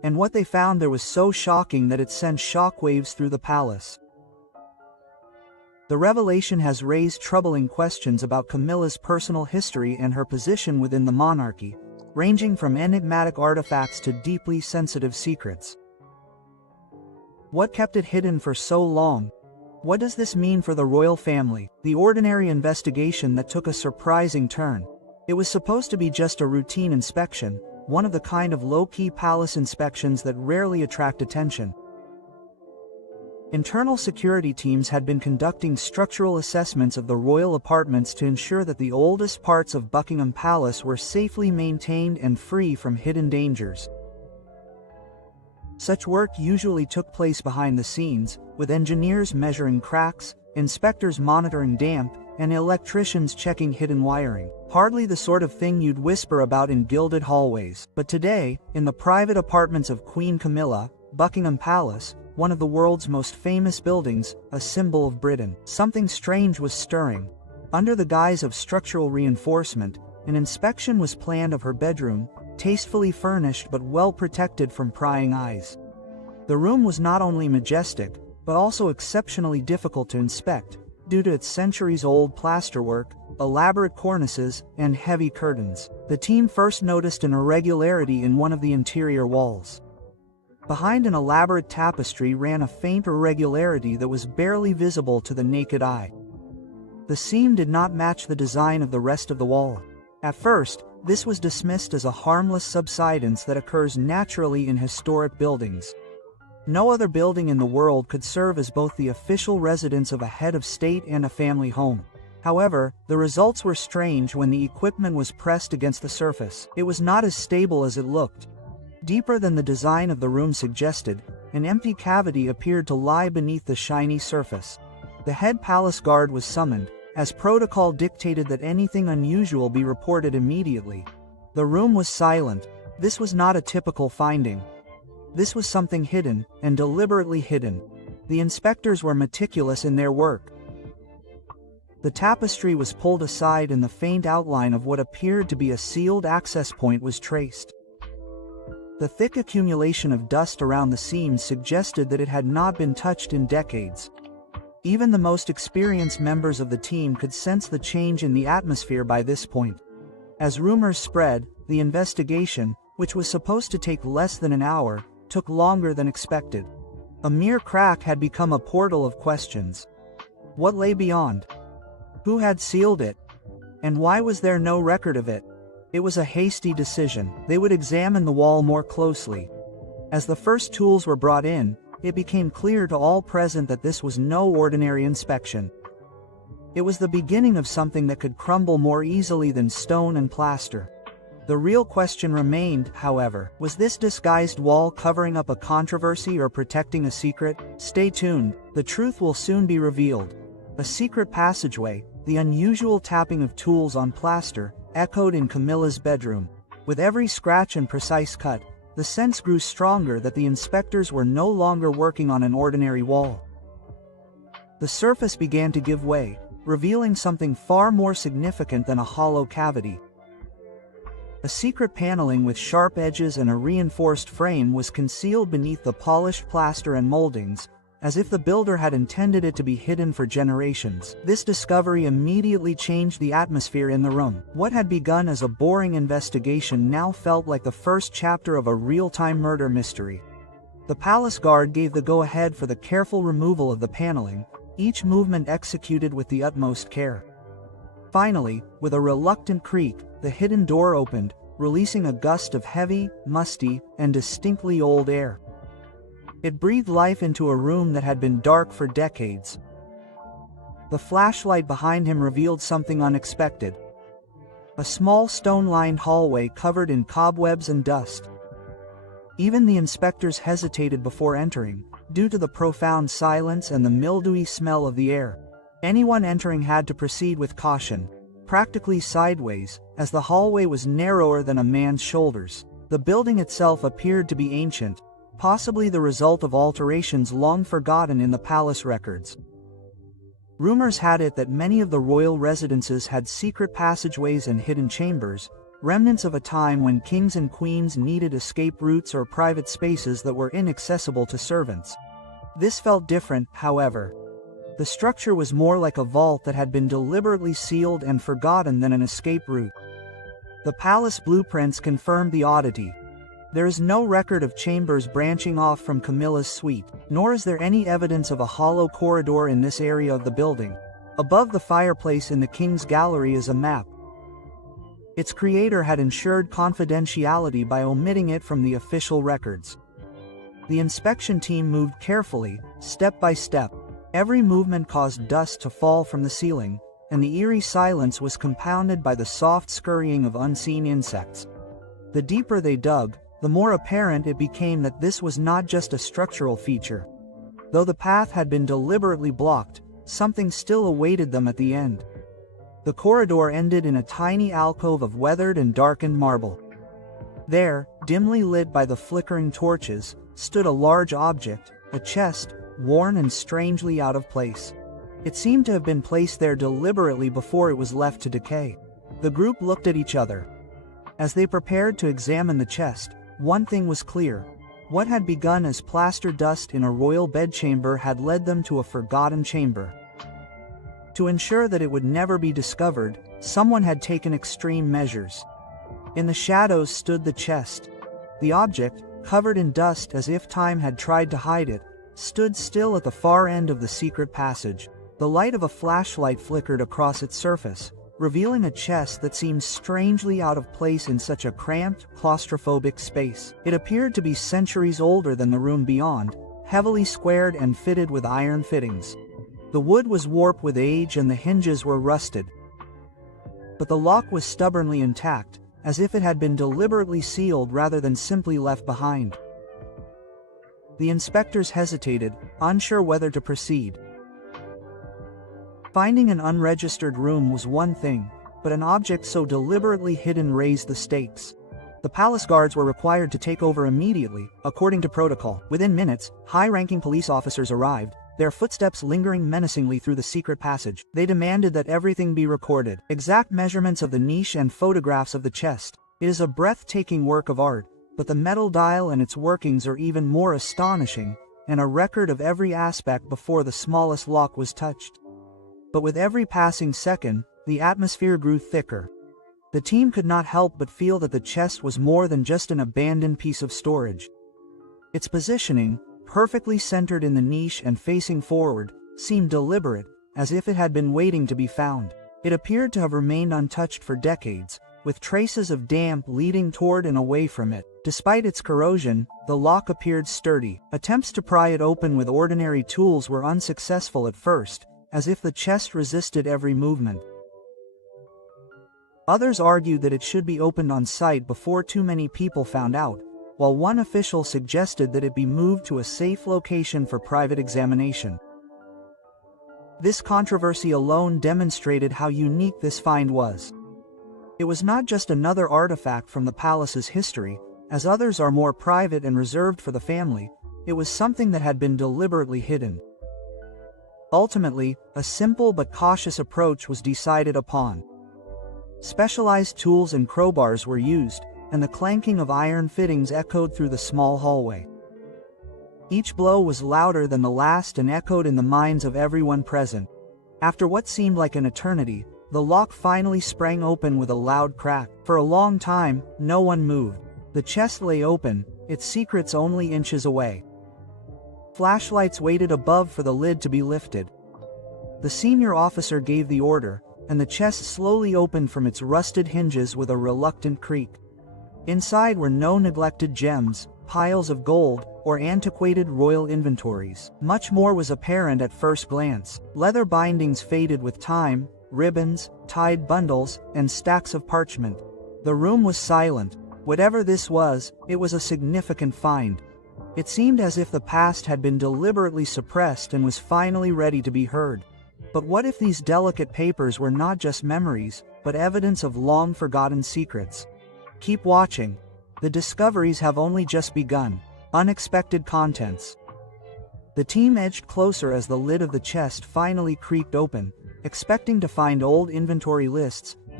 And what they found there was so shocking that it sent shockwaves through the palace. The revelation has raised troubling questions about Camilla's personal history and her position within the monarchy, ranging from enigmatic artifacts to deeply sensitive secrets. What kept it hidden for so long? What does this mean for the royal family? The ordinary investigation that took a surprising turn. It was supposed to be just a routine inspection, one of the kind of low-key palace inspections that rarely attract attention. Internal security teams had been conducting structural assessments of the royal apartments to ensure that the oldest parts of Buckingham Palace were safely maintained and free from hidden dangers. Such work usually took place behind the scenes, with engineers measuring cracks, inspectors monitoring damp, and electricians checking hidden wiring. Hardly the sort of thing you'd whisper about in gilded hallways. But today, in the private apartments of Queen Camilla, Buckingham Palace, one of the world's most famous buildings, a symbol of Britain, something strange was stirring. Under the guise of structural reinforcement, an inspection was planned of her bedroom, tastefully furnished but well protected from prying eyes. The room was not only majestic, but also exceptionally difficult to inspect, due to its centuries-old plasterwork, elaborate cornices, and heavy curtains. The team first noticed an irregularity in one of the interior walls. Behind an elaborate tapestry ran a faint irregularity that was barely visible to the naked eye. The seam did not match the design of the rest of the wall. At first, this was dismissed as a harmless subsidence that occurs naturally in historic buildings. No other building in the world could serve as both the official residence of a head of state and a family home. However, the results were strange when the equipment was pressed against the surface. It was not as stable as it looked. Deeper than the design of the room suggested, an empty cavity appeared to lie beneath the shiny surface. The head palace guard was summoned, as protocol dictated that anything unusual be reported immediately. The room was silent. This was not a typical finding. This was something hidden, and deliberately hidden. The inspectors were meticulous in their work. The tapestry was pulled aside and the faint outline of what appeared to be a sealed access point was traced. The thick accumulation of dust around the seams suggested that it had not been touched in decades. Even the most experienced members of the team could sense the change in the atmosphere by this point. As rumors spread, the investigation, which was supposed to take less than an hour, took longer than expected. A mere crack had become a portal of questions. What lay beyond? Who had sealed it? And why was there no record of it? It was a hasty decision. They would examine the wall more closely. As the first tools were brought in, it became clear to all present that this was no ordinary inspection. It was the beginning of something that could crumble more easily than stone and plaster. The real question remained, however, was this disguised wall covering up a controversy or protecting a secret? Stay tuned, the truth will soon be revealed. A secret passageway, the unusual tapping of tools on plaster, echoed in Camilla's bedroom. With every scratch and precise cut, the sense grew stronger that the inspectors were no longer working on an ordinary wall. The surface began to give way, revealing something far more significant than a hollow cavity. A secret paneling with sharp edges and a reinforced frame was concealed beneath the polished plaster and moldings, as if the builder had intended it to be hidden for generations. This discovery immediately changed the atmosphere in the room. What had begun as a boring investigation now felt like the first chapter of a real-time murder mystery. The palace guard gave the go-ahead for the careful removal of the paneling, each movement executed with the utmost care. Finally, with a reluctant creak, the hidden door opened, releasing a gust of heavy, musty, and distinctly old air. It breathed life into a room that had been dark for decades. The flashlight behind him revealed something unexpected. A small stone-lined hallway covered in cobwebs and dust. Even the inspectors hesitated before entering, due to the profound silence and the mildewy smell of the air. Anyone entering had to proceed with caution, practically sideways, as the hallway was narrower than a man's shoulders. The building itself appeared to be ancient, possibly the result of alterations long forgotten in the palace records. Rumors had it that many of the royal residences had secret passageways and hidden chambers, remnants of a time when kings and queens needed escape routes or private spaces that were inaccessible to servants. This felt different, however. The structure was more like a vault that had been deliberately sealed and forgotten than an escape route. The palace blueprints confirmed the oddity. There is no record of chambers branching off from Camillas' suite, nor is there any evidence of a hollow corridor in this area of the building. Above the fireplace in the king's gallery is a map. Its creator had ensured confidentiality by omitting it from the official records. The inspection team moved carefully, step by step. Every movement caused dust to fall from the ceiling, and the eerie silence was compounded by the soft scurrying of unseen insects. The deeper they dug, the more apparent it became that this was not just a structural feature. Though the path had been deliberately blocked, something still awaited them at the end. The corridor ended in a tiny alcove of weathered and darkened marble. There, dimly lit by the flickering torches, stood a large object, a chest, worn and strangely out of place. It seemed to have been placed there deliberately before it was left to decay. The group looked at each other. As they prepared to examine the chest, one thing was clear. What had begun as plaster dust in a royal bedchamber had led them to a forgotten chamber. To ensure that it would never be discovered, someone had taken extreme measures. In the shadows stood the chest. The object, covered in dust as if time had tried to hide it, stood still at the far end of the secret passage. The light of a flashlight flickered across its surface, revealing a chest that seemed strangely out of place in such a cramped, claustrophobic space. It appeared to be centuries older than the room beyond, heavily squared and fitted with iron fittings. The wood was warped with age and the hinges were rusted. But the lock was stubbornly intact, as if it had been deliberately sealed rather than simply left behind. The inspectors hesitated, unsure whether to proceed. Finding an unregistered room was one thing, but an object so deliberately hidden raised the stakes. The palace guards were required to take over immediately, according to protocol. Within minutes, high-ranking police officers arrived, their footsteps lingering menacingly through the secret passage. They demanded that everything be recorded. Exact measurements of the niche and photographs of the chest. It is a breathtaking work of art, but the metal dial and its workings are even more astonishing, and a record of every aspect before the smallest lock was touched. But with every passing second, the atmosphere grew thicker. The team could not help but feel that the chest was more than just an abandoned piece of storage. Its positioning, perfectly centered in the niche and facing forward, seemed deliberate, as if it had been waiting to be found. It appeared to have remained untouched for decades, with traces of damp leading toward and away from it. Despite its corrosion, the lock appeared sturdy. Attempts to pry it open with ordinary tools were unsuccessful at first, as if the chest resisted every movement. Others argued that it should be opened on site before too many people found out, while one official suggested that it be moved to a safe location for private examination. This controversy alone demonstrated how unique this find was. It was not just another artifact from the palace's history, as others are more private and reserved for the family. It was something that had been deliberately hidden. Ultimately, a simple but cautious approach was decided upon. Specialized tools and crowbars were used, and the clanking of iron fittings echoed through the small hallway. Each blow was louder than the last and echoed in the minds of everyone present. After what seemed like an eternity, the lock finally sprang open with a loud crack. For a long time, no one moved. The chest lay open, its secrets only inches away. Flashlights waited above for the lid to be lifted. The senior officer gave the order, and the chest slowly opened from its rusted hinges with a reluctant creak. Inside were no neglected gems, piles of gold, or antiquated royal inventories. Much more was apparent at first glance. Leather bindings faded with time, ribbons, tied bundles, and stacks of parchment. The room was silent. Whatever this was, it was a significant find. It seemed as if the past had been deliberately suppressed and was finally ready to be heard. But what if these delicate papers were not just memories, but evidence of long-forgotten secrets? Keep watching. The discoveries have only just begun. Unexpected contents. The team edged closer as the lid of the chest finally creaked open, expecting to find old inventory lists,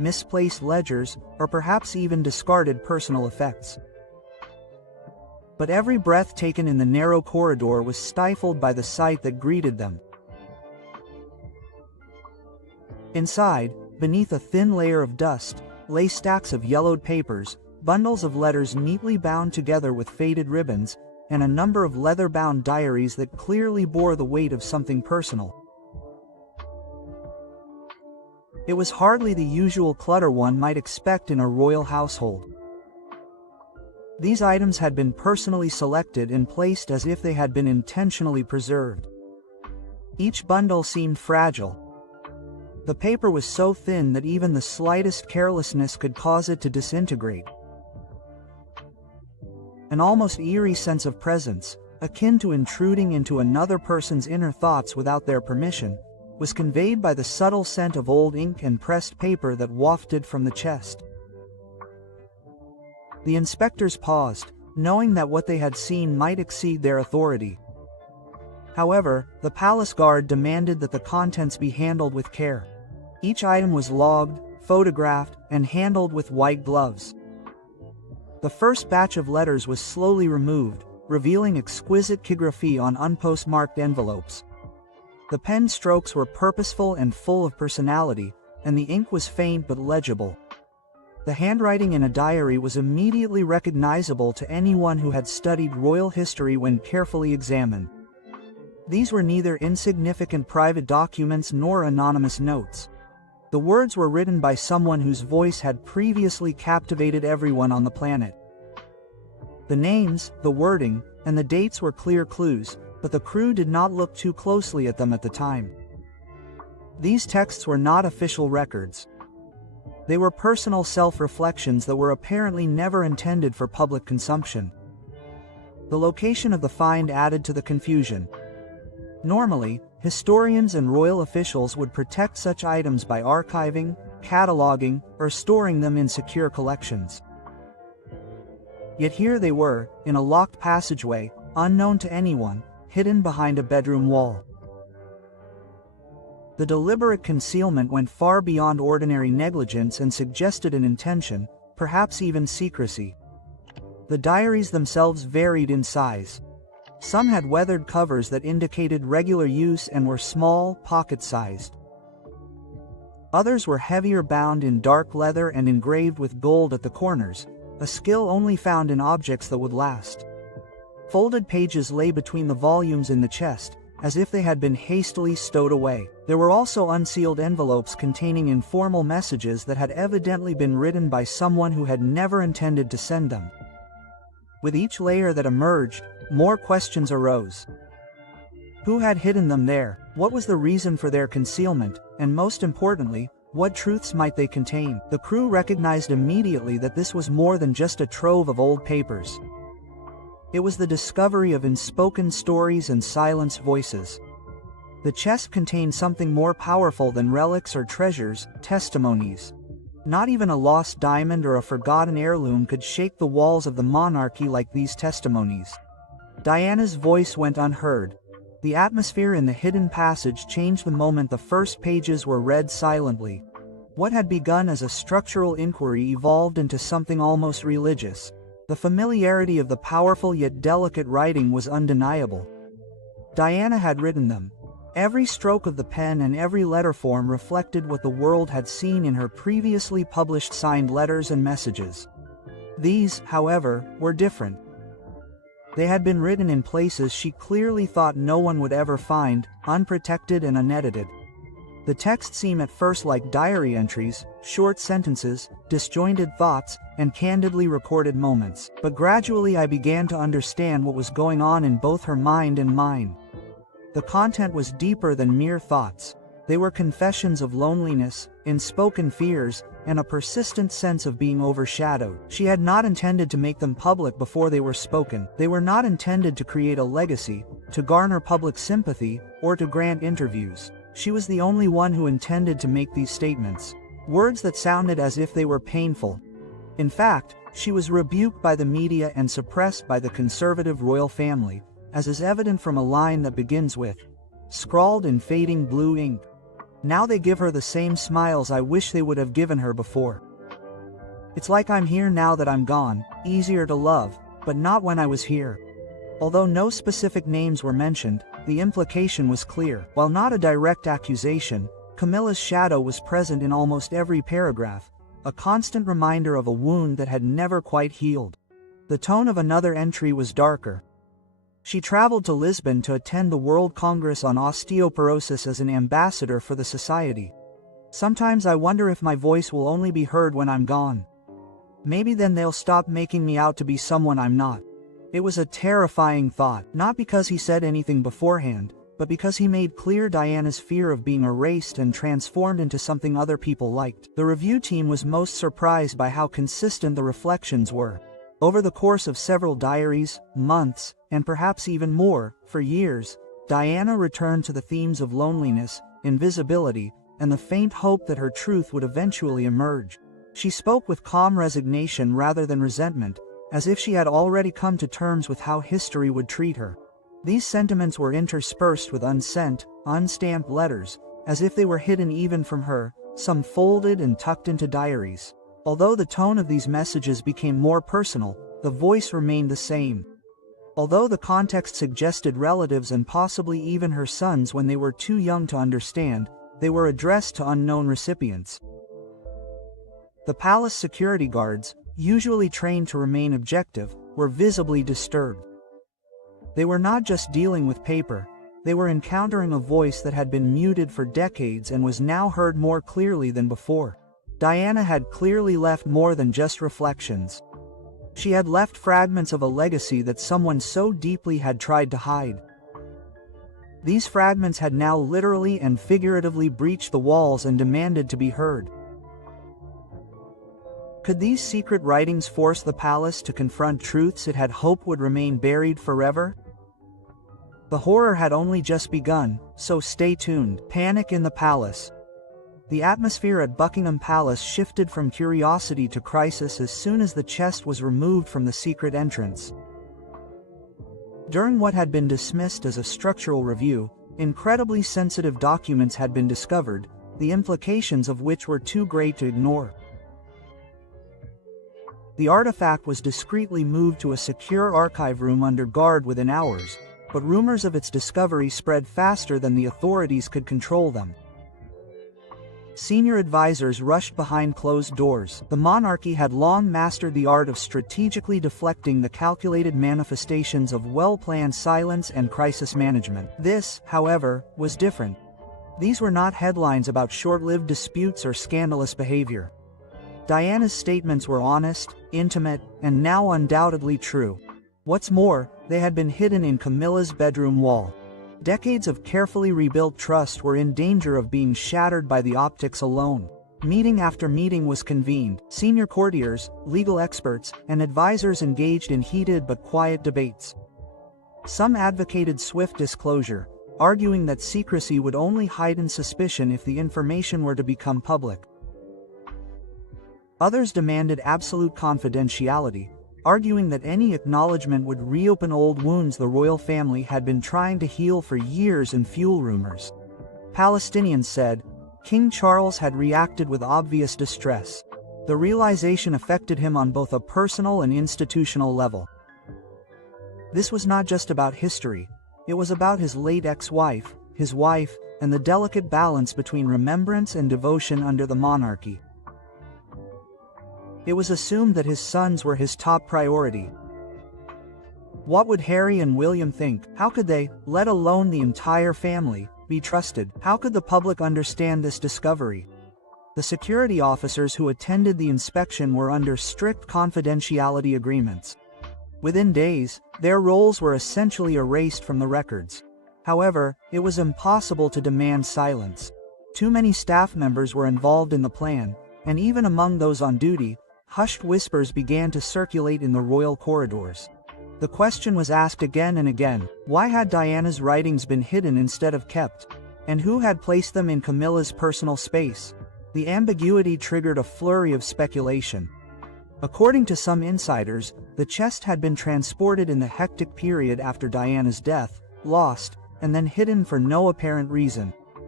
misplaced ledgers, or perhaps even discarded personal effects. But every breath taken in the narrow corridor was stifled by the sight that greeted them. Inside, beneath a thin layer of dust, lay stacks of yellowed papers, bundles of letters neatly bound together with faded ribbons, and a number of leather-bound diaries that clearly bore the weight of something personal. It was hardly the usual clutter one might expect in a royal household. These items had been personally selected and placed as if they had been intentionally preserved. Each bundle seemed fragile. The paper was so thin that even the slightest carelessness could cause it to disintegrate. An almost eerie sense of presence, akin to intruding into another person's inner thoughts without their permission, was conveyed by the subtle scent of old ink and pressed paper that wafted from the chest. The inspectors paused, knowing that what they had seen might exceed their authority. However, the palace guard demanded that the contents be handled with care. Each item was logged, photographed, and handled with white gloves. The first batch of letters was slowly removed, revealing exquisite calligraphy on unpostmarked envelopes. The pen strokes were purposeful and full of personality, and the ink was faint but legible. The handwriting in a diary was immediately recognizable to anyone who had studied royal history when carefully examined. These were neither insignificant private documents nor anonymous notes. The words were written by someone whose voice had previously captivated everyone on the planet. The names, the wording, and the dates were clear clues, but the crew did not look too closely at them at the time. These texts were not official records. They were personal self-reflections that were apparently never intended for public consumption. The location of the find added to the confusion. Normally, historians and royal officials would protect such items by archiving, cataloging, or storing them in secure collections. Yet here they were, in a locked passageway, unknown to anyone, hidden behind a bedroom wall. The deliberate concealment went far beyond ordinary negligence and suggested an intention, perhaps even secrecy. The diaries themselves varied in size. Some had weathered covers that indicated regular use and were small, pocket-sized. Others were heavier, bound in dark leather and engraved with gold at the corners, a skill only found in objects that would last. Folded pages lay between the volumes in the chest, as if they had been hastily stowed away. There were also unsealed envelopes containing informal messages that had evidently been written by someone who had never intended to send them. With each layer that emerged, more questions arose. Who had hidden them there? What was the reason for their concealment? And most importantly, what truths might they contain? The crew recognized immediately that this was more than just a trove of old papers. It was the discovery of unspoken stories and silenced voices. The chest contained something more powerful than relics or treasures, testimonies. Not even a lost diamond or a forgotten heirloom could shake the walls of the monarchy like these testimonies. Diana's voice went unheard. The atmosphere in the hidden passage changed the moment the first pages were read silently. What had begun as a structural inquiry evolved into something almost religious. The familiarity of the powerful yet delicate writing was undeniable. Diana had written them. Every stroke of the pen and every letter form reflected what the world had seen in her previously published signed letters and messages. These, however, were different. They had been written in places she clearly thought no one would ever find, unprotected and unedited. The text seemed at first like diary entries, short sentences, disjointed thoughts, and candidly recorded moments. But gradually I began to understand what was going on in both her mind and mine. The content was deeper than mere thoughts. They were confessions of loneliness, unspoken fears, and a persistent sense of being overshadowed. She had not intended to make them public before they were spoken. They were not intended to create a legacy, to garner public sympathy, or to grant interviews. She was the only one who intended to make these statements. Words that sounded as if they were painful. In fact, she was rebuked by the media and suppressed by the conservative royal family, as is evident from a line that begins with, scrawled in fading blue ink. Now they give her the same smiles I wish they would have given her before. It's like I'm here now that I'm gone, easier to love, but not when I was here. Although no specific names were mentioned, the implication was clear. While not a direct accusation, Camilla's shadow was present in almost every paragraph, a constant reminder of a wound that had never quite healed. The tone of another entry was darker. She traveled to Lisbon to attend the World Congress on Osteoporosis as an ambassador for the society. Sometimes I wonder if my voice will only be heard when I'm gone. Maybe then they'll stop making me out to be someone I'm not. It was a terrifying thought, not because he said anything beforehand, but because he made clear Diana's fear of being erased and transformed into something other people liked. The review team was most surprised by how consistent the reflections were. Over the course of several diaries, months, and perhaps even more, for years, Diana returned to the themes of loneliness, invisibility, and the faint hope that her truth would eventually emerge. She spoke with calm resignation rather than resentment, as if she had already come to terms with how history would treat her. These sentiments were interspersed with unsent, unstamped letters, as if they were hidden even from her, some folded and tucked into diaries. Although the tone of these messages became more personal, the voice remained the same. Although the context suggested relatives and possibly even her sons when they were too young to understand, they were addressed to unknown recipients. The palace security guards, usually trained to remain objective, were visibly disturbed. They were not just dealing with paper, they were encountering a voice that had been muted for decades and was now heard more clearly than before. Diana had clearly left more than just reflections. She had left fragments of a legacy that someone so deeply had tried to hide. These fragments had now literally and figuratively breached the walls and demanded to be heard. Could these secret writings force the palace to confront truths it had hoped would remain buried forever? The horror had only just begun, so stay tuned. Panic in the palace. The atmosphere at Buckingham Palace shifted from curiosity to crisis as soon as the chest was removed from the secret entrance. During what had been dismissed as a structural review, incredibly sensitive documents had been discovered, the implications of which were too great to ignore. The artifact was discreetly moved to a secure archive room under guard within hours, but rumors of its discovery spread faster than the authorities could control them. Senior advisors rushed behind closed doors. The monarchy had long mastered the art of strategically deflecting the calculated manifestations of well-planned silence and crisis management. This, however, was different. These were not headlines about short-lived disputes or scandalous behavior. Diana's statements were honest, intimate, and now undoubtedly true. What's more, they had been hidden in Camilla's bedroom wall. Decades of carefully rebuilt trust were in danger of being shattered by the optics alone. Meeting after meeting was convened. Senior courtiers, legal experts, and advisors engaged in heated but quiet debates. Some advocated swift disclosure, arguing that secrecy would only heighten suspicion if the information were to become public. Others demanded absolute confidentiality, arguing that any acknowledgement would reopen old wounds the royal family had been trying to heal for years and fuel rumors. Palestinians said, King Charles had reacted with obvious distress. The realization affected him on both a personal and institutional level. This was not just about history, it was about his late ex-wife, his wife, and the delicate balance between remembrance and devotion under the monarchy. It was assumed that his sons were his top priority. What would Harry and William think? How could they, let alone the entire family, be trusted? How could the public understand this discovery? The security officers who attended the inspection were under strict confidentiality agreements. Within days, their roles were essentially erased from the records. However, it was impossible to demand silence. Too many staff members were involved in the plan, and even among those on duty, hushed whispers began to circulate in the royal corridors. The question was asked again and again, why had Diana's writings been hidden instead of kept? And who had placed them in Camilla's personal space? The ambiguity triggered a flurry of speculation. According to some insiders, the chest had been transported in the hectic period after Diana's death, lost, and then hidden for no apparent reason.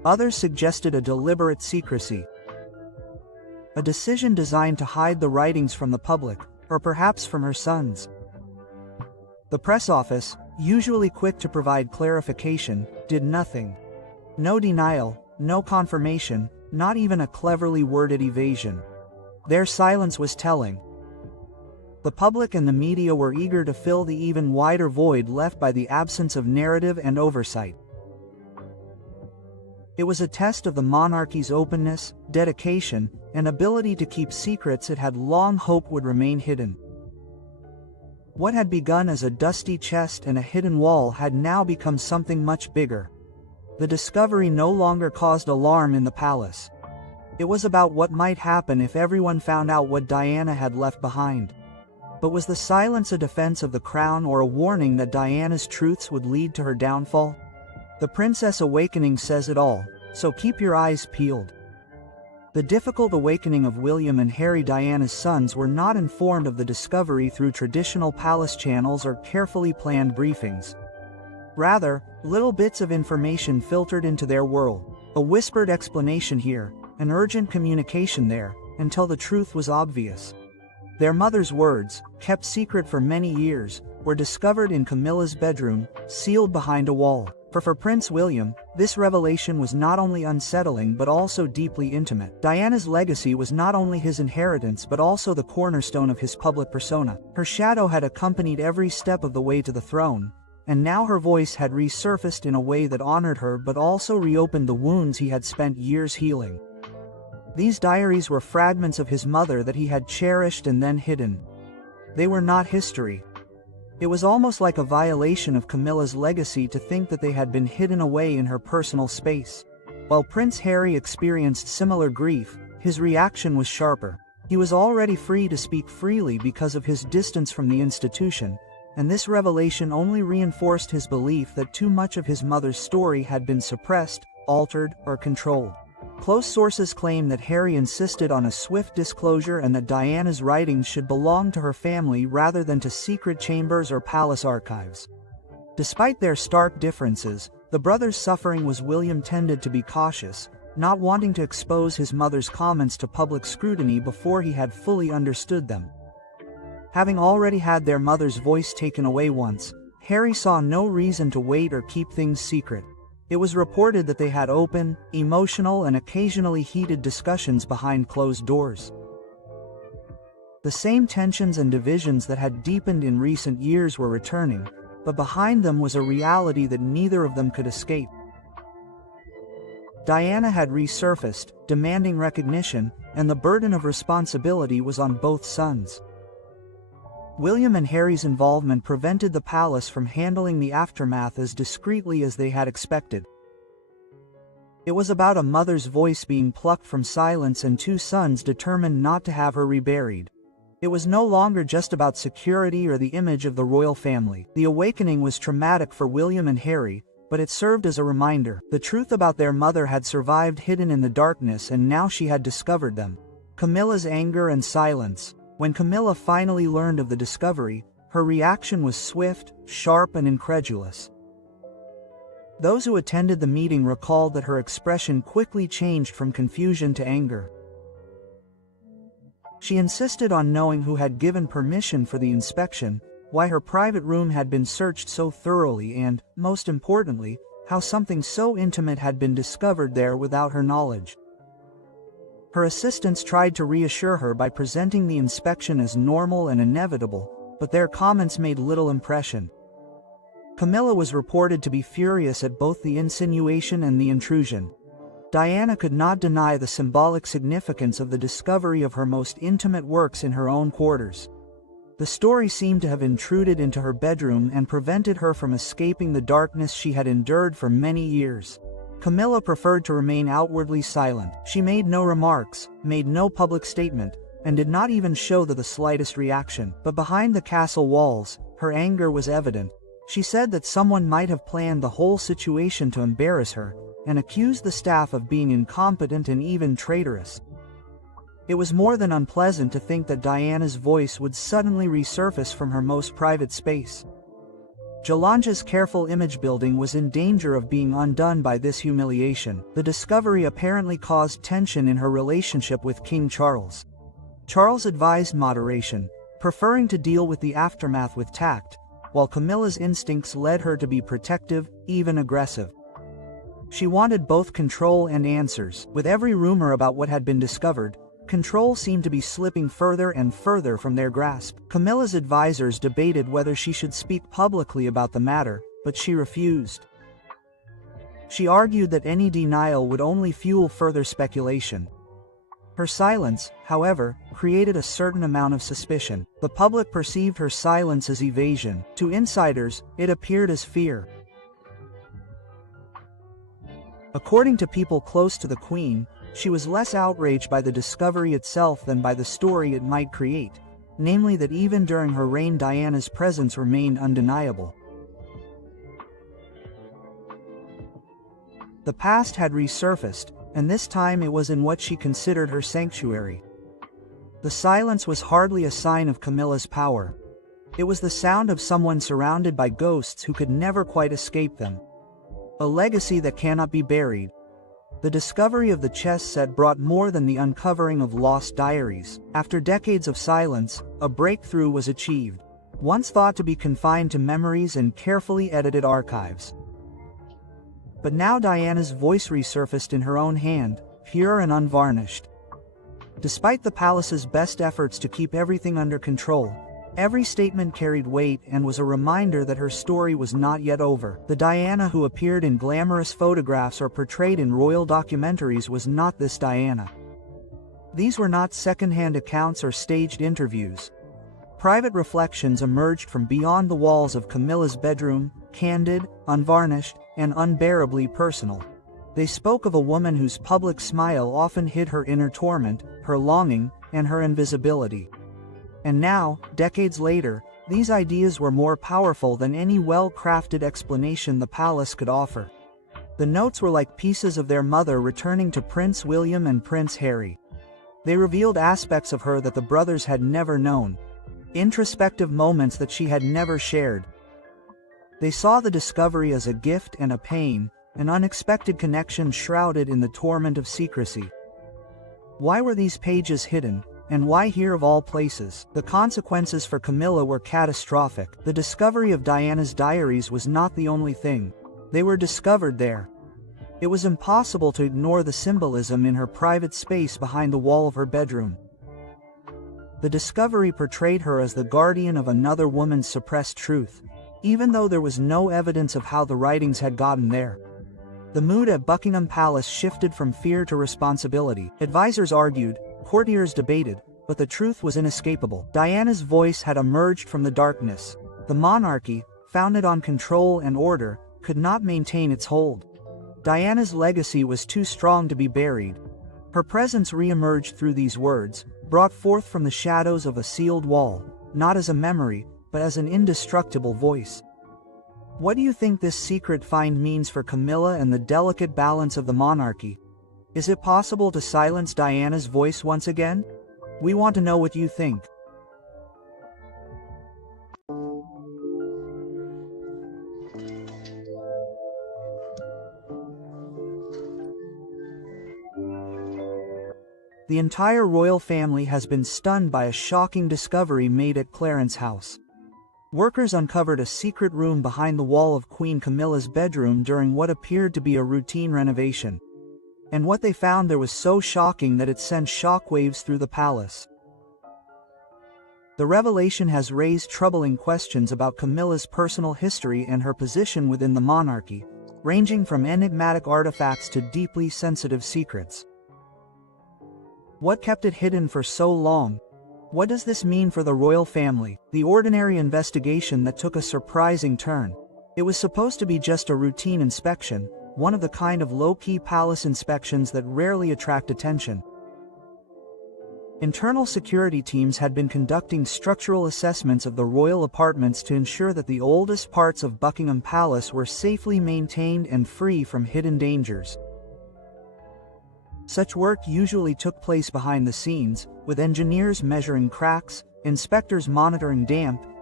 Others suggested a deliberate secrecy, a decision designed to hide the writings from the public, or perhaps from her sons. The press office, usually quick to provide clarification, did nothing. No denial, no confirmation, not even a cleverly worded evasion. Their silence was telling. The public and the media were eager to fill the even wider void left by the absence of narrative and oversight. It was a test of the monarchy's openness, dedication, and ability to keep secrets it had long hoped would remain hidden. What had begun as a dusty chest and a hidden wall had now become something much bigger. The discovery no longer caused alarm in the palace. It was about what might happen if everyone found out what Diana had left behind. But was the silence a defense of the crown or a warning that Diana's truths would lead to her downfall? The Princess Awakening says it all, so keep your eyes peeled. The difficult awakening of William and Harry, Diana's sons, were not informed of the discovery through traditional palace channels or carefully planned briefings. Rather, little bits of information filtered into their world, a whispered explanation here, an urgent communication there, until the truth was obvious. Their mother's words, kept secret for many years, were discovered in Camilla's bedroom, sealed behind a wall. For Prince William, this revelation was not only unsettling but also deeply intimate. Diana's legacy was not only his inheritance but also the cornerstone of his public persona. Her shadow had accompanied every step of the way to the throne, and now her voice had resurfaced in a way that honored her but also reopened the wounds he had spent years healing. These diaries were fragments of his mother that he had cherished and then hidden. They were not history. It was almost like a violation of Camilla's legacy to think that they had been hidden away in her personal space. While Prince Harry experienced similar grief, his reaction was sharper. He was already free to speak freely because of his distance from the institution, and this revelation only reinforced his belief that too much of his mother's story had been suppressed, altered, or controlled. Close sources claim that Harry insisted on a swift disclosure and that Diana's writings should belong to her family rather than to secret chambers or palace archives. Despite their stark differences, the brothers' suffering was William tended to be cautious, not wanting to expose his mother's comments to public scrutiny before he had fully understood them. Having already had their mother's voice taken away once, Harry saw no reason to wait or keep things secret. It was reported that they had open, emotional, and occasionally heated discussions behind closed doors. The same tensions and divisions that had deepened in recent years were returning, but behind them was a reality that neither of them could escape. Diana had resurfaced, demanding recognition, and the burden of responsibility was on both sons. William and Harry's involvement prevented the palace from handling the aftermath as discreetly as they had expected. It was about a mother's voice being plucked from silence and two sons determined not to have her reburied. It was no longer just about security or the image of the royal family. The awakening was traumatic for William and Harry, but it served as a reminder. The truth about their mother had survived hidden in the darkness, and now she had discovered them. Camilla's anger and silence. When Camilla finally learned of the discovery, her reaction was swift, sharp, and incredulous. Those who attended the meeting recalled that her expression quickly changed from confusion to anger. She insisted on knowing who had given permission for the inspection, why her private room had been searched so thoroughly, and, most importantly, how something so intimate had been discovered there without her knowledge. Her assistants tried to reassure her by presenting the inspection as normal and inevitable, but their comments made little impression. Camilla was reported to be furious at both the insinuation and the intrusion. Diana could not deny the symbolic significance of the discovery of her most intimate works in her own quarters. The story seemed to have intruded into her bedroom and prevented her from escaping the darkness she had endured for many years. Camilla preferred to remain outwardly silent. She made no remarks, made no public statement, and did not even show the slightest reaction. But behind the castle walls, her anger was evident. She said that someone might have planned the whole situation to embarrass her, and accused the staff of being incompetent and even traitorous. It was more than unpleasant to think that Diana's voice would suddenly resurface from her most private space. Jalanja's careful image building was in danger of being undone by this humiliation. The discovery apparently caused tension in her relationship with King Charles. Charles advised moderation, preferring to deal with the aftermath with tact, while Camilla's instincts led her to be protective, even aggressive. She wanted both control and answers. With every rumor about what had been discovered, control seemed to be slipping further and further from their grasp. Camilla's advisors debated whether she should speak publicly about the matter, but she refused. She argued that any denial would only fuel further speculation. Her silence, however, created a certain amount of suspicion. The public perceived her silence as evasion. To insiders, it appeared as fear. According to people close to the Queen, she was less outraged by the discovery itself than by the story it might create, namely that even during her reign Diana's presence remained undeniable. The past had resurfaced, and this time it was in what she considered her sanctuary. The silence was hardly a sign of Camilla's power. It was the sound of someone surrounded by ghosts who could never quite escape them. A legacy that cannot be buried. The discovery of the chess set brought more than the uncovering of lost diaries. After decades of silence, a breakthrough was achieved, once thought to be confined to memories and carefully edited archives. But now Diana's voice resurfaced in her own hand, pure and unvarnished. Despite the palace's best efforts to keep everything under control, every statement carried weight and was a reminder that her story was not yet over. The Diana who appeared in glamorous photographs or portrayed in royal documentaries was not this Diana. These were not second-hand accounts or staged interviews. Private reflections emerged from beyond the walls of Camilla's bedroom, candid, unvarnished, and unbearably personal. They spoke of a woman whose public smile often hid her inner torment, her longing, and her invisibility. And now, decades later, these ideas were more powerful than any well-crafted explanation the palace could offer. The notes were like pieces of their mother returning to Prince William and Prince Harry. They revealed aspects of her that the brothers had never known, introspective moments that she had never shared. They saw the discovery as a gift and a pain, an unexpected connection shrouded in the torment of secrecy. Why were these pages hidden? And why here of all places? The consequences for Camilla were catastrophic. The discovery of Diana's diaries was not the only thing. They were discovered there. It was impossible to ignore the symbolism in her private space behind the wall of her bedroom. The discovery portrayed her as the guardian of another woman's suppressed truth, even though there was no evidence of how the writings had gotten there. The mood at Buckingham Palace shifted from fear to responsibility. Advisors argued, courtiers debated, but the truth was inescapable. Diana's voice had emerged from the darkness. The monarchy, founded on control and order, could not maintain its hold. Diana's legacy was too strong to be buried. Her presence re-emerged through these words, brought forth from the shadows of a sealed wall, not as a memory, but as an indestructible voice. What do you think this secret find means for Camilla and the delicate balance of the monarchy? Is it possible to silence Diana's voice once again? We want to know what you think. The entire royal family has been stunned by a shocking discovery made at Clarence House. Workers uncovered a secret room behind the wall of Queen Camilla's bedroom during what appeared to be a routine renovation. And what they found there was so shocking that it sent shockwaves through the palace. The revelation has raised troubling questions about Camilla's personal history and her position within the monarchy, ranging from enigmatic artifacts to deeply sensitive secrets. What kept it hidden for so long? What does this mean for the royal family? The ordinary investigation that took a surprising turn. It was supposed to be just a routine inspection, one of the kind of low-key palace inspections that rarely attract attention. Internal security teams had been conducting structural assessments of the royal apartments to ensure that the oldest parts of Buckingham Palace were safely maintained and free from hidden dangers. Such work usually took place behind the scenes, with engineers measuring cracks, inspectors monitoring damp,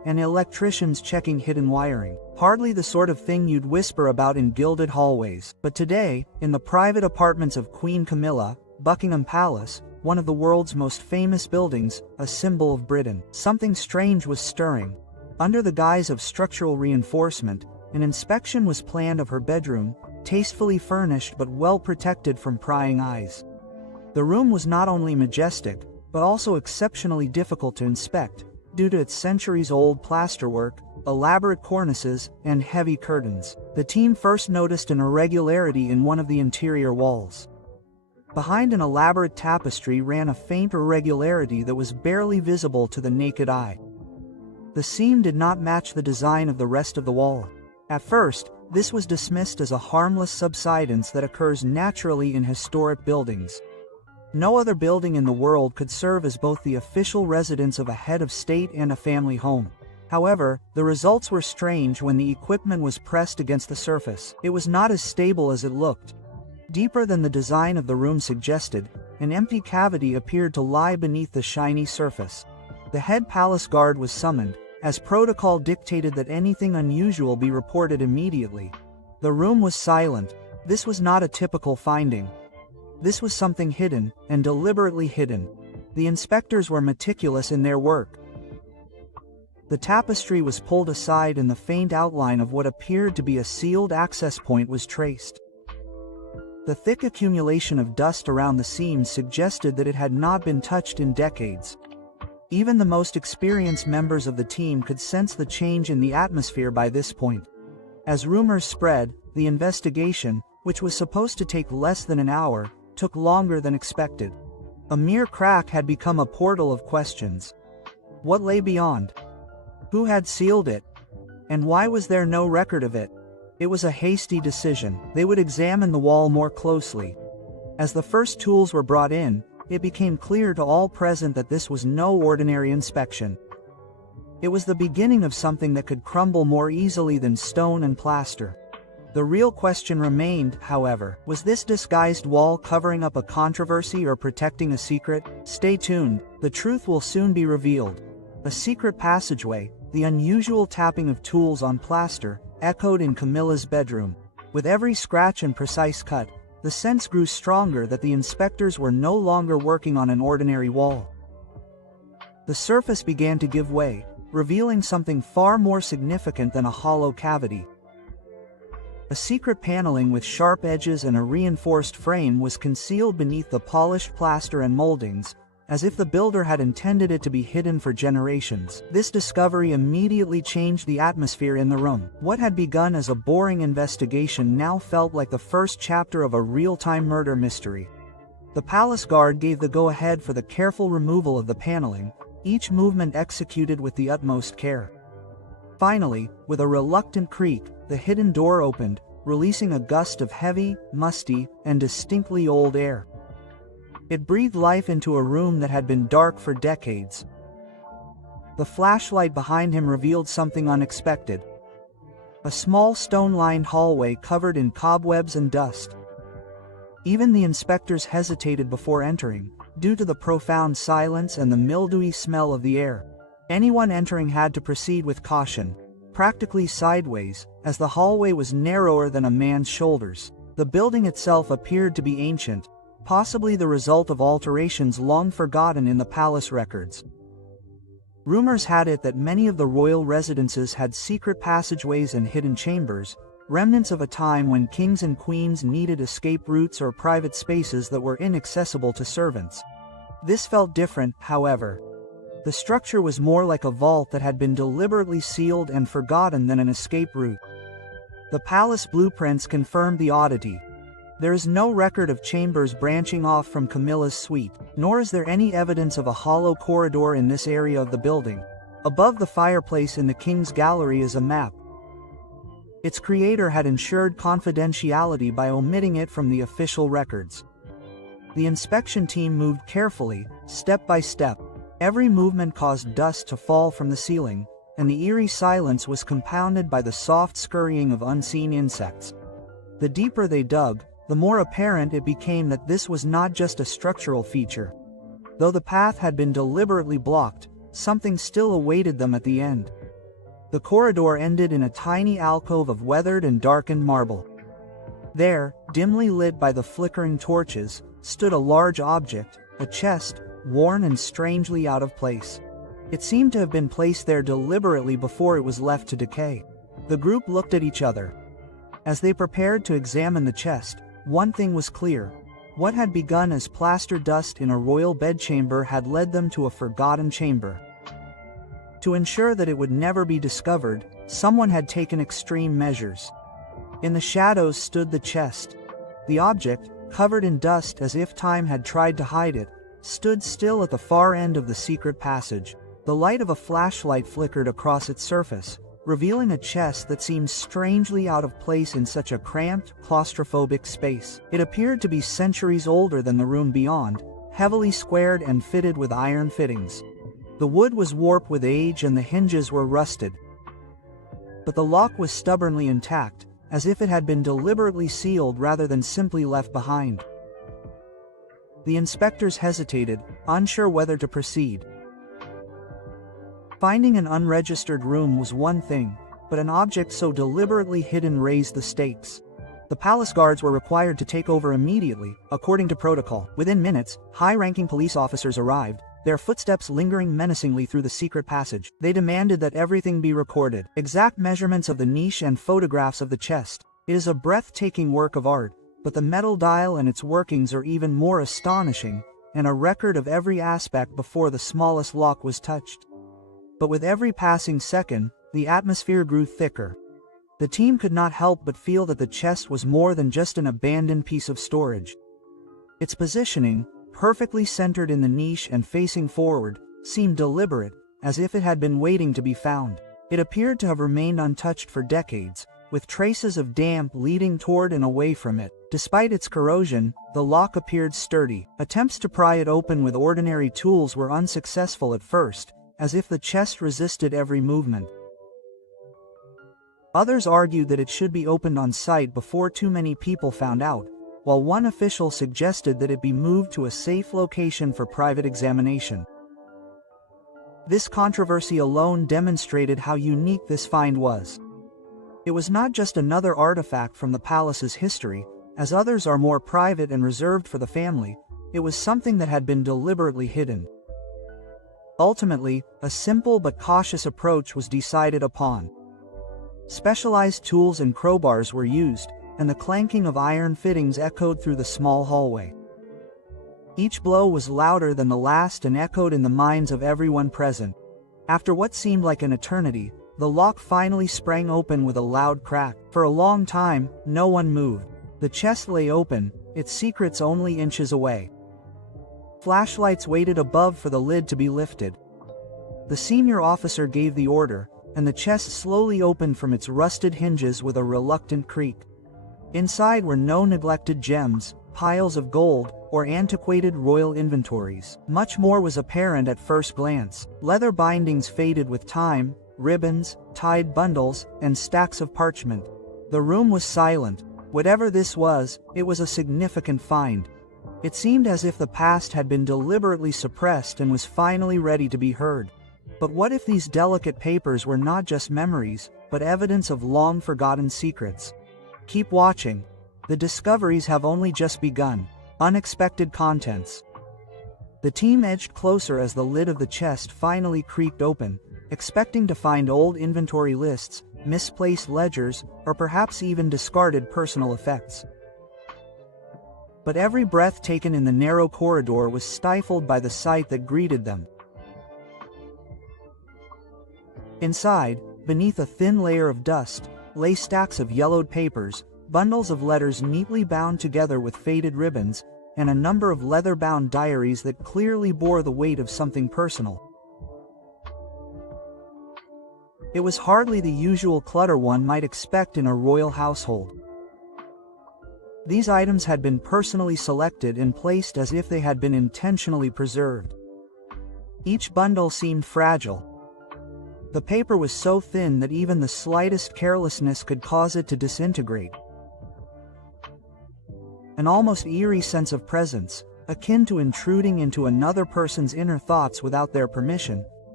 and electricians checking hidden wiring. Hardly the sort of thing you'd whisper about in gilded hallways. But today, in the private apartments of Queen Camilla, Buckingham Palace, one of the world's most famous buildings, a symbol of Britain, something strange was stirring. Under the guise of structural reinforcement, an inspection was planned of her bedroom, tastefully furnished but well protected from prying eyes. The room was not only majestic, but also exceptionally difficult to inspect, due to its centuries-old plasterwork, elaborate cornices, and heavy curtains. The team first noticed an irregularity in one of the interior walls. Behind an elaborate tapestry ran a faint irregularity that was barely visible to the naked eye. The seam did not match the design of the rest of the wall. At first, this was dismissed as a harmless subsidence that occurs naturally in historic buildings. No other building in the world could serve as both the official residence of a head of state and a family home. However, the results were strange when the equipment was pressed against the surface. It was not as stable as it looked. Deeper than the design of the room suggested, an empty cavity appeared to lie beneath the shiny surface. The head palace guard was summoned, as protocol dictated that anything unusual be reported immediately. The room was silent. This was not a typical finding. This was something hidden, and deliberately hidden. The inspectors were meticulous in their work. The tapestry was pulled aside and the faint outline of what appeared to be a sealed access point was traced. The thick accumulation of dust around the seams suggested that it had not been touched in decades. Even the most experienced members of the team could sense the change in the atmosphere by this point. As rumors spread, the investigation, which was supposed to take less than an hour, took longer than expected. A mere crack had become a portal of questions. What lay beyond? Who had sealed it? And why was there no record of it? It was a hasty decision. They would examine the wall more closely. As the first tools were brought in, it became clear to all present that this was no ordinary inspection. It was the beginning of something that could crumble more easily than stone and plaster. The real question remained, however, was this disguised wall covering up a controversy or protecting a secret? Stay tuned, the truth will soon be revealed. A secret passageway, the unusual tapping of tools on plaster, echoed in Camilla's bedroom. With every scratch and precise cut, the sense grew stronger that the inspectors were no longer working on an ordinary wall. The surface began to give way, revealing something far more significant than a hollow cavity. A secret paneling with sharp edges and a reinforced frame was concealed beneath the polished plaster and moldings, as if the builder had intended it to be hidden for generations. This discovery immediately changed the atmosphere in the room. What had begun as a boring investigation now felt like the first chapter of a real-time murder mystery. The palace guard gave the go-ahead for the careful removal of the paneling, each movement executed with the utmost care. Finally, with a reluctant creak, the hidden door opened, releasing a gust of heavy, musty, and distinctly old air. It breathed life into a room that had been dark for decades. The flashlight behind him revealed something unexpected. A small stone-lined hallway covered in cobwebs and dust. Even the inspectors hesitated before entering, due to the profound silence and the mildewy smell of the air. Anyone entering had to proceed with caution, practically sideways, as the hallway was narrower than a man's shoulders. The building itself appeared to be ancient, possibly the result of alterations long forgotten in the palace records. Rumors had it that many of the royal residences had secret passageways and hidden chambers, remnants of a time when kings and queens needed escape routes or private spaces that were inaccessible to servants. This felt different, however. The structure was more like a vault that had been deliberately sealed and forgotten than an escape route. The palace blueprints confirmed the oddity. There is no record of chambers branching off from Camilla's suite, nor is there any evidence of a hollow corridor in this area of the building. Above the fireplace in the King's Gallery is a map. Its creator had ensured confidentiality by omitting it from the official records. The inspection team moved carefully, step by step. Every movement caused dust to fall from the ceiling, and the eerie silence was compounded by the soft scurrying of unseen insects. The deeper they dug, the more apparent it became that this was not just a structural feature. Though the path had been deliberately blocked, something still awaited them at the end. The corridor ended in a tiny alcove of weathered and darkened marble. There, dimly lit by the flickering torches, stood a large object, a chest, worn and strangely out of place. It seemed to have been placed there deliberately before it was left to decay. The group looked at each other. As they prepared to examine the chest, one thing was clear. What had begun as plaster dust in a royal bedchamber had led them to a forgotten chamber. To ensure that it would never be discovered, someone had taken extreme measures. In the shadows stood the chest. The object, covered in dust as if time had tried to hide it, stood still at the far end of the secret passage. The light of a flashlight flickered across its surface, revealing a chest that seemed strangely out of place in such a cramped, claustrophobic space. It appeared to be centuries older than the room beyond, heavily squared and fitted with iron fittings. The wood was warped with age and the hinges were rusted. But the lock was stubbornly intact, as if it had been deliberately sealed rather than simply left behind. The inspectors hesitated, unsure whether to proceed. Finding an unregistered room was one thing, but an object so deliberately hidden raised the stakes. The palace guards were required to take over immediately, according to protocol. Within minutes, high-ranking police officers arrived, their footsteps lingering menacingly through the secret passage. They demanded that everything be recorded. Exact measurements of the niche and photographs of the chest. It is a breathtaking work of art, but the metal dial and its workings are even more astonishing, and a record of every aspect before the smallest lock was touched. But with every passing second, the atmosphere grew thicker. The team could not help but feel that the chest was more than just an abandoned piece of storage. Its positioning, perfectly centered in the niche and facing forward, seemed deliberate, as if it had been waiting to be found. It appeared to have remained untouched for decades, with traces of damp leading toward and away from it. Despite its corrosion, the lock appeared sturdy. Attempts to pry it open with ordinary tools were unsuccessful at first, as if the chest resisted every movement. Others argued that it should be opened on sight before too many people found out, while one official suggested that it be moved to a safe location for private examination. This controversy alone demonstrated how unique this find was. It was not just another artifact from the palace's history, as others are more private and reserved for the family. It was something that had been deliberately hidden. Ultimately, a simple but cautious approach was decided upon. Specialized tools and crowbars were used, and the clanking of iron fittings echoed through the small hallway. Each blow was louder than the last and echoed in the minds of everyone present. After what seemed like an eternity, the lock finally sprang open with a loud crack. For a long time, no one moved. The chest lay open, its secrets only inches away. Flashlights waited above for the lid to be lifted. The senior officer gave the order, and the chest slowly opened from its rusted hinges with a reluctant creak. Inside were no neglected gems, piles of gold, or antiquated royal inventories. Much more was apparent at first glance. Leather bindings faded with time, ribbons, tied bundles, and stacks of parchment. The room was silent. Whatever this was, it was a significant find. It seemed as if the past had been deliberately suppressed and was finally ready to be heard. But what if these delicate papers were not just memories, but evidence of long-forgotten secrets? Keep watching. The discoveries have only just begun. Unexpected contents. The team edged closer as the lid of the chest finally creaked open, expecting to find old inventory lists, misplaced ledgers, or perhaps even discarded personal effects. But every breath taken in the narrow corridor was stifled by the sight that greeted them. Inside, beneath a thin layer of dust, lay stacks of yellowed papers, bundles of letters neatly bound together with faded ribbons, and a number of leather-bound diaries that clearly bore the weight of something personal. It was hardly the usual clutter one might expect in a royal household. These items had been personally selected and placed as if they had been intentionally preserved. Each bundle seemed fragile. The paper was so thin that even the slightest carelessness could cause it to disintegrate. An almost eerie sense of presence, akin to intruding into another person's inner thoughts without their permission,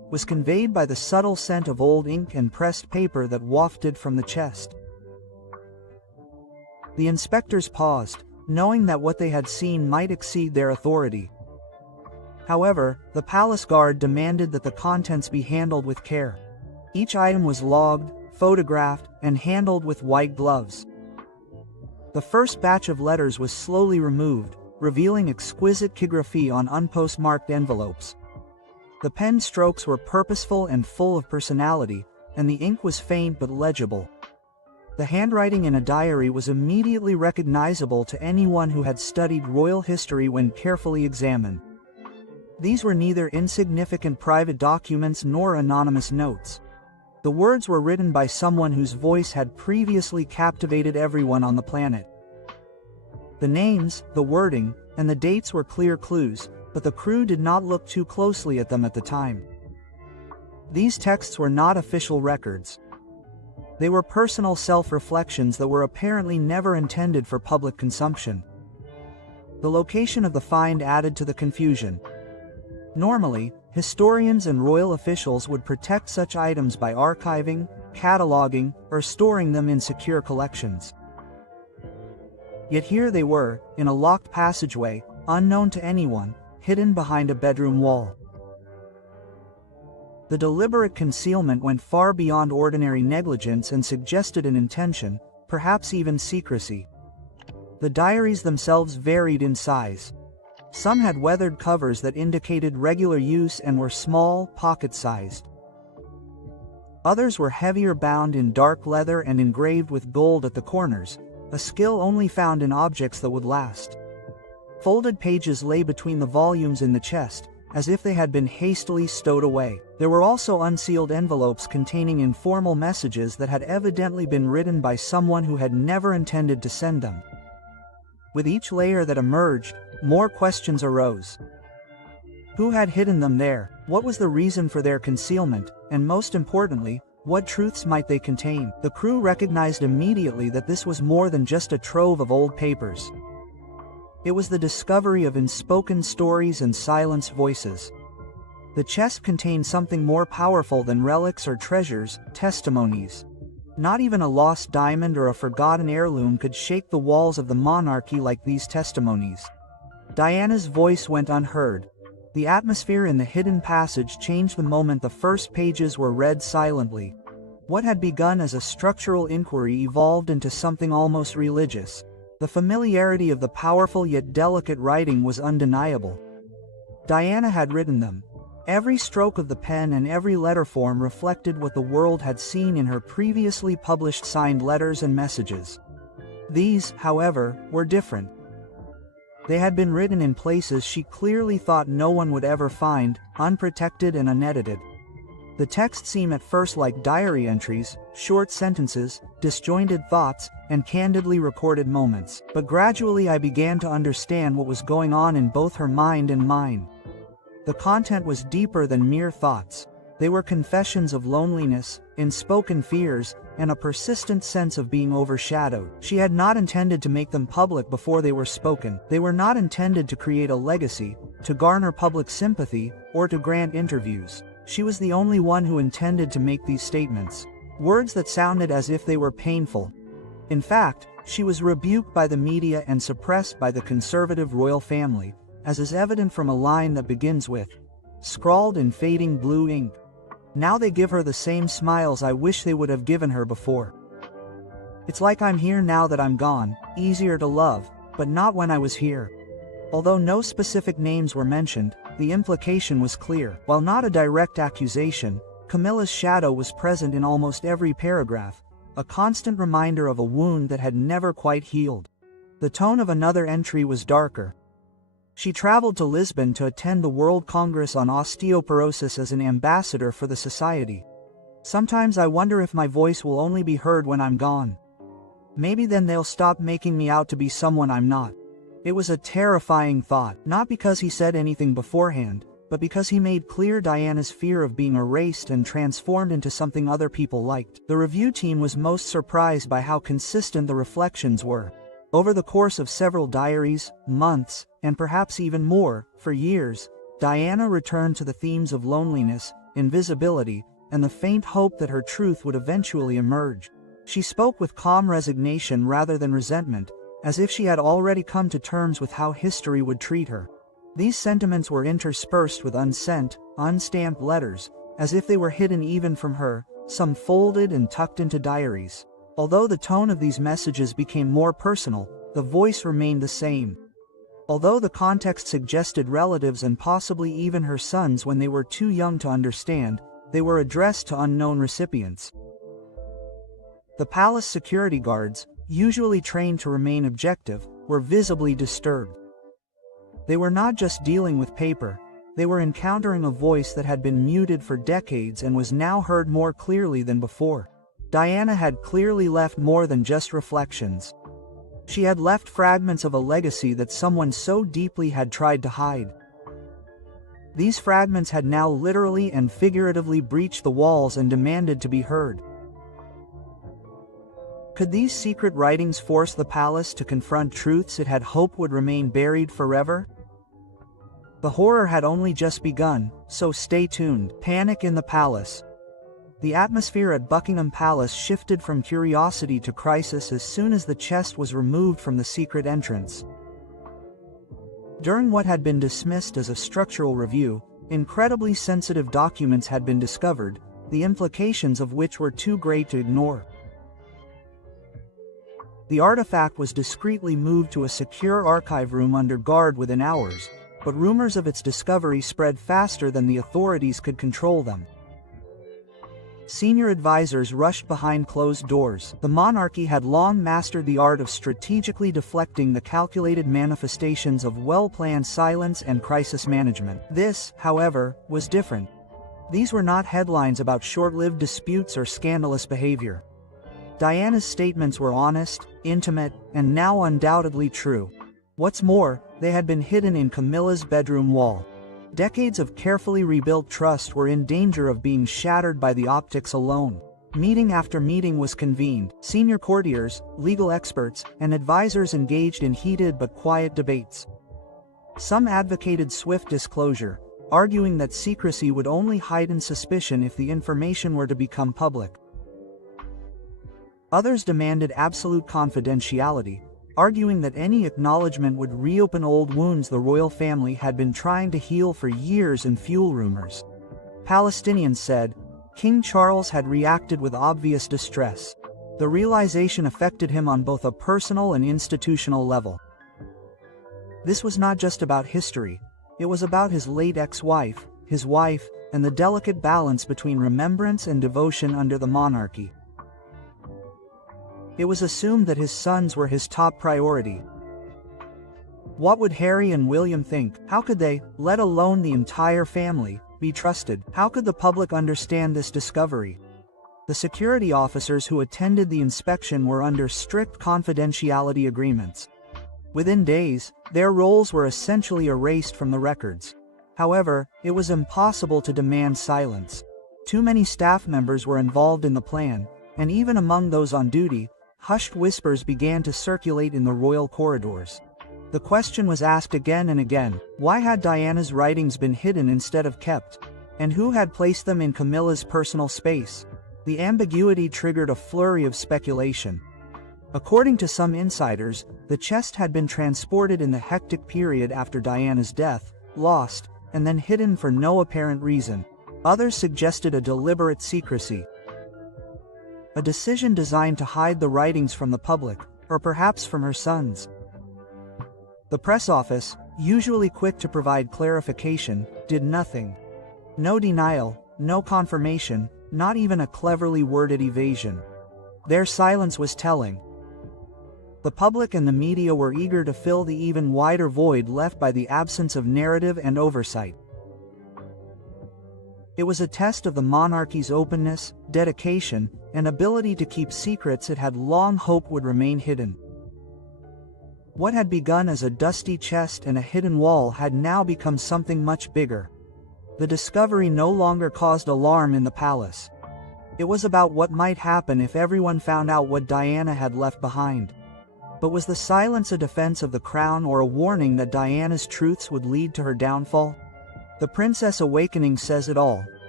was conveyed by the subtle scent of old ink and pressed paper that wafted from the chest. The inspectors paused, knowing that what they had seen might exceed their authority. However, the palace guard demanded that the contents be handled with care. Each item was logged, photographed, and handled with white gloves. The first batch of letters was slowly removed, revealing exquisite calligraphy on unpostmarked envelopes. The pen strokes were purposeful and full of personality, and the ink was faint but legible. The handwriting in a diary was immediately recognizable to anyone who had studied royal history when carefully examined. These were neither insignificant private documents nor anonymous notes. The words were written by someone whose voice had previously captivated everyone on the planet. The names, the wording, and the dates were clear clues, but the crew did not look too closely at them at the time. These texts were not official records. They were personal self-reflections that were apparently never intended for public consumption. The location of the find added to the confusion. Normally, historians and royal officials would protect such items by archiving, cataloging, or storing them in secure collections. Yet here they were, in a locked passageway, unknown to anyone, hidden behind a bedroom wall. The deliberate concealment went far beyond ordinary negligence and suggested an intention, perhaps even secrecy. The diaries themselves varied in size. Some had weathered covers that indicated regular use and were small, pocket-sized. Others were heavier, bound in dark leather and engraved with gold at the corners, a skill only found in objects that would last. Folded pages lay between the volumes in the chest, as if they had been hastily stowed away. There were also unsealed envelopes containing informal messages that had evidently been written by someone who had never intended to send them. With each layer that emerged, more questions arose. Who had hidden them there? What was the reason for their concealment? And most importantly, what truths might they contain? The crew recognized immediately that this was more than just a trove of old papers. It was the discovery of unspoken stories and silenced voices. The chest contained something more powerful than relics or treasures, testimonies. Not even a lost diamond or a forgotten heirloom could shake the walls of the monarchy like these testimonies. Diana's voice went unheard. The atmosphere in the hidden passage changed the moment the first pages were read silently. What had begun as a structural inquiry evolved into something almost religious. The familiarity of the powerful yet delicate writing was undeniable. Diana had written them. Every stroke of the pen and every letter form reflected what the world had seen in her previously published signed letters and messages. These, however, were different. They had been written in places she clearly thought no one would ever find, unprotected and unedited. The text seemed at first like diary entries, short sentences, disjointed thoughts, and candidly recorded moments. But gradually I began to understand what was going on in both her mind and mine. The content was deeper than mere thoughts. They were confessions of loneliness, unspoken fears, and a persistent sense of being overshadowed. She had not intended to make them public before they were spoken. They were not intended to create a legacy, to garner public sympathy, or to grant interviews. She was the only one who intended to make these statements. Words that sounded as if they were painful. In fact, she was rebuked by the media and suppressed by the conservative royal family, as is evident from a line that begins with, scrawled in fading blue ink. Now they give her the same smiles I wish they would have given her before. It's like I'm here now that I'm gone, easier to love, but not when I was here. Although no specific names were mentioned, the implication was clear. While not a direct accusation, Camilla's shadow was present in almost every paragraph, a constant reminder of a wound that had never quite healed. The tone of another entry was darker. She traveled to Lisbon to attend the World Congress on Osteoporosis as an ambassador for the society. Sometimes I wonder if my voice will only be heard when I'm gone. Maybe then they'll stop making me out to be someone I'm not. It was a terrifying thought, not because he said anything beforehand, but because he made clear Diana's fear of being erased and transformed into something other people liked. The review team was most surprised by how consistent the reflections were. Over the course of several diaries, months, and perhaps even more, for years, Diana returned to the themes of loneliness, invisibility, and the faint hope that her truth would eventually emerge. She spoke with calm resignation rather than resentment, as if she had already come to terms with how history would treat her. These sentiments were interspersed with unsent, unstamped letters, as if they were hidden even from her, some folded and tucked into diaries. Although the tone of these messages became more personal, the voice remained the same. Although the context suggested relatives and possibly even her sons when they were too young to understand, they were addressed to unknown recipients. The palace security guards, usually trained to remain objective, were visibly disturbed. They were not just dealing with paper, they were encountering a voice that had been muted for decades and was now heard more clearly than before. Diana had clearly left more than just reflections. She had left fragments of a legacy that someone so deeply had tried to hide. These fragments had now literally and figuratively breached the walls and demanded to be heard. Could these secret writings force the palace to confront truths it had hoped would remain buried forever? The horror had only just begun, so stay tuned. Panic in the palace. The atmosphere at Buckingham Palace shifted from curiosity to crisis as soon as the chest was removed from the secret entrance. During what had been dismissed as a structural review, incredibly sensitive documents had been discovered, the implications of which were too great to ignore. The artifact was discreetly moved to a secure archive room under guard within hours, but rumors of its discovery spread faster than the authorities could control them. Senior advisors rushed behind closed doors. The monarchy had long mastered the art of strategically deflecting the calculated manifestations of well-planned silence and crisis management. This, however, was different. These were not headlines about short-lived disputes or scandalous behavior. Diana's statements were honest, intimate, and now undoubtedly true. What's more, they had been hidden in Camilla's bedroom wall. Decades of carefully rebuilt trust were in danger of being shattered by the optics alone. Meeting after meeting was convened. Senior courtiers, legal experts, and advisors engaged in heated but quiet debates. Some advocated swift disclosure, arguing that secrecy would only heighten suspicion if the information were to become public. Others demanded absolute confidentiality, arguing that any acknowledgement would reopen old wounds the royal family had been trying to heal for years and fuel rumors. Palestinians said, King Charles had reacted with obvious distress. The realization affected him on both a personal and institutional level. This was not just about history, it was about his late ex-wife, his wife, and the delicate balance between remembrance and devotion under the monarchy. It was assumed that his sons were his top priority. What would Harry and William think? How could they, let alone the entire family, be trusted? How could the public understand this discovery? The security officers who attended the inspection were under strict confidentiality agreements. Within days, their roles were essentially erased from the records. However, it was impossible to demand silence. Too many staff members were involved in the plan, and even among those on duty, hushed whispers began to circulate in the royal corridors. The question was asked again and again, why had Diana's writings been hidden instead of kept? And who had placed them in Camilla's personal space? The ambiguity triggered a flurry of speculation. According to some insiders, the chest had been transported in the hectic period after Diana's death, lost, and then hidden for no apparent reason. Others suggested a deliberate secrecy. A decision designed to hide the writings from the public, or perhaps from her sons. The press office, usually quick to provide clarification, did nothing. No denial, no confirmation, not even a cleverly worded evasion. Their silence was telling. The public and the media were eager to fill the even wider void left by the absence of narrative and oversight. It was a test of the monarchy's openness, dedication, and ability to keep secrets it had long hoped would remain hidden. What had begun as a dusty chest and a hidden wall had now become something much bigger. The discovery no longer caused alarm in the palace. It was about what might happen if everyone found out what Diana had left behind. But was the silence a defense of the crown or a warning that Diana's truths would lead to her downfall? The Princess Awakening says it all.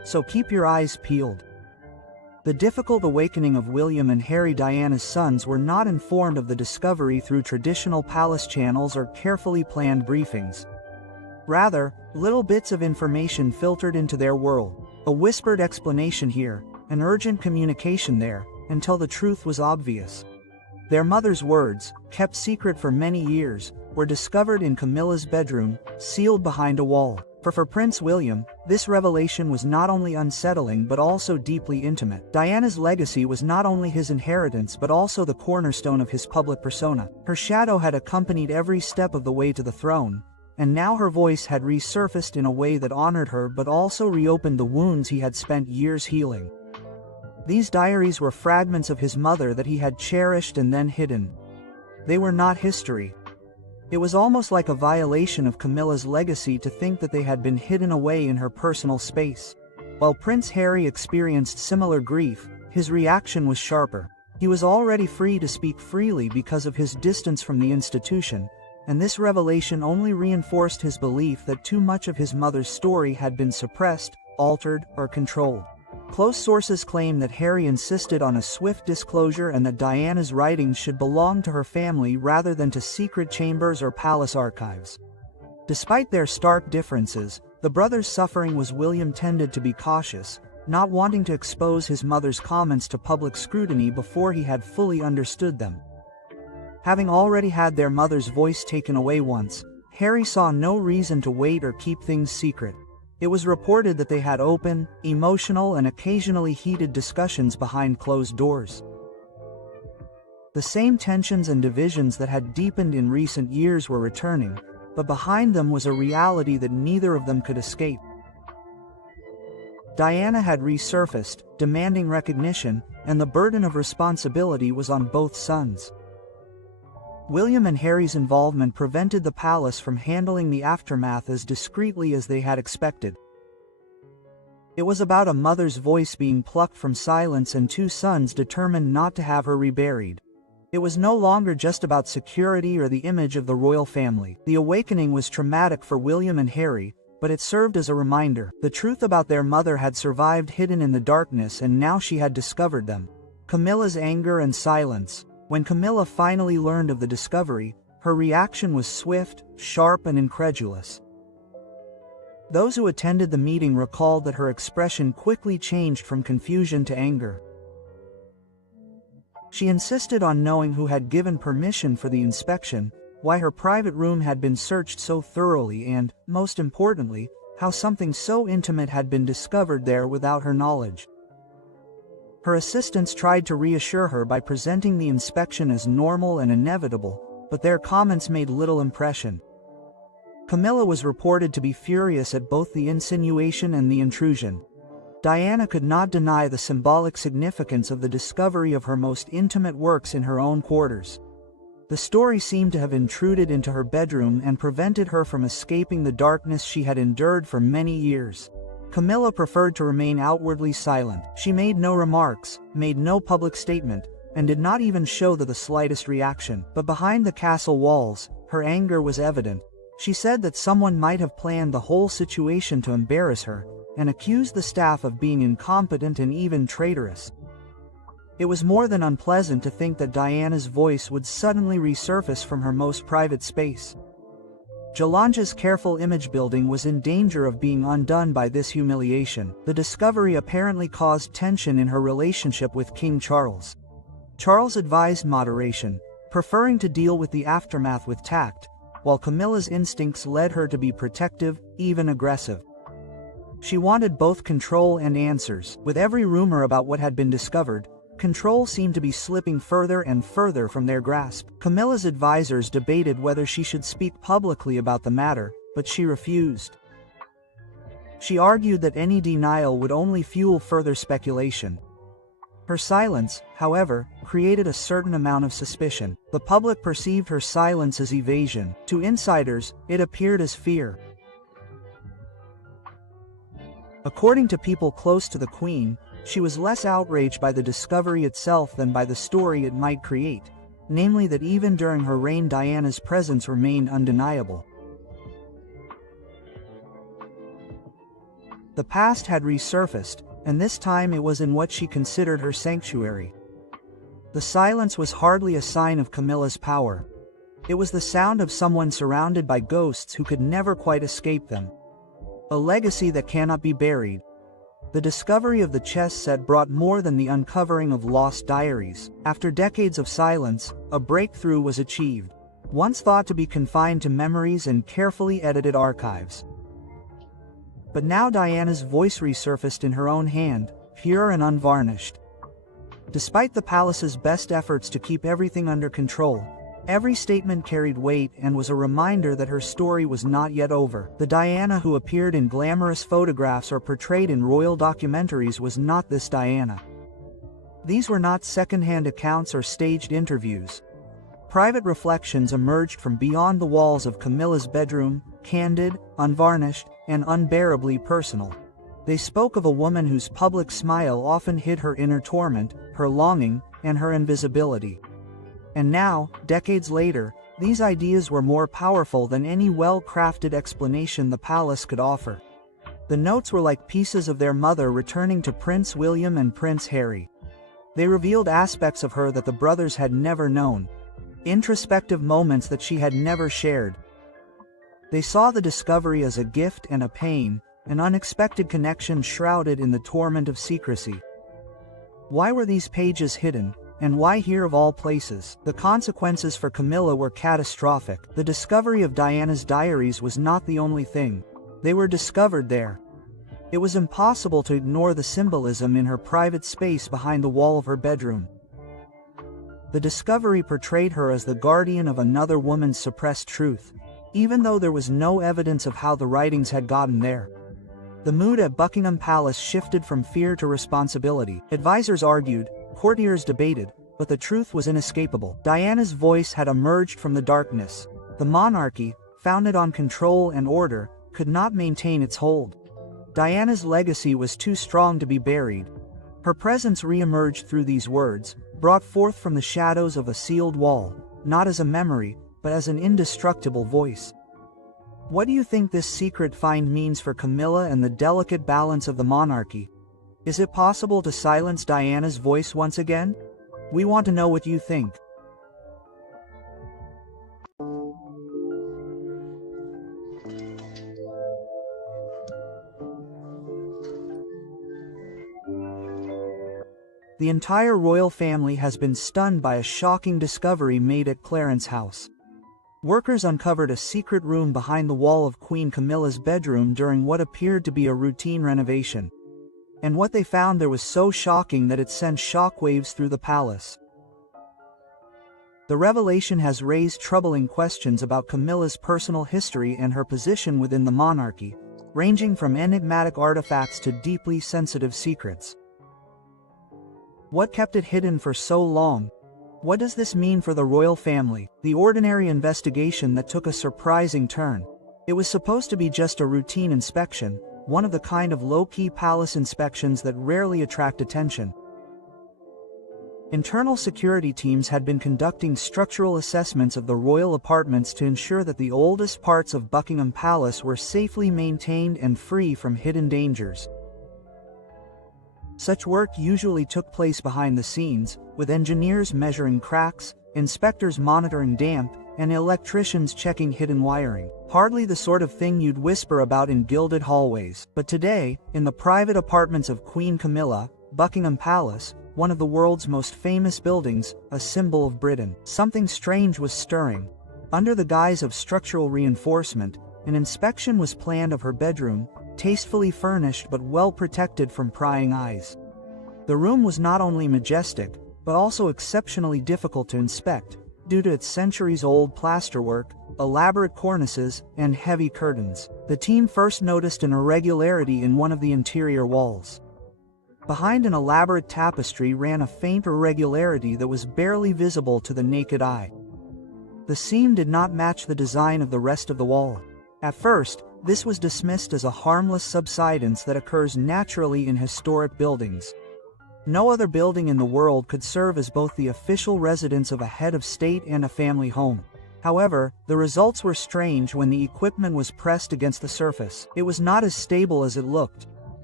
so keep your eyes peeled. The difficult awakening of William and Harry, Diana's sons, were not informed of the discovery through traditional palace channels or carefully planned briefings. Rather, little bits of information filtered into their world, a whispered explanation here, an urgent communication there, until the truth was obvious. Their mother's words, kept secret for many years, were discovered in Camilla's bedroom, sealed behind a wall. For Prince William, this revelation was not only unsettling but also deeply intimate. Diana's legacy was not only his inheritance but also the cornerstone of his public persona. Her shadow had accompanied every step of the way to the throne, and now her voice had resurfaced in a way that honored her but also reopened the wounds he had spent years healing. These diaries were fragments of his mother that he had cherished and then hidden. They were not history. It was almost like a violation of Camilla's legacy to think that they had been hidden away in her personal space. While Prince Harry experienced similar grief, his reaction was sharper. He was already free to speak freely because of his distance from the institution, and this revelation only reinforced his belief that too much of his mother's story had been suppressed, altered, or controlled. Close sources claim that Harry insisted on a swift disclosure and that Diana's writings should belong to her family rather than to secret chambers or palace archives. Despite their stark differences, the brothers' suffering was William tended to be cautious, not wanting to expose his mother's comments to public scrutiny before he had fully understood them. Having already had their mother's voice taken away once, Harry saw no reason to wait or keep things secret. It was reported that they had open, emotional, and occasionally heated discussions behind closed doors. The same tensions and divisions that had deepened in recent years were returning, but behind them was a reality that neither of them could escape. Diana had resurfaced, demanding recognition, and the burden of responsibility was on both sons. William and Harry's involvement prevented the palace from handling the aftermath as discreetly as they had expected. It was about a mother's voice being plucked from silence and two sons determined not to have her reburied. It was no longer just about security or the image of the royal family. The awakening was traumatic for William and Harry, but it served as a reminder. The truth about their mother had survived hidden in the darkness, and now she had discovered them. Camilla's anger and silence. When Camilla finally learned of the discovery, her reaction was swift, sharp, and incredulous. Those who attended the meeting recalled that her expression quickly changed from confusion to anger. She insisted on knowing who had given permission for the inspection, why her private room had been searched so thoroughly, and, most importantly, how something so intimate had been discovered there without her knowledge. Her assistants tried to reassure her by presenting the inspection as normal and inevitable, but their comments made little impression. Camilla was reported to be furious at both the insinuation and the intrusion. Diana could not deny the symbolic significance of the discovery of her most intimate works in her own quarters. The story seemed to have intruded into her bedroom and prevented her from escaping the darkness she had endured for many years. Camilla preferred to remain outwardly silent. She made no remarks, made no public statement, and did not even show the slightest reaction. But behind the castle walls, her anger was evident. She said that someone might have planned the whole situation to embarrass her, and accused the staff of being incompetent and even traitorous. It was more than unpleasant to think that Diana's voice would suddenly resurface from her most private space. Jalanja's careful image building was in danger of being undone by this humiliation. The discovery apparently caused tension in her relationship with King Charles. Charles advised moderation, preferring to deal with the aftermath with tact, while Camilla's instincts led her to be protective, even aggressive. She wanted both control and answers. With every rumor about what had been discovered, control seemed to be slipping further and further from their grasp. Camilla's advisors debated whether she should speak publicly about the matter, but she refused. She argued that any denial would only fuel further speculation. Her silence, however, created a certain amount of suspicion. The public perceived her silence as evasion. To insiders, it appeared as fear. According to people close to the Queen, she was less outraged by the discovery itself than by the story it might create, namely that even during her reign Diana's presence remained undeniable. The past had resurfaced, and this time it was in what she considered her sanctuary. The silence was hardly a sign of Camilla's power. It was the sound of someone surrounded by ghosts who could never quite escape them. A legacy that cannot be buried. The discovery of the chess set brought more than the uncovering of lost diaries. After decades of silence, a breakthrough was achieved. Once thought to be confined to memories and carefully edited archives. But now Diana's voice resurfaced in her own hand, pure and unvarnished. Despite the palace's best efforts to keep everything under control, every statement carried weight and was a reminder that her story was not yet over. The Diana who appeared in glamorous photographs or portrayed in royal documentaries was not this Diana. These were not second-hand accounts or staged interviews. Private reflections emerged from beyond the walls of Camilla's bedroom, candid, unvarnished, and unbearably personal. They spoke of a woman whose public smile often hid her inner torment, her longing, and her invisibility. And now, decades later, these ideas were more powerful than any well-crafted explanation the palace could offer. The notes were like pieces of their mother returning to Prince William and Prince Harry. They revealed aspects of her that the brothers had never known. Introspective moments that she had never shared. They saw the discovery as a gift and a pain, an unexpected connection shrouded in the torment of secrecy. Why were these pages hidden, and why here of all places? The consequences for Camilla were catastrophic. The discovery of Diana's diaries was not the only thing. They were discovered there. It was impossible to ignore the symbolism in her private space behind the wall of her bedroom. The discovery portrayed her as the guardian of another woman's suppressed truth, even though there was no evidence of how the writings had gotten there. The mood at Buckingham Palace shifted from fear to responsibility. Advisors argued, courtiers debated, but the truth was inescapable. Diana's voice had emerged from the darkness. The monarchy, founded on control and order, could not maintain its hold. Diana's legacy was too strong to be buried. Her presence re-emerged through these words, brought forth from the shadows of a sealed wall, not as a memory, but as an indestructible voice. What do you think this secret find means for Camilla and the delicate balance of the monarchy? Is it possible to silence Diana's voice once again? We want to know what you think. The entire royal family has been stunned by a shocking discovery made at Clarence House. Workers uncovered a secret room behind the wall of Queen Camilla's bedroom during what appeared to be a routine renovation. And what they found there was so shocking that it sent shockwaves through the palace. The revelation has raised troubling questions about Camilla's personal history and her position within the monarchy, ranging from enigmatic artifacts to deeply sensitive secrets. What kept it hidden for so long? What does this mean for the royal family? The ordinary investigation that took a surprising turn. It was supposed to be just a routine inspection, one of the kind of low-key palace inspections that rarely attract attention. Internal security teams had been conducting structural assessments of the royal apartments to ensure that the oldest parts of Buckingham Palace were safely maintained and free from hidden dangers. Such work usually took place behind the scenes, with engineers measuring cracks, inspectors monitoring damp, and electricians checking hidden wiring. Hardly the sort of thing you'd whisper about in gilded hallways. But today, in the private apartments of Queen Camilla, Buckingham Palace, one of the world's most famous buildings, a symbol of Britain, something strange was stirring. Under the guise of structural reinforcement, an inspection was planned of her bedroom, tastefully furnished but well protected from prying eyes. The room was not only majestic, but also exceptionally difficult to inspect, due to its centuries-old plasterwork, elaborate cornices, and heavy curtains. The team first noticed an irregularity in one of the interior walls. Behind an elaborate tapestry ran a faint irregularity that was barely visible to the naked eye. The seam did not match the design of the rest of the wall. At first, this was dismissed as a harmless subsidence that occurs naturally in historic buildings. No other building in the world could serve as both the official residence of a head of state and a family home. However, the results were strange when the equipment was pressed against the surface. It was not as stable as it looked.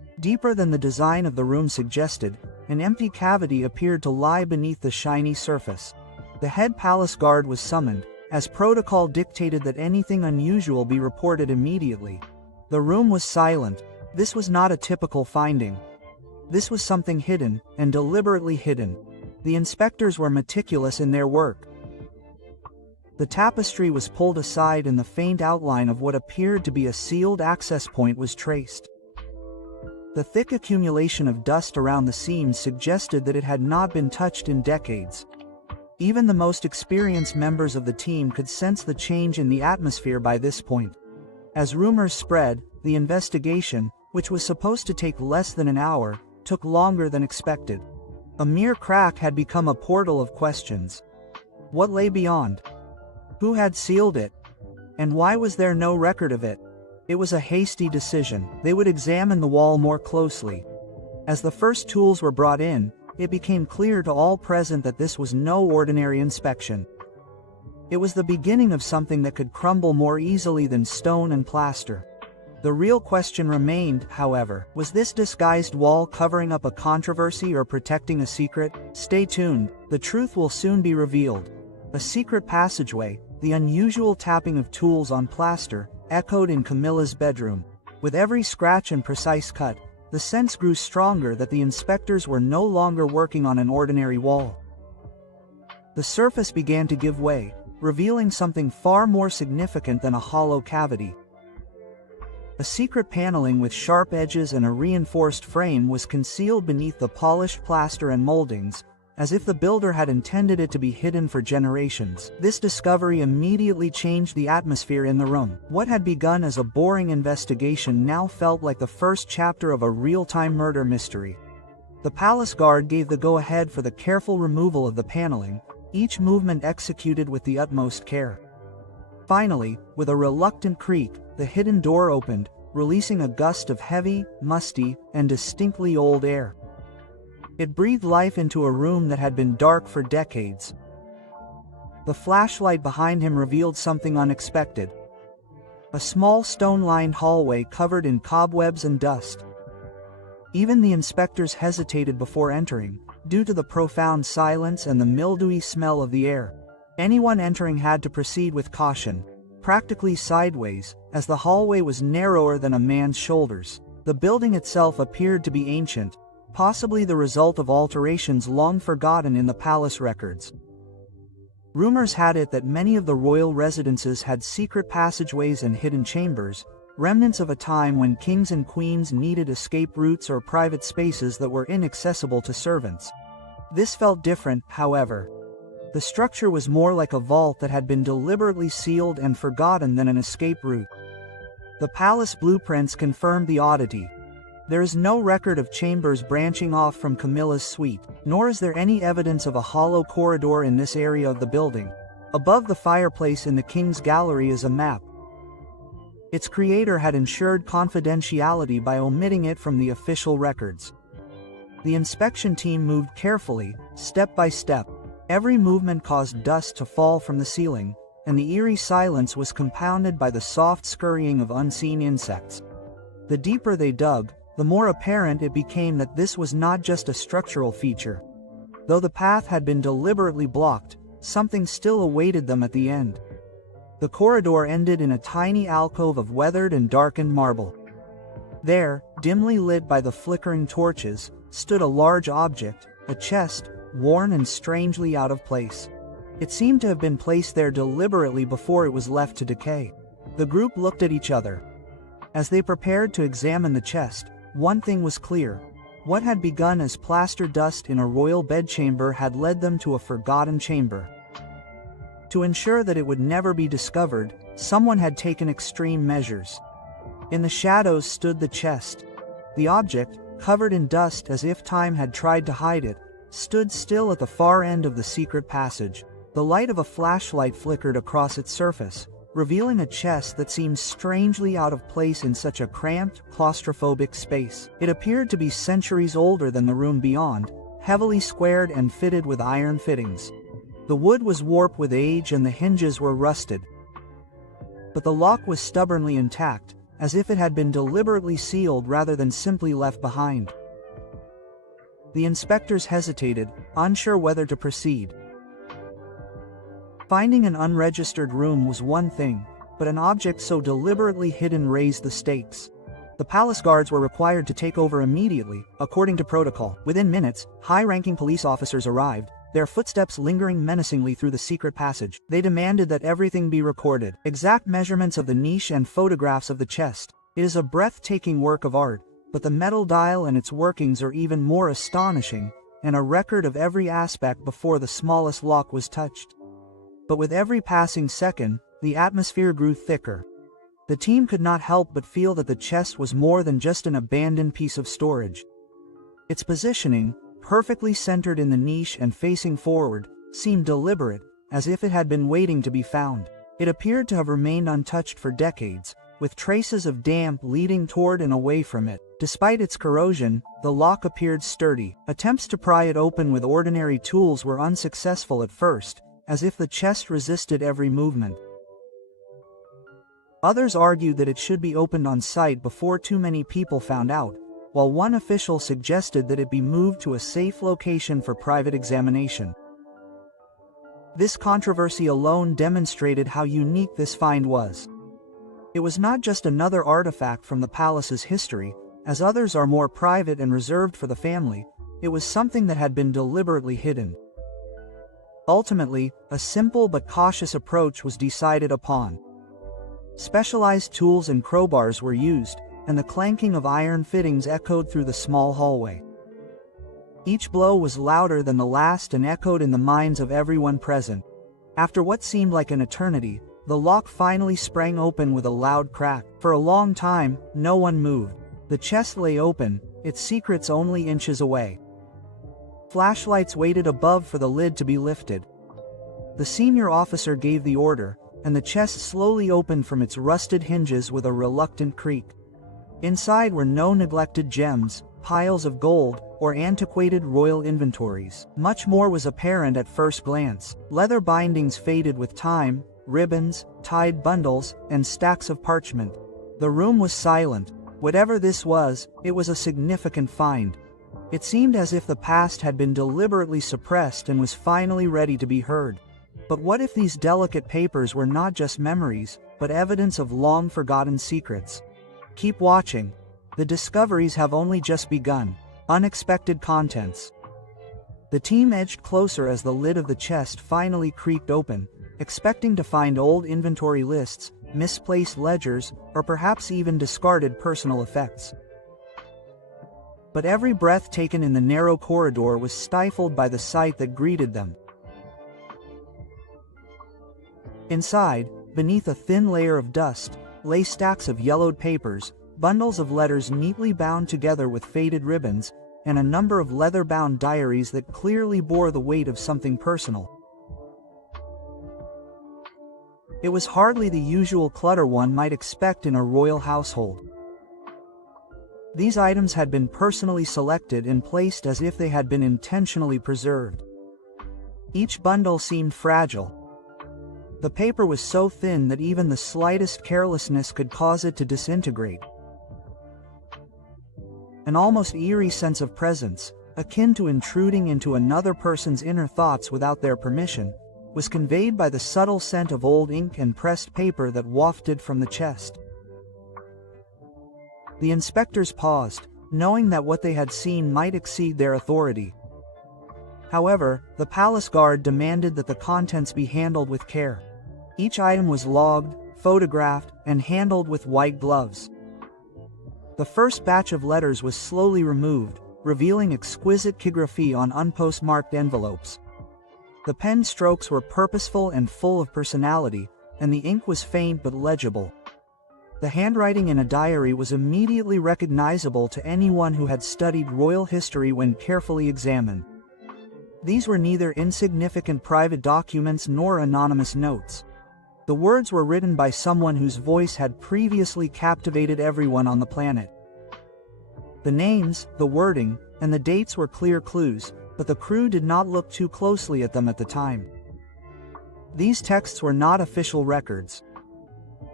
Deeper than the design of the room suggested, an empty cavity appeared to lie beneath the shiny surface. The head palace guard was summoned, as protocol dictated that anything unusual be reported immediately. The room was silent. This was not a typical finding. This was something hidden, and deliberately hidden. The inspectors were meticulous in their work. The tapestry was pulled aside and the faint outline of what appeared to be a sealed access point was traced. The thick accumulation of dust around the seams suggested that it had not been touched in decades. Even the most experienced members of the team could sense the change in the atmosphere by this point. As rumors spread, the investigation, which was supposed to take less than an hour, took longer than expected. A mere crack had become a portal of questions. What lay beyond? Who had sealed it? And why was there no record of it? It was a hasty decision. They would examine the wall more closely. As the first tools were brought in, it became clear to all present that this was no ordinary inspection. It was the beginning of something that could crumble more easily than stone and plaster. The real question remained, however, was this disguised wall covering up a controversy or protecting a secret? Stay tuned, the truth will soon be revealed. A secret passageway, the unusual tapping of tools on plaster, echoed in Camilla's bedroom. With every scratch and precise cut, the sense grew stronger that the inspectors were no longer working on an ordinary wall. The surface began to give way, revealing something far more significant than a hollow cavity. A secret paneling with sharp edges and a reinforced frame was concealed beneath the polished plaster and moldings, as if the builder had intended it to be hidden for generations. This discovery immediately changed the atmosphere in the room. What had begun as a boring investigation now felt like the first chapter of a real-time murder mystery. The palace guard gave the go-ahead for the careful removal of the paneling, each movement executed with the utmost care. Finally, with a reluctant creak, the hidden door opened, releasing a gust of heavy, musty, and distinctly old air. It breathed life into a room that had been dark for decades. The flashlight behind him revealed something unexpected. A small stone-lined hallway covered in cobwebs and dust. Even the inspectors hesitated before entering, due to the profound silence and the mildewy smell of the air. Anyone entering had to proceed with caution, practically sideways, as the hallway was narrower than a man's shoulders. The building itself appeared to be ancient, possibly the result of alterations long forgotten in the palace records. Rumors had it that many of the royal residences had secret passageways and hidden chambers, remnants of a time when kings and queens needed escape routes or private spaces that were inaccessible to servants. This felt different, however. The structure was more like a vault that had been deliberately sealed and forgotten than an escape route. The palace blueprints confirmed the oddity. There is no record of chambers branching off from Camilla's suite, nor is there any evidence of a hollow corridor in this area of the building. Above the fireplace in the king's gallery is a map. Its creator had ensured confidentiality by omitting it from the official records. The inspection team moved carefully, step by step. Every movement caused dust to fall from the ceiling, and the eerie silence was compounded by the soft scurrying of unseen insects. The deeper they dug, the more apparent it became that this was not just a structural feature. Though the path had been deliberately blocked, something still awaited them at the end. The corridor ended in a tiny alcove of weathered and darkened marble. There, dimly lit by the flickering torches, stood a large object, a chest, worn and strangely out of place. It seemed to have been placed there deliberately before it was left to decay. The group looked at each other. As they prepared to examine the chest, one thing was clear. What had begun as plaster dust in a royal bedchamber had led them to a forgotten chamber. To ensure that it would never be discovered, someone had taken extreme measures. In the shadows stood the chest. The object, covered in dust as if time had tried to hide it, stood still at the far end of the secret passage. The light of a flashlight flickered across its surface, revealing a chest that seemed strangely out of place in such a cramped, claustrophobic space. It appeared to be centuries older than the room beyond, heavily squared and fitted with iron fittings. The wood was warped with age and the hinges were rusted. But the lock was stubbornly intact, as if it had been deliberately sealed rather than simply left behind. The inspectors hesitated, unsure whether to proceed. Finding an unregistered room was one thing, but an object so deliberately hidden raised the stakes. The palace guards were required to take over immediately, according to protocol. Within minutes, high-ranking police officers arrived, their footsteps lingering menacingly through the secret passage. They demanded that everything be recorded. Exact measurements of the niche and photographs of the chest. It is a breathtaking work of art, but the metal dial and its workings are even more astonishing, and a record of every aspect before the smallest lock was touched. But with every passing second, the atmosphere grew thicker. The team could not help but feel that the chest was more than just an abandoned piece of storage. Its positioning, perfectly centered in the niche and facing forward, seemed deliberate, as if it had been waiting to be found. It appeared to have remained untouched for decades, with traces of damp leading toward and away from it. Despite its corrosion, the lock appeared sturdy. Attempts to pry it open with ordinary tools were unsuccessful at first, as if the chest resisted every movement. Others argued that it should be opened on site before too many people found out, while one official suggested that it be moved to a safe location for private examination. This controversy alone demonstrated how unique this find was. It was not just another artifact from the palace's history, as others are more private and reserved for the family. It was something that had been deliberately hidden. Ultimately, a simple but cautious approach was decided upon. Specialized tools and crowbars were used, and the clanking of iron fittings echoed through the small hallway. Each blow was louder than the last and echoed in the minds of everyone present. After what seemed like an eternity, the lock finally sprang open with a loud crack. For a long time, no one moved. The chest lay open, its secrets only inches away. Flashlights waited above for the lid to be lifted. The senior officer gave the order, and the chest slowly opened from its rusted hinges with a reluctant creak. Inside were no neglected gems, piles of gold, or antiquated royal inventories. Much more was apparent at first glance. Leather bindings faded with time, ribbons, tied bundles, and stacks of parchment. The room was silent. Whatever this was, it was a significant find. It seemed as if the past had been deliberately suppressed and was finally ready to be heard. But what if these delicate papers were not just memories, but evidence of long-forgotten secrets? Keep watching. The discoveries have only just begun. Unexpected contents. The team edged closer as the lid of the chest finally creaked open, expecting to find old inventory lists, misplaced ledgers, or perhaps even discarded personal effects. But every breath taken in the narrow corridor was stifled by the sight that greeted them. Inside, beneath a thin layer of dust, lay stacks of yellowed papers, bundles of letters neatly bound together with faded ribbons, and a number of leather-bound diaries that clearly bore the weight of something personal. It was hardly the usual clutter one might expect in a royal household. These items had been personally selected and placed as if they had been intentionally preserved. Each bundle seemed fragile. The paper was so thin that even the slightest carelessness could cause it to disintegrate. An almost eerie sense of presence, akin to intruding into another person's inner thoughts without their permission, was conveyed by the subtle scent of old ink and pressed paper that wafted from the chest. The inspectors paused, knowing that what they had seen might exceed their authority. However, the palace guard demanded that the contents be handled with care. Each item was logged, photographed, and handled with white gloves. The first batch of letters was slowly removed, revealing exquisite calligraphy on unpostmarked envelopes. The pen strokes were purposeful and full of personality, and the ink was faint but legible. The handwriting in a diary was immediately recognizable to anyone who had studied royal history when carefully examined. These were neither insignificant private documents nor anonymous notes. The words were written by someone whose voice had previously captivated everyone on the planet. The names, the wording, and the dates were clear clues, but the crew did not look too closely at them at the time. These texts were not official records.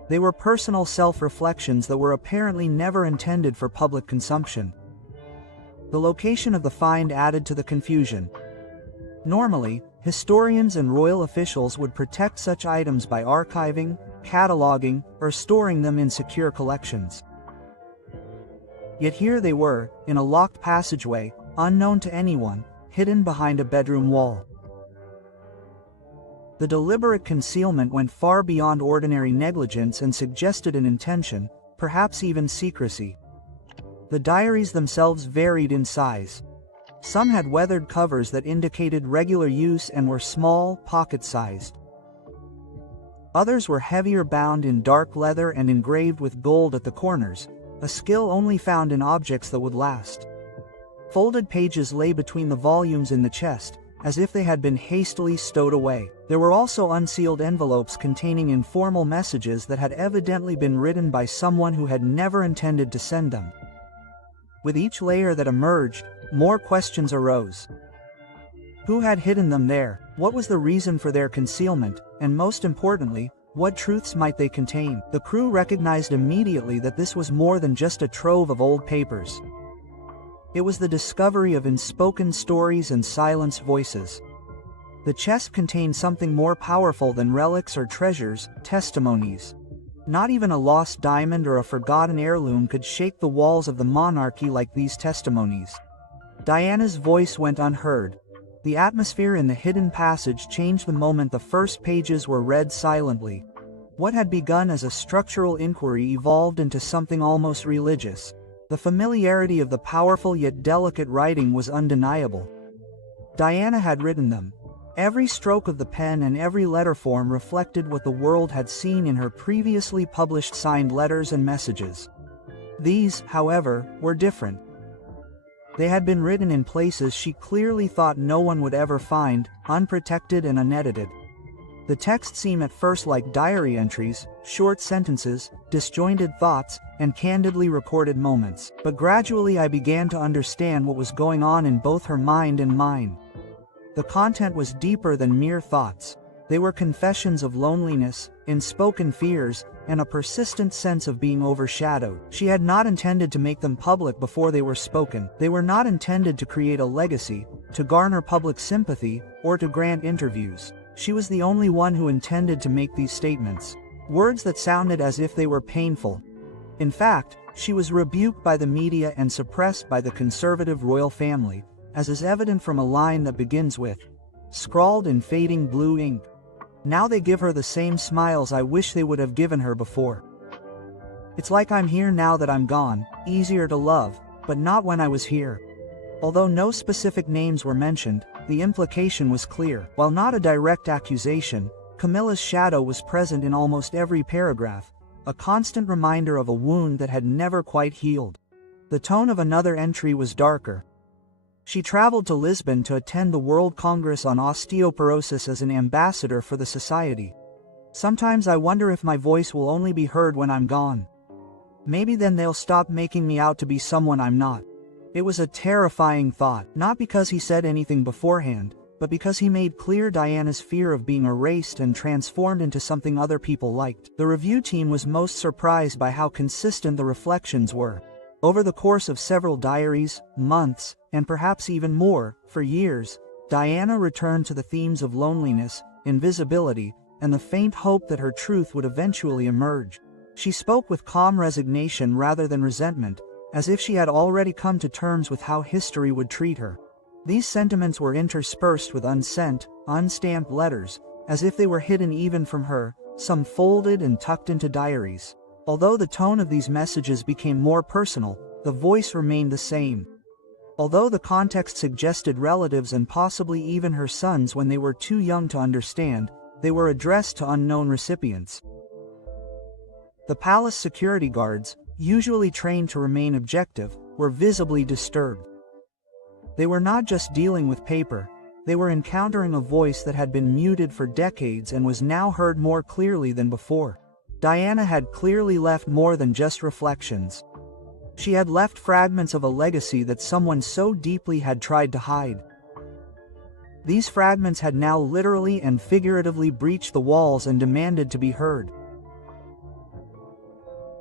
They were personal self-reflections that were apparently never intended for public consumption. The location of the find added to the confusion. Normally, historians and royal officials would protect such items by archiving, cataloging, or storing them in secure collections. Yet here they were, in a locked passageway, unknown to anyone, hidden behind a bedroom wall. The deliberate concealment went far beyond ordinary negligence and suggested an intention, perhaps even secrecy. The diaries themselves varied in size. Some had weathered covers that indicated regular use and were small, pocket-sized. Others were heavier, bound in dark leather and engraved with gold at the corners, a skill only found in objects that would last. Folded pages lay between the volumes in the chest, as if they had been hastily stowed away. There were also unsealed envelopes containing informal messages that had evidently been written by someone who had never intended to send them. With each layer that emerged, more questions arose. Who had hidden them there? What was the reason for their concealment? And most importantly, what truths might they contain? The crew recognized immediately that this was more than just a trove of old papers. It was the discovery of unspoken stories and silenced voices. The chest contained something more powerful than relics or treasures, testimonies. Not even a lost diamond or a forgotten heirloom could shake the walls of the monarchy like these testimonies. Diana's voice went unheard. The atmosphere in the hidden passage changed the moment the first pages were read silently. What had begun as a structural inquiry evolved into something almost religious. The familiarity of the powerful yet delicate writing was undeniable. Diana had written them. Every stroke of the pen and every letter form reflected what the world had seen in her previously published signed letters and messages. These, however, were different. They had been written in places she clearly thought no one would ever find, unprotected and unedited. The text seemed at first like diary entries, short sentences, disjointed thoughts, and candidly recorded moments. But gradually I began to understand what was going on in both her mind and mine. The content was deeper than mere thoughts. They were confessions of loneliness, unspoken fears, and a persistent sense of being overshadowed. She had not intended to make them public before they were spoken. They were not intended to create a legacy, to garner public sympathy, or to grant interviews. She was the only one who intended to make these statements. Words that sounded as if they were painful. In fact, she was rebuked by the media and suppressed by the conservative royal family, as is evident from a line that begins with, scrawled in fading blue ink. Now they give her the same smiles I wish they would have given her before. It's like I'm here now that I'm gone, easier to love, but not when I was here. Although no specific names were mentioned, the implication was clear. While not a direct accusation, Camilla's shadow was present in almost every paragraph, a constant reminder of a wound that had never quite healed. The tone of another entry was darker. She traveled to Lisbon to attend the World Congress on Osteoporosis as an ambassador for the society. Sometimes I wonder if my voice will only be heard when I'm gone. Maybe then they'll stop making me out to be someone I'm not. It was a terrifying thought, not because he said anything beforehand, but because he made clear Diana's fear of being erased and transformed into something other people liked. The review team was most surprised by how consistent the reflections were. Over the course of several diaries, months, and perhaps even more, for years, Diana returned to the themes of loneliness, invisibility, and the faint hope that her truth would eventually emerge. She spoke with calm resignation rather than resentment, as if she had already come to terms with how history would treat her. These sentiments were interspersed with unsent, unstamped letters, as if they were hidden even from her, some folded and tucked into diaries. Although the tone of these messages became more personal, the voice remained the same. Although the context suggested relatives and possibly even her sons when they were too young to understand, they were addressed to unknown recipients. The palace security guards, usually trained to remain objective, were visibly disturbed. They were not just dealing with paper, they were encountering a voice that had been muted for decades and was now heard more clearly than before. Diana had clearly left more than just reflections. She had left fragments of a legacy that someone so deeply had tried to hide. These fragments had now literally and figuratively breached the walls and demanded to be heard.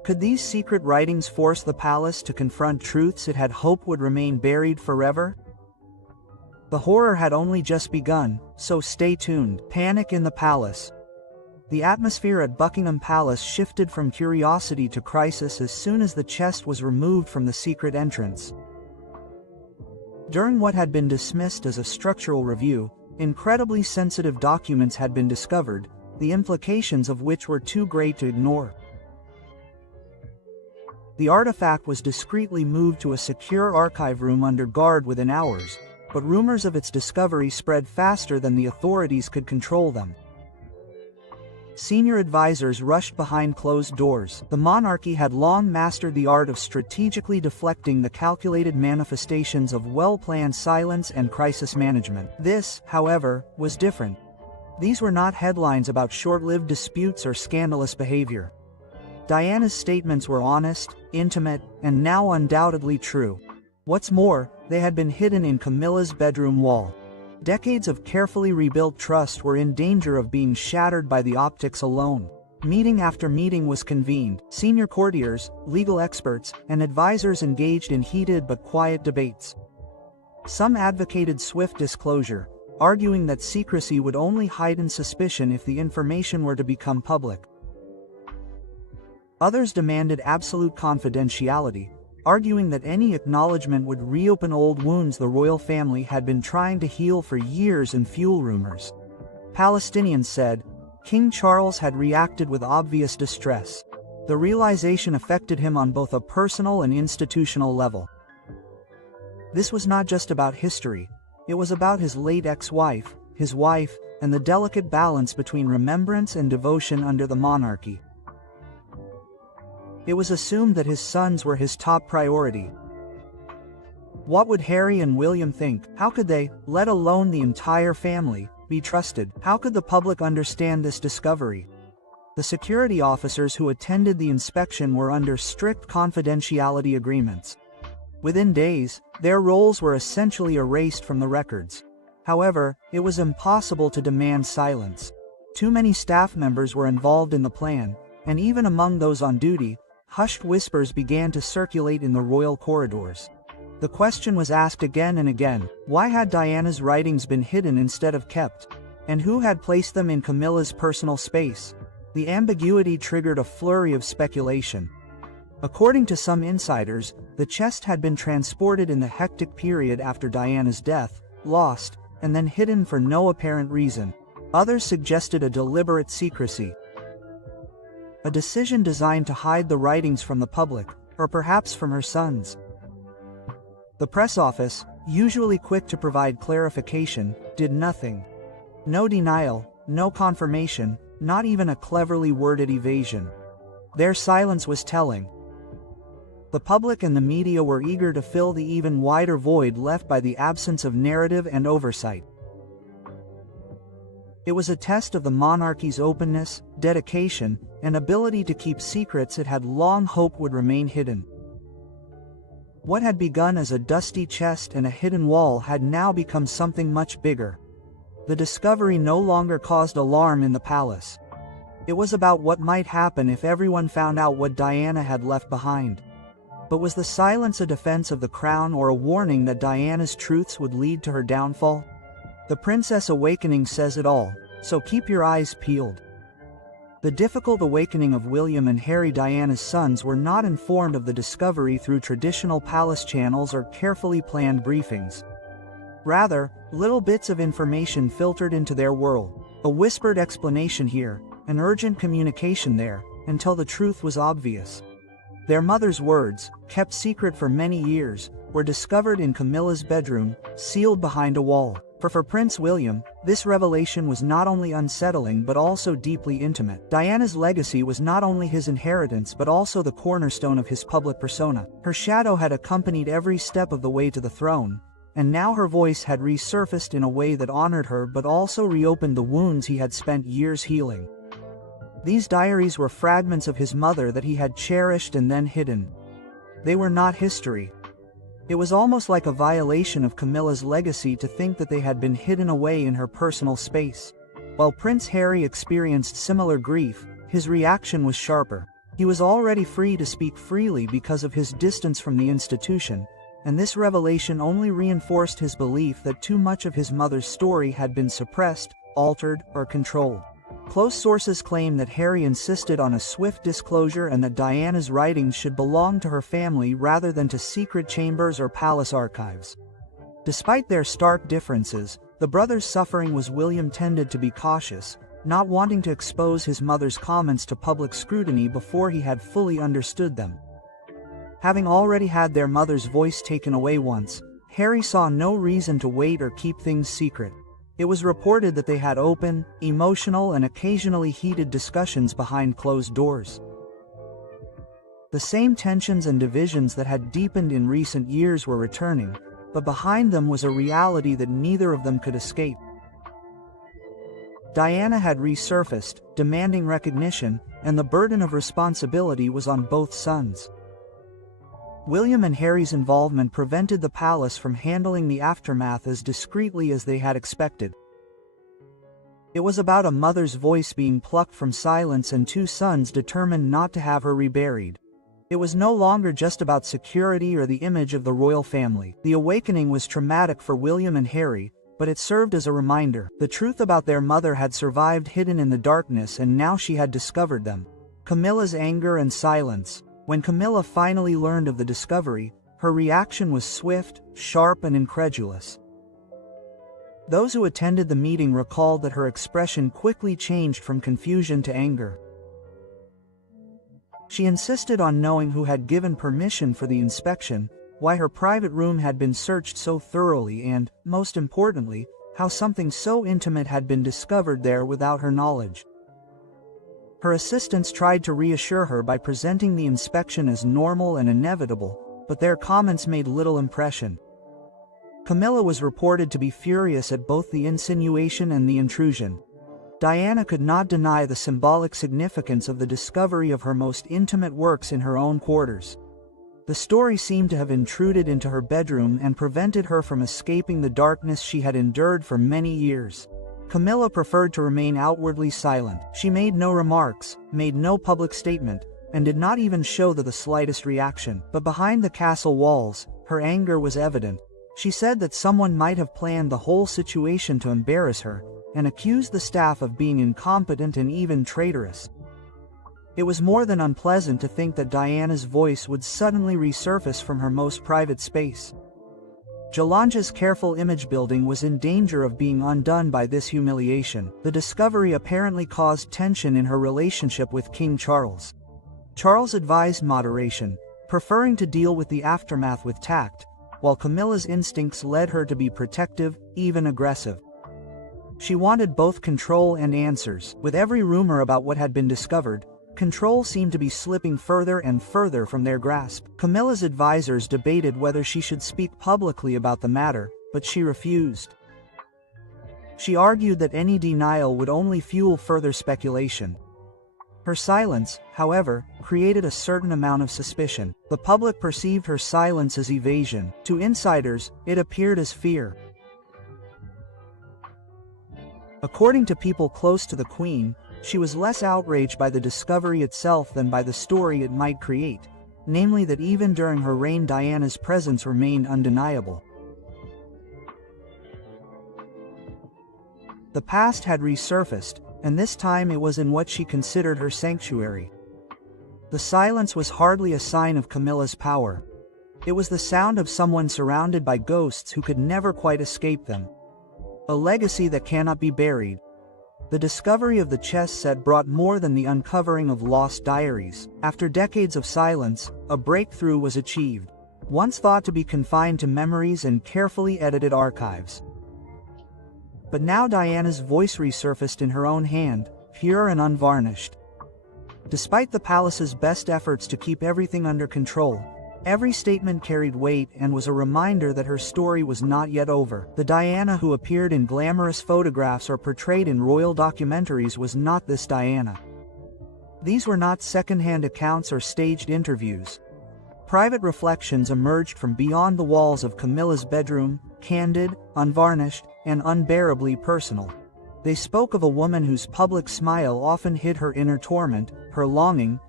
Could these secret writings force the palace to confront truths it had hoped would remain buried forever? The horror had only just begun, so stay tuned. Panic in the palace. The atmosphere at Buckingham Palace shifted from curiosity to crisis as soon as the chest was removed from the secret entrance. During what had been dismissed as a structural review, incredibly sensitive documents had been discovered, the implications of which were too great to ignore. The artifact was discreetly moved to a secure archive room under guard within hours, but rumors of its discovery spread faster than the authorities could control them. Senior advisors rushed behind closed doors. The monarchy had long mastered the art of strategically deflecting the calculated manifestations of well-planned silence and crisis management. This, however, was different. These were not headlines about short-lived disputes or scandalous behavior. Diana's statements were honest, intimate, and now undoubtedly true. What's more, they had been hidden in Camilla's bedroom wall. Decades of carefully rebuilt trust were in danger of being shattered by the optics alone. Meeting after meeting was convened. Senior courtiers, legal experts, and advisors engaged in heated but quiet debates. Some advocated swift disclosure, arguing that secrecy would only heighten suspicion if the information were to become public. Others demanded absolute confidentiality, arguing that any acknowledgement would reopen old wounds the royal family had been trying to heal for years and fuel rumors. Palestinians said, King Charles had reacted with obvious distress. The realization affected him on both a personal and institutional level. This was not just about history, it was about his late ex-wife, his wife, and the delicate balance between remembrance and devotion under the monarchy. It was assumed that his sons were his top priority. What would Harry and William think? How could they, let alone the entire family, be trusted? How could the public understand this discovery? The security officers who attended the inspection were under strict confidentiality agreements. Within days, their roles were essentially erased from the records. However, it was impossible to demand silence. Too many staff members were involved in the plan, and even among those on duty, hushed whispers began to circulate in the royal corridors. The question was asked again and again, why had Diana's writings been hidden instead of kept? And who had placed them in Camilla's personal space? The ambiguity triggered a flurry of speculation. According to some insiders, the chest had been transported in the hectic period after Diana's death, lost, and then hidden for no apparent reason. Others suggested a deliberate secrecy. A decision designed to hide the writings from the public, or perhaps from her sons. The press office, usually quick to provide clarification, did nothing. No denial, no confirmation, not even a cleverly worded evasion. Their silence was telling. The public and the media were eager to fill the even wider void left by the absence of narrative and oversight. It was a test of the monarchy's openness, dedication, and ability to keep secrets it had long hoped would remain hidden. What had begun as a dusty chest and a hidden wall had now become something much bigger. The discovery no longer caused alarm in the palace. It was about what might happen if everyone found out what Diana had left behind. But was the silence a defense of the crown or a warning that Diana's truths would lead to her downfall? The Princess Awakening says it all, so keep your eyes peeled. The difficult awakening of William and Harry, Diana's sons, were not informed of the discovery through traditional palace channels or carefully planned briefings. Rather, little bits of information filtered into their world, a whispered explanation here, an urgent communication there, until the truth was obvious. Their mother's words, kept secret for many years, were discovered in Camilla's bedroom, sealed behind a wall. For Prince William, this revelation was not only unsettling but also deeply intimate. Diana's legacy was not only his inheritance but also the cornerstone of his public persona. Her shadow had accompanied every step of the way to the throne, and now her voice had resurfaced in a way that honored her but also reopened the wounds he had spent years healing. These diaries were fragments of his mother that he had cherished and then hidden. They were not history. It was almost like a violation of Camilla's legacy to think that they had been hidden away in her personal space. While Prince Harry experienced similar grief, his reaction was sharper. He was already free to speak freely because of his distance from the institution, and this revelation only reinforced his belief that too much of his mother's story had been suppressed, altered, or controlled. Close sources claim that Harry insisted on a swift disclosure and that Diana's writings should belong to her family rather than to secret chambers or palace archives. Despite their stark differences, the brothers' suffering was William tended to be cautious, not wanting to expose his mother's comments to public scrutiny before he had fully understood them. Having already had their mother's voice taken away once, Harry saw no reason to wait or keep things secret. It was reported that they had open, emotional, and occasionally heated discussions behind closed doors. The same tensions and divisions that had deepened in recent years were returning, but behind them was a reality that neither of them could escape. Diana had resurfaced, demanding recognition, and the burden of responsibility was on both sons. William and Harry's involvement prevented the palace from handling the aftermath as discreetly as they had expected. It was about a mother's voice being plucked from silence and two sons determined not to have her reburied. It was no longer just about security or the image of the royal family. The awakening was traumatic for William and Harry, but it served as a reminder. The truth about their mother had survived hidden in the darkness, and now she had discovered them. Camilla's anger and silence. When Camilla finally learned of the discovery, her reaction was swift, sharp, and incredulous. Those who attended the meeting recalled that her expression quickly changed from confusion to anger. She insisted on knowing who had given permission for the inspection, why her private room had been searched so thoroughly, and, most importantly, how something so intimate had been discovered there without her knowledge. Her assistants tried to reassure her by presenting the inspection as normal and inevitable, but their comments made little impression. Camilla was reported to be furious at both the insinuation and the intrusion. Diana could not deny the symbolic significance of the discovery of her most intimate works in her own quarters. The story seemed to have intruded into her bedroom and prevented her from escaping the darkness she had endured for many years. Camilla preferred to remain outwardly silent. She made no remarks, made no public statement, and did not even show the slightest reaction. But behind the castle walls, her anger was evident. She said that someone might have planned the whole situation to embarrass her, and accused the staff of being incompetent and even traitorous. It was more than unpleasant to think that Diana's voice would suddenly resurface from her most private space. Jolanja's careful image building was in danger of being undone by this humiliation. The discovery apparently caused tension in her relationship with King Charles. Charles advised moderation, preferring to deal with the aftermath with tact, while Camilla's instincts led her to be protective, even aggressive. She wanted both control and answers. With every rumor about what had been discovered, control seemed to be slipping further and further from their grasp. Camilla's advisors debated whether she should speak publicly about the matter, but she refused. She argued that any denial would only fuel further speculation. Her silence, however, created a certain amount of suspicion. The public perceived her silence as evasion. To insiders, it appeared as fear. According to people close to the Queen, she was less outraged by the discovery itself than by the story it might create, namely that even during her reign Diana's presence remained undeniable. The past had resurfaced, and this time it was in what she considered her sanctuary. The silence was hardly a sign of Camilla's power. It was the sound of someone surrounded by ghosts who could never quite escape them. A legacy that cannot be buried. The discovery of the chess set brought more than the uncovering of lost diaries. After decades of silence, a breakthrough was achieved, once thought to be confined to memories and carefully edited archives. But now Diana's voice resurfaced in her own hand, pure and unvarnished. Despite the palace's best efforts to keep everything under control, every statement carried weight and was a reminder that her story was not yet over. The Diana who appeared in glamorous photographs or portrayed in royal documentaries was not this Diana. These were not second-hand accounts or staged interviews. Private reflections emerged from beyond the walls of Camilla's bedroom, candid, unvarnished, and unbearably personal. They spoke of a woman whose public smile often hid her inner torment, her longing,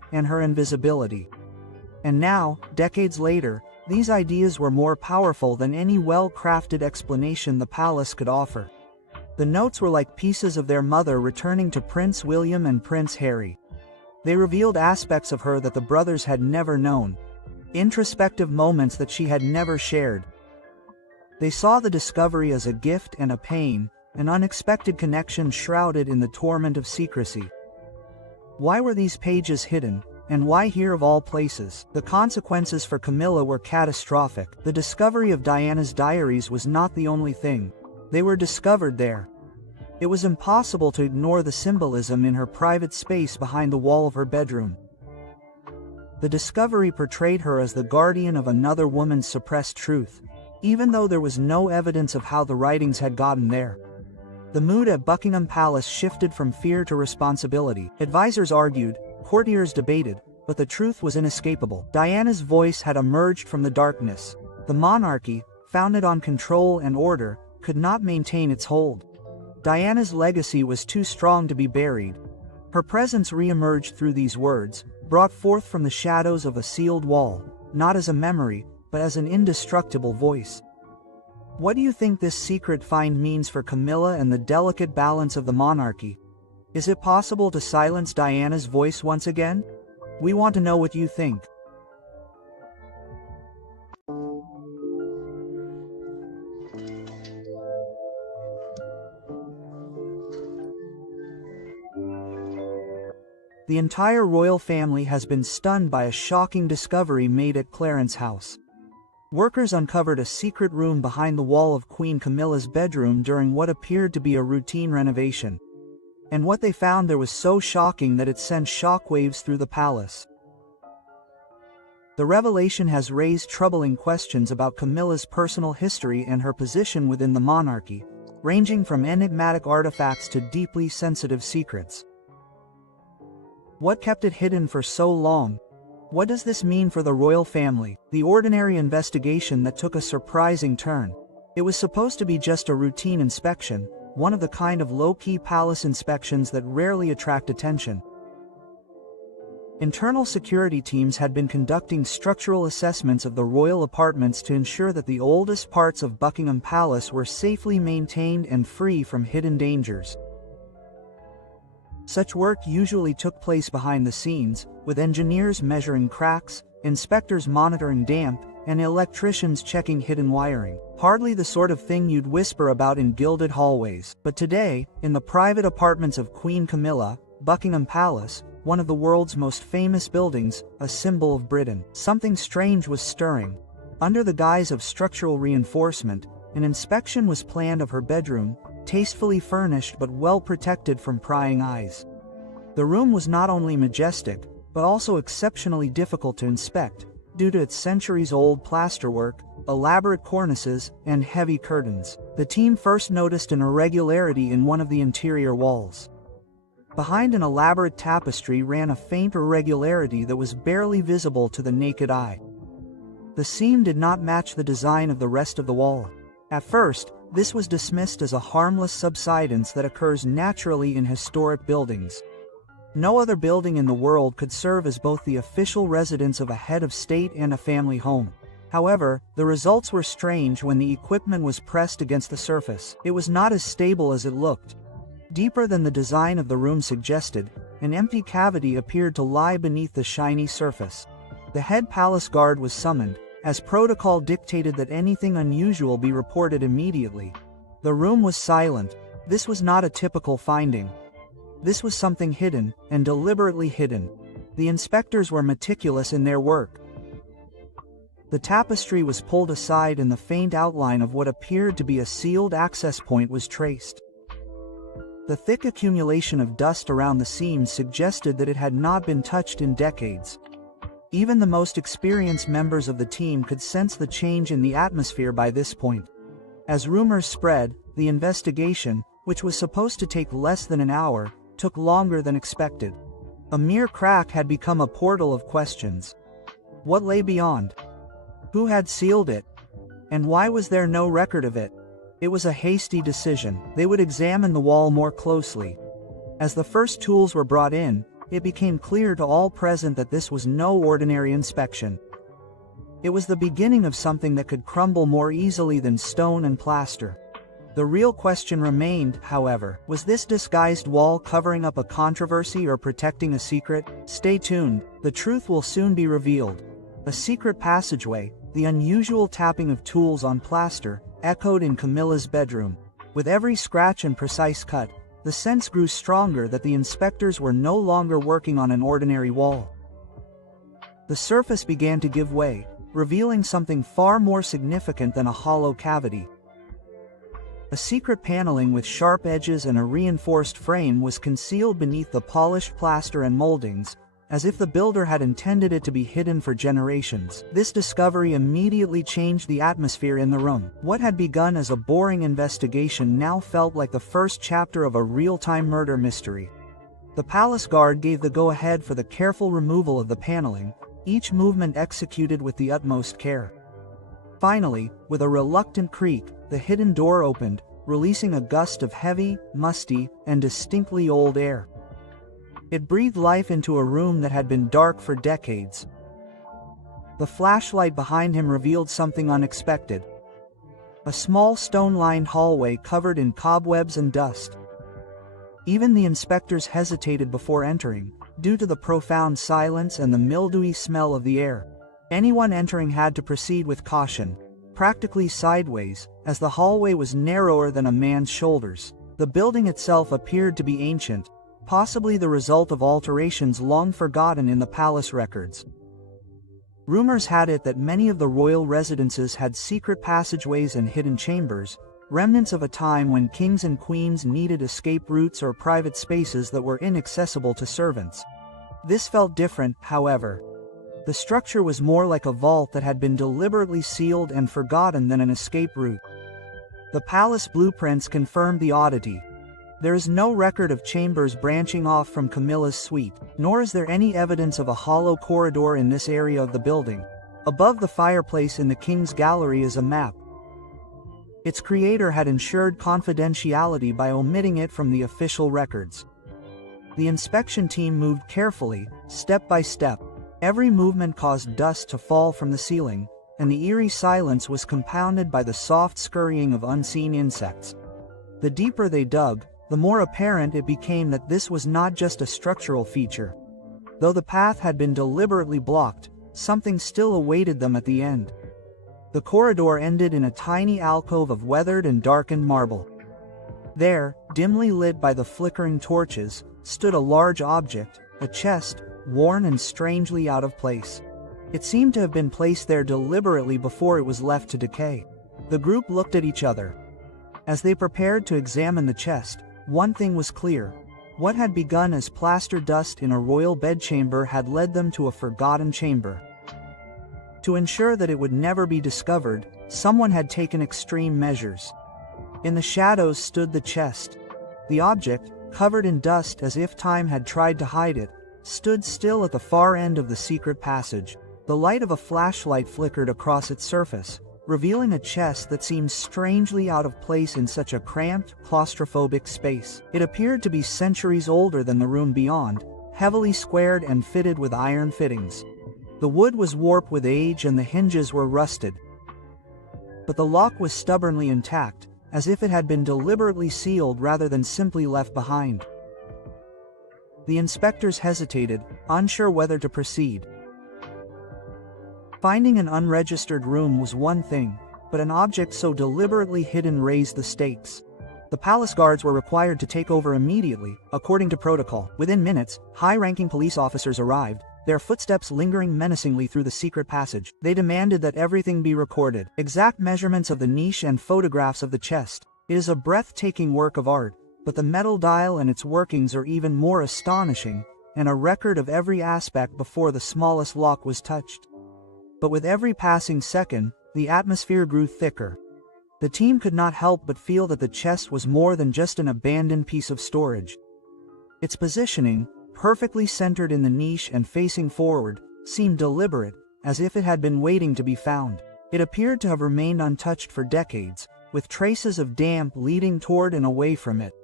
and her invisibility. And now, decades later, these ideas were more powerful than any well-crafted explanation the palace could offer. The notes were like pieces of their mother returning to Prince William and Prince Harry. They revealed aspects of her that the brothers had never known, introspective moments that she had never shared. They saw the discovery as a gift and a pain, an unexpected connection shrouded in the torment of secrecy. Why were these pages hidden, and why here of all places? The consequences for Camilla were catastrophic. The discovery of Diana's diaries was not the only thing. They were discovered there. It was impossible to ignore the symbolism in her private space behind the wall of her bedroom. The discovery portrayed her as the guardian of another woman's suppressed truth, even though there was no evidence of how the writings had gotten there. The mood at Buckingham Palace shifted from fear to responsibility. Advisors argued, courtiers debated, but the truth was inescapable. Diana's voice had emerged from the darkness. The monarchy, founded on control and order, could not maintain its hold. Diana's legacy was too strong to be buried. Her presence re-emerged through these words, brought forth from the shadows of a sealed wall, not as a memory, but as an indestructible voice. What do you think this secret find means for Camilla and the delicate balance of the monarchy? Is it possible to silence Diana's voice once again? We want to know what you think. The entire royal family has been stunned by a shocking discovery made at Clarence House. Workers uncovered a secret room behind the wall of Queen Camilla's bedroom during what appeared to be a routine renovation. And what they found there was so shocking that it sent shockwaves through the palace. The revelation has raised troubling questions about Camilla's personal history and her position within the monarchy, ranging from enigmatic artifacts to deeply sensitive secrets. What kept it hidden for so long? What does this mean for the royal family? The ordinary investigation that took a surprising turn. It was supposed to be just a routine inspection, one of the kind of low-key palace inspections that rarely attract attention. Internal security teams had been conducting structural assessments of the royal apartments to ensure that the oldest parts of Buckingham Palace were safely maintained and free from hidden dangers. Such work usually took place behind the scenes, with engineers measuring cracks, inspectors monitoring damp, and electricians checking hidden wiring. Hardly the sort of thing you'd whisper about in gilded hallways. But today, in the private apartments of Queen Camilla, Buckingham Palace, one of the world's most famous buildings, a symbol of Britain, something strange was stirring. Under the guise of structural reinforcement, an inspection was planned of her bedroom, tastefully furnished but well protected from prying eyes. The room was not only majestic, but also exceptionally difficult to inspect, due to its centuries-old plasterwork, elaborate cornices, and heavy curtains. The team first noticed an irregularity in one of the interior walls. Behind an elaborate tapestry ran a faint irregularity that was barely visible to the naked eye. The seam did not match the design of the rest of the wall. At first, this was dismissed as a harmless subsidence that occurs naturally in historic buildings. No other building in the world could serve as both the official residence of a head of state and a family home. However, the results were strange when the equipment was pressed against the surface. It was not as stable as it looked. Deeper than the design of the room suggested, an empty cavity appeared to lie beneath the shiny surface. The head palace guard was summoned, as protocol dictated that anything unusual be reported immediately. The room was silent. This was not a typical finding. This was something hidden, and deliberately hidden. The inspectors were meticulous in their work. The tapestry was pulled aside and the faint outline of what appeared to be a sealed access point was traced. The thick accumulation of dust around the seams suggested that it had not been touched in decades. Even the most experienced members of the team could sense the change in the atmosphere by this point. As rumors spread, the investigation, which was supposed to take less than an hour, took longer than expected. A mere crack had become a portal of questions. What lay beyond? Who had sealed it? And why was there no record of it? It was a hasty decision. They would examine the wall more closely. As the first tools were brought in, It became clear to all present that this was no ordinary inspection. It was the beginning of something that could crumble more easily than stone and plaster. The real question remained, however, was this disguised wall covering up a controversy or protecting a secret? Stay tuned, the truth will soon be revealed. A secret passageway, the unusual tapping of tools on plaster, echoed in Camilla's bedroom. With every scratch and precise cut, the sense grew stronger that the inspectors were no longer working on an ordinary wall. The surface began to give way, revealing something far more significant than a hollow cavity. A secret paneling with sharp edges and a reinforced frame was concealed beneath the polished plaster and moldings, as if the builder had intended it to be hidden for generations. This discovery immediately changed the atmosphere in the room. What had begun as a boring investigation now felt like the first chapter of a real-time murder mystery. The palace guard gave the go-ahead for the careful removal of the paneling, each movement executed with the utmost care. Finally, with a reluctant creak, the hidden door opened, releasing a gust of heavy, musty, and distinctly old air. It breathed life into a room that had been dark for decades. The flashlight behind him revealed something unexpected. A small stone-lined hallway covered in cobwebs and dust. Even the inspectors hesitated before entering, due to the profound silence and the mildewy smell of the air. Anyone entering had to proceed with caution, practically sideways, as the hallway was narrower than a man's shoulders. The building itself appeared to be ancient, possibly the result of alterations long forgotten in the palace records. Rumors had it that many of the royal residences had secret passageways and hidden chambers, remnants of a time when kings and queens needed escape routes or private spaces that were inaccessible to servants. This felt different, however. The structure was more like a vault that had been deliberately sealed and forgotten than an escape route. The palace blueprints confirmed the oddity. There is no record of chambers branching off from Camilla's suite, nor is there any evidence of a hollow corridor in this area of the building. Above the fireplace in the king's gallery is a map. Its creator had ensured confidentiality by omitting it from the official records. The inspection team moved carefully, step by step. Every movement caused dust to fall from the ceiling, and the eerie silence was compounded by the soft scurrying of unseen insects. The deeper they dug, the more apparent it became that this was not just a structural feature. Though the path had been deliberately blocked, something still awaited them at the end. The corridor ended in a tiny alcove of weathered and darkened marble. There, dimly lit by the flickering torches, stood a large object, a chest, worn and strangely out of place. It seemed to have been placed there deliberately before it was left to decay. The group looked at each other. As they prepared to examine the chest, one thing was clear. What had begun as plaster dust in a royal bedchamber had led them to a forgotten chamber. To ensure that it would never be discovered, someone had taken extreme measures. In the shadows stood the chest. The object, covered in dust as if time had tried to hide it, stood still at the far end of the secret passage. The light of a flashlight flickered across its surface, revealing a chest that seemed strangely out of place in such a cramped, claustrophobic space. It appeared to be centuries older than the room beyond, heavily squared and fitted with iron fittings. The wood was warped with age and the hinges were rusted. But the lock was stubbornly intact, as if it had been deliberately sealed rather than simply left behind. The inspectors hesitated, unsure whether to proceed. Finding an unregistered room was one thing, but an object so deliberately hidden raised the stakes. The palace guards were required to take over immediately, according to protocol. Within minutes, high-ranking police officers arrived, their footsteps lingering menacingly through the secret passage. They demanded that everything be recorded. Exact measurements of the niche and photographs of the chest. It is a breathtaking work of art, but the metal dial and its workings are even more astonishing, and a record of every aspect before the smallest lock was touched. But with every passing second, the atmosphere grew thicker. The team could not help but feel that the chest was more than just an abandoned piece of storage. Its positioning, perfectly centered in the niche and facing forward, seemed deliberate, as if it had been waiting to be found. It appeared to have remained untouched for decades, with traces of damp leading toward and away from it.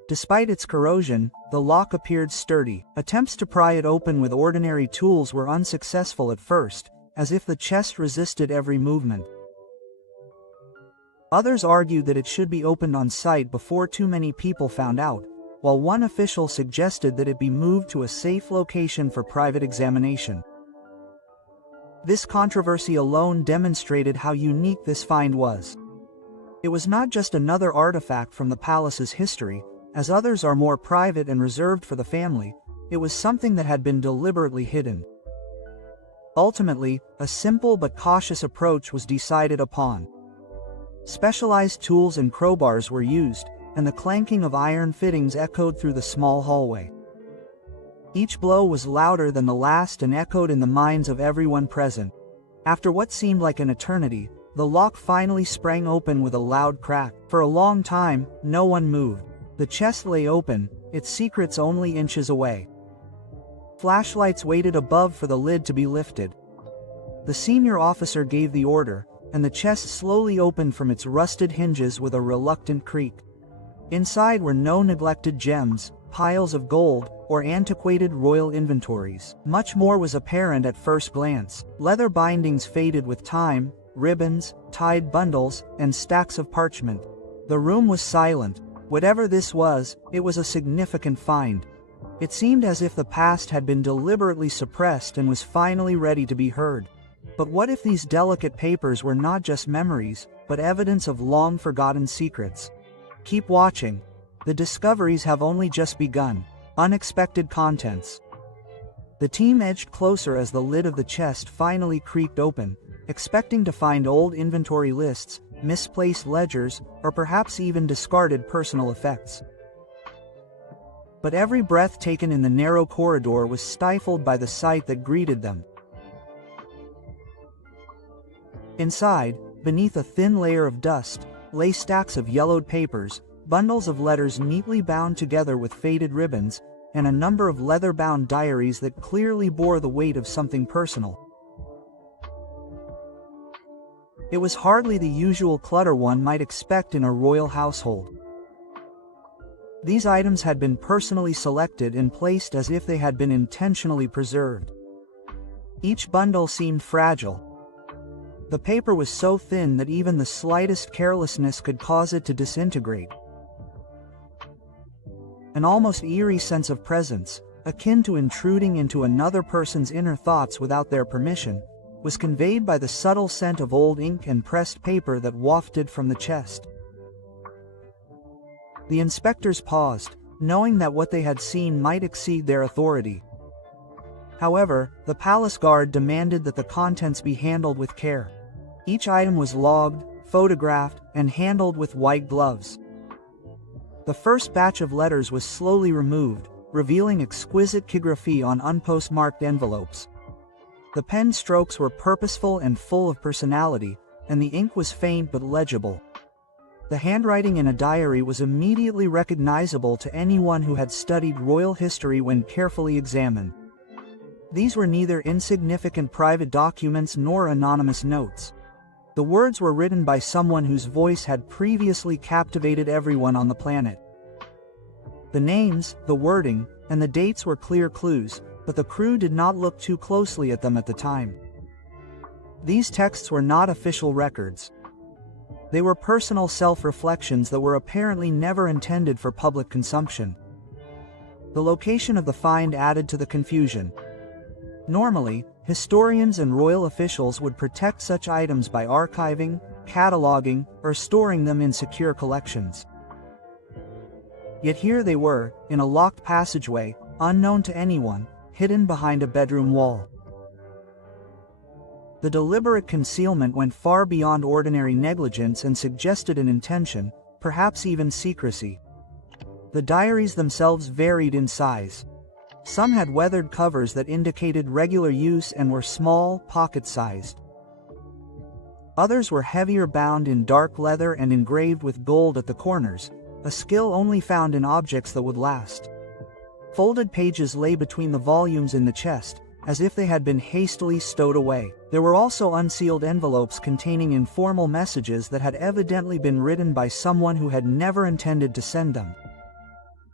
Despite its corrosion, the lock appeared sturdy. Attempts to pry it open with ordinary tools were unsuccessful at first, as if the chest resisted every movement. Others argued that it should be opened on site before too many people found out, while one official suggested that it be moved to a safe location for private examination. This controversy alone demonstrated how unique this find was. It was not just another artifact from the palace's history, as others are more private and reserved for the family. It was something that had been deliberately hidden. Ultimately, a simple but cautious approach was decided upon. Specialized tools and crowbars were used, and the clanking of iron fittings echoed through the small hallway. Each blow was louder than the last and echoed in the minds of everyone present. After what seemed like an eternity, the lock finally sprang open with a loud crack. For a long time, no one moved. The chest lay open, its secrets only inches away. Flashlights waited above for the lid to be lifted. The senior officer gave the order, and the chest slowly opened from its rusted hinges with a reluctant creak. Inside were no neglected gems, piles of gold, or antiquated royal inventories. Much more was apparent at first glance. Leather bindings faded with time, ribbons, tied bundles, and stacks of parchment. The room was silent. Whatever this was, it was a significant find. It seemed as if the past had been deliberately suppressed and was finally ready to be heard. But what if these delicate papers were not just memories, but evidence of long-forgotten secrets? Keep watching. The discoveries have only just begun. Unexpected contents. The team edged closer as the lid of the chest finally creaked open, expecting to find old inventory lists, misplaced ledgers, or perhaps even discarded personal effects. But every breath taken in the narrow corridor was stifled by the sight that greeted them. Inside, beneath a thin layer of dust, lay stacks of yellowed papers, bundles of letters neatly bound together with faded ribbons, and a number of leather-bound diaries that clearly bore the weight of something personal. It was hardly the usual clutter one might expect in a royal household. These items had been personally selected and placed as if they had been intentionally preserved. Each bundle seemed fragile. The paper was so thin that even the slightest carelessness could cause it to disintegrate. An almost eerie sense of presence, akin to intruding into another person's inner thoughts without their permission, was conveyed by the subtle scent of old ink and pressed paper that wafted from the chest. The inspectors paused, knowing that what they had seen might exceed their authority. However, the palace guard demanded that the contents be handled with care. Each item was logged, photographed, and handled with white gloves. The first batch of letters was slowly removed, revealing exquisite calligraphy on unpostmarked envelopes. The pen strokes were purposeful and full of personality, and the ink was faint but legible. The handwriting in a diary was immediately recognizable to anyone who had studied royal history when carefully examined. These were neither insignificant private documents nor anonymous notes. The words were written by someone whose voice had previously captivated everyone on the planet. The names, the wording, and the dates were clear clues, but the crew did not look too closely at them at the time. These texts were not official records. They were personal self-reflections that were apparently never intended for public consumption. The location of the find added to the confusion. Normally, historians and royal officials would protect such items by archiving, cataloging, or storing them in secure collections. Yet here they were, in a locked passageway, unknown to anyone, hidden behind a bedroom wall. The deliberate concealment went far beyond ordinary negligence and suggested an intention, perhaps even secrecy. The diaries themselves varied in size. Some had weathered covers that indicated regular use and were small, pocket-sized. Others were heavier, bound in dark leather and engraved with gold at the corners, a skill only found in objects that would last. Folded pages lay between the volumes in the chest, as if they had been hastily stowed away. There were also unsealed envelopes containing informal messages that had evidently been written by someone who had never intended to send them.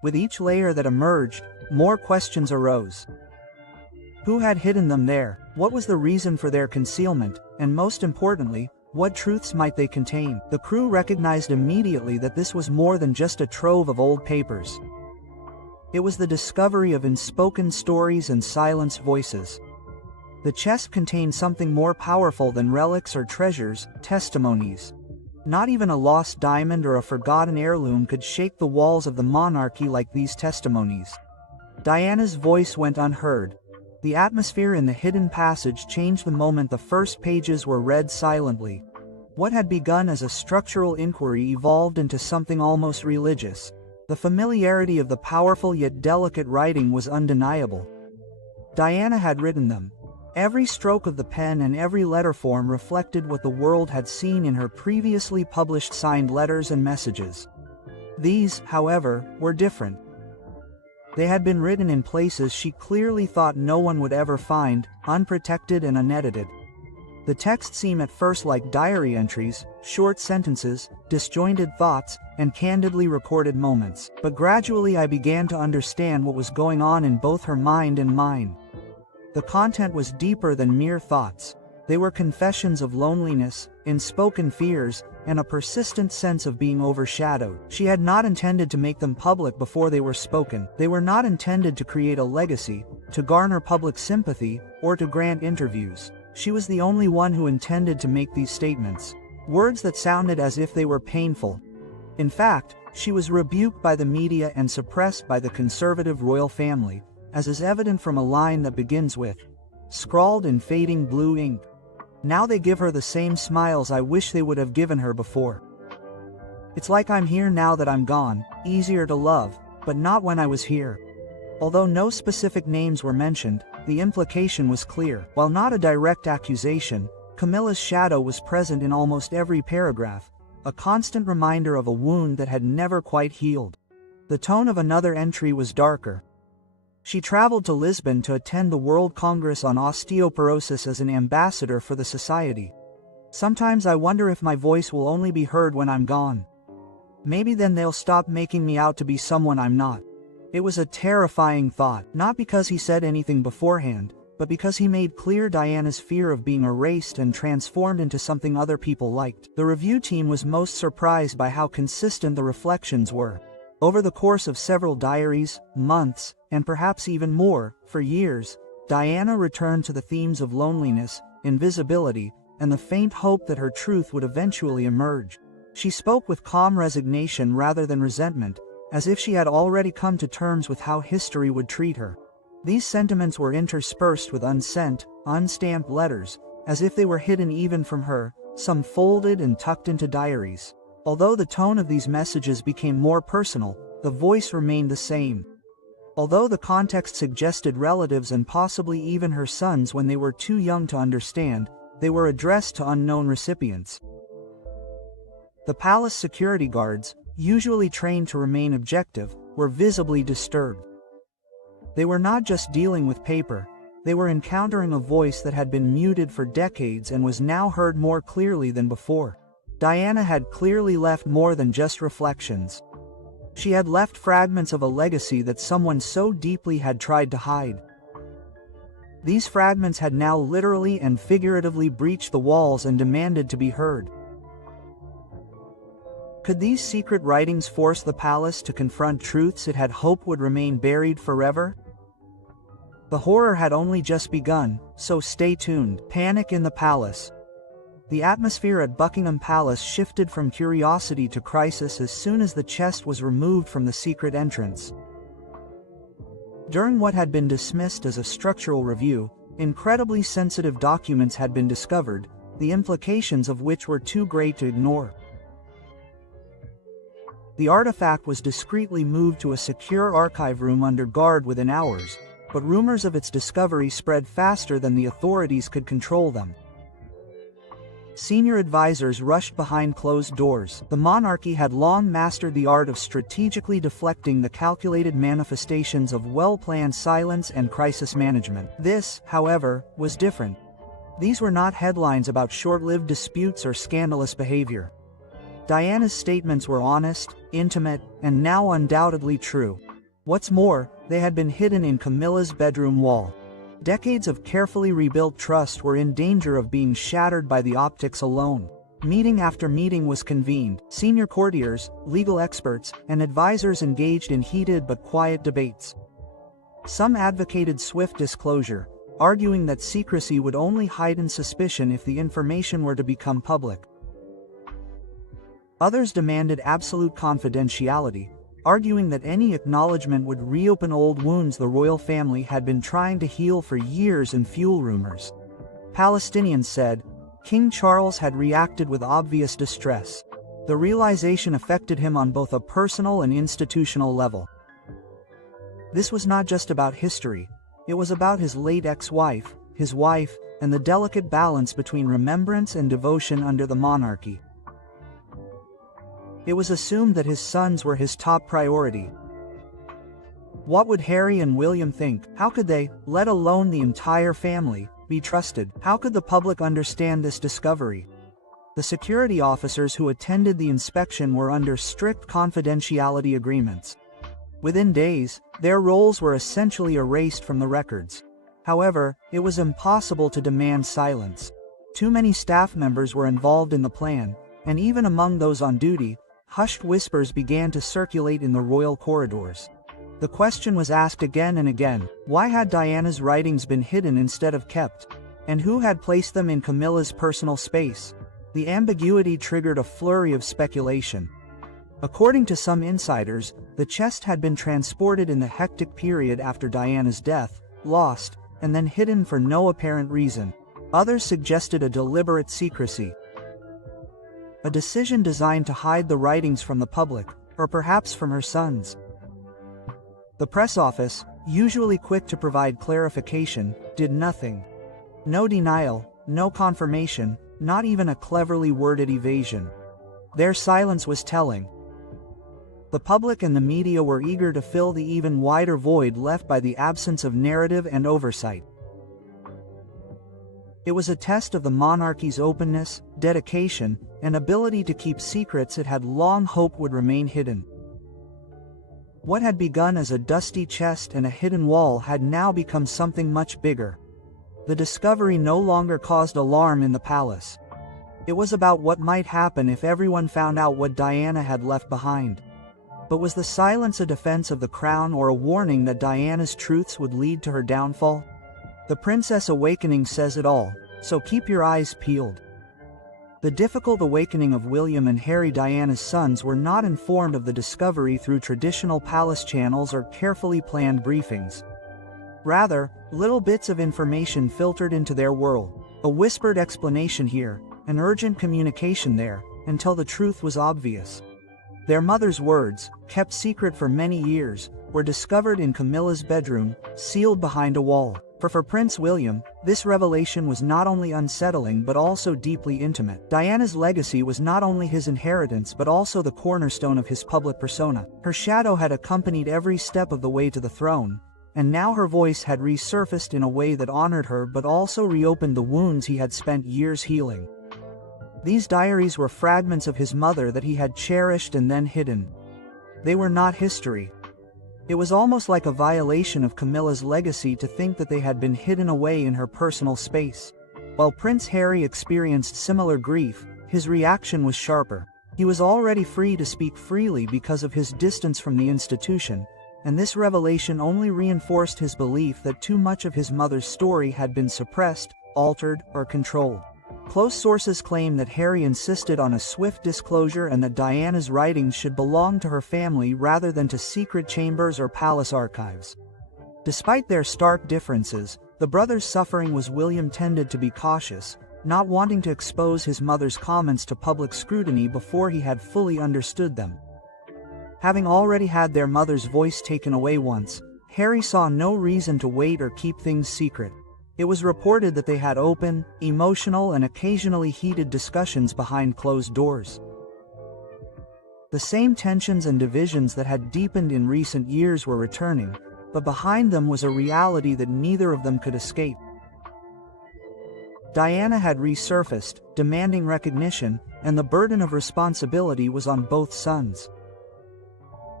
With each layer that emerged, more questions arose. Who had hidden them there? What was the reason for their concealment? And most importantly, what truths might they contain? The crew recognized immediately that this was more than just a trove of old papers. It was the discovery of unspoken stories and silenced voices. The chest contained something more powerful than relics or treasures, testimonies. Not even a lost diamond or a forgotten heirloom could shake the walls of the monarchy like these testimonies. Diana's voice went unheard. The atmosphere in the hidden passage changed the moment the first pages were read silently. What had begun as a structural inquiry evolved into something almost religious. The familiarity of the powerful yet delicate writing was undeniable. Diana had written them. Every stroke of the pen and every letter form reflected what the world had seen in her previously published signed letters and messages. These, however, were different. They had been written in places she clearly thought no one would ever find, unprotected and unedited. The text seemed at first like diary entries, short sentences, disjointed thoughts, and candidly recorded moments. But gradually I began to understand what was going on in both her mind and mine. The content was deeper than mere thoughts. They were confessions of loneliness, unspoken fears, and a persistent sense of being overshadowed. She had not intended to make them public before they were spoken. They were not intended to create a legacy, to garner public sympathy, or to grant interviews. She was the only one who intended to make these statements. Words that sounded as if they were painful. In fact, she was rebuked by the media and suppressed by the conservative royal family, as is evident from a line that begins with, scrawled in fading blue ink. Now they give her the same smiles I wish they would have given her before. It's like I'm here now that I'm gone, easier to love, but not when I was here. Although no specific names were mentioned, the implication was clear. While not a direct accusation, Camilla's shadow was present in almost every paragraph, a constant reminder of a wound that had never quite healed. The tone of another entry was darker. She traveled to Lisbon to attend the World Congress on Osteoporosis as an ambassador for the society. Sometimes I wonder if my voice will only be heard when I'm gone. Maybe then they'll stop making me out to be someone I'm not. It was a terrifying thought, not because he said anything beforehand, but because he made clear Diana's fear of being erased and transformed into something other people liked. The review team was most surprised by how consistent the reflections were. Over the course of several diaries, months, and perhaps even more, for years, Diana returned to the themes of loneliness, invisibility, and the faint hope that her truth would eventually emerge. She spoke with calm resignation rather than resentment, as if she had already come to terms with how history would treat her. These sentiments were interspersed with unsent, unstamped letters, as if they were hidden even from her, some folded and tucked into diaries. Although the tone of these messages became more personal, the voice remained the same. Although the context suggested relatives and possibly even her sons when they were too young to understand, they were addressed to unknown recipients. The palace security guards, usually trained to remain objective, were visibly disturbed. They were not just dealing with paper, they were encountering a voice that had been muted for decades and was now heard more clearly than before. Diana had clearly left more than just reflections. She had left fragments of a legacy that someone so deeply had tried to hide. These fragments had now literally and figuratively breached the walls and demanded to be heard. Could these secret writings force the palace to confront truths it had hoped would remain buried forever? The horror had only just begun, so stay tuned. Panic in the palace. The atmosphere at Buckingham Palace shifted from curiosity to crisis as soon as the chest was removed from the secret entrance. During what had been dismissed as a structural review, incredibly sensitive documents had been discovered, the implications of which were too great to ignore. The artifact was discreetly moved to a secure archive room under guard within hours, but rumors of its discovery spread faster than the authorities could control them. Senior advisors rushed behind closed doors. The monarchy had long mastered the art of strategically deflecting the calculated manifestations of well-planned silence and crisis management. This, however, was different. These were not headlines about short-lived disputes or scandalous behavior. Diana's statements were honest, intimate, and now undoubtedly true. What's more, they had been hidden in Camilla's bedroom wall. Decades of carefully rebuilt trust were in danger of being shattered by the optics alone. Meeting after meeting was convened. Senior courtiers, legal experts, and advisors engaged in heated but quiet debates. Some advocated swift disclosure, arguing that secrecy would only heighten suspicion if the information were to become public. Others demanded absolute confidentiality, arguing that any acknowledgement would reopen old wounds the royal family had been trying to heal for years and fuel rumors. Palestinians said, King Charles had reacted with obvious distress. The realization affected him on both a personal and institutional level. This was not just about history, it was about his late ex-wife, his wife, and the delicate balance between remembrance and devotion under the monarchy. It was assumed that his sons were his top priority. What would Harry and William think? How could they, let alone the entire family, be trusted? How could the public understand this discovery? The security officers who attended the inspection were under strict confidentiality agreements. Within days, their roles were essentially erased from the records. However, it was impossible to demand silence. Too many staff members were involved in the plan, and even among those on duty, hushed whispers began to circulate in the royal corridors. The question was asked again and again, why had Diana's writings been hidden instead of kept? And who had placed them in Camilla's personal space? The ambiguity triggered a flurry of speculation. According to some insiders, the chest had been transported in the hectic period after Diana's death, lost, and then hidden for no apparent reason. Others suggested a deliberate secrecy. A decision designed to hide the writings from the public, or perhaps from her sons. The press office, usually quick to provide clarification, did nothing. No denial, no confirmation, not even a cleverly worded evasion. Their silence was telling. The public and the media were eager to fill the even wider void left by the absence of narrative and oversight. It was a test of the monarchy's openness, dedication, and ability to keep secrets it had long hoped would remain hidden. What had begun as a dusty chest and a hidden wall had now become something much bigger. The discovery no longer caused alarm in the palace. It was about what might happen if everyone found out what Diana had left behind. But was the silence a defense of the crown or a warning that Diana's truths would lead to her downfall? The Princess Awakening says it all, so keep your eyes peeled. The difficult awakening of William and Harry, Diana's sons, were not informed of the discovery through traditional palace channels or carefully planned briefings. Rather, little bits of information filtered into their world, a whispered explanation here, an urgent communication there, until the truth was obvious. Their mother's words, kept secret for many years, were discovered in Camilla's bedroom, sealed behind a wall. For Prince William, this revelation was not only unsettling but also deeply intimate. Diana's legacy was not only his inheritance but also the cornerstone of his public persona. Her shadow had accompanied every step of the way to the throne, and now her voice had resurfaced in a way that honored her but also reopened the wounds he had spent years healing. These diaries were fragments of his mother that he had cherished and then hidden. They were not history. It was almost like a violation of Camilla's legacy to think that they had been hidden away in her personal space. While Prince Harry experienced similar grief, his reaction was sharper. He was already free to speak freely because of his distance from the institution, and this revelation only reinforced his belief that too much of his mother's story had been suppressed, altered, or controlled. Close sources claim that Harry insisted on a swift disclosure and that Diana's writings should belong to her family rather than to secret chambers or palace archives. Despite their stark differences, the brothers' suffering was William tended to be cautious, not wanting to expose his mother's comments to public scrutiny before he had fully understood them. Having already had their mother's voice taken away once, Harry saw no reason to wait or keep things secret. It was reported that they had open, emotional, and occasionally heated discussions behind closed doors. The same tensions and divisions that had deepened in recent years were returning, but behind them was a reality that neither of them could escape. Diana had resurfaced, demanding recognition, and the burden of responsibility was on both sons.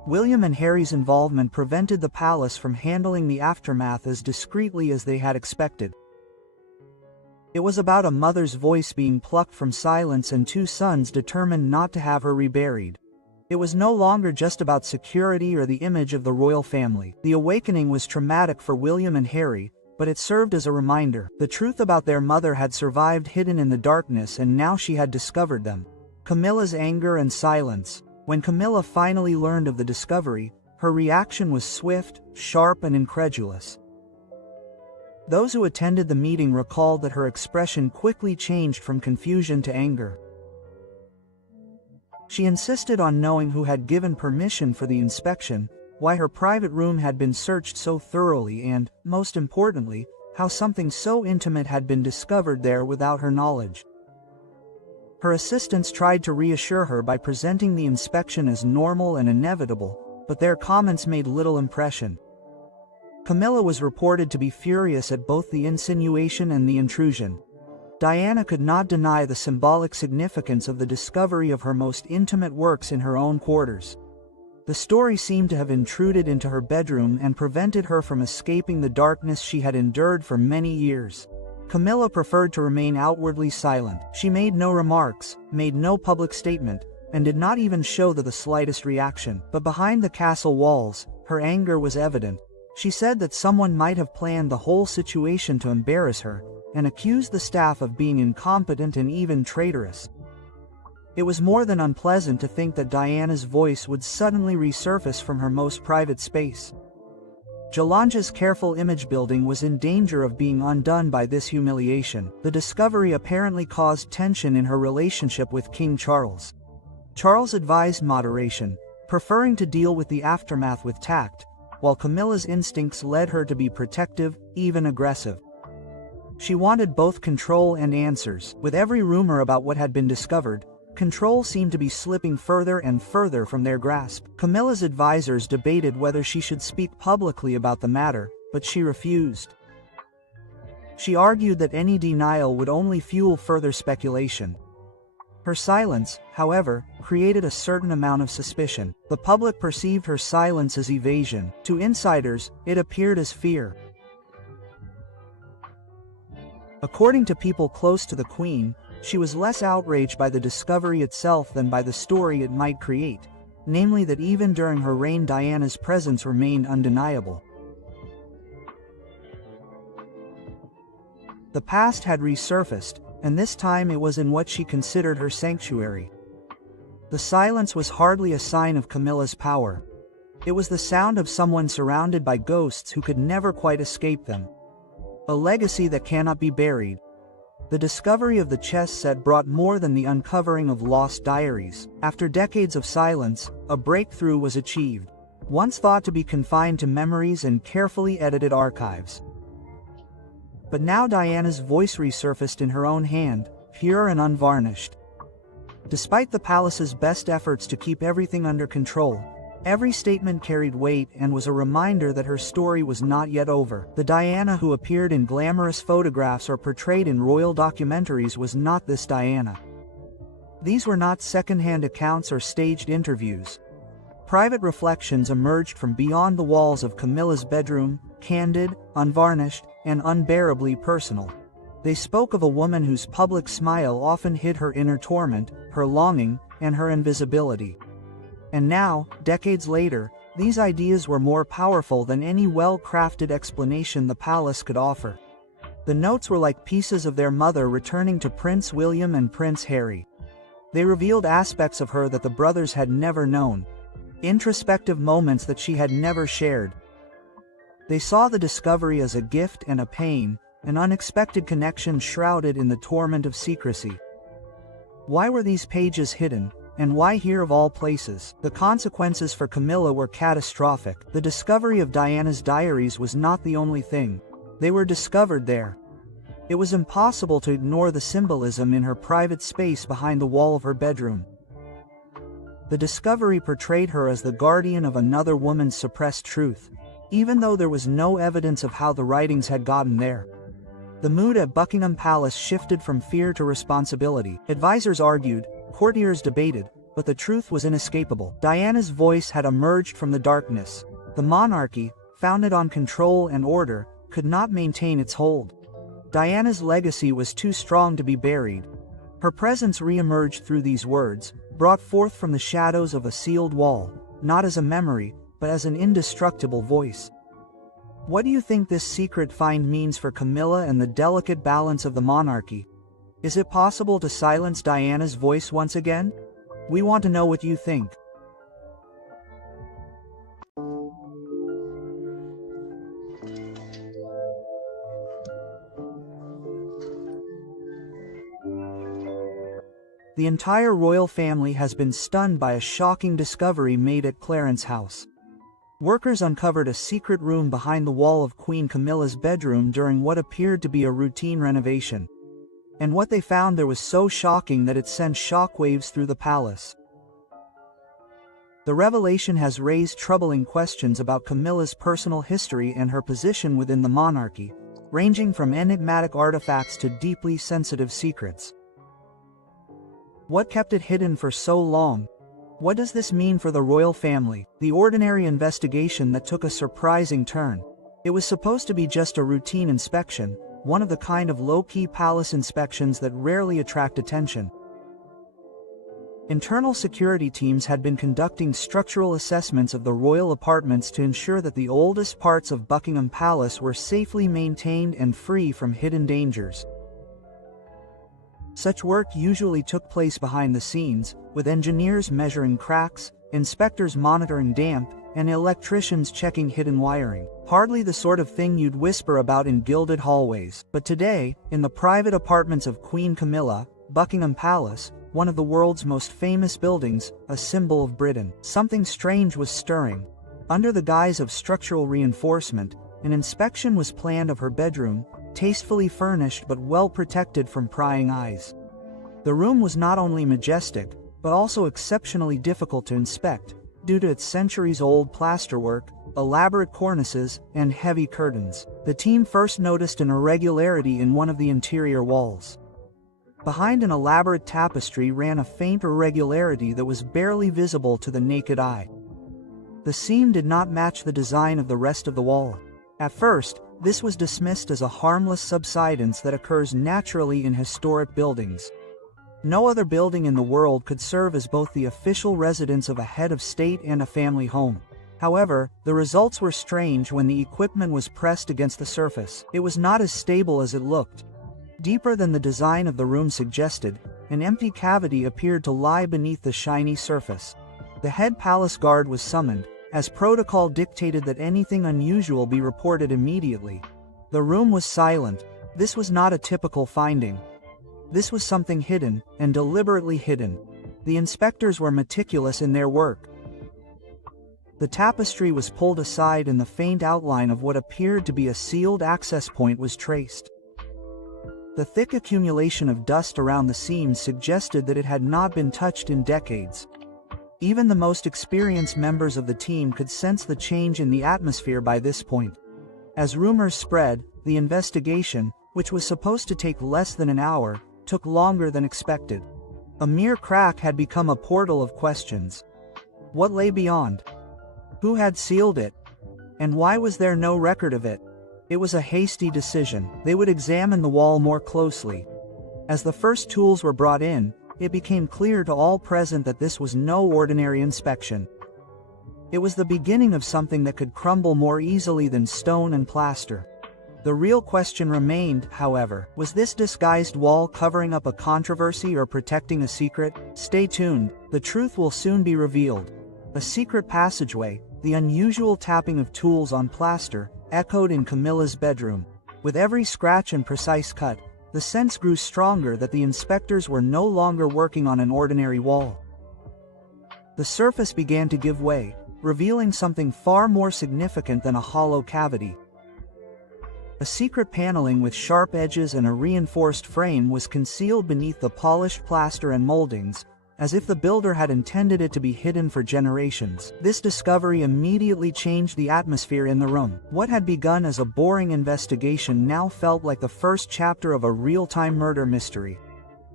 William and Harry's involvement prevented the palace from handling the aftermath as discreetly as they had expected. It was about a mother's voice being plucked from silence and two sons determined not to have her reburied. It was no longer just about security or the image of the royal family. The awakening was traumatic for William and Harry, but it served as a reminder. The truth about their mother had survived hidden in the darkness, and now she had discovered them. Camilla's anger and silence. When Camilla finally learned of the discovery, her reaction was swift, sharp, and incredulous. Those who attended the meeting recalled that her expression quickly changed from confusion to anger. She insisted on knowing who had given permission for the inspection, why her private room had been searched so thoroughly, and, most importantly, how something so intimate had been discovered there without her knowledge. Her assistants tried to reassure her by presenting the inspection as normal and inevitable, but their comments made little impression. Camilla was reported to be furious at both the insinuation and the intrusion. Diana could not deny the symbolic significance of the discovery of her most intimate works in her own quarters. The story seemed to have intruded into her bedroom and prevented her from escaping the darkness she had endured for many years. Camilla preferred to remain outwardly silent. She made no remarks, made no public statement, and did not even show the slightest reaction. But behind the castle walls, her anger was evident. She said that someone might have planned the whole situation to embarrass her, and accused the staff of being incompetent and even traitorous. It was more than unpleasant to think that Diana's voice would suddenly resurface from her most private space. Jalanja's careful image building was in danger of being undone by this humiliation. The discovery apparently caused tension in her relationship with King Charles. Charles advised moderation, preferring to deal with the aftermath with tact, while Camilla's instincts led her to be protective, even aggressive. She wanted both control and answers. With every rumor about what had been discovered, control seemed to be slipping further and further from their grasp. Camilla's advisors debated whether she should speak publicly about the matter, but she refused. She argued that any denial would only fuel further speculation. Her silence, however, created a certain amount of suspicion. The public perceived her silence as evasion. To insiders, it appeared as fear. According to people close to the Queen, she was less outraged by the discovery itself than by the story it might create, namely that even during her reign Diana's presence remained undeniable. The past had resurfaced, and this time it was in what she considered her sanctuary. The silence was hardly a sign of Camilla's power. It was the sound of someone surrounded by ghosts who could never quite escape them. A legacy that cannot be buried. The discovery of the chess set brought more than the uncovering of lost diaries. After decades of silence, a breakthrough was achieved, once thought to be confined to memories and carefully edited archives. But now Diana's voice resurfaced in her own hand, pure and unvarnished. Despite the palace's best efforts to keep everything under control, every statement carried weight and was a reminder that her story was not yet over. The Diana who appeared in glamorous photographs or portrayed in royal documentaries was not this Diana. These were not second-hand accounts or staged interviews. Private reflections emerged from beyond the walls of Camilla's bedroom, candid, unvarnished, and unbearably personal. They spoke of a woman whose public smile often hid her inner torment, her longing, and her invisibility. And now, decades later, these ideas were more powerful than any well-crafted explanation the palace could offer. The notes were like pieces of their mother returning to Prince William and Prince Harry. They revealed aspects of her that the brothers had never known, introspective moments that she had never shared. They saw the discovery as a gift and a pain, an unexpected connection shrouded in the torment of secrecy. Why were these pages hidden, and why here of all places? The consequences for Camilla were catastrophic. The discovery of Diana's diaries was not the only thing. They were discovered there. It was impossible to ignore the symbolism in her private space behind the wall of her bedroom. The discovery portrayed her as the guardian of another woman's suppressed truth, even though there was no evidence of how the writings had gotten there. The mood at Buckingham Palace shifted from fear to responsibility. Advisors argued, courtiers debated, but the truth was inescapable. Diana's voice had emerged from the darkness. The monarchy, founded on control and order, could not maintain its hold. Diana's legacy was too strong to be buried. Her presence re-emerged through these words, brought forth from the shadows of a sealed wall, not as a memory, but as an indestructible voice. What do you think this secret find means for Camilla and the delicate balance of the monarchy? Is it possible to silence Diana's voice once again? We want to know what you think. The entire royal family has been stunned by a shocking discovery made at Clarence's house. Workers uncovered a secret room behind the wall of Queen Camilla's bedroom during what appeared to be a routine renovation. And what they found there was so shocking that it sent shockwaves through the palace. The revelation has raised troubling questions about Camilla's personal history and her position within the monarchy, ranging from enigmatic artifacts to deeply sensitive secrets. What kept it hidden for so long? What does this mean for the royal family? The ordinary investigation that took a surprising turn. It was supposed to be just a routine inspection, one of the kind of low-key palace inspections that rarely attract attention. Internal security teams had been conducting structural assessments of the royal apartments to ensure that the oldest parts of Buckingham Palace were safely maintained and free from hidden dangers. Such work usually took place behind the scenes, with engineers measuring cracks, inspectors monitoring damp, and electricians checking hidden wiring. Hardly the sort of thing you'd whisper about in gilded hallways. But today, in the private apartments of Queen Camilla, Buckingham Palace, one of the world's most famous buildings, a symbol of Britain, something strange was stirring. Under the guise of structural reinforcement, an inspection was planned of her bedroom, tastefully furnished but well protected from prying eyes. The room was not only majestic, but also exceptionally difficult to inspect, due to its centuries-old plasterwork, elaborate cornices, and heavy curtains. The team first noticed an irregularity in one of the interior walls. Behind an elaborate tapestry ran a faint irregularity that was barely visible to the naked eye. The seam did not match the design of the rest of the wall. At first, this was dismissed as a harmless subsidence that occurs naturally in historic buildings. No other building in the world could serve as both the official residence of a head of state and a family home. However, the results were strange when the equipment was pressed against the surface. It was not as stable as it looked. Deeper than the design of the room suggested, an empty cavity appeared to lie beneath the shiny surface. The head palace guard was summoned, as protocol dictated that anything unusual be reported immediately. The room was silent. This was not a typical finding. This was something hidden, and deliberately hidden. The inspectors were meticulous in their work. The tapestry was pulled aside and the faint outline of what appeared to be a sealed access point was traced. The thick accumulation of dust around the seams suggested that it had not been touched in decades. Even the most experienced members of the team could sense the change in the atmosphere by this point. As rumors spread, the investigation, which was supposed to take less than an hour, took longer than expected. A mere crack had become a portal of questions. What lay beyond? Who had sealed it? And why was there no record of it? It was a hasty decision. They would examine the wall more closely. As the first tools were brought in, it became clear to all present that this was no ordinary inspection. It was the beginning of something that could crumble more easily than stone and plaster. The real question remained, however, was this disguised wall covering up a controversy or protecting a secret? Stay tuned, the truth will soon be revealed. A secret passageway, the unusual tapping of tools on plaster, echoed in Camilla's bedroom. With every scratch and precise cut, the sense grew stronger that the inspectors were no longer working on an ordinary wall. The surface began to give way, revealing something far more significant than a hollow cavity. A secret paneling with sharp edges and a reinforced frame was concealed beneath the polished plaster and moldings, as if the builder had intended it to be hidden for generations. This discovery immediately changed the atmosphere in the room. What had begun as a boring investigation now felt like the first chapter of a real-time murder mystery.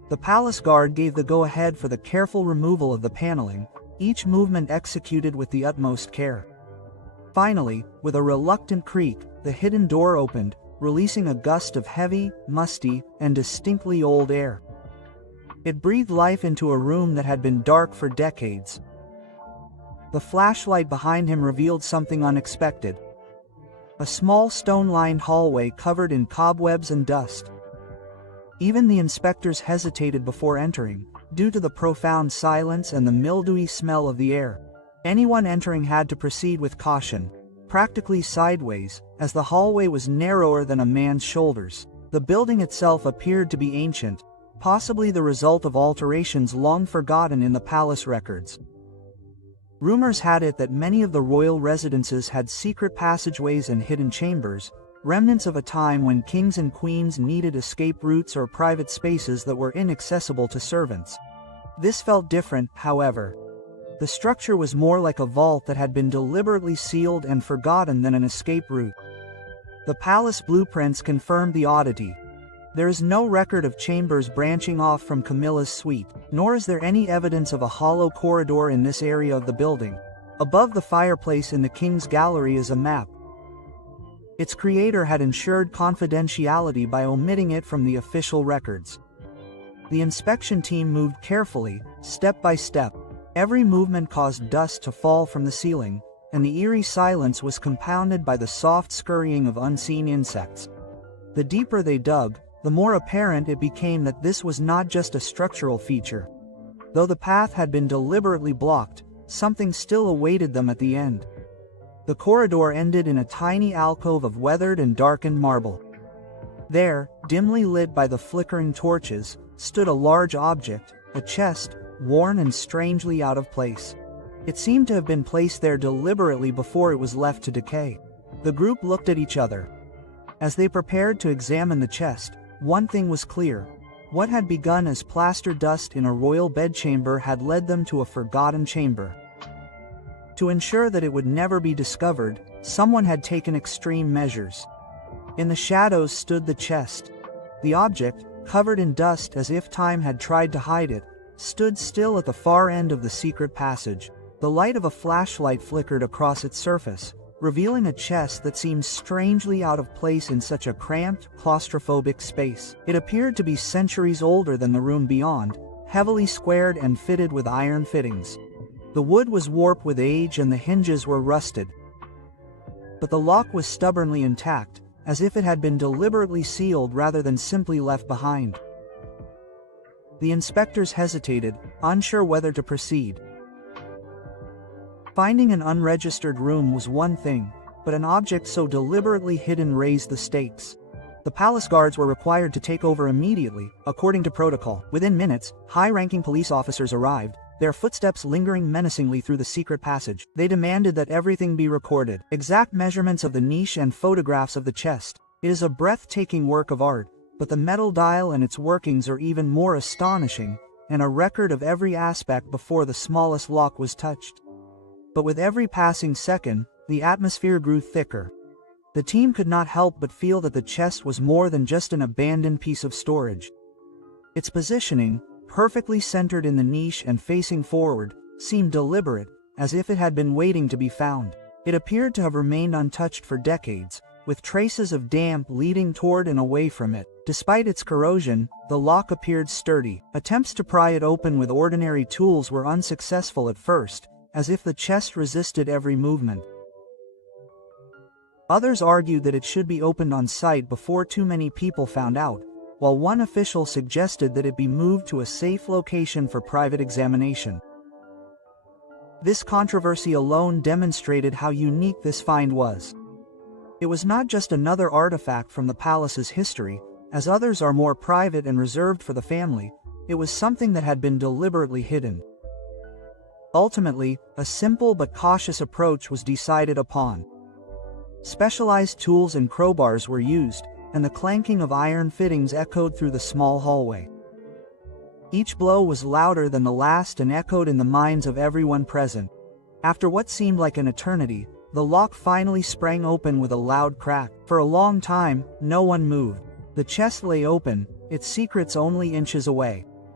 The palace guard gave the go-ahead for the careful removal of the paneling, each movement executed with the utmost care. Finally, with a reluctant creak, the hidden door opened, releasing a gust of heavy, musty, and distinctly old air. It breathed life into a room that had been dark for decades. The flashlight behind him revealed something unexpected. A small stone-lined hallway covered in cobwebs and dust. Even the inspectors hesitated before entering, due to the profound silence and the mildewy smell of the air. Anyone entering had to proceed with caution, practically sideways, as the hallway was narrower than a man's shoulders. The building itself appeared to be ancient, possibly the result of alterations long forgotten in the palace records. Rumors had it that many of the royal residences had secret passageways and hidden chambers, remnants of a time when kings and queens needed escape routes or private spaces that were inaccessible to servants. This felt different, however. The structure was more like a vault that had been deliberately sealed and forgotten than an escape route. The palace blueprints confirmed the oddity. There is no record of chambers branching off from Camillas' suite, nor is there any evidence of a hollow corridor in this area of the building. Above the fireplace in the king's gallery is a map. Its creator had ensured confidentiality by omitting it from the official records. The inspection team moved carefully, step by step. Every movement caused dust to fall from the ceiling, and the eerie silence was compounded by the soft scurrying of unseen insects. The deeper they dug, the more apparent it became that this was not just a structural feature. Though the path had been deliberately blocked, something still awaited them at the end. The corridor ended in a tiny alcove of weathered and darkened marble. There, dimly lit by the flickering torches, stood a large object, a chest, worn and strangely out of place. It seemed to have been placed there deliberately before it was left to decay. The group looked at each other. As they prepared to examine the chest, one thing was clear. What had begun as plaster dust in a royal bedchamber had led them to a forgotten chamber. To ensure that it would never be discovered, someone had taken extreme measures. In the shadows stood the chest. The object, covered in dust as if time had tried to hide it, stood still at the far end of the secret passage. The light of a flashlight flickered across its surface, revealing a chest that seemed strangely out of place in such a cramped, claustrophobic space. It appeared to be centuries older than the room beyond, heavily squared and fitted with iron fittings. The wood was warped with age and the hinges were rusted. But the lock was stubbornly intact, as if it had been deliberately sealed rather than simply left behind. The inspectors hesitated, unsure whether to proceed. Finding an unregistered room was one thing, but an object so deliberately hidden raised the stakes. The palace guards were required to take over immediately, according to protocol. Within minutes, high-ranking police officers arrived, their footsteps lingering menacingly through the secret passage. They demanded that everything be recorded. Exact measurements of the niche and photographs of the chest. It is a breathtaking work of art, but the metal dial and its workings are even more astonishing, and a record of every aspect before the smallest lock was touched. But with every passing second, the atmosphere grew thicker. The team could not help but feel that the chest was more than just an abandoned piece of storage. Its positioning, perfectly centered in the niche and facing forward, seemed deliberate, as if it had been waiting to be found. It appeared to have remained untouched for decades, with traces of damp leading toward and away from it. Despite its corrosion, the lock appeared sturdy. Attempts to pry it open with ordinary tools were unsuccessful at first, as if the chest resisted every movement. Others argued that it should be opened on site before too many people found out, while one official suggested that it be moved to a safe location for private examination. This controversy alone demonstrated how unique this find was. It was not just another artifact from the palace's history, as others are more private and reserved for the family. It was something that had been deliberately hidden. Ultimately, a simple but cautious approach was decided upon. Specialized tools and crowbars were used, and the clanking of iron fittings echoed through the small hallway. Each blow was louder than the last and echoed in the minds of everyone present. After what seemed like an eternity, the lock finally sprang open with a loud crack. For a long time, no one moved. The chest lay open, its secrets only inches away.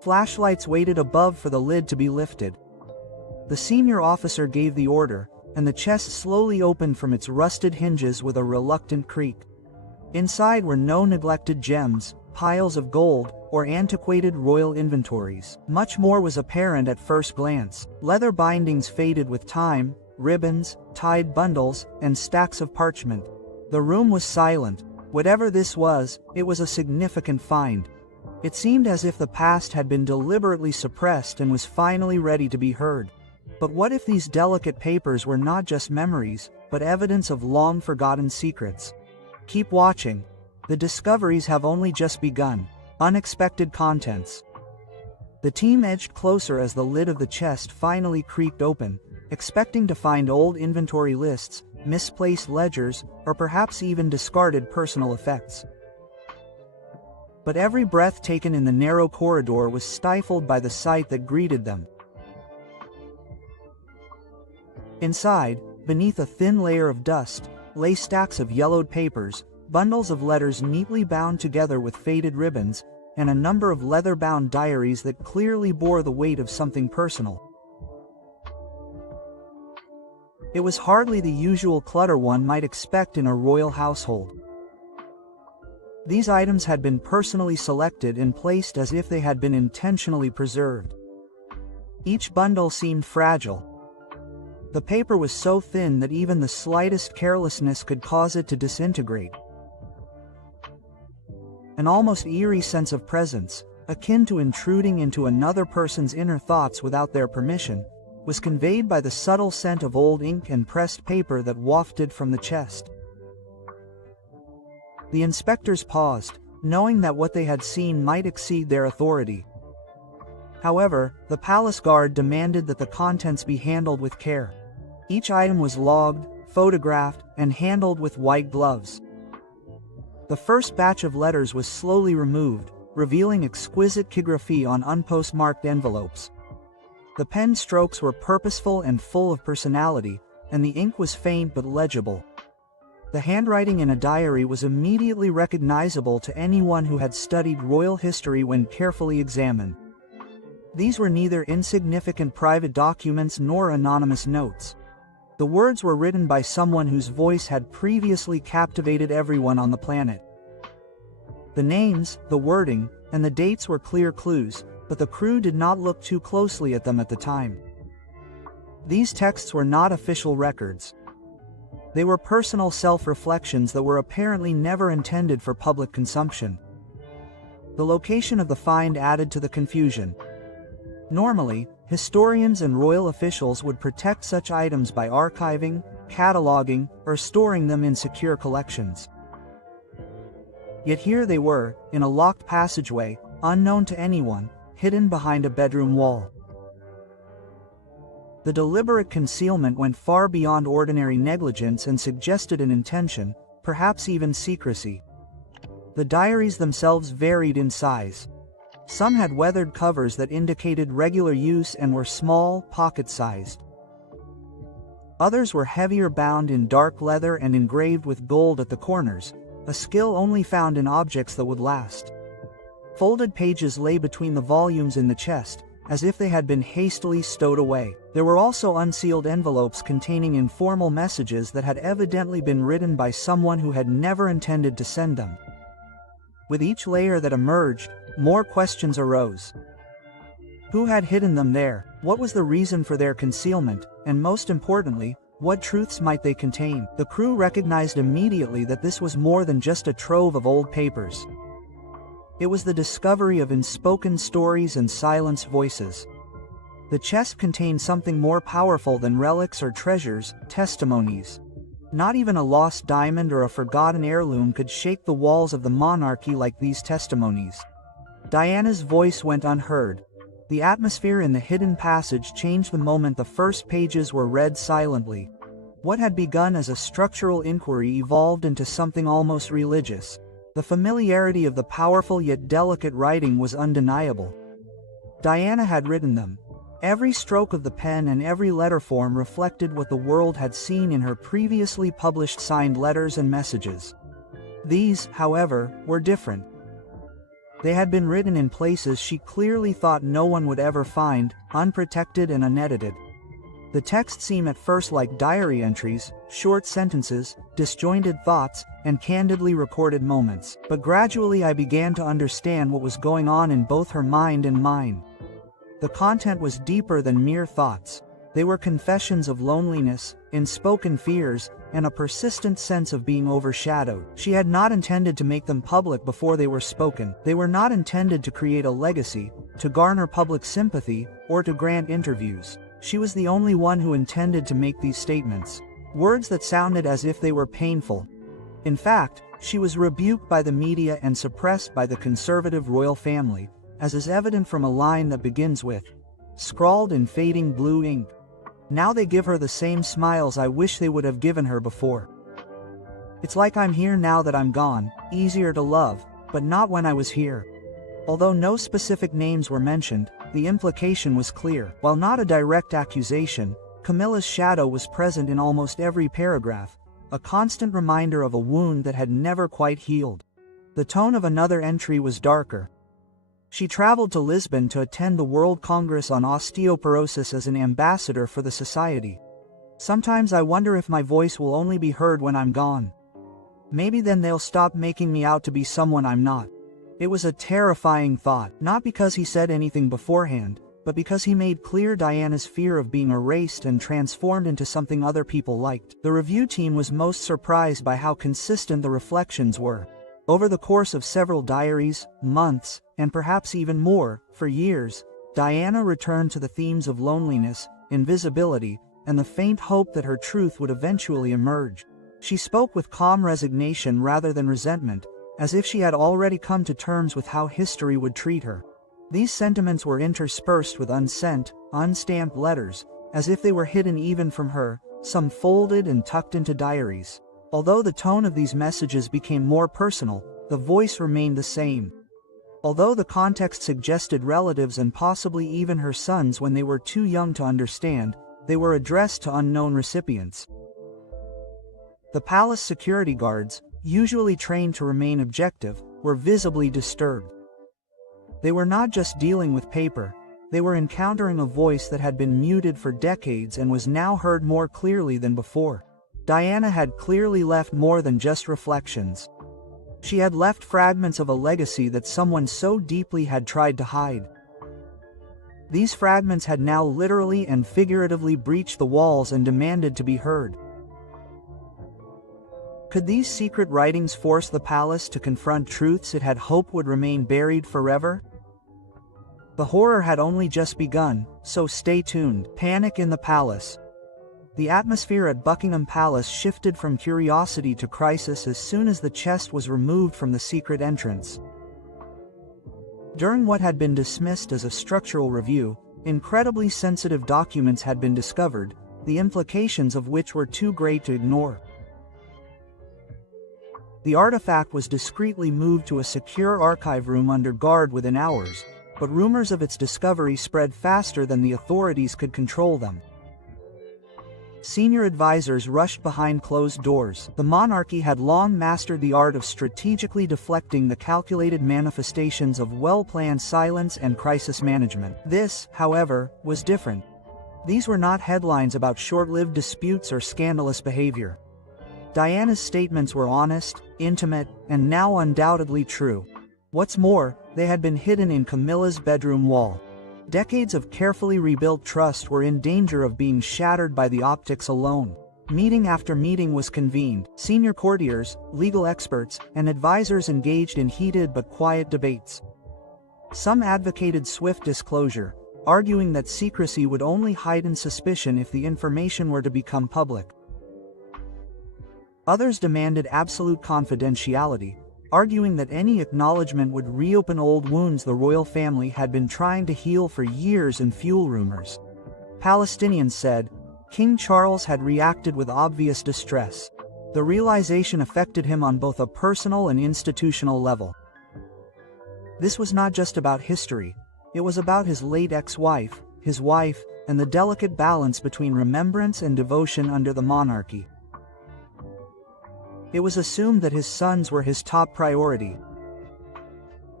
Flashlights waited above for the lid to be lifted. The senior officer gave the order, and the chest slowly opened from its rusted hinges with a reluctant creak. Inside were no neglected gems, piles of gold, or antiquated royal inventories. Much more was apparent at first glance. Leather bindings faded with time, ribbons, tied bundles, and stacks of parchment. The room was silent. Whatever this was, it was a significant find. It seemed as if the past had been deliberately suppressed and was finally ready to be heard. But what if these delicate papers were not just memories, but evidence of long-forgotten secrets? Keep watching. The discoveries have only just begun. Unexpected contents. The team edged closer as the lid of the chest finally creaked open, expecting to find old inventory lists, misplaced ledgers, or perhaps even discarded personal effects. But every breath taken in the narrow corridor was stifled by the sight that greeted them. Inside, beneath a thin layer of dust, lay stacks of yellowed papers, bundles of letters neatly bound together with faded ribbons, and a number of leather-bound diaries that clearly bore the weight of something personal. It was hardly the usual clutter one might expect in a royal household. These items had been personally selected and placed as if they had been intentionally preserved. Each bundle seemed fragile. The paper was so thin that even the slightest carelessness could cause it to disintegrate. An almost eerie sense of presence, akin to intruding into another person's inner thoughts without their permission, was conveyed by the subtle scent of old ink and pressed paper that wafted from the chest. The inspectors paused, knowing that what they had seen might exceed their authority. However, the palace guard demanded that the contents be handled with care. Each item was logged, photographed, and handled with white gloves. The first batch of letters was slowly removed, revealing exquisite calligraphy on unpostmarked envelopes. The pen strokes were purposeful and full of personality, and the ink was faint but legible. The handwriting in a diary was immediately recognizable to anyone who had studied royal history when carefully examined. These were neither insignificant private documents nor anonymous notes. The words were written by someone whose voice had previously captivated everyone on the planet. The names, the wording, and the dates were clear clues, but the crew did not look too closely at them at the time. These texts were not official records. They were personal self-reflections that were apparently never intended for public consumption. The location of the find added to the confusion. Normally, historians and royal officials would protect such items by archiving, cataloging, or storing them in secure collections. Yet here they were, in a locked passageway, unknown to anyone, hidden behind a bedroom wall. The deliberate concealment went far beyond ordinary negligence and suggested an intention, perhaps even secrecy. The diaries themselves varied in size. Some had weathered covers that indicated regular use and were small, pocket-sized. Others were heavier, bound in dark leather and engraved with gold at the corners, a skill only found in objects that would last. Folded pages lay between the volumes in the chest, as if they had been hastily stowed away. There were also unsealed envelopes containing informal messages that had evidently been written by someone who had never intended to send them. With each layer that emerged, more questions arose. Who had hidden them there? What was the reason for their concealment? And most importantly, what truths might they contain? The crew recognized immediately that this was more than just a trove of old papers. It was the discovery of unspoken stories and silenced voices. The chest contained something more powerful than relics or treasures, testimonies. Not even a lost diamond or a forgotten heirloom could shake the walls of the monarchy like these testimonies. Diana's voice went unheard. The atmosphere in the hidden passage changed the moment the first pages were read silently. What had begun as a structural inquiry evolved into something almost religious. The familiarity of the powerful yet delicate writing was undeniable. Diana had written them. Every stroke of the pen and every letter form reflected what the world had seen in her previously published signed letters and messages. These, however, were different. They had been written in places she clearly thought no one would ever find, unprotected and unedited. The text seemed at first like diary entries, short sentences, disjointed thoughts, and candidly recorded moments. But gradually I began to understand what was going on in both her mind and mine. The content was deeper than mere thoughts. They were confessions of loneliness, unspoken fears, and a persistent sense of being overshadowed. She had not intended to make them public before they were spoken. They were not intended to create a legacy, to garner public sympathy, or to grant interviews. She was the only one who intended to make these statements. Words that sounded as if they were painful. In fact, she was rebuked by the media and suppressed by the conservative royal family, as is evident from a line that begins with, scrawled in fading blue ink. Now they give her the same smiles I wish they would have given her before. It's like I'm here now that I'm gone, easier to love, but not when I was here. Although no specific names were mentioned, the implication was clear. While not a direct accusation, Camilla's shadow was present in almost every paragraph, a constant reminder of a wound that had never quite healed. The tone of another entry was darker. She traveled to Lisbon to attend the World Congress on Osteoporosis as an ambassador for the society. Sometimes I wonder if my voice will only be heard when I'm gone. Maybe then they'll stop making me out to be someone I'm not. It was a terrifying thought, not because he said anything beforehand, but because he made clear Diana's fear of being erased and transformed into something other people liked. The review team was most surprised by how consistent the reflections were. Over the course of several diaries, months, and perhaps even more, for years, Diana returned to the themes of loneliness, invisibility, and the faint hope that her truth would eventually emerge. She spoke with calm resignation rather than resentment, as if she had already come to terms with how history would treat her. These sentiments were interspersed with unsent, unstamped letters, as if they were hidden even from her, some folded and tucked into diaries. Although the tone of these messages became more personal, the voice remained the same. Although the context suggested relatives and possibly even her sons when they were too young to understand, they were addressed to unknown recipients. The palace security guards, usually trained to remain objective, were visibly disturbed. They were not just dealing with paper, they were encountering a voice that had been muted for decades and was now heard more clearly than before. Diana had clearly left more than just reflections. She had left fragments of a legacy that someone so deeply had tried to hide. These fragments had now literally and figuratively breached the walls and demanded to be heard. Could these secret writings force the palace to confront truths it had hoped would remain buried forever? The horror had only just begun, so stay tuned. Panic in the palace. The atmosphere at Buckingham Palace shifted from curiosity to crisis as soon as the chest was removed from the secret entrance. During what had been dismissed as a structural review, incredibly sensitive documents had been discovered, the implications of which were too great to ignore. The artifact was discreetly moved to a secure archive room under guard within hours, but rumors of its discovery spread faster than the authorities could control them. Senior advisors rushed behind closed doors. The monarchy had long mastered the art of strategically deflecting the calculated manifestations of well-planned silence and crisis management. This, however, was different. These were not headlines about short-lived disputes or scandalous behavior. Diana's statements were honest, intimate, and now undoubtedly true. What's more, they had been hidden in Camilla's bedroom wall. Decades of carefully rebuilt trust were in danger of being shattered by the optics alone. Meeting after meeting was convened. Senior courtiers, legal experts, and advisors engaged in heated but quiet debates. Some advocated swift disclosure, arguing that secrecy would only heighten suspicion if the information were to become public. Others demanded absolute confidentiality, arguing that any acknowledgement would reopen old wounds the royal family had been trying to heal for years and fuel rumors. Palestinians said, King Charles had reacted with obvious distress. The realization affected him on both a personal and institutional level. This was not just about history, it was about his late ex-wife, his wife, and the delicate balance between remembrance and devotion under the monarchy. It was assumed that his sons were his top priority.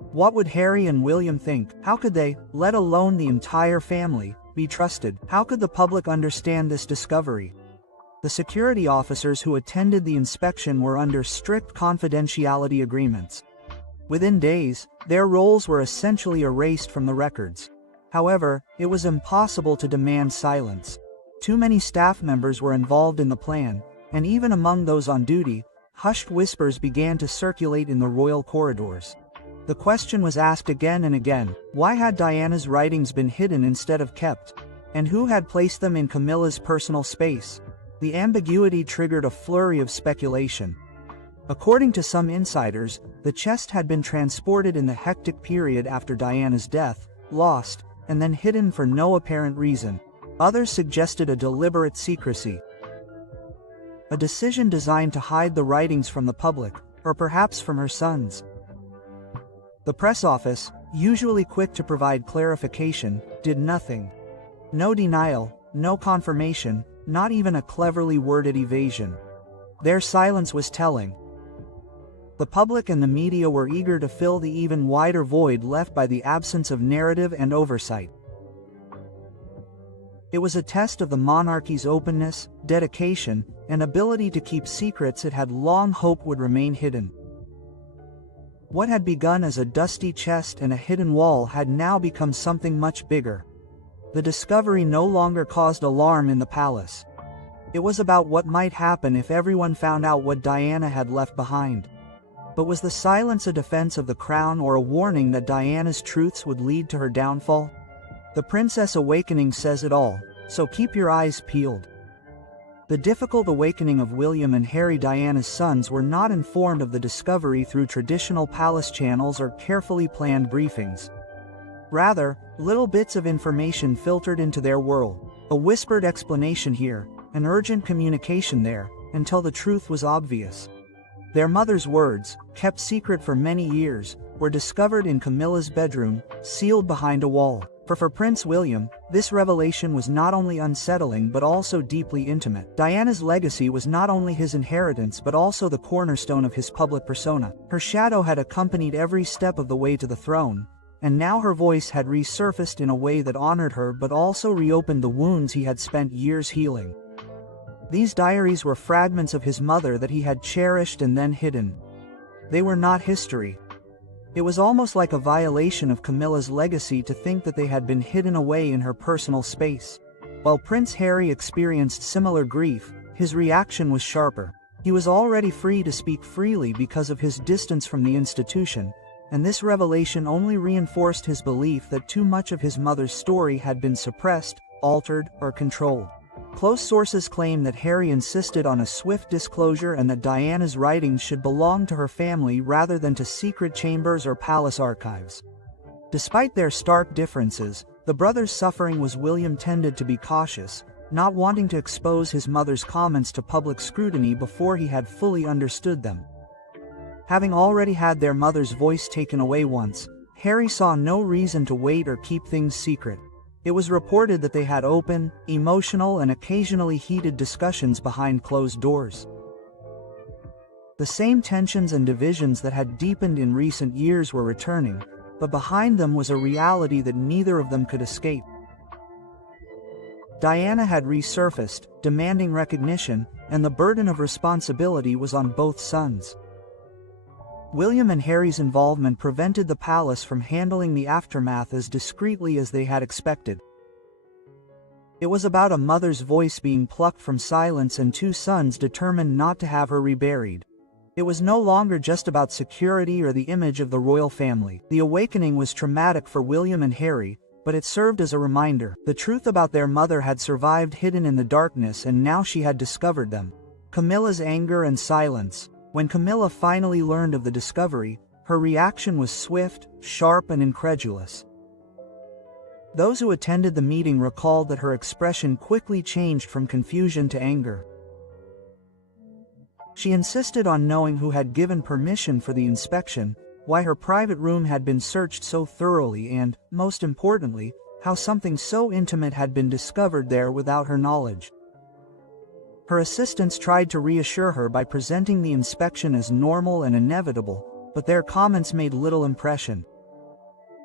What would Harry and William think? How could they, let alone the entire family, be trusted? How could the public understand this discovery? The security officers who attended the inspection were under strict confidentiality agreements. Within days, their roles were essentially erased from the records. However, it was impossible to demand silence. Too many staff members were involved in the plan, and even among those on duty, hushed whispers began to circulate in the royal corridors. The question was asked again and again: why had Diana's writings been hidden instead of kept? And who had placed them in Camilla's personal space? The ambiguity triggered a flurry of speculation. According to some insiders, the chest had been transported in the hectic period after Diana's death, lost, and then hidden for no apparent reason. Others suggested a deliberate secrecy. A decision designed to hide the writings from the public, or perhaps from her sons. The press office, usually quick to provide clarification, did nothing. No denial, no confirmation, not even a cleverly worded evasion. Their silence was telling. The public and the media were eager to fill the even wider void left by the absence of narrative and oversight. It was a test of the monarchy's openness, dedication, and ability to keep secrets it had long hoped would remain hidden. What had begun as a dusty chest and a hidden wall had now become something much bigger. The discovery no longer caused alarm in the palace. It was about what might happen if everyone found out what Diana had left behind. But was the silence a defense of the crown or a warning that Diana's truths would lead to her downfall? The Princess Awakening says it all, so keep your eyes peeled. The difficult awakening of William and Harry, Diana's sons, were not informed of the discovery through traditional palace channels or carefully planned briefings. Rather, little bits of information filtered into their world, a whispered explanation here, an urgent communication there, until the truth was obvious. Their mother's words, kept secret for many years, were discovered in Camilla's bedroom, sealed behind a wall. For Prince William, this revelation was not only unsettling but also deeply intimate. Diana's legacy was not only his inheritance but also the cornerstone of his public persona. Her shadow had accompanied every step of the way to the throne, and now her voice had resurfaced in a way that honored her but also reopened the wounds he had spent years healing. These diaries were fragments of his mother that he had cherished and then hidden. They were not history. It was almost like a violation of Camilla's legacy to think that they had been hidden away in her personal space. While Prince Harry experienced similar grief, his reaction was sharper. He was already free to speak freely because of his distance from the institution, and this revelation only reinforced his belief that too much of his mother's story had been suppressed, altered, or controlled. Close sources claim that Harry insisted on a swift disclosure and that Diana's writings should belong to her family rather than to secret chambers or palace archives. Despite their stark differences, the brothers' suffering was William tended to be cautious, not wanting to expose his mother's comments to public scrutiny before he had fully understood them. Having already had their mother's voice taken away once, Harry saw no reason to wait or keep things secret. It was reported that they had open, emotional, and occasionally heated discussions behind closed doors. The same tensions and divisions that had deepened in recent years were returning, but behind them was a reality that neither of them could escape. Diana had resurfaced, demanding recognition, and the burden of responsibility was on both sons. William and Harry's involvement prevented the palace from handling the aftermath as discreetly as they had expected. It was about a mother's voice being plucked from silence and two sons determined not to have her reburied. It was no longer just about security or the image of the royal family. The awakening was traumatic for William and Harry, but it served as a reminder. The truth about their mother had survived hidden in the darkness, and now she had discovered them. Camilla's anger and silence. When Camilla finally learned of the discovery, her reaction was swift, sharp, and incredulous. Those who attended the meeting recalled that her expression quickly changed from confusion to anger. She insisted on knowing who had given permission for the inspection, why her private room had been searched so thoroughly, and, most importantly, how something so intimate had been discovered there without her knowledge. Her assistants tried to reassure her by presenting the inspection as normal and inevitable, but their comments made little impression.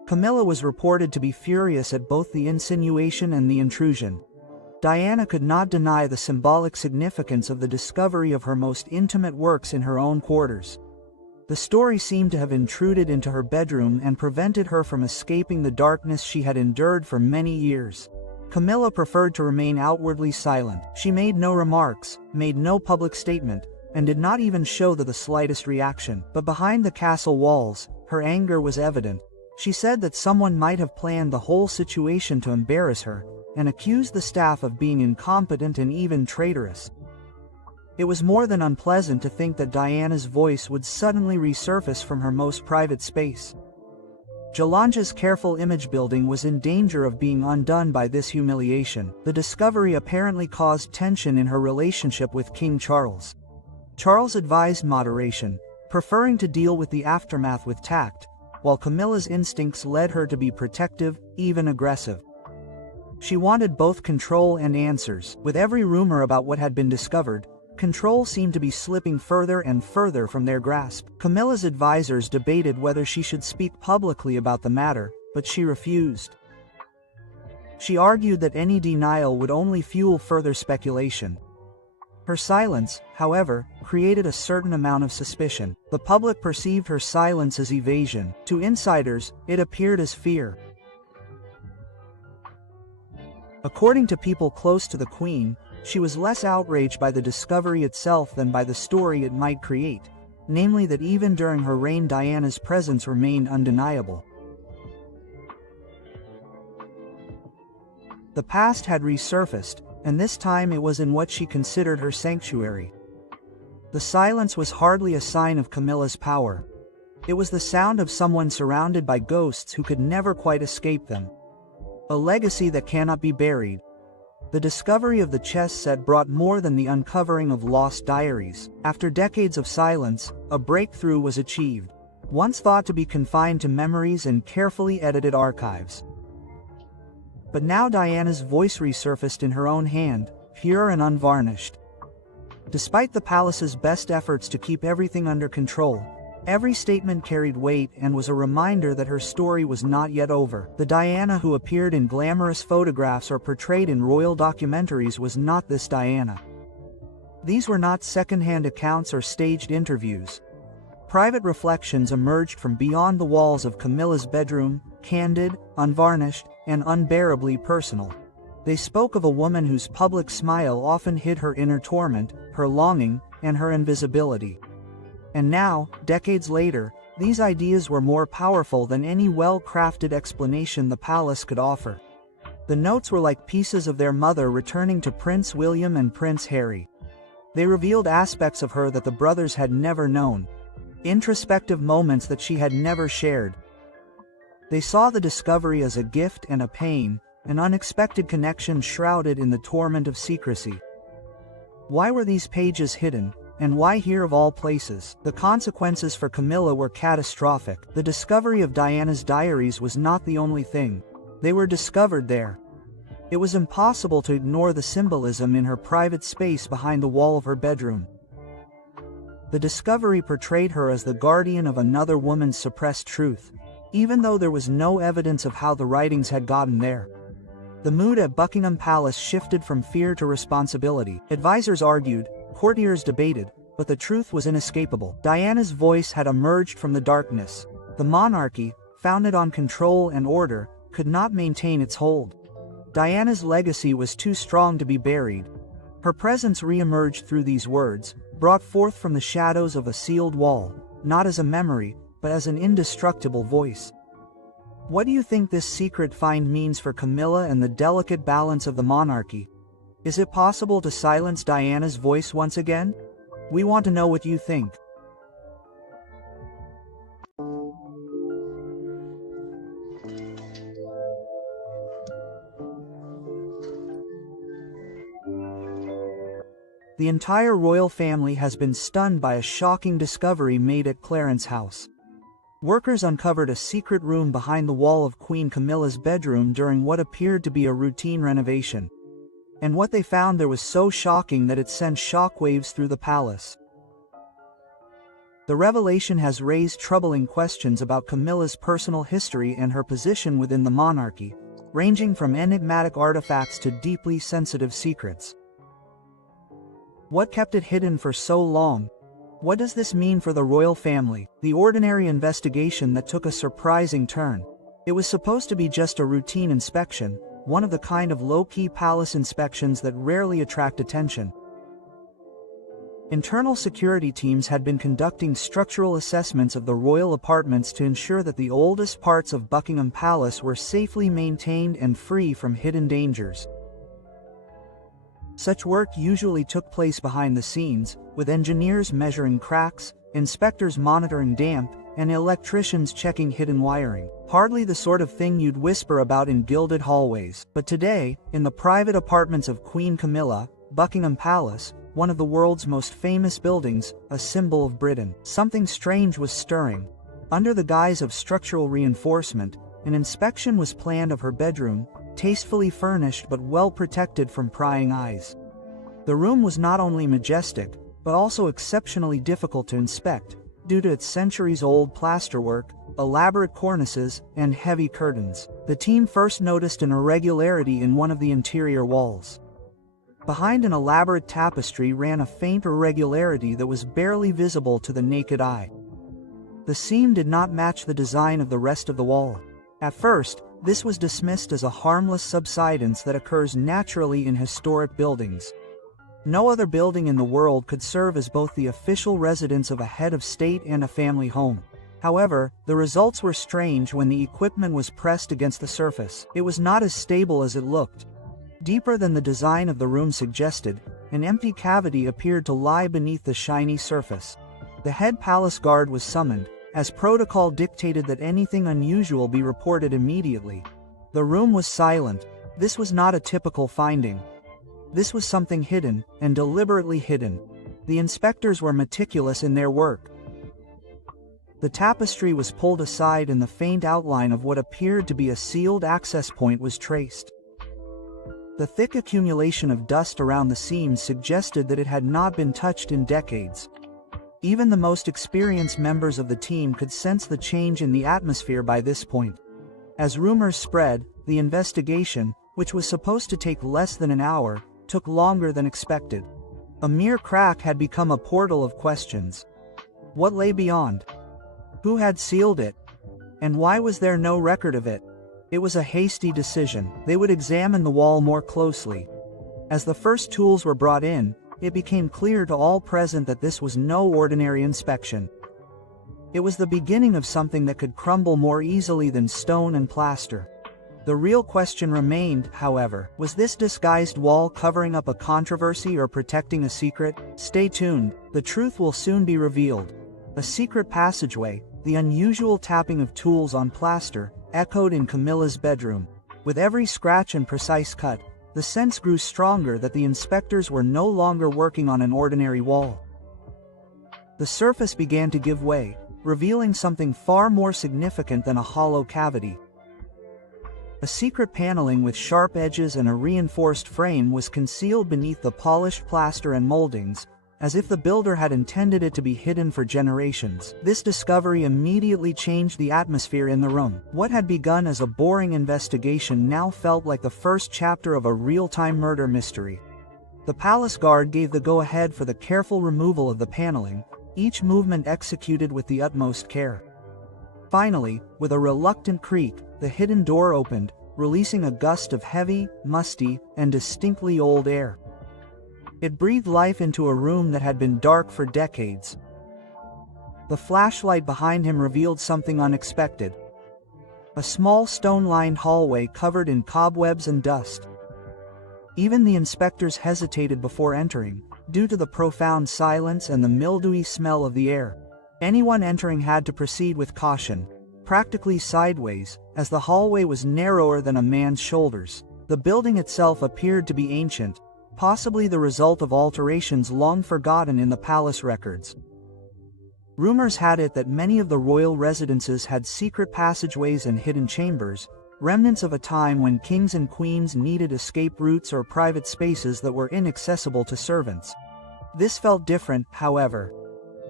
Camilla was reported to be furious at both the insinuation and the intrusion. Diana could not deny the symbolic significance of the discovery of her most intimate works in her own quarters. The story seemed to have intruded into her bedroom and prevented her from escaping the darkness she had endured for many years. Camilla preferred to remain outwardly silent. She made no remarks, made no public statement, and did not even show the slightest reaction. But behind the castle walls, her anger was evident. She said that someone might have planned the whole situation to embarrass her, and accused the staff of being incompetent and even traitorous. It was more than unpleasant to think that Diana's voice would suddenly resurface from her most private space. Jalanja's careful image building was in danger of being undone by this humiliation. The discovery apparently caused tension in her relationship with King Charles. Charles advised moderation, preferring to deal with the aftermath with tact, while Camilla's instincts led her to be protective, even aggressive. She wanted both control and answers. With every rumor about what had been discovered, control seemed to be slipping further and further from their grasp. Camilla's advisors debated whether she should speak publicly about the matter, but she refused. She argued that any denial would only fuel further speculation. Her silence, however, created a certain amount of suspicion. The public perceived her silence as evasion. To insiders, it appeared as fear. According to people close to the Queen, she was less outraged by the discovery itself than by the story it might create, namely that even during her reign Diana's presence remained undeniable. The past had resurfaced, and this time it was in what she considered her sanctuary. The silence was hardly a sign of Camilla's power. It was the sound of someone surrounded by ghosts who could never quite escape them. A legacy that cannot be buried. The discovery of the chess set brought more than the uncovering of lost diaries. After decades of silence, a breakthrough was achieved, once thought to be confined to memories and carefully edited archives. But now Diana's voice resurfaced in her own hand, pure and unvarnished. Despite the palace's best efforts to keep everything under control, every statement carried weight and was a reminder that her story was not yet over. The Diana who appeared in glamorous photographs or portrayed in royal documentaries was not this Diana. These were not second-hand accounts or staged interviews. Private reflections emerged from beyond the walls of Camilla's bedroom, candid, unvarnished, and unbearably personal. They spoke of a woman whose public smile often hid her inner torment, her longing, and her invisibility. And now, decades later, these ideas were more powerful than any well-crafted explanation the palace could offer. The notes were like pieces of their mother returning to Prince William and Prince Harry. They revealed aspects of her that the brothers had never known, introspective moments that she had never shared. They saw the discovery as a gift and a pain, an unexpected connection shrouded in the torment of secrecy. Why were these pages hidden? And why here of all places? The consequences for Camilla were catastrophic. The discovery of Diana's diaries was not the only thing. They were discovered there. It was impossible to ignore the symbolism in her private space behind the wall of her bedroom. The discovery portrayed her as the guardian of another woman's suppressed truth, even though there was no evidence of how the writings had gotten there. The mood at Buckingham Palace shifted from fear to responsibility. Advisors argued, courtiers debated, but the truth was inescapable. Diana's voice had emerged from the darkness. The monarchy, founded on control and order, could not maintain its hold. Diana's legacy was too strong to be buried. Her presence re-emerged through these words, brought forth from the shadows of a sealed wall, not as a memory, but as an indestructible voice. What do you think this secret find means for Camilla and the delicate balance of the monarchy? Is it possible to silence Diana's voice once again? We want to know what you think. The entire royal family has been stunned by a shocking discovery made at Clarence House. Workers uncovered a secret room behind the wall of Queen Camilla's bedroom during what appeared to be a routine renovation. And what they found there was so shocking that it sent shockwaves through the palace. The revelation has raised troubling questions about Camilla's personal history and her position within the monarchy, ranging from enigmatic artifacts to deeply sensitive secrets. What kept it hidden for so long? What does this mean for the royal family? The ordinary investigation that took a surprising turn. It was supposed to be just a routine inspection, one of the kind of low-key palace inspections that rarely attract attention. Internal security teams had been conducting structural assessments of the royal apartments to ensure that the oldest parts of Buckingham Palace were safely maintained and free from hidden dangers. Such work usually took place behind the scenes, with engineers measuring cracks, inspectors monitoring damp, and electricians checking hidden wiring. Hardly the sort of thing you'd whisper about in gilded hallways. But today, in the private apartments of Queen Camilla, Buckingham Palace, one of the world's most famous buildings, a symbol of Britain, something strange was stirring. Under the guise of structural reinforcement, an inspection was planned of her bedroom, tastefully furnished but well protected from prying eyes. The room was not only majestic, but also exceptionally difficult to inspect, due to its centuries-old plasterwork, elaborate cornices, and heavy curtains. The team first noticed an irregularity in one of the interior walls. Behind an elaborate tapestry ran a faint irregularity that was barely visible to the naked eye. The seam did not match the design of the rest of the wall. At first, this was dismissed as a harmless subsidence that occurs naturally in historic buildings. No other building in the world could serve as both the official residence of a head of state and a family home. However, the results were strange when the equipment was pressed against the surface. It was not as stable as it looked. Deeper than the design of the room suggested, an empty cavity appeared to lie beneath the shiny surface. The head palace guard was summoned, as protocol dictated that anything unusual be reported immediately. The room was silent. This was not a typical finding. This was something hidden, and deliberately hidden. The inspectors were meticulous in their work. The tapestry was pulled aside and the faint outline of what appeared to be a sealed access point was traced. The thick accumulation of dust around the seams suggested that it had not been touched in decades. Even the most experienced members of the team could sense the change in the atmosphere by this point. As rumors spread, the investigation, which was supposed to take less than an hour, took longer than expected. A mere crack had become a portal of questions. What lay beyond? Who had sealed it? And why was there no record of it? It was a hasty decision. They would examine the wall more closely. As the first tools were brought in, it became clear to all present that this was no ordinary inspection. It was the beginning of something that could crumble more easily than stone and plaster. The real question remained, however, was this disguised wall covering up a controversy or protecting a secret? Stay tuned, the truth will soon be revealed. A secret passageway, the unusual tapping of tools on plaster, echoed in Camilla's bedroom. With every scratch and precise cut, the sense grew stronger that the inspectors were no longer working on an ordinary wall. The surface began to give way, revealing something far more significant than a hollow cavity. A secret paneling with sharp edges and a reinforced frame was concealed beneath the polished plaster and moldings, as if the builder had intended it to be hidden for generations. This discovery immediately changed the atmosphere in the room. What had begun as a boring investigation now felt like the first chapter of a real-time murder mystery. The palace guard gave the go-ahead for the careful removal of the paneling, each movement executed with the utmost care. Finally, with a reluctant creak, the hidden door opened, releasing a gust of heavy, musty, and distinctly old air. It breathed life into a room that had been dark for decades. The flashlight behind him revealed something unexpected. A small stone-lined hallway covered in cobwebs and dust. Even the inspectors hesitated before entering, due to the profound silence and the mildewy smell of the air. Anyone entering had to proceed with caution, practically sideways, as the hallway was narrower than a man's shoulders. The building itself appeared to be ancient, possibly the result of alterations long forgotten in the palace records. Rumors had it that many of the royal residences had secret passageways and hidden chambers, remnants of a time when kings and queens needed escape routes or private spaces that were inaccessible to servants. This felt different, however.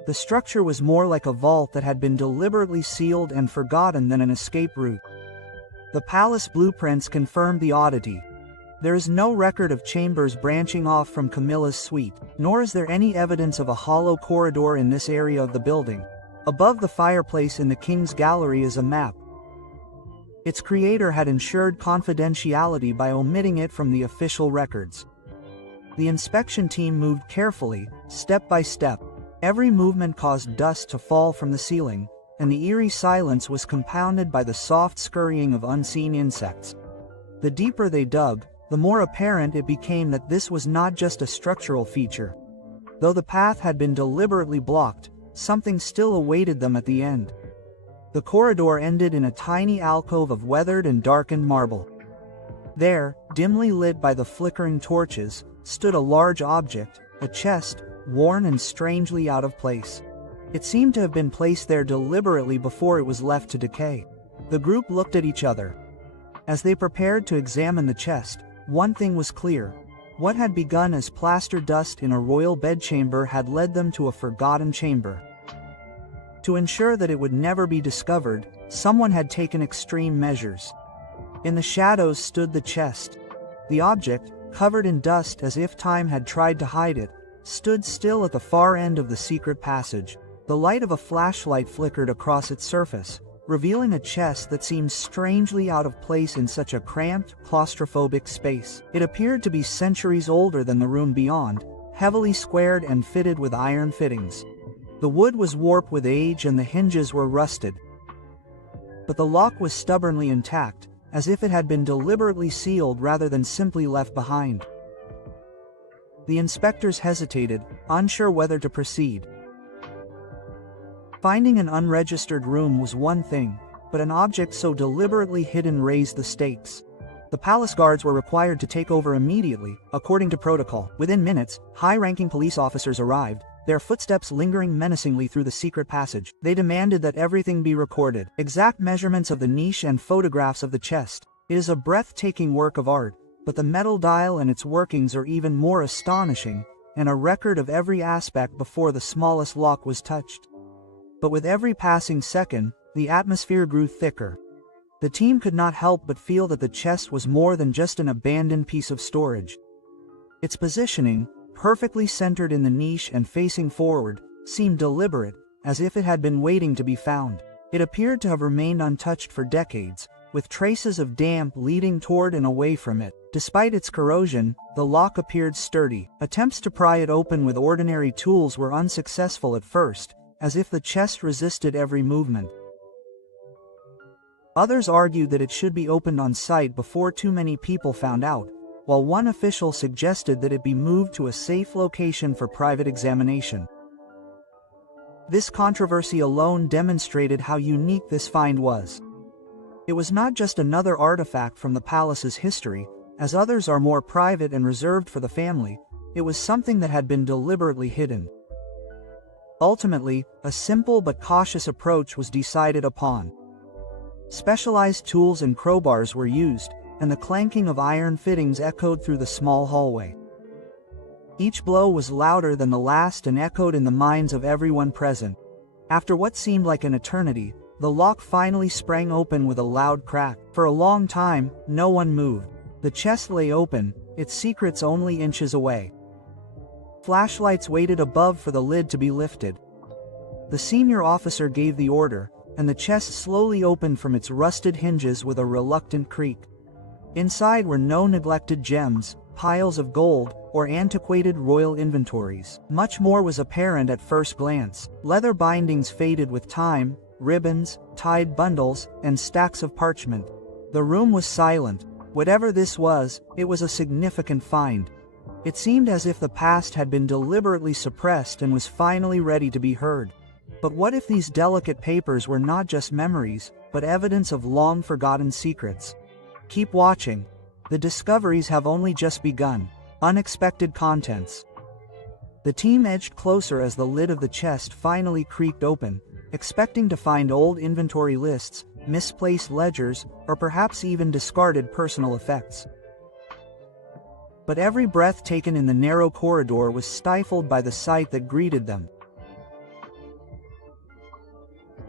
The structure was more like a vault that had been deliberately sealed and forgotten than an escape route. The palace blueprints confirmed the oddity. There is no record of chambers branching off from Camilla's suite, nor is there any evidence of a hollow corridor in this area of the building. Above the fireplace in the King's Gallery is a map. Its creator had ensured confidentiality by omitting it from the official records. The inspection team moved carefully, step by step. Every movement caused dust to fall from the ceiling, and the eerie silence was compounded by the soft scurrying of unseen insects. The deeper they dug, the more apparent it became that this was not just a structural feature. Though the path had been deliberately blocked, something still awaited them at the end. The corridor ended in a tiny alcove of weathered and darkened marble. There, dimly lit by the flickering torches, stood a large object, a chest, worn and strangely out of place. It seemed to have been placed there deliberately before it was left to decay. The group looked at each other. As they prepared to examine the chest, one thing was clear. What had begun as plaster dust in a royal bedchamber had led them to a forgotten chamber. To ensure that it would never be discovered, someone had taken extreme measures. In the shadows stood the chest. The object, covered in dust as if time had tried to hide it, stood still at the far end of the secret passage. The light of a flashlight flickered across its surface, revealing a chest that seemed strangely out of place in such a cramped, claustrophobic space. It appeared to be centuries older than the room beyond, heavily squared and fitted with iron fittings. The wood was warped with age and the hinges were rusted. But the lock was stubbornly intact, as if it had been deliberately sealed rather than simply left behind. The inspectors hesitated, unsure whether to proceed. Finding an unregistered room was one thing, but an object so deliberately hidden raised the stakes. The palace guards were required to take over immediately, according to protocol. Within minutes, high-ranking police officers arrived, their footsteps lingering menacingly through the secret passage. They demanded that everything be recorded. Exact measurements of the niche and photographs of the chest. It is a breathtaking work of art, but the metal dial and its workings are even more astonishing, and a record of every aspect before the smallest lock was touched. But with every passing second, the atmosphere grew thicker. The team could not help but feel that the chest was more than just an abandoned piece of storage. Its positioning, perfectly centered in the niche and facing forward, seemed deliberate, as if it had been waiting to be found. It appeared to have remained untouched for decades, with traces of damp leading toward and away from it. Despite its corrosion, the lock appeared sturdy. Attempts to pry it open with ordinary tools were unsuccessful at first, as if the chest resisted every movement. Others argued that it should be opened on sight before too many people found out, while one official suggested that it be moved to a safe location for private examination. This controversy alone demonstrated how unique this find was. It was not just another artifact from the palace's history, as others are more private and reserved for the family. It was something that had been deliberately hidden. Ultimately, a simple but cautious approach was decided upon. Specialized tools and crowbars were used, and the clanking of iron fittings echoed through the small hallway. Each blow was louder than the last and echoed in the minds of everyone present. After what seemed like an eternity, the lock finally sprang open with a loud crack. For a long time, no one moved. The chest lay open, its secrets only inches away. Flashlights waited above for the lid to be lifted. The senior officer gave the order, and the chest slowly opened from its rusted hinges with a reluctant creak. Inside were no neglected gems, piles of gold, or antiquated royal inventories. Much more was apparent at first glance. Leather bindings faded with time, ribbons, tied bundles, and stacks of parchment. The room was silent. Whatever this was, it was a significant find. It seemed as if the past had been deliberately suppressed and was finally ready to be heard. But what if these delicate papers were not just memories, but evidence of long-forgotten secrets? Keep watching. The discoveries have only just begun. Unexpected contents. The team edged closer as the lid of the chest finally creaked open, expecting to find old inventory lists, misplaced ledgers, or perhaps even discarded personal effects. But every breath taken in the narrow corridor was stifled by the sight that greeted them.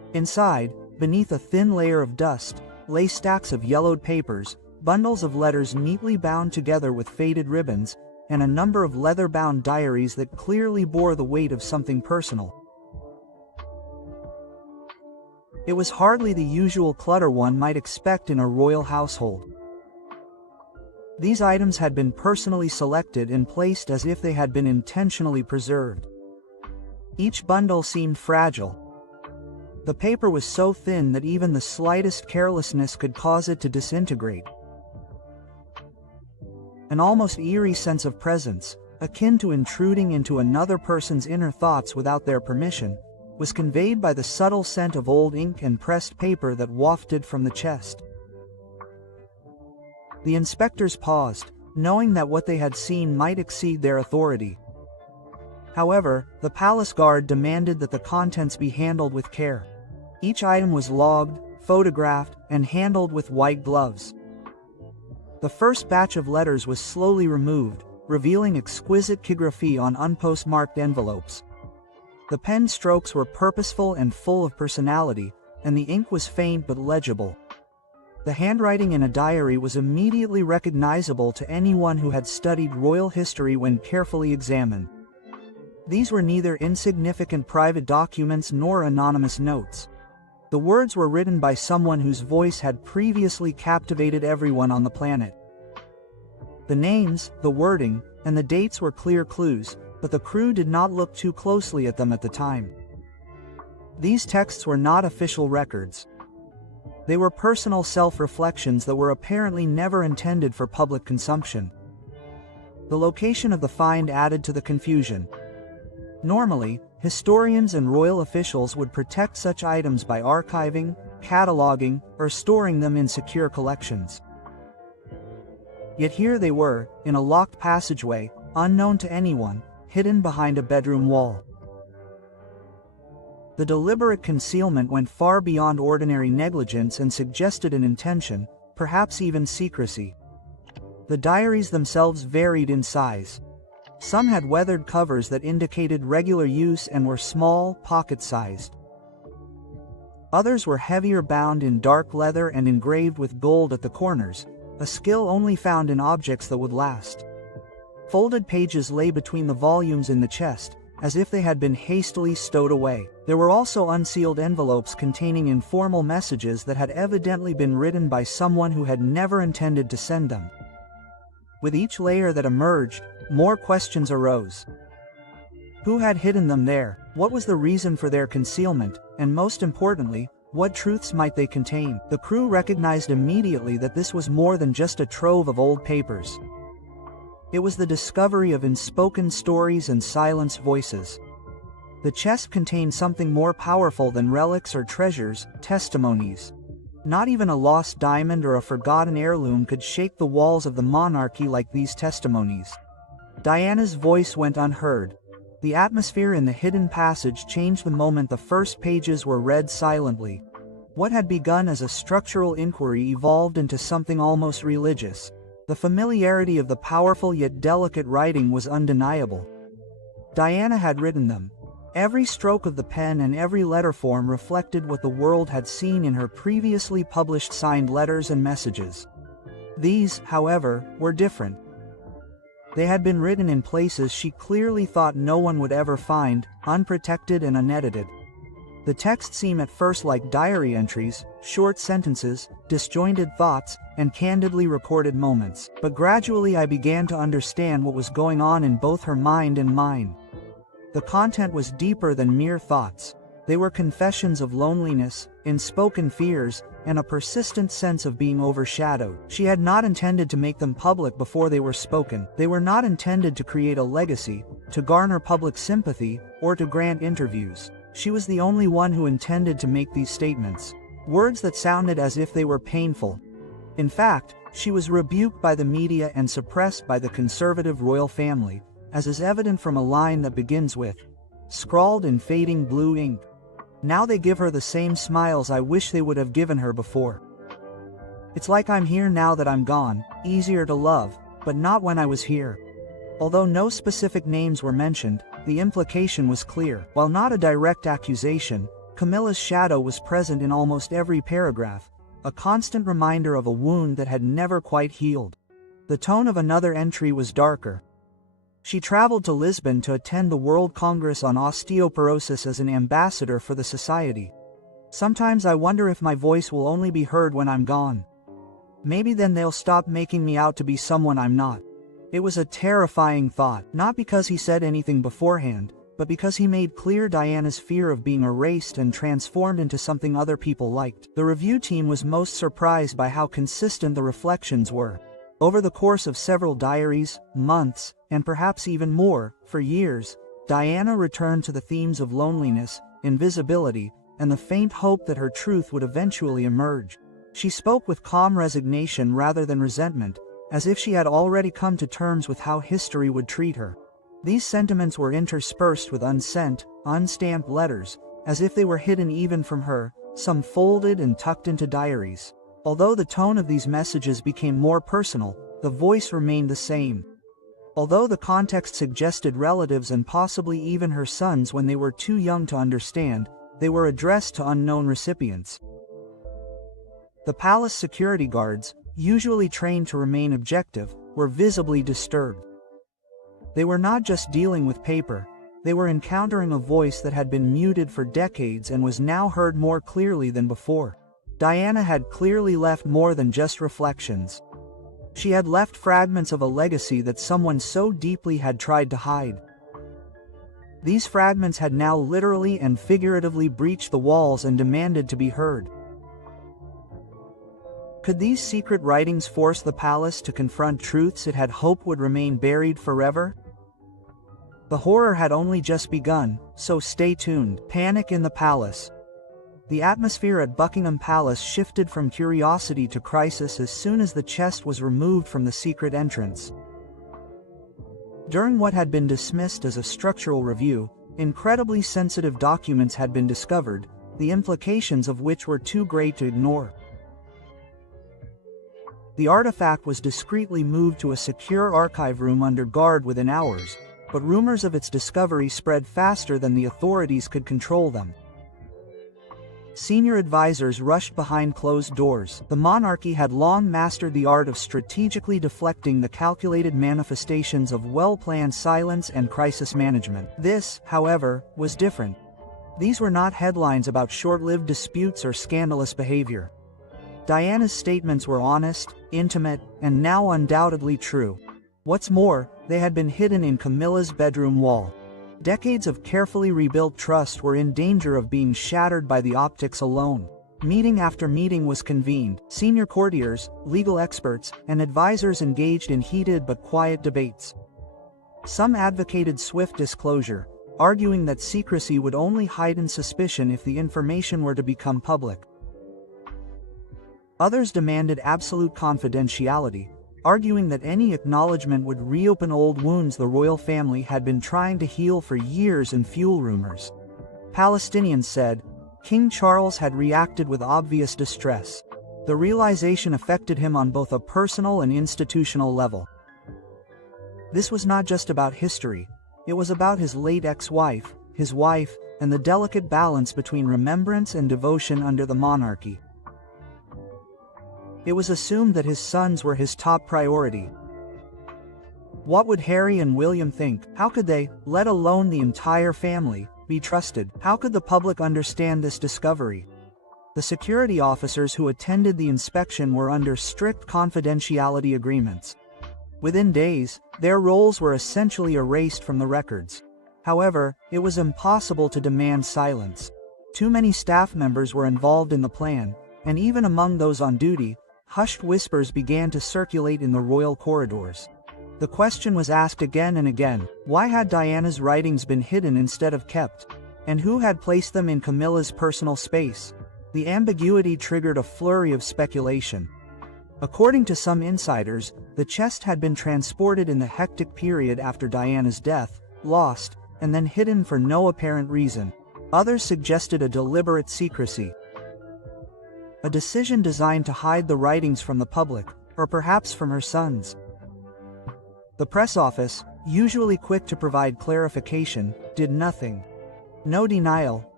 Inside, beneath a thin layer of dust, lay stacks of yellowed papers, bundles of letters neatly bound together with faded ribbons, and a number of leather-bound diaries that clearly bore the weight of something personal. It was hardly the usual clutter one might expect in a royal household. These items had been personally selected and placed as if they had been intentionally preserved. Each bundle seemed fragile. The paper was so thin that even the slightest carelessness could cause it to disintegrate. An almost eerie sense of presence, akin to intruding into another person's inner thoughts without their permission, was conveyed by the subtle scent of old ink and pressed paper that wafted from the chest. The inspectors paused, knowing that what they had seen might exceed their authority. However, the palace guard demanded that the contents be handled with care. Each item was logged, photographed, and handled with white gloves. The first batch of letters was slowly removed, revealing exquisite calligraphy on unpostmarked envelopes. The pen strokes were purposeful and full of personality, and the ink was faint but legible. The handwriting in a diary was immediately recognizable to anyone who had studied royal history when carefully examined. These were neither insignificant private documents nor anonymous notes. The words were written by someone whose voice had previously captivated everyone on the planet. The names, the wording, and the dates were clear clues, but the crew did not look too closely at them at the time. These texts were not official records. They were personal self-reflections that were apparently never intended for public consumption. The location of the find added to the confusion. Normally, historians and royal officials would protect such items by archiving, cataloging, or storing them in secure collections. Yet here they were, in a locked passageway, unknown to anyone, hidden behind a bedroom wall. The deliberate concealment went far beyond ordinary negligence and suggested an intention, perhaps even secrecy. The diaries themselves varied in size. Some had weathered covers that indicated regular use and were small, pocket-sized. Others were heavier, bound in dark leather and engraved with gold at the corners, a skill only found in objects that would last. Folded pages lay between the volumes in the chest, as if they had been hastily stowed away. There were also unsealed envelopes containing informal messages that had evidently been written by someone who had never intended to send them. With each layer that emerged, more questions arose. Who had hidden them there? What was the reason for their concealment? And most importantly, what truths might they contain? The crew recognized immediately that this was more than just a trove of old papers. It was the discovery of unspoken stories and silenced voices. The chest contained something more powerful than relics or treasures, testimonies. Not even a lost diamond or a forgotten heirloom could shake the walls of the monarchy like these testimonies. Diana's voice went unheard. The atmosphere in the hidden passage changed the moment the first pages were read silently. What had begun as a structural inquiry evolved into something almost religious. The familiarity of the powerful yet delicate writing was undeniable. Diana had written them. Every stroke of the pen and every letter form reflected what the world had seen in her previously published signed letters and messages. These, however, were different. They had been written in places she clearly thought no one would ever find, unprotected and unedited. The text seemed at first like diary entries, short sentences, disjointed thoughts, and candidly recorded moments. But gradually I began to understand what was going on in both her mind and mine. The content was deeper than mere thoughts. They were confessions of loneliness, unspoken fears, and a persistent sense of being overshadowed. She had not intended to make them public before they were spoken. They were not intended to create a legacy, to garner public sympathy, or to grant interviews. She was the only one who intended to make these statements. Words that sounded as if they were painful. In fact, she was rebuked by the media and suppressed by the conservative royal family, as is evident from a line that begins with, scrawled in fading blue ink. Now they give her the same smiles I wish they would have given her before. It's like I'm here now that I'm gone, easier to love, but not when I was here. Although no specific names were mentioned, the implication was clear. While not a direct accusation, Camilla's shadow was present in almost every paragraph, a constant reminder of a wound that had never quite healed. The tone of another entry was darker. She traveled to Lisbon to attend the World Congress on Osteoporosis as an ambassador for the society. Sometimes I wonder if my voice will only be heard when I'm gone. Maybe then they'll stop making me out to be someone I'm not. It was a terrifying thought, not because he said anything beforehand, but because he made clear Diana's fear of being erased and transformed into something other people liked. The review team was most surprised by how consistent the reflections were. Over the course of several diaries, months, and perhaps even more, for years, Diana returned to the themes of loneliness, invisibility, and the faint hope that her truth would eventually emerge. She spoke with calm resignation rather than resentment, as if she had already come to terms with how history would treat her. These sentiments were interspersed with unsent, unstamped letters, as if they were hidden even from her, some folded and tucked into diaries. Although the tone of these messages became more personal, the voice remained the same. Although the context suggested relatives and possibly even her sons when they were too young to understand, they were addressed to unknown recipients. The palace security guards, usually trained to remain objective, were visibly disturbed. They were not just dealing with paper, they were encountering a voice that had been muted for decades and was now heard more clearly than before. Diana had clearly left more than just reflections. She had left fragments of a legacy that someone so deeply had tried to hide. These fragments had now literally and figuratively breached the walls and demanded to be heard. Could these secret writings force the palace to confront truths it had hoped would remain buried forever? The horror had only just begun, so stay tuned. Panic in the palace. The atmosphere at Buckingham Palace shifted from curiosity to crisis as soon as the chest was removed from the secret entrance. During what had been dismissed as a structural review, incredibly sensitive documents had been discovered, the implications of which were too great to ignore. The artifact was discreetly moved to a secure archive room under guard within hours, but rumors of its discovery spread faster than the authorities could control them. Senior advisors rushed behind closed doors. The monarchy had long mastered the art of strategically deflecting the calculated manifestations of well-planned silence and crisis management. This, however, was different. These were not headlines about short-lived disputes or scandalous behavior. Diana's statements were honest, intimate, and now undoubtedly true. What's more, they had been hidden in Camilla's bedroom wall. Decades of carefully rebuilt trust were in danger of being shattered by the optics alone. Meeting after meeting was convened. Senior courtiers, legal experts, and advisors engaged in heated but quiet debates. Some advocated swift disclosure, arguing that secrecy would only heighten suspicion if the information were to become public. Others demanded absolute confidentiality, arguing that any acknowledgement would reopen old wounds the royal family had been trying to heal for years and fuel rumors. Palestinians said, King Charles had reacted with obvious distress. The realization affected him on both a personal and institutional level. This was not just about history, it was about his late ex-wife, his wife, and the delicate balance between remembrance and devotion under the monarchy. It was assumed that his sons were his top priority. What would Harry and William think? How could they, let alone the entire family, be trusted? How could the public understand this discovery? The security officers who attended the inspection were under strict confidentiality agreements. Within days, their roles were essentially erased from the records. However, it was impossible to demand silence. Too many staff members were involved in the plan, and even among those on duty, hushed whispers began to circulate in the royal corridors. The question was asked again and again, why had Diana's writings been hidden instead of kept? And who had placed them in Camilla's personal space? The ambiguity triggered a flurry of speculation. According to some insiders, the chest had been transported in the hectic period after Diana's death, lost, and then hidden for no apparent reason. Others suggested a deliberate secrecy. A decision designed to hide the writings from the public, or perhaps from her sons. The press office, usually quick to provide clarification, did nothing. No denial,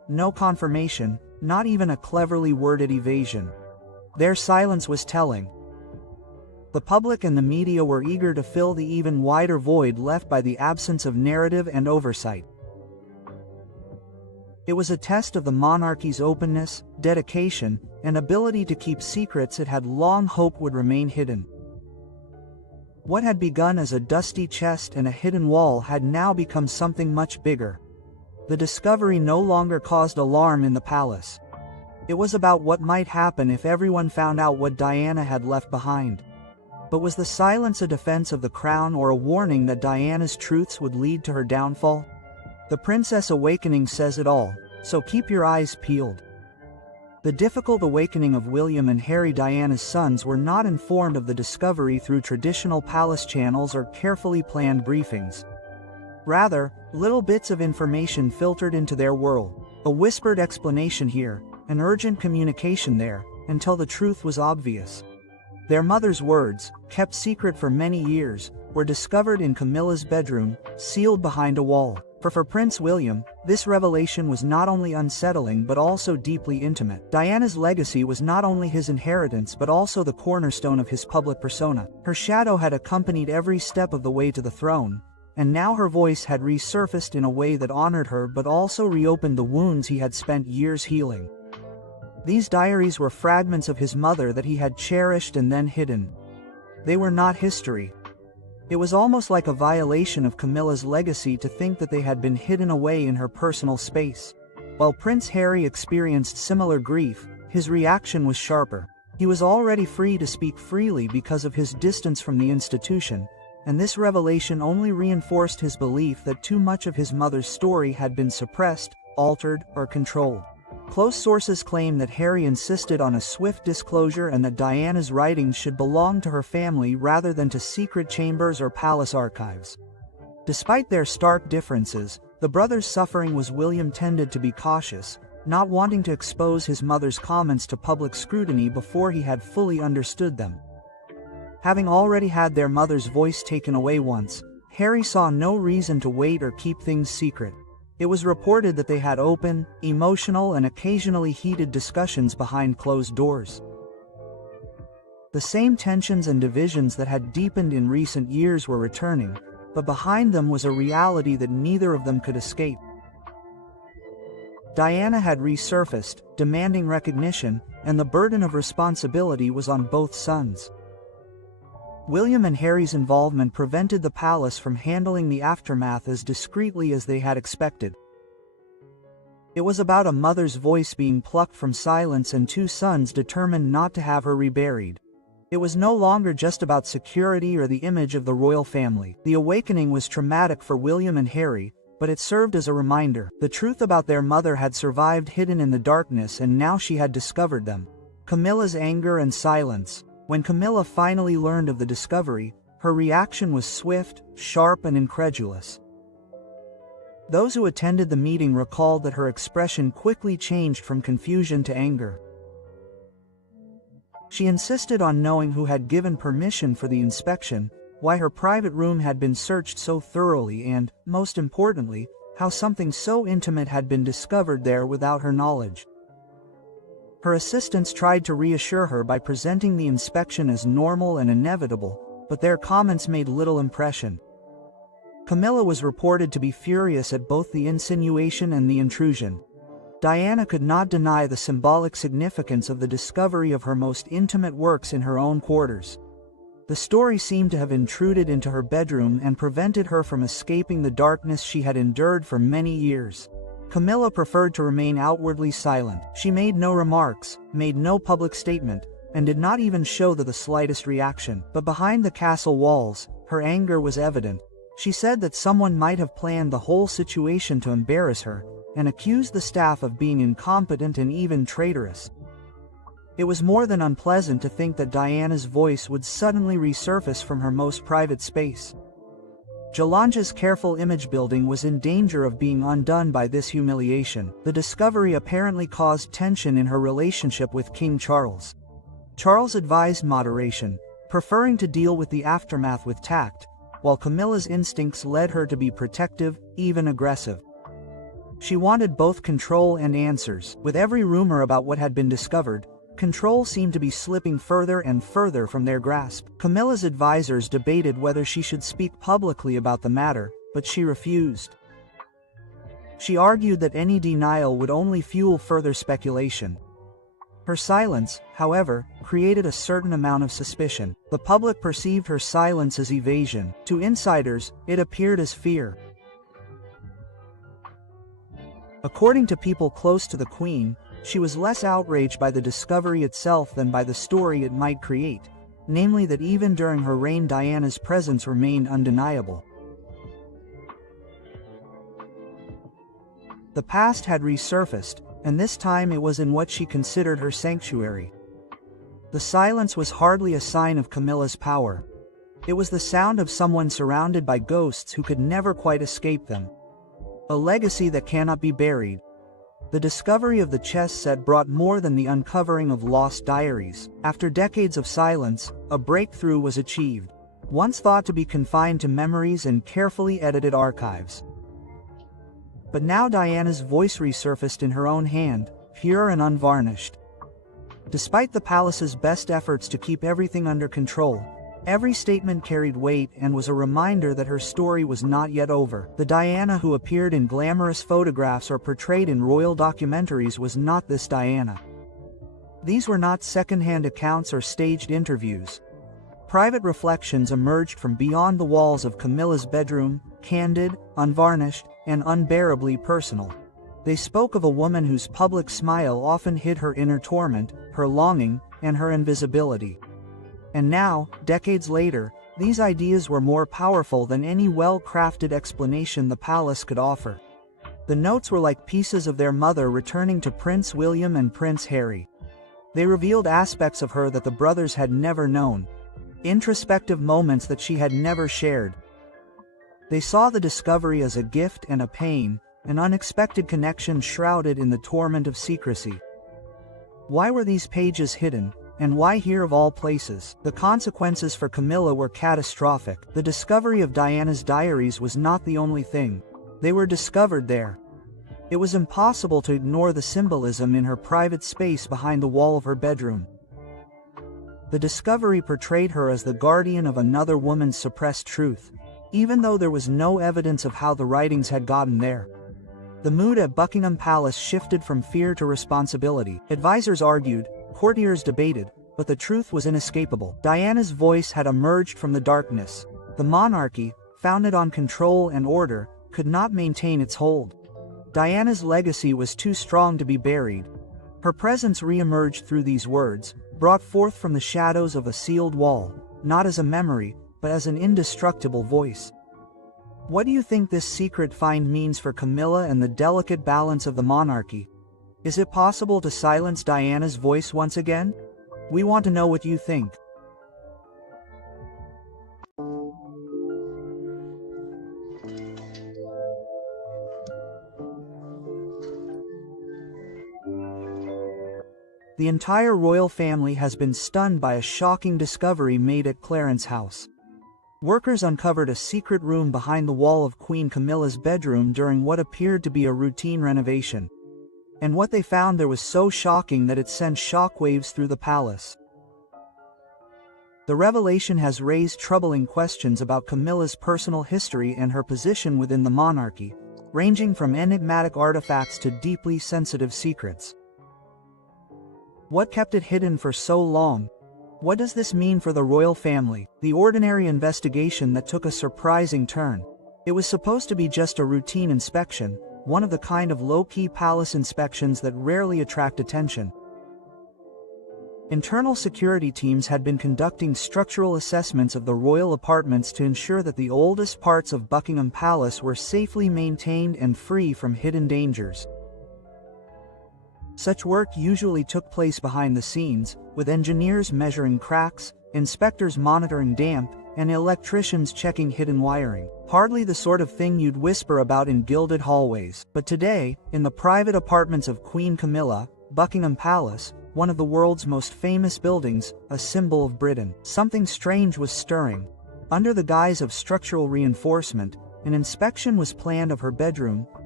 no confirmation, not even a cleverly worded evasion. Their silence was telling. The public and the media were eager to fill the even wider void left by the absence of narrative and oversight. It was a test of the monarchy's openness, dedication, and ability to keep secrets it had long hoped would remain hidden. What had begun as a dusty chest and a hidden wall had now become something much bigger. The discovery no longer caused alarm in the palace. It was about what might happen if everyone found out what Diana had left behind. But was the silence a defense of the crown or a warning that Diana's truths would lead to her downfall? The Princess Awakening says it all, so keep your eyes peeled. The difficult awakening of William and Harry, Diana's sons, were not informed of the discovery through traditional palace channels or carefully planned briefings. Rather, little bits of information filtered into their world, a whispered explanation here, an urgent communication there, until the truth was obvious. Their mother's words, kept secret for many years, were discovered in Camilla's bedroom, sealed behind a wall. For Prince William, this revelation was not only unsettling but also deeply intimate. Diana's legacy was not only his inheritance but also the cornerstone of his public persona. Her shadow had accompanied every step of the way to the throne, and now her voice had resurfaced in a way that honored her but also reopened the wounds he had spent years healing. These diaries were fragments of his mother that he had cherished and then hidden. They were not history. It was almost like a violation of Camilla's legacy to think that they had been hidden away in her personal space. While Prince Harry experienced similar grief, his reaction was sharper. He was already free to speak freely because of his distance from the institution, and this revelation only reinforced his belief that too much of his mother's story had been suppressed, altered, or controlled. Close sources claim that Harry insisted on a swift disclosure and that Diana's writings should belong to her family rather than to secret chambers or palace archives. Despite their stark differences, the brothers' suffering was William tended to be cautious, not wanting to expose his mother's comments to public scrutiny before he had fully understood them. Having already had their mother's voice taken away once, Harry saw no reason to wait or keep things secret. It was reported that they had open, emotional, and occasionally heated discussions behind closed doors. The same tensions and divisions that had deepened in recent years were returning, but behind them was a reality that neither of them could escape. Diana had resurfaced, demanding recognition, and the burden of responsibility was on both sons. William and Harry's involvement prevented the palace from handling the aftermath as discreetly as they had expected. It was about a mother's voice being plucked from silence and two sons determined not to have her reburied. It was no longer just about security or the image of the royal family. The awakening was traumatic for William and Harry, but it served as a reminder. The truth about their mother had survived hidden in the darkness, and now she had discovered them. Camilla's anger and silence. When Camilla finally learned of the discovery, her reaction was swift, sharp, and incredulous. Those who attended the meeting recalled that her expression quickly changed from confusion to anger. She insisted on knowing who had given permission for the inspection, why her private room had been searched so thoroughly, and, most importantly, how something so intimate had been discovered there without her knowledge. Her assistants tried to reassure her by presenting the inspection as normal and inevitable, but their comments made little impression. Camilla was reported to be furious at both the insinuation and the intrusion. Diana could not deny the symbolic significance of the discovery of her most intimate works in her own quarters. The story seemed to have intruded into her bedroom and prevented her from escaping the darkness she had endured for many years. Camilla preferred to remain outwardly silent. She made no remarks, made no public statement, and did not even show the slightest reaction. But behind the castle walls, her anger was evident. She said that someone might have planned the whole situation to embarrass her, and accused the staff of being incompetent and even traitorous. It was more than unpleasant to think that Diana's voice would suddenly resurface from her most private space. Jolanja's careful image building was in danger of being undone by this humiliation. The discovery apparently caused tension in her relationship with King Charles. Charles advised moderation, preferring to deal with the aftermath with tact, while Camilla's instincts led her to be protective, even aggressive. She wanted both control and answers. With every rumor about what had been discovered, control seemed to be slipping further and further from their grasp. Camilla's advisors debated whether she should speak publicly about the matter, but she refused. She argued that any denial would only fuel further speculation. Her silence, however, created a certain amount of suspicion. The public perceived her silence as evasion. To insiders, it appeared as fear. According to people close to the Queen, she was less outraged by the discovery itself than by the story it might create, namely that even during her reign Diana's presence remained undeniable. The past had resurfaced, and this time it was in what she considered her sanctuary. The silence was hardly a sign of Camilla's power. It was the sound of someone surrounded by ghosts who could never quite escape them. A legacy that cannot be buried. The discovery of the chess set brought more than the uncovering of lost diaries. After decades of silence, a breakthrough was achieved. Once thought to be confined to memories and carefully edited archives. But now Diana's voice resurfaced in her own hand, pure and unvarnished. Despite the palace's best efforts to keep everything under control, every statement carried weight and was a reminder that her story was not yet over. The Diana who appeared in glamorous photographs or portrayed in royal documentaries was not this Diana. These were not second-hand accounts or staged interviews. Private reflections emerged from beyond the walls of Camilla's bedroom, candid, unvarnished, and unbearably personal. They spoke of a woman whose public smile often hid her inner torment, her longing, and her invisibility. And now, decades later, these ideas were more powerful than any well-crafted explanation the palace could offer. The notes were like pieces of their mother returning to Prince William and Prince Harry. They revealed aspects of her that the brothers had never known, introspective moments that she had never shared. They saw the discovery as a gift and a pain, an unexpected connection shrouded in the torment of secrecy. Why were these pages hidden, and why here of all places? The consequences for Camilla were catastrophic. The discovery of Diana's diaries was not the only thing. They were discovered there. It was impossible to ignore the symbolism in her private space behind the wall of her bedroom. The discovery portrayed her as the guardian of another woman's suppressed truth, even though there was no evidence of how the writings had gotten there. The mood at Buckingham Palace shifted from fear to responsibility. Advisors argued, courtiers debated, but the truth was inescapable. Diana's voice had emerged from the darkness. The monarchy, founded on control and order, could not maintain its hold. Diana's legacy was too strong to be buried. Her presence re-emerged through these words, brought forth from the shadows of a sealed wall, not as a memory, but as an indestructible voice. What do you think this secret find means for Camilla and the delicate balance of the monarchy? Is it possible to silence Diana's voice once again? We want to know what you think. The entire royal family has been stunned by a shocking discovery made at Clarence House. Workers uncovered a secret room behind the wall of Queen Camilla's bedroom during what appeared to be a routine renovation. And what they found there was so shocking that it sent shockwaves through the palace. The revelation has raised troubling questions about Camilla's personal history and her position within the monarchy, ranging from enigmatic artifacts to deeply sensitive secrets. What kept it hidden for so long? What does this mean for the royal family? The ordinary investigation that took a surprising turn. It was supposed to be just a routine inspection, one of the kind of low-key palace inspections that rarely attract attention. Internal security teams had been conducting structural assessments of the royal apartments to ensure that the oldest parts of Buckingham Palace were safely maintained and free from hidden dangers. Such work usually took place behind the scenes, with engineers measuring cracks, inspectors monitoring damp, and electricians checking hidden wiring. Hardly the sort of thing you'd whisper about in gilded hallways. But today, in the private apartments of Queen Camilla, Buckingham Palace, one of the world's most famous buildings, a symbol of Britain, something strange was stirring. Under the guise of structural reinforcement, an inspection was planned of her bedroom,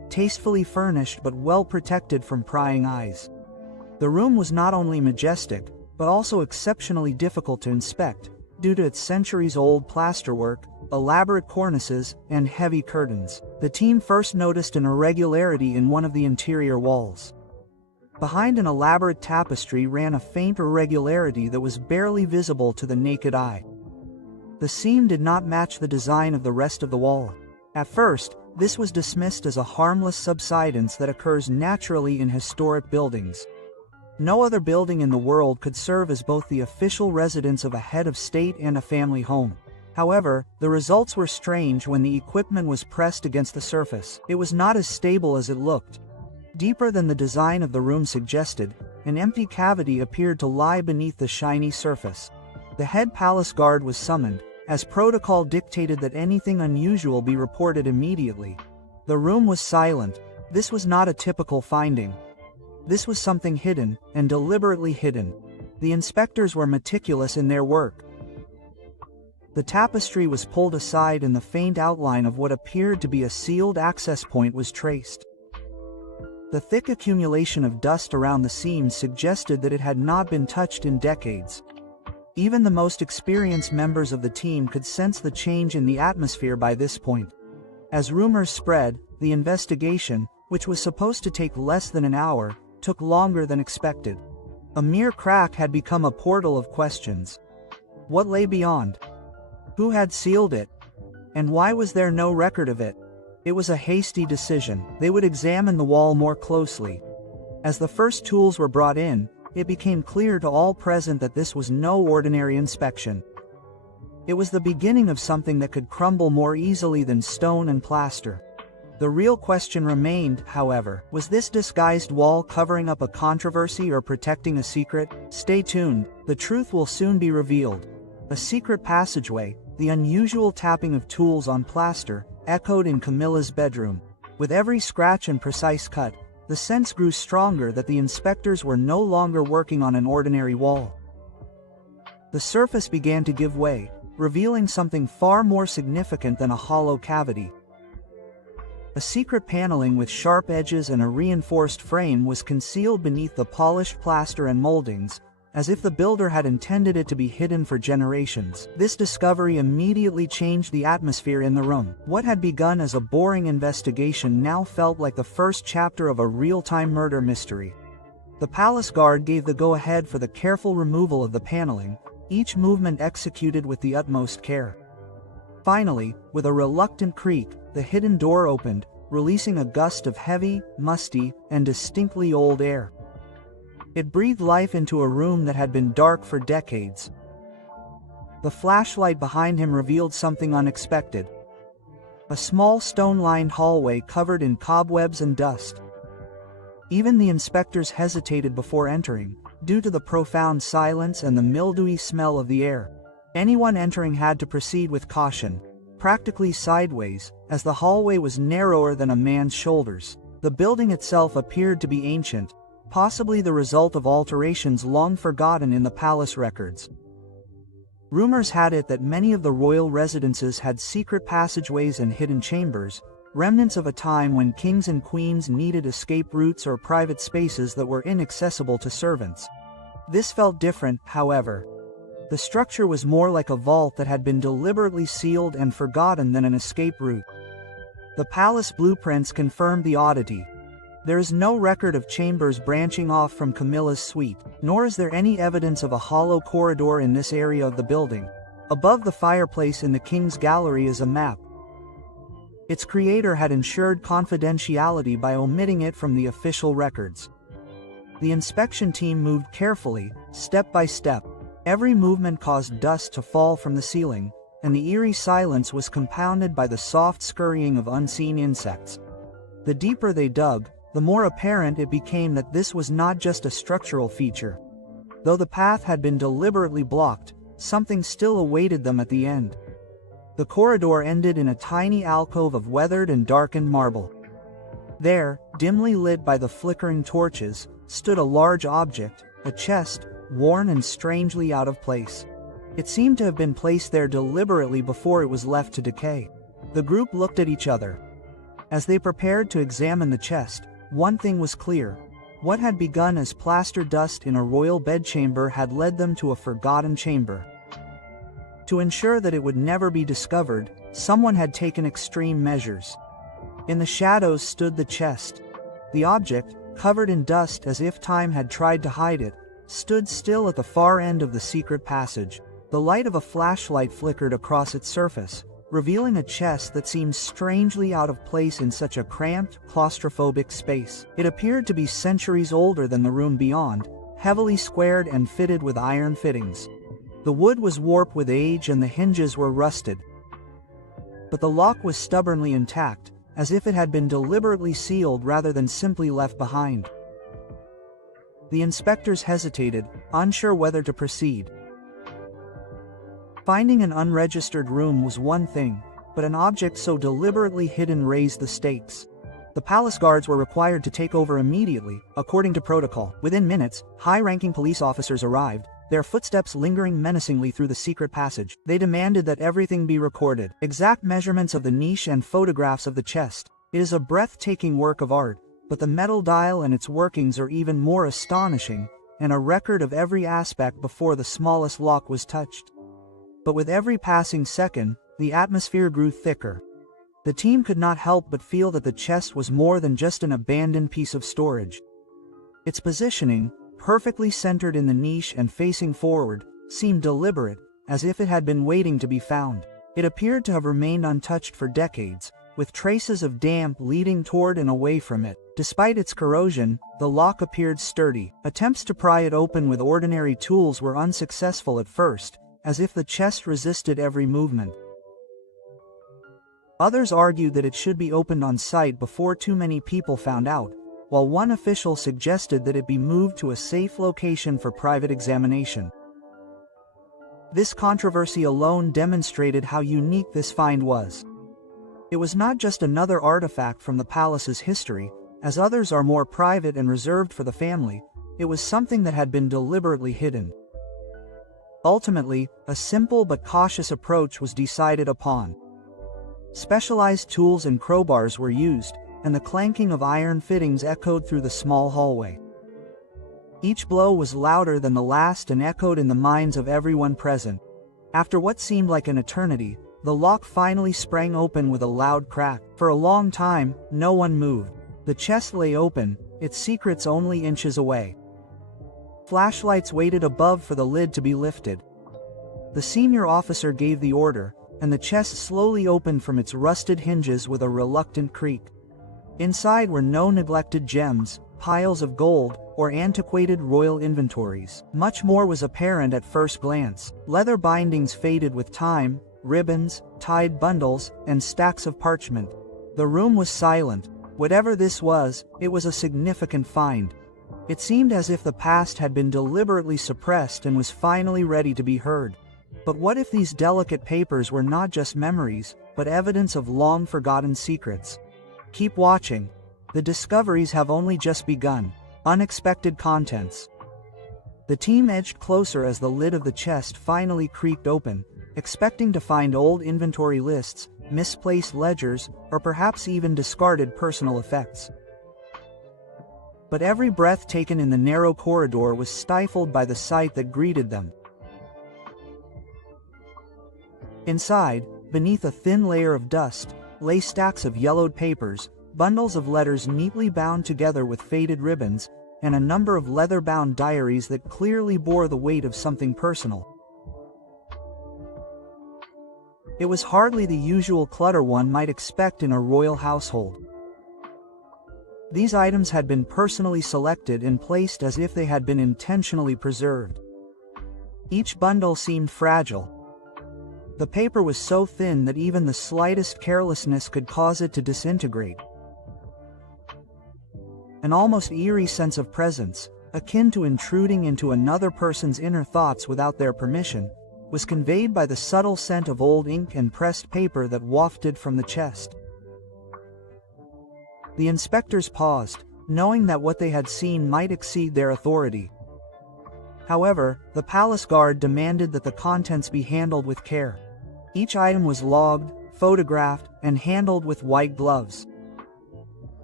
tastefully furnished but well protected from prying eyes. The room was not only majestic, but also exceptionally difficult to inspect, due to its centuries-old plasterwork, elaborate cornices, and heavy curtains. The team first noticed an irregularity in one of the interior walls. Behind an elaborate tapestry ran a faint irregularity that was barely visible to the naked eye. The seam did not match the design of the rest of the wall. At first, this was dismissed as a harmless subsidence that occurs naturally in historic buildings. No other building in the world could serve as both the official residence of a head of state and a family home. However, the results were strange when the equipment was pressed against the surface. It was not as stable as it looked. Deeper than the design of the room suggested, an empty cavity appeared to lie beneath the shiny surface. The head palace guard was summoned, as protocol dictated that anything unusual be reported immediately. The room was silent. This was not a typical finding. This was something hidden, and deliberately hidden. The inspectors were meticulous in their work. The tapestry was pulled aside and the faint outline of what appeared to be a sealed access point was traced. The thick accumulation of dust around the seams suggested that it had not been touched in decades. Even the most experienced members of the team could sense the change in the atmosphere by this point. As rumors spread, the investigation, which was supposed to take less than an hour, took longer than expected. A mere crack had become a portal of questions. What lay beyond? Who had sealed it? And why was there no record of it? It was a hasty decision. They would examine the wall more closely. As the first tools were brought in, it became clear to all present that this was no ordinary inspection. It was the beginning of something that could crumble more easily than stone and plaster. The real question remained, however, was this disguised wall covering up a controversy or protecting a secret? Stay tuned, the truth will soon be revealed. A secret passageway, the unusual tapping of tools on plaster, echoed in Camilla's bedroom. With every scratch and precise cut, the sense grew stronger that the inspectors were no longer working on an ordinary wall. The surface began to give way, revealing something far more significant than a hollow cavity. A secret paneling with sharp edges and a reinforced frame was concealed beneath the polished plaster and moldings, as if the builder had intended it to be hidden for generations. This discovery immediately changed the atmosphere in the room. What had begun as a boring investigation now felt like the first chapter of a real-time murder mystery. The palace guard gave the go-ahead for the careful removal of the paneling, each movement executed with the utmost care. Finally, with a reluctant creak, the hidden door opened, releasing a gust of heavy, musty, and distinctly old air. It breathed life into a room that had been dark for decades. The flashlight behind him revealed something unexpected. A small stone-lined hallway covered in cobwebs and dust. Even the inspectors hesitated before entering, due to the profound silence and the mildewy smell of the air. Anyone entering had to proceed with caution, practically sideways, as the hallway was narrower than a man's shoulders. The building itself appeared to be ancient, possibly the result of alterations long forgotten in the palace records. Rumors had it that many of the royal residences had secret passageways and hidden chambers, remnants of a time when kings and queens needed escape routes or private spaces that were inaccessible to servants. This felt different, however. The structure was more like a vault that had been deliberately sealed and forgotten than an escape route. The palace blueprints confirmed the oddity. There is no record of chambers branching off from Camilla's suite, nor is there any evidence of a hollow corridor in this area of the building. Above the fireplace in the king's gallery is a map. Its creator had ensured confidentiality by omitting it from the official records. The inspection team moved carefully, step by step. Every movement caused dust to fall from the ceiling, and the eerie silence was compounded by the soft scurrying of unseen insects. The deeper they dug, the more apparent it became that this was not just a structural feature. Though the path had been deliberately blocked, something still awaited them at the end. The corridor ended in a tiny alcove of weathered and darkened marble. There, dimly lit by the flickering torches, stood a large object, a chest, worn and strangely out of place. It seemed to have been placed there deliberately before it was left to decay. The group looked at each other. As they prepared to examine the chest, one thing was clear. What had begun as plaster dust in a royal bedchamber had led them to a forgotten chamber. To ensure that it would never be discovered, someone had taken extreme measures. In the shadows stood the chest. The object, covered in dust as if time had tried to hide it, stood still at the far end of the secret passage. The light of a flashlight flickered across its surface, revealing a chest that seemed strangely out of place in such a cramped, claustrophobic space. It appeared to be centuries older than the room beyond, heavily squared and fitted with iron fittings. The wood was warped with age and the hinges were rusted. But the lock was stubbornly intact, as if it had been deliberately sealed rather than simply left behind. The inspectors hesitated, unsure whether to proceed. Finding an unregistered room was one thing, but an object so deliberately hidden raised the stakes. The palace guards were required to take over immediately, according to protocol. Within minutes, high-ranking police officers arrived, their footsteps lingering menacingly through the secret passage. They demanded that everything be recorded. Exact measurements of the niche and photographs of the chest. It is a breathtaking work of art, but the metal dial and its workings are even more astonishing, and a record of every aspect before the smallest lock was touched. But with every passing second, the atmosphere grew thicker. The team could not help but feel that the chest was more than just an abandoned piece of storage. Its positioning, perfectly centered in the niche and facing forward, seemed deliberate, as if it had been waiting to be found. It appeared to have remained untouched for decades, with traces of damp leading toward and away from it. Despite its corrosion, the lock appeared sturdy. Attempts to pry it open with ordinary tools were unsuccessful at first, as if the chest resisted every movement. Others argued that it should be opened on site before too many people found out, while one official suggested that it be moved to a safe location for private examination. This controversy alone demonstrated how unique this find was. It was not just another artifact from the palace's history, as others are more private and reserved for the family. It was something that had been deliberately hidden. Ultimately, a simple but cautious approach was decided upon. Specialized tools and crowbars were used, and the clanking of iron fittings echoed through the small hallway. Each blow was louder than the last and echoed in the minds of everyone present. After what seemed like an eternity, the lock finally sprang open with a loud crack. For a long time, no one moved. The chest lay open, its secrets only inches away. Flashlights waited above for the lid to be lifted. The senior officer gave the order, and the chest slowly opened from its rusted hinges with a reluctant creak. Inside were no neglected gems, piles of gold, or antiquated royal inventories. Much more was apparent at first glance. Leather bindings faded with time, ribbons, tied bundles, and stacks of parchment. The room was silent. Whatever this was, it was a significant find. It seemed as if the past had been deliberately suppressed and was finally ready to be heard. But what if these delicate papers were not just memories, but evidence of long-forgotten secrets? Keep watching. The discoveries have only just begun. Unexpected contents. The team edged closer as the lid of the chest finally creaked open, expecting to find old inventory lists, misplaced ledgers, or perhaps even discarded personal effects. But every breath taken in the narrow corridor was stifled by the sight that greeted them. Inside, beneath a thin layer of dust, lay stacks of yellowed papers, bundles of letters neatly bound together with faded ribbons, and a number of leather-bound diaries that clearly bore the weight of something personal. It was hardly the usual clutter one might expect in a royal household. These items had been personally selected and placed as if they had been intentionally preserved. Each bundle seemed fragile. The paper was so thin that even the slightest carelessness could cause it to disintegrate. An almost eerie sense of presence, akin to intruding into another person's inner thoughts without their permission, was conveyed by the subtle scent of old ink and pressed paper that wafted from the chest. The inspectors paused, knowing that what they had seen might exceed their authority. However, the palace guard demanded that the contents be handled with care. Each item was logged, photographed, and handled with white gloves.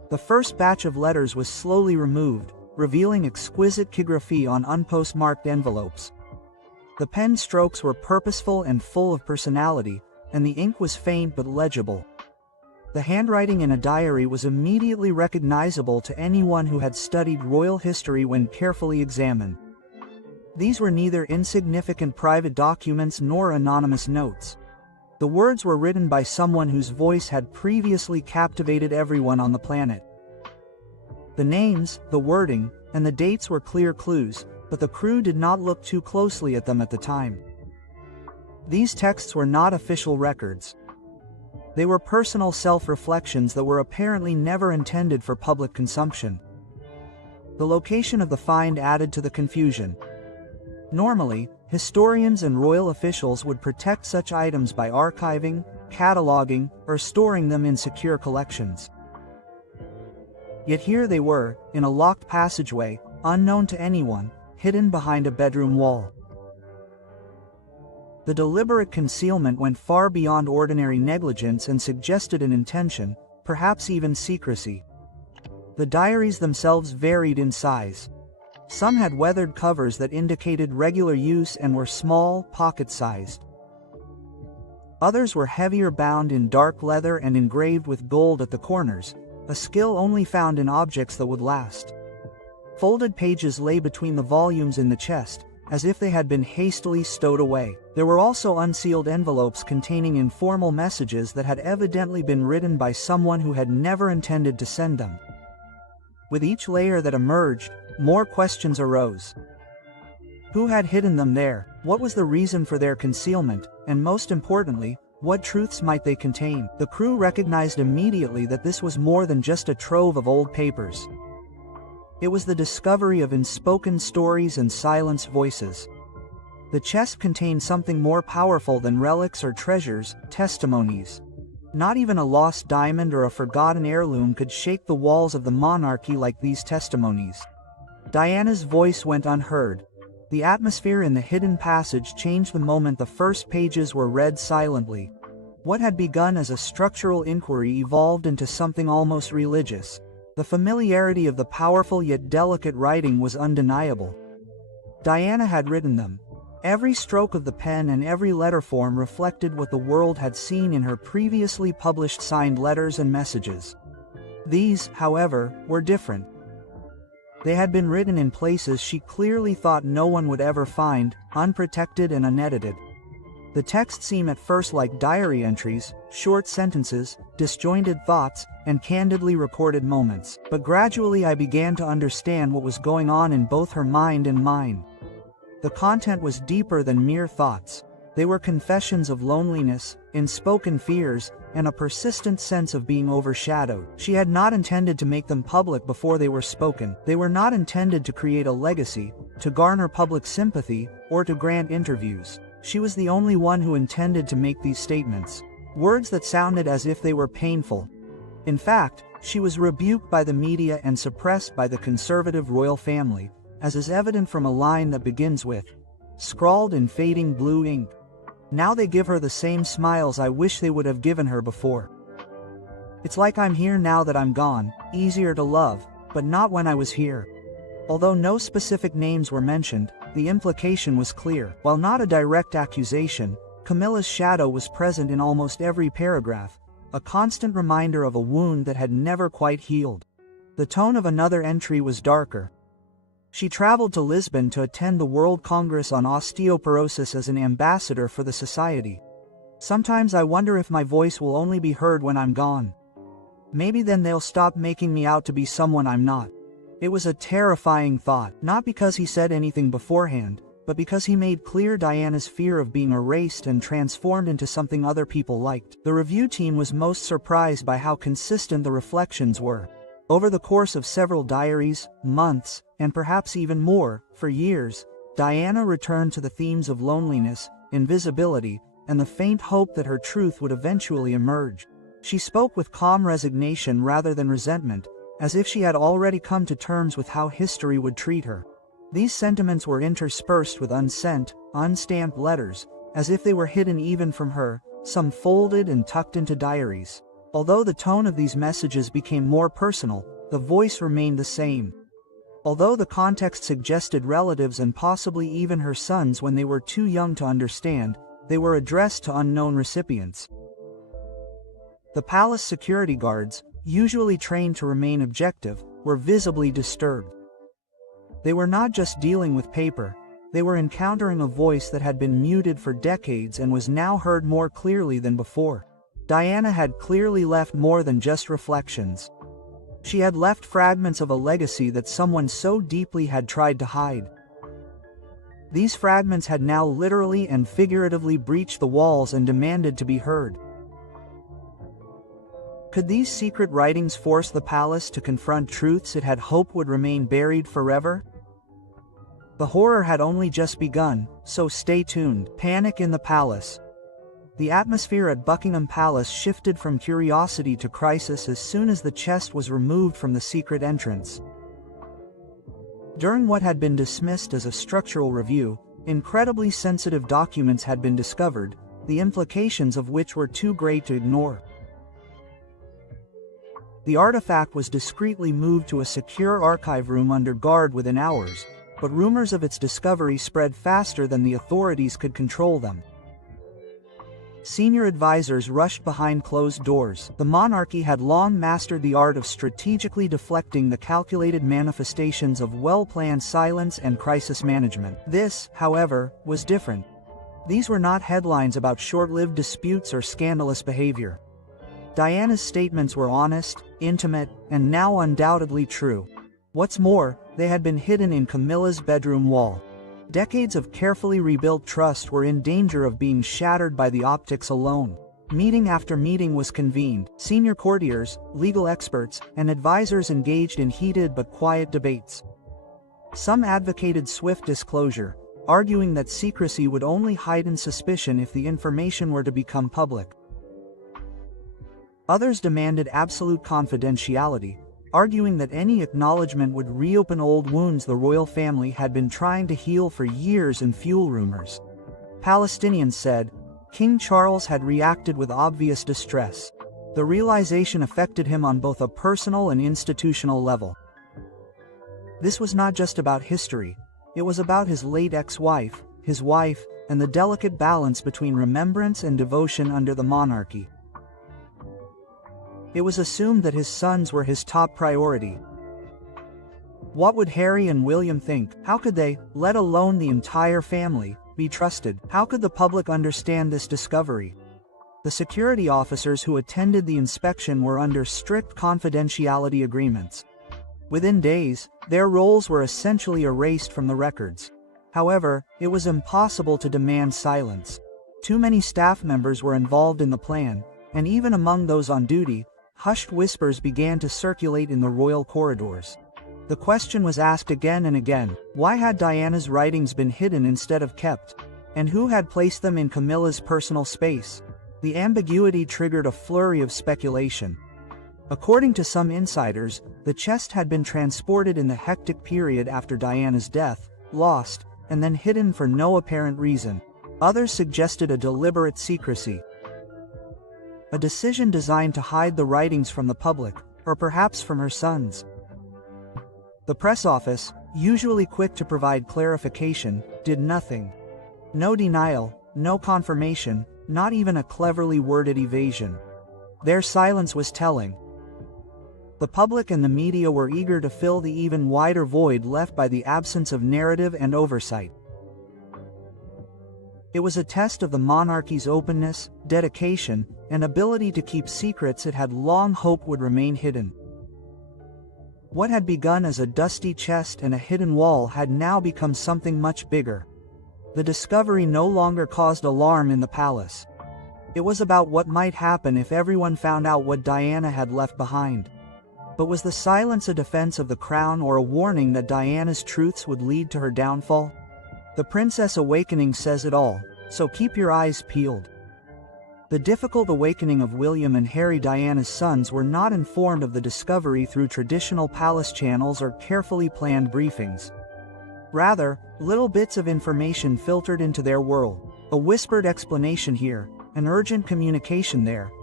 The first batch of letters was slowly removed, revealing exquisite calligraphy on unpostmarked envelopes. The pen strokes were purposeful and full of personality, and the ink was faint but legible. The handwriting in a diary was immediately recognizable to anyone who had studied royal history when carefully examined. These were neither insignificant private documents nor anonymous notes. The words were written by someone whose voice had previously captivated everyone on the planet. The names, the wording, and the dates were clear clues, but the crew did not look too closely at them at the time. These texts were not official records. They were personal self-reflections that were apparently never intended for public consumption. The location of the find added to the confusion. Normally, historians and royal officials would protect such items by archiving, cataloging, or storing them in secure collections. Yet here they were, in a locked passageway, unknown to anyone, hidden behind a bedroom wall. The deliberate concealment went far beyond ordinary negligence and suggested an intention, perhaps even secrecy. The diaries themselves varied in size. Some had weathered covers that indicated regular use and were small, pocket-sized. Others were heavier, bound in dark leather and engraved with gold at the corners, a skill only found in objects that would last. Folded pages lay between the volumes in the chest, as if they had been hastily stowed away. There were also unsealed envelopes containing informal messages that had evidently been written by someone who had never intended to send them. With each layer that emerged, more questions arose. Who had hidden them there? What was the reason for their concealment? And most importantly, what truths might they contain? The crew recognized immediately that this was more than just a trove of old papers. It was the discovery of unspoken stories and silenced voices. The chest contained something more powerful than relics or treasures, testimonies. Not even a lost diamond or a forgotten heirloom could shake the walls of the monarchy like these testimonies. Diana's voice went unheard. The atmosphere in the hidden passage changed the moment the first pages were read silently. What had begun as a structural inquiry evolved into something almost religious. The familiarity of the powerful yet delicate writing was undeniable. Diana had written them. Every stroke of the pen and every letter form reflected what the world had seen in her previously published signed letters and messages. These, however, were different. They had been written in places she clearly thought no one would ever find, unprotected and unedited. The text seemed at first like diary entries, short sentences, disjointed thoughts, and candidly recorded moments. But gradually I began to understand what was going on in both her mind and mine. The content was deeper than mere thoughts. They were confessions of loneliness, unspoken fears, and a persistent sense of being overshadowed. She had not intended to make them public before they were spoken. They were not intended to create a legacy, to garner public sympathy, or to grant interviews. She was the only one who intended to make these statements. Words that sounded as if they were painful. In fact, she was rebuked by the media and suppressed by the conservative royal family, as is evident from a line that begins with, scrawled in fading blue ink. Now they give her the same smiles I wish they would have given her before. It's like I'm here now that I'm gone, easier to love, but not when I was here. Although no specific names were mentioned, the implication was clear. While not a direct accusation, Camilla's shadow was present in almost every paragraph, a constant reminder of a wound that had never quite healed. The tone of another entry was darker. She traveled to Lisbon to attend the World Congress on Osteoporosis as an ambassador for the society. Sometimes I wonder if my voice will only be heard when I'm gone. Maybe then they'll stop making me out to be someone I'm not. It was a terrifying thought, not because he said anything beforehand, but because he made clear Diana's fear of being erased and transformed into something other people liked. The review team was most surprised by how consistent the reflections were. Over the course of several diaries, months, and perhaps even more, for years, Diana returned to the themes of loneliness, invisibility, and the faint hope that her truth would eventually emerge. She spoke with calm resignation rather than resentment, as if she had already come to terms with how history would treat her. These sentiments were interspersed with unsent, unstamped letters, as if they were hidden even from her, some folded and tucked into diaries. Although the tone of these messages became more personal, the voice remained the same. Although the context suggested relatives and possibly even her sons when they were too young to understand, they were addressed to unknown recipients. The palace security guards, usually trained to remain objective, were visibly disturbed. They were not just dealing with paper, they were encountering a voice that had been muted for decades and was now heard more clearly than before. Diana had clearly left more than just reflections. She had left fragments of a legacy that someone so deeply had tried to hide. These fragments had now literally and figuratively breached the walls and demanded to be heard. Could these secret writings force the palace to confront truths it had hoped would remain buried forever? The horror had only just begun, so stay tuned. Panic in the palace. The atmosphere at Buckingham Palace shifted from curiosity to crisis as soon as the chest was removed from the secret entrance. During what had been dismissed as a structural review, incredibly sensitive documents had been discovered, the implications of which were too great to ignore. The artifact was discreetly moved to a secure archive room under guard within hours, but rumors of its discovery spread faster than the authorities could control them. Senior advisors rushed behind closed doors. The monarchy had long mastered the art of strategically deflecting the calculated manifestations of well-planned silence and crisis management. This, however, was different. These were not headlines about short-lived disputes or scandalous behavior. Diana's statements were honest, intimate, and now undoubtedly true. What's more, they had been hidden in Camilla's bedroom wall. Decades of carefully rebuilt trust were in danger of being shattered by the optics alone. Meeting after meeting was convened. Senior courtiers, legal experts, and advisors engaged in heated but quiet debates. Some advocated swift disclosure, arguing that secrecy would only heighten suspicion if the information were to become public. Others demanded absolute confidentiality, arguing that any acknowledgement would reopen old wounds the royal family had been trying to heal for years and fuel rumors. Palestinians said, King Charles had reacted with obvious distress. The realization affected him on both a personal and institutional level. This was not just about history, it was about his late ex-wife, his wife, and the delicate balance between remembrance and devotion under the monarchy. It was assumed that his sons were his top priority. What would Harry and William think? How could they, let alone the entire family, be trusted? How could the public understand this discovery? The security officers who attended the inspection were under strict confidentiality agreements. Within days, their roles were essentially erased from the records. However, it was impossible to demand silence. Too many staff members were involved in the plan, and even among those on duty, hushed whispers began to circulate in the royal corridors. The question was asked again and again, why had Diana's writings been hidden instead of kept? And who had placed them in Camilla's personal space? The ambiguity triggered a flurry of speculation. According to some insiders, the chest had been transported in the hectic period after Diana's death, lost, and then hidden for no apparent reason. Others suggested a deliberate secrecy. A decision designed to hide the writings from the public, or perhaps from her sons. The press office, usually quick to provide clarification, did nothing. No denial, no confirmation, not even a cleverly worded evasion. Their silence was telling. The public and the media were eager to fill the even wider void left by the absence of narrative and oversight. It was a test of the monarchy's openness, dedication, and ability to keep secrets it had long hoped would remain hidden. What had begun as a dusty chest and a hidden wall had now become something much bigger. The discovery no longer caused alarm in the palace. It was about what might happen if everyone found out what Diana had left behind. But was the silence a defense of the crown or a warning that Diana's truths would lead to her downfall? The Princess Awakening says it all, so keep your eyes peeled. The difficult awakening of William and Harry, Diana's sons, were not informed of the discovery through traditional palace channels or carefully planned briefings. Rather, little bits of information filtered into their world. A whispered explanation here, an urgent communication there,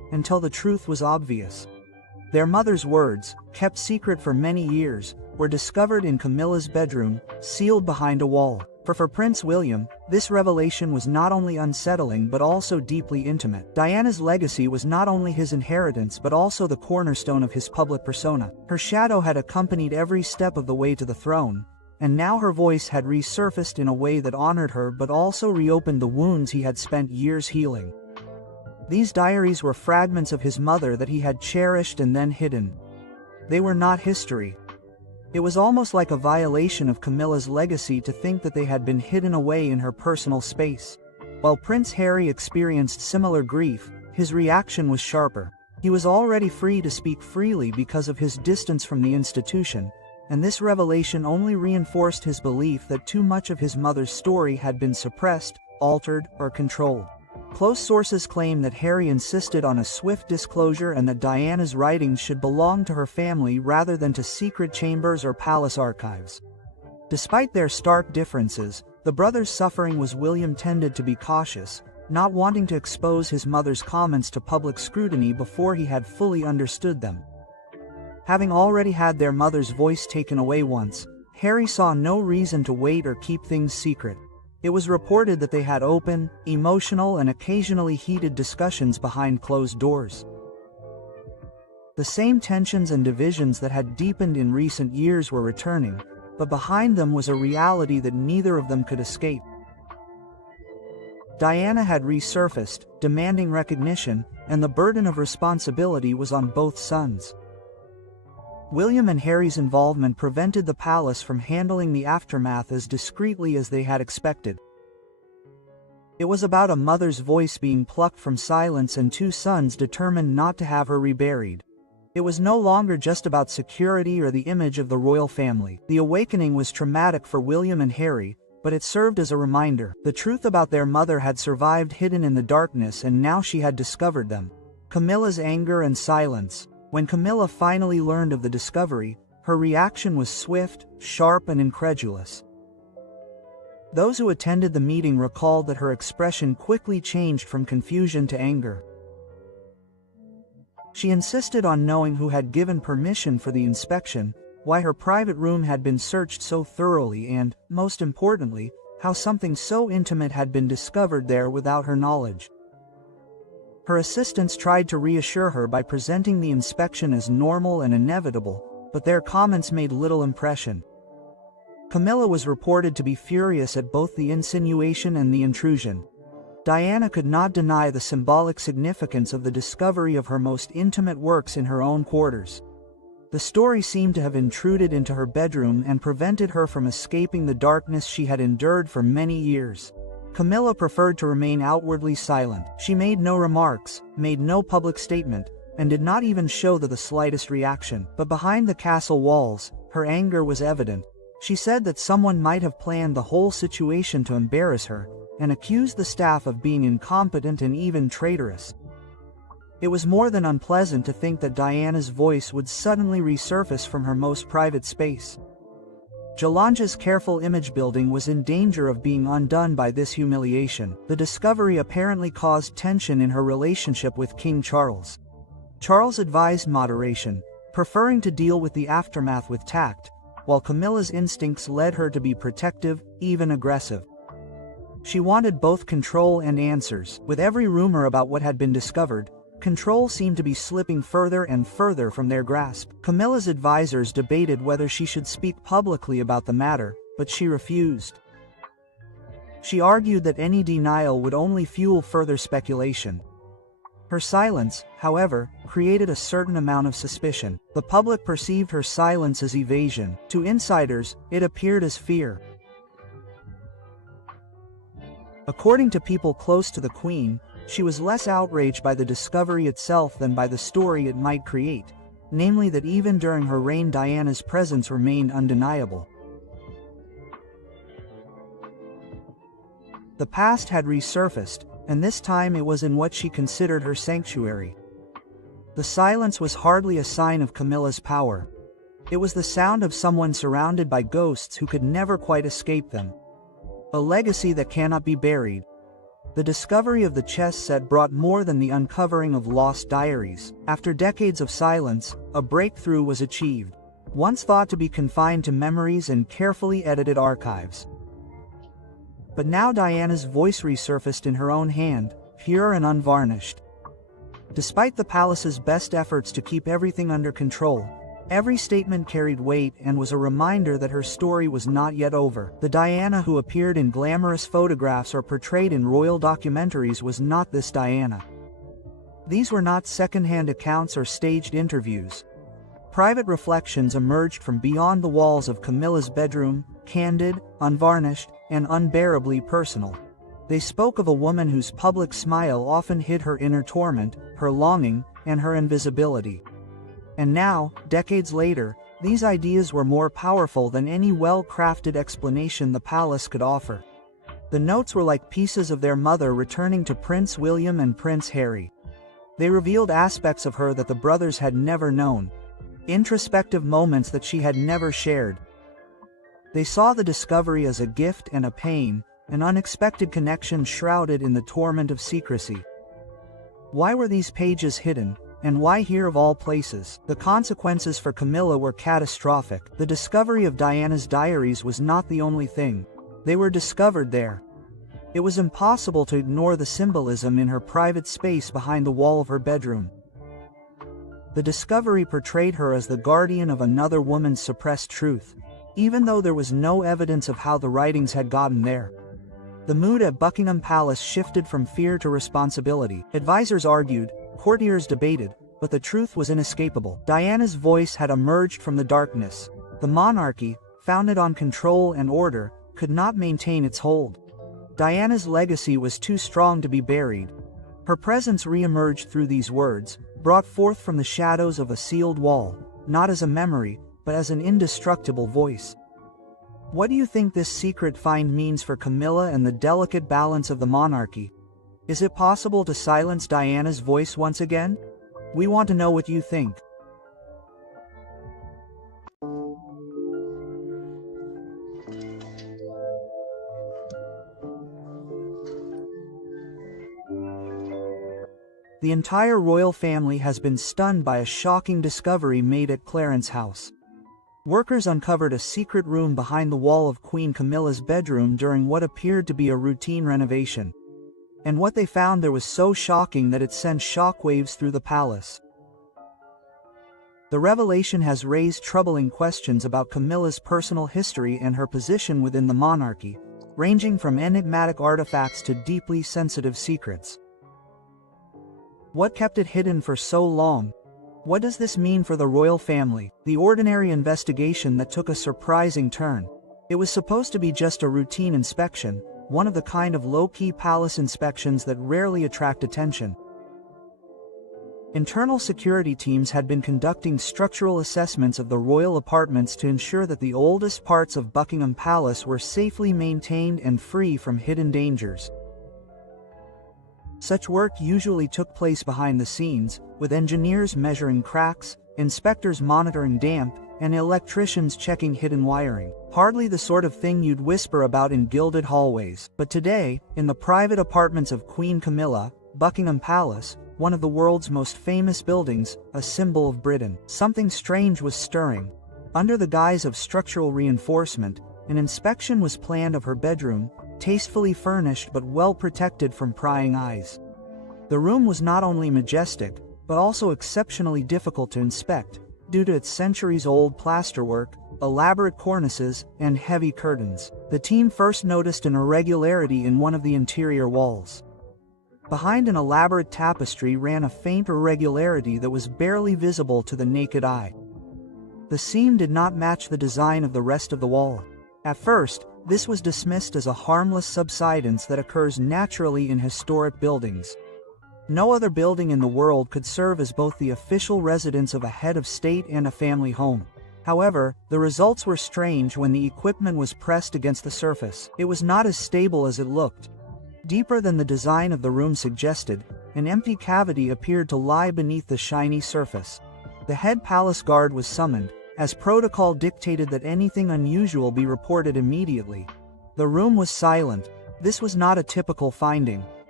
until the truth was obvious. Their mother's words, kept secret for many years, were discovered in Camilla's bedroom, sealed behind a wall. For Prince William, this revelation was not only unsettling but also deeply intimate. Diana's legacy was not only his inheritance but also the cornerstone of his public persona. Her shadow had accompanied every step of the way to the throne, and now her voice had resurfaced in a way that honored her but also reopened the wounds he had spent years healing. These diaries were fragments of his mother that he had cherished and then hidden. They were not history. It was almost like a violation of Camilla's legacy to think that they had been hidden away in her personal space. While Prince Harry experienced similar grief, his reaction was sharper. He was already free to speak freely because of his distance from the institution, and this revelation only reinforced his belief that too much of his mother's story had been suppressed, altered, or controlled. Close sources claim that Harry insisted on a swift disclosure and that Diana's writings should belong to her family rather than to secret chambers or palace archives. Despite their stark differences, the brothers' suffering was William tended to be cautious, not wanting to expose his mother's comments to public scrutiny before he had fully understood them. Having already had their mother's voice taken away once, Harry saw no reason to wait or keep things secret. It was reported that they had open, emotional, and occasionally heated discussions behind closed doors. The same tensions and divisions that had deepened in recent years were returning, but behind them was a reality that neither of them could escape. Diana had resurfaced, demanding recognition, and the burden of responsibility was on both sons. William and Harry's involvement prevented the palace from handling the aftermath as discreetly as they had expected. It was about a mother's voice being plucked from silence and two sons determined not to have her reburied. It was no longer just about security or the image of the royal family. The awakening was traumatic for William and Harry, but it served as a reminder. The truth about their mother had survived hidden in the darkness, and now she had discovered them. Camilla's anger and silence. When Camilla finally learned of the discovery, her reaction was swift, sharp, and incredulous. Those who attended the meeting recalled that her expression quickly changed from confusion to anger. She insisted on knowing who had given permission for the inspection, why her private room had been searched so thoroughly, and, most importantly, how something so intimate had been discovered there without her knowledge. Her assistants tried to reassure her by presenting the inspection as normal and inevitable, but their comments made little impression. Camilla was reported to be furious at both the insinuation and the intrusion. Diana could not deny the symbolic significance of the discovery of her most intimate works in her own quarters. The story seemed to have intruded into her bedroom and prevented her from escaping the darkness she had endured for many years. Camilla preferred to remain outwardly silent. She made no remarks, made no public statement, and did not even show the slightest reaction. But behind the castle walls, her anger was evident. She said that someone might have planned the whole situation to embarrass her, and accused the staff of being incompetent and even traitorous. It was more than unpleasant to think that Diana's voice would suddenly resurface from her most private space. Jolange's careful image building was in danger of being undone by this humiliation. The discovery apparently caused tension in her relationship with King Charles. Charles advised moderation, preferring to deal with the aftermath with tact, while Camilla's instincts led her to be protective, even aggressive. She wanted both control and answers. With every rumor about what had been discovered, control seemed to be slipping further and further from their grasp. Camilla's advisors debated whether she should speak publicly about the matter, but she refused. She argued that any denial would only fuel further speculation. Her silence, however, created a certain amount of suspicion. The public perceived her silence as evasion. To insiders, it appeared as fear. According to people close to the Queen, she was less outraged by the discovery itself than by the story it might create, namely that even during her reign Diana's presence remained undeniable. The past had resurfaced, and this time it was in what she considered her sanctuary. The silence was hardly a sign of Camilla's power. It was the sound of someone surrounded by ghosts who could never quite escape them. A legacy that cannot be buried. The discovery of the chess set brought more than the uncovering of lost diaries. After decades of silence, a breakthrough was achieved. Once thought to be confined to memories and carefully edited archives. But now Diana's voice resurfaced in her own hand, pure and unvarnished. Despite the palace's best efforts to keep everything under control, every statement carried weight and was a reminder that her story was not yet over. The Diana who appeared in glamorous photographs or portrayed in royal documentaries was not this Diana. These were not second-hand accounts or staged interviews. Private reflections emerged from beyond the walls of Camilla's bedroom, candid, unvarnished, and unbearably personal. They spoke of a woman whose public smile often hid her inner torment, her longing, and her invisibility. And now, decades later, these ideas were more powerful than any well-crafted explanation the palace could offer. The notes were like pieces of their mother returning to Prince William and Prince Harry. They revealed aspects of her that the brothers had never known, introspective moments that she had never shared. They saw the discovery as a gift and a pain, an unexpected connection shrouded in the torment of secrecy. Why were these pages hidden, and why here of all places? The consequences for Camilla were catastrophic. The discovery of Diana's diaries was not the only thing. They were discovered there. It was impossible to ignore the symbolism in her private space behind the wall of her bedroom. The discovery portrayed her as the guardian of another woman's suppressed truth, even though there was no evidence of how the writings had gotten there. The mood at Buckingham Palace shifted from fear to responsibility. Advisors argued, courtiers debated, but the truth was inescapable. Diana's voice had emerged from the darkness. The monarchy, founded on control and order, could not maintain its hold. Diana's legacy was too strong to be buried. Her presence re-emerged through these words, brought forth from the shadows of a sealed wall, not as a memory, but as an indestructible voice. What do you think this secret find means for Camilla and the delicate balance of the monarchy? Is it possible to silence Diana's voice once again? We want to know what you think. The entire royal family has been stunned by a shocking discovery made at Clarence House. Workers uncovered a secret room behind the wall of Queen Camilla's bedroom during what appeared to be a routine renovation. And what they found there was so shocking that it sent shockwaves through the palace. The revelation has raised troubling questions about Camilla's personal history and her position within the monarchy, ranging from enigmatic artifacts to deeply sensitive secrets. What kept it hidden for so long? What does this mean for the royal family? The ordinary investigation that took a surprising turn. It was supposed to be just a routine inspection, one of the kind of low-key palace inspections that rarely attract attention. Internal security teams had been conducting structural assessments of the royal apartments to ensure that the oldest parts of Buckingham Palace were safely maintained and free from hidden dangers. Such work usually took place behind the scenes, with engineers measuring cracks, inspectors monitoring damp, and electricians checking hidden wiring. Hardly the sort of thing you'd whisper about in gilded hallways. But today, in the private apartments of Queen Camilla, Buckingham Palace, one of the world's most famous buildings, a symbol of Britain, something strange was stirring. Under the guise of structural reinforcement, an inspection was planned of her bedroom, tastefully furnished but well protected from prying eyes. The room was not only majestic, but also exceptionally difficult to inspect, due to its centuries-old plasterwork, elaborate cornices, and heavy curtains. The team first noticed an irregularity in one of the interior walls. Behind an elaborate tapestry ran a faint irregularity that was barely visible to the naked eye. The seam did not match the design of the rest of the wall. At first, this was dismissed as a harmless subsidence that occurs naturally in historic buildings. No other building in the world could serve as both the official residence of a head of state and a family home. However, the results were strange when the equipment was pressed against the surface. It was not as stable as it looked. Deeper than the design of the room suggested, an empty cavity appeared to lie beneath the shiny surface. The head palace guard was summoned, as protocol dictated that anything unusual be reported immediately. The room was silent. This was not a typical finding.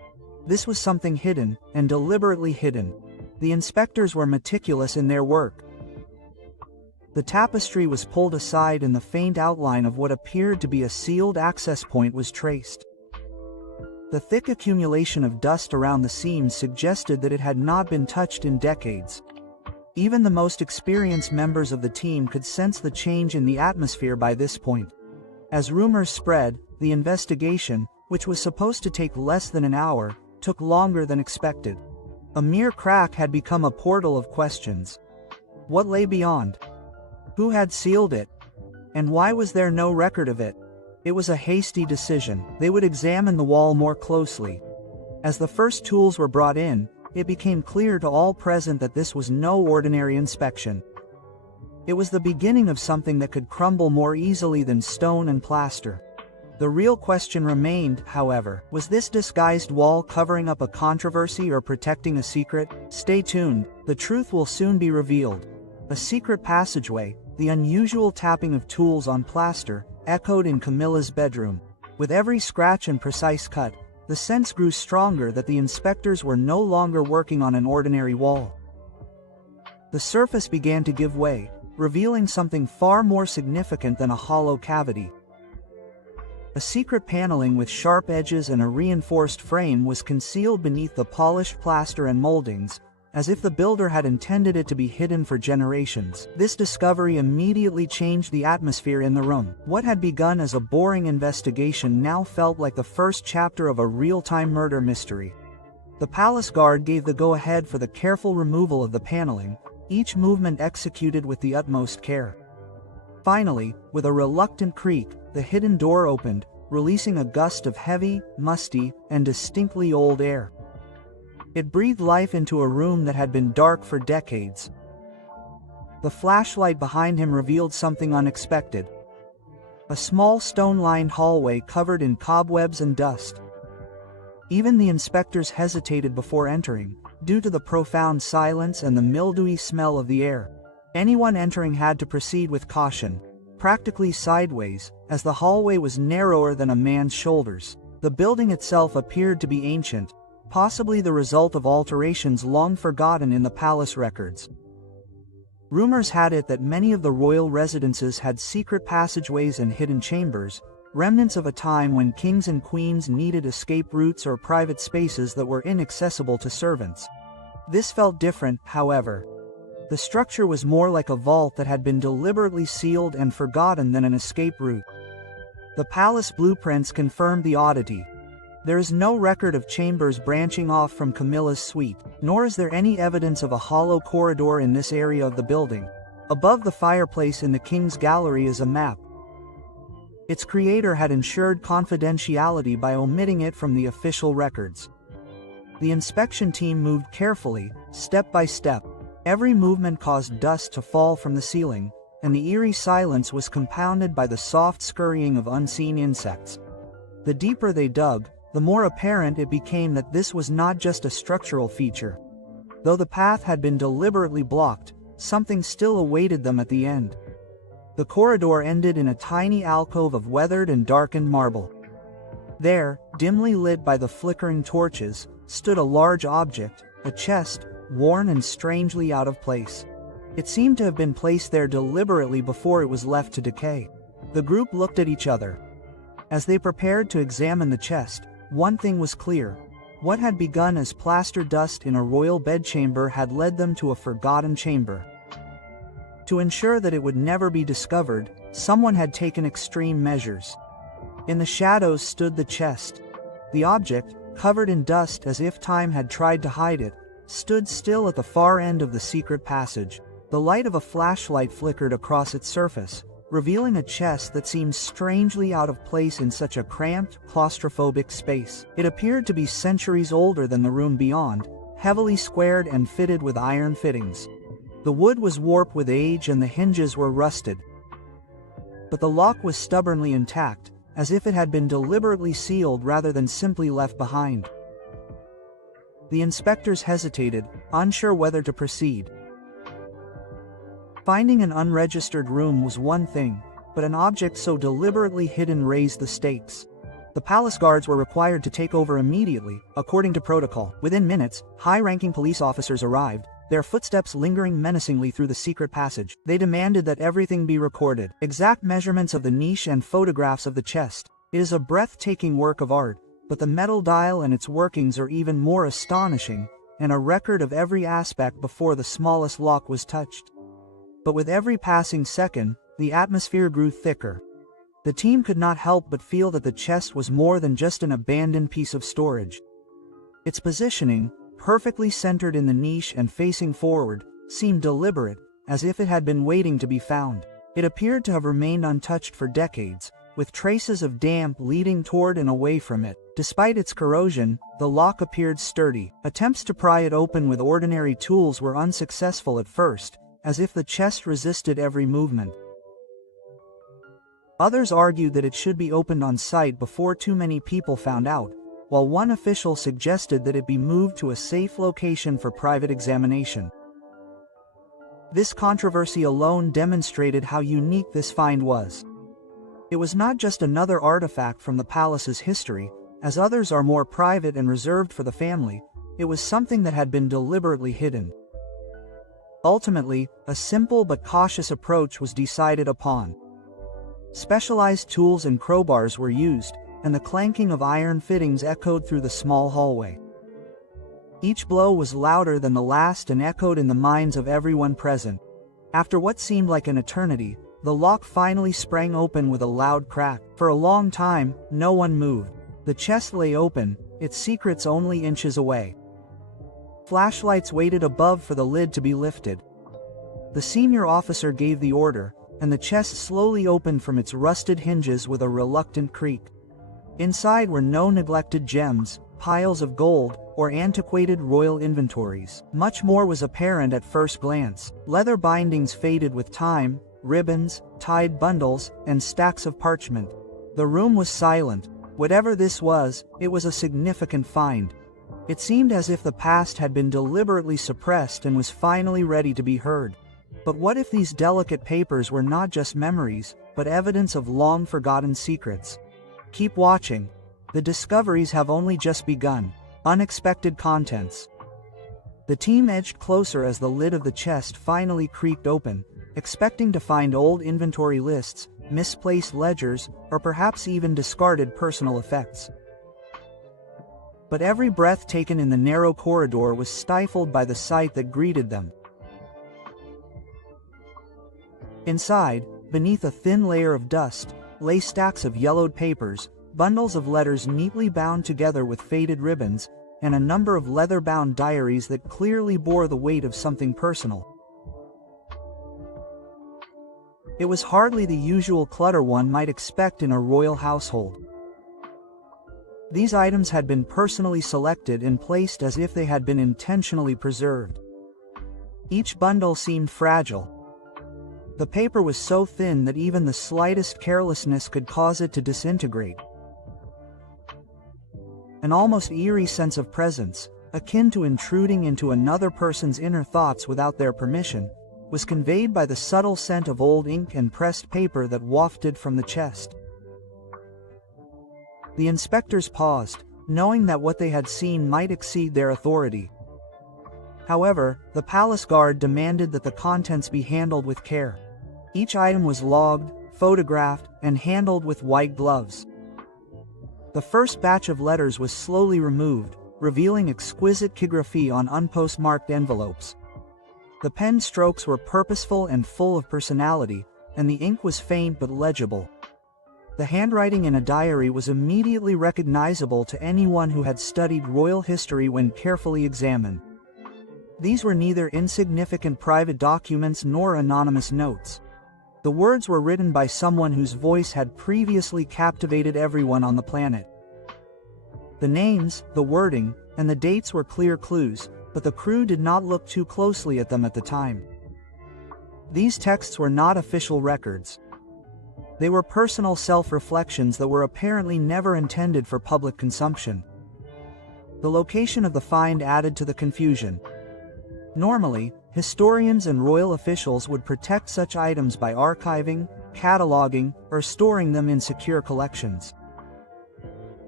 This was something hidden, and deliberately hidden. The inspectors were meticulous in their work. The tapestry was pulled aside and the faint outline of what appeared to be a sealed access point was traced. The thick accumulation of dust around the seams suggested that it had not been touched in decades. Even the most experienced members of the team could sense the change in the atmosphere by this point. As rumors spread, the investigation, which was supposed to take less than an hour, took longer than expected. A mere crack had become a portal of questions. What lay beyond? Who had sealed it? And why was there no record of it? It was a hasty decision. They would examine the wall more closely. As the first tools were brought in, it became clear to all present that this was no ordinary inspection. It was the beginning of something that could crumble more easily than stone and plaster. The real question remained, however, was this disguised wall covering up a controversy or protecting a secret? Stay tuned, the truth will soon be revealed. A secret passageway, the unusual tapping of tools on plaster, echoed in Camilla's bedroom. With every scratch and precise cut, the sense grew stronger that the inspectors were no longer working on an ordinary wall. The surface began to give way, revealing something far more significant than a hollow cavity. A secret paneling with sharp edges and a reinforced frame was concealed beneath the polished plaster and moldings, as if the builder had intended it to be hidden for generations. This discovery immediately changed the atmosphere in the room. What had begun as a boring investigation now felt like the first chapter of a real-time murder mystery. The palace guard gave the go-ahead for the careful removal of the paneling, each movement executed with the utmost care. Finally, with a reluctant creak, the hidden door opened, releasing a gust of heavy, musty, and distinctly old air. It breathed life into a room that had been dark for decades. The flashlight behind him revealed something unexpected. A small stone-lined hallway covered in cobwebs and dust. Even the inspectors hesitated before entering, due to the profound silence and the mildewy smell of the air. Anyone entering had to proceed with caution, practically sideways, as the hallway was narrower than a man's shoulders. The building itself appeared to be ancient, possibly the result of alterations long forgotten in the palace records. Rumors had it that many of the royal residences had secret passageways and hidden chambers, remnants of a time when kings and queens needed escape routes or private spaces that were inaccessible to servants. This felt different, however. The structure was more like a vault that had been deliberately sealed and forgotten than an escape route. The palace blueprints confirmed the oddity. There is no record of chambers branching off from Camilla's suite, nor is there any evidence of a hollow corridor in this area of the building. Above the fireplace in the King's Gallery is a map. Its creator had ensured confidentiality by omitting it from the official records. The inspection team moved carefully, step by step. Every movement caused dust to fall from the ceiling, and the eerie silence was compounded by the soft scurrying of unseen insects. The deeper they dug, the more apparent it became that this was not just a structural feature. Though the path had been deliberately blocked, something still awaited them at the end. The corridor ended in a tiny alcove of weathered and darkened marble. There, dimly lit by the flickering torches, stood a large object, a chest, worn and strangely out of place. It seemed to have been placed there deliberately before it was left to decay. The group looked at each other. As they prepared to examine the chest, one thing was clear. What had begun as plaster dust in a royal bedchamber had led them to a forgotten chamber. To ensure that it would never be discovered, someone had taken extreme measures. In the shadows stood the chest. The object, covered in dust as if time had tried to hide it, stood still at the far end of the secret passage. The light of a flashlight flickered across its surface, revealing a chest that seemed strangely out of place in such a cramped, claustrophobic space. It appeared to be centuries older than the room beyond, heavily squared and fitted with iron fittings. The wood was warped with age and the hinges were rusted. But the lock was stubbornly intact, as if it had been deliberately sealed rather than simply left behind. The inspectors hesitated, unsure whether to proceed. Finding an unregistered room was one thing, but an object so deliberately hidden raised the stakes. The palace guards were required to take over immediately, according to protocol. Within minutes, high-ranking police officers arrived, their footsteps lingering menacingly through the secret passage. They demanded that everything be recorded. Exact measurements of the niche and photographs of the chest. It is a breathtaking work of art, but the metal dial and its workings are even more astonishing, and a record of every aspect before the smallest lock was touched. But with every passing second, the atmosphere grew thicker. The team could not help but feel that the chest was more than just an abandoned piece of storage. Its positioning, perfectly centered in the niche and facing forward, seemed deliberate, as if it had been waiting to be found. It appeared to have remained untouched for decades, with traces of damp leading toward and away from it. Despite its corrosion, the lock appeared sturdy. Attempts to pry it open with ordinary tools were unsuccessful at first, as if the chest resisted every movement. Others argued that it should be opened on site before too many people found out, while one official suggested that it be moved to a safe location for private examination. This controversy alone demonstrated how unique this find was. It was not just another artifact from the palace's history, as others are more private and reserved for the family. It was something that had been deliberately hidden. Ultimately, a simple but cautious approach was decided upon. Specialized tools and crowbars were used, and the clanking of iron fittings echoed through the small hallway. Each blow was louder than the last and echoed in the minds of everyone present. After what seemed like an eternity, the lock finally sprang open with a loud crack. For a long time, no one moved. The chest lay open, its secrets only inches away. Flashlights waited above for the lid to be lifted. The senior officer gave the order, and the chest slowly opened from its rusted hinges with a reluctant creak. Inside were no neglected gems, piles of gold, or antiquated royal inventories. Much more was apparent at first glance. Leather bindings faded with time, ribbons, tied bundles, and stacks of parchment. The room was silent. Whatever this was, it was a significant find. It seemed as if the past had been deliberately suppressed and was finally ready to be heard. But what if these delicate papers were not just memories, but evidence of long-forgotten secrets? Keep watching. The discoveries have only just begun. Unexpected contents. The team edged closer as the lid of the chest finally creaked open, expecting to find old inventory lists, misplaced ledgers, or perhaps even discarded personal effects. But every breath taken in the narrow corridor was stifled by the sight that greeted them. Inside, beneath a thin layer of dust, lay stacks of yellowed papers, bundles of letters neatly bound together with faded ribbons, and a number of leather-bound diaries that clearly bore the weight of something personal. It was hardly the usual clutter one might expect in a royal household. These items had been personally selected and placed as if they had been intentionally preserved. Each bundle seemed fragile. The paper was so thin that even the slightest carelessness could cause it to disintegrate. An almost eerie sense of presence, akin to intruding into another person's inner thoughts without their permission, was conveyed by the subtle scent of old ink and pressed paper that wafted from the chest. The inspectors paused, knowing that what they had seen might exceed their authority. However, the palace guard demanded that the contents be handled with care. Each item was logged, photographed, and handled with white gloves. The first batch of letters was slowly removed, revealing exquisite calligraphy on unpostmarked envelopes. The pen strokes were purposeful and full of personality, and the ink was faint but legible. The handwriting in a diary was immediately recognizable to anyone who had studied royal history when carefully examined. These were neither insignificant private documents nor anonymous notes. The words were written by someone whose voice had previously captivated everyone on the planet. The names, the wording, and the dates were clear clues, but the crew did not look too closely at them at the time. These texts were not official records. They were personal self-reflections that were apparently never intended for public consumption. The location of the find added to the confusion. Normally, historians and royal officials would protect such items by archiving, cataloging, or storing them in secure collections.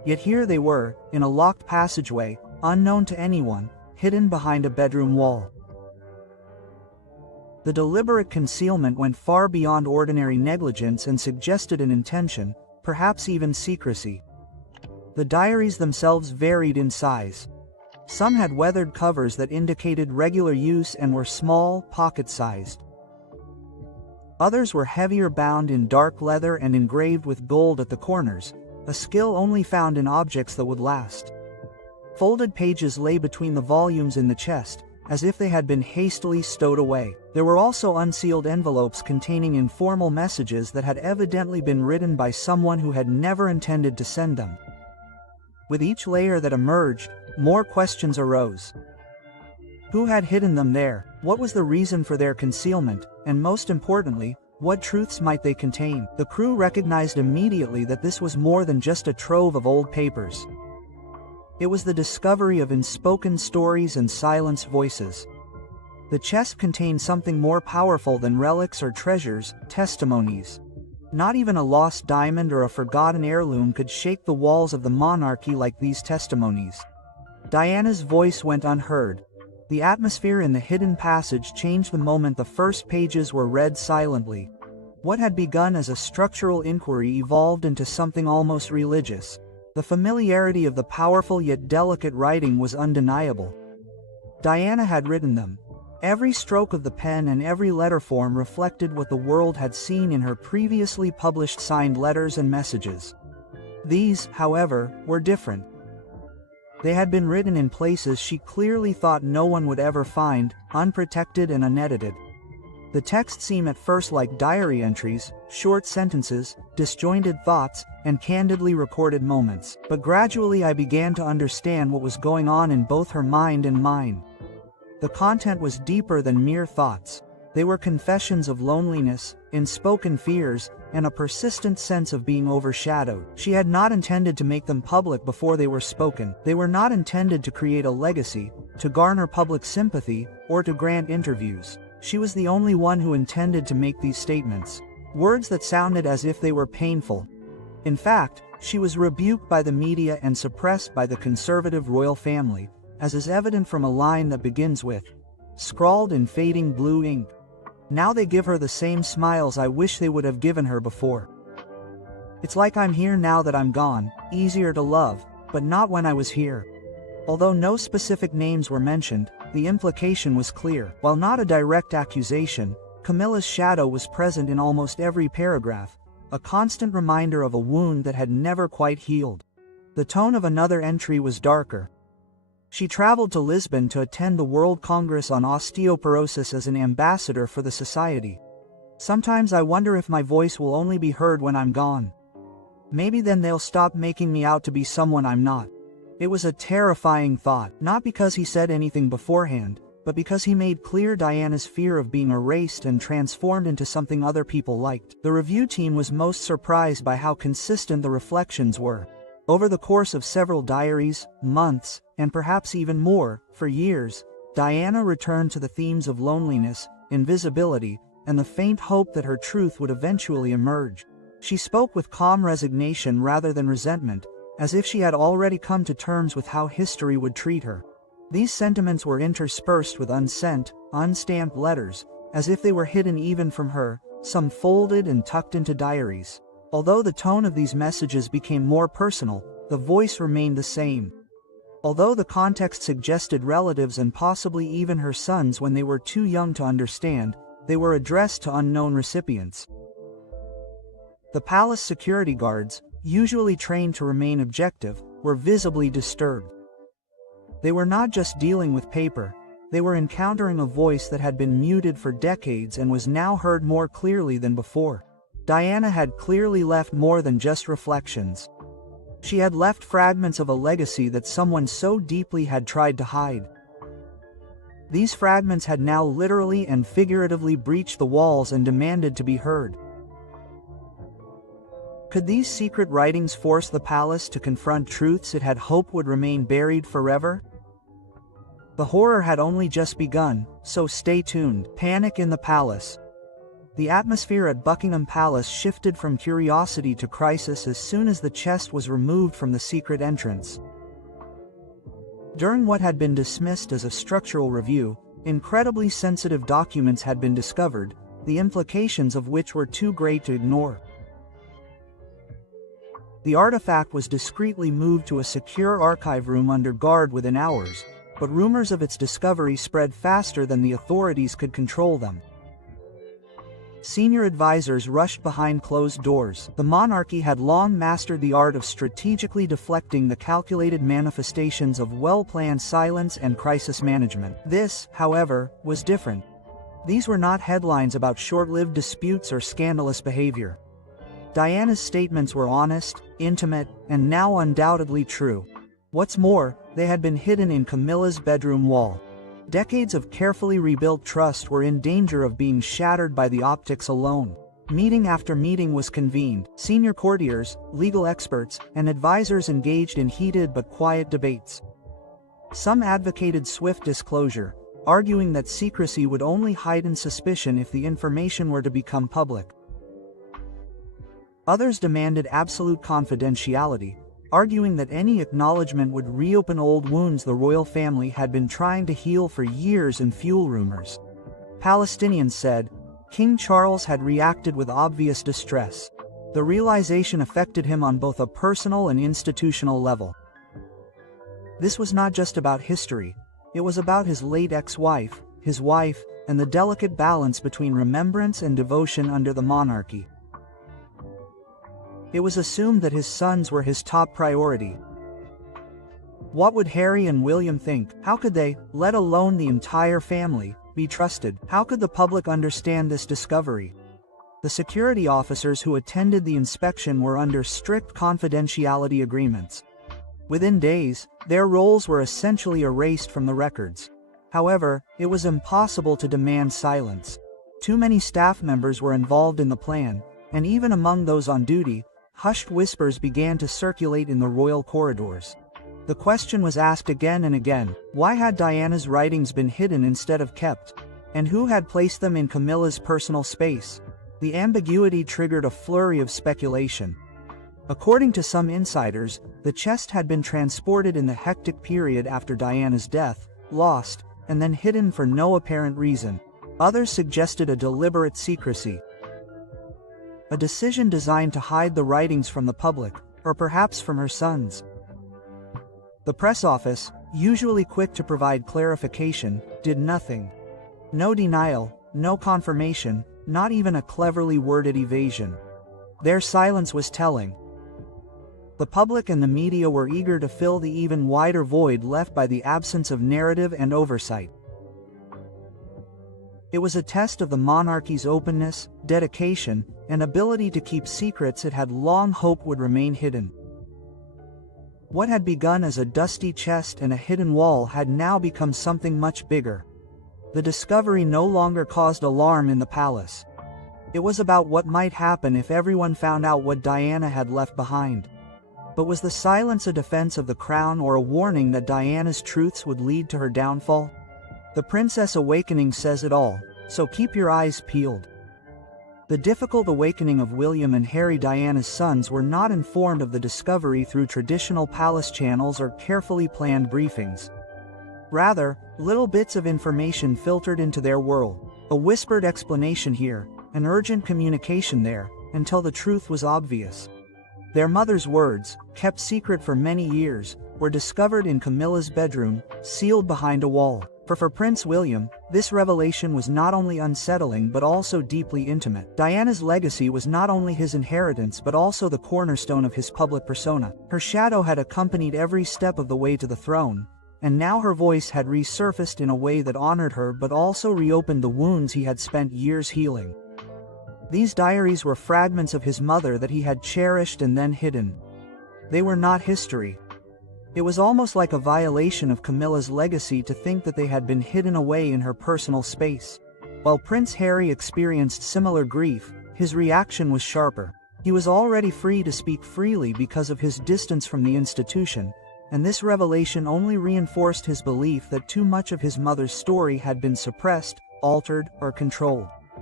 Yet here they were, in a locked passageway, unknown to anyone, hidden behind a bedroom wall. The deliberate concealment went far beyond ordinary negligence and suggested an intention, perhaps even secrecy. The diaries themselves varied in size. Some had weathered covers that indicated regular use and were small, pocket-sized. Others were heavier, bound in dark leather and engraved with gold at the corners, a skill only found in objects that would last. Folded pages lay between the volumes in the chest, as if they had been hastily stowed away. There were also unsealed envelopes containing informal messages that had evidently been written by someone who had never intended to send them. With each layer that emerged, more questions arose. Who had hidden them there? What was the reason for their concealment? And most importantly, what truths might they contain? The crew recognized immediately that this was more than just a trove of old papers. It was the discovery of unspoken stories and silenced voices. The chest contained something more powerful than relics or treasures, testimonies. Not even a lost diamond or a forgotten heirloom could shake the walls of the monarchy like these testimonies. Diana's voice went unheard. The atmosphere in the hidden passage changed the moment the first pages were read silently. What had begun as a structural inquiry evolved into something almost religious. The familiarity of the powerful yet delicate writing was undeniable. Diana had written them. Every stroke of the pen and every letter form reflected what the world had seen in her previously published signed letters and messages. These, however, were different. They had been written in places she clearly thought no one would ever find, unprotected and unedited. The text seemed at first like diary entries, short sentences, disjointed thoughts, and candidly recorded moments. But gradually I began to understand what was going on in both her mind and mine. The content was deeper than mere thoughts. They were confessions of loneliness, unspoken fears, and a persistent sense of being overshadowed. She had not intended to make them public before they were spoken. They were not intended to create a legacy, to garner public sympathy, or to grant interviews. She was the only one who intended to make these statements. Words that sounded as if they were painful. In fact, she was rebuked by the media and suppressed by the conservative royal family, as is evident from a line that begins with, scrawled in fading blue ink. Now they give her the same smiles I wish they would have given her before. It's like I'm here now that I'm gone, easier to love, but not when I was here. Although no specific names were mentioned, the implication was clear. While not a direct accusation, Camilla's shadow was present in almost every paragraph, a constant reminder of a wound that had never quite healed. The tone of another entry was darker. She traveled to Lisbon to attend the World Congress on Osteoporosis as an ambassador for the society. Sometimes I wonder if my voice will only be heard when I'm gone. Maybe then they'll stop making me out to be someone I'm not. It was a terrifying thought, not because he said anything beforehand, but because he made clear Diana's fear of being erased and transformed into something other people liked. The review team was most surprised by how consistent the reflections were. Over the course of several diaries, months, and perhaps even more, for years, Diana returned to the themes of loneliness, invisibility, and the faint hope that her truth would eventually emerge. She spoke with calm resignation rather than resentment, as if she had already come to terms with how history would treat her. These sentiments were interspersed with unsent, unstamped letters, as if they were hidden even from her, some folded and tucked into diaries. Although the tone of these messages became more personal, the voice remained the same. Although the context suggested relatives and possibly even her sons when they were too young to understand, they were addressed to unknown recipients. The palace security guards, usually trained to remain objective, were visibly disturbed. They were not just dealing with paper, they were encountering a voice that had been muted for decades and was now heard more clearly than before. Diana had clearly left more than just reflections. She had left fragments of a legacy that someone so deeply had tried to hide. These fragments had now literally and figuratively breached the walls and demanded to be heard. Could these secret writings force the palace to confront truths it had hoped would remain buried forever? The horror had only just begun, so stay tuned. Panic in the palace. The atmosphere at Buckingham Palace shifted from curiosity to crisis as soon as the chest was removed from the secret entrance. During what had been dismissed as a structural review, incredibly sensitive documents had been discovered, the implications of which were too great to ignore. The artifact was discreetly moved to a secure archive room under guard within hours, but rumors of its discovery spread faster than the authorities could control them. Senior advisors rushed behind closed doors. The monarchy had long mastered the art of strategically deflecting the calculated manifestations of well-planned silence and crisis management. This, however, was different. These were not headlines about short-lived disputes or scandalous behavior. Diana's statements were honest, intimate, and now undoubtedly true. What's more, they had been hidden in Camilla's bedroom wall. Decades of carefully rebuilt trust were in danger of being shattered by the optics alone. Meeting after meeting was convened. Senior courtiers, legal experts, and advisors engaged in heated but quiet debates. Some advocated swift disclosure, arguing that secrecy would only heighten suspicion if the information were to become public. Others demanded absolute confidentiality, arguing that any acknowledgement would reopen old wounds the royal family had been trying to heal for years and fuel rumors. Palestinians said, King Charles had reacted with obvious distress. The realization affected him on both a personal and institutional level. This was not just about history, it was about his late ex-wife, his wife, and the delicate balance between remembrance and devotion under the monarchy. It was assumed that his sons were his top priority. What would Harry and William think? How could they, let alone the entire family, be trusted? How could the public understand this discovery? The security officers who attended the inspection were under strict confidentiality agreements. Within days, their roles were essentially erased from the records. However, it was impossible to demand silence. Too many staff members were involved in the plan, and even among those on duty, hushed whispers began to circulate in the royal corridors. The question was asked again and again, why had Diana's writings been hidden instead of kept? And who had placed them in Camilla's personal space? The ambiguity triggered a flurry of speculation. According to some insiders, the chest had been transported in the hectic period after Diana's death, lost, and then hidden for no apparent reason. Others suggested a deliberate secrecy. A decision designed to hide the writings from the public, or perhaps from her sons. The press office, usually quick to provide clarification, did nothing. No denial, no confirmation, not even a cleverly worded evasion. Their silence was telling. The public and the media were eager to fill the even wider void left by the absence of narrative and oversight. It was a test of the monarchy's openness, dedication, and ability to keep secrets it had long hoped would remain hidden. What had begun as a dusty chest and a hidden wall had now become something much bigger. The discovery no longer caused alarm in the palace. It was about what might happen if everyone found out what Diana had left behind. But was the silence a defense of the crown or a warning that Diana's truths would lead to her downfall? The Princess Awakening says it all, so keep your eyes peeled. The difficult awakening of William and Harry, Diana's sons, were not informed of the discovery through traditional palace channels or carefully planned briefings. Rather, little bits of information filtered into their world, a whispered explanation here, an urgent communication there, until the truth was obvious. Their mother's words, kept secret for many years, were discovered in Camilla's bedroom, sealed behind a wall. For Prince William, this revelation was not only unsettling but also deeply intimate. Diana's legacy was not only his inheritance but also the cornerstone of his public persona. Her shadow had accompanied every step of the way to the throne, and now her voice had resurfaced in a way that honored her but also reopened the wounds he had spent years healing. These diaries were fragments of his mother that he had cherished and then hidden. They were not history. It was almost like a violation of Camilla's legacy to think that they had been hidden away in her personal space. While Prince Harry experienced similar grief, his reaction was sharper. He was already free to speak freely because of his distance from the institution, and this revelation only reinforced his belief that too much of his mother's story had been suppressed, altered, or controlled.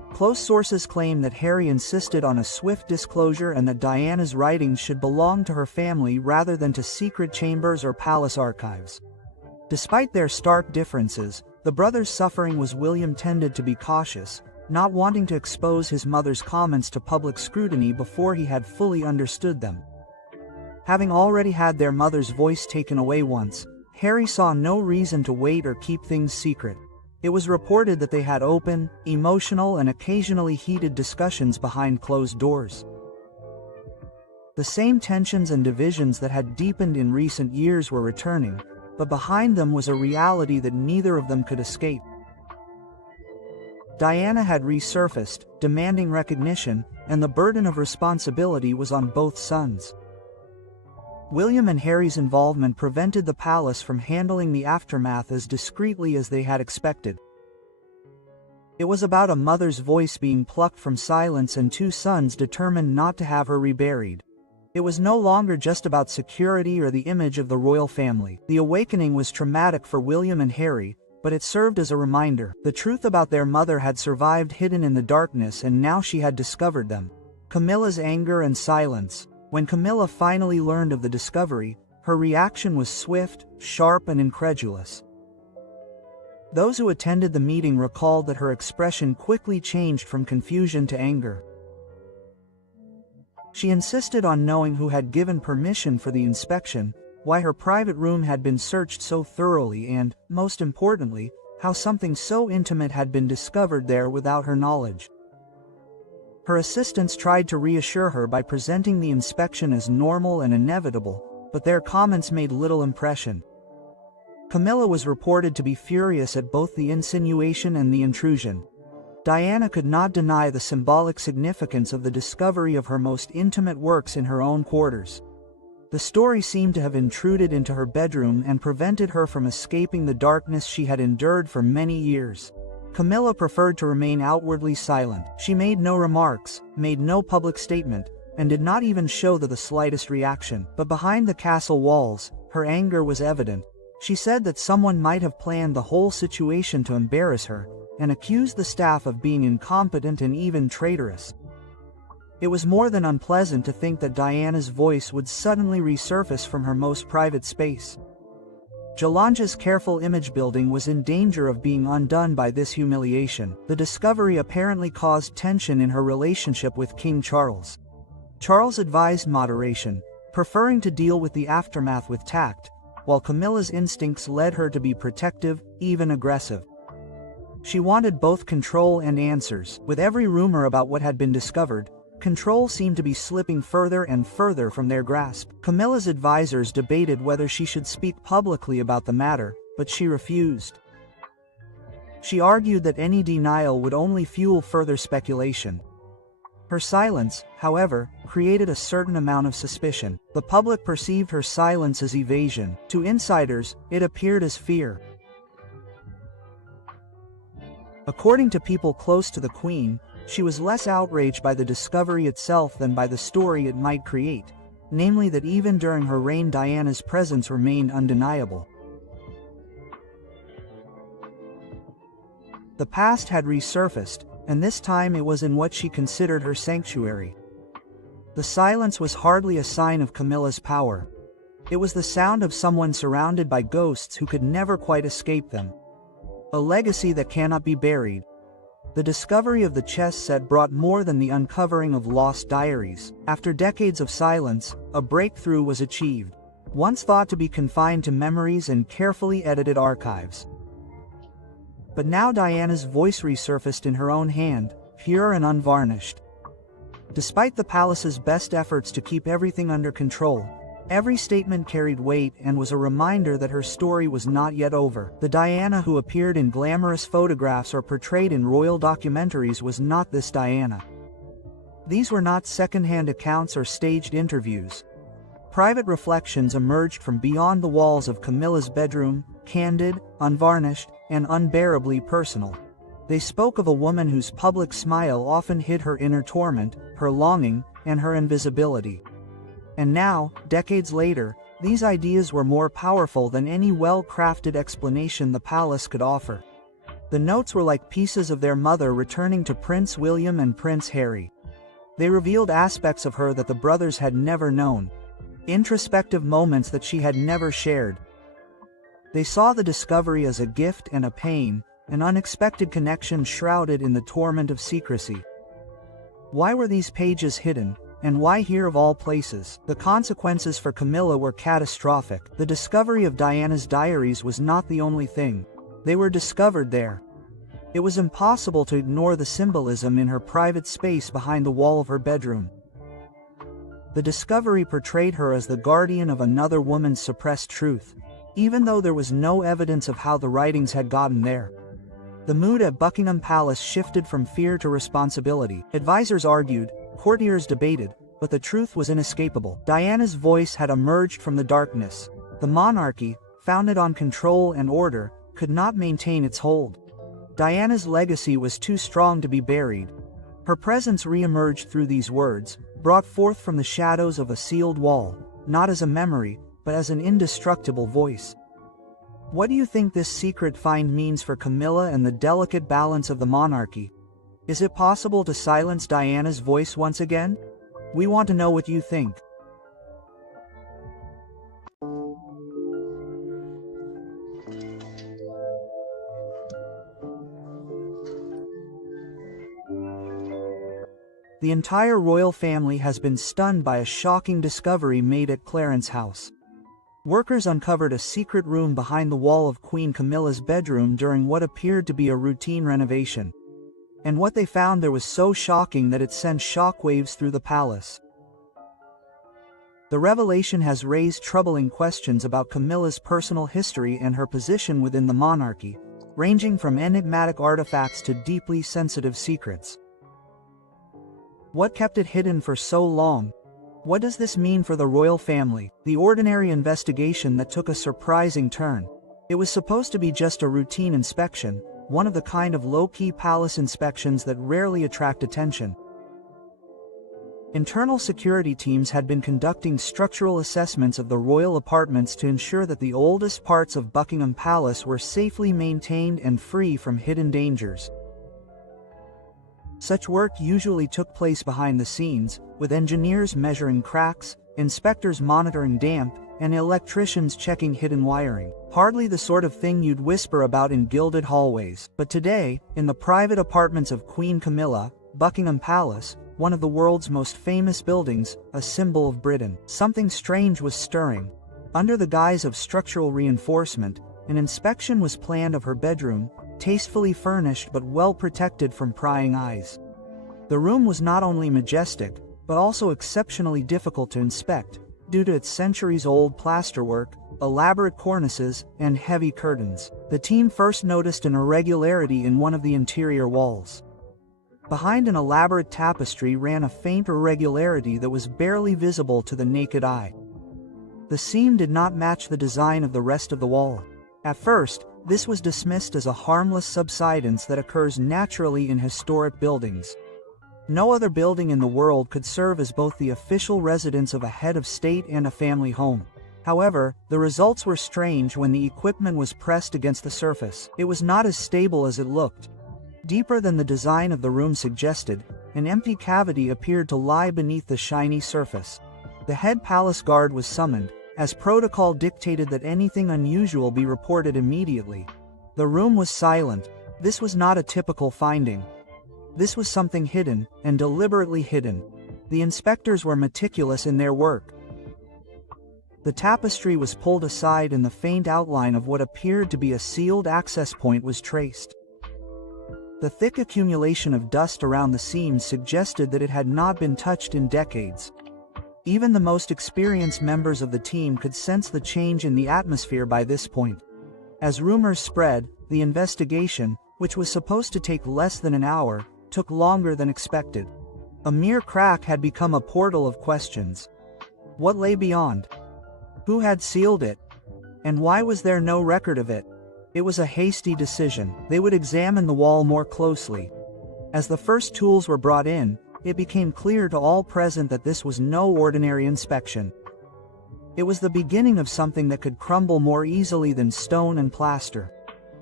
Close sources claim that Harry insisted on a swift disclosure and that Diana's writings should belong to her family rather than to secret chambers or palace archives. Despite their stark differences, the brothers' suffering was William tended to be cautious, not wanting to expose his mother's comments to public scrutiny before he had fully understood them. Having already had their mother's voice taken away once, Harry saw no reason to wait or keep things secret. It was reported that they had open, emotional and occasionally heated discussions behind closed doors. The same tensions and divisions that had deepened in recent years were returning, but behind them was a reality that neither of them could escape. Diana had resurfaced, demanding recognition, and the burden of responsibility was on both sons. William and Harry's involvement prevented the palace from handling the aftermath as discreetly as they had expected. It was about a mother's voice being plucked from silence and two sons determined not to have her reburied. It was no longer just about security or the image of the royal family. The awakening was traumatic for William and Harry, but it served as a reminder. The truth about their mother had survived hidden in the darkness, and now she had discovered them. Camilla's anger and silence. When Camilla finally learned of the discovery, her reaction was swift, sharp and incredulous. Those who attended the meeting recalled that her expression quickly changed from confusion to anger. She insisted on knowing who had given permission for the inspection, why her private room had been searched so thoroughly and, most importantly, how something so intimate had been discovered there without her knowledge. Her assistants tried to reassure her by presenting the inspection as normal and inevitable, but their comments made little impression. Camilla was reported to be furious at both the insinuation and the intrusion. Diana could not deny the symbolic significance of the discovery of her most intimate works in her own quarters. The story seemed to have intruded into her bedroom and prevented her from escaping the darkness she had endured for many years. Camilla preferred to remain outwardly silent. She made no remarks, made no public statement, and did not even show the slightest reaction. But behind the castle walls, her anger was evident. She said that someone might have planned the whole situation to embarrass her, and accused the staff of being incompetent and even traitorous. It was more than unpleasant to think that Diana's voice would suddenly resurface from her most private space. Jalanja's careful image building was in danger of being undone by this humiliation. The discovery apparently caused tension in her relationship with King Charles. Charles advised moderation, preferring to deal with the aftermath with tact, while Camilla's instincts led her to be protective, even aggressive. She wanted both control and answers. With every rumor about what had been discovered, control seemed to be slipping further and further from their grasp. Camilla's advisors debated whether she should speak publicly about the matter, but she refused. She argued that any denial would only fuel further speculation. Her silence, however, created a certain amount of suspicion. The public perceived her silence as evasion. To insiders, it appeared as fear. According to people close to the Queen, she was less outraged by the discovery itself than by the story it might create, namely that even during her reign Diana's presence remained undeniable. The past had resurfaced, and this time it was in what she considered her sanctuary. The silence was hardly a sign of Camilla's power. It was the sound of someone surrounded by ghosts who could never quite escape them. A legacy that cannot be buried. The discovery of the chess set brought more than the uncovering of lost diaries. After decades of silence, a breakthrough was achieved, once thought to be confined to memories and carefully edited archives. But now Diana's voice resurfaced in her own hand, pure and unvarnished. Despite the palace's best efforts to keep everything under control, every statement carried weight and was a reminder that her story was not yet over. The Diana who appeared in glamorous photographs or portrayed in royal documentaries was not this Diana. These were not second-hand accounts or staged interviews. Private reflections emerged from beyond the walls of Camilla's bedroom, candid, unvarnished, and unbearably personal. They spoke of a woman whose public smile often hid her inner torment, her longing, and her invisibility. And now, decades later, these ideas were more powerful than any well-crafted explanation the palace could offer. The notes were like pieces of their mother returning to Prince William and Prince Harry. They revealed aspects of her that the brothers had never known, introspective moments that she had never shared. They saw the discovery as a gift and a pain, an unexpected connection shrouded in the torment of secrecy. Why were these pages hidden, and why here of all places? The consequences for Camilla were catastrophic. The discovery of Diana's diaries was not the only thing. They were discovered there. It was impossible to ignore the symbolism in her private space behind the wall of her bedroom. The discovery portrayed her as the guardian of another woman's suppressed truth, even though there was no evidence of how the writings had gotten there. The mood at Buckingham Palace shifted from fear to responsibility. Advisors argued, courtiers debated, but the truth was inescapable. Diana's voice had emerged from the darkness. The monarchy, founded on control and order, could not maintain its hold. Diana's legacy was too strong to be buried. Her presence re-emerged through these words, brought forth from the shadows of a sealed wall, not as a memory, but as an indestructible voice. What do you think this secret find means for Camilla and the delicate balance of the monarchy? Is it possible to silence Diana's voice once again? We want to know what you think. The entire royal family has been stunned by a shocking discovery made at Clarence House. Workers uncovered a secret room behind the wall of Queen Camilla's bedroom during what appeared to be a routine renovation. And what they found there was so shocking that it sent shockwaves through the palace. The revelation has raised troubling questions about Camilla's personal history and her position within the monarchy, ranging from enigmatic artifacts to deeply sensitive secrets. What kept it hidden for so long? What does this mean for the royal family? The ordinary investigation that took a surprising turn. It was supposed to be just a routine inspection, one of the kind of low-key palace inspections that rarely attract attention. Internal security teams had been conducting structural assessments of the royal apartments to ensure that the oldest parts of Buckingham Palace were safely maintained and free from hidden dangers. Such work usually took place behind the scenes, with engineers measuring cracks, inspectors monitoring damp, and electricians checking hidden wiring. Hardly the sort of thing you'd whisper about in gilded hallways. But today, in the private apartments of Queen Camilla, Buckingham Palace, one of the world's most famous buildings, a symbol of Britain, something strange was stirring. Under the guise of structural reinforcement, an inspection was planned of her bedroom, tastefully furnished but well protected from prying eyes. The room was not only majestic, but also exceptionally difficult to inspect, due to its centuries-old plasterwork, elaborate cornices, and heavy curtains. The team first noticed an irregularity in one of the interior walls. Behind an elaborate tapestry ran a faint irregularity that was barely visible to the naked eye. The seam did not match the design of the rest of the wall. At first, this was dismissed as a harmless subsidence that occurs naturally in historic buildings. No other building in the world could serve as both the official residence of a head of state and a family home. However, the results were strange when the equipment was pressed against the surface. It was not as stable as it looked. Deeper than the design of the room suggested, an empty cavity appeared to lie beneath the shiny surface. The head palace guard was summoned, as protocol dictated that anything unusual be reported immediately. The room was silent. This was not a typical finding. This was something hidden, and deliberately hidden. The inspectors were meticulous in their work. The tapestry was pulled aside and the faint outline of what appeared to be a sealed access point was traced. The thick accumulation of dust around the seams suggested that it had not been touched in decades. Even the most experienced members of the team could sense the change in the atmosphere by this point. As rumors spread, the investigation, which was supposed to take less than an hour, took longer than expected. A mere crack had become a portal of questions. What lay beyond? Who had sealed it? And why was there no record of it? It was a hasty decision. They would examine the wall more closely. As the first tools were brought in, it became clear to all present that this was no ordinary inspection. It was the beginning of something that could crumble more easily than stone and plaster.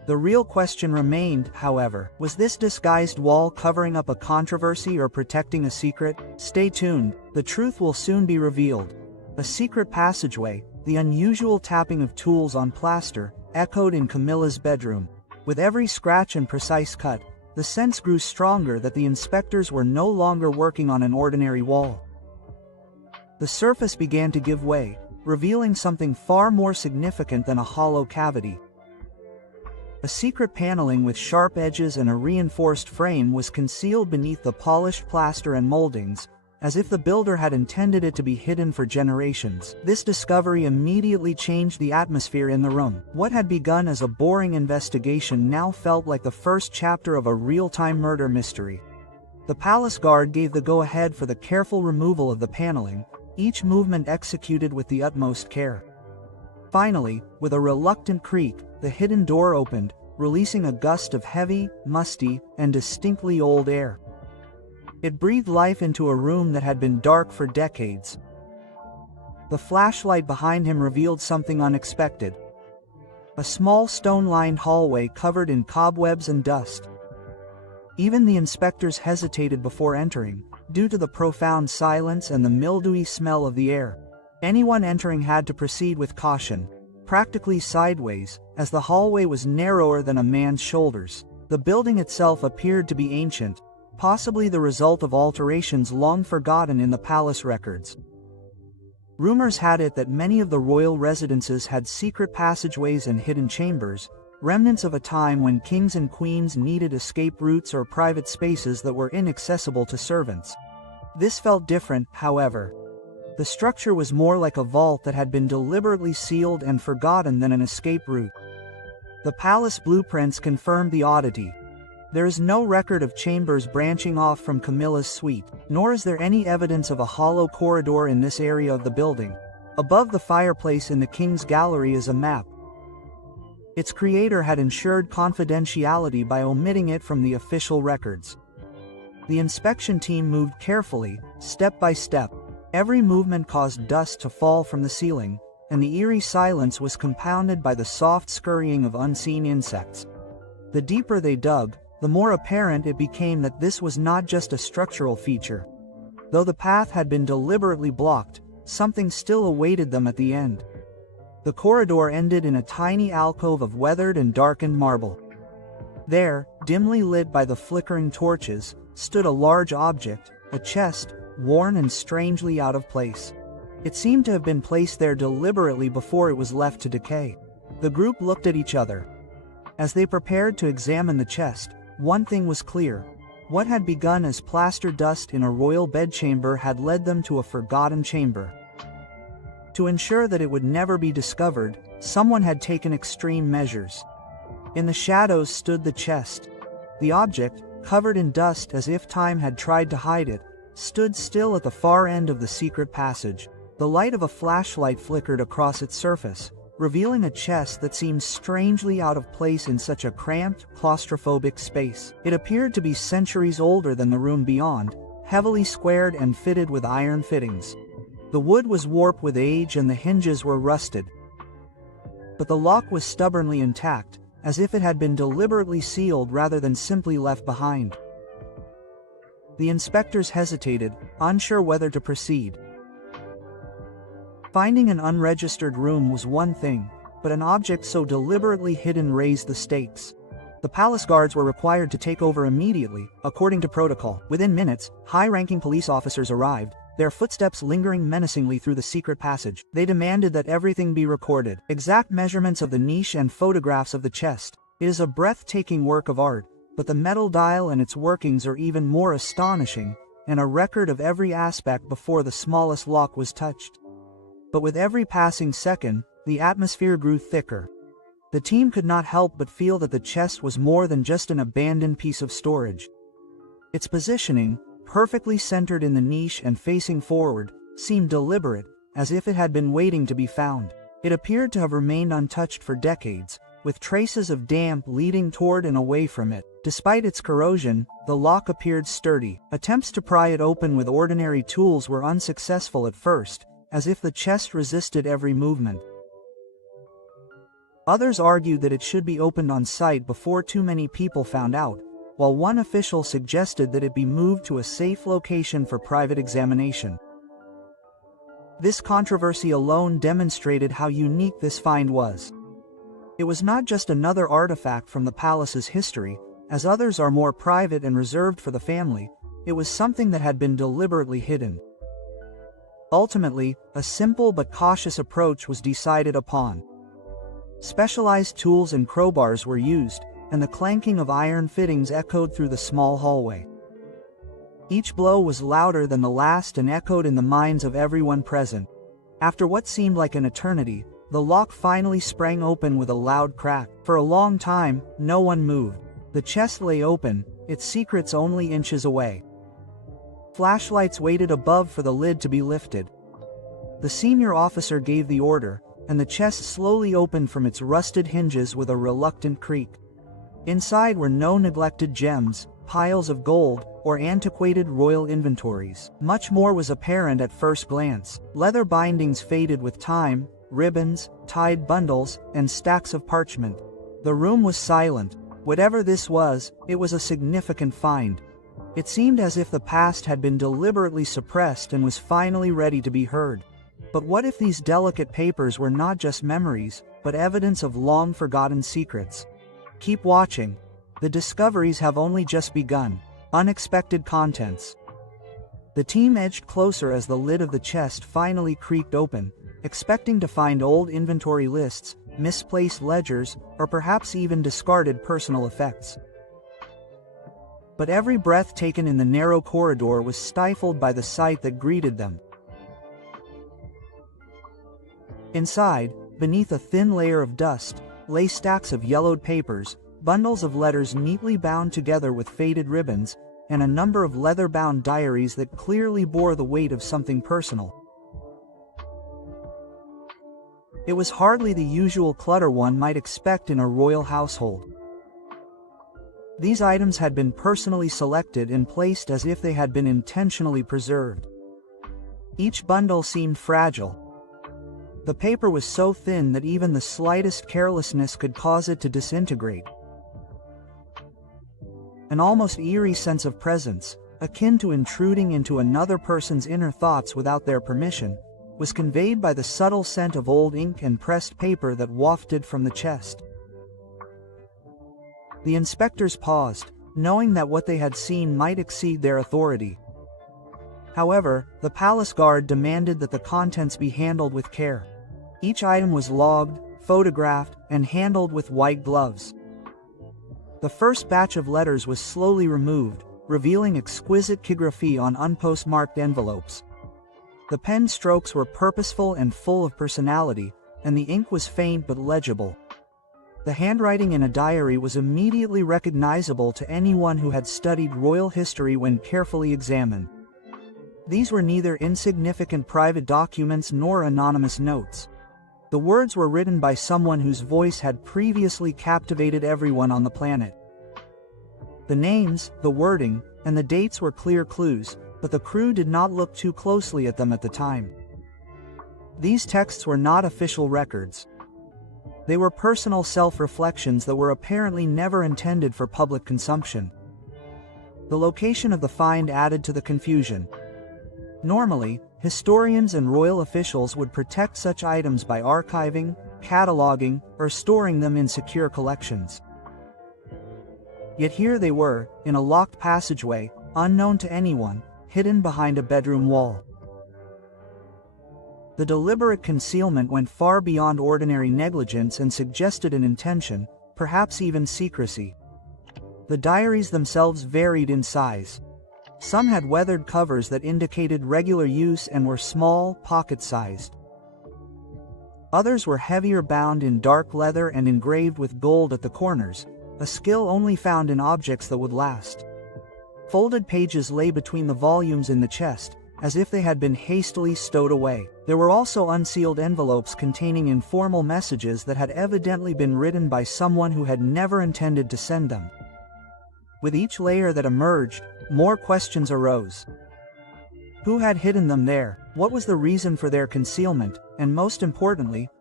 The real question remained, however, was this disguised wall covering up a controversy or protecting a secret? Stay tuned, the truth will soon be revealed. A secret passageway, the unusual tapping of tools on plaster, echoed in Camilla's bedroom. With every scratch and precise cut, the sense grew stronger that the inspectors were no longer working on an ordinary wall. The surface began to give way, revealing something far more significant than a hollow cavity. A secret paneling with sharp edges and a reinforced frame was concealed beneath the polished plaster and moldings, as if the builder had intended it to be hidden for generations. This discovery immediately changed the atmosphere in the room. What had begun as a boring investigation now felt like the first chapter of a real-time murder mystery. The palace guard gave the go-ahead for the careful removal of the paneling, each movement executed with the utmost care. Finally, with a reluctant creak, the hidden door opened, releasing a gust of heavy, musty, and distinctly old air. It breathed life into a room that had been dark for decades. The flashlight behind him revealed something unexpected. A small stone-lined hallway covered in cobwebs and dust. Even the inspectors hesitated before entering, due to the profound silence and the mildewy smell of the air. Anyone entering had to proceed with caution, practically sideways, as the hallway was narrower than a man's shoulders. The building itself appeared to be ancient, possibly the result of alterations long forgotten in the palace records. Rumors had it that many of the royal residences had secret passageways and hidden chambers, remnants of a time when kings and queens needed escape routes or private spaces that were inaccessible to servants. This felt different, however. The structure was more like a vault that had been deliberately sealed and forgotten than an escape route. The palace blueprints confirmed the oddity. There is no record of chambers branching off from Camilla's suite, nor is there any evidence of a hollow corridor in this area of the building. Above the fireplace in the king's gallery is a map. Its creator had ensured confidentiality by omitting it from the official records. The inspection team moved carefully, step by step. Every movement caused dust to fall from the ceiling, and the eerie silence was compounded by the soft scurrying of unseen insects. The deeper they dug, the more apparent it became that this was not just a structural feature. Though the path had been deliberately blocked, something still awaited them at the end. The corridor ended in a tiny alcove of weathered and darkened marble. There, dimly lit by the flickering torches, stood a large object, a chest, worn and strangely out of place. It seemed to have been placed there deliberately before it was left to decay. The group looked at each other. As they prepared to examine the chest, one thing was clear. What had begun as plaster dust in a royal bedchamber had led them to a forgotten chamber. To ensure that it would never be discovered, someone had taken extreme measures. In the shadows stood the chest. The object, covered in dust as if time had tried to hide it, stood still at the far end of the secret passage. The light of a flashlight flickered across its surface, revealing a chest that seemed strangely out of place in such a cramped, claustrophobic space. It appeared to be centuries older than the room beyond, heavily squared and fitted with iron fittings. The wood was warped with age and the hinges were rusted. But the lock was stubbornly intact, as if it had been deliberately sealed rather than simply left behind. The inspectors hesitated, unsure whether to proceed. Finding an unregistered room was one thing, but an object so deliberately hidden raised the stakes. The palace guards were required to take over immediately, according to protocol. Within minutes, high-ranking police officers arrived, their footsteps lingering menacingly through the secret passage. They demanded that everything be recorded. Exact measurements of the niche and photographs of the chest. It is a breathtaking work of art, but the metal dial and its workings are even more astonishing, and a record of every aspect before the smallest lock was touched. But with every passing second, the atmosphere grew thicker. The team could not help but feel that the chest was more than just an abandoned piece of storage. Its positioning, perfectly centered in the niche and facing forward, seemed deliberate, as if it had been waiting to be found. It appeared to have remained untouched for decades, with traces of damp leading toward and away from it. Despite its corrosion, the lock appeared sturdy. Attempts to pry it open with ordinary tools were unsuccessful at first, as if the chest resisted every movement. Others argued that it should be opened on site before too many people found out, while one official suggested that it be moved to a safe location for private examination. This controversy alone demonstrated how unique this find was. It was not just another artifact from the palace's history, as others are more private and reserved for the family. It was something that had been deliberately hidden. Ultimately, a simple but cautious approach was decided upon. Specialized tools and crowbars were used, and the clanking of iron fittings echoed through the small hallway. Each blow was louder than the last and echoed in the minds of everyone present. After what seemed like an eternity, the lock finally sprang open with a loud crack. For a long time, no one moved. The chest lay open, its secrets only inches away. Flashlights waited above for the lid to be lifted. The senior officer gave the order, and the chest slowly opened from its rusted hinges with a reluctant creak. Inside were no neglected gems, piles of gold, or antiquated royal inventories. Much more was apparent at first glance. Leather bindings faded with time, ribbons, tied bundles, and stacks of parchment. The room was silent. Whatever this was, it was a significant find. It seemed as if the past had been deliberately suppressed and was finally ready to be heard. But what if these delicate papers were not just memories, but evidence of long-forgotten secrets? Keep watching. The discoveries have only just begun. Unexpected contents. The team edged closer as the lid of the chest finally creaked open, expecting to find old inventory lists, misplaced ledgers, or perhaps even discarded personal effects. But every breath taken in the narrow corridor was stifled by the sight that greeted them. Inside, beneath a thin layer of dust, lay stacks of yellowed papers, bundles of letters neatly bound together with faded ribbons, and a number of leather-bound diaries that clearly bore the weight of something personal. It was hardly the usual clutter one might expect in a royal household. These items had been personally selected and placed as if they had been intentionally preserved. Each bundle seemed fragile. The paper was so thin that even the slightest carelessness could cause it to disintegrate. An almost eerie sense of presence, akin to intruding into another person's inner thoughts without their permission, was conveyed by the subtle scent of old ink and pressed paper that wafted from the chest. The inspectors paused, knowing that what they had seen might exceed their authority. However, the palace guard demanded that the contents be handled with care. Each item was logged, photographed, and handled with white gloves. The first batch of letters was slowly removed, revealing exquisite calligraphy on unpostmarked envelopes. The pen strokes were purposeful and full of personality, and the ink was faint but legible. The handwriting in a diary was immediately recognizable to anyone who had studied royal history when carefully examined. These were neither insignificant private documents nor anonymous notes. The words were written by someone whose voice had previously captivated everyone on the planet. The names, the wording, and the dates were clear clues, but the crew did not look too closely at them at the time. These texts were not official records. They were personal self-reflections that were apparently never intended for public consumption. The location of the find added to the confusion. Normally, historians and royal officials would protect such items by archiving, cataloging, or storing them in secure collections. Yet here they were, in a locked passageway, unknown to anyone, hidden behind a bedroom wall. The deliberate concealment went far beyond ordinary negligence and suggested an intention, perhaps even secrecy. The diaries themselves varied in size. Some had weathered covers that indicated regular use and were small, pocket-sized. Others were heavier, bound in dark leather and engraved with gold at the corners, a skill only found in objects that would last. Folded pages lay between the volumes in the chest, as if they had been hastily stowed away. There were also unsealed envelopes containing informal messages that had evidently been written by someone who had never intended to send them. With each layer that emerged, more questions arose. Who had hidden them there? What was the reason for their concealment? And most importantly,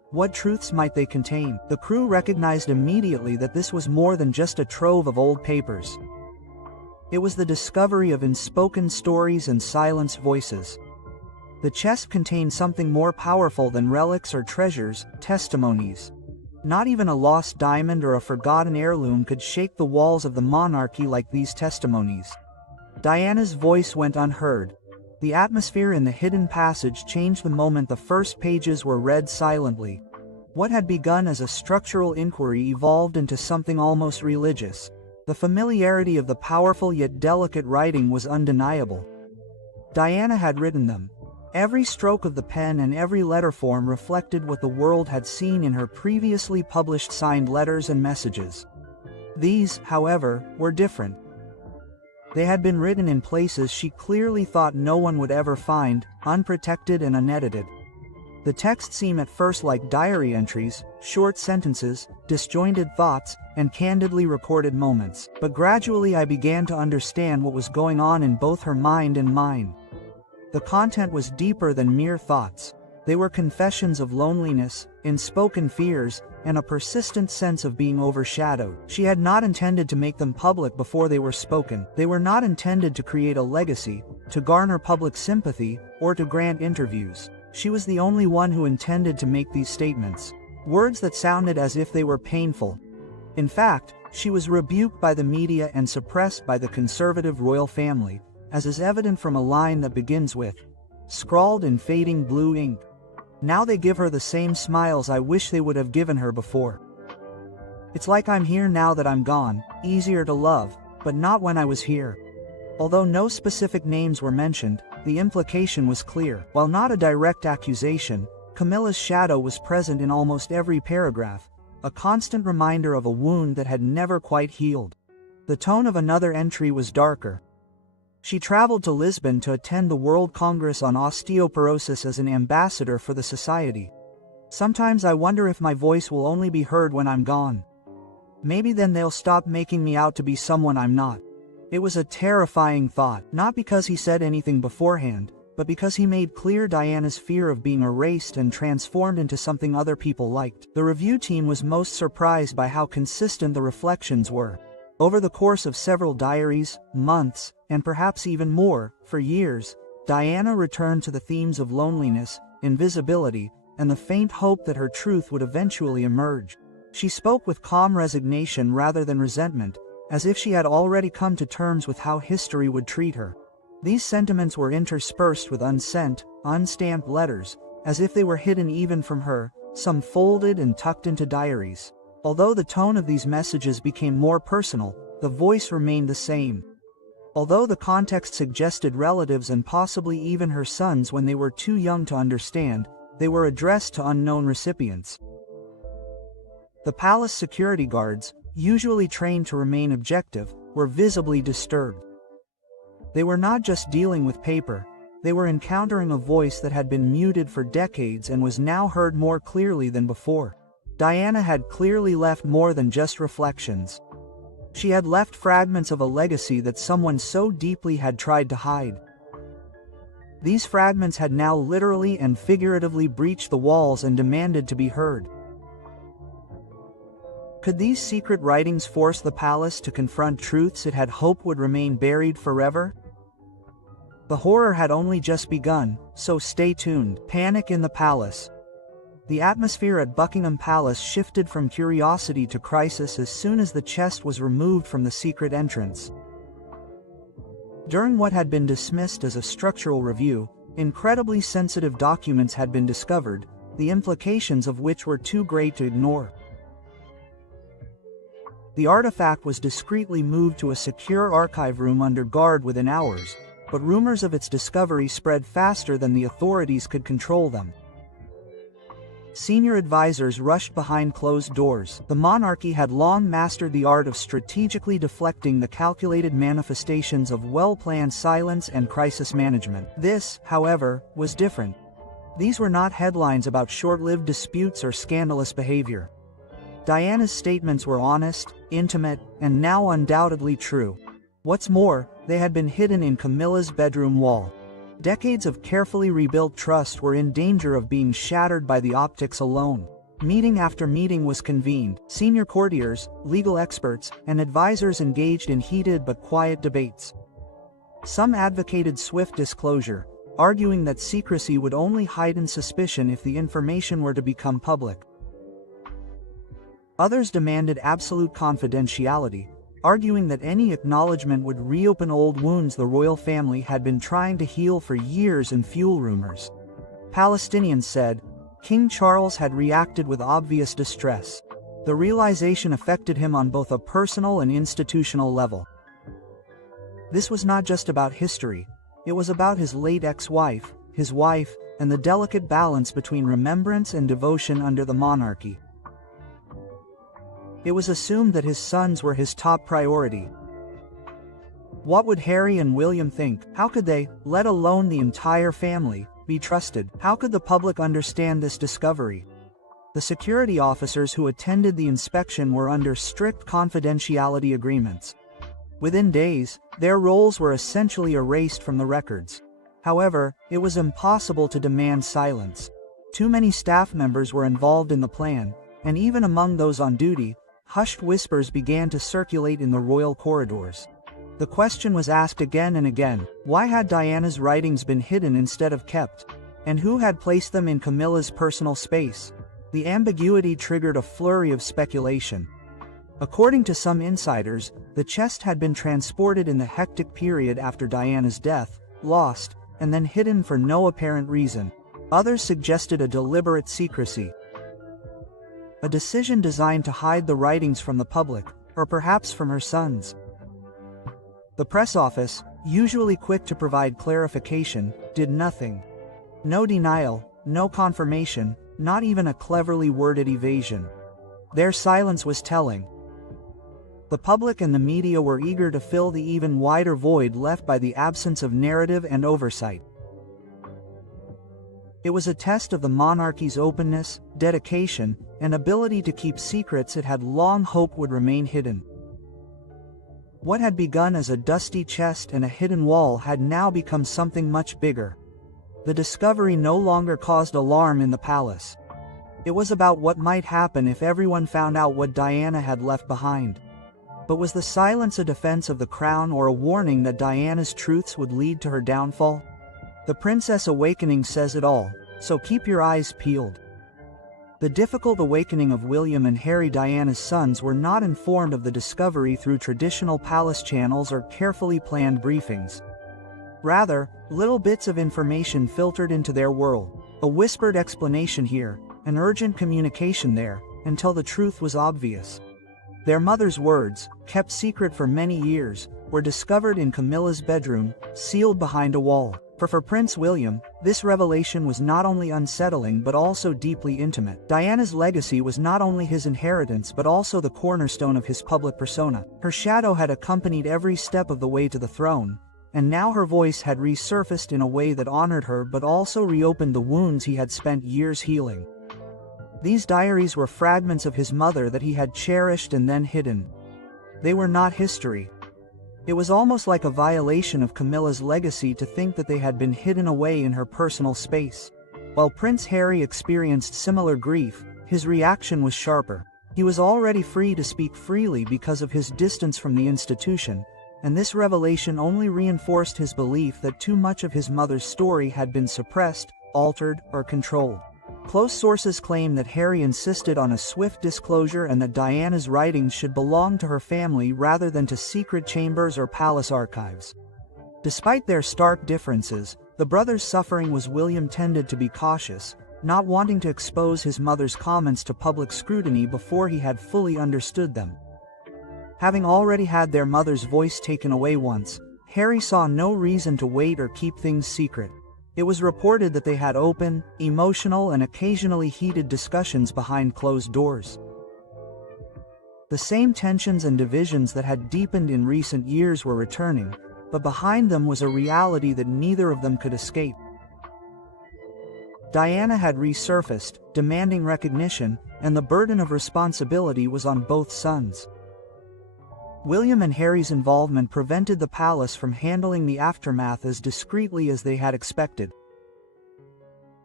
What truths might they contain? The crew recognized immediately that this was more than just a trove of old papers. It was the discovery of unspoken stories and silenced voices. The chest contained something more powerful than relics or treasures, testimonies. Not even a lost diamond or a forgotten heirloom could shake the walls of the monarchy like these testimonies. Diana's voice went unheard. The atmosphere in the hidden passage changed the moment the first pages were read silently. What had begun as a structural inquiry evolved into something almost religious. The familiarity of the powerful yet delicate writing was undeniable. Diana had written them. Every stroke of the pen and every letter form reflected what the world had seen in her previously published signed letters and messages. These, however, were different. They had been written in places she clearly thought no one would ever find, unprotected and unedited. The text seemed at first like diary entries, short sentences, disjointed thoughts, and candidly recorded moments. But gradually I began to understand what was going on in both her mind and mine. The content was deeper than mere thoughts. They were confessions of loneliness, unspoken fears, and a persistent sense of being overshadowed. She had not intended to make them public before they were spoken. They were not intended to create a legacy, to garner public sympathy, or to grant interviews. She was the only one who intended to make these statements. Words that sounded as if they were painful. In fact, she was rebuked by the media and suppressed by the conservative royal family, as is evident from a line that begins with, scrawled in fading blue ink. Now they give her the same smiles I wish they would have given her before. It's like I'm here now that I'm gone, easier to love, but not when I was here. Although no specific names were mentioned, the implication was clear. While not a direct accusation, Camilla's shadow was present in almost every paragraph, a constant reminder of a wound that had never quite healed. The tone of another entry was darker. She traveled to Lisbon to attend the World Congress on Osteoporosis as an ambassador for the society. Sometimes I wonder if my voice will only be heard when I'm gone. Maybe then they'll stop making me out to be someone I'm not. It was a terrifying thought, not because he said anything beforehand, but because he made clear Diana's fear of being erased and transformed into something other people liked. The review team was most surprised by how consistent the reflections were. Over the course of several diaries, months, and perhaps even more, for years, Diana returned to the themes of loneliness, invisibility, and the faint hope that her truth would eventually emerge. She spoke with calm resignation rather than resentment, as if she had already come to terms with how history would treat her. These sentiments were interspersed with unsent, unstamped letters, as if they were hidden even from her, some folded and tucked into diaries. Although the tone of these messages became more personal, the voice remained the same. Although the context suggested relatives and possibly even her sons when they were too young to understand, they were addressed to unknown recipients. The palace security guards, usually trained to remain objective, were visibly disturbed. They were not just dealing with paper, they were encountering a voice that had been muted for decades and was now heard more clearly than before. Diana had clearly left more than just reflections. She had left fragments of a legacy that someone so deeply had tried to hide. These fragments had now literally and figuratively breached the walls and demanded to be heard. Could these secret writings force the palace to confront truths it had hoped would remain buried forever? The horror had only just begun, so stay tuned. Panic in the palace. The atmosphere at Buckingham Palace shifted from curiosity to crisis as soon as the chest was removed from the secret entrance. During what had been dismissed as a structural review, incredibly sensitive documents had been discovered, the implications of which were too great to ignore. The artifact was discreetly moved to a secure archive room under guard within hours, but rumors of its discovery spread faster than the authorities could control them. Senior advisors rushed behind closed doors. The monarchy had long mastered the art of strategically deflecting the calculated manifestations of well-planned silence and crisis management. This, however, was different. These were not headlines about short-lived disputes or scandalous behavior. Diana's statements were honest, intimate, and now undoubtedly true. What's more, they had been hidden in Camilla's bedroom wall. Decades of carefully rebuilt trust were in danger of being shattered by the optics alone. Meeting after meeting was convened. Senior courtiers, legal experts, and advisors engaged in heated but quiet debates. Some advocated swift disclosure, arguing that secrecy would only heighten suspicion if the information were to become public. Others demanded absolute confidentiality, arguing that any acknowledgement would reopen old wounds the royal family had been trying to heal for years and fuel rumors. Palestinians said, King Charles had reacted with obvious distress. The realization affected him on both a personal and institutional level. This was not just about history, it was about his late ex-wife, his wife, and the delicate balance between remembrance and devotion under the monarchy. It was assumed that his sons were his top priority. What would Harry and William think? How could they, let alone the entire family, be trusted? How could the public understand this discovery? The security officers who attended the inspection were under strict confidentiality agreements. Within days, their roles were essentially erased from the records. However, it was impossible to demand silence. Too many staff members were involved in the plan, and even among those on duty, hushed whispers began to circulate in the royal corridors. The question was asked again and again, why had Diana's writings been hidden instead of kept? And who had placed them in Camilla's personal space? The ambiguity triggered a flurry of speculation. According to some insiders, the chest had been transported in the hectic period after Diana's death, lost, and then hidden for no apparent reason. Others suggested a deliberate secrecy. A decision designed to hide the writings from the public, or perhaps from her sons. The press office, usually quick to provide clarification, did nothing. No denial, no confirmation, not even a cleverly worded evasion. Their silence was telling. The public and the media were eager to fill the even wider void left by the absence of narrative and oversight. It was a test of the monarchy's openness, dedication, and ability to keep secrets it had long hoped would remain hidden. What had begun as a dusty chest and a hidden wall had now become something much bigger. The discovery no longer caused alarm in the palace. It was about what might happen if everyone found out what Diana had left behind. But was the silence a defense of the crown or a warning that Diana's truths would lead to her downfall? The Princess Awakening says it all, so keep your eyes peeled. The difficult awakening of William and Harry, Diana's sons, were not informed of the discovery through traditional palace channels or carefully planned briefings. Rather, little bits of information filtered into their world, a whispered explanation here, an urgent communication there, until the truth was obvious. Their mother's words, kept secret for many years, were discovered in Camilla's bedroom, sealed behind a wall. For Prince William, this revelation was not only unsettling but also deeply intimate. Diana's legacy was not only his inheritance but also the cornerstone of his public persona. Her shadow had accompanied every step of the way to the throne, and now her voice had resurfaced in a way that honored her but also reopened the wounds he had spent years healing. These diaries were fragments of his mother that he had cherished and then hidden. They were not history. It was almost like a violation of Camilla's legacy to think that they had been hidden away in her personal space. While Prince Harry experienced similar grief, his reaction was sharper. He was already free to speak freely because of his distance from the institution, and this revelation only reinforced his belief that too much of his mother's story had been suppressed, altered, or controlled. Close sources claim that Harry insisted on a swift disclosure and that Diana's writings should belong to her family rather than to secret chambers or palace archives. Despite their stark differences, the brothers' suffering was William tended to be cautious, not wanting to expose his mother's comments to public scrutiny before he had fully understood them. Having already had their mother's voice taken away once, Harry saw no reason to wait or keep things secret. It was reported that they had open, emotional, and occasionally heated discussions behind closed doors. The same tensions and divisions that had deepened in recent years were returning, but behind them was a reality that neither of them could escape. Diana had resurfaced, demanding recognition, and the burden of responsibility was on both sons. William and Harry's involvement prevented the palace from handling the aftermath as discreetly as they had expected.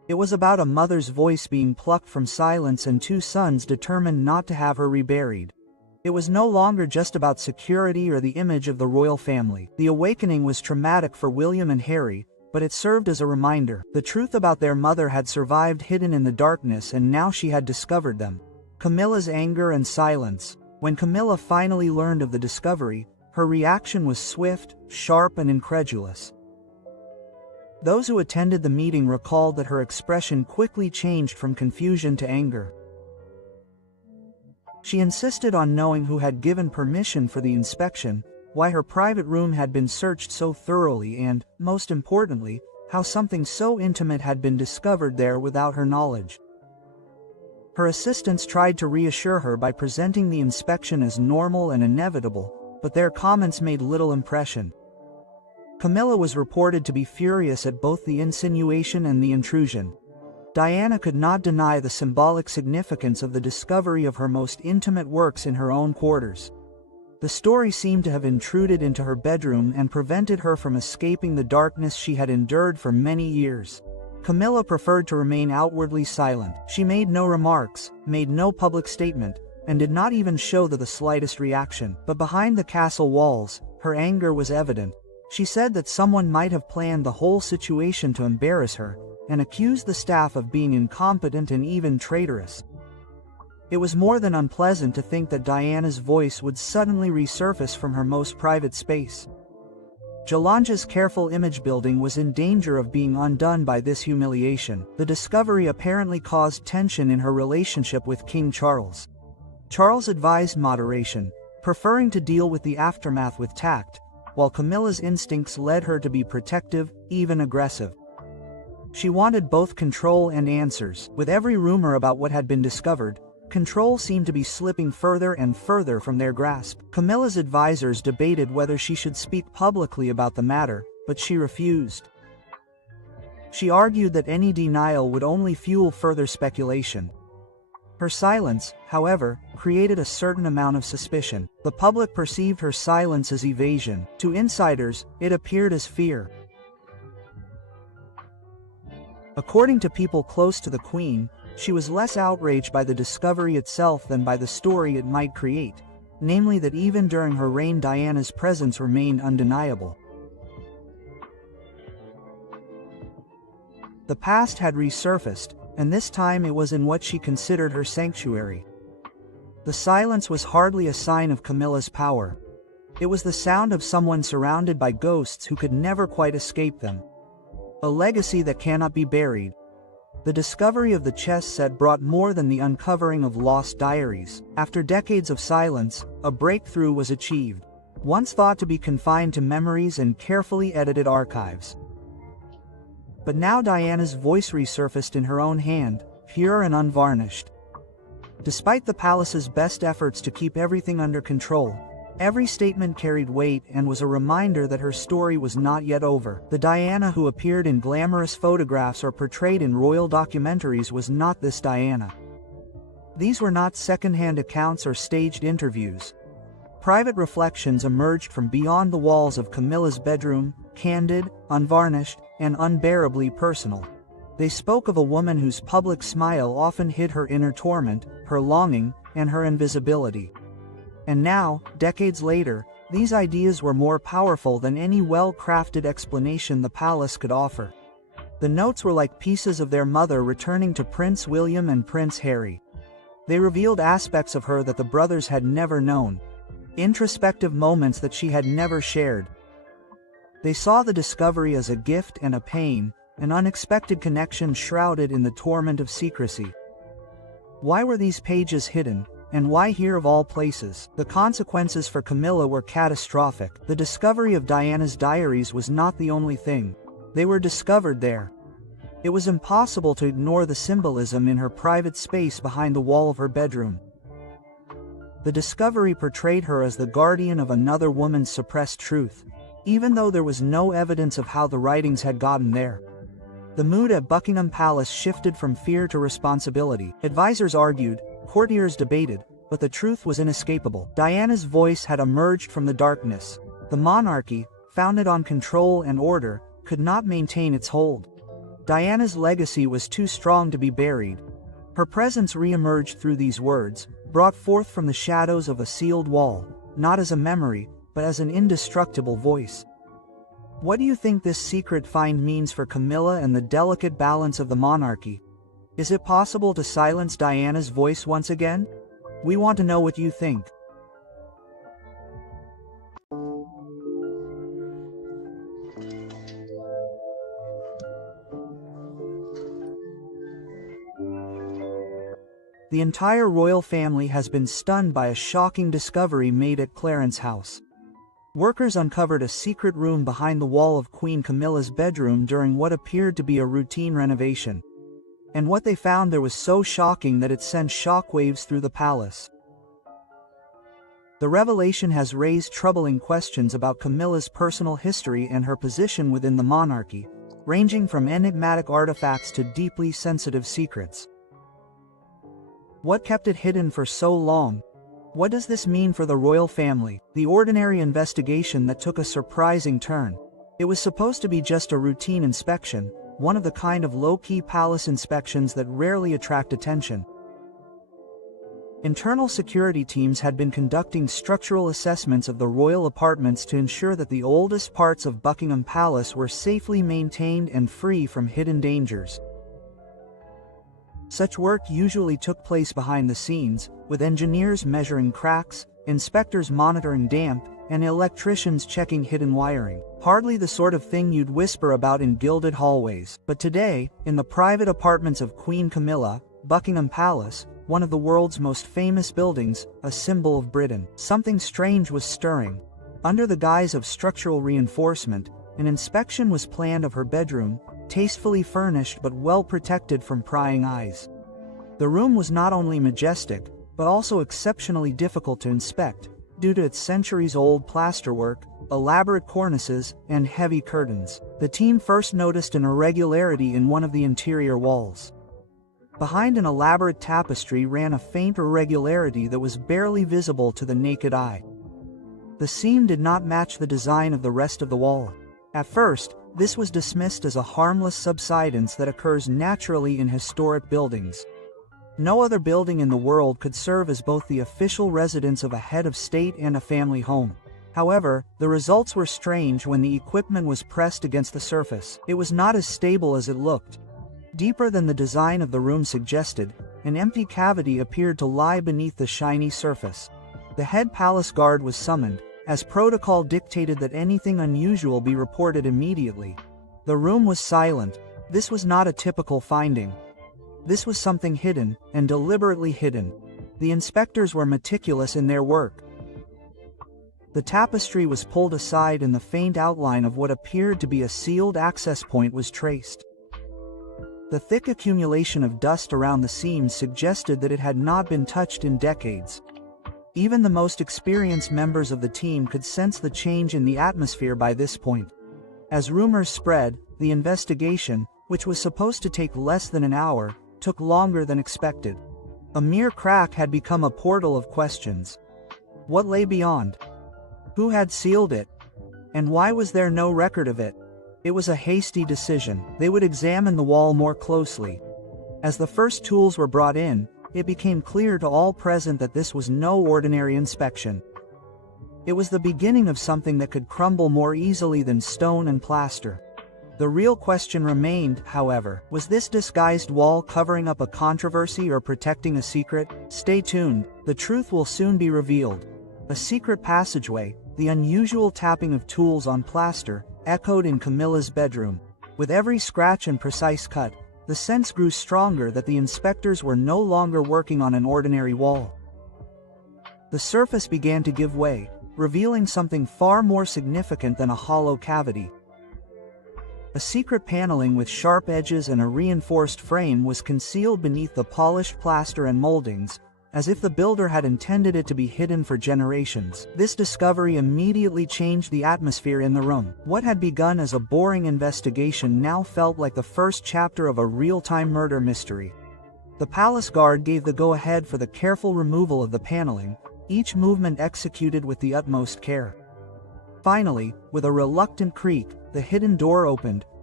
It was about a mother's voice being plucked from silence and two sons determined not to have her reburied. It was no longer just about security or the image of the royal family. The awakening was traumatic for William and Harry, but it served as a reminder. The truth about their mother had survived hidden in the darkness, and now she had discovered them. Camilla's anger and silence. When Camilla finally learned of the discovery, her reaction was swift, sharp, and incredulous. Those who attended the meeting recalled that her expression quickly changed from confusion to anger. She insisted on knowing who had given permission for the inspection, why her private room had been searched so thoroughly, and, most importantly, how something so intimate had been discovered there without her knowledge. Her assistants tried to reassure her by presenting the inspection as normal and inevitable, but their comments made little impression. Camilla was reported to be furious at both the insinuation and the intrusion. Diana could not deny the symbolic significance of the discovery of her most intimate works in her own quarters. The story seemed to have intruded into her bedroom and prevented her from escaping the darkness she had endured for many years. Camilla preferred to remain outwardly silent. She made no remarks, made no public statement, and did not even show the slightest reaction. But behind the castle walls, her anger was evident. She said that someone might have planned the whole situation to embarrass her, and accused the staff of being incompetent and even traitorous. It was more than unpleasant to think that Diana's voice would suddenly resurface from her most private space. Jolange's careful image building was in danger of being undone by this humiliation. The discovery apparently caused tension in her relationship with King Charles. Charles advised moderation, preferring to deal with the aftermath with tact, while Camilla's instincts led her to be protective, even aggressive. She wanted both control and answers. With every rumor about what had been discovered, control seemed to be slipping further and further from their grasp. Camilla's advisors debated whether she should speak publicly about the matter, but she refused. She argued that any denial would only fuel further speculation. Her silence, however, created a certain amount of suspicion. The public perceived her silence as evasion. To insiders, it appeared as fear. According to people close to the Queen, she was less outraged by the discovery itself than by the story it might create, namely that even during her reign Diana's presence remained undeniable. The past had resurfaced, and this time it was in what she considered her sanctuary. The silence was hardly a sign of Camilla's power. It was the sound of someone surrounded by ghosts who could never quite escape them. A legacy that cannot be buried. The discovery of the chess set brought more than the uncovering of lost diaries. After decades of silence, a breakthrough was achieved. Once thought to be confined to memories and carefully edited archives. But now Diana's voice resurfaced in her own hand, pure and unvarnished. Despite the palace's best efforts to keep everything under control, every statement carried weight and was a reminder that her story was not yet over. The Diana who appeared in glamorous photographs or portrayed in royal documentaries was not this Diana. These were not second-hand accounts or staged interviews. Private reflections emerged from beyond the walls of Camilla's bedroom, candid, unvarnished, and unbearably personal. They spoke of a woman whose public smile often hid her inner torment, her longing, and her invisibility. And now, decades later, these ideas were more powerful than any well-crafted explanation the palace could offer. The notes were like pieces of their mother returning to Prince William and Prince Harry. They revealed aspects of her that the brothers had never known, introspective moments that she had never shared. They saw the discovery as a gift and a pain, an unexpected connection shrouded in the torment of secrecy. Why were these pages hidden, and why here of all places? The consequences for Camilla were catastrophic. The discovery of Diana's diaries was not the only thing. They were discovered there. It was impossible to ignore the symbolism in her private space behind the wall of her bedroom. The discovery portrayed her as the guardian of another woman's suppressed truth, even though there was no evidence of how the writings had gotten there. The mood at Buckingham Palace shifted from fear to responsibility. Advisors argued, courtiers debated, but the truth was inescapable. Diana's voice had emerged from the darkness. The monarchy, founded on control and order, could not maintain its hold. Diana's legacy was too strong to be buried. Her presence re-emerged through these words, brought forth from the shadows of a sealed wall, not as a memory, but as an indestructible voice. What do you think this secret find means for Camilla and the delicate balance of the monarchy? Is it possible to silence Diana's voice once again? We want to know what you think. The entire royal family has been stunned by a shocking discovery made at Clarence's house. Workers uncovered a secret room behind the wall of Queen Camilla's bedroom during what appeared to be a routine renovation. And what they found there was so shocking that it sent shockwaves through the palace. The revelation has raised troubling questions about Camilla's personal history and her position within the monarchy, ranging from enigmatic artifacts to deeply sensitive secrets. What kept it hidden for so long? What does this mean for the royal family? The ordinary investigation that took a surprising turn. It was supposed to be just a routine inspection, one of the kind of low-key palace inspections that rarely attract attention. Internal security teams had been conducting structural assessments of the royal apartments to ensure that the oldest parts of Buckingham Palace were safely maintained and free from hidden dangers. Such work usually took place behind the scenes, with engineers measuring cracks, inspectors monitoring damp, and electricians checking hidden wiring. Hardly the sort of thing you'd whisper about in gilded hallways. But today, in the private apartments of Queen Camilla, Buckingham Palace, one of the world's most famous buildings, a symbol of Britain, something strange was stirring. Under the guise of structural reinforcement, an inspection was planned of her bedroom, tastefully furnished but well protected from prying eyes. The room was not only majestic, but also exceptionally difficult to inspect, due to its centuries-old plasterwork, elaborate cornices, and heavy curtains. The team first noticed an irregularity in one of the interior walls. Behind an elaborate tapestry ran a faint irregularity that was barely visible to the naked eye. The seam did not match the design of the rest of the wall. At first, this was dismissed as a harmless subsidence that occurs naturally in historic buildings. No other building in the world could serve as both the official residence of a head of state and a family home. However, the results were strange when the equipment was pressed against the surface. It was not as stable as it looked. Deeper than the design of the room suggested, an empty cavity appeared to lie beneath the shiny surface. The head palace guard was summoned, as protocol dictated that anything unusual be reported immediately. The room was silent. This was not a typical finding. This was something hidden, and deliberately hidden. The inspectors were meticulous in their work. The tapestry was pulled aside and the faint outline of what appeared to be a sealed access point was traced. The thick accumulation of dust around the seams suggested that it had not been touched in decades. Even the most experienced members of the team could sense the change in the atmosphere by this point. As rumors spread, the investigation, which was supposed to take less than an hour, took longer than expected. A mere crack had become a portal of questions. What lay beyond? Who had sealed it? And why was there no record of it? It was a hasty decision. They would examine the wall more closely. As the first tools were brought in, it became clear to all present that this was no ordinary inspection. It was the beginning of something that could crumble more easily than stone and plaster. The real question remained, however, was this disguised wall covering up a controversy or protecting a secret? Stay tuned, the truth will soon be revealed. A secret passageway, the unusual tapping of tools on plaster, echoed in Camilla's bedroom. With every scratch and precise cut, the sense grew stronger that the inspectors were no longer working on an ordinary wall. The surface began to give way, revealing something far more significant than a hollow cavity. A secret paneling with sharp edges and a reinforced frame was concealed beneath the polished plaster and moldings, as if the builder had intended it to be hidden for generations. This discovery immediately changed the atmosphere in the room. What had begun as a boring investigation now felt like the first chapter of a real-time murder mystery. The palace guard gave the go-ahead for the careful removal of the paneling, each movement executed with the utmost care. Finally, with a reluctant creak, the hidden door opened,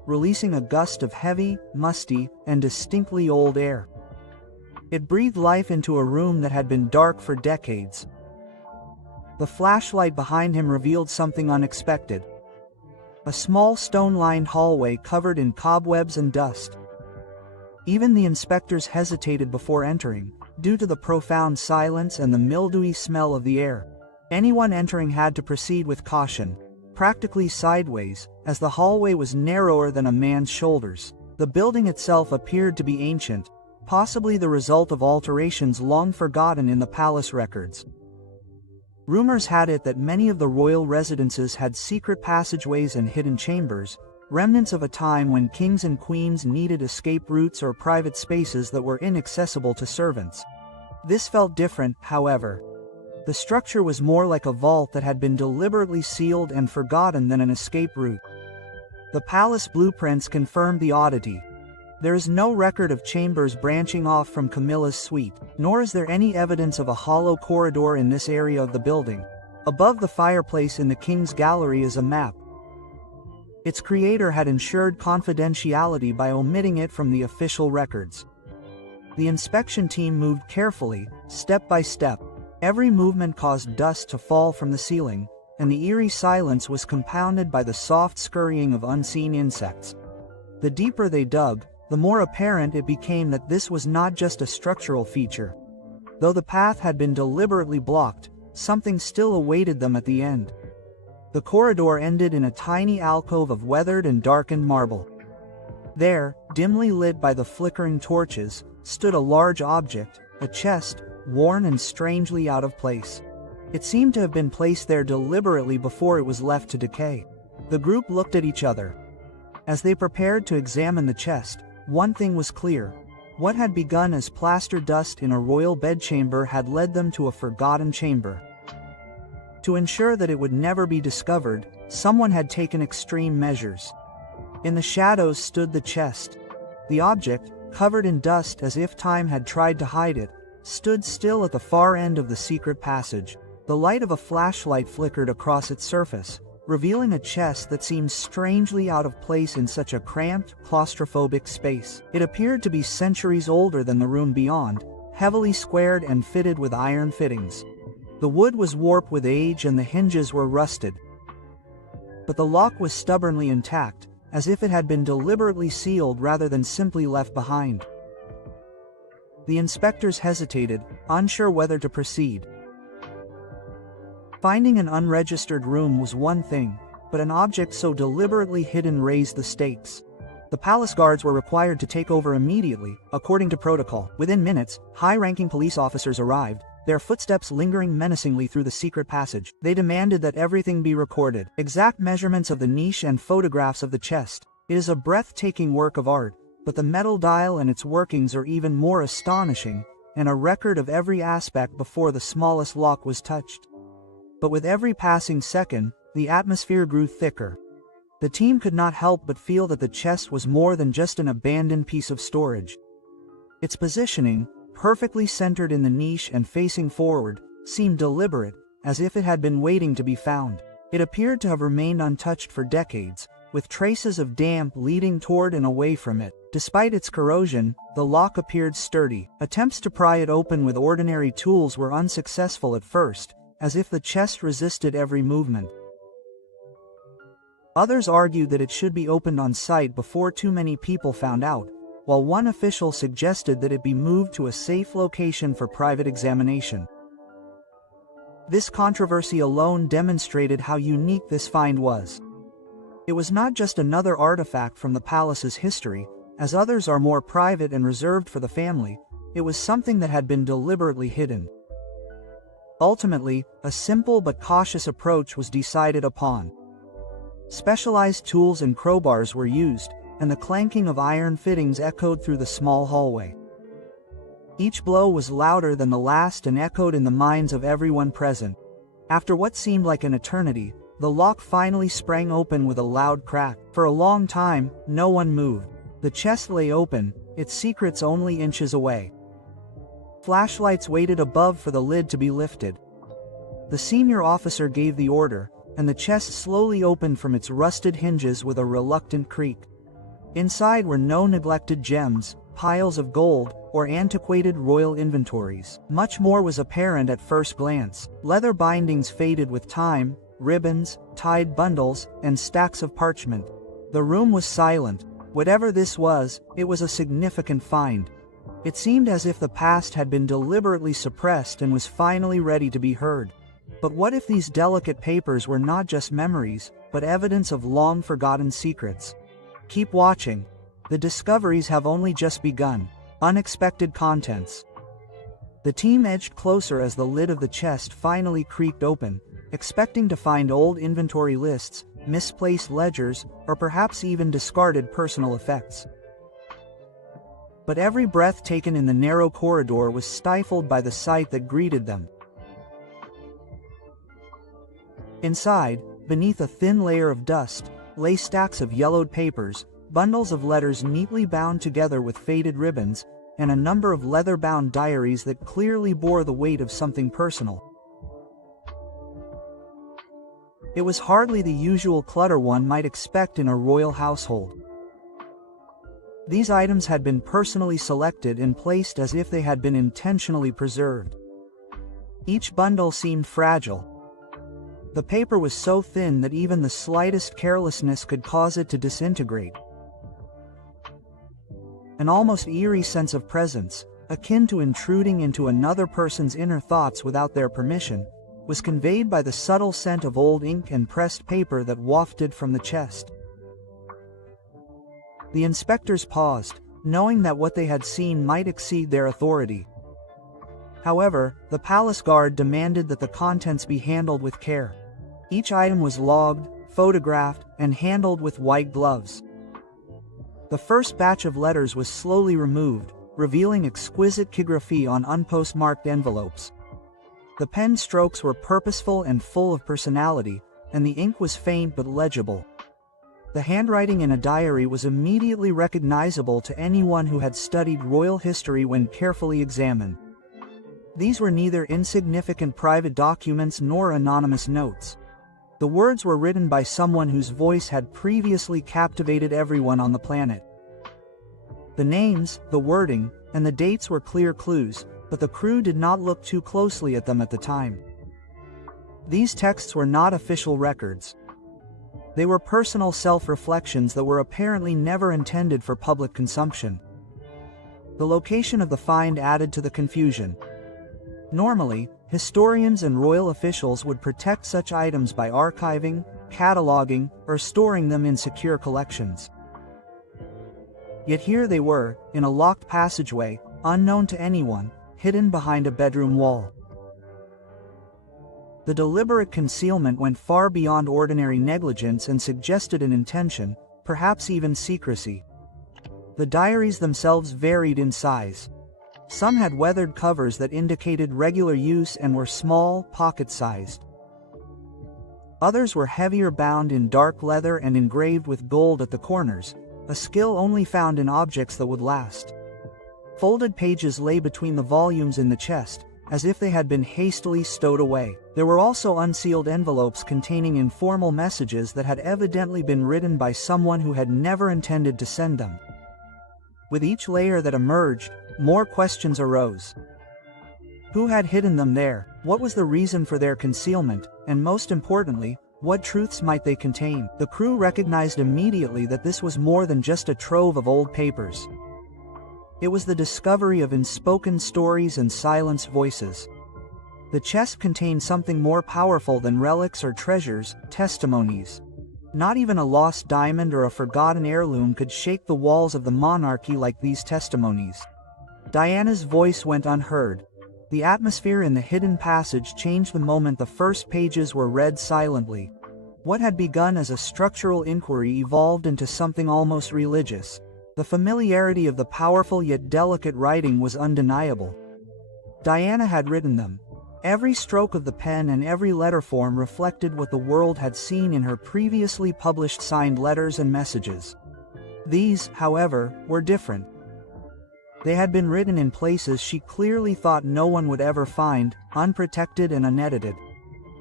releasing a gust of heavy, musty, and distinctly old air. It breathed life into a room that had been dark for decades. The flashlight behind him revealed something unexpected. A small stone-lined hallway covered in cobwebs and dust. Even the inspectors hesitated before entering, due to the profound silence and the mildewy smell of the air. Anyone entering had to proceed with caution, practically sideways, as the hallway was narrower than a man's shoulders. The building itself appeared to be ancient, possibly the result of alterations long forgotten in the palace records. Rumors had it that many of the royal residences had secret passageways and hidden chambers, remnants of a time when kings and queens needed escape routes or private spaces that were inaccessible to servants. This felt different, however. The structure was more like a vault that had been deliberately sealed and forgotten than an escape route. The palace blueprints confirmed the oddity. There is no record of chambers branching off from Camillas' suite, nor is there any evidence of a hollow corridor in this area of the building. Above the fireplace in the king's gallery is a map. Its creator had ensured confidentiality by omitting it from the official records. The inspection team moved carefully, step by step. Every movement caused dust to fall from the ceiling, and the eerie silence was compounded by the soft scurrying of unseen insects. The deeper they dug, the more apparent it became that this was not just a structural feature. Though the path had been deliberately blocked, something still awaited them at the end. The corridor ended in a tiny alcove of weathered and darkened marble. There, dimly lit by the flickering torches, stood a large object, a chest, worn and strangely out of place. It seemed to have been placed there deliberately before it was left to decay. The group looked at each other. As they prepared to examine the chest, one thing was clear. What had begun as plaster dust in a royal bedchamber had led them to a forgotten chamber. To ensure that it would never be discovered, someone had taken extreme measures. In the shadows stood the chest. The object, covered in dust as if time had tried to hide it, stood still at the far end of the secret passage. The light of a flashlight flickered across its surface, revealing a chest that seemed strangely out of place in such a cramped, claustrophobic space. It appeared to be centuries older than the room beyond, heavily squared and fitted with iron fittings. The wood was warped with age and the hinges were rusted. But the lock was stubbornly intact, as if it had been deliberately sealed rather than simply left behind. The inspectors hesitated, unsure whether to proceed. Finding an unregistered room was one thing, but an object so deliberately hidden raised the stakes. The palace guards were required to take over immediately, according to protocol. Within minutes, high-ranking police officers arrived, their footsteps lingering menacingly through the secret passage. They demanded that everything be recorded. Exact measurements of the niche and photographs of the chest. It is a breathtaking work of art, but the metal dial and its workings are even more astonishing, and a record of every aspect before the smallest lock was touched. But with every passing second, the atmosphere grew thicker. The team could not help but feel that the chest was more than just an abandoned piece of storage. Its positioning, perfectly centered in the niche and facing forward, seemed deliberate, as if it had been waiting to be found. It appeared to have remained untouched for decades, with traces of damp leading toward and away from it. Despite its corrosion, the lock appeared sturdy. Attempts to pry it open with ordinary tools were unsuccessful at first, as if the chest resisted every movement. Others argued that it should be opened on site before too many people found out, while one official suggested that it be moved to a safe location for private examination. This controversy alone demonstrated how unique this find was. It was not just another artifact from the palace's history, as others are more private and reserved for the family. It was something that had been deliberately hidden. Ultimately, a simple but cautious approach was decided upon. Specialized tools and crowbars were used, and the clanking of iron fittings echoed through the small hallway. Each blow was louder than the last and echoed in the minds of everyone present. After what seemed like an eternity, the lock finally sprang open with a loud crack. For a long time, no one moved. The chest lay open, its secrets only inches away. Flashlights waited above for the lid to be lifted. The senior officer gave the order, and the chest slowly opened from its rusted hinges with a reluctant creak. Inside were no neglected gems, piles of gold, or antiquated royal inventories. Much more was apparent at first glance. Leather bindings faded with time, ribbons, tied bundles, and stacks of parchment. The room was silent. Whatever this was, it was a significant find. It seemed as if the past had been deliberately suppressed and was finally ready to be heard. But what if these delicate papers were not just memories, but evidence of long-forgotten secrets? Keep watching. The discoveries have only just begun. Unexpected contents. The team edged closer as the lid of the chest finally creaked open, expecting to find old inventory lists, misplaced ledgers, or perhaps even discarded personal effects. But every breath taken in the narrow corridor was stifled by the sight that greeted them. Inside, beneath a thin layer of dust, lay stacks of yellowed papers, bundles of letters neatly bound together with faded ribbons, and a number of leather-bound diaries that clearly bore the weight of something personal. It was hardly the usual clutter one might expect in a royal household. These items had been personally selected and placed as if they had been intentionally preserved. Each bundle seemed fragile. The paper was so thin that even the slightest carelessness could cause it to disintegrate. An almost eerie sense of presence, akin to intruding into another person's inner thoughts without their permission, was conveyed by the subtle scent of old ink and pressed paper that wafted from the chest. The inspectors paused, knowing that what they had seen might exceed their authority. However, the palace guard demanded that the contents be handled with care. Each item was logged, photographed, and handled with white gloves. The first batch of letters was slowly removed, revealing exquisite calligraphy on unpostmarked envelopes. The pen strokes were purposeful and full of personality, and the ink was faint but legible. The handwriting in a diary was immediately recognizable to anyone who had studied royal history when carefully examined. These were neither insignificant private documents nor anonymous notes. The words were written by someone whose voice had previously captivated everyone on the planet. The names, the wording, and the dates were clear clues, but the crew did not look too closely at them at the time. These texts were not official records. They were personal self-reflections that were apparently never intended for public consumption. The location of the find added to the confusion. Normally, historians and royal officials would protect such items by archiving, cataloging, or storing them in secure collections. Yet here they were, in a locked passageway, unknown to anyone, hidden behind a bedroom wall. The deliberate concealment went far beyond ordinary negligence and suggested an intention, perhaps even secrecy. The diaries themselves varied in size. Some had weathered covers that indicated regular use and were small, pocket-sized. Others were heavier, bound in dark leather and engraved with gold at the corners, a skill only found in objects that would last. Folded pages lay between the volumes in the chest, as if they had been hastily stowed away. There were also unsealed envelopes containing informal messages that had evidently been written by someone who had never intended to send them. With each layer that emerged, more questions arose. Who had hidden them there? What was the reason for their concealment? And most importantly, what truths might they contain? The crew recognized immediately that this was more than just a trove of old papers. It was the discovery of unspoken stories and silenced voices. The chest contained something more powerful than relics or treasures, testimonies. Not even a lost diamond or a forgotten heirloom could shake the walls of the monarchy like these testimonies. Diana's voice went unheard. The atmosphere in the hidden passage changed the moment the first pages were read silently. What had begun as a structural inquiry evolved into something almost religious. The familiarity of the powerful yet delicate writing was undeniable. Diana had written them. Every stroke of the pen and every letter form reflected what the world had seen in her previously published signed letters and messages. These, however, were different. They had been written in places she clearly thought no one would ever find, unprotected and unedited.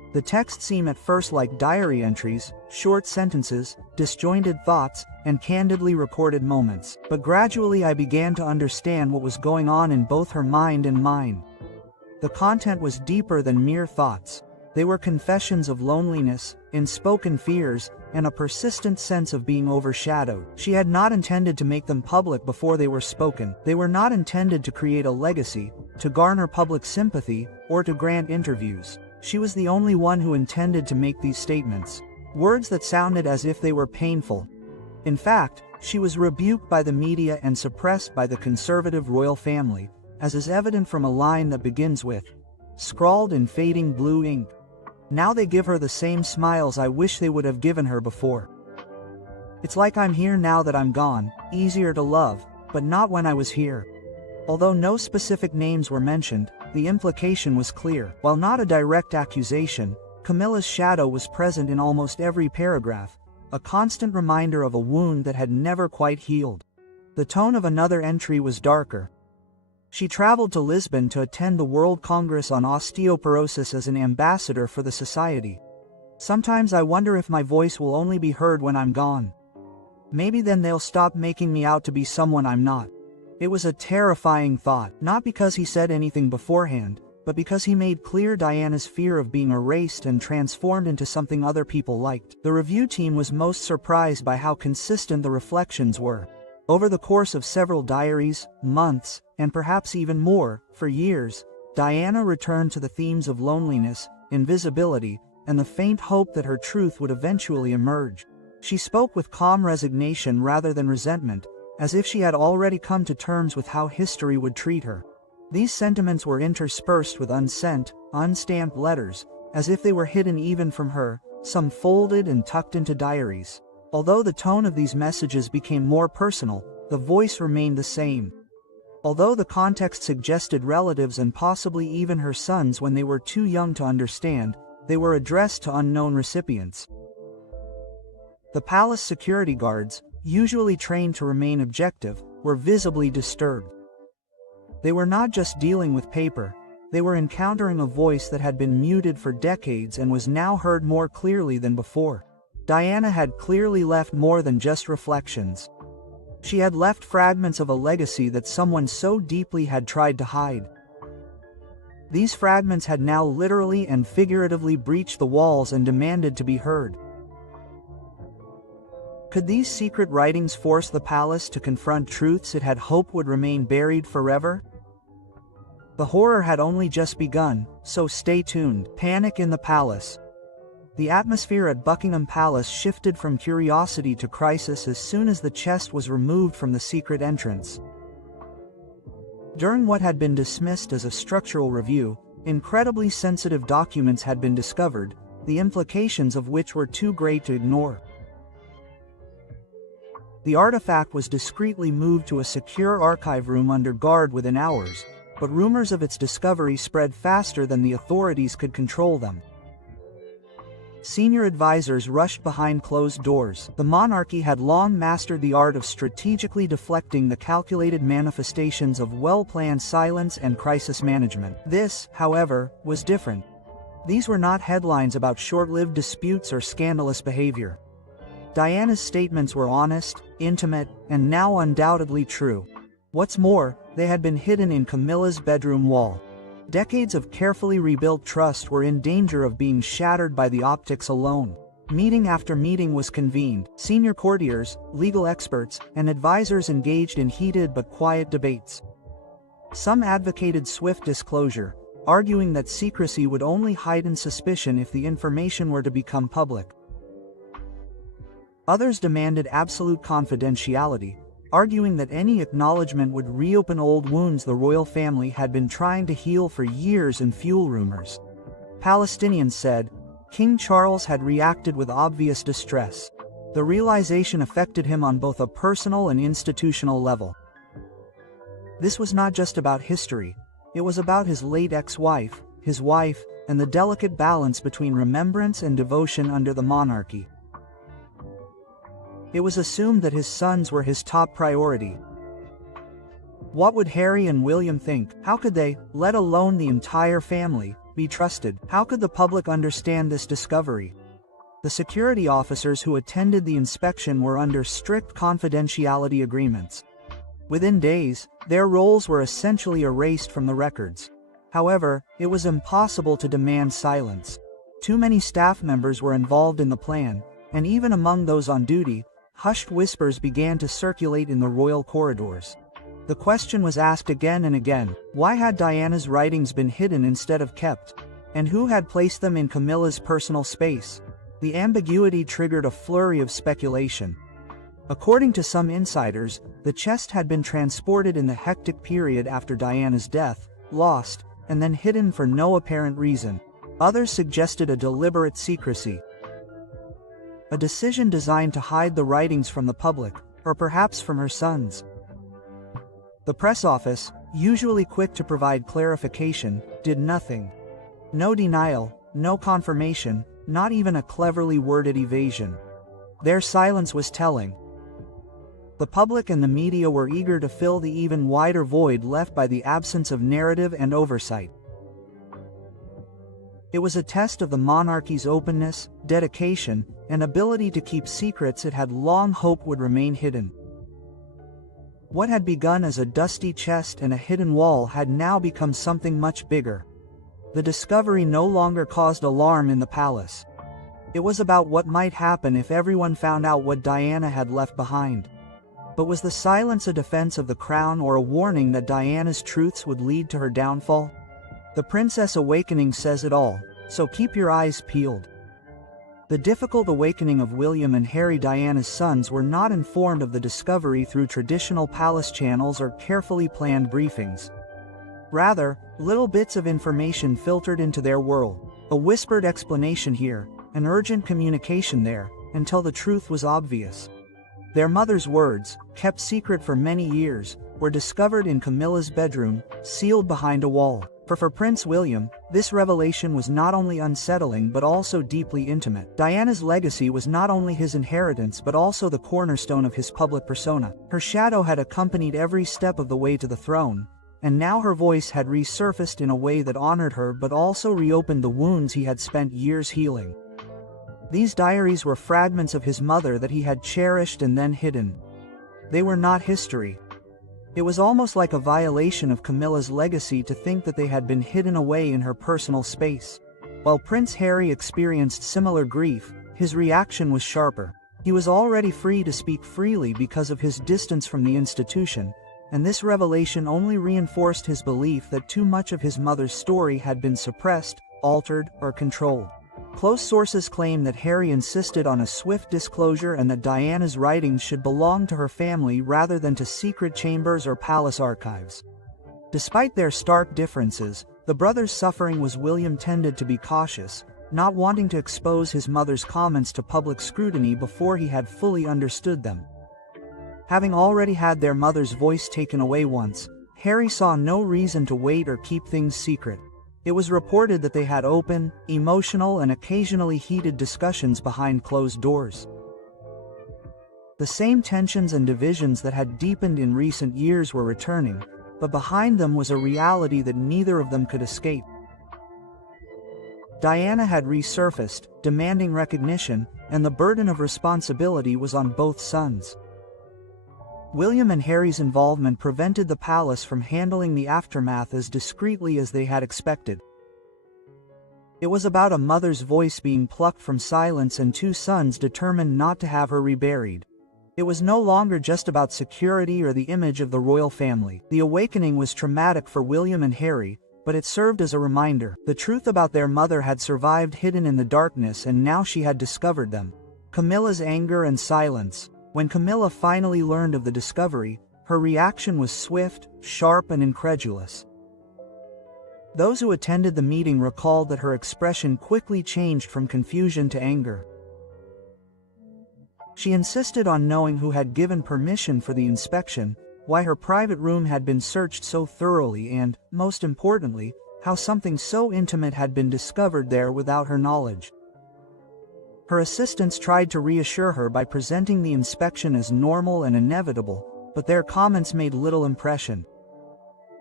The texts seem at first like diary entries, short sentences, disjointed thoughts, and candidly recorded moments. But gradually I began to understand what was going on in both her mind and mine. The content was deeper than mere thoughts. They were confessions of loneliness, unspoken fears, and a persistent sense of being overshadowed. She had not intended to make them public before they were spoken. They were not intended to create a legacy, to garner public sympathy, or to grant interviews. She was the only one who intended to make these statements. Words that sounded as if they were painful. In fact, she was rebuked by the media and suppressed by the conservative royal family, as is evident from a line that begins with, scrawled in fading blue ink. Now they give her the same smiles I wish they would have given her before. It's like I'm here now that I'm gone, easier to love, but not when I was here. Although no specific names were mentioned, the implication was clear. While not a direct accusation, Camilla's shadow was present in almost every paragraph, a constant reminder of a wound that had never quite healed. The tone of another entry was darker. She traveled to Lisbon to attend the World Congress on Osteoporosis as an ambassador for the society. Sometimes I wonder if my voice will only be heard when I'm gone. Maybe then they'll stop making me out to be someone I'm not. It was a terrifying thought, not because he said anything beforehand, but because he made clear Diana's fear of being erased and transformed into something other people liked. The review team was most surprised by how consistent the reflections were. Over the course of several diaries, months, and perhaps even more, for years, Diana returned to the themes of loneliness, invisibility, and the faint hope that her truth would eventually emerge. She spoke with calm resignation rather than resentment, as if she had already come to terms with how history would treat her. These sentiments were interspersed with unsent, unstamped letters, as if they were hidden even from her, some folded and tucked into diaries. Although the tone of these messages became more personal, the voice remained the same. Although the context suggested relatives and possibly even her sons when they were too young to understand, they were addressed to unknown recipients. The palace security guards, usually trained to remain objective, were visibly disturbed. They were not just dealing with paper, they were encountering a voice that had been muted for decades and was now heard more clearly than before. Diana had clearly left more than just reflections. She had left fragments of a legacy that someone so deeply had tried to hide. These fragments had now literally and figuratively breached the walls and demanded to be heard. Could these secret writings force the palace to confront truths it had hoped would remain buried forever? The horror had only just begun, so stay tuned. Panic in the palace. The atmosphere at Buckingham Palace shifted from curiosity to crisis as soon as the chest was removed from the secret entrance. During what had been dismissed as a structural review, incredibly sensitive documents had been discovered, the implications of which were too great to ignore. The artifact was discreetly moved to a secure archive room under guard within hours, but rumors of its discovery spread faster than the authorities could control them. Senior advisors rushed behind closed doors. The monarchy had long mastered the art of strategically deflecting the calculated manifestations of well-planned silence and crisis management. This, however, was different. These were not headlines about short-lived disputes or scandalous behavior. Diana's statements were honest, intimate, and now undoubtedly true. What's more, they had been hidden in Camilla's bedroom wall. Decades of carefully rebuilt trust were in danger of being shattered by the optics alone. Meeting after meeting was convened. Senior courtiers, legal experts, and advisors engaged in heated but quiet debates. Some advocated swift disclosure, arguing that secrecy would only heighten suspicion if the information were to become public. Others demanded absolute confidentiality, arguing that any acknowledgement would reopen old wounds the royal family had been trying to heal for years and fuel rumors. Palestinians said, King Charles had reacted with obvious distress. The realization affected him on both a personal and institutional level. This was not just about history, it was about his late ex-wife, his wife, and the delicate balance between remembrance and devotion under the monarchy. It was assumed that his sons were his top priority. What would Harry and William think? How could they, let alone the entire family, be trusted. How could the public understand this discovery? The security officers who attended the inspection were under strict confidentiality agreements. Within days, their roles were essentially erased from the records. However, it was impossible to demand silence. Too many staff members were involved in the plan, and even among those on duty, hushed whispers began to circulate in the royal corridors. The question was asked again and again: why had Diana's writings been hidden instead of kept? And who had placed them in Camilla's personal space? The ambiguity triggered a flurry of speculation. According to some insiders, the chest had been transported in the hectic period after Diana's death, lost, and then hidden for no apparent reason. Others suggested a deliberate secrecy. A decision designed to hide the writings from the public, or perhaps from her sons. The press office, usually quick to provide clarification, did nothing. No denial, no confirmation, not even a cleverly worded evasion. Their silence was telling. The public and the media were eager to fill the even wider void left by the absence of narrative and oversight. It was a test of the monarchy's openness, dedication, and ability to keep secrets it had long hoped would remain hidden. What had begun as a dusty chest and a hidden wall had now become something much bigger. The discovery no longer caused alarm in the palace. It was about what might happen if everyone found out what Diana had left behind. But was the silence a defense of the crown or a warning that Diana's truths would lead to her downfall? The Princess Awakening says it all, so keep your eyes peeled. The difficult awakening of William and Harry, Diana's sons, were not informed of the discovery through traditional palace channels or carefully planned briefings. Rather, little bits of information filtered into their world, a whispered explanation here, an urgent communication there, until the truth was obvious. Their mother's words, kept secret for many years, were discovered in Camilla's bedroom, sealed behind a wall. For Prince William, this revelation was not only unsettling but also deeply intimate. Diana's legacy was not only his inheritance but also the cornerstone of his public persona. Her shadow had accompanied every step of the way to the throne, and now her voice had resurfaced in a way that honored her but also reopened the wounds he had spent years healing. These diaries were fragments of his mother that he had cherished and then hidden. They were not history. It was almost like a violation of Camilla's legacy to think that they had been hidden away in her personal space. While Prince Harry experienced similar grief, his reaction was sharper. He was already free to speak freely because of his distance from the institution, and this revelation only reinforced his belief that too much of his mother's story had been suppressed, altered, or controlled. Close sources claim that Harry insisted on a swift disclosure and that Diana's writings should belong to her family rather than to secret chambers or palace archives. Despite their stark differences, the brothers' suffering was William tended to be cautious, not wanting to expose his mother's comments to public scrutiny before he had fully understood them. Having already had their mother's voice taken away once, Harry saw no reason to wait or keep things secret. It was reported that they had open, emotional, and occasionally heated discussions behind closed doors. The same tensions and divisions that had deepened in recent years were returning, but behind them was a reality that neither of them could escape. Diana had resurfaced, demanding recognition, and the burden of responsibility was on both sons. William and Harry's involvement prevented the palace from handling the aftermath as discreetly as they had expected. It was about a mother's voice being plucked from silence and two sons determined not to have her reburied. It was no longer just about security or the image of the royal family. The awakening was traumatic for William and Harry, but it served as a reminder. The truth about their mother had survived hidden in the darkness, and now she had discovered them. Camilla's anger and silence. When Camilla finally learned of the discovery, her reaction was swift, sharp, and incredulous. Those who attended the meeting recalled that her expression quickly changed from confusion to anger. She insisted on knowing who had given permission for the inspection, why her private room had been searched so thoroughly, and, most importantly, how something so intimate had been discovered there without her knowledge. Her assistants tried to reassure her by presenting the inspection as normal and inevitable, but their comments made little impression.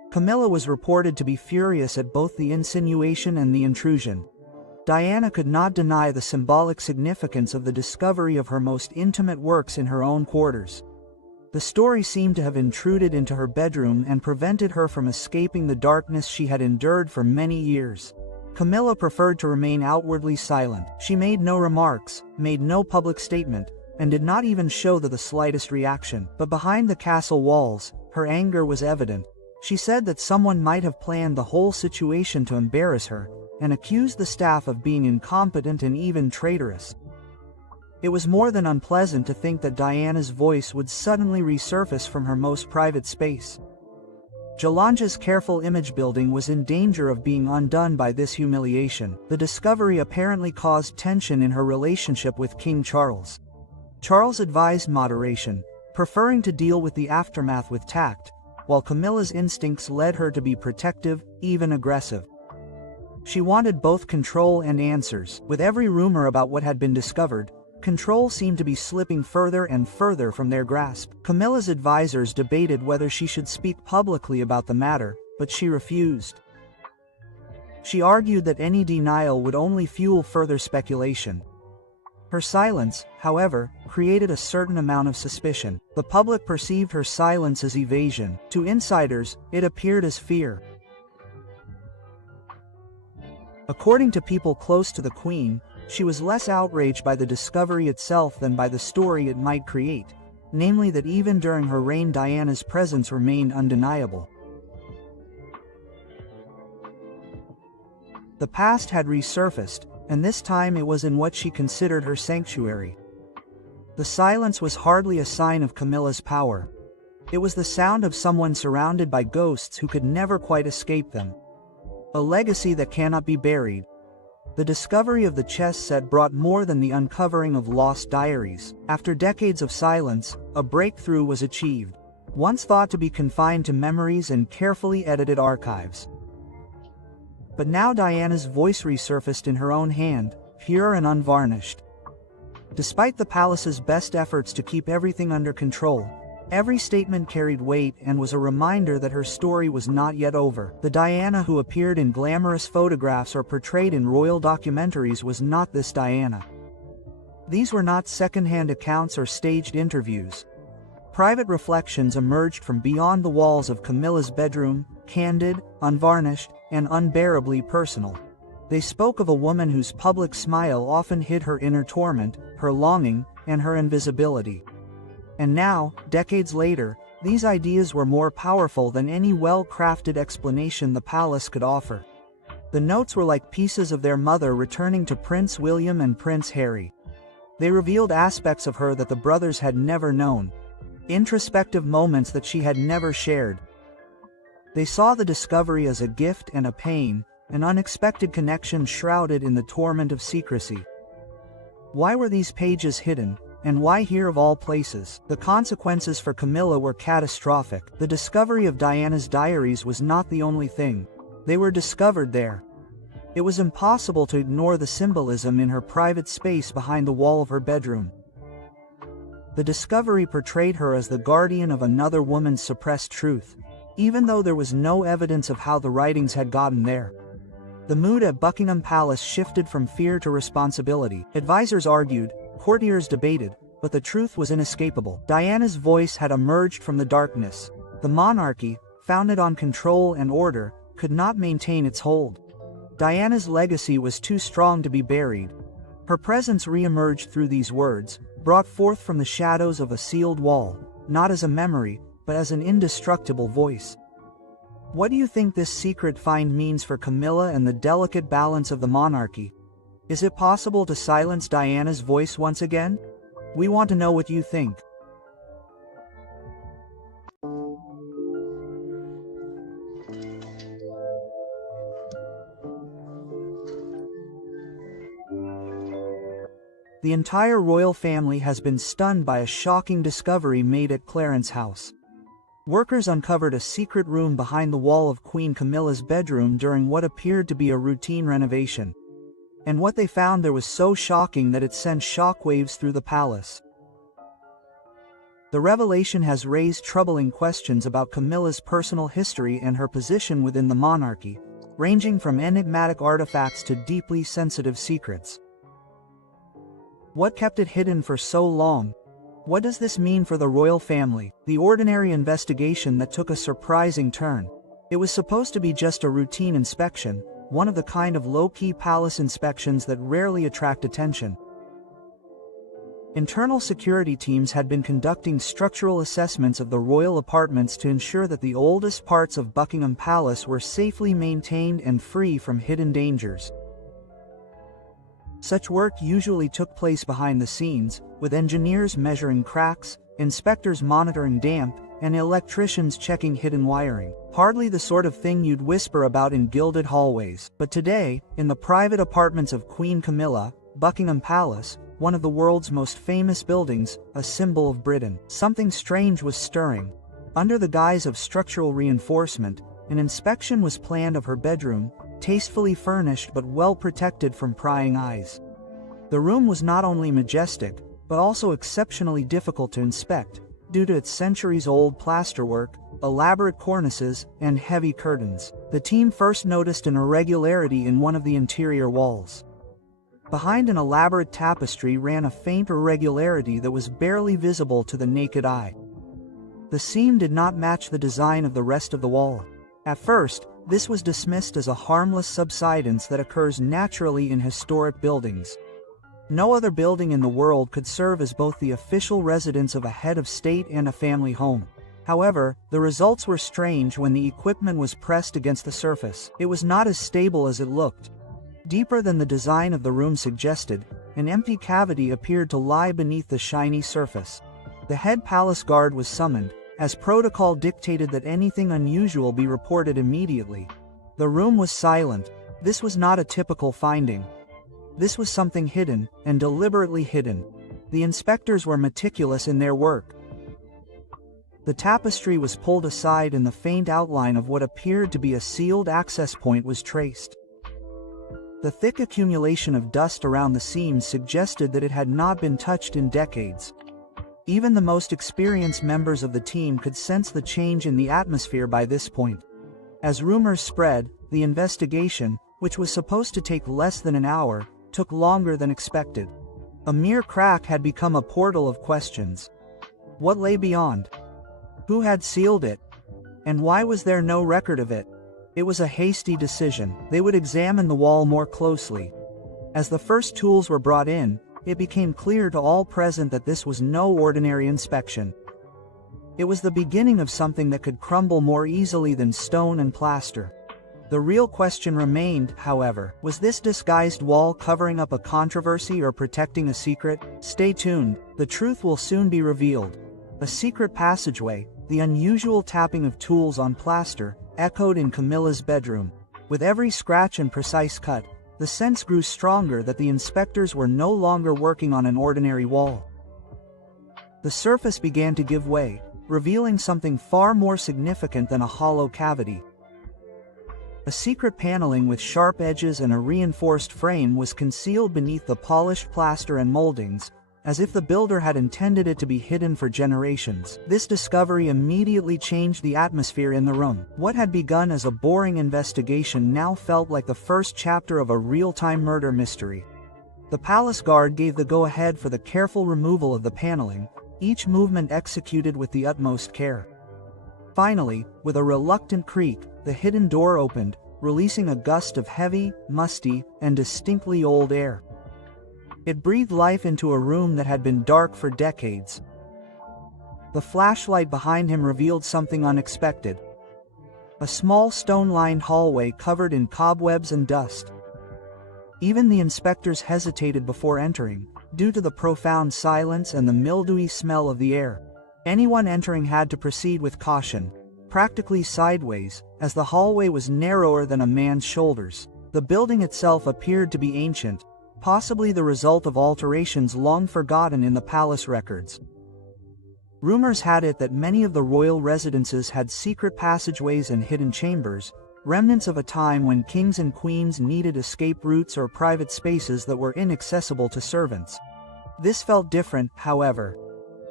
Camilla was reported to be furious at both the insinuation and the intrusion. Diana could not deny the symbolic significance of the discovery of her most intimate works in her own quarters. The story seemed to have intruded into her bedroom and prevented her from escaping the darkness she had endured for many years. Camilla preferred to remain outwardly silent. She made no remarks, made no public statement, and did not even show the slightest reaction. But behind the castle walls, her anger was evident. She said that someone might have planned the whole situation to embarrass her, and accused the staff of being incompetent and even traitorous. It was more than unpleasant to think that Diana's voice would suddenly resurface from her most private space. Jolange's careful image building was in danger of being undone by this humiliation. The discovery apparently caused tension in her relationship with King Charles. Charles advised moderation, preferring to deal with the aftermath with tact, while Camilla's instincts led her to be protective, even aggressive. She wanted both control and answers. With every rumor about what had been discovered, control seemed to be slipping further and further from their grasp. Camilla's advisors debated whether she should speak publicly about the matter, but she refused. She argued that any denial would only fuel further speculation. Her silence, however, created a certain amount of suspicion. The public perceived her silence as evasion. To insiders, it appeared as fear. According to people close to the Queen, she was less outraged by the discovery itself than by the story it might create, namely that even during her reign Diana's presence remained undeniable. The past had resurfaced, and this time it was in what she considered her sanctuary. The silence was hardly a sign of Camilla's power. It was the sound of someone surrounded by ghosts who could never quite escape them. A legacy that cannot be buried. The discovery of the chess set brought more than the uncovering of lost diaries. After decades of silence, a breakthrough was achieved, once thought to be confined to memories and carefully edited archives. But now Diana's voice resurfaced in her own hand, pure and unvarnished. Despite the palace's best efforts to keep everything under control, every statement carried weight and was a reminder that her story was not yet over. The Diana who appeared in glamorous photographs or portrayed in royal documentaries was not this Diana. These were not second-hand accounts or staged interviews. Private reflections emerged from beyond the walls of Camilla's bedroom, candid, unvarnished, and unbearably personal. They spoke of a woman whose public smile often hid her inner torment, her longing, and her invisibility. And now, decades later, these ideas were more powerful than any well-crafted explanation the palace could offer. The notes were like pieces of their mother returning to Prince William and Prince Harry. They revealed aspects of her that the brothers had never known, introspective moments that she had never shared. They saw the discovery as a gift and a pain, an unexpected connection shrouded in the torment of secrecy. Why were these pages hidden? And why here of all places? The consequences for Camilla were catastrophic. The discovery of Diana's diaries was not the only thing. They were discovered there. It was impossible to ignore the symbolism in her private space behind the wall of her bedroom. The discovery portrayed her as the guardian of another woman's suppressed truth, even though there was no evidence of how the writings had gotten there. The mood at Buckingham Palace shifted from fear to responsibility. Advisors argued, courtiers debated, but the truth was inescapable. Diana's voice had emerged from the darkness. The monarchy, founded on control and order, could not maintain its hold. Diana's legacy was too strong to be buried. Her presence re-emerged through these words, brought forth from the shadows of a sealed wall, not as a memory, but as an indestructible voice. What do you think this secret find means for Camilla and the delicate balance of the monarchy? Is it possible to silence Diana's voice once again? We want to know what you think. The entire royal family has been stunned by a shocking discovery made at Clarence House. Workers uncovered a secret room behind the wall of Queen Camilla's bedroom during what appeared to be a routine renovation. And what they found there was so shocking that it sent shockwaves through the palace. The revelation has raised troubling questions about Camilla's personal history and her position within the monarchy, ranging from enigmatic artifacts to deeply sensitive secrets. What kept it hidden for so long? What does this mean for the royal family? The ordinary investigation that took a surprising turn. It was supposed to be just a routine inspection, one of the kind of low-key palace inspections that rarely attract attention. Internal security teams had been conducting structural assessments of the royal apartments to ensure that the oldest parts of Buckingham Palace were safely maintained and free from hidden dangers. Such work usually took place behind the scenes, with engineers measuring cracks, inspectors monitoring damp, and electricians checking hidden wiring. Hardly the sort of thing you'd whisper about in gilded hallways. But today, in the private apartments of Queen Camilla, Buckingham Palace, one of the world's most famous buildings, a symbol of Britain, something strange was stirring. Under the guise of structural reinforcement, an inspection was planned of her bedroom, tastefully furnished but well protected from prying eyes. The room was not only majestic, but also exceptionally difficult to inspect, due to its centuries-old plasterwork, elaborate cornices, and heavy curtains. The team first noticed an irregularity in one of the interior walls. Behind an elaborate tapestry ran a faint irregularity that was barely visible to the naked eye. The seam did not match the design of the rest of the wall. At first, this was dismissed as a harmless subsidence that occurs naturally in historic buildings. No other building in the world could serve as both the official residence of a head of state and a family home. However, the results were strange when the equipment was pressed against the surface. It was not as stable as it looked. Deeper than the design of the room suggested, an empty cavity appeared to lie beneath the shiny surface. The head palace guard was summoned, as protocol dictated that anything unusual be reported immediately. The room was silent. This was not a typical finding. This was something hidden, and deliberately hidden. The inspectors were meticulous in their work. The tapestry was pulled aside and the faint outline of what appeared to be a sealed access point was traced. The thick accumulation of dust around the seams suggested that it had not been touched in decades. Even the most experienced members of the team could sense the change in the atmosphere by this point. As rumors spread, the investigation, which was supposed to take less than an hour, took longer than expected. A mere crack had become a portal of questions. What lay beyond? Who had sealed it? And why was there no record of it? It was a hasty decision. They would examine the wall more closely. As the first tools were brought in, it became clear to all present that this was no ordinary inspection. It was the beginning of something that could crumble more easily than stone and plaster. The real question remained, however, was this disguised wall covering up a controversy or protecting a secret? Stay tuned, the truth will soon be revealed. A secret passageway, the unusual tapping of tools on plaster, echoed in Camilla's bedroom. With every scratch and precise cut, the sense grew stronger that the inspectors were no longer working on an ordinary wall. The surface began to give way, revealing something far more significant than a hollow cavity. A secret paneling with sharp edges and a reinforced frame was concealed beneath the polished plaster and moldings, as if the builder had intended it to be hidden for generations. This discovery immediately changed the atmosphere in the room. What had begun as a boring investigation now felt like the first chapter of a real-time murder mystery. The palace guard gave the go-ahead for the careful removal of the paneling, each movement executed with the utmost care. Finally, with a reluctant creak, the hidden door opened, releasing a gust of heavy, musty, and distinctly old air. It breathed life into a room that had been dark for decades. The flashlight behind him revealed something unexpected. A small stone-lined hallway covered in cobwebs and dust. Even the inspectors hesitated before entering, due to the profound silence and the mildewy smell of the air. Anyone entering had to proceed with caution, practically sideways, as the hallway was narrower than a man's shoulders. The building itself appeared to be ancient, possibly the result of alterations long forgotten in the palace records. Rumors had it that many of the royal residences had secret passageways and hidden chambers, remnants of a time when kings and queens needed escape routes or private spaces that were inaccessible to servants. This felt different, however.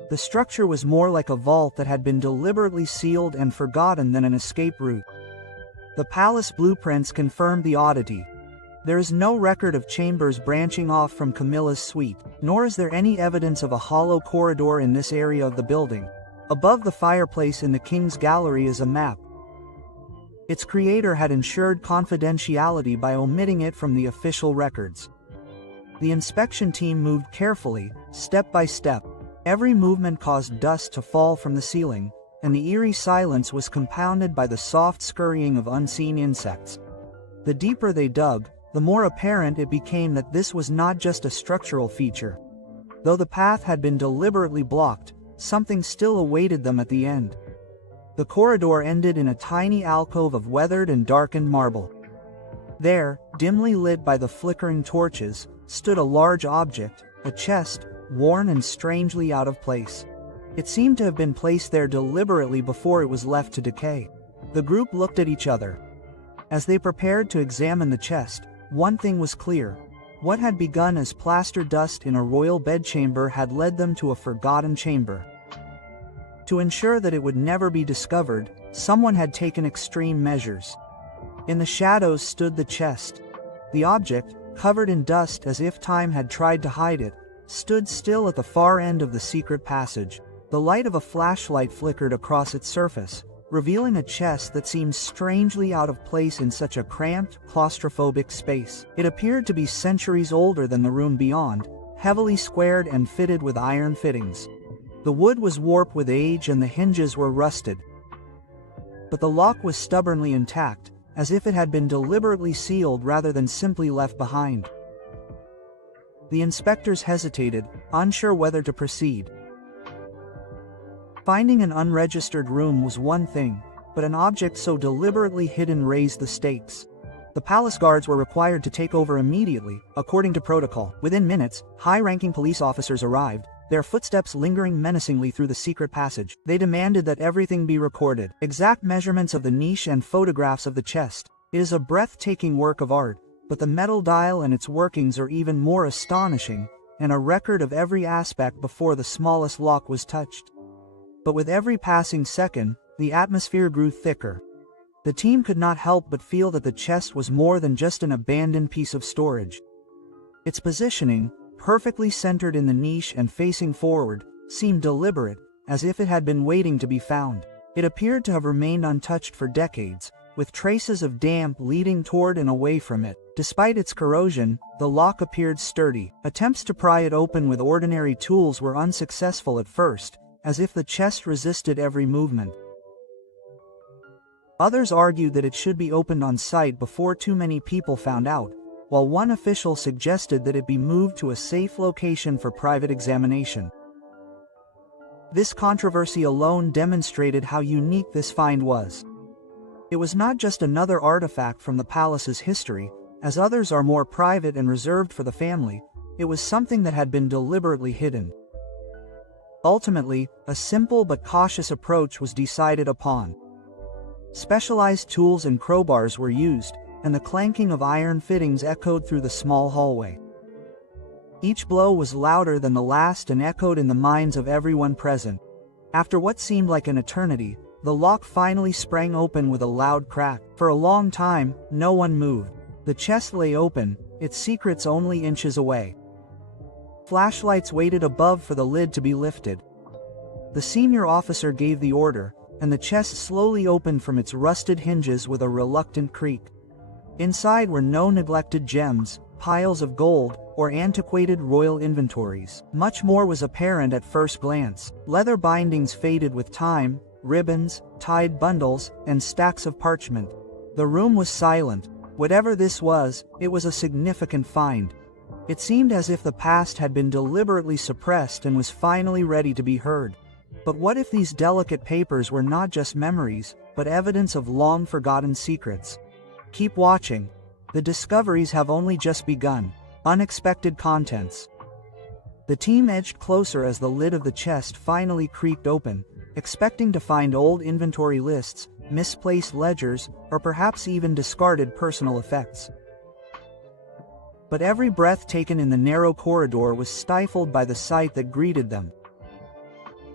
The structure was more like a vault that had been deliberately sealed and forgotten than an escape route. The palace blueprints confirmed the oddity. There is no record of chambers branching off from Camillas' suite, nor is there any evidence of a hollow corridor in this area of the building. Above the fireplace in the king's gallery is a map. Its creator had ensured confidentiality by omitting it from the official records. The inspection team moved carefully, step by step. Every movement caused dust to fall from the ceiling, and the eerie silence was compounded by the soft scurrying of unseen insects. The deeper they dug, the more apparent it became that this was not just a structural feature. Though the path had been deliberately blocked, something still awaited them at the end. The corridor ended in a tiny alcove of weathered and darkened marble. There, dimly lit by the flickering torches, stood a large object, a chest, worn and strangely out of place. It seemed to have been placed there deliberately before it was left to decay. The group looked at each other. As they prepared to examine the chest, one thing was clear. What had begun as plaster dust in a royal bedchamber had led them to a forgotten chamber. To ensure that it would never be discovered, someone had taken extreme measures. In the shadows stood the chest. The object, covered in dust as if time had tried to hide it, stood still at the far end of the secret passage. The light of a flashlight flickered across its surface, revealing a chest that seemed strangely out of place in such a cramped, claustrophobic space. It appeared to be centuries older than the room beyond, heavily squared and fitted with iron fittings. The wood was warped with age and the hinges were rusted. But the lock was stubbornly intact, as if it had been deliberately sealed rather than simply left behind. The inspectors hesitated, unsure whether to proceed. Finding an unregistered room was one thing, but an object so deliberately hidden raised the stakes. The palace guards were required to take over immediately, according to protocol. Within minutes, high-ranking police officers arrived, their footsteps lingering menacingly through the secret passage. They demanded that everything be recorded. Exact measurements of the niche and photographs of the chest. It is a breathtaking work of art, but the metal dial and its workings are even more astonishing, and a record of every aspect before the smallest lock was touched. But with every passing second, the atmosphere grew thicker. The team could not help but feel that the chest was more than just an abandoned piece of storage. Its positioning, perfectly centered in the niche and facing forward, seemed deliberate, as if it had been waiting to be found. It appeared to have remained untouched for decades, with traces of damp leading toward and away from it. Despite its corrosion, the lock appeared sturdy. Attempts to pry it open with ordinary tools were unsuccessful at first, as if the chest resisted every movement. Others argued that it should be opened on site before too many people found out, while one official suggested that it be moved to a safe location for private examination. This controversy alone demonstrated how unique this find was. It was not just another artifact from the palace's history, as others are more private and reserved for the family. It was something that had been deliberately hidden. Ultimately, a simple but cautious approach was decided upon. Specialized tools and crowbars were used, and the clanking of iron fittings echoed through the small hallway. Each blow was louder than the last and echoed in the minds of everyone present. After what seemed like an eternity, the lock finally sprang open with a loud crack. For a long time, no one moved. The chest lay open, its secrets only inches away. Flashlights waited above for the lid to be lifted. The senior officer gave the order, and the chest slowly opened from its rusted hinges with a reluctant creak. Inside were no neglected gems, piles of gold, or antiquated royal inventories. Much more was apparent at first glance. Leather bindings faded with time, ribbons, tied bundles, and stacks of parchment. The room was silent. Whatever this was, it was a significant find. It seemed as if the past had been deliberately suppressed and was finally ready to be heard. But what if these delicate papers were not just memories, but evidence of long-forgotten secrets? Keep watching. The discoveries have only just begun. Unexpected contents. The team edged closer as the lid of the chest finally creaked open, expecting to find old inventory lists, misplaced ledgers, or perhaps even discarded personal effects. But every breath taken in the narrow corridor was stifled by the sight that greeted them.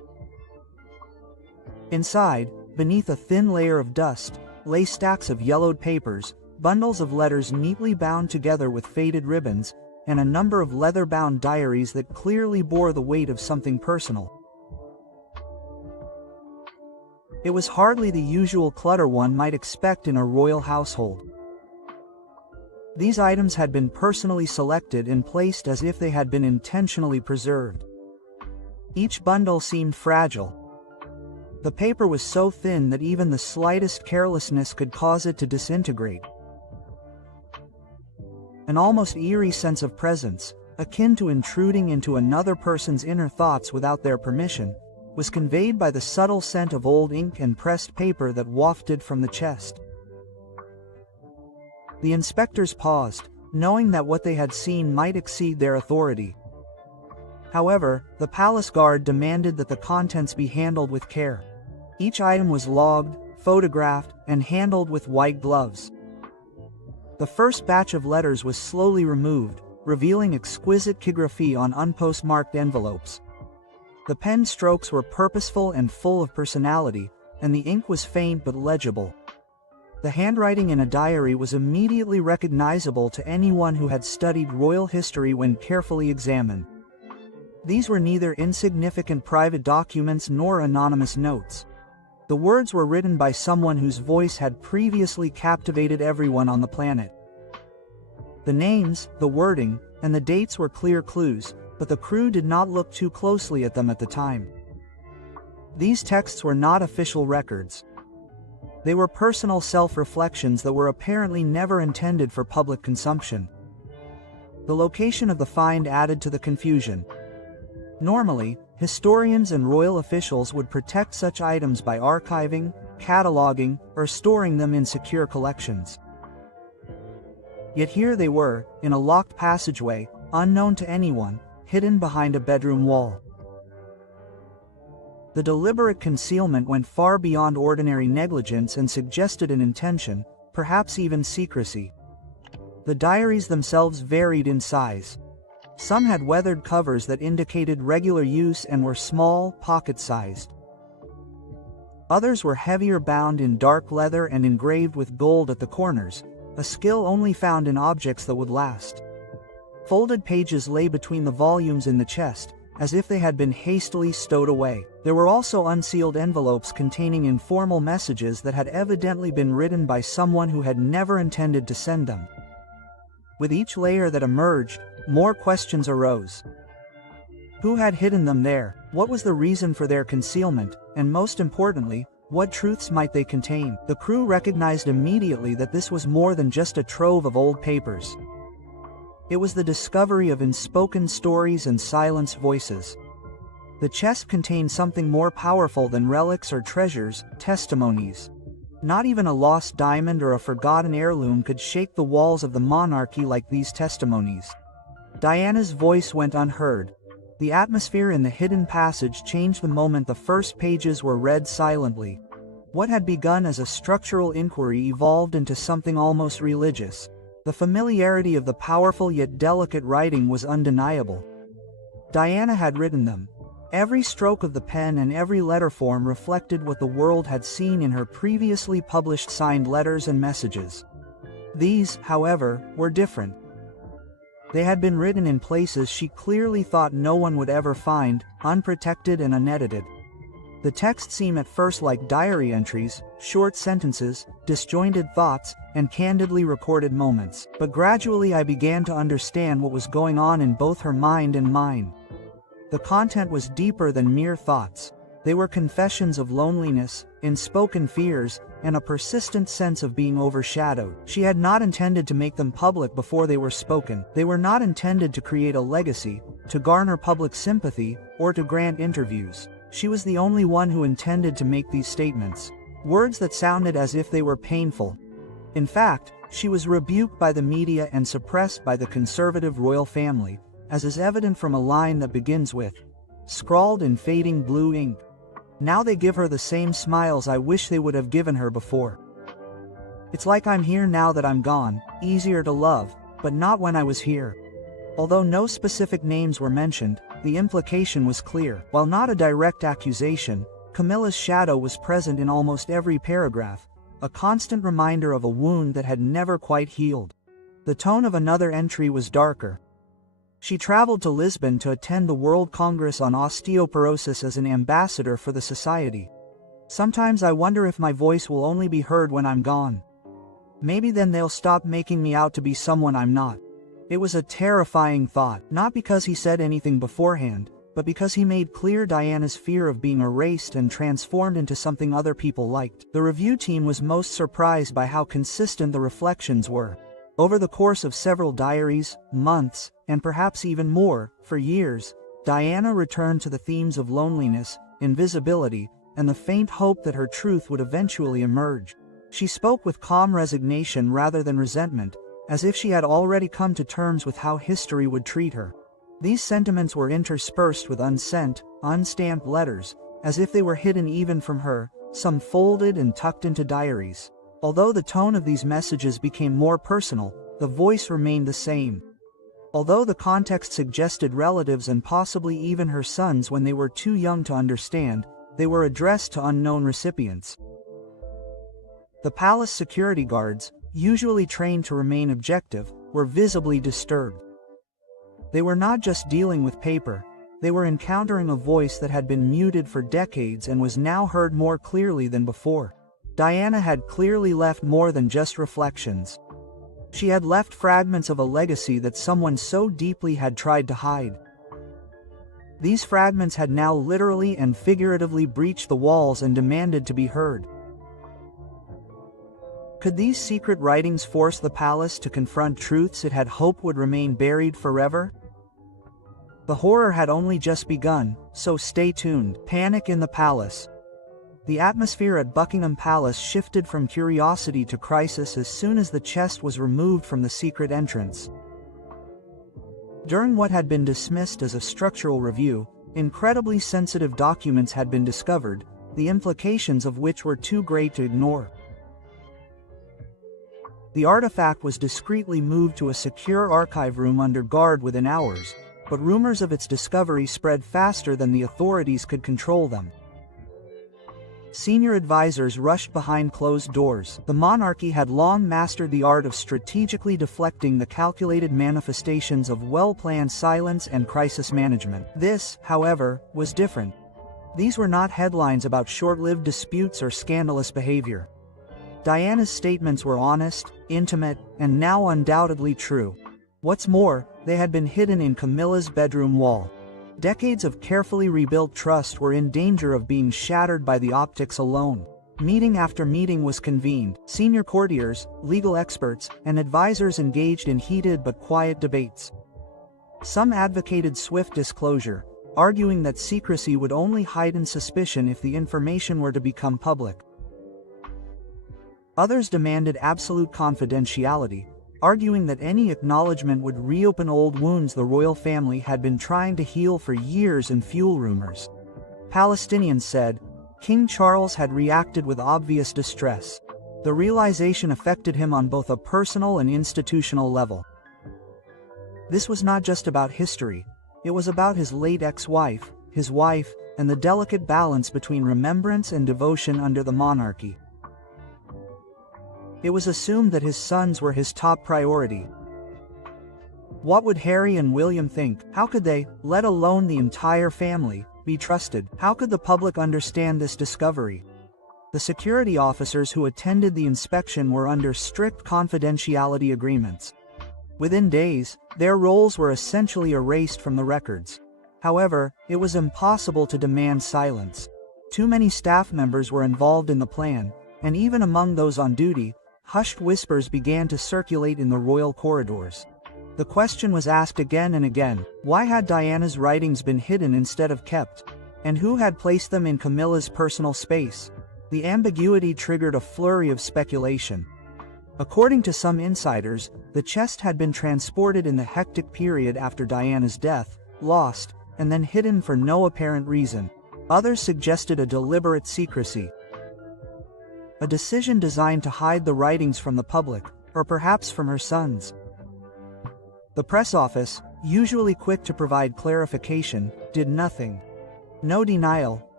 Inside, beneath a thin layer of dust, lay stacks of yellowed papers, bundles of letters neatly bound together with faded ribbons, and a number of leather-bound diaries that clearly bore the weight of something personal. It was hardly the usual clutter one might expect in a royal household. These items had been personally selected and placed as if they had been intentionally preserved. Each bundle seemed fragile. The paper was so thin that even the slightest carelessness could cause it to disintegrate. An almost eerie sense of presence, akin to intruding into another person's inner thoughts without their permission, was conveyed by the subtle scent of old ink and pressed paper that wafted from the chest. The inspectors paused, knowing that what they had seen might exceed their authority. However, the palace guard demanded that the contents be handled with care. Each item was logged, photographed, and handled with white gloves. The first batch of letters was slowly removed, revealing exquisite calligraphy on unpostmarked envelopes. The pen strokes were purposeful and full of personality, and the ink was faint but legible. The handwriting in a diary was immediately recognizable to anyone who had studied royal history when carefully examined. These were neither insignificant private documents nor anonymous notes. The words were written by someone whose voice had previously captivated everyone on the planet. The names, the wording, and the dates were clear clues, but the crew did not look too closely at them at the time. These texts were not official records. They were personal self-reflections that were apparently never intended for public consumption. The location of the find added to the confusion. Normally, historians and royal officials would protect such items by archiving, cataloging, or storing them in secure collections. Yet here they were, in a locked passageway, unknown to anyone, hidden behind a bedroom wall. The deliberate concealment went far beyond ordinary negligence and suggested an intention, perhaps even secrecy. The diaries themselves varied in size. Some had weathered covers that indicated regular use and were small, pocket-sized. Others were heavier, bound in dark leather and engraved with gold at the corners, a skill only found in objects that would last. Folded pages lay between the volumes in the chest, as if they had been hastily stowed away. There were also unsealed envelopes containing informal messages that had evidently been written by someone who had never intended to send them. With each layer that emerged, more questions arose. Who had hidden them there? What was the reason for their concealment? And most importantly, what truths might they contain? The crew recognized immediately that this was more than just a trove of old papers. It was the discovery of unspoken stories and silenced voices. The chest contained something more powerful than relics or treasures, testimonies. Not even a lost diamond or a forgotten heirloom could shake the walls of the monarchy like these testimonies. Diana's voice went unheard. The atmosphere in the hidden passage changed the moment the first pages were read silently. What had begun as a structural inquiry evolved into something almost religious. The familiarity of the powerful yet delicate writing was undeniable. Diana had written them. Every stroke of the pen and every letter form reflected what the world had seen in her previously published signed letters and messages. These, however, were different. They had been written in places she clearly thought no one would ever find, unprotected and unedited. The text seemed at first like diary entries, short sentences, disjointed thoughts, and candidly recorded moments. But gradually I began to understand what was going on in both her mind and mine. The content was deeper than mere thoughts. They were confessions of loneliness, unspoken fears, and a persistent sense of being overshadowed. She had not intended to make them public before they were spoken. They were not intended to create a legacy, to garner public sympathy, or to grant interviews. She was the only one who intended to make these statements. Words that sounded as if they were painful. In fact, she was rebuked by the media and suppressed by the conservative royal family, as is evident from a line that begins with, scrawled in fading blue ink. Now they give her the same smiles I wish they would have given her before. It's like I'm here now that I'm gone, easier to love, but not when I was here. Although no specific names were mentioned, the implication was clear. While not a direct accusation, Camilla's shadow was present in almost every paragraph, a constant reminder of a wound that had never quite healed. The tone of another entry was darker. She traveled to Lisbon to attend the World Congress on Osteoporosis as an ambassador for the society. Sometimes I wonder if my voice will only be heard when I'm gone. Maybe then they'll stop making me out to be someone I'm not. It was a terrifying thought, not because he said anything beforehand, but because he made clear Diana's fear of being erased and transformed into something other people liked. The review team was most surprised by how consistent the reflections were. Over the course of several diaries, months, and perhaps even more, for years, Diana returned to the themes of loneliness, invisibility, and the faint hope that her truth would eventually emerge. She spoke with calm resignation rather than resentment, as if she had already come to terms with how history would treat her. These sentiments were interspersed with unsent, unstamped letters, as if they were hidden even from her, some folded and tucked into diaries. Although the tone of these messages became more personal, the voice remained the same. Although the context suggested relatives and possibly even her sons when they were too young to understand, they were addressed to unknown recipients. The palace security guards, usually trained to remain objective, were visibly disturbed. They were not just dealing with paper, they were encountering a voice that had been muted for decades and was now heard more clearly than before. Diana had clearly left more than just reflections. She had left fragments of a legacy that someone so deeply had tried to hide. These fragments had now literally and figuratively breached the walls and demanded to be heard. Could these secret writings force the palace to confront truths it had hoped would remain buried forever? The horror had only just begun, so stay tuned. Panic in the palace. The atmosphere at Buckingham Palace shifted from curiosity to crisis as soon as the chest was removed from the secret entrance. During what had been dismissed as a structural review, incredibly sensitive documents had been discovered, the implications of which were too great to ignore. The artifact was discreetly moved to a secure archive room under guard within hours, but rumors of its discovery spread faster than the authorities could control them. Senior advisors rushed behind closed doors. The monarchy had long mastered the art of strategically deflecting the calculated manifestations of well-planned silence and crisis management. This, however, was different. These were not headlines about short-lived disputes or scandalous behavior. Diana's statements were honest, intimate, and now undoubtedly true. What's more, they had been hidden in Camilla's bedroom wall. Decades of carefully rebuilt trust were in danger of being shattered by the optics alone. Meeting after meeting was convened. Senior courtiers, legal experts, and advisors engaged in heated but quiet debates. Some advocated swift disclosure, arguing that secrecy would only heighten suspicion if the information were to become public. Others demanded absolute confidentiality, arguing that any acknowledgement would reopen old wounds the royal family had been trying to heal for years and fuel rumors. Palestinians said, King Charles had reacted with obvious distress. The realization affected him on both a personal and institutional level. This was not just about history, it was about his late ex-wife, his wife, and the delicate balance between remembrance and devotion under the monarchy. It was assumed that his sons were his top priority. What would Harry and William think? How could they, let alone the entire family, be trusted? How could the public understand this discovery? The security officers who attended the inspection were under strict confidentiality agreements. Within days, their roles were essentially erased from the records. However, it was impossible to demand silence. Too many staff members were involved in the plan, and even among those on duty, hushed whispers began to circulate in the royal corridors. The question was asked again and again, why had Diana's writings been hidden instead of kept? And who had placed them in Camilla's personal space? The ambiguity triggered a flurry of speculation. According to some insiders, the chest had been transported in the hectic period after Diana's death, lost, and then hidden for no apparent reason. Others suggested a deliberate secrecy. A decision designed to hide the writings from the public, or perhaps from her sons. The press office, usually quick to provide clarification, did nothing. No denial,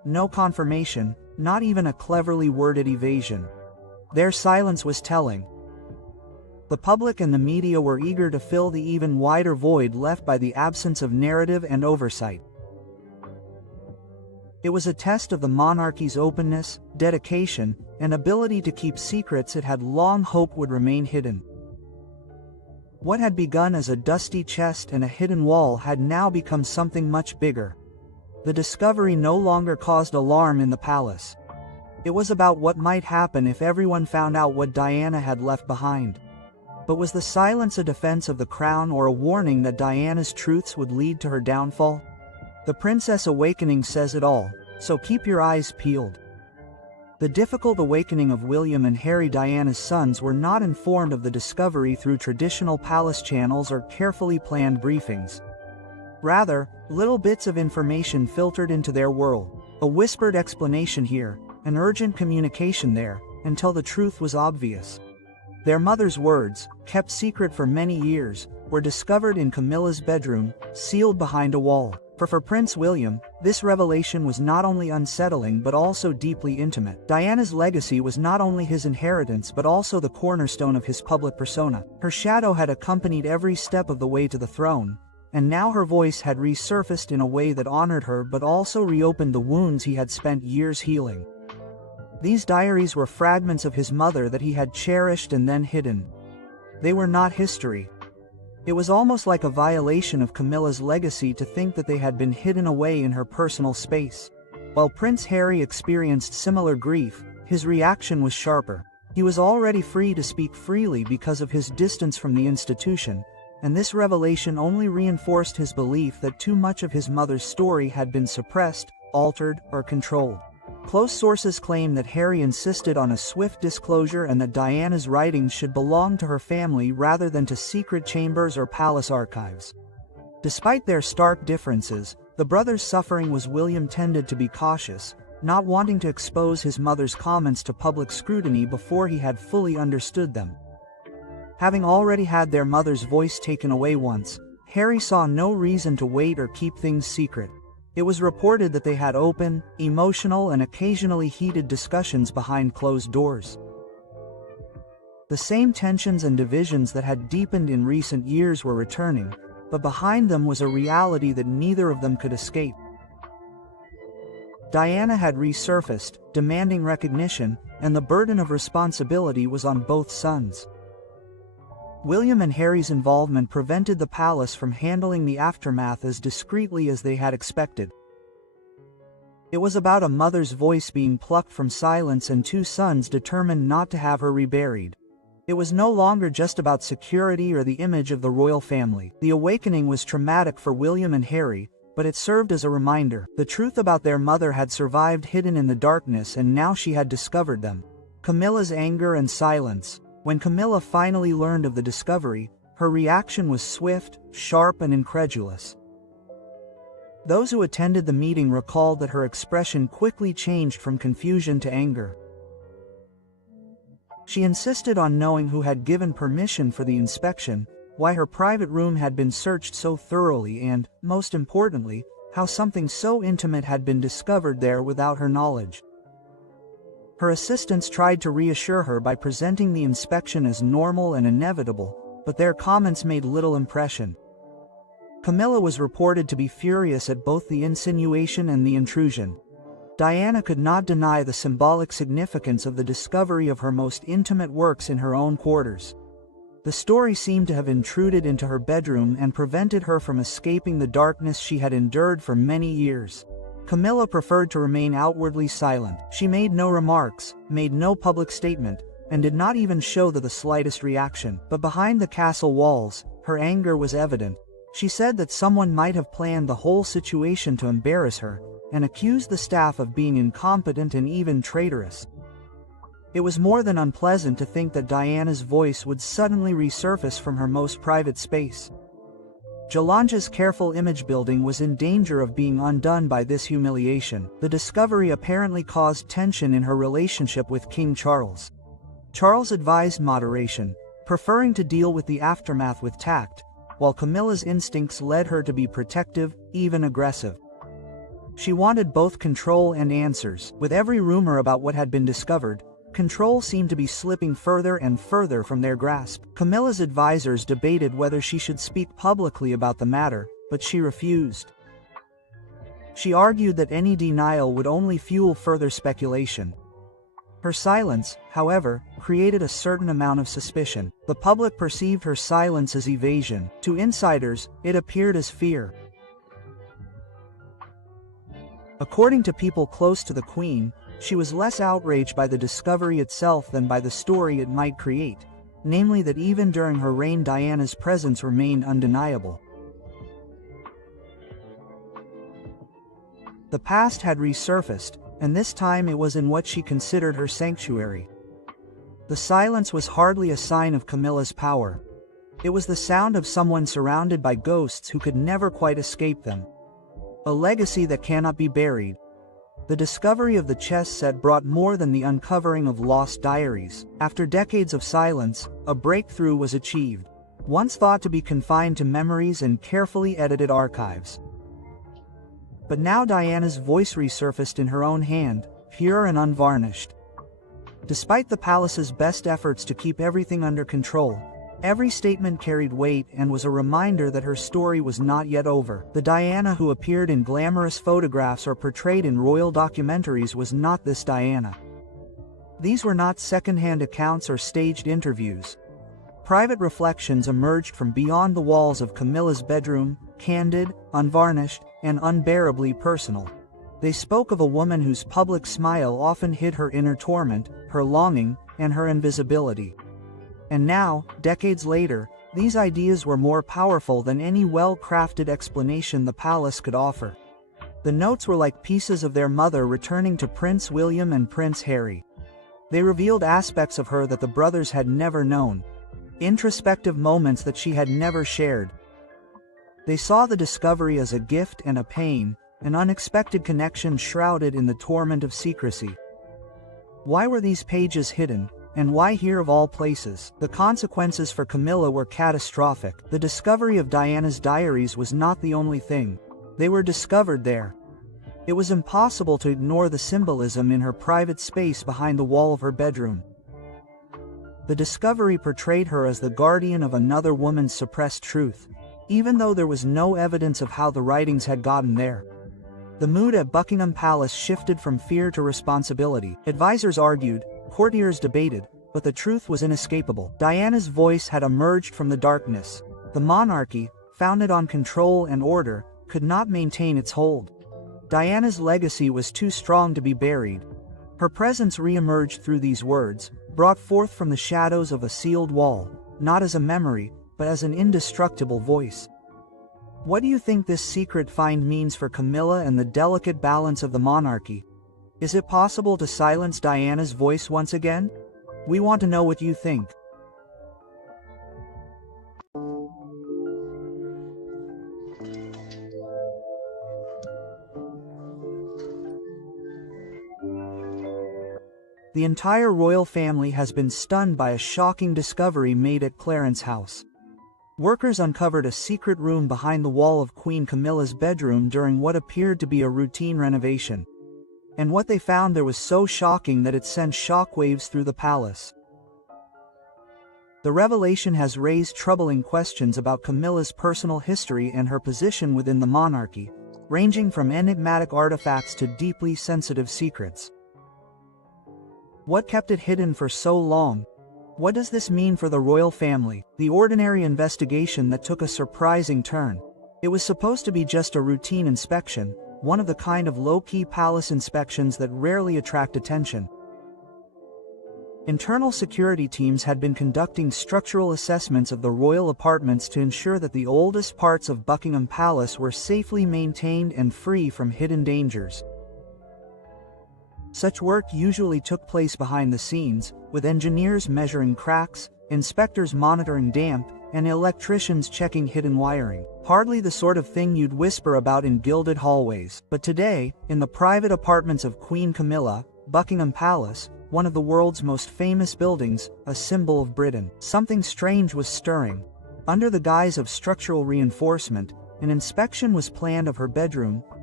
no confirmation, not even a cleverly worded evasion. Their silence was telling. The public and the media were eager to fill the even wider void left by the absence of narrative and oversight. It was a test of the monarchy's openness, dedication, and ability to keep secrets it had long hoped would remain hidden. What had begun as a dusty chest and a hidden wall had now become something much bigger. The discovery no longer caused alarm in the palace. It was about what might happen if everyone found out what Diana had left behind. But was the silence a defense of the crown or a warning that Diana's truths would lead to her downfall? The Princess Awakening says it all, so keep your eyes peeled. The difficult awakening of William and Harry, Diana's sons, were not informed of the discovery through traditional palace channels or carefully planned briefings. Rather, little bits of information filtered into their world, a whispered explanation here, an urgent communication there, until the truth was obvious. Their mother's words, kept secret for many years, were discovered in Camilla's bedroom, sealed behind a wall. For Prince William, this revelation was not only unsettling but also deeply intimate. Diana's legacy was not only his inheritance but also the cornerstone of his public persona. Her shadow had accompanied every step of the way to the throne, and now her voice had resurfaced in a way that honored her but also reopened the wounds he had spent years healing. These diaries were fragments of his mother that he had cherished and then hidden. They were not history. It was almost like a violation of Camilla's legacy to think that they had been hidden away in her personal space. While Prince Harry experienced similar grief, his reaction was sharper. He was already free to speak freely because of his distance from the institution, and this revelation only reinforced his belief that too much of his mother's story had been suppressed, altered, or controlled. Close sources claim that Harry insisted on a swift disclosure and that Diana's writings should belong to her family rather than to secret chambers or palace archives. Despite their stark differences, the brothers' suffering was William tended to be cautious, not wanting to expose his mother's comments to public scrutiny before he had fully understood them. Having already had their mother's voice taken away once, Harry saw no reason to wait or keep things secret. It was reported that they had open, emotional, and occasionally heated discussions behind closed doors. The same tensions and divisions that had deepened in recent years were returning, but behind them was a reality that neither of them could escape. Diana had resurfaced, demanding recognition, and the burden of responsibility was on both sons. William and Harry's involvement prevented the palace from handling the aftermath as discreetly as they had expected. It was about a mother's voice being plucked from silence and two sons determined not to have her reburied. It was no longer just about security or the image of the royal family. The awakening was traumatic for William and Harry, but it served as a reminder. The truth about their mother had survived hidden in the darkness, and now she had discovered them. Camilla's anger and silence. When Camilla finally learned of the discovery, her reaction was swift, sharp, and incredulous. Those who attended the meeting recalled that her expression quickly changed from confusion to anger. She insisted on knowing who had given permission for the inspection, why her private room had been searched so thoroughly, and, most importantly, how something so intimate had been discovered there without her knowledge. Her assistants tried to reassure her by presenting the inspection as normal and inevitable, but their comments made little impression. Camilla was reported to be furious at both the insinuation and the intrusion. Diana could not deny the symbolic significance of the discovery of her most intimate works in her own quarters. The story seemed to have intruded into her bedroom and prevented her from escaping the darkness she had endured for many years. Camilla preferred to remain outwardly silent. She made no remarks, made no public statement, and did not even show the slightest reaction. But behind the castle walls, her anger was evident. She said that someone might have planned the whole situation to embarrass her, and accused the staff of being incompetent and even traitorous. It was more than unpleasant to think that Diana's voice would suddenly resurface from her most private space. Jalanja's careful image building was in danger of being undone by this humiliation. The discovery apparently caused tension in her relationship with King Charles. Charles advised moderation, preferring to deal with the aftermath with tact, while Camilla's instincts led her to be protective, even aggressive. She wanted both control and answers. With every rumor about what had been discovered, control seemed to be slipping further and further from their grasp. Camilla's advisors debated whether she should speak publicly about the matter, but she refused. She argued that any denial would only fuel further speculation. Her silence, however, created a certain amount of suspicion. The public perceived her silence as evasion. To insiders, it appeared as fear. According to people close to the Queen, she was less outraged by the discovery itself than by the story it might create, namely that even during her reign Diana's presence remained undeniable. The past had resurfaced, and this time it was in what she considered her sanctuary. The silence was hardly a sign of Camilla's power. It was the sound of someone surrounded by ghosts who could never quite escape them. A legacy that cannot be buried. The discovery of the chess set brought more than the uncovering of lost diaries. After decades of silence, a breakthrough was achieved, once thought to be confined to memories and carefully edited archives. But now Diana's voice resurfaced in her own hand, pure and unvarnished. Despite the palace's best efforts to keep everything under control, every statement carried weight and was a reminder that her story was not yet over. The Diana who appeared in glamorous photographs or portrayed in royal documentaries was not this Diana. These were not second-hand accounts or staged interviews. Private reflections emerged from beyond the walls of Camilla's bedroom, candid, unvarnished, and unbearably personal. They spoke of a woman whose public smile often hid her inner torment, her longing, and her invisibility. And now, decades later, these ideas were more powerful than any well-crafted explanation the palace could offer. The notes were like pieces of their mother returning to Prince William and Prince Harry. They revealed aspects of her that the brothers had never known, introspective moments that she had never shared. They saw the discovery as a gift and a pain, an unexpected connection shrouded in the torment of secrecy. Why were these pages hidden, and why here of all places? The consequences for Camilla were catastrophic. The discovery of Diana's diaries was not the only thing. They were discovered there. It was impossible to ignore the symbolism in her private space behind the wall of her bedroom. The discovery portrayed her as the guardian of another woman's suppressed truth, even though there was no evidence of how the writings had gotten there. The mood at Buckingham Palace shifted from fear to responsibility. Advisors argued, courtiers debated, but the truth was inescapable. Diana's voice had emerged from the darkness. The monarchy, founded on control and order, could not maintain its hold. Diana's legacy was too strong to be buried. Her presence re-emerged through these words, brought forth from the shadows of a sealed wall, not as a memory, but as an indestructible voice. What do you think this secret find means for Camilla and the delicate balance of the monarchy? Is it possible to silence Diana's voice once again? We want to know what you think. The entire royal family has been stunned by a shocking discovery made at Clarence House. Workers uncovered a secret room behind the wall of Queen Camilla's bedroom during what appeared to be a routine renovation. And what they found there was so shocking that it sent shockwaves through the palace. The revelation has raised troubling questions about Camilla's personal history and her position within the monarchy, ranging from enigmatic artifacts to deeply sensitive secrets. What kept it hidden for so long? What does this mean for the royal family? The ordinary investigation that took a surprising turn. It was supposed to be just a routine inspection, one of the kind of low-key palace inspections that rarely attract attention. Internal security teams had been conducting structural assessments of the royal apartments to ensure that the oldest parts of Buckingham Palace were safely maintained and free from hidden dangers. Such work usually took place behind the scenes, with engineers measuring cracks, inspectors monitoring damp, and electricians checking hidden wiring. Hardly the sort of thing you'd whisper about in gilded hallways. But today, in the private apartments of Queen Camilla, Buckingham Palace, one of the world's most famous buildings, a symbol of Britain, something strange was stirring. Under the guise of structural reinforcement, an inspection was planned of her bedroom,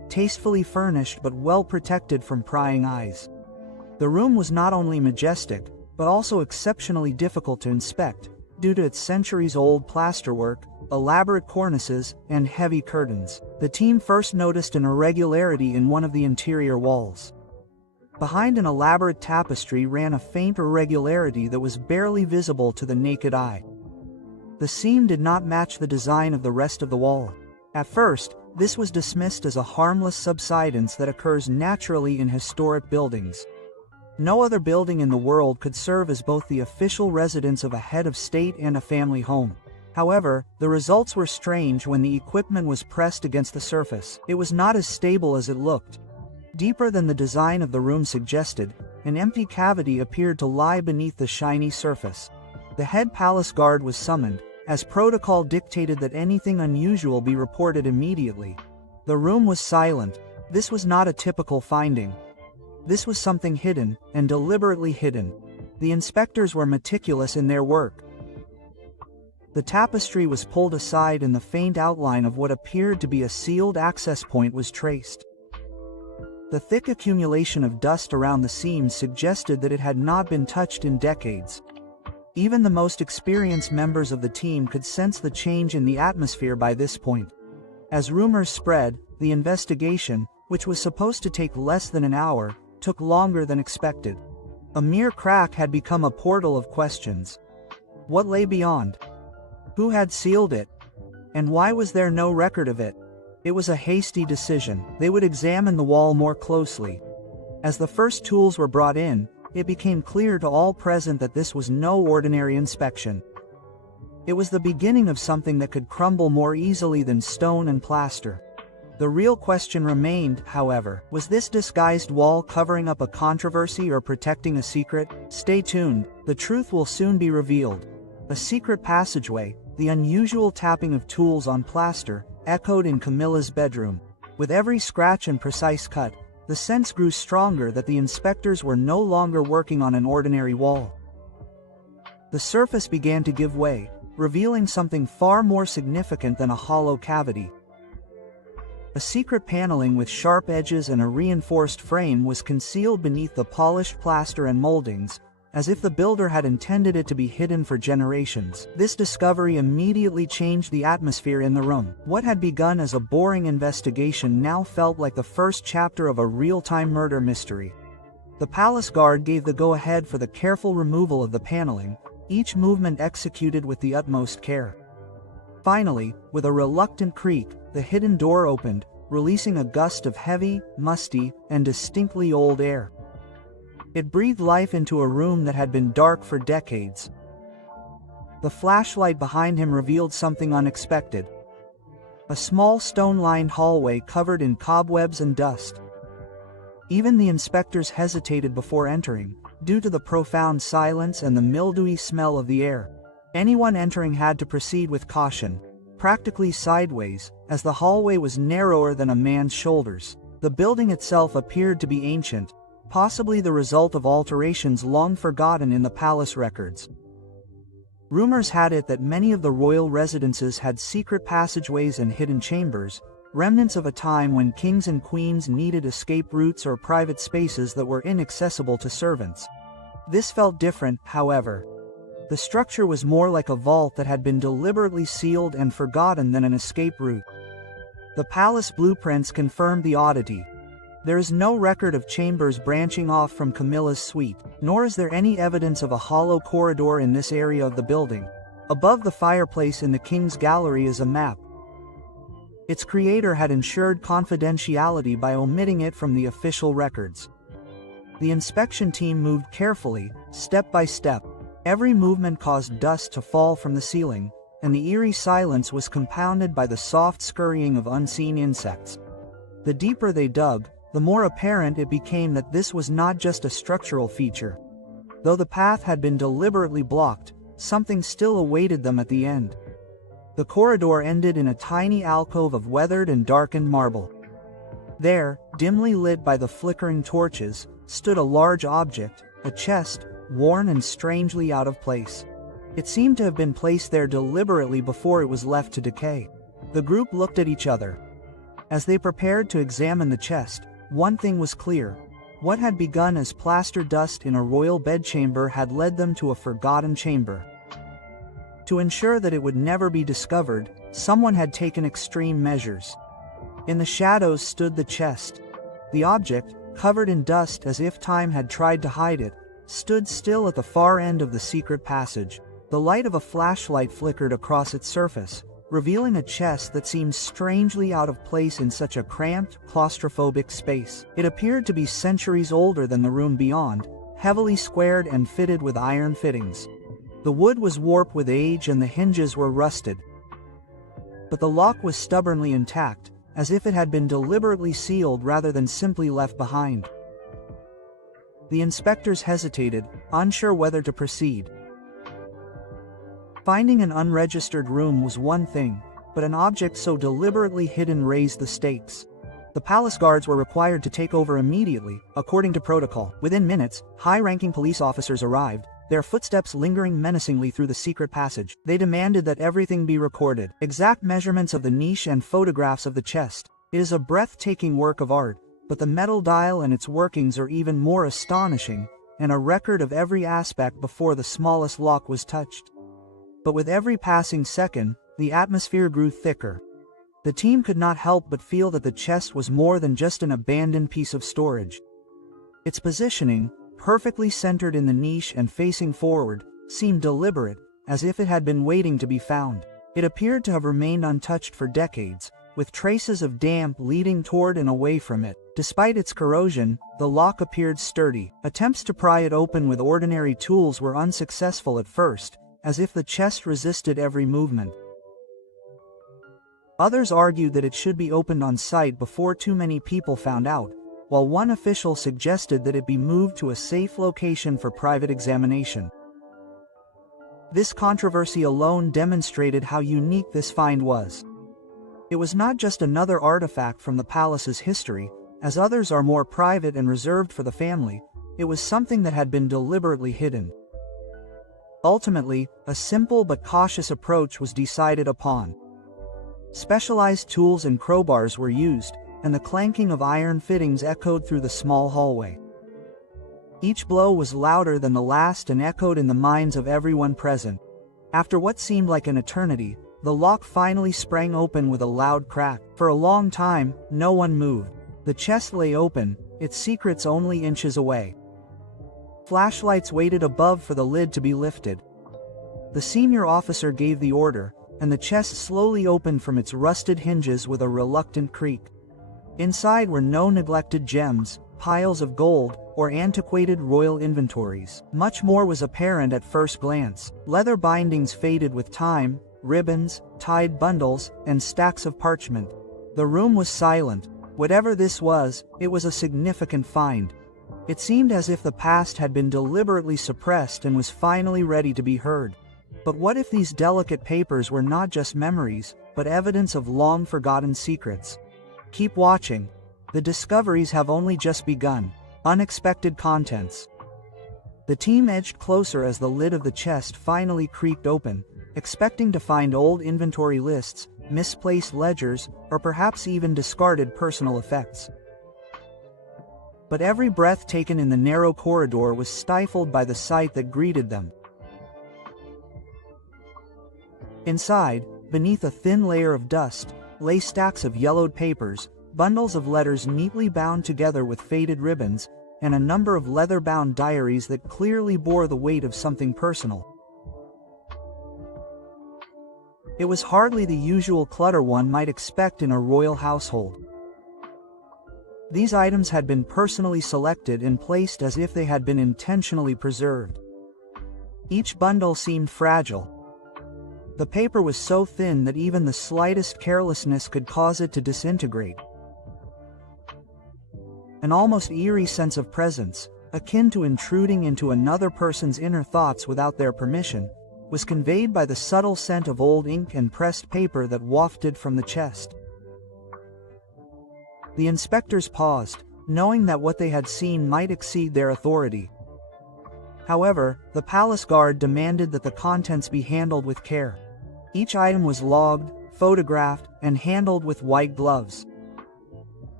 tastefully furnished but well protected from prying eyes. The room was not only majestic, but also exceptionally difficult to inspect, due to its centuries-old plasterwork, elaborate cornices, and heavy curtains. The team first noticed an irregularity in one of the interior walls. Behind an elaborate tapestry ran a faint irregularity that was barely visible to the naked eye. The seam did not match the design of the rest of the wall. At first, this was dismissed as a harmless subsidence that occurs naturally in historic buildings. No other building in the world could serve as both the official residence of a head of state and a family home. However, the results were strange when the equipment was pressed against the surface. It was not as stable as it looked. Deeper than the design of the room suggested, an empty cavity appeared to lie beneath the shiny surface. The head palace guard was summoned, as protocol dictated that anything unusual be reported immediately. The room was silent. This was not a typical finding. This was something hidden, and deliberately hidden. The inspectors were meticulous in their work. The tapestry was pulled aside and the faint outline of what appeared to be a sealed access point was traced. The thick accumulation of dust around the seams suggested that it had not been touched in decades. Even the most experienced members of the team could sense the change in the atmosphere by this point. As rumors spread, the investigation, which was supposed to take less than an hour, took longer than expected. A mere crack had become a portal of questions. What lay beyond? Who had sealed it? And why was there no record of it? It was a hasty decision. They would examine the wall more closely. As the first tools were brought in, it became clear to all present that this was no ordinary inspection. It was the beginning of something that could crumble more easily than stone and plaster. The real question remained, however, was this disguised wall covering up a controversy or protecting a secret? Stay tuned, the truth will soon be revealed. A secret passageway, the unusual tapping of tools on plaster, echoed in Camilla's bedroom. With every scratch and precise cut, the sense grew stronger that the inspectors were no longer working on an ordinary wall. The surface began to give way, revealing something far more significant than a hollow cavity. A secret paneling with sharp edges and a reinforced frame was concealed beneath the polished plaster and moldings, as if the builder had intended it to be hidden for generations. This discovery immediately changed the atmosphere in the room. What had begun as a boring investigation now felt like the first chapter of a real-time murder mystery. The palace guard gave the go-ahead for the careful removal of the paneling, each movement executed with the utmost care. Finally, with a reluctant creak, the hidden door opened, releasing a gust of heavy, musty, and distinctly old air. It breathed life into a room that had been dark for decades. The flashlight behind him revealed something unexpected. A small stone-lined hallway covered in cobwebs and dust. Even the inspectors hesitated before entering, due to the profound silence and the mildewy smell of the air. Anyone entering had to proceed with caution, practically sideways, as the hallway was narrower than a man's shoulders. The building itself appeared to be ancient, possibly the result of alterations long forgotten in the palace records. Rumors had it that many of the royal residences had secret passageways and hidden chambers, remnants of a time when kings and queens needed escape routes or private spaces that were inaccessible to servants. This felt different, however. The structure was more like a vault that had been deliberately sealed and forgotten than an escape route. The palace blueprints confirmed the oddity. There is no record of chambers branching off from Camilla's suite, nor is there any evidence of a hollow corridor in this area of the building. Above the fireplace in the king's gallery is a map. Its creator had ensured confidentiality by omitting it from the official records. The inspection team moved carefully, step by step. Every movement caused dust to fall from the ceiling, and the eerie silence was compounded by the soft scurrying of unseen insects. The deeper they dug, the more apparent it became that this was not just a structural feature. Though the path had been deliberately blocked, something still awaited them at the end. The corridor ended in a tiny alcove of weathered and darkened marble. There, dimly lit by the flickering torches, stood a large object, a chest, worn and strangely out of place. It seemed to have been placed there deliberately before it was left to decay. The group looked at each other. As they prepared to examine the chest, one thing was clear. What had begun as plaster dust in a royal bedchamber had led them to a forgotten chamber. To ensure that it would never be discovered, someone had taken extreme measures. In the shadows stood the chest. The object, covered in dust as if time had tried to hide it, stood still at the far end of the secret passage. The light of a flashlight flickered across its surface, revealing a chest that seemed strangely out of place in such a cramped, claustrophobic space. It appeared to be centuries older than the room beyond, heavily squared and fitted with iron fittings. The wood was warped with age and the hinges were rusted. But the lock was stubbornly intact, as if it had been deliberately sealed rather than simply left behind. The inspectors hesitated, unsure whether to proceed. Finding an unregistered room was one thing, but an object so deliberately hidden raised the stakes. The palace guards were required to take over immediately, according to protocol. Within minutes, high-ranking police officers arrived, their footsteps lingering menacingly through the secret passage. They demanded that everything be recorded. Exact measurements of the niche and photographs of the chest. It is a breathtaking work of art, but the metal dial and its workings are even more astonishing, and a record of every aspect before the smallest lock was touched. But with every passing second, the atmosphere grew thicker. The team could not help but feel that the chest was more than just an abandoned piece of storage. Its positioning, perfectly centered in the niche and facing forward, seemed deliberate, as if it had been waiting to be found. It appeared to have remained untouched for decades, with traces of damp leading toward and away from it. Despite its corrosion, the lock appeared sturdy. Attempts to pry it open with ordinary tools were unsuccessful at first, as if the chest resisted every movement. Others argued that it should be opened on site before too many people found out, while one official suggested that it be moved to a safe location for private examination. This controversy alone demonstrated how unique this find was. It was not just another artifact from the palace's history, as others are more private and reserved for the family. It was something that had been deliberately hidden. Ultimately, a simple but cautious approach was decided upon. Specialized tools and crowbars were used, and the clanking of iron fittings echoed through the small hallway. Each blow was louder than the last and echoed in the minds of everyone present. After what seemed like an eternity, the lock finally sprang open with a loud crack. For a long time, no one moved. The chest lay open, its secrets only inches away. Flashlights waited above for the lid to be lifted. The senior officer gave the order, and the chest slowly opened from its rusted hinges with a reluctant creak. Inside were no neglected gems, piles of gold, or antiquated royal inventories. Much more was apparent at first glance. Leather bindings faded with time, ribbons, tied bundles, and stacks of parchment. The room was silent. Whatever this was, it was a significant find. It seemed as if the past had been deliberately suppressed and was finally ready to be heard. But what if these delicate papers were not just memories, but evidence of long-forgotten secrets? Keep watching. The discoveries have only just begun. Unexpected contents. The team edged closer as the lid of the chest finally creaked open, expecting to find old inventory lists, misplaced ledgers, or perhaps even discarded personal effects. But every breath taken in the narrow corridor was stifled by the sight that greeted them. Inside, beneath a thin layer of dust, lay stacks of yellowed papers, bundles of letters neatly bound together with faded ribbons, and a number of leather-bound diaries that clearly bore the weight of something personal. It was hardly the usual clutter one might expect in a royal household. These items had been personally selected and placed as if they had been intentionally preserved. Each bundle seemed fragile. The paper was so thin that even the slightest carelessness could cause it to disintegrate. An almost eerie sense of presence, akin to intruding into another person's inner thoughts without their permission, was conveyed by the subtle scent of old ink and pressed paper that wafted from the chest. The inspectors paused, knowing that what they had seen might exceed their authority. However, the palace guard demanded that the contents be handled with care. Each item was logged, photographed, and handled with white gloves.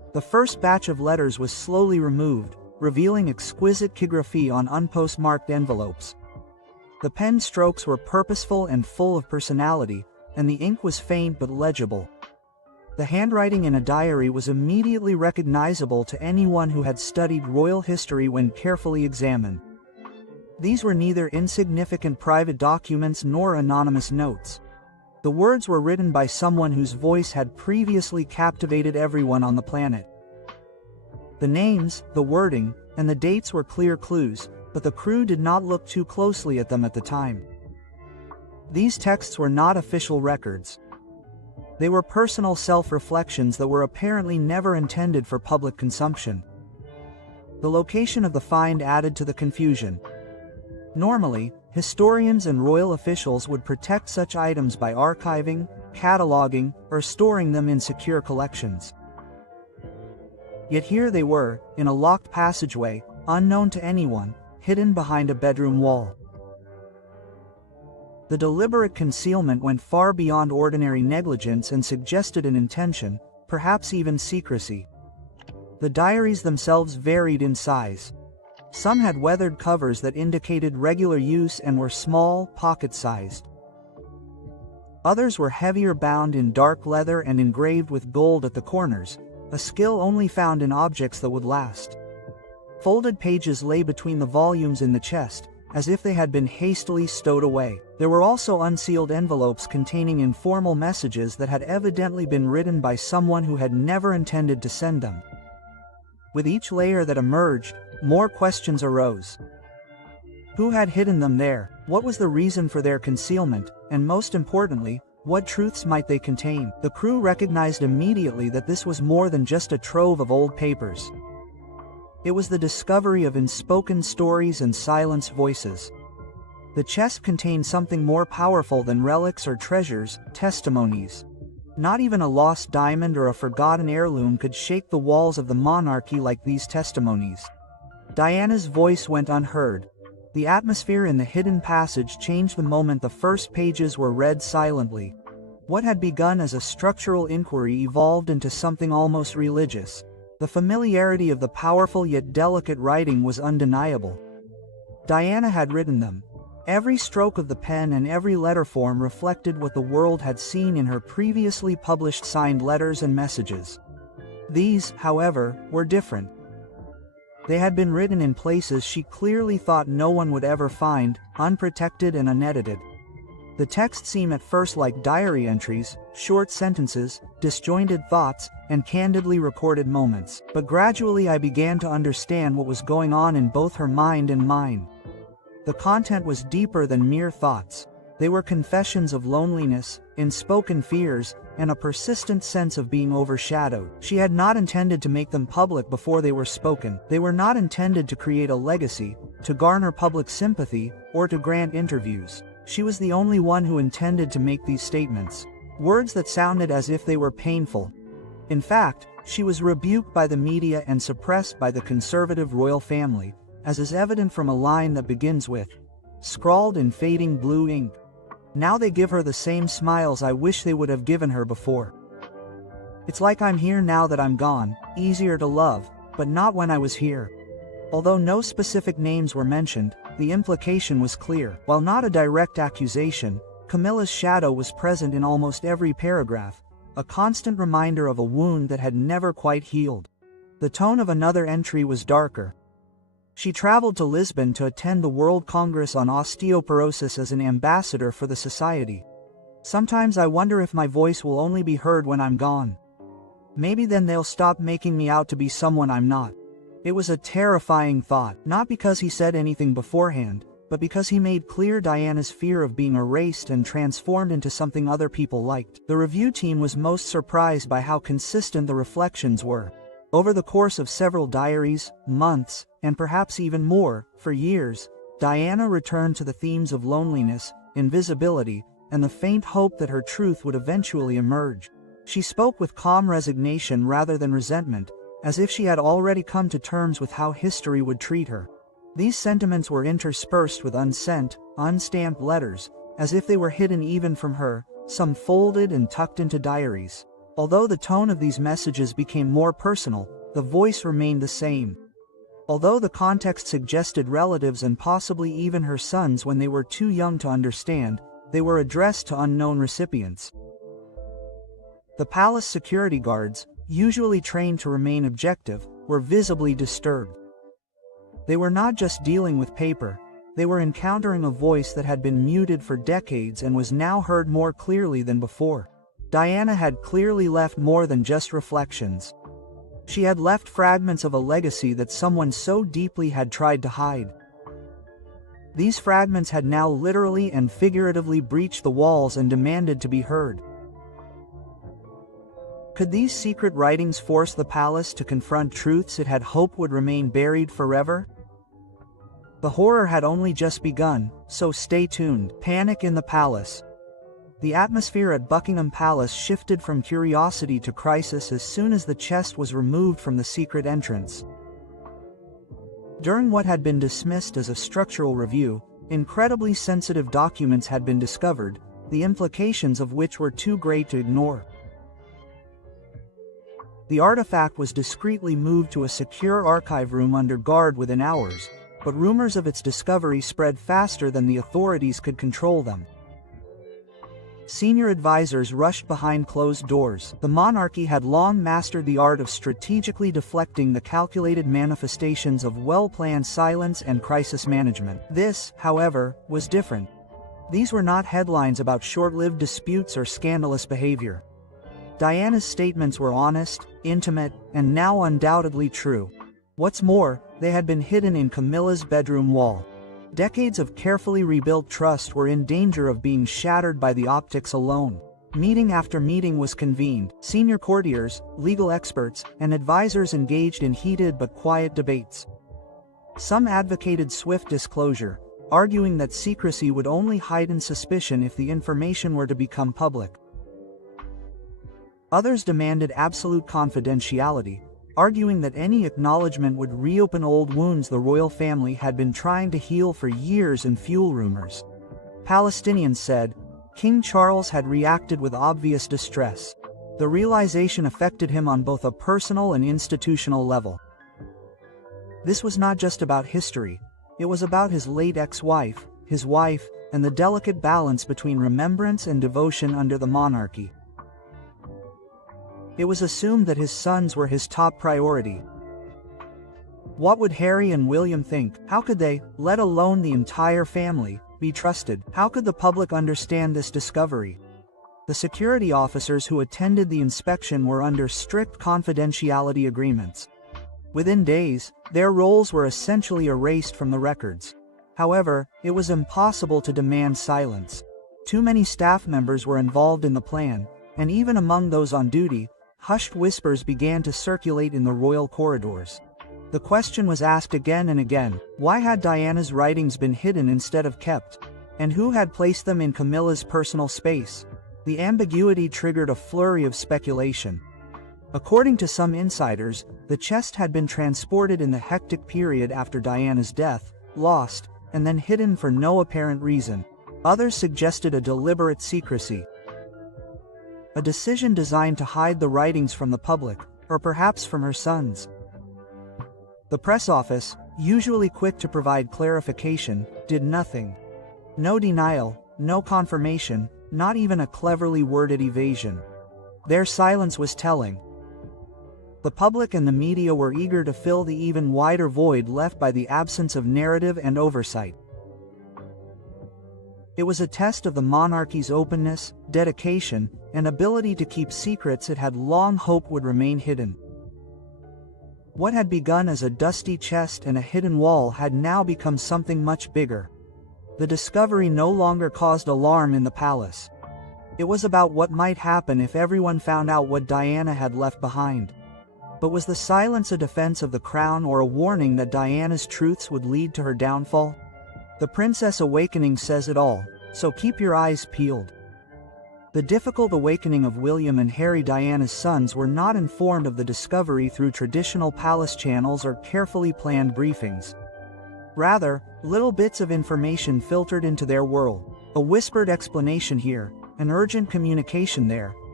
The first batch of letters was slowly removed, revealing exquisite calligraphy on unpostmarked envelopes. The pen strokes were purposeful and full of personality, and the ink was faint but legible. The handwriting in a diary was immediately recognizable to anyone who had studied royal history when carefully examined. These were neither insignificant private documents nor anonymous notes. The words were written by someone whose voice had previously captivated everyone on the planet. The names, the wording, and the dates were clear clues, but the crew did not look too closely at them at the time. These texts were not official records. They were personal self-reflections that were apparently never intended for public consumption. The location of the find added to the confusion. Normally, historians and royal officials would protect such items by archiving, cataloging, or storing them in secure collections. Yet here they were, in a locked passageway, unknown to anyone, hidden behind a bedroom wall. The deliberate concealment went far beyond ordinary negligence and suggested an intention, perhaps even secrecy. The diaries themselves varied in size. Some had weathered covers that indicated regular use and were small, pocket-sized. Others were heavier, bound in dark leather and engraved with gold at the corners, a skill only found in objects that would last. Folded pages lay between the volumes in the chest, as if they had been hastily stowed away. There were also unsealed envelopes containing informal messages that had evidently been written by someone who had never intended to send them. With each layer that emerged, more questions arose. Who had hidden them there? What was the reason for their concealment? And most importantly, what truths might they contain? The crew recognized immediately that this was more than just a trove of old papers. It was the discovery of unspoken stories and silenced voices. The chest contained something more powerful than relics or treasures, testimonies. Not even a lost diamond or a forgotten heirloom could shake the walls of the monarchy like these testimonies. Diana's voice went unheard. The atmosphere in the hidden passage changed the moment the first pages were read silently. What had begun as a structural inquiry evolved into something almost religious. The familiarity of the powerful yet delicate writing was undeniable. Diana had written them. Every stroke of the pen and every letter form reflected what the world had seen in her previously published signed letters and messages. These, however, were different. They had been written in places she clearly thought no one would ever find, unprotected and unedited. The text seemed at first like diary entries, short sentences, disjointed thoughts, and candidly recorded moments. But gradually I began to understand what was going on in both her mind and mine. The content was deeper than mere thoughts. They were confessions of loneliness, unspoken fears, and a persistent sense of being overshadowed. She had not intended to make them public before they were spoken. They were not intended to create a legacy, to garner public sympathy, or to grant interviews. She was the only one who intended to make these statements. Words that sounded as if they were painful. In fact, she was rebuked by the media and suppressed by the conservative royal family, as is evident from a line that begins with, scrawled in fading blue ink. Now they give her the same smiles I wish they would have given her before. It's like I'm here now that I'm gone, easier to love, but not when I was here. Although no specific names were mentioned, the implication was clear. While not a direct accusation, Camilla's shadow was present in almost every paragraph, a constant reminder of a wound that had never quite healed. The tone of another entry was darker. She traveled to Lisbon to attend the World Congress on Osteoporosis as an ambassador for the society. Sometimes I wonder if my voice will only be heard when I'm gone. Maybe then they'll stop making me out to be someone I'm not. It was a terrifying thought, not because he said anything beforehand, but because he made clear Diana's fear of being erased and transformed into something other people liked. The review team was most surprised by how consistent the reflections were. Over the course of several diaries, months, and perhaps even more, for years, Diana returned to the themes of loneliness, invisibility, and the faint hope that her truth would eventually emerge. She spoke with calm resignation rather than resentment, as if she had already come to terms with how history would treat her. These sentiments were interspersed with unsent, unstamped letters, as if they were hidden even from her, some folded and tucked into diaries. Although the tone of these messages became more personal, the voice remained the same. Although the context suggested relatives and possibly even her sons when they were too young to understand, they were addressed to unknown recipients. The palace security guards, usually trained to remain objective, were visibly disturbed. They were not just dealing with paper, they were encountering a voice that had been muted for decades and was now heard more clearly than before. Diana had clearly left more than just reflections. She had left fragments of a legacy that someone so deeply had tried to hide. These fragments had now literally and figuratively breached the walls and demanded to be heard. Could these secret writings force the palace to confront truths it had hoped would remain buried forever? The horror had only just begun, so stay tuned. Panic in the palace. The atmosphere at Buckingham Palace shifted from curiosity to crisis as soon as the chest was removed from the secret entrance. During what had been dismissed as a structural review, incredibly sensitive documents had been discovered, the implications of which were too great to ignore. The artifact was discreetly moved to a secure archive room under guard within hours, but rumors of its discovery spread faster than the authorities could control them. Senior advisors rushed behind closed doors. The monarchy had long mastered the art of strategically deflecting the calculated manifestations of well-planned silence and crisis management. This, however, was different. These were not headlines about short-lived disputes or scandalous behavior. Diana's statements were honest, intimate, and now undoubtedly true. What's more, they had been hidden in Camilla's bedroom wall. Decades of carefully rebuilt trust were in danger of being shattered by the optics alone. Meeting after meeting was convened. Senior courtiers, legal experts, and advisors engaged in heated but quiet debates. Some advocated swift disclosure, arguing that secrecy would only heighten suspicion if the information were to become public. Others demanded absolute confidentiality, arguing that any acknowledgement would reopen old wounds the royal family had been trying to heal for years and fuel rumors. Palestinians said, King Charles had reacted with obvious distress. The realization affected him on both a personal and institutional level. This was not just about history, it was about his late ex-wife, his wife, and the delicate balance between remembrance and devotion under the monarchy. It was assumed that his sons were his top priority. What would Harry and William think? How could they, let alone the entire family, be trusted? How could the public understand this discovery? The security officers who attended the inspection were under strict confidentiality agreements. Within days, their roles were essentially erased from the records. However, it was impossible to demand silence. Too many staff members were involved in the plan, and even among those on duty, hushed whispers began to circulate in the royal corridors. The question was asked again and again, why had Diana's writings been hidden instead of kept? And who had placed them in Camilla's personal space? The ambiguity triggered a flurry of speculation. According to some insiders, the chest had been transported in the hectic period after Diana's death, lost, and then hidden for no apparent reason. Others suggested a deliberate secrecy. A decision designed to hide the writings from the public, or perhaps from her sons. The press office, usually quick to provide clarification, did nothing. No denial, no confirmation, not even a cleverly worded evasion. Their silence was telling. The public and the media were eager to fill the even wider void left by the absence of narrative and oversight. It was a test of the monarchy's openness, dedication, and ability to keep secrets it had long hoped would remain hidden. What had begun as a dusty chest and a hidden wall had now become something much bigger. The discovery no longer caused alarm in the palace. It was about what might happen if everyone found out what Diana had left behind. But was the silence a defense of the crown or a warning that Diana's truths would lead to her downfall? The Princess Awakening says it all, so keep your eyes peeled. The difficult awakening of William and Harry, Diana's sons, were not informed of the discovery through traditional palace channels or carefully planned briefings. Rather, little bits of information filtered into their world. A whispered explanation here, an urgent communication there,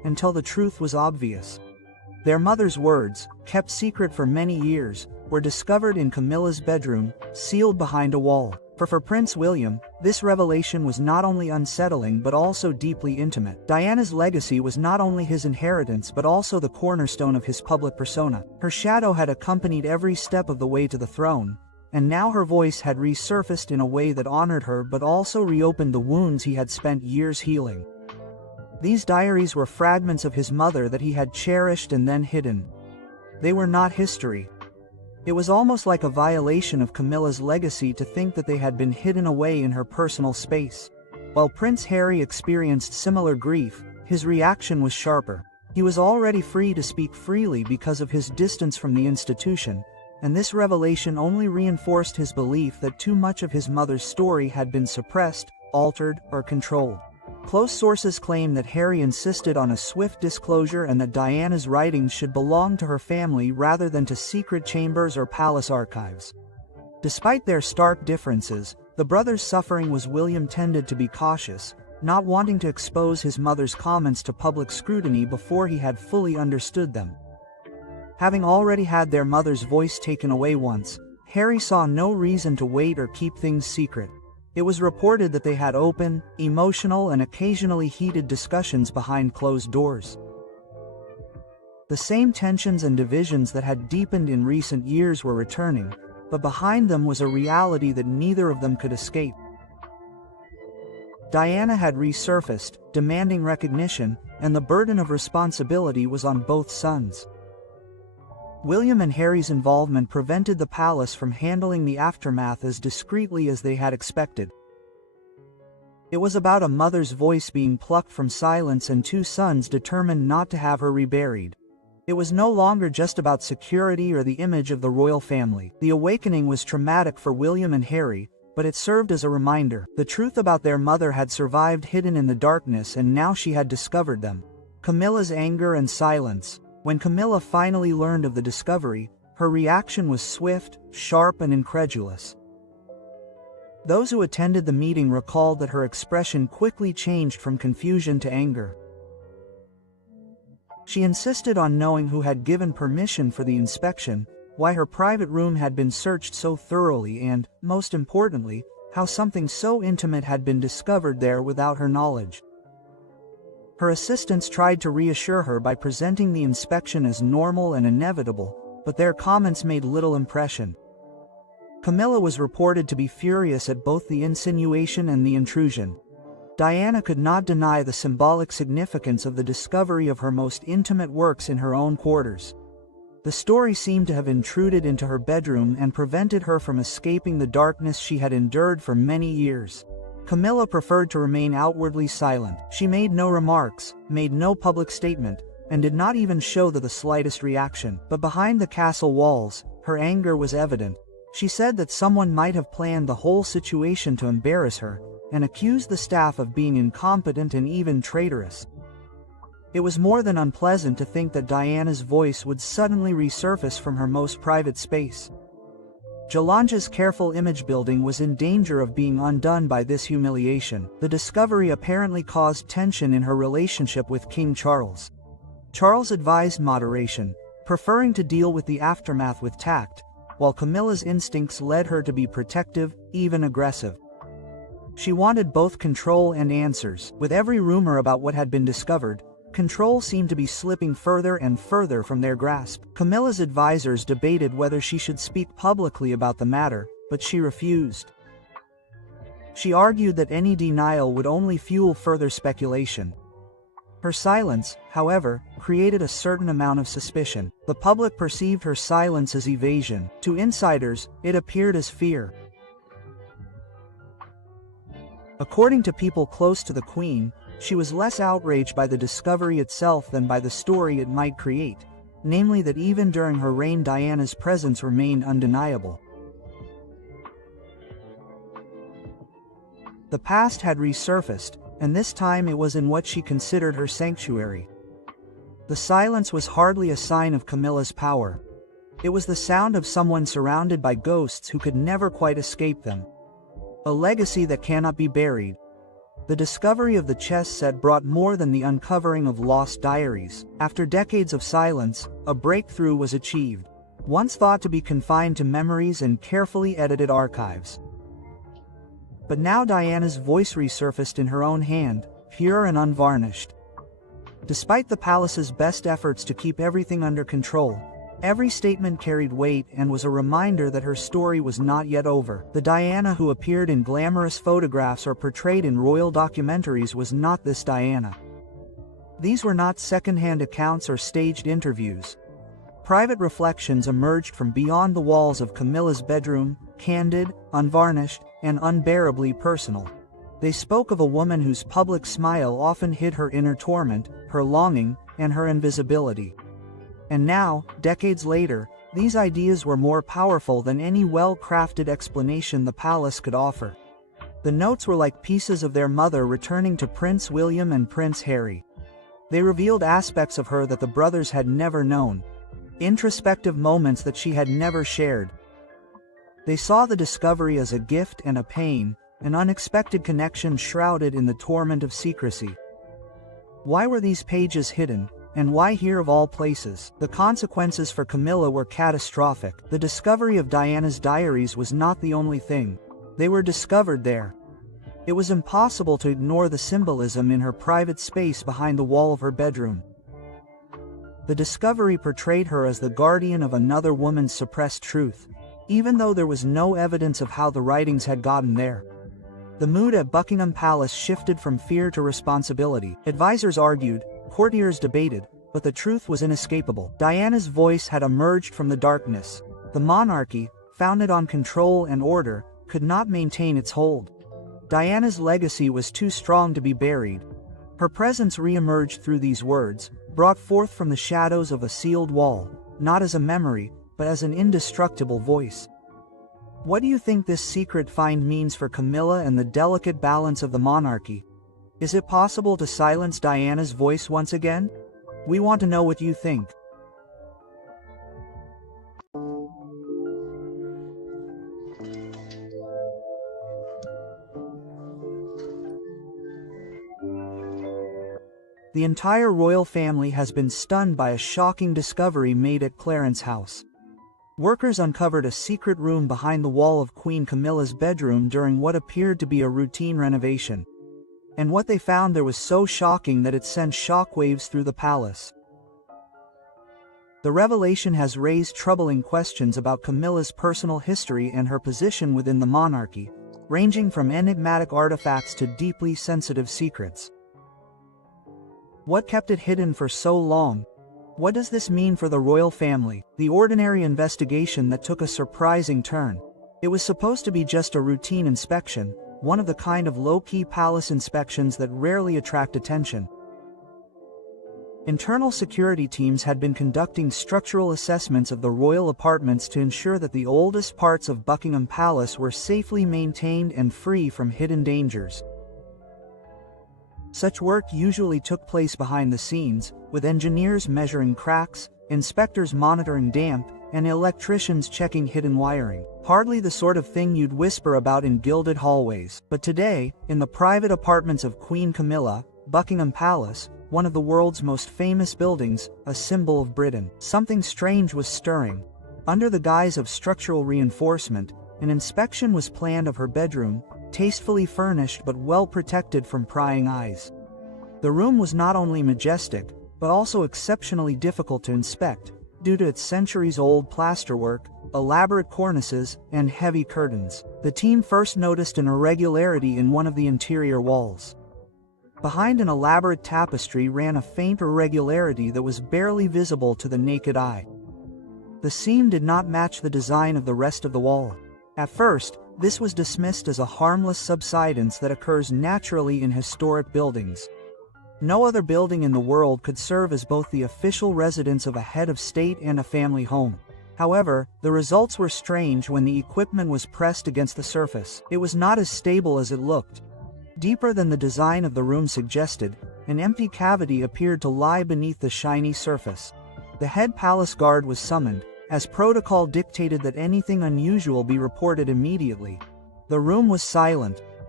until the truth was obvious. Their mother's words, kept secret for many years, were discovered in Camilla's bedroom, sealed behind a wall. For Prince William, this revelation was not only unsettling but also deeply intimate. Diana's legacy was not only his inheritance but also the cornerstone of his public persona. Her shadow had accompanied every step of the way to the throne, and now her voice had resurfaced in a way that honored her but also reopened the wounds he had spent years healing. These diaries were fragments of his mother that he had cherished and then hidden. They were not history. It was almost like a violation of Camilla's legacy to think that they had been hidden away in her personal space. While Prince Harry experienced similar grief, his reaction was sharper. He was already free to speak freely because of his distance from the institution, and this revelation only reinforced his belief that too much of his mother's story had been suppressed, altered, or controlled. Close sources claim that Harry insisted on a swift disclosure and that Diana's writings should belong to her family rather than to secret chambers or palace archives. Despite their stark differences, the brothers' suffering was William tended to be cautious, not wanting to expose his mother's comments to public scrutiny before he had fully understood them. Having already had their mother's voice taken away once, Harry saw no reason to wait or keep things secret. It was reported that they had open, emotional, and occasionally heated discussions behind closed doors. The same tensions and divisions that had deepened in recent years were returning, but behind them was a reality that neither of them could escape. Diana had resurfaced, demanding recognition, and the burden of responsibility was on both sons. William and Harry's involvement prevented the palace from handling the aftermath as discreetly as they had expected. It was about a mother's voice being plucked from silence and two sons determined not to have her reburied. It was no longer just about security or the image of the royal family. The awakening was traumatic for William and Harry, but it served as a reminder. The truth about their mother had survived hidden in the darkness, and now she had discovered them. Camilla's anger and silence. When Camilla finally learned of the discovery, her reaction was swift, sharp, and incredulous. Those who attended the meeting recalled that her expression quickly changed from confusion to anger. She insisted on knowing who had given permission for the inspection, why her private room had been searched so thoroughly, and, most importantly, how something so intimate had been discovered there without her knowledge. Her assistants tried to reassure her by presenting the inspection as normal and inevitable, but their comments made little impression. Camilla was reported to be furious at both the insinuation and the intrusion. Diana could not deny the symbolic significance of the discovery of her most intimate works in her own quarters. The story seemed to have intruded into her bedroom and prevented her from escaping the darkness she had endured for many years. Camilla preferred to remain outwardly silent. She made no remarks, made no public statement, and did not even show the slightest reaction. But behind the castle walls, her anger was evident. She said that someone might have planned the whole situation to embarrass her, and accused the staff of being incompetent and even traitorous. It was more than unpleasant to think that Diana's voice would suddenly resurface from her most private space. Jolanja's careful image building was in danger of being undone by this humiliation. The discovery apparently caused tension in her relationship with King Charles. Charles advised moderation, preferring to deal with the aftermath with tact, while Camilla's instincts led her to be protective, even aggressive. She wanted both control and answers. With every rumor about what had been discovered, control seemed to be slipping further and further from their grasp. Camilla's advisors debated whether she should speak publicly about the matter, but she refused. She argued that any denial would only fuel further speculation. Her silence, however, created a certain amount of suspicion. The public perceived her silence as evasion. To insiders, it appeared as fear. According to people close to the Queen, she was less outraged by the discovery itself than by the story it might create, namely that even during her reign Diana's presence remained undeniable. The past had resurfaced, and this time it was in what she considered her sanctuary. The silence was hardly a sign of Camilla's power. It was the sound of someone surrounded by ghosts who could never quite escape them. A legacy that cannot be buried. The discovery of the chess set brought more than the uncovering of lost diaries. After decades of silence, a breakthrough was achieved. Once thought to be confined to memories and carefully edited archives. But now Diana's voice resurfaced in her own hand, pure and unvarnished. Despite the palace's best efforts to keep everything under control, every statement carried weight and was a reminder that her story was not yet over. The Diana who appeared in glamorous photographs or portrayed in royal documentaries was not this Diana. These were not second-hand accounts or staged interviews. Private reflections emerged from beyond the walls of Camilla's bedroom, candid, unvarnished, and unbearably personal. They spoke of a woman whose public smile often hid her inner torment, her longing, and her invisibility. And now, decades later, these ideas were more powerful than any well-crafted explanation the palace could offer. The notes were like pieces of their mother returning to Prince William and Prince Harry. They revealed aspects of her that the brothers had never known, introspective moments that she had never shared. They saw the discovery as a gift and a pain, an unexpected connection shrouded in the torment of secrecy. Why were these pages hidden, and why here of all places? The consequences for Camilla were catastrophic. The discovery of Diana's diaries was not the only thing. They were discovered there. It was impossible to ignore the symbolism in her private space behind the wall of her bedroom. The discovery portrayed her as the guardian of another woman's suppressed truth, even though there was no evidence of how the writings had gotten there. The mood at Buckingham Palace shifted from fear to responsibility. Advisors argued, courtiers debated, but the truth was inescapable. Diana's voice had emerged from the darkness. The monarchy, founded on control and order, could not maintain its hold. Diana's legacy was too strong to be buried. Her presence re-emerged through these words, brought forth from the shadows of a sealed wall, not as a memory, but as an indestructible voice. What do you think this secret find means for Camilla and the delicate balance of the monarchy? Is it possible to silence Diana's voice once again? We want to know what you think. The entire royal family has been stunned by a shocking discovery made at Clarence House. Workers uncovered a secret room behind the wall of Queen Camilla's bedroom during what appeared to be a routine renovation. And what they found there was so shocking that it sent shockwaves through the palace. The revelation has raised troubling questions about Camilla's personal history and her position within the monarchy, ranging from enigmatic artifacts to deeply sensitive secrets. What kept it hidden for so long? What does this mean for the royal family? The ordinary investigation that took a surprising turn. It was supposed to be just a routine inspection, one of the kind of low-key palace inspections that rarely attract attention. Internal security teams had been conducting structural assessments of the royal apartments to ensure that the oldest parts of Buckingham Palace were safely maintained and free from hidden dangers. Such work usually took place behind the scenes, with engineers measuring cracks, inspectors monitoring damp, and electricians checking hidden wiring. Hardly the sort of thing you'd whisper about in gilded hallways. But today, in the private apartments of Queen Camilla, Buckingham Palace, one of the world's most famous buildings, a symbol of Britain, something strange was stirring. Under the guise of structural reinforcement, an inspection was planned of her bedroom, tastefully furnished but well protected from prying eyes. The room was not only majestic, but also exceptionally difficult to inspect, due to its centuries-old plasterwork, elaborate cornices, and heavy curtains. The team first noticed an irregularity in one of the interior walls. Behind an elaborate tapestry ran a faint irregularity that was barely visible to the naked eye. The seam did not match the design of the rest of the wall. At first, this was dismissed as a harmless subsidence that occurs naturally in historic buildings. No other building in the world could serve as both the official residence of a head of state and a family home. However, the results were strange when the equipment was pressed against the surface. It was not as stable as it looked. Deeper than the design of the room suggested, an empty cavity appeared to lie beneath the shiny surface. The head palace guard was summoned, as protocol dictated that anything unusual be reported immediately. The room was silent,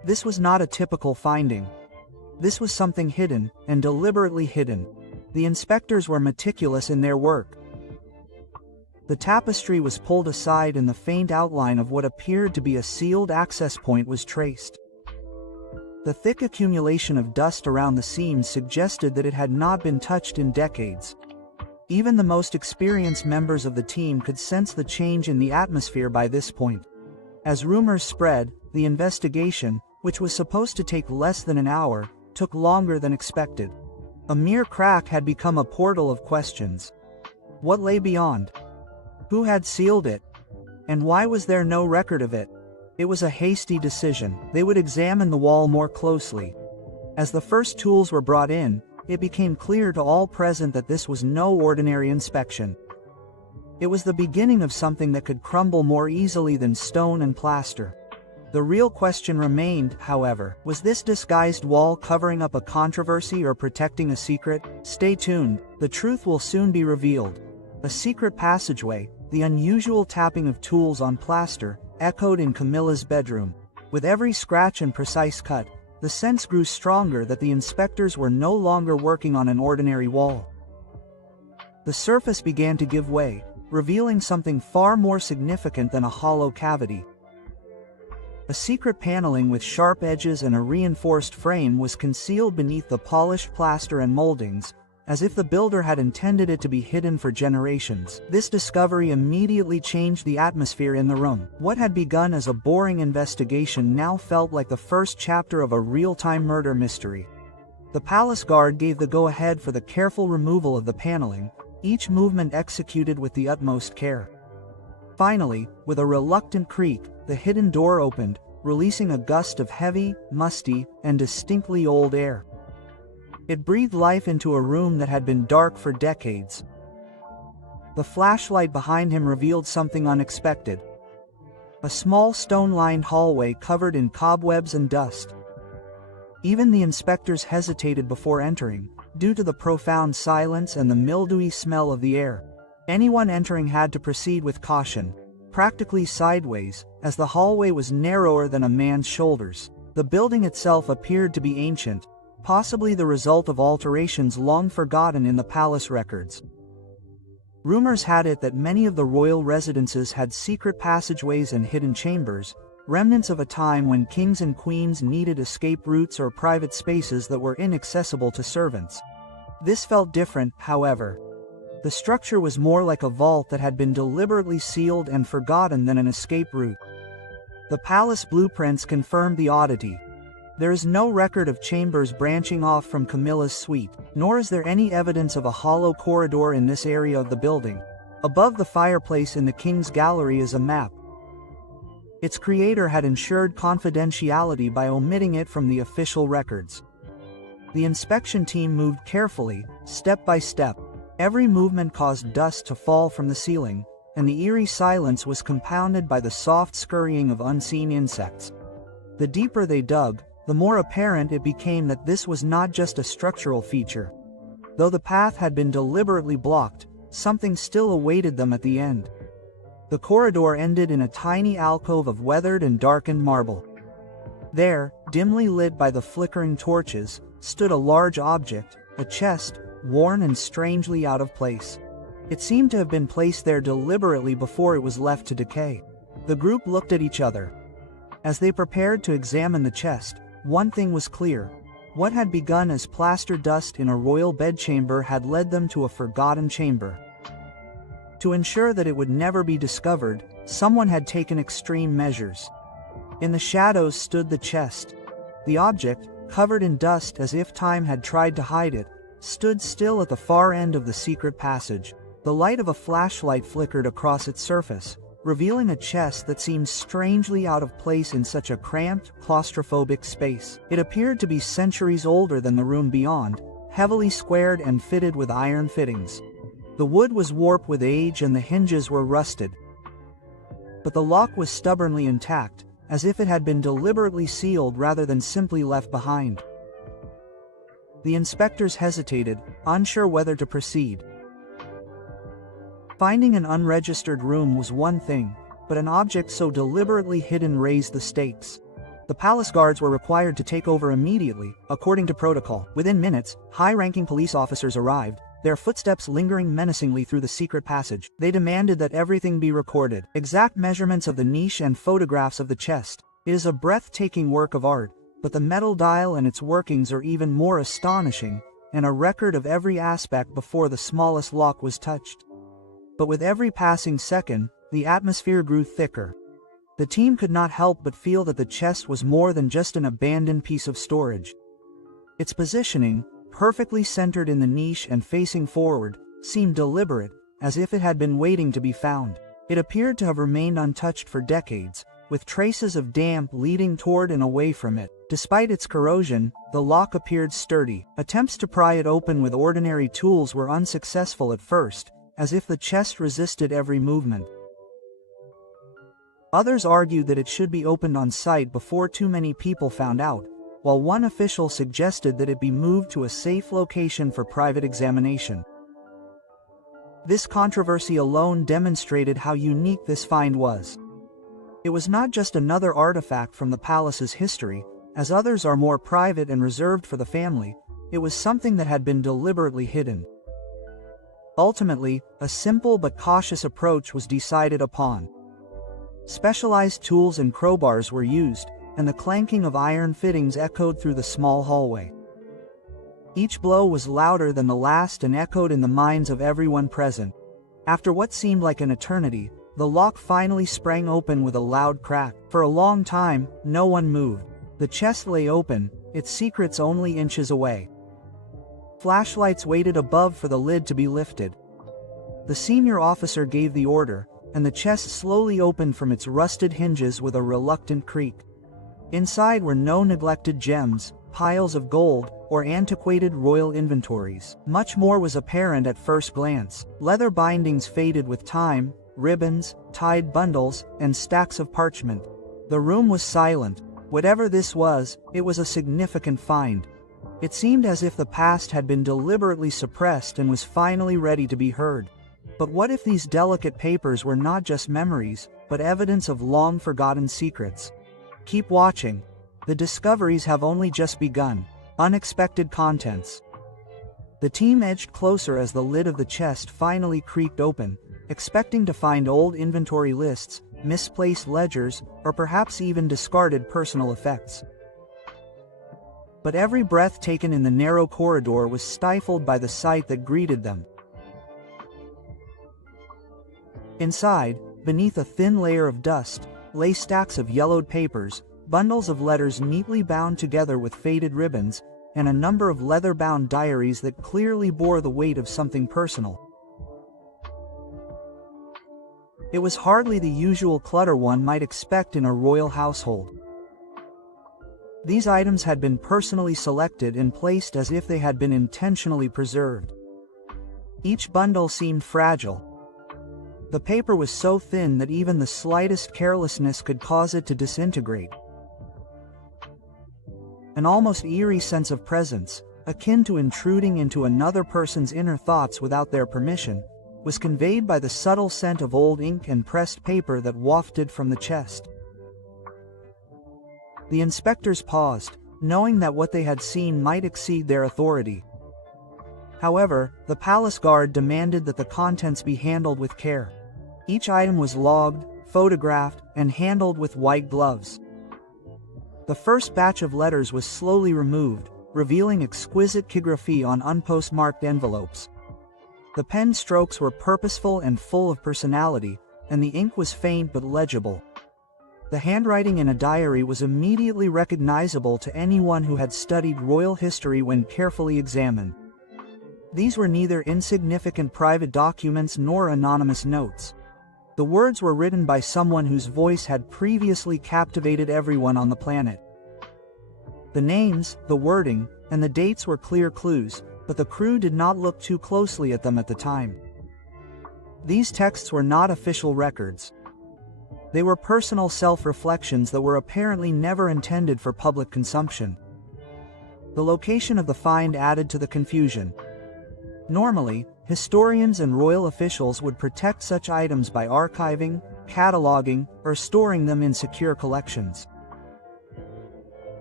This was not a typical finding. This was something hidden, and deliberately hidden. The inspectors were meticulous in their work. The tapestry was pulled aside and the faint outline of what appeared to be a sealed access point was traced. The thick accumulation of dust around the seams suggested that it had not been touched in decades. Even the most experienced members of the team could sense the change in the atmosphere by this point. As rumors spread, the investigation, which was supposed to take less than an hour, took longer than expected. A mere crack had become a portal of questions. What lay beyond? Who had sealed it? And why was there no record of it? It was a hasty decision. They would examine the wall more closely. As the first tools were brought in, it became clear to all present that this was no ordinary inspection. It was the beginning of something that could crumble more easily than stone and plaster. The real question remained, however, was this disguised wall covering up a controversy or protecting a secret? Stay tuned, the truth will soon be revealed. A secret passageway, the unusual tapping of tools on plaster, echoed in Camilla's bedroom. With every scratch and precise cut, the sense grew stronger that the inspectors were no longer working on an ordinary wall. The surface began to give way, revealing something far more significant than a hollow cavity. A secret paneling with sharp edges and a reinforced frame was concealed beneath the polished plaster and moldings, as if the builder had intended it to be hidden for generations. This discovery immediately changed the atmosphere in the room. What had begun as a boring investigation now felt like the first chapter of a real-time murder mystery. The palace guard gave the go-ahead for the careful removal of the paneling, each movement executed with the utmost care. Finally, with a reluctant creak, the hidden door opened, releasing a gust of heavy, musty, and distinctly old air. It breathed life into a room that had been dark for decades. The flashlight behind him revealed something unexpected. A small stone-lined hallway covered in cobwebs and dust. Even the inspectors hesitated before entering, due to the profound silence and the mildewy smell of the air. Anyone entering had to proceed with caution, practically sideways, as the hallway was narrower than a man's shoulders. The building itself appeared to be ancient, possibly the result of alterations long forgotten in the palace records. Rumors had it that many of the royal residences had secret passageways and hidden chambers, remnants of a time when kings and queens needed escape routes or private spaces that were inaccessible to servants. This felt different, however. The structure was more like a vault that had been deliberately sealed and forgotten than an escape route. The palace blueprints confirmed the oddity. There is no record of chambers branching off from Camilla's suite, nor is there any evidence of a hollow corridor in this area of the building. Above the fireplace in the king's gallery is a map. Its creator had ensured confidentiality by omitting it from the official records. The inspection team moved carefully, step by step. Every movement caused dust to fall from the ceiling, and the eerie silence was compounded by the soft scurrying of unseen insects. The deeper they dug, the more apparent it became that this was not just a structural feature. Though the path had been deliberately blocked, something still awaited them at the end. The corridor ended in a tiny alcove of weathered and darkened marble. There, dimly lit by the flickering torches, stood a large object, a chest, worn and strangely out of place. It seemed to have been placed there deliberately before it was left to decay. The group looked at each other. As they prepared to examine the chest, one thing was clear. What had begun as plaster dust in a royal bedchamber had led them to a forgotten chamber. To ensure that it would never be discovered, someone had taken extreme measures. In the shadows stood the chest. The object, covered in dust as if time had tried to hide it, stood still at the far end of the secret passage. The light of a flashlight flickered across its surface, revealing a chest that seemed strangely out of place in such a cramped, claustrophobic space. It appeared to be centuries older than the room beyond, heavily squared and fitted with iron fittings. The wood was warped with age and the hinges were rusted. But the lock was stubbornly intact, as if it had been deliberately sealed rather than simply left behind. The inspectors hesitated, unsure whether to proceed. Finding an unregistered room was one thing, but an object so deliberately hidden raised the stakes. The palace guards were required to take over immediately, according to protocol. Within minutes, high-ranking police officers arrived, their footsteps lingering menacingly through the secret passage. They demanded that everything be recorded. Exact measurements of the niche and photographs of the chest. It is a breathtaking work of art, but the metal dial and its workings are even more astonishing, and a record of every aspect before the smallest lock was touched. But with every passing second, the atmosphere grew thicker. The team could not help but feel that the chest was more than just an abandoned piece of storage. Its positioning, perfectly centered in the niche and facing forward, seemed deliberate, as if it had been waiting to be found. It appeared to have remained untouched for decades, with traces of damp leading toward and away from it. Despite its corrosion, the lock appeared sturdy. Attempts to pry it open with ordinary tools were unsuccessful at first, as if the chest resisted every movement. Others argued that it should be opened on site before too many people found out, while one official suggested that it be moved to a safe location for private examination. This controversy alone demonstrated how unique this find was. It was not just another artifact from the palace's history, as others are more private and reserved for the family. It was something that had been deliberately hidden. Ultimately, a simple but cautious approach was decided upon. Specialized tools and crowbars were used, and the clanking of iron fittings echoed through the small hallway. Each blow was louder than the last and echoed in the minds of everyone present. After what seemed like an eternity, the lock finally sprang open with a loud crack. For a long time, no one moved. The chest lay open, its secrets only inches away. Flashlights waited above for the lid to be lifted. The senior officer gave the order, and the chest slowly opened from its rusted hinges with a reluctant creak. Inside were no neglected gems, piles of gold, or antiquated royal inventories. Much more was apparent at first glance. Leather bindings faded with time, ribbons, tied bundles, and stacks of parchment. The room was silent. Whatever this was, it was a significant find. It seemed as if the past had been deliberately suppressed and was finally ready to be heard. But what if these delicate papers were not just memories, but evidence of long-forgotten secrets? Keep watching. The discoveries have only just begun. Unexpected contents. The team edged closer as the lid of the chest finally creaked open, expecting to find old inventory lists, misplaced ledgers, or perhaps even discarded personal effects. But every breath taken in the narrow corridor was stifled by the sight that greeted them. Inside, beneath a thin layer of dust, lay stacks of yellowed papers, bundles of letters neatly bound together with faded ribbons, and a number of leather-bound diaries that clearly bore the weight of something personal. It was hardly the usual clutter one might expect in a royal household. These items had been personally selected and placed as if they had been intentionally preserved. Each bundle seemed fragile. The paper was so thin that even the slightest carelessness could cause it to disintegrate. An almost eerie sense of presence, akin to intruding into another person's inner thoughts without their permission, was conveyed by the subtle scent of old ink and pressed paper that wafted from the chest. The inspectors paused, knowing that what they had seen might exceed their authority. However, the palace guard demanded that the contents be handled with care. Each item was logged, photographed, and handled with white gloves. The first batch of letters was slowly removed, revealing exquisite calligraphy on unpostmarked envelopes. The pen strokes were purposeful and full of personality, and the ink was faint but legible. The handwriting in a diary was immediately recognizable to anyone who had studied royal history when carefully examined. These were neither insignificant private documents nor anonymous notes. The words were written by someone whose voice had previously captivated everyone on the planet. The names, the wording, and the dates were clear clues, but the crew did not look too closely at them at the time. These texts were not official records. They were personal self-reflections that were apparently never intended for public consumption. The location of the find added to the confusion. Normally, historians and royal officials would protect such items by archiving, cataloging, or storing them in secure collections.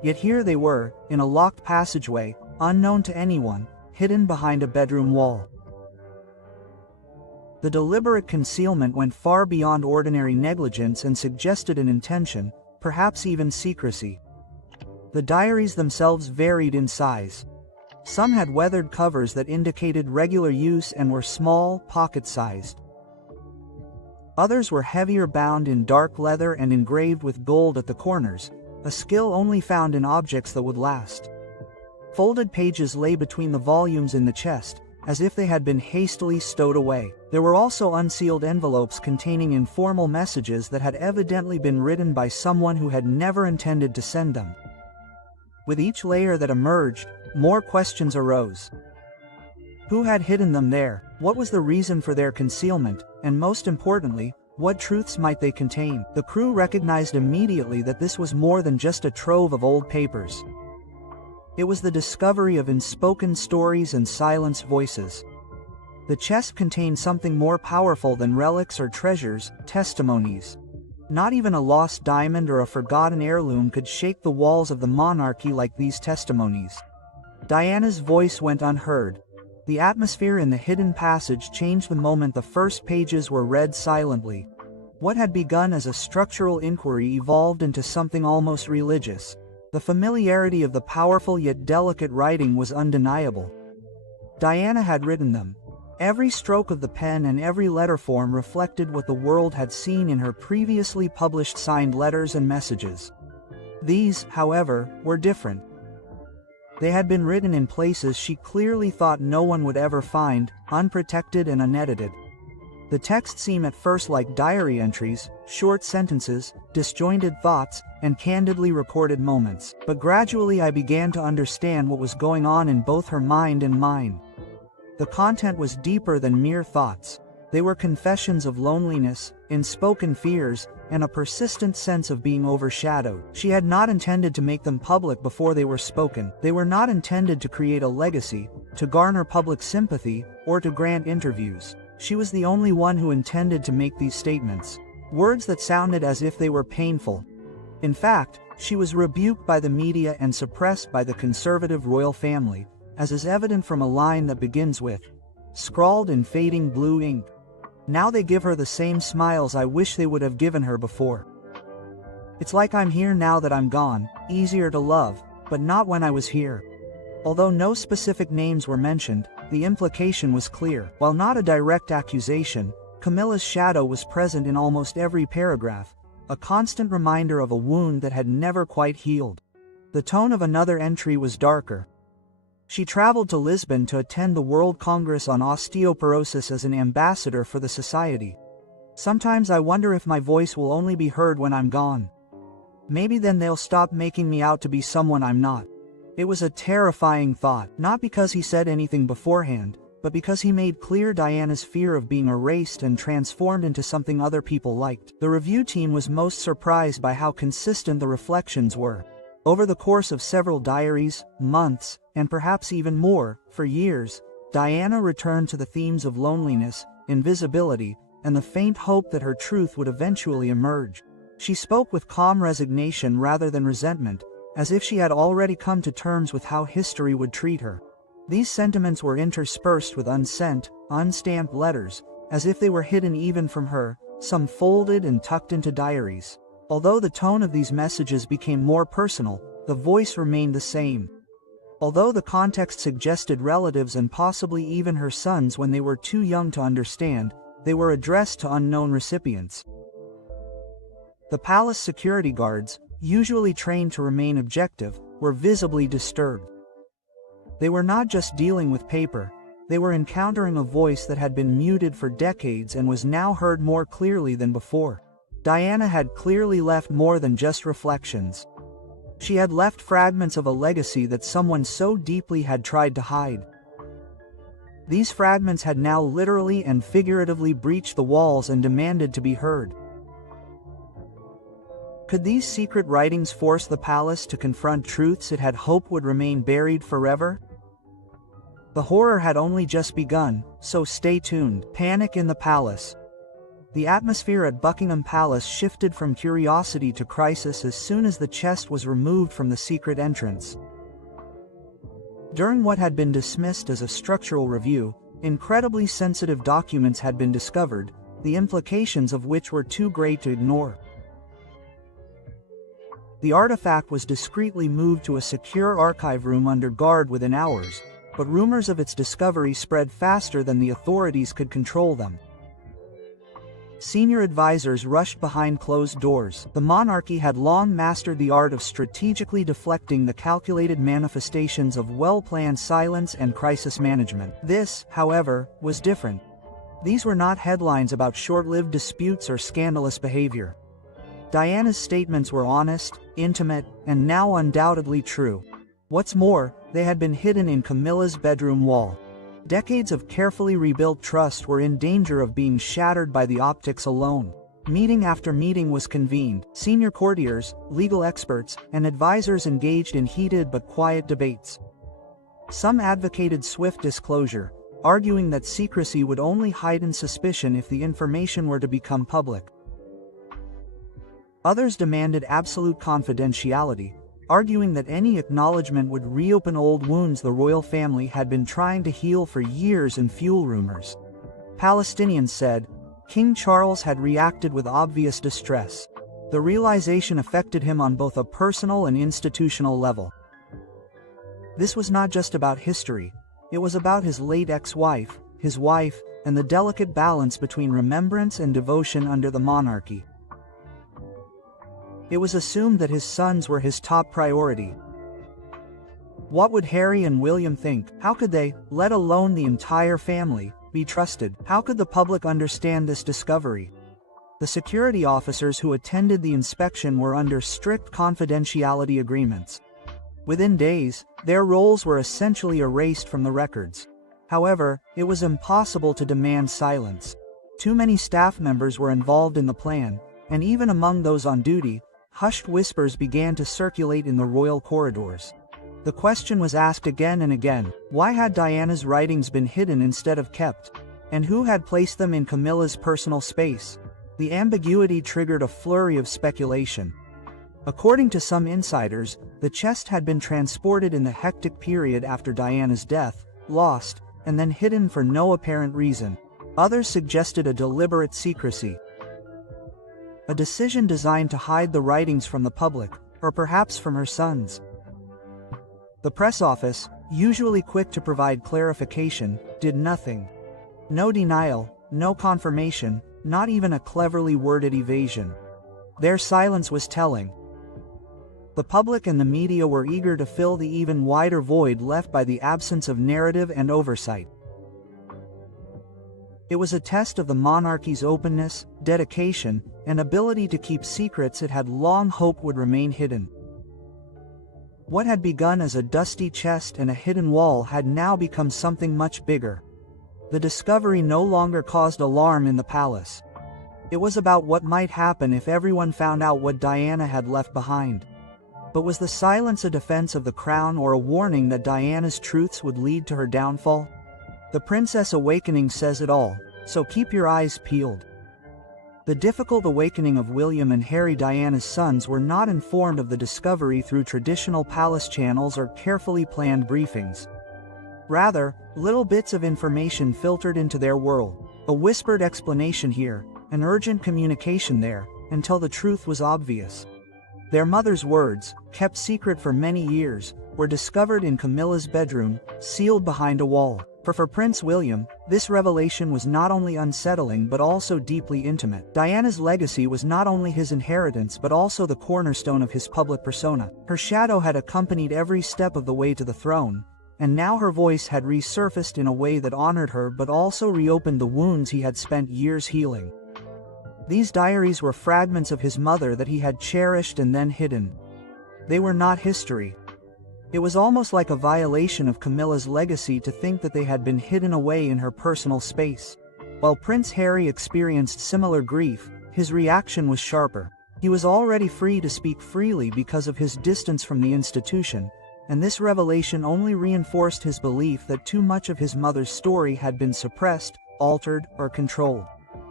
Yet here they were, in a locked passageway, unknown to anyone, hidden behind a bedroom wall. The deliberate concealment went far beyond ordinary negligence and suggested an intention, perhaps even secrecy. The diaries themselves varied in size. Some had weathered covers that indicated regular use and were small, pocket-sized. Others were heavier, bound in dark leather and engraved with gold at the corners, a skill only found in objects that would last. Folded pages lay between the volumes in the chest, as if they had been hastily stowed away. There were also unsealed envelopes containing informal messages that had evidently been written by someone who had never intended to send them. With each layer that emerged, more questions arose. Who had hidden them there? What was the reason for their concealment? And most importantly, what truths might they contain? The crew recognized immediately that this was more than just a trove of old papers. It was the discovery of unspoken stories and silenced voices. The chest contained something more powerful than relics or treasures, testimonies. Not even a lost diamond or a forgotten heirloom could shake the walls of the monarchy like these testimonies. Diana's voice went unheard. The atmosphere in the hidden passage changed the moment the first pages were read silently. What had begun as a structural inquiry evolved into something almost religious. The familiarity of the powerful yet delicate writing was undeniable. Diana had written them. Every stroke of the pen and every letter form reflected what the world had seen in her previously published signed letters and messages. These, however, were different. They had been written in places she clearly thought no one would ever find, unprotected and unedited. The text seemed at first like diary entries, short sentences, disjointed thoughts, and candidly recorded moments. But gradually I began to understand what was going on in both her mind and mine. The content was deeper than mere thoughts. They were confessions of loneliness, unspoken fears, and a persistent sense of being overshadowed. She had not intended to make them public before they were spoken. They were not intended to create a legacy, to garner public sympathy, or to grant interviews. She was the only one who intended to make these statements. Words that sounded as if they were painful. In fact, she was rebuked by the media and suppressed by the conservative royal family, as is evident from a line that begins with, scrawled in fading blue ink. Now they give her the same smiles I wish they would have given her before. It's like I'm here now that I'm gone, easier to love, but not when I was here. Although no specific names were mentioned, the implication was clear. While not a direct accusation, Camilla's shadow was present in almost every paragraph, a constant reminder of a wound that had never quite healed. The tone of another entry was darker. She traveled to Lisbon to attend the World Congress on Osteoporosis as an ambassador for the society. Sometimes I wonder if my voice will only be heard when I'm gone. Maybe then they'll stop making me out to be someone I'm not. It was a terrifying thought, not because he said anything beforehand, but because he made clear Diana's fear of being erased and transformed into something other people liked. The review team was most surprised by how consistent the reflections were. Over the course of several diaries, months, and perhaps even more, for years, Diana returned to the themes of loneliness, invisibility, and the faint hope that her truth would eventually emerge. She spoke with calm resignation rather than resentment, as if she had already come to terms with how history would treat her. These sentiments were interspersed with unsent, unstamped letters, as if they were hidden even from her, some folded and tucked into diaries. Although the tone of these messages became more personal, the voice remained the same. Although the context suggested relatives and possibly even her sons when they were too young to understand, they were addressed to unknown recipients. The palace security guards, usually trained to remain objective, were visibly disturbed. They were not just dealing with paper, they were encountering a voice that had been muted for decades and was now heard more clearly than before. Diana had clearly left more than just reflections. She had left fragments of a legacy that someone so deeply had tried to hide. These fragments had now literally and figuratively breached the walls and demanded to be heard. Could these secret writings force the palace to confront truths it had hoped would remain buried forever? The horror had only just begun, so stay tuned. Panic in the palace. The atmosphere at Buckingham Palace shifted from curiosity to crisis as soon as the chest was removed from the secret entrance. During what had been dismissed as a structural review, incredibly sensitive documents had been discovered, the implications of which were too great to ignore. The artifact was discreetly moved to a secure archive room under guard within hours, but rumors of its discovery spread faster than the authorities could control them. Senior advisors rushed behind closed doors. The monarchy had long mastered the art of strategically deflecting the calculated manifestations of well-planned silence and crisis management. This, however, was different. These were not headlines about short-lived disputes or scandalous behavior. Diana's statements were honest, intimate, and now undoubtedly true. What's more, they had been hidden in Camilla's bedroom wall. Decades of carefully rebuilt trust were in danger of being shattered by the optics alone. Meeting after meeting was convened. Senior courtiers, legal experts, and advisors engaged in heated but quiet debates. Some advocated swift disclosure, arguing that secrecy would only heighten suspicion if the information were to become public. Others demanded absolute confidentiality, arguing that any acknowledgement would reopen old wounds the royal family had been trying to heal for years and fuel rumors. Palestinians said, King Charles had reacted with obvious distress. The realization affected him on both a personal and institutional level. This was not just about history, it was about his late ex-wife, his wife, and the delicate balance between remembrance and devotion under the monarchy. It was assumed that his sons were his top priority. What would Harry and William think? How could they, let alone the entire family, be trusted? How could the public understand this discovery? The security officers who attended the inspection were under strict confidentiality agreements. Within days, their roles were essentially erased from the records. However, it was impossible to demand silence. Too many staff members were involved in the plan, and even among those on duty, hushed whispers began to circulate in the royal corridors. The question was asked again and again, why had Diana's writings been hidden instead of kept? And who had placed them in Camilla's personal space? The ambiguity triggered a flurry of speculation. According to some insiders, the chest had been transported in the hectic period after Diana's death, lost, and then hidden for no apparent reason. Others suggested a deliberate secrecy. A decision designed to hide the writings from the public, or perhaps from her sons. The press office, usually quick to provide clarification, did nothing. No denial, no confirmation, not even a cleverly worded evasion. Their silence was telling. The public and the media were eager to fill the even wider void left by the absence of narrative and oversight. It was a test of the monarchy's openness, dedication, and ability to keep secrets it had long hoped would remain hidden. What had begun as a dusty chest and a hidden wall had now become something much bigger. The discovery no longer caused alarm in the palace. It was about what might happen if everyone found out what Diana had left behind. But was the silence a defense of the crown or a warning that Diana's truths would lead to her downfall? The Princess Awakening says it all, so keep your eyes peeled. The difficult awakening of William and Harry, Diana's sons, were not informed of the discovery through traditional palace channels or carefully planned briefings. Rather, little bits of information filtered into their world, a whispered explanation here, an urgent communication there, until the truth was obvious. Their mother's words, kept secret for many years, were discovered in Camilla's bedroom, sealed behind a wall. For Prince William, this revelation was not only unsettling but also deeply intimate. Diana's legacy was not only his inheritance but also the cornerstone of his public persona. Her shadow had accompanied every step of the way to the throne, and now her voice had resurfaced in a way that honored her but also reopened the wounds he had spent years healing. These diaries were fragments of his mother that he had cherished and then hidden. They were not history. It was almost like a violation of Camilla's legacy to think that they had been hidden away in her personal space. While Prince Harry experienced similar grief, his reaction was sharper. He was already free to speak freely because of his distance from the institution, and this revelation only reinforced his belief that too much of his mother's story had been suppressed, altered, or controlled.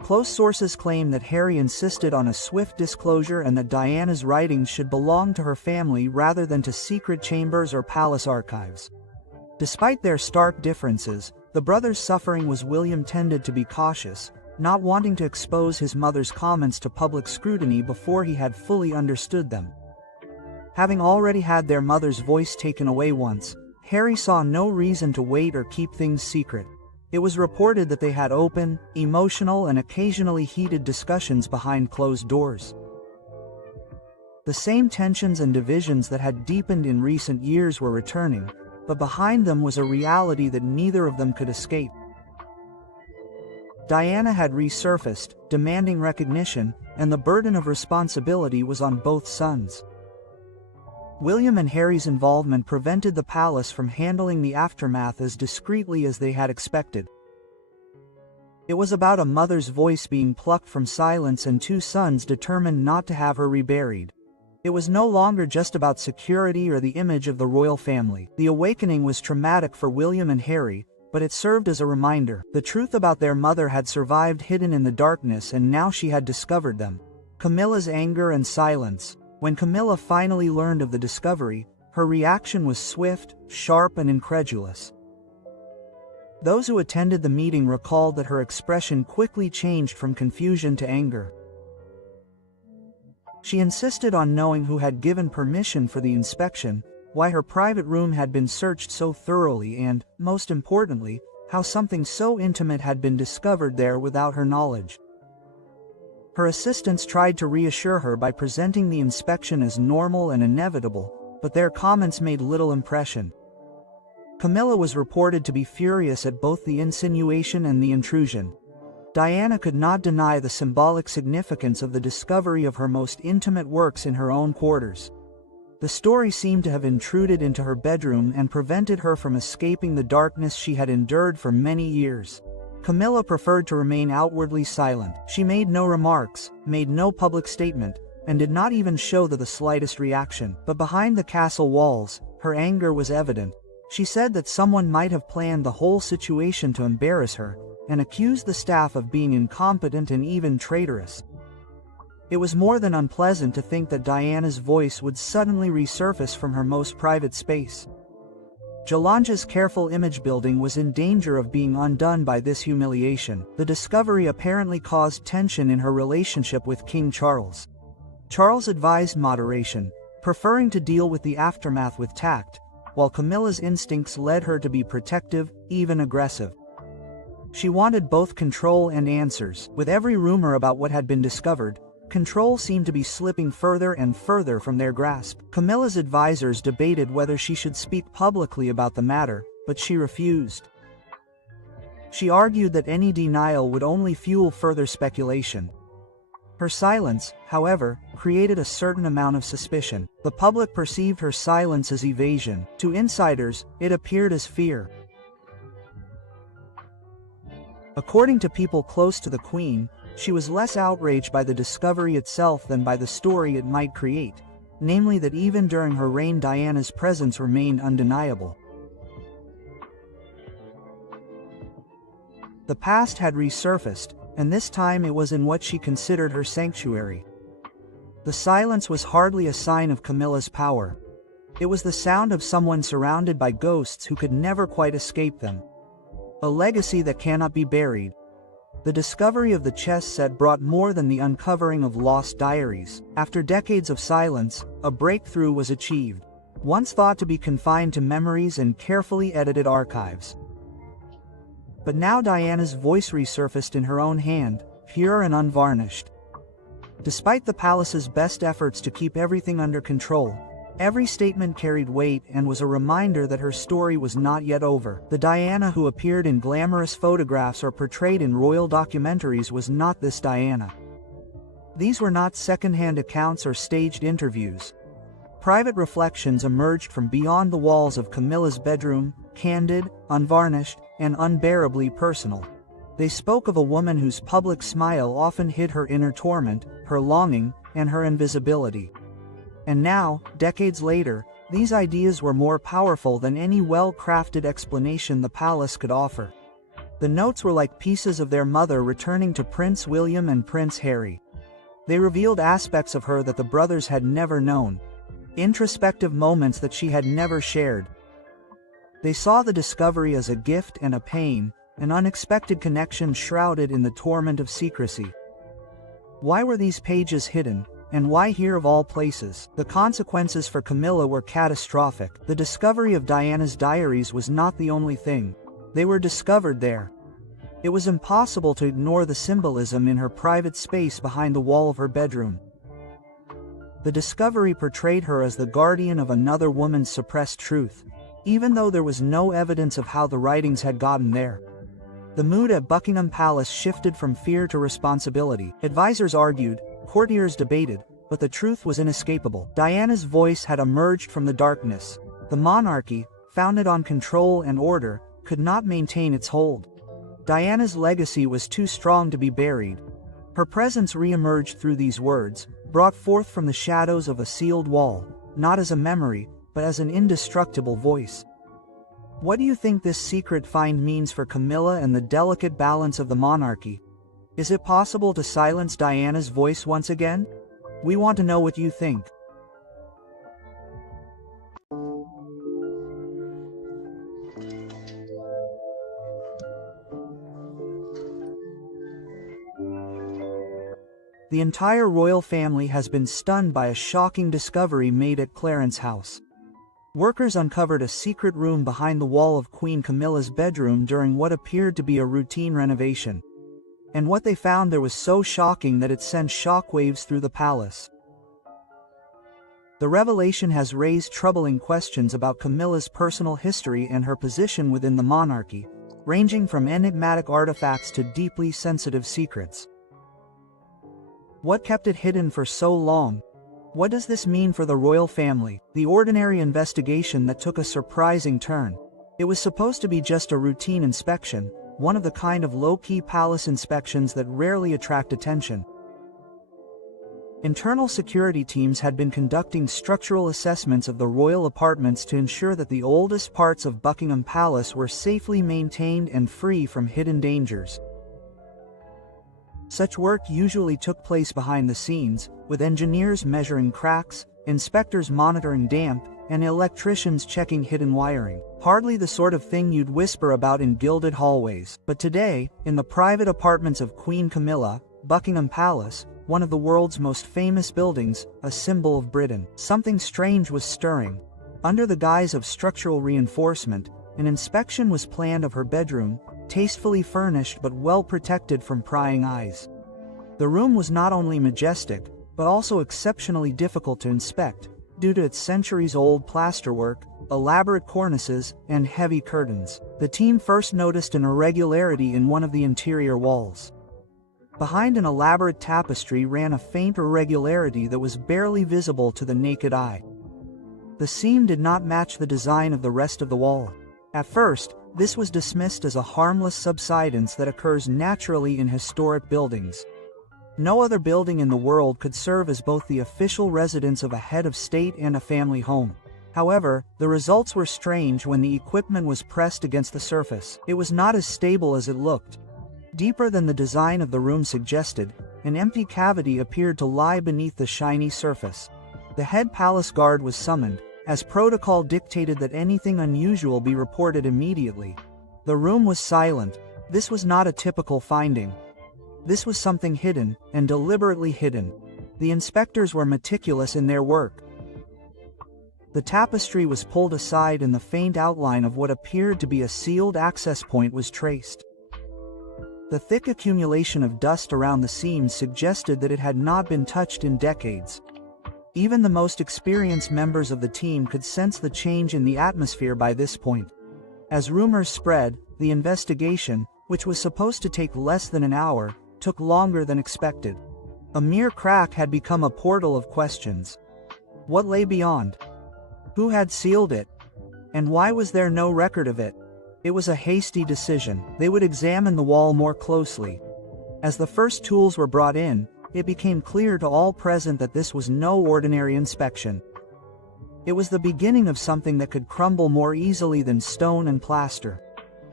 Close sources claim that Harry insisted on a swift disclosure and that Diana's writings should belong to her family rather than to secret chambers or palace archives. Despite their stark differences, the brothers' suffering was William tended to be cautious, not wanting to expose his mother's comments to public scrutiny before he had fully understood them. Having already had their mother's voice taken away once, Harry saw no reason to wait or keep things secret. It was reported that they had open, emotional and occasionally heated discussions behind closed doors. The same tensions and divisions that had deepened in recent years were returning, but behind them was a reality that neither of them could escape. Diana had resurfaced, demanding recognition, and the burden of responsibility was on both sons. William and Harry's involvement prevented the palace from handling the aftermath as discreetly as they had expected. It was about a mother's voice being plucked from silence and two sons determined not to have her reburied. It was no longer just about security or the image of the royal family. The awakening was traumatic for William and Harry, but it served as a reminder. The truth about their mother had survived hidden in the darkness, and now she had discovered them. Camilla's anger and silence. When Camilla finally learned of the discovery, her reaction was swift, sharp and incredulous. Those who attended the meeting recalled that her expression quickly changed from confusion to anger. She insisted on knowing who had given permission for the inspection, why her private room had been searched so thoroughly and, most importantly, how something so intimate had been discovered there without her knowledge. Her assistants tried to reassure her by presenting the inspection as normal and inevitable, but their comments made little impression. Camilla was reported to be furious at both the insinuation and the intrusion. Diana could not deny the symbolic significance of the discovery of her most intimate works in her own quarters. The story seemed to have intruded into her bedroom and prevented her from escaping the darkness she had endured for many years. Camilla preferred to remain outwardly silent. She made no remarks, made no public statement, and did not even show the slightest reaction. But behind the castle walls, her anger was evident. She said that someone might have planned the whole situation to embarrass her, and accused the staff of being incompetent and even traitorous. It was more than unpleasant to think that Diana's voice would suddenly resurface from her most private space. Jolange's careful image building was in danger of being undone by this humiliation. The discovery apparently caused tension in her relationship with King Charles. Charles advised moderation, preferring to deal with the aftermath with tact, while Camilla's instincts led her to be protective, even aggressive. She wanted both control and answers. With every rumor about what had been discovered, control seemed to be slipping further and further from their grasp. Camilla's advisors debated whether she should speak publicly about the matter, but she refused. She argued that any denial would only fuel further speculation. Her silence, however, created a certain amount of suspicion. The public perceived her silence as evasion. To insiders, it appeared as fear. According to people close to the Queen, she was less outraged by the discovery itself than by the story it might create, namely that even during her reign Diana's presence remained undeniable. The past had resurfaced, and this time it was in what she considered her sanctuary. The silence was hardly a sign of Camilla's power. It was the sound of someone surrounded by ghosts who could never quite escape them. A legacy that cannot be buried. The discovery of the chess set brought more than the uncovering of lost diaries. After decades of silence, a breakthrough was achieved, once thought to be confined to memories and carefully edited archives. But now Diana's voice resurfaced in her own hand, pure and unvarnished. Despite the palace's best efforts to keep everything under control, every statement carried weight and was a reminder that her story was not yet over. The Diana who appeared in glamorous photographs or portrayed in royal documentaries was not this Diana. These were not second-hand accounts or staged interviews. Private reflections emerged from beyond the walls of Camilla's bedroom, candid, unvarnished, and unbearably personal. They spoke of a woman whose public smile often hid her inner torment, her longing, and her invisibility. And now, decades later, these ideas were more powerful than any well-crafted explanation the palace could offer. The The notes were like pieces of their mother returning to Prince William and Prince Harry. They revealed aspects of her that the brothers had never known, introspective moments that she had never shared. They saw the discovery as a gift and a pain, an unexpected connection shrouded in the torment of secrecy. Why were these pages hidden, and why here of all places? The consequences for Camilla were catastrophic. The discovery of Diana's diaries was not the only thing. They were discovered there. It was impossible to ignore the symbolism in her private space behind the wall of her bedroom. The discovery portrayed her as the guardian of another woman's suppressed truth, even though there was no evidence of how the writings had gotten there. The mood at Buckingham Palace shifted from fear to responsibility. Advisors argued, courtiers debated, but the truth was inescapable. Diana's voice had emerged from the darkness. The monarchy, founded on control and order, could not maintain its hold. Diana's legacy was too strong to be buried. Her presence re-emerged through these words, brought forth from the shadows of a sealed wall, not as a memory, but as an indestructible voice. What do you think this secret find means for Camilla and the delicate balance of the monarchy? Is it possible to silence Diana's voice once again? We want to know what you think. The entire royal family has been stunned by a shocking discovery made at Clarence House. Workers uncovered a secret room behind the wall of Queen Camilla's bedroom during what appeared to be a routine renovation. And what they found there was so shocking that it sent shockwaves through the palace. The revelation has raised troubling questions about Camilla's personal history and her position within the monarchy, ranging from enigmatic artifacts to deeply sensitive secrets. What kept it hidden for so long? What does this mean for the royal family? The ordinary investigation that took a surprising turn. It was supposed to be just a routine inspection, one of the kind of low-key palace inspections that rarely attract attention. Internal security teams had been conducting structural assessments of the royal apartments to ensure that the oldest parts of Buckingham Palace were safely maintained and free from hidden dangers. Such work usually took place behind the scenes, with engineers measuring cracks, inspectors monitoring damp, and electricians checking hidden wiring. Hardly the sort of thing you'd whisper about in gilded hallways. But today, in the private apartments of Queen Camilla, Buckingham Palace, one of the world's most famous buildings, a symbol of Britain, something strange was stirring. Under the guise of structural reinforcement, an inspection was planned of her bedroom, tastefully furnished but well protected from prying eyes. The room was not only majestic, but also exceptionally difficult to inspect, due to its centuries-old plasterwork, elaborate cornices, and heavy curtains. The team first noticed an irregularity in one of the interior walls. Behind an elaborate tapestry ran a faint irregularity that was barely visible to the naked eye. The seam did not match the design of the rest of the wall. At first, this was dismissed as a harmless subsidence that occurs naturally in historic buildings. No other building in the world could serve as both the official residence of a head of state and a family home. However, the results were strange when the equipment was pressed against the surface. It was not as stable as it looked. Deeper than the design of the room suggested, an empty cavity appeared to lie beneath the shiny surface. The head palace guard was summoned, as protocol dictated that anything unusual be reported immediately. The room was silent. This was not a typical finding. This was something hidden, and deliberately hidden. The inspectors were meticulous in their work. The tapestry was pulled aside and the faint outline of what appeared to be a sealed access point was traced. The thick accumulation of dust around the seams suggested that it had not been touched in decades. Even the most experienced members of the team could sense the change in the atmosphere by this point. As rumors spread, the investigation, which was supposed to take less than an hour, took longer than expected. A mere crack had become a portal of questions. What lay beyond? Who had sealed it? And why was there no record of it? It was a hasty decision. They would examine the wall more closely. As the first tools were brought in, it became clear to all present that this was no ordinary inspection. It was the beginning of something that could crumble more easily than stone and plaster.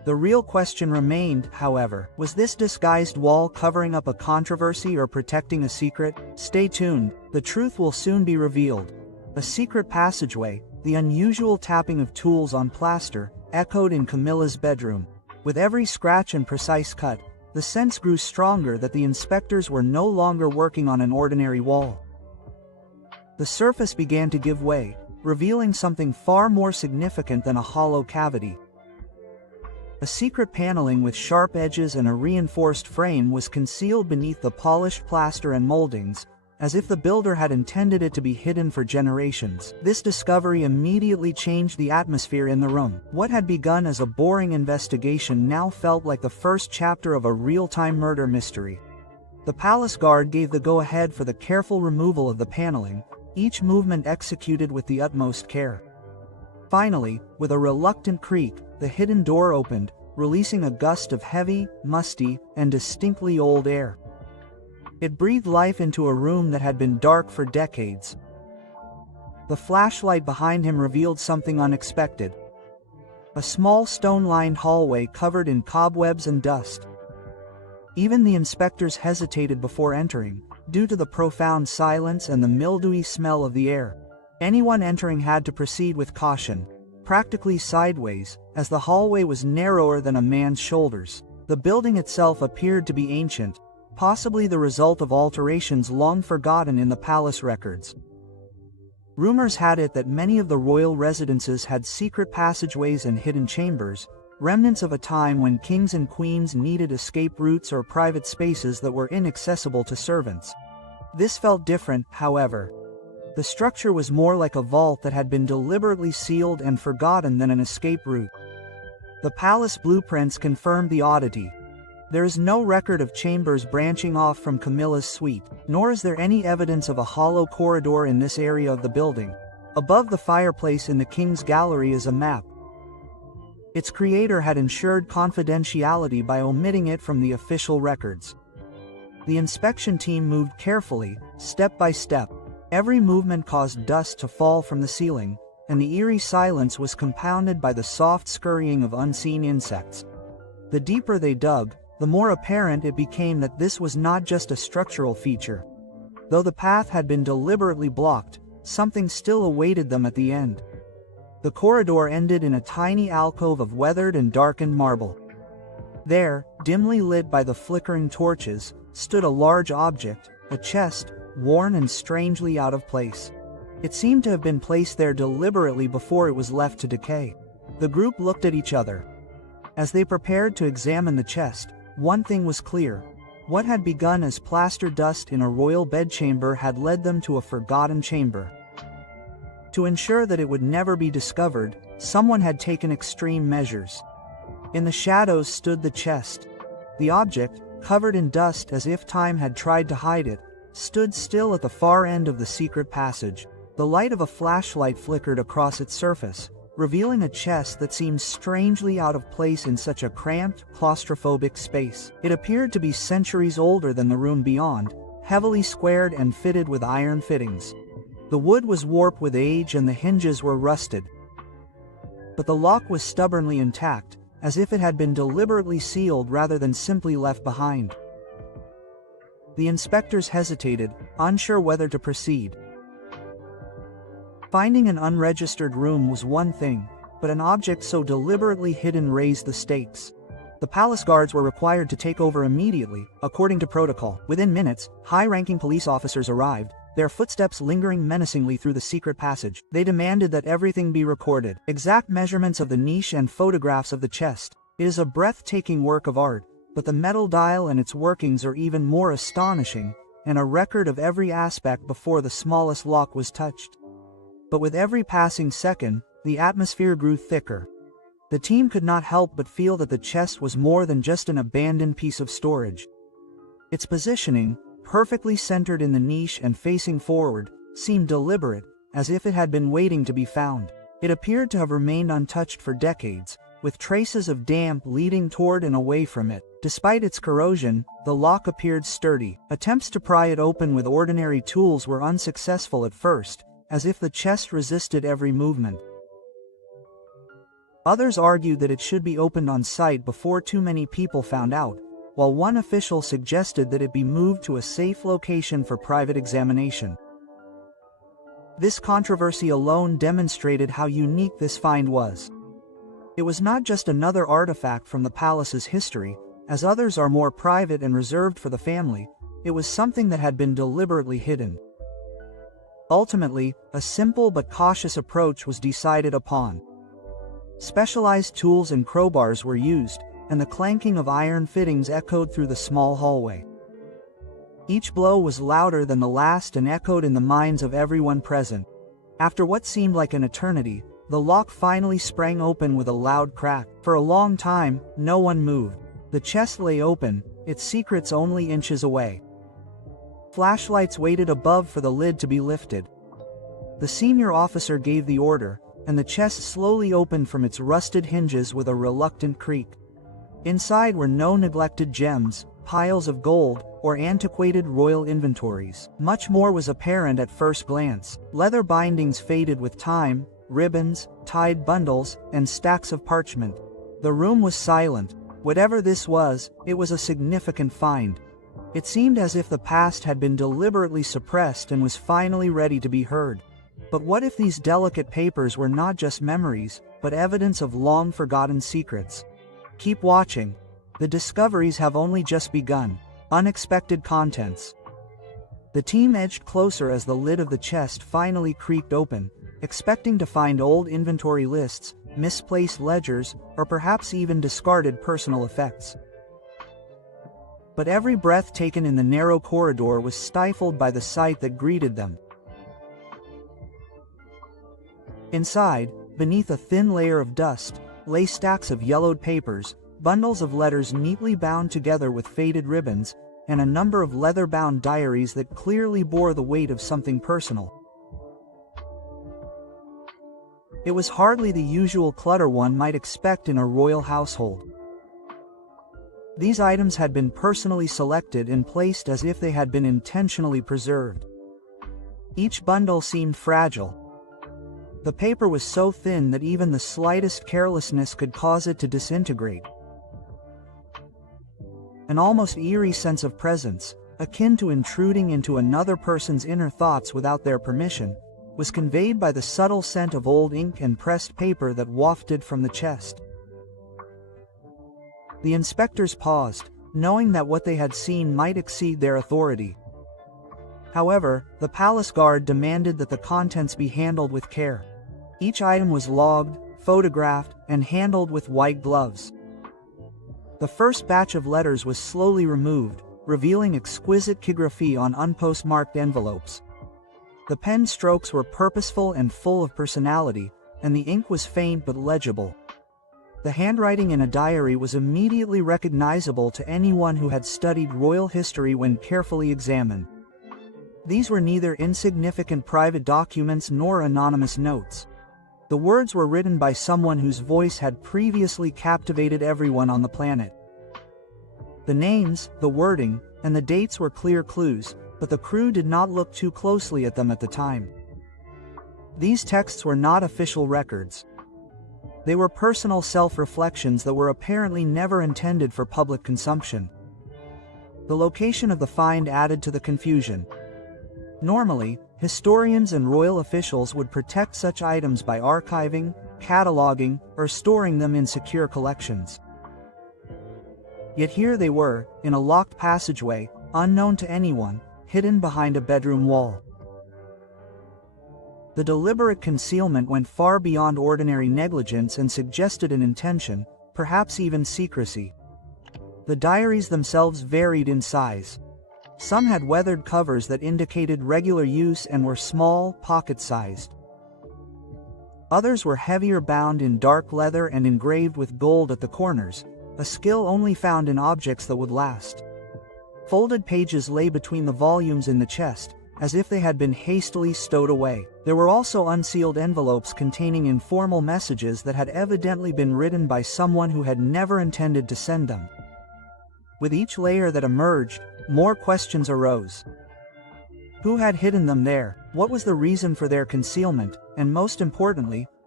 The real question remained, however, was this disguised wall covering up a controversy or protecting a secret? Stay tuned, the truth will soon be revealed. A secret passageway, the unusual tapping of tools on plaster, echoed in Camilla's bedroom. With every scratch and precise cut, the sense grew stronger that the inspectors were no longer working on an ordinary wall. The surface began to give way, revealing something far more significant than a hollow cavity. A secret paneling with sharp edges and a reinforced frame was concealed beneath the polished plaster and moldings, as if the builder had intended it to be hidden for generations. This discovery immediately changed the atmosphere in the room. What had begun as a boring investigation now felt like the first chapter of a real-time murder mystery. The palace guard gave the go-ahead for the careful removal of the paneling, each movement executed with the utmost care. Finally, with a reluctant creak, the hidden door opened, releasing a gust of heavy, musty, and distinctly old air. It breathed life into a room that had been dark for decades. The flashlight behind him revealed something unexpected. A small stone-lined hallway covered in cobwebs and dust. Even the inspectors hesitated before entering, due to the profound silence and the mildewy smell of the air. Anyone entering had to proceed with caution, practically sideways, as the hallway was narrower than a man's shoulders. The building itself appeared to be ancient, possibly the result of alterations long forgotten in the palace records. Rumors had it that many of the royal residences had secret passageways and hidden chambers, remnants of a time when kings and queens needed escape routes or private spaces that were inaccessible to servants. This felt different, however. The structure was more like a vault that had been deliberately sealed and forgotten than an escape route. The palace blueprints confirmed the oddity. There is no record of chambers branching off from Camilla's suite, nor is there any evidence of a hollow corridor in this area of the building. Above the fireplace in the King's Gallery is a map. Its creator had ensured confidentiality by omitting it from the official records. The inspection team moved carefully, step by step. Every movement caused dust to fall from the ceiling, and the eerie silence was compounded by the soft scurrying of unseen insects. The deeper they dug, the more apparent it became that this was not just a structural feature. Though the path had been deliberately blocked, something still awaited them at the end. The corridor ended in a tiny alcove of weathered and darkened marble. There, dimly lit by the flickering torches, stood a large object, a chest, worn and strangely out of place. It seemed to have been placed there deliberately before it was left to decay. The group looked at each other. As they prepared to examine the chest, one thing was clear. What had begun as plaster dust in a royal bedchamber had led them to a forgotten chamber. To ensure that it would never be discovered, someone had taken extreme measures. In the shadows stood the chest. The object, covered in dust as if time had tried to hide it, stood still at the far end of the secret passage. The light of a flashlight flickered across its surface, revealing a chest that seemed strangely out of place in such a cramped, claustrophobic space. It appeared to be centuries older than the room beyond, heavily squared and fitted with iron fittings. The wood was warped with age and the hinges were rusted. But the lock was stubbornly intact, as if it had been deliberately sealed rather than simply left behind. The inspectors hesitated, unsure whether to proceed. Finding an unregistered room was one thing, but an object so deliberately hidden raised the stakes. The palace guards were required to take over immediately, according to protocol. Within minutes, high-ranking police officers arrived, their footsteps lingering menacingly through the secret passage. They demanded that everything be recorded. Exact measurements of the niche and photographs of the chest. It is a breathtaking work of art, but the metal dial and its workings are even more astonishing, and a record of every aspect before the smallest lock was touched. But with every passing second, the atmosphere grew thicker. The team could not help but feel that the chest was more than just an abandoned piece of storage. Its positioning, perfectly centered in the niche and facing forward, seemed deliberate, as if it had been waiting to be found. It appeared to have remained untouched for decades, with traces of damp leading toward and away from it. Despite its corrosion, the lock appeared sturdy. Attempts to pry it open with ordinary tools were unsuccessful at first, as if the chest resisted every movement. Others argued that it should be opened on site before too many people found out, while one official suggested that it be moved to a safe location for private examination. This controversy alone demonstrated how unique this find was. It was not just another artifact from the palace's history, as others are more private and reserved for the family. It was something that had been deliberately hidden. Ultimately, a simple but cautious approach was decided upon. Specialized tools and crowbars were used, and the clanking of iron fittings echoed through the small hallway. Each blow was louder than the last and echoed in the minds of everyone present. After what seemed like an eternity, the lock finally sprang open with a loud crack. For a long time, no one moved. The chest lay open, its secrets only inches away. Flashlights waited above for the lid to be lifted. The senior officer gave the order, and the chest slowly opened from its rusted hinges with a reluctant creak. Inside were no neglected gems, piles of gold, or antiquated royal inventories. Much more was apparent at first glance. Leather bindings faded with time, ribbons, tied bundles, and stacks of parchment. The room was silent. Whatever this was, it was a significant find. It seemed as if the past had been deliberately suppressed and was finally ready to be heard. But what if these delicate papers were not just memories, but evidence of long-forgotten secrets? Keep watching. The discoveries have only just begun. Unexpected contents. The team edged closer as the lid of the chest finally creaked open, expecting to find old inventory lists, misplaced ledgers, or perhaps even discarded personal effects. But every breath taken in the narrow corridor was stifled by the sight that greeted them. Inside, beneath a thin layer of dust, lay stacks of yellowed papers, bundles of letters neatly bound together with faded ribbons, and a number of leather-bound diaries that clearly bore the weight of something personal. It was hardly the usual clutter one might expect in a royal household. These items had been personally selected and placed as if they had been intentionally preserved. Each bundle seemed fragile. The paper was so thin that even the slightest carelessness could cause it to disintegrate. An almost eerie sense of presence, akin to intruding into another person's inner thoughts without their permission, was conveyed by the subtle scent of old ink and pressed paper that wafted from the chest. The inspectors paused, knowing that what they had seen might exceed their authority. However, the palace guard demanded that the contents be handled with care. Each item was logged, photographed, and handled with white gloves. The first batch of letters was slowly removed, revealing exquisite calligraphy on unpostmarked envelopes. The pen strokes were purposeful and full of personality, and the ink was faint but legible. The handwriting in a diary was immediately recognizable to anyone who had studied royal history when carefully examined. These were neither insignificant private documents nor anonymous notes. The words were written by someone whose voice had previously captivated everyone on the planet. The names, the wording, and the dates were clear clues, but the crew did not look too closely at them at the time. These texts were not official records. They were personal self-reflections that were apparently never intended for public consumption. The location of the find added to the confusion. Normally, historians and royal officials would protect such items by archiving, cataloging, or storing them in secure collections. Yet here they were, in a locked passageway, unknown to anyone, hidden behind a bedroom wall. The deliberate concealment went far beyond ordinary negligence and suggested an intention, perhaps even secrecy. The diaries themselves varied in size. Some had weathered covers that indicated regular use and were small, pocket-sized. Others were heavier, bound in dark leather and engraved with gold at the corners, a skill only found in objects that would last. Folded pages lay between the volumes in the chest, as if they had been hastily stowed away. There were also unsealed envelopes containing informal messages that had evidently been written by someone who had never intended to send them. With each layer that emerged, more questions arose. Who had hidden them there? What was the reason for their concealment? And most importantly,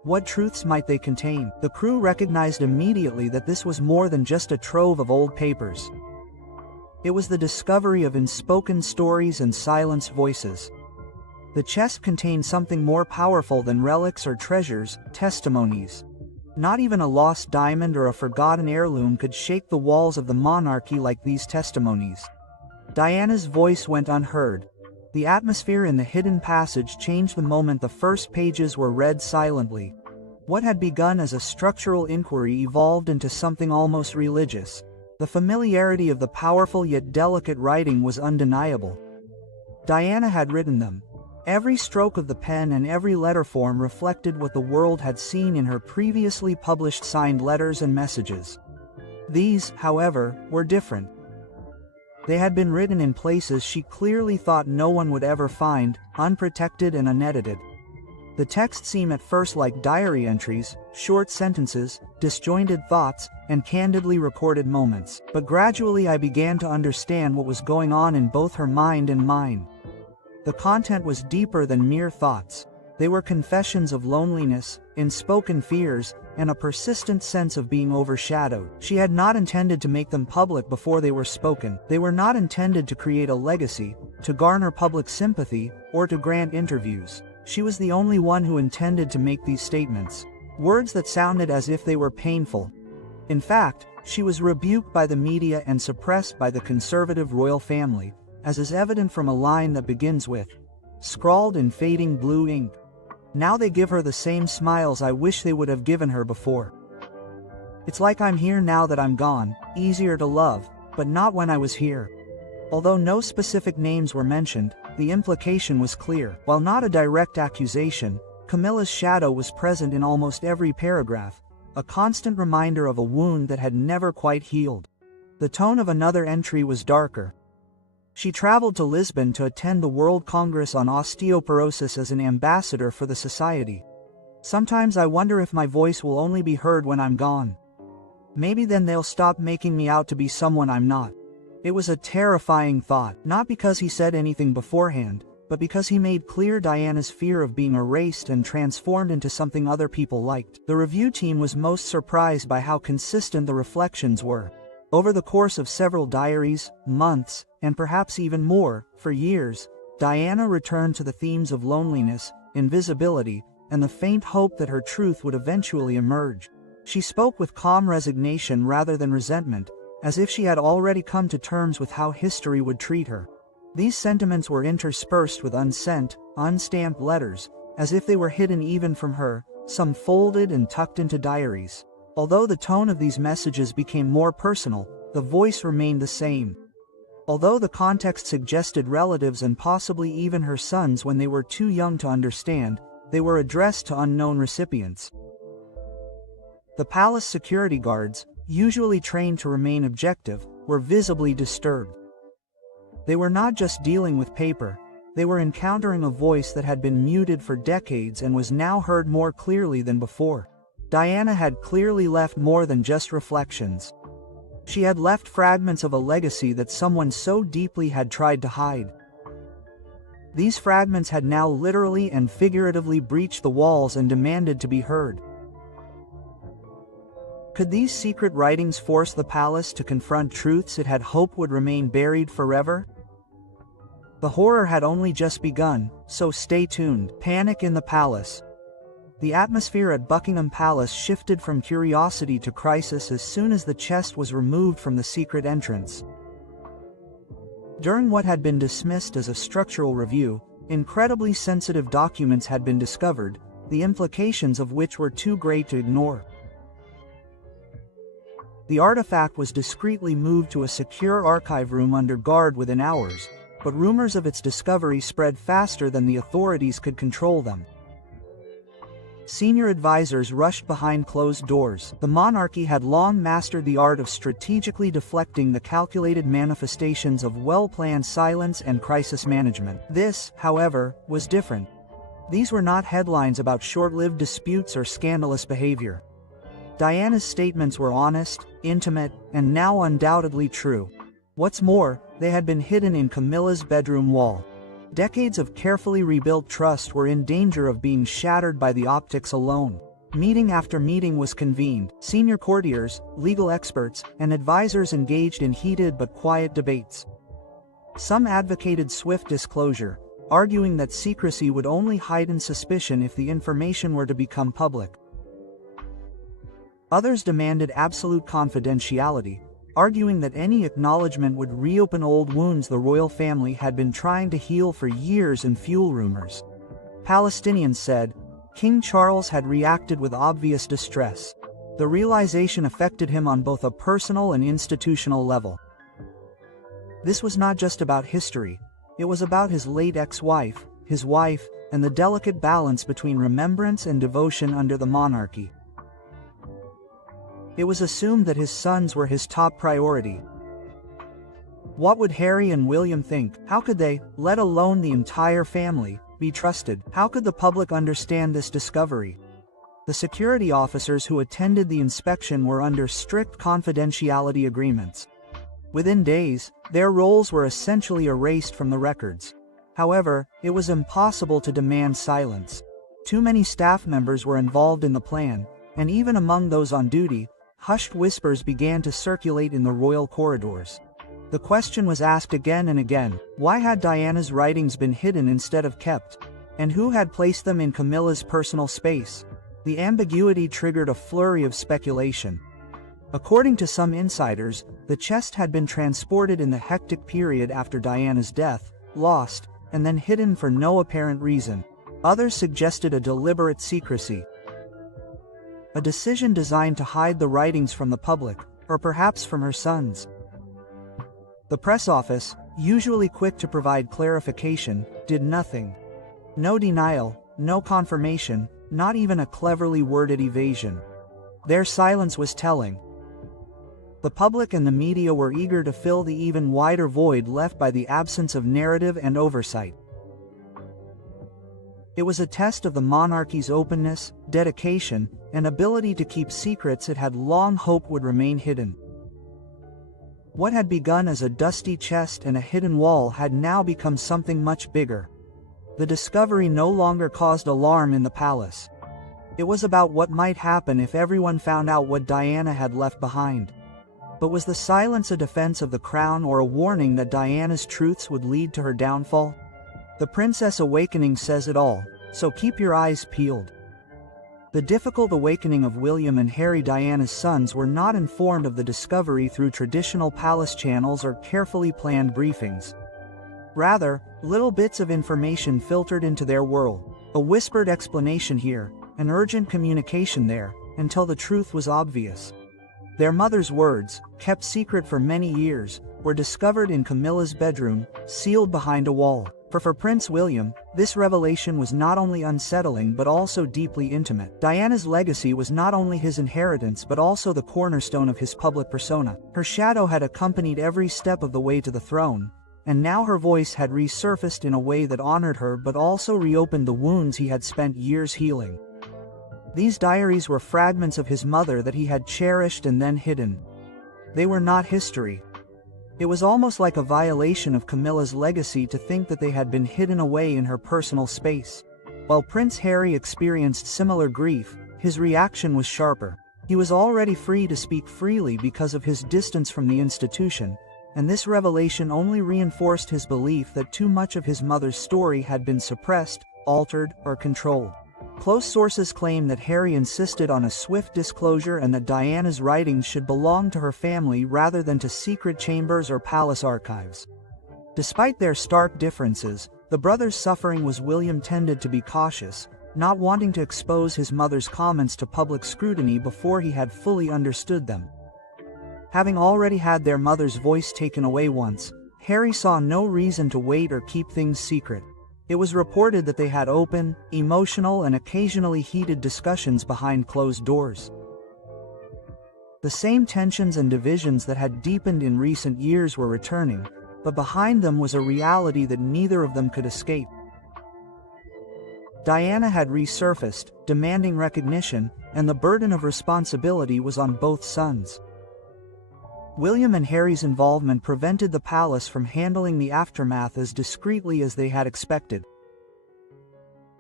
What truths might they contain? The crew recognized immediately that this was more than just a trove of old papers. It was the discovery of unspoken stories and silenced voices. The chest contained something more powerful than relics or treasures, testimonies. Not even a lost diamond or a forgotten heirloom could shake the walls of the monarchy like these testimonies. Diana's voice went unheard. The atmosphere in the hidden passage changed the moment the first pages were read silently. What had begun as a structural inquiry evolved into something almost religious. The familiarity of the powerful yet delicate writing was undeniable. Diana had written them. Every stroke of the pen and every letter form reflected what the world had seen in her previously published signed letters and messages. These, however, were different. They had been written in places she clearly thought no one would ever find, unprotected and unedited. The text seemed at first like diary entries, short sentences, disjointed thoughts, and candidly recorded moments. But gradually I began to understand what was going on in both her mind and mine. The content was deeper than mere thoughts. They were confessions of loneliness, unspoken fears, and a persistent sense of being overshadowed. She had not intended to make them public before they were spoken. They were not intended to create a legacy, to garner public sympathy, or to grant interviews. She was the only one who intended to make these statements. Words that sounded as if they were painful. In fact, she was rebuked by the media and suppressed by the conservative royal family, as is evident from a line that begins with, scrawled in fading blue ink. Now they give her the same smiles I wish they would have given her before. It's like I'm here now that I'm gone, easier to love, but not when I was here. Although no specific names were mentioned, the implication was clear. While not a direct accusation, Camilla's shadow was present in almost every paragraph, a constant reminder of a wound that had never quite healed. The tone of another entry was darker. She traveled to Lisbon to attend the World Congress on Osteoporosis as an ambassador for the society. Sometimes I wonder if my voice will only be heard when I'm gone. Maybe then they'll stop making me out to be someone I'm not. It was a terrifying thought, not because he said anything beforehand, but because he made clear Diana's fear of being erased and transformed into something other people liked. The review team was most surprised by how consistent the reflections were. Over the course of several diaries, months, and perhaps even more, for years, Diana returned to the themes of loneliness, invisibility, and the faint hope that her truth would eventually emerge. She spoke with calm resignation rather than resentment, as if she had already come to terms with how history would treat her. These sentiments were interspersed with unsent, unstamped letters, as if they were hidden even from her, some folded and tucked into diaries. Although the tone of these messages became more personal, the voice remained the same. Although the context suggested relatives and possibly even her sons when they were too young to understand, they were addressed to unknown recipients. The palace security guards, usually trained to remain objective, were visibly disturbed. They were not just dealing with paper, they were encountering a voice that had been muted for decades and was now heard more clearly than before. Diana had clearly left more than just reflections. She had left fragments of a legacy that someone so deeply had tried to hide. These fragments had now literally and figuratively breached the walls and demanded to be heard. Could these secret writings force the palace to confront truths it had hoped would remain buried forever? The horror had only just begun, so stay tuned. Panic in the palace. The atmosphere at Buckingham Palace shifted from curiosity to crisis as soon as the chest was removed from the secret entrance. During what had been dismissed as a structural review, incredibly sensitive documents had been discovered, the implications of which were too great to ignore. The artifact was discreetly moved to a secure archive room under guard within hours, but rumors of its discovery spread faster than the authorities could control them. Senior advisors rushed behind closed doors. The monarchy had long mastered the art of strategically deflecting the calculated manifestations of well-planned silence and crisis management. This, however, was different. These were not headlines about short-lived disputes or scandalous behavior. Diana's statements were honest, intimate, and now undoubtedly true. What's more, they had been hidden in Camilla's bedroom wall. Decades of carefully rebuilt trust were in danger of being shattered by the optics alone. Meeting after meeting was convened. Senior courtiers, legal experts, and advisors engaged in heated but quiet debates. Some advocated swift disclosure, arguing that secrecy would only heighten suspicion if the information were to become public. Others demanded absolute confidentiality, arguing that any acknowledgement would reopen old wounds the royal family had been trying to heal for years and fuel rumors. Palestinians said, King Charles had reacted with obvious distress. The realization affected him on both a personal and institutional level. This was not just about history, it was about his late ex-wife, his wife, and the delicate balance between remembrance and devotion under the monarchy. It was assumed that his sons were his top priority. What would Harry and William think? How could they, let alone the entire family, be trusted? How could the public understand this discovery? The security officers who attended the inspection were under strict confidentiality agreements. Within days, their roles were essentially erased from the records. However, it was impossible to demand silence. Too many staff members were involved in the plan, and even among those on duty, hushed whispers began to circulate in the royal corridors. The question was asked again and again, why had Diana's writings been hidden instead of kept? And who had placed them in Camilla's personal space? The ambiguity triggered a flurry of speculation. According to some insiders, the chest had been transported in the hectic period after Diana's death, lost, and then hidden for no apparent reason. Others suggested a deliberate secrecy. A decision designed to hide the writings from the public, or perhaps from her sons. The press office, usually quick to provide clarification, did nothing. No denial, no confirmation, not even a cleverly worded evasion. Their silence was telling. The public and the media were eager to fill the even wider void left by the absence of narrative and oversight. It was a test of the monarchy's openness, dedication, and ability to keep secrets it had long hoped would remain hidden. What had begun as a dusty chest and a hidden wall had now become something much bigger. The discovery no longer caused alarm in the palace. It was about what might happen if everyone found out what Diana had left behind. But was the silence a defense of the crown or a warning that Diana's truths would lead to her downfall? The Princess Awakening says it all, so keep your eyes peeled. The difficult awakening of William and Harry, Diana's sons, were not informed of the discovery through traditional palace channels or carefully planned briefings. Rather, little bits of information filtered into their world, a whispered explanation here, an urgent communication there, until the truth was obvious. Their mother's words, kept secret for many years, were discovered in Camilla's bedroom, sealed behind a wall. For Prince William, this revelation was not only unsettling but also deeply intimate. Diana's legacy was not only his inheritance but also the cornerstone of his public persona. Her shadow had accompanied every step of the way to the throne, and now her voice had resurfaced in a way that honored her but also reopened the wounds he had spent years healing. These diaries were fragments of his mother that he had cherished and then hidden. They were not history. It was almost like a violation of Camilla's legacy to think that they had been hidden away in her personal space. While Prince Harry experienced similar grief, his reaction was sharper. He was already free to speak freely because of his distance from the institution, and this revelation only reinforced his belief that too much of his mother's story had been suppressed, altered, or controlled. Close sources claim that Harry insisted on a swift disclosure and that Diana's writings should belong to her family rather than to secret chambers or palace archives. Despite their stark differences, the brothers' suffering was William tended to be cautious, not wanting to expose his mother's comments to public scrutiny before he had fully understood them. Having already had their mother's voice taken away once, Harry saw no reason to wait or keep things secret. It was reported that they had open, emotional, and occasionally heated discussions behind closed doors. The same tensions and divisions that had deepened in recent years were returning, but behind them was a reality that neither of them could escape. Diana had resurfaced, demanding recognition, and the burden of responsibility was on both sons. William and Harry's involvement prevented the palace from handling the aftermath as discreetly as they had expected.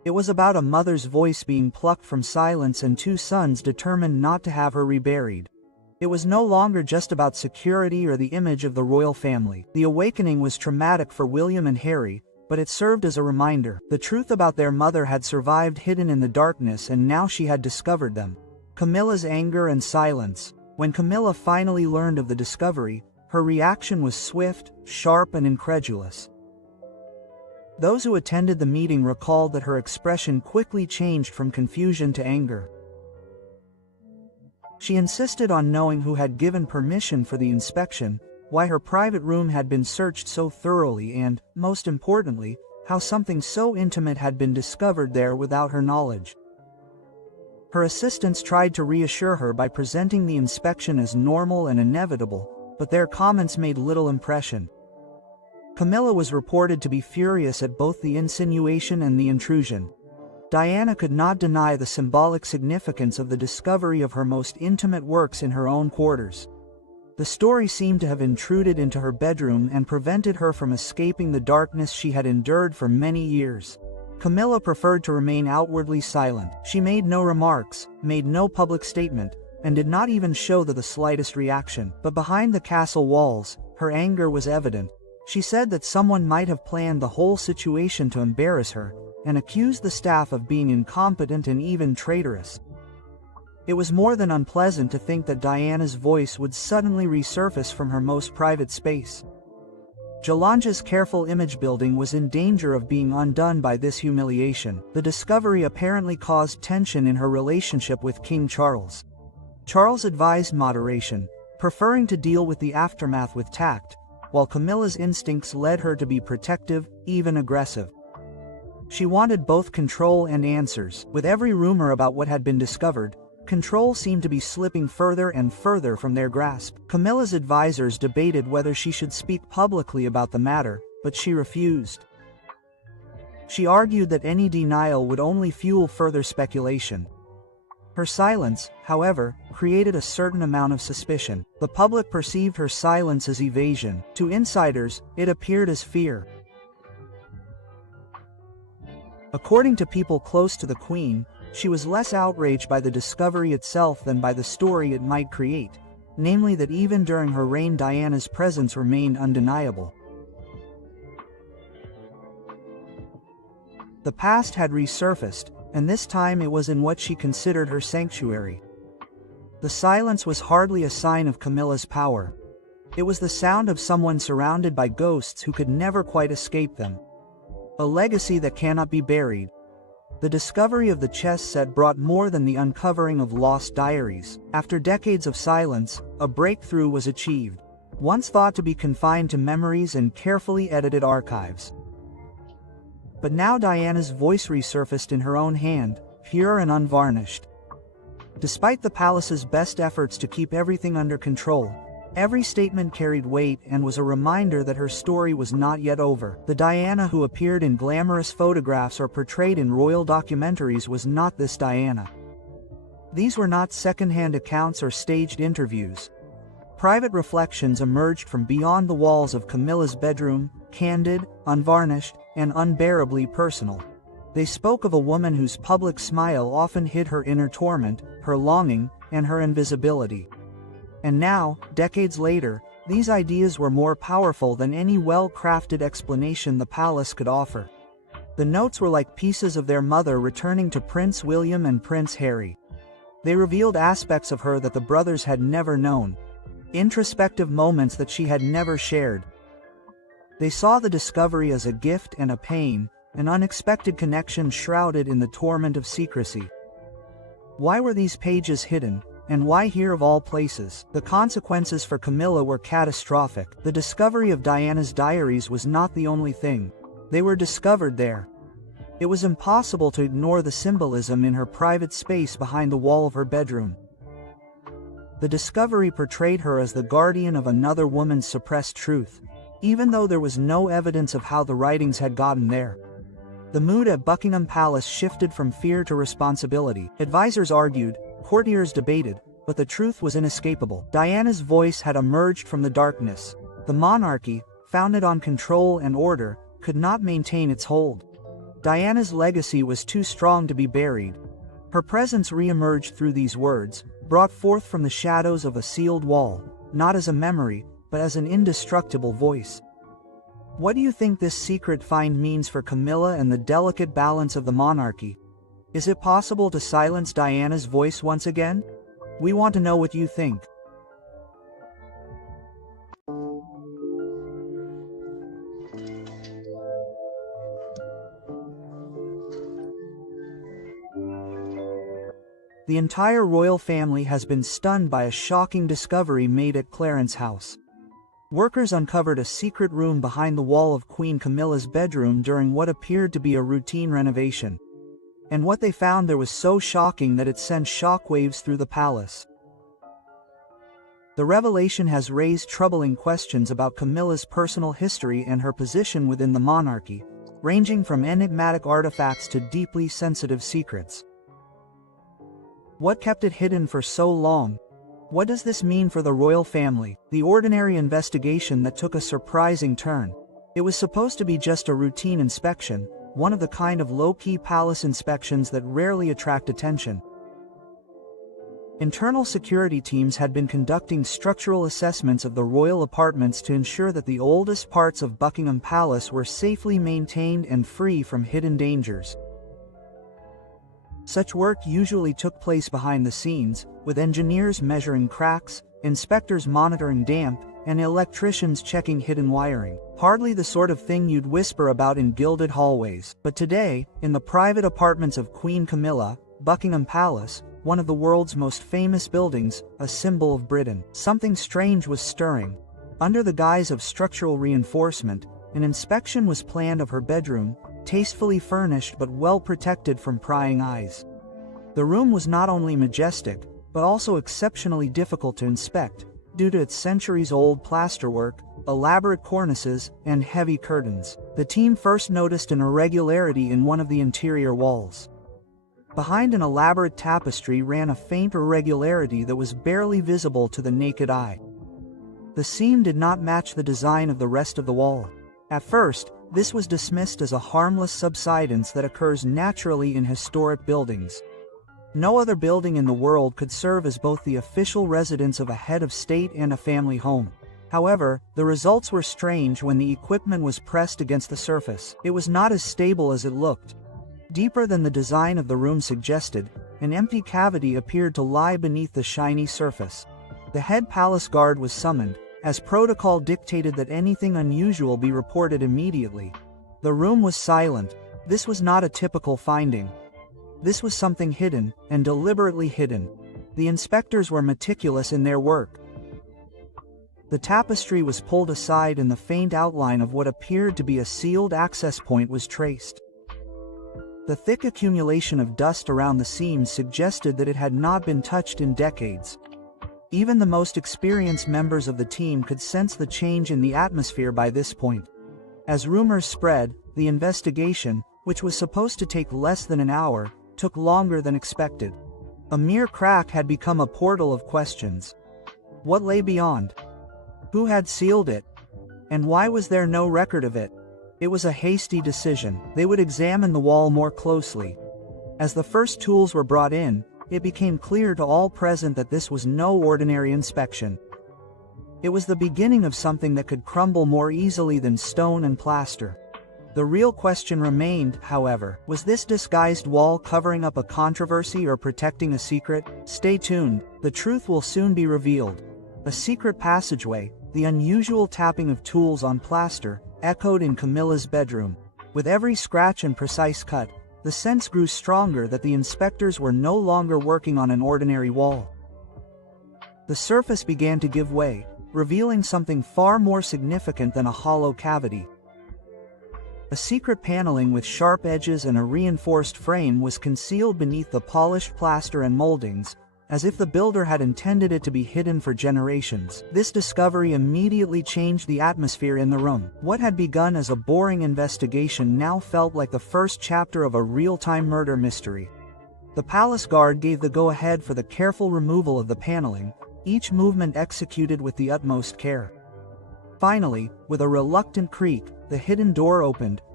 It was about a mother's voice being plucked from silence and two sons determined not to have her reburied. It was no longer just about security or the image of the royal family. The awakening was traumatic for William and Harry, but it served as a reminder. The truth about their mother had survived hidden in the darkness, and now she had discovered them. Camilla's anger and silence. When Camilla finally learned of the discovery, her reaction was swift, sharp, and incredulous. Those who attended the meeting recalled that her expression quickly changed from confusion to anger. She insisted on knowing who had given permission for the inspection, why her private room had been searched so thoroughly, and, most importantly, how something so intimate had been discovered there without her knowledge. Her assistants tried to reassure her by presenting the inspection as normal and inevitable, but their comments made little impression. Camilla was reported to be furious at both the insinuation and the intrusion. Diana could not deny the symbolic significance of the discovery of her most intimate works in her own quarters. The story seemed to have intruded into her bedroom and prevented her from escaping the darkness she had endured for many years. Camilla preferred to remain outwardly silent. She made no remarks, made no public statement, and did not even show the slightest reaction. But behind the castle walls, her anger was evident. She said that someone might have planned the whole situation to embarrass her, and accused the staff of being incompetent and even traitorous. It was more than unpleasant to think that Diana's voice would suddenly resurface from her most private space. Jalanja's careful image building was in danger of being undone by this humiliation. The discovery apparently caused tension in her relationship with King Charles. Charles advised moderation, preferring to deal with the aftermath with tact, while Camilla's instincts led her to be protective, even aggressive. She wanted both control and answers. With every rumor about what had been discovered, control seemed to be slipping further and further from their grasp. Camilla's advisors debated whether she should speak publicly about the matter, but she refused. She argued that any denial would only fuel further speculation. Her silence, however, created a certain amount of suspicion. The public perceived her silence as evasion. To insiders, it appeared as fear. According to people close to the Queen, she was less outraged by the discovery itself than by the story it might create, namely that even during her reign Diana's presence remained undeniable. The past had resurfaced, and this time it was in what she considered her sanctuary. The silence was hardly a sign of Camilla's power. It was the sound of someone surrounded by ghosts who could never quite escape them. A legacy that cannot be buried. The discovery of the chess set brought more than the uncovering of lost diaries. After decades of silence, a breakthrough was achieved, once thought to be confined to memories and carefully edited archives. But now Diana's voice resurfaced in her own hand, pure and unvarnished. Despite the palace's best efforts to keep everything under control, every statement carried weight and was a reminder that her story was not yet over. The Diana who appeared in glamorous photographs or portrayed in royal documentaries was not this Diana. These were not second-hand accounts or staged interviews. Private reflections emerged from beyond the walls of Camilla's bedroom, candid, unvarnished, and unbearably personal. They spoke of a woman whose public smile often hid her inner torment, her longing, and her invisibility. And now, decades later, these ideas were more powerful than any well-crafted explanation the palace could offer. The notes were like pieces of their mother returning to Prince William and Prince Harry. They revealed aspects of her that the brothers had never known, introspective moments that she had never shared. They saw the discovery as a gift and a pain, an unexpected connection shrouded in the torment of secrecy. Why were these pages hidden? And why here of all places? The consequences for Camilla were catastrophic. The discovery of Diana's diaries was not the only thing. They were discovered there. It was impossible to ignore the symbolism in her private space behind the wall of her bedroom. The discovery portrayed her as the guardian of another woman's suppressed truth, even though there was no evidence of how the writings had gotten there. The mood at Buckingham Palace shifted from fear to responsibility. Advisors argued, courtiers debated, but the truth was inescapable. Diana's voice had emerged from the darkness. The monarchy, founded on control and order, could not maintain its hold. Diana's legacy was too strong to be buried. Her presence re-emerged through these words, brought forth from the shadows of a sealed wall, not as a memory, but as an indestructible voice. What do you think this secret find means for Camilla and the delicate balance of the monarchy? Is it possible to silence Diana's voice once again? We want to know what you think. The entire royal family has been stunned by a shocking discovery made at Clarence's house. Workers uncovered a secret room behind the wall of Queen Camilla's bedroom during what appeared to be a routine renovation. And what they found there was so shocking that it sent shockwaves through the palace. The revelation has raised troubling questions about Camilla's personal history and her position within the monarchy, ranging from enigmatic artifacts to deeply sensitive secrets. What kept it hidden for so long? What does this mean for the royal family? The ordinary investigation that took a surprising turn. It was supposed to be just a routine inspection, one of the kind of low-key palace inspections that rarely attract attention. Internal security teams had been conducting structural assessments of the royal apartments to ensure that the oldest parts of Buckingham Palace were safely maintained and free from hidden dangers. Such work usually took place behind the scenes, with engineers measuring cracks, inspectors monitoring damp, and electricians checking hidden wiring. Hardly the sort of thing you'd whisper about in gilded hallways. But today, in the private apartments of Queen Camilla, Buckingham Palace, one of the world's most famous buildings, a symbol of Britain, something strange was stirring. Under the guise of structural reinforcement, an inspection was planned of her bedroom, tastefully furnished but well protected from prying eyes. The room was not only majestic, but also exceptionally difficult to inspect, due to its centuries-old plasterwork, elaborate cornices, and heavy curtains. The team first noticed an irregularity in one of the interior walls. Behind an elaborate tapestry ran a faint irregularity that was barely visible to the naked eye. The seam did not match the design of the rest of the wall. At first, this was dismissed as a harmless subsidence that occurs naturally in historic buildings. No other building in the world could serve as both the official residence of a head of state and a family home. However, the results were strange when the equipment was pressed against the surface. It was not as stable as it looked. Deeper than the design of the room suggested, an empty cavity appeared to lie beneath the shiny surface. The head palace guard was summoned, as protocol dictated that anything unusual be reported immediately. The room was silent. This was not a typical finding. This was something hidden, and deliberately hidden. The inspectors were meticulous in their work. The tapestry was pulled aside and the faint outline of what appeared to be a sealed access point was traced. The thick accumulation of dust around the seams suggested that it had not been touched in decades. Even the most experienced members of the team could sense the change in the atmosphere by this point. As rumors spread, the investigation, which was supposed to take less than an hour, took longer than expected. A mere crack had become a portal of questions. What lay beyond? Who had sealed it? And why was there no record of it? It was a hasty decision. They would examine the wall more closely. As the first tools were brought in, it became clear to all present that this was no ordinary inspection. It was the beginning of something that could crumble more easily than stone and plaster. The real question remained, however, was this disguised wall covering up a controversy or protecting a secret? Stay tuned, the truth will soon be revealed. A secret passageway, the unusual tapping of tools on plaster, echoed in Camilla's bedroom. With every scratch and precise cut, the sense grew stronger that the inspectors were no longer working on an ordinary wall. The surface began to give way, revealing something far more significant than a hollow cavity. A secret paneling with sharp edges and a reinforced frame was concealed beneath the polished plaster and moldings, as if the builder had intended it to be hidden for generations. This discovery immediately changed the atmosphere in the room. What had begun as a boring investigation now felt like the first chapter of a real-time murder mystery. The palace guard gave the go-ahead for the careful removal of the paneling, each movement executed with the utmost care. Finally, with a reluctant creak, the hidden door opened,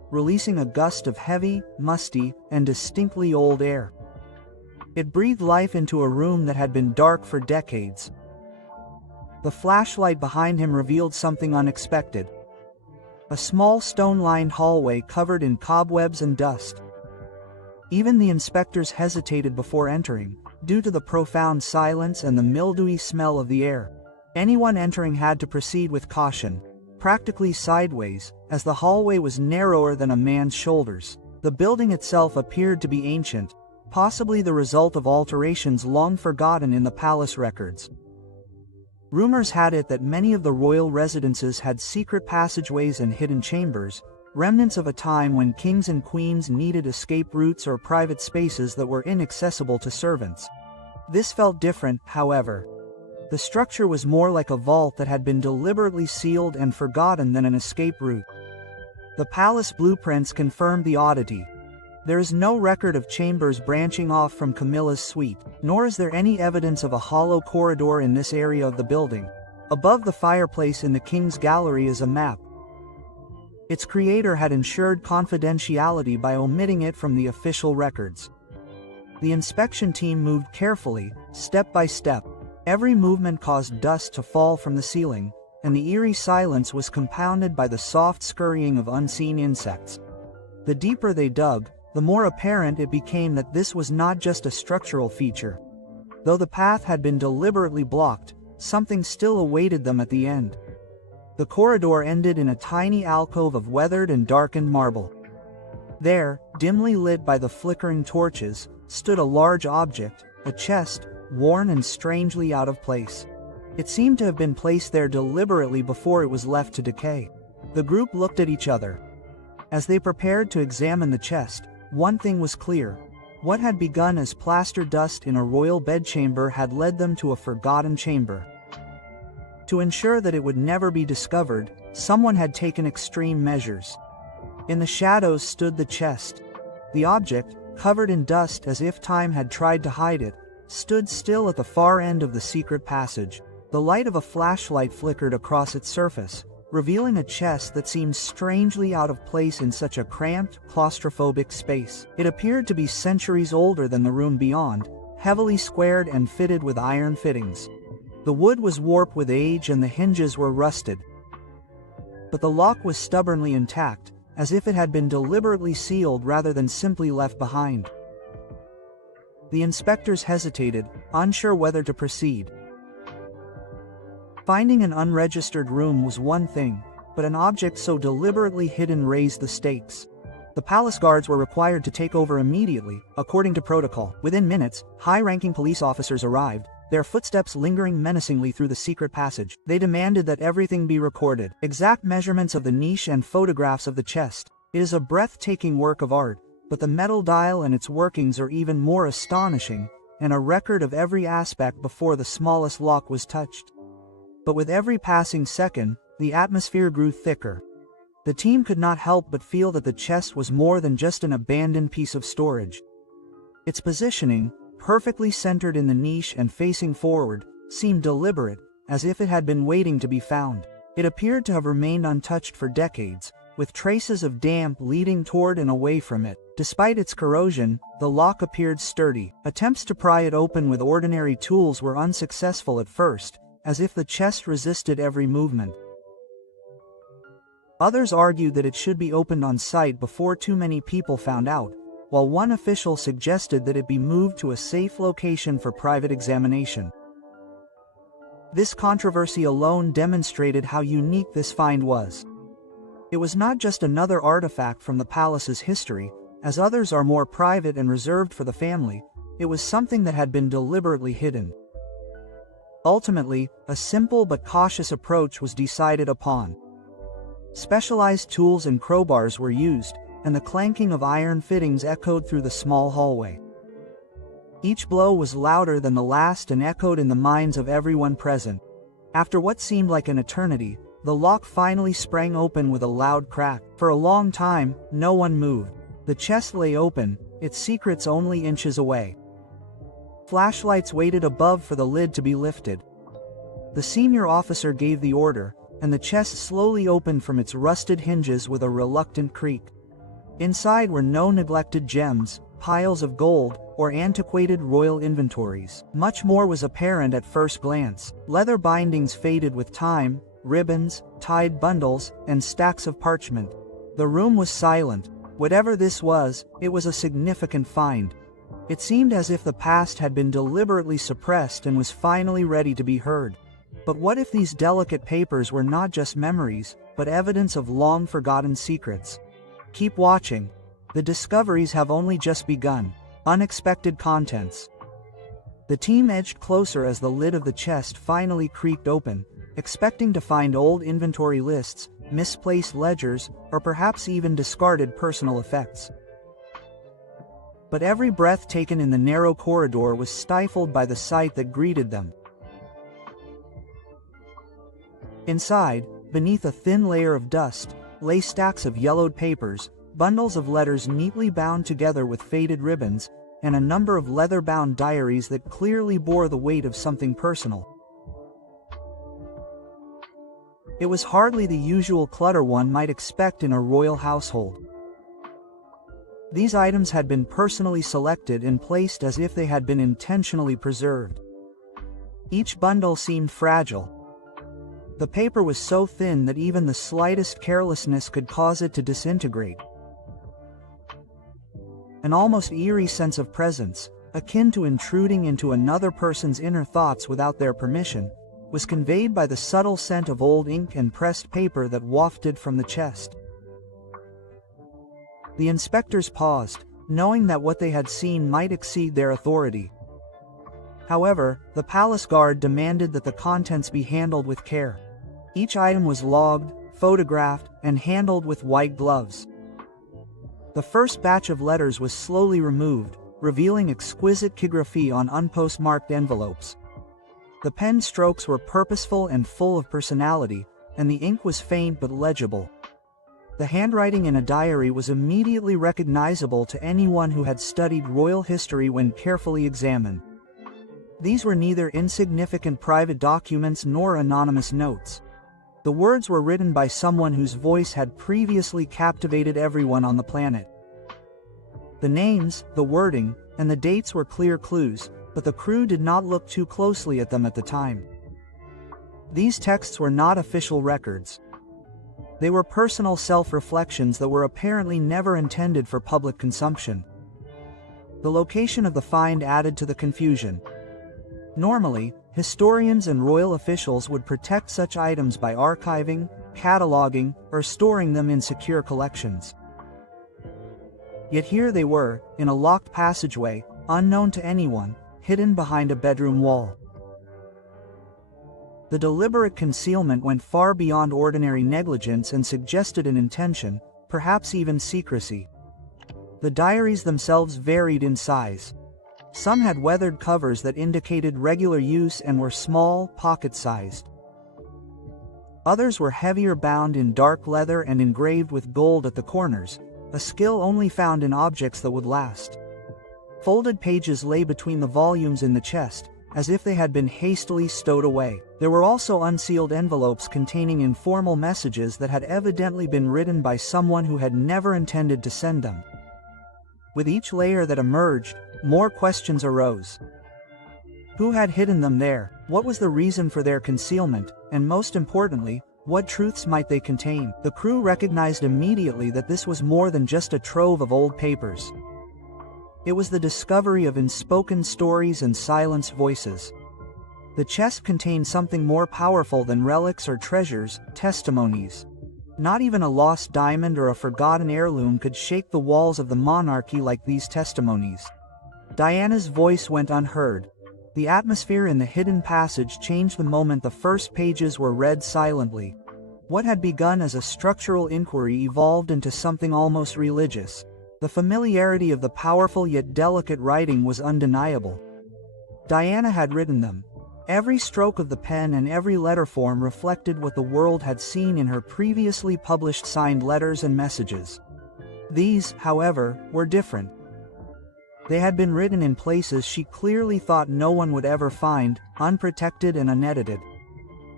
releasing a gust of heavy, musty, and distinctly old air. It breathed life into a room that had been dark for decades. The flashlight behind him revealed something unexpected. A small stone-lined hallway covered in cobwebs and dust. Even the inspectors hesitated before entering, due to the profound silence and the mildewy smell of the air. Anyone entering had to proceed with caution, practically sideways, as the hallway was narrower than a man's shoulders. The building itself appeared to be ancient, possibly the result of alterations long forgotten in the palace records. Rumors had it that many of the royal residences had secret passageways and hidden chambers, remnants of a time when kings and queens needed escape routes or private spaces that were inaccessible to servants. This felt different, however. The structure was more like a vault that had been deliberately sealed and forgotten than an escape route. The palace blueprints confirmed the oddity. There is no record of chambers branching off from Camillas' suite, nor is there any evidence of a hollow corridor in this area of the building. Above the fireplace in the king's gallery is a map. Its creator had ensured confidentiality by omitting it from the official records. The inspection team moved carefully, step by step. Every movement caused dust to fall from the ceiling, and the eerie silence was compounded by the soft scurrying of unseen insects. The deeper they dug, the more apparent it became that this was not just a structural feature. Though the path had been deliberately blocked, something still awaited them at the end. The corridor ended in a tiny alcove of weathered and darkened marble. There, dimly lit by the flickering torches, stood a large object, a chest, worn and strangely out of place. It seemed to have been placed there deliberately before it was left to decay. The group looked at each other. As they prepared to examine the chest, one thing was clear. What had begun as plaster dust in a royal bedchamber had led them to a forgotten chamber. To ensure that it would never be discovered, someone had taken extreme measures. In the shadows stood the chest. The object, covered in dust as if time had tried to hide it, stood still at the far end of the secret passage. The light of a flashlight flickered across its surface, revealing a chest that seemed strangely out of place in such a cramped, claustrophobic space. It appeared to be centuries older than the room beyond, heavily squared and fitted with iron fittings. The wood was warped with age and the hinges were rusted. But the lock was stubbornly intact, as if it had been deliberately sealed rather than simply left behind. The inspectors hesitated, unsure whether to proceed. Finding an unregistered room was one thing, but an object so deliberately hidden raised the stakes. The palace guards were required to take over immediately, according to protocol. Within minutes, high-ranking police officers arrived, their footsteps lingering menacingly through the secret passage. They demanded that everything be recorded. Exact measurements of the niche and photographs of the chest. It is a breathtaking work of art, but the metal dial and its workings are even more astonishing, and a record of every aspect before the smallest lock was touched. But with every passing second, the atmosphere grew thicker. The team could not help but feel that the chest was more than just an abandoned piece of storage. Its positioning, perfectly centered in the niche and facing forward, seemed deliberate, as if it had been waiting to be found. It appeared to have remained untouched for decades, with traces of damp leading toward and away from it. Despite its corrosion, the lock appeared sturdy. Attempts to pry it open with ordinary tools were unsuccessful at first, as if the chest resisted every movement. Others argued that it should be opened on sight before too many people found out, while one official suggested that it be moved to a safe location for private examination. This controversy alone demonstrated how unique this find was. It was not just another artifact from the palace's history, as others are more private and reserved for the family. It was something that had been deliberately hidden. Ultimately, a simple but cautious approach was decided upon. Specialized tools and crowbars were used, and the clanking of iron fittings echoed through the small hallway. Each blow was louder than the last and echoed in the minds of everyone present. After what seemed like an eternity, the lock finally sprang open with a loud crack. For a long time, no one moved. The chest lay open, its secrets only inches away. Flashlights waited above for the lid to be lifted. The senior officer gave the order, and the chest slowly opened from its rusted hinges with a reluctant creak. Inside were no neglected gems, piles of gold, or antiquated royal inventories. Much more was apparent at first glance. Leather bindings faded with time, ribbons, tied bundles, and stacks of parchment. The room was silent. Whatever this was, it was a significant find. It seemed as if the past had been deliberately suppressed and was finally ready to be heard. But what if these delicate papers were not just memories, but evidence of long-forgotten secrets? Keep watching. The discoveries have only just begun. Unexpected contents. The team edged closer as the lid of the chest finally creaked open, expecting to find old inventory lists, misplaced ledgers, or perhaps even discarded personal effects. But every breath taken in the narrow corridor was stifled by the sight that greeted them. Inside, beneath a thin layer of dust, lay stacks of yellowed papers, bundles of letters neatly bound together with faded ribbons, and a number of leather-bound diaries that clearly bore the weight of something personal. It was hardly the usual clutter one might expect in a royal household. These items had been personally selected and placed as if they had been intentionally preserved. Each bundle seemed fragile. The paper was so thin that even the slightest carelessness could cause it to disintegrate. An almost eerie sense of presence, akin to intruding into another person's inner thoughts without their permission, was conveyed by the subtle scent of old ink and pressed paper that wafted from the chest. The inspectors paused, knowing that what they had seen might exceed their authority. However, the palace guard demanded that the contents be handled with care. Each item was logged, photographed, and handled with white gloves. The first batch of letters was slowly removed, revealing exquisite calligraphy on unpostmarked envelopes. The pen strokes were purposeful and full of personality, and the ink was faint but legible. The handwriting in a diary was immediately recognizable to anyone who had studied royal history when carefully examined. These were neither insignificant private documents nor anonymous notes. The words were written by someone whose voice had previously captivated everyone on the planet. The names, the wording, and the dates were clear clues, but the crew did not look too closely at them at the time. These texts were not official records. They were personal self-reflections that were apparently never intended for public consumption. The location of the find added to the confusion. Normally, historians and royal officials would protect such items by archiving, cataloging, or storing them in secure collections. Yet here they were, in a locked passageway, unknown to anyone, hidden behind a bedroom wall. The deliberate concealment went far beyond ordinary negligence and suggested an intention, perhaps even secrecy. The diaries themselves varied in size. Some had weathered covers that indicated regular use and were small, pocket-sized. Others were heavier, bound in dark leather and engraved with gold at the corners, a skill only found in objects that would last. Folded pages lay between the volumes in the chest, as if they had been hastily stowed away. There were also unsealed envelopes containing informal messages that had evidently been written by someone who had never intended to send them. With each layer that emerged, more questions arose. Who had hidden them there? What was the reason for their concealment? And most importantly, what truths might they contain? The crew recognized immediately that this was more than just a trove of old papers. It was the discovery of unspoken stories and silenced voices. The chest contained something more powerful than relics or treasures, testimonies. Not even a lost diamond or a forgotten heirloom could shake the walls of the monarchy like these testimonies. Diana's voice went unheard. The atmosphere in the hidden passage changed the moment the first pages were read silently. What had begun as a structural inquiry evolved into something almost religious. The familiarity of the powerful yet delicate writing was undeniable. Diana had written them. Every stroke of the pen and every letter form reflected what the world had seen in her previously published signed letters and messages. These, however, were different. They had been written in places she clearly thought no one would ever find, unprotected and unedited.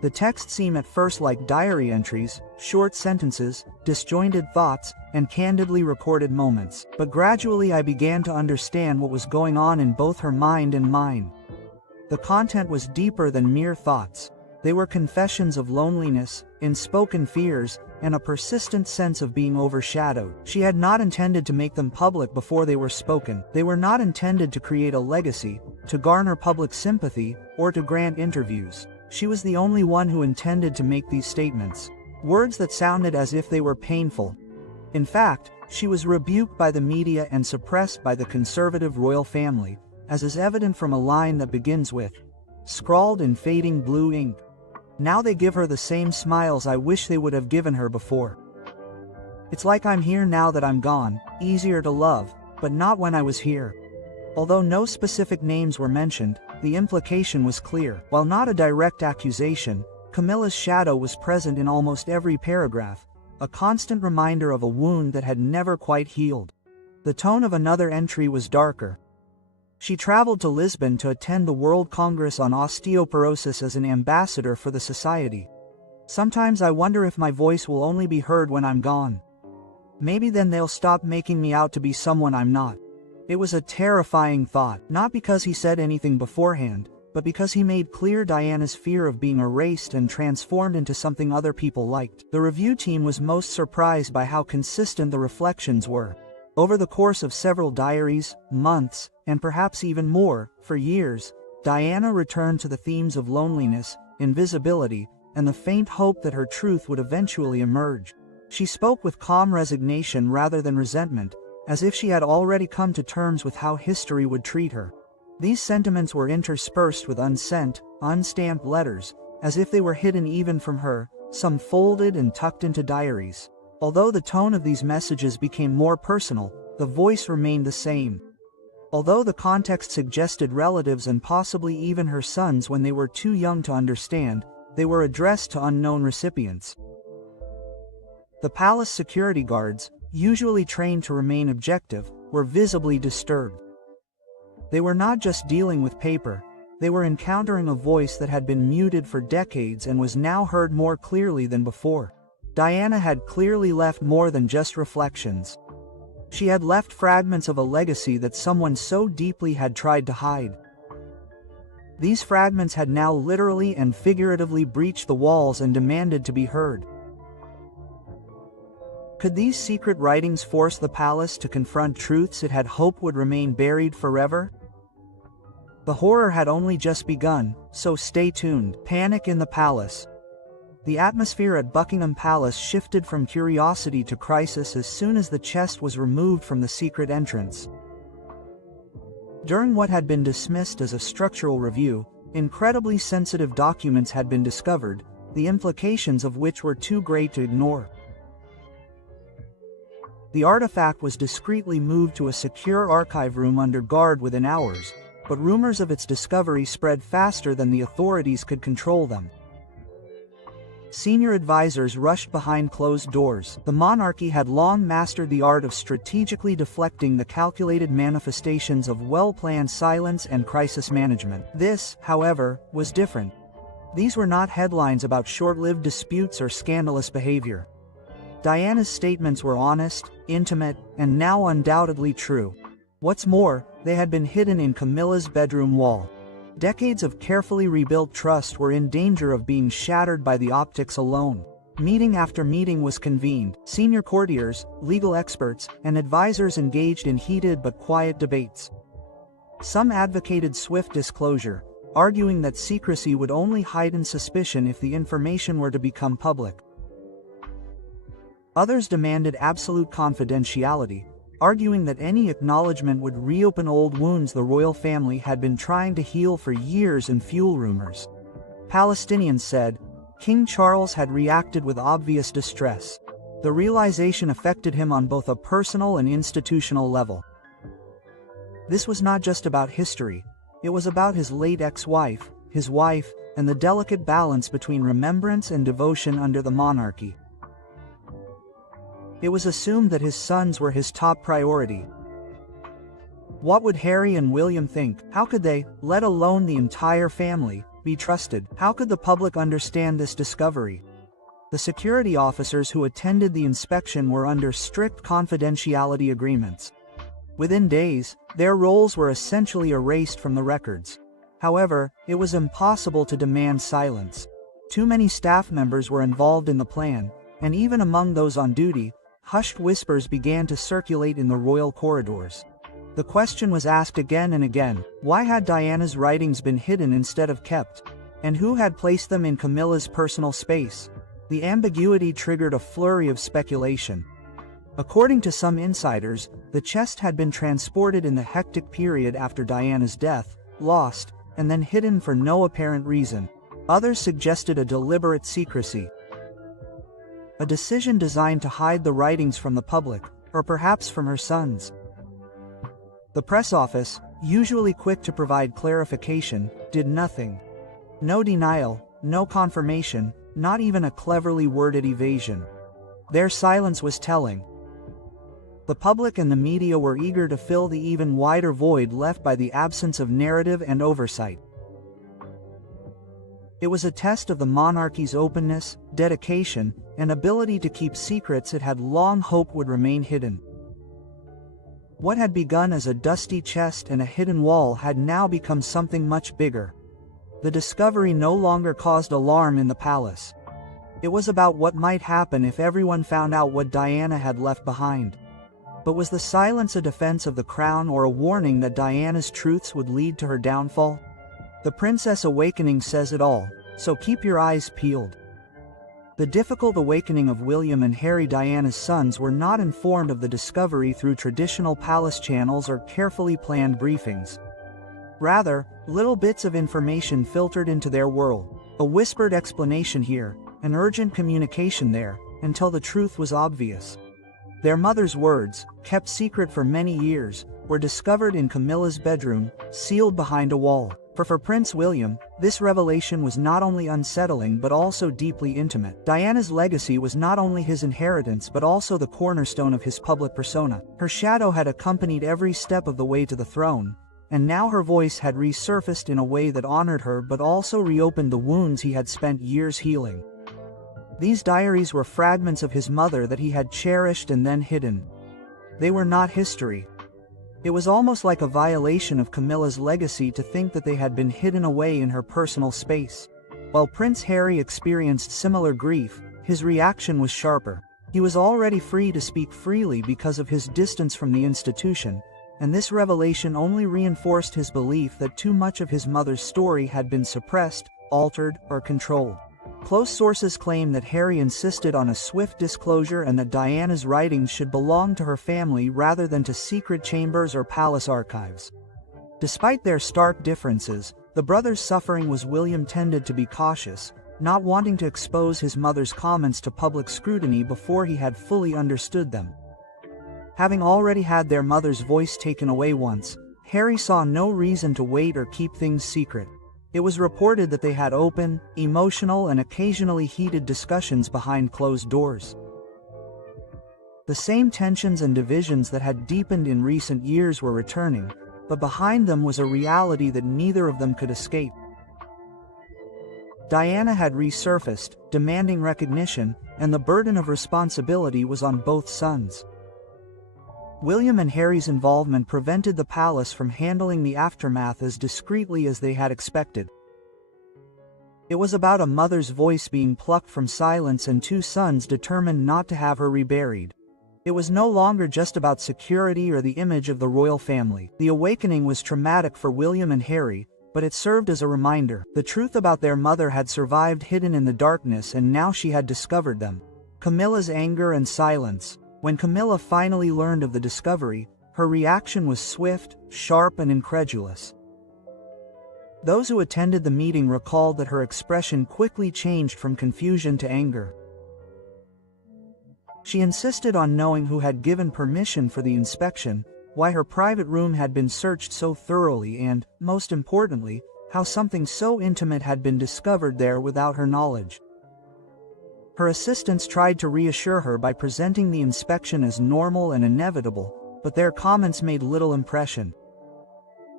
The texts seem at first like diary entries, short sentences, disjointed thoughts, and candidly recorded moments. But gradually I began to understand what was going on in both her mind and mine. The content was deeper than mere thoughts. They were confessions of loneliness, unspoken fears, and a persistent sense of being overshadowed. She had not intended to make them public before they were spoken. They were not intended to create a legacy, to garner public sympathy, or to grant interviews. She was the only one who intended to make these statements. Words that sounded as if they were painful. In fact, she was rebuked by the media and suppressed by the conservative royal family, as is evident from a line that begins with, scrawled in fading blue ink. Now they give her the same smiles I wish they would have given her before. It's like I'm here now that I'm gone, easier to love, but not when I was here. Although no specific names were mentioned, the implication was clear. While not a direct accusation, Camilla's shadow was present in almost every paragraph, a constant reminder of a wound that had never quite healed. The tone of another entry was darker. She traveled to Lisbon to attend the World Congress on Osteoporosis as an ambassador for the society. Sometimes I wonder if my voice will only be heard when I'm gone. Maybe then they'll stop making me out to be someone I'm not. It was a terrifying thought, not because he said anything beforehand, but because he made clear Diana's fear of being erased and transformed into something other people liked. The review team was most surprised by how consistent the reflections were. Over the course of several diaries, months, and perhaps even more, for years, Diana returned to the themes of loneliness, invisibility, and the faint hope that her truth would eventually emerge. She spoke with calm resignation rather than resentment, as if she had already come to terms with how history would treat her. These sentiments were interspersed with unsent, unstamped letters, as if they were hidden even from her, some folded and tucked into diaries. Although the tone of these messages became more personal, the voice remained the same. Although the context suggested relatives and possibly even her sons when they were too young to understand, they were addressed to unknown recipients. The palace security guards, usually trained to remain objective, were visibly disturbed. They were not just dealing with paper, they were encountering a voice that had been muted for decades and was now heard more clearly than before. Diana had clearly left more than just reflections. She had left fragments of a legacy that someone so deeply had tried to hide. These fragments had now literally and figuratively breached the walls and demanded to be heard. Could these secret writings force the palace to confront truths it had hoped would remain buried forever? The horror had only just begun, so stay tuned. Panic in the palace. The atmosphere at Buckingham Palace shifted from curiosity to crisis as soon as the chest was removed from the secret entrance. During what had been dismissed as a structural review, incredibly sensitive documents had been discovered, the implications of which were too great to ignore. The artifact was discreetly moved to a secure archive room under guard within hours, but rumors of its discovery spread faster than the authorities could control them. Senior advisors rushed behind closed doors. The monarchy had long mastered the art of strategically deflecting the calculated manifestations of well-planned silence and crisis management. This, however, was different. These were not headlines about short-lived disputes or scandalous behavior. Diana's statements were honest, intimate, and now undoubtedly true. What's more, they had been hidden in Camilla's bedroom wall. Decades of carefully rebuilt trust were in danger of being shattered by the optics alone. Meeting after meeting was convened. Senior courtiers, legal experts, and advisors engaged in heated but quiet debates. Some advocated swift disclosure, arguing that secrecy would only heighten suspicion if the information were to become public. Others demanded absolute confidentiality, arguing that any acknowledgement would reopen old wounds the royal family had been trying to heal for years and fuel rumors. Palestinians said, King Charles had reacted with obvious distress. The realization affected him on both a personal and institutional level. This was not just about history, it was about his late ex-wife, his wife, and the delicate balance between remembrance and devotion under the monarchy. It was assumed that his sons were his top priority. What would Harry and William think? How could they, let alone the entire family, be trusted. How could the public understand this discovery? The security officers who attended the inspection were under strict confidentiality agreements. Within days, their roles were essentially erased from the records. However, it was impossible to demand silence. Too many staff members were involved in the plan, and even among those on duty, hushed whispers began to circulate in the royal corridors. The question was asked again and again: why had Diana's writings been hidden instead of kept? And who had placed them in Camilla's personal space? The ambiguity triggered a flurry of speculation. According to some insiders, the chest had been transported in the hectic period after Diana's death, lost, and then hidden for no apparent reason. Others suggested a deliberate secrecy. A decision designed to hide the writings from the public, or perhaps from her sons. The press office, usually quick to provide clarification, did nothing. No denial, no confirmation, not even a cleverly worded evasion. Their silence was telling. The public and the media were eager to fill the even wider void left by the absence of narrative and oversight. It was a test of the monarchy's openness, dedication, and ability to keep secrets it had long hoped would remain hidden. What had begun as a dusty chest and a hidden wall had now become something much bigger. The discovery no longer caused alarm in the palace. It was about what might happen if everyone found out what Diana had left behind. But was the silence a defense of the crown or a warning that Diana's truths would lead to her downfall? The Princess Awakening says it all, so keep your eyes peeled. The difficult awakening of William and Harry, Diana's sons, were not informed of the discovery through traditional palace channels or carefully planned briefings. Rather, little bits of information filtered into their world, a whispered explanation here, an urgent communication there, until the truth was obvious. Their mother's words, kept secret for many years, were discovered in Camilla's bedroom, sealed behind a wall. For Prince William, this revelation was not only unsettling but also deeply intimate. Diana's legacy was not only his inheritance but also the cornerstone of his public persona. Her shadow had accompanied every step of the way to the throne, and now her voice had resurfaced in a way that honored her but also reopened the wounds he had spent years healing. These diaries were fragments of his mother that he had cherished and then hidden. They were not history. It was almost like a violation of Camilla's legacy to think that they had been hidden away in her personal space. While Prince Harry experienced similar grief, his reaction was sharper. He was already free to speak freely because of his distance from the institution, and this revelation only reinforced his belief that too much of his mother's story had been suppressed, altered, or controlled. Close sources claim that Harry insisted on a swift disclosure and that Diana's writings should belong to her family rather than to secret chambers or palace archives. Despite their stark differences, the brothers' suffering was William tended to be cautious, not wanting to expose his mother's comments to public scrutiny before he had fully understood them. Having already had their mother's voice taken away once, Harry saw no reason to wait or keep things secret. It was reported that they had open, emotional, and occasionally heated discussions behind closed doors. The same tensions and divisions that had deepened in recent years were returning, but behind them was a reality that neither of them could escape. Diana had resurfaced, demanding recognition, and the burden of responsibility was on both sons. William and Harry's involvement prevented the palace from handling the aftermath as discreetly as they had expected. It was about a mother's voice being plucked from silence and two sons determined not to have her reburied. It was no longer just about security or the image of the royal family. The awakening was traumatic for William and Harry, but it served as a reminder. The truth about their mother had survived hidden in the darkness, and now she had discovered them. Camilla's anger and silence. When Camilla finally learned of the discovery, her reaction was swift, sharp, and incredulous. Those who attended the meeting recalled that her expression quickly changed from confusion to anger. She insisted on knowing who had given permission for the inspection, why her private room had been searched so thoroughly, and, most importantly, how something so intimate had been discovered there without her knowledge. Her assistants tried to reassure her by presenting the inspection as normal and inevitable, but their comments made little impression.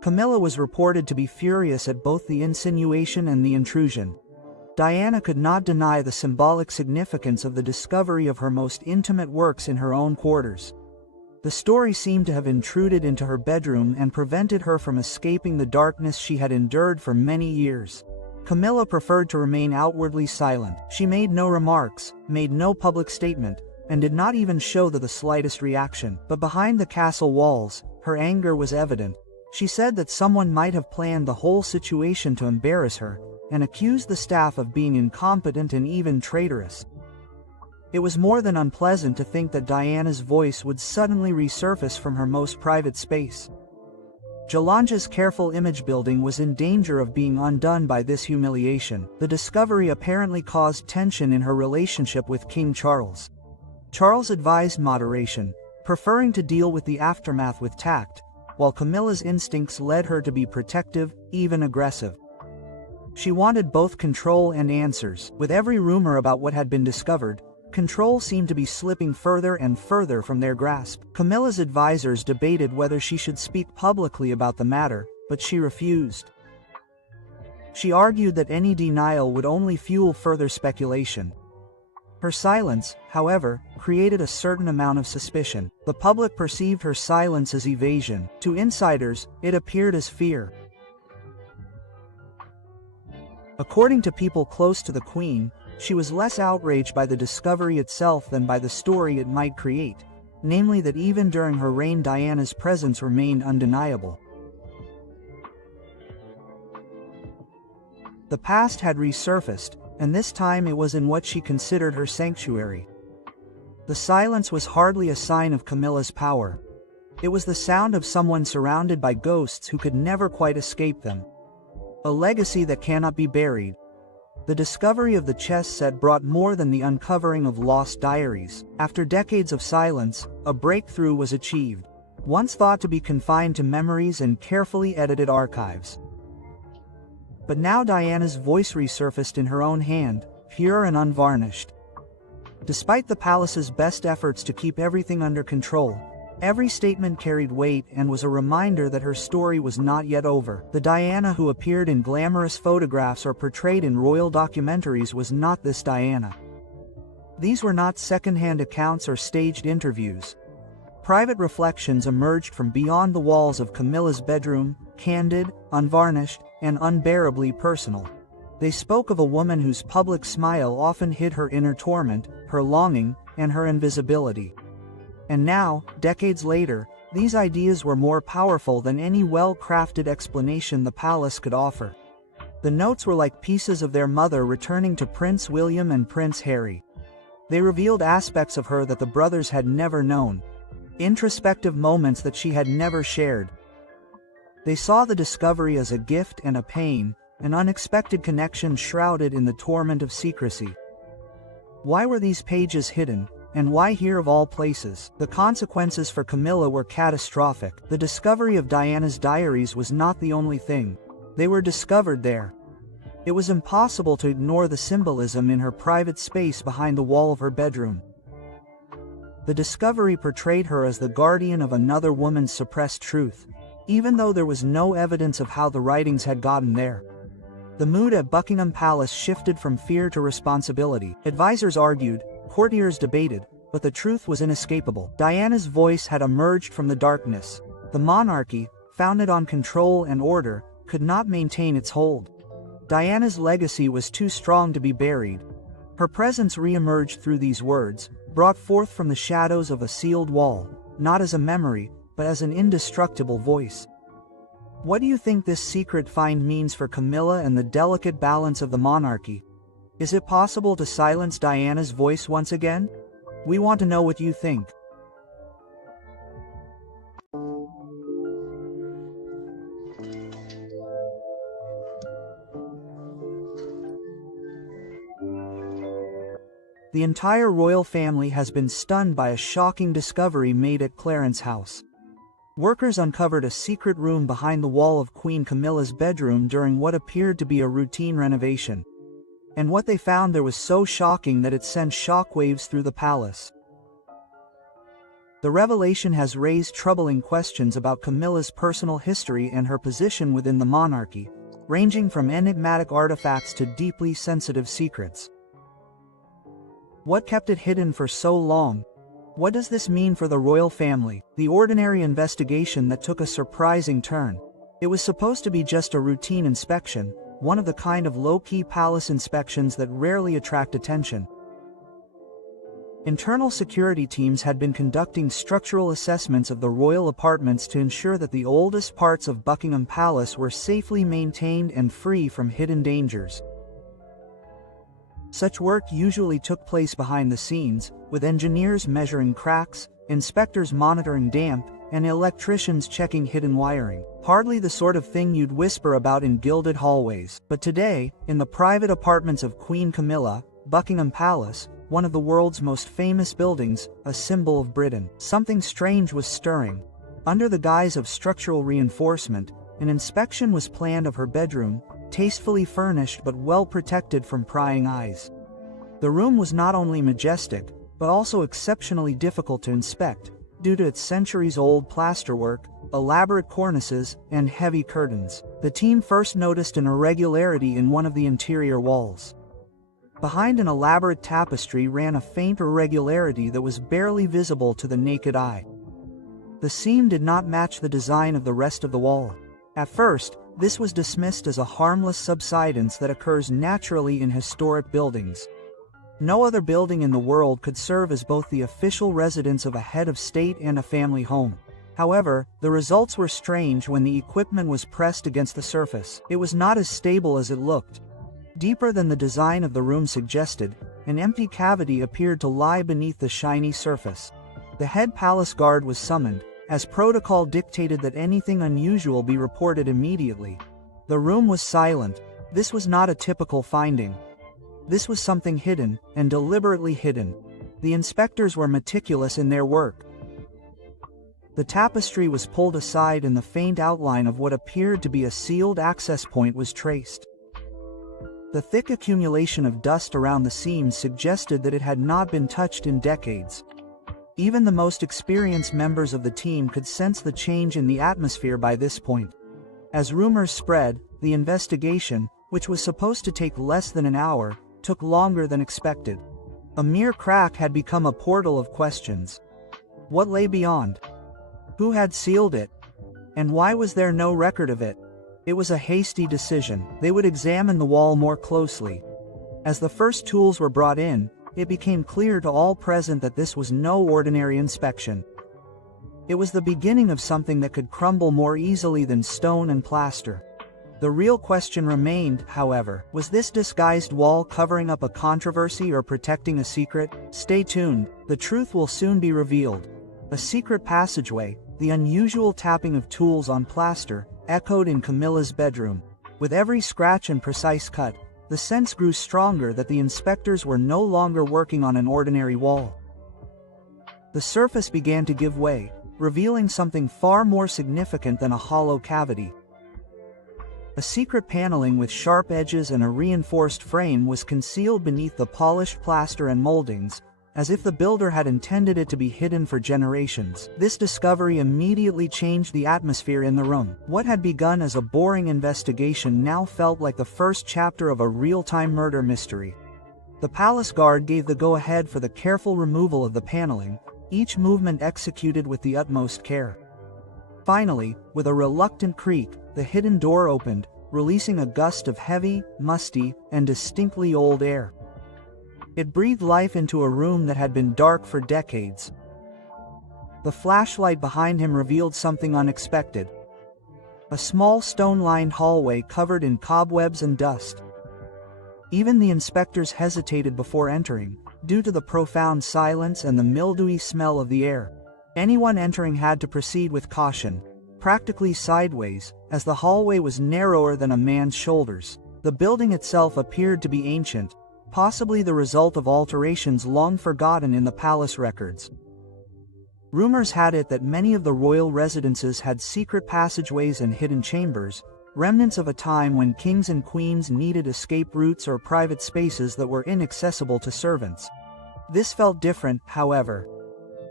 Camilla was reported to be furious at both the insinuation and the intrusion. Diana could not deny the symbolic significance of the discovery of her most intimate works in her own quarters. The story seemed to have intruded into her bedroom and prevented her from escaping the darkness she had endured for many years. Camilla preferred to remain outwardly silent. She made no remarks, made no public statement, and did not even show the slightest reaction. But behind the castle walls, her anger was evident. She said that someone might have planned the whole situation to embarrass her, and accused the staff of being incompetent and even traitorous. It was more than unpleasant to think that Diana's voice would suddenly resurface from her most private space. Jolanja's careful image building was in danger of being undone by this humiliation. The discovery apparently caused tension in her relationship with King Charles. Charles advised moderation, preferring to deal with the aftermath with tact, while Camilla's instincts led her to be protective, even aggressive. She wanted both control and answers. With every rumor about what had been discovered, control seemed to be slipping further and further from their grasp. Camilla's advisors debated whether she should speak publicly about the matter, but she refused. She argued that any denial would only fuel further speculation. Her silence, however, created a certain amount of suspicion. The public perceived her silence as evasion. To insiders, it appeared as fear. According to people close to the Queen, she was less outraged by the discovery itself than by the story it might create, namely that even during her reign Diana's presence remained undeniable. The past had resurfaced, and this time it was in what she considered her sanctuary. The silence was hardly a sign of Camilla's power. It was the sound of someone surrounded by ghosts who could never quite escape them. A legacy that cannot be buried. The discovery of the chess set brought more than the uncovering of lost diaries. After decades of silence, a breakthrough was achieved. Once thought to be confined to memories and carefully edited archives. But now Diana's voice resurfaced in her own hand, pure and unvarnished. Despite the palace's best efforts to keep everything under control, every statement carried weight and was a reminder that her story was not yet over. The Diana who appeared in glamorous photographs or portrayed in royal documentaries was not this Diana. These were not second-hand accounts or staged interviews. Private reflections emerged from beyond the walls of Camilla's bedroom, candid, unvarnished, and unbearably personal. They spoke of a woman whose public smile often hid her inner torment, her longing, and her invisibility. And now, decades later, these ideas were more powerful than any well-crafted explanation the palace could offer. The notes were like pieces of their mother returning to Prince William and Prince Harry. They revealed aspects of her that the brothers had never known, introspective moments that she had never shared. They saw the discovery as a gift and a pain, an unexpected connection shrouded in the torment of secrecy. Why were these pages hidden, and why here of all places? The consequences for Camilla were catastrophic. The discovery of Diana's diaries was not the only thing. They were discovered there. It was impossible to ignore the symbolism in her private space behind the wall of her bedroom. The discovery portrayed her as the guardian of another woman's suppressed truth, even though there was no evidence of how the writings had gotten there. The mood at Buckingham Palace shifted from fear to responsibility. Advisors argued, courtiers debated, but the truth was inescapable. Diana's voice had emerged from the darkness. The monarchy, founded on control and order, could not maintain its hold. Diana's legacy was too strong to be buried. Her presence re-emerged through these words, brought forth from the shadows of a sealed wall, not as a memory, but as an indestructible voice. What do you think this secret find means for Camilla and the delicate balance of the monarchy? Is it possible to silence Diana's voice once again? We want to know what you think. The entire royal family has been stunned by a shocking discovery made at Clarence House. Workers uncovered a secret room behind the wall of Queen Camilla's bedroom during what appeared to be a routine renovation. And what they found there was so shocking that it sent shockwaves through the palace. The revelation has raised troubling questions about Camilla's personal history and her position within the monarchy, ranging from enigmatic artifacts to deeply sensitive secrets. What kept it hidden for so long? What does this mean for the royal family? The ordinary investigation that took a surprising turn. It was supposed to be just a routine inspection, one of the kind of low-key palace inspections that rarely attract attention. Internal security teams had been conducting structural assessments of the royal apartments to ensure that the oldest parts of Buckingham Palace were safely maintained and free from hidden dangers. Such work usually took place behind the scenes, with engineers measuring cracks, inspectors monitoring damp, and electricians checking hidden wiring. Hardly the sort of thing you'd whisper about in gilded hallways. But today, in the private apartments of Queen Camilla, Buckingham Palace, one of the world's most famous buildings, a symbol of Britain, something strange was stirring. Under the guise of structural reinforcement, an inspection was planned of her bedroom, tastefully furnished but well protected from prying eyes. The room was not only majestic, but also exceptionally difficult to inspect, due to its centuries-old plasterwork, elaborate cornices, and heavy curtains. The team first noticed an irregularity in one of the interior walls. Behind an elaborate tapestry ran a faint irregularity that was barely visible to the naked eye. The seam did not match the design of the rest of the wall. At first, this was dismissed as a harmless subsidence that occurs naturally in historic buildings. No other building in the world could serve as both the official residence of a head of state and a family home. However, the results were strange when the equipment was pressed against the surface. It was not as stable as it looked. Deeper than the design of the room suggested, an empty cavity appeared to lie beneath the shiny surface. The head palace guard was summoned, as protocol dictated that anything unusual be reported immediately. The room was silent. This was not a typical finding. This was something hidden, and deliberately hidden. The inspectors were meticulous in their work. The tapestry was pulled aside and the faint outline of what appeared to be a sealed access point was traced. The thick accumulation of dust around the seams suggested that it had not been touched in decades. Even the most experienced members of the team could sense the change in the atmosphere by this point. As rumors spread, the investigation, which was supposed to take less than an hour, took longer than expected. A mere crack had become a portal of questions. What lay beyond? Who had sealed it? And why was there no record of it? It was a hasty decision. They would examine the wall more closely. As the first tools were brought in, it became clear to all present that this was no ordinary inspection. It was the beginning of something that could crumble more easily than stone and plaster. The real question remained, however, was this disguised wall covering up a controversy or protecting a secret? Stay tuned, the truth will soon be revealed. A secret passageway, the unusual tapping of tools on plaster, echoed in Camilla's bedroom. With every scratch and precise cut, the sense grew stronger that the inspectors were no longer working on an ordinary wall. The surface began to give way, revealing something far more significant than a hollow cavity. A secret paneling with sharp edges and a reinforced frame was concealed beneath the polished plaster and moldings, as if the builder had intended it to be hidden for generations. This discovery immediately changed the atmosphere in the room. What had begun as a boring investigation now felt like the first chapter of a real-time murder mystery. The palace guard gave the go-ahead for the careful removal of the paneling, each movement executed with the utmost care. Finally, with a reluctant creak, the hidden door opened, releasing a gust of heavy, musty, and distinctly old air. It breathed life into a room that had been dark for decades. The flashlight behind him revealed something unexpected. A small stone-lined hallway covered in cobwebs and dust. Even the inspectors hesitated before entering, due to the profound silence and the mildewy smell of the air. Anyone entering had to proceed with caution, practically sideways, as the hallway was narrower than a man's shoulders. The building itself appeared to be ancient, possibly the result of alterations long forgotten in the palace records. Rumors had it that many of the royal residences had secret passageways and hidden chambers, remnants of a time when kings and queens needed escape routes or private spaces that were inaccessible to servants. This felt different, however.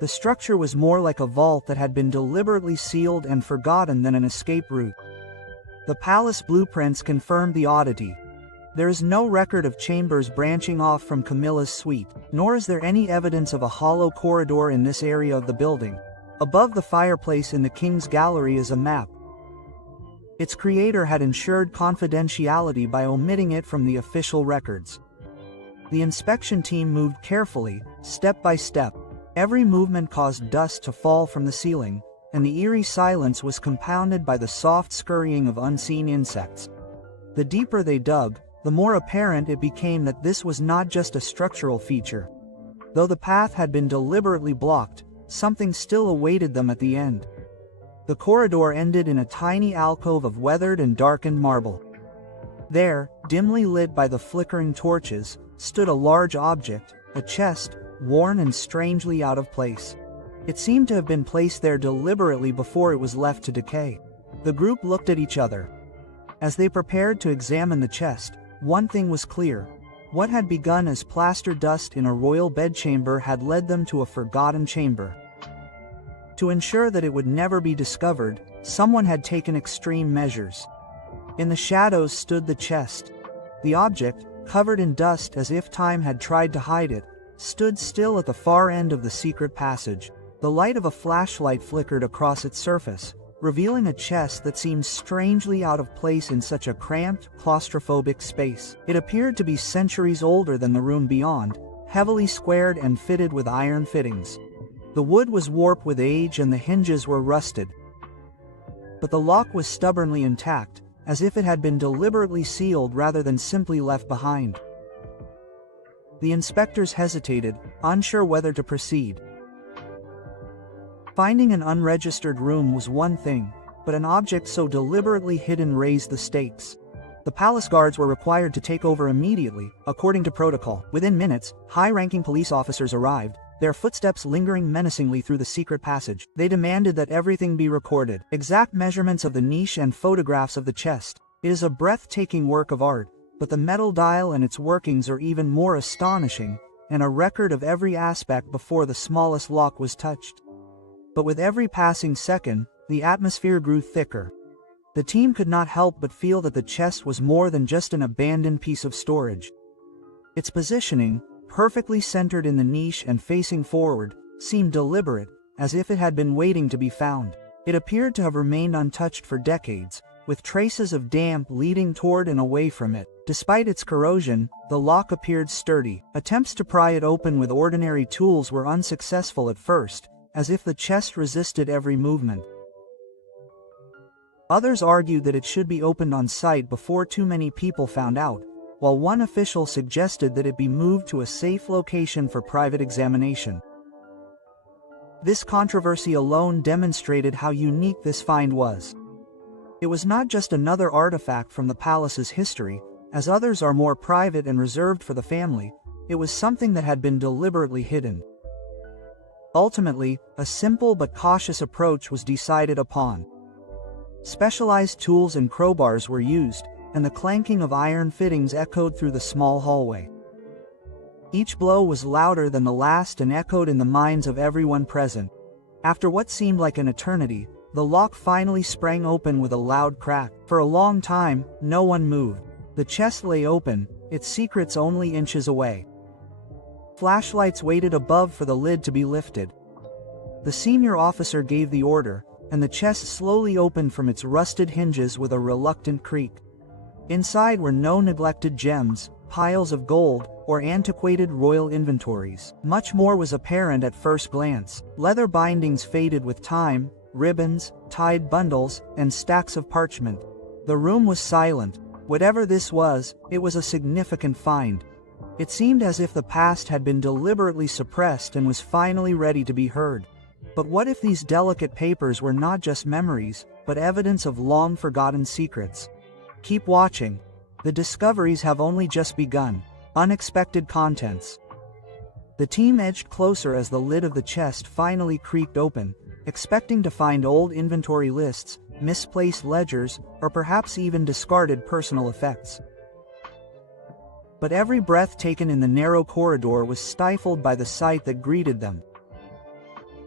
The structure was more like a vault that had been deliberately sealed and forgotten than an escape route. The palace blueprints confirmed the oddity. There is no record of chambers branching off from Camillas' suite, nor is there any evidence of a hollow corridor in this area of the building. Above the fireplace in the king's gallery is a map. Its creator had ensured confidentiality by omitting it from the official records. The inspection team moved carefully, step by step. Every movement caused dust to fall from the ceiling, and the eerie silence was compounded by the soft scurrying of unseen insects. The deeper they dug, the more apparent it became that this was not just a structural feature. Though the path had been deliberately blocked, something still awaited them at the end. The corridor ended in a tiny alcove of weathered and darkened marble. There, dimly lit by the flickering torches, stood a large object, a chest, worn and strangely out of place. It seemed to have been placed there deliberately before it was left to decay. The group looked at each other. As they prepared to examine the chest, one thing was clear. What had begun as plaster dust in a royal bedchamber had led them to a forgotten chamber. To ensure that it would never be discovered, someone had taken extreme measures. In the shadows stood the chest. The object, covered in dust as if time had tried to hide it, stood still at the far end of the secret passage. The light of a flashlight flickered across its surface, revealing a chest that seemed strangely out of place in such a cramped, claustrophobic space. It appeared to be centuries older than the room beyond, heavily squared and fitted with iron fittings. The wood was warped with age and the hinges were rusted. But the lock was stubbornly intact, as if it had been deliberately sealed rather than simply left behind. The inspectors hesitated, unsure whether to proceed. Finding an unregistered room was one thing, but an object so deliberately hidden raised the stakes. The palace guards were required to take over immediately, according to protocol. Within minutes, high-ranking police officers arrived, their footsteps lingering menacingly through the secret passage. They demanded that everything be recorded. Exact measurements of the niche and photographs of the chest. It is a breathtaking work of art, but the metal dial and its workings are even more astonishing, and a record of every aspect before the smallest lock was touched. But with every passing second, the atmosphere grew thicker. The team could not help but feel that the chest was more than just an abandoned piece of storage. Its positioning, perfectly centered in the niche and facing forward, seemed deliberate, as if it had been waiting to be found. It appeared to have remained untouched for decades, with traces of damp leading toward and away from it. Despite its corrosion, the lock appeared sturdy. Attempts to pry it open with ordinary tools were unsuccessful at first, as if the chest resisted every movement. Others argued that it should be opened on site before too many people found out, while one official suggested that it be moved to a safe location for private examination. This controversy alone demonstrated how unique this find was. It was not just another artifact from the palace's history, as others are more private and reserved for the family. It was something that had been deliberately hidden. Ultimately, a simple but cautious approach was decided upon. Specialized tools and crowbars were used, and the clanking of iron fittings echoed through the small hallway. Each blow was louder than the last and echoed in the minds of everyone present. After what seemed like an eternity, the lock finally sprang open with a loud crack. For a long time, no one moved. The chest lay open, its secrets only inches away. Flashlights waited above for the lid to be lifted. The senior officer gave the order, and the chest slowly opened from its rusted hinges with a reluctant creak. Inside were no neglected gems, piles of gold, or antiquated royal inventories. Much more was apparent at first glance. Leather bindings faded with time, ribbons, tied bundles, and stacks of parchment. The room was silent. Whatever this was, it was a significant find. It seemed as if the past had been deliberately suppressed and was finally ready to be heard. But what if these delicate papers were not just memories, but evidence of long-forgotten secrets? Keep watching. The discoveries have only just begun. Unexpected contents. The team edged closer as the lid of the chest finally creaked open, expecting to find old inventory lists, misplaced ledgers, or perhaps even discarded personal effects. But every breath taken in the narrow corridor was stifled by the sight that greeted them.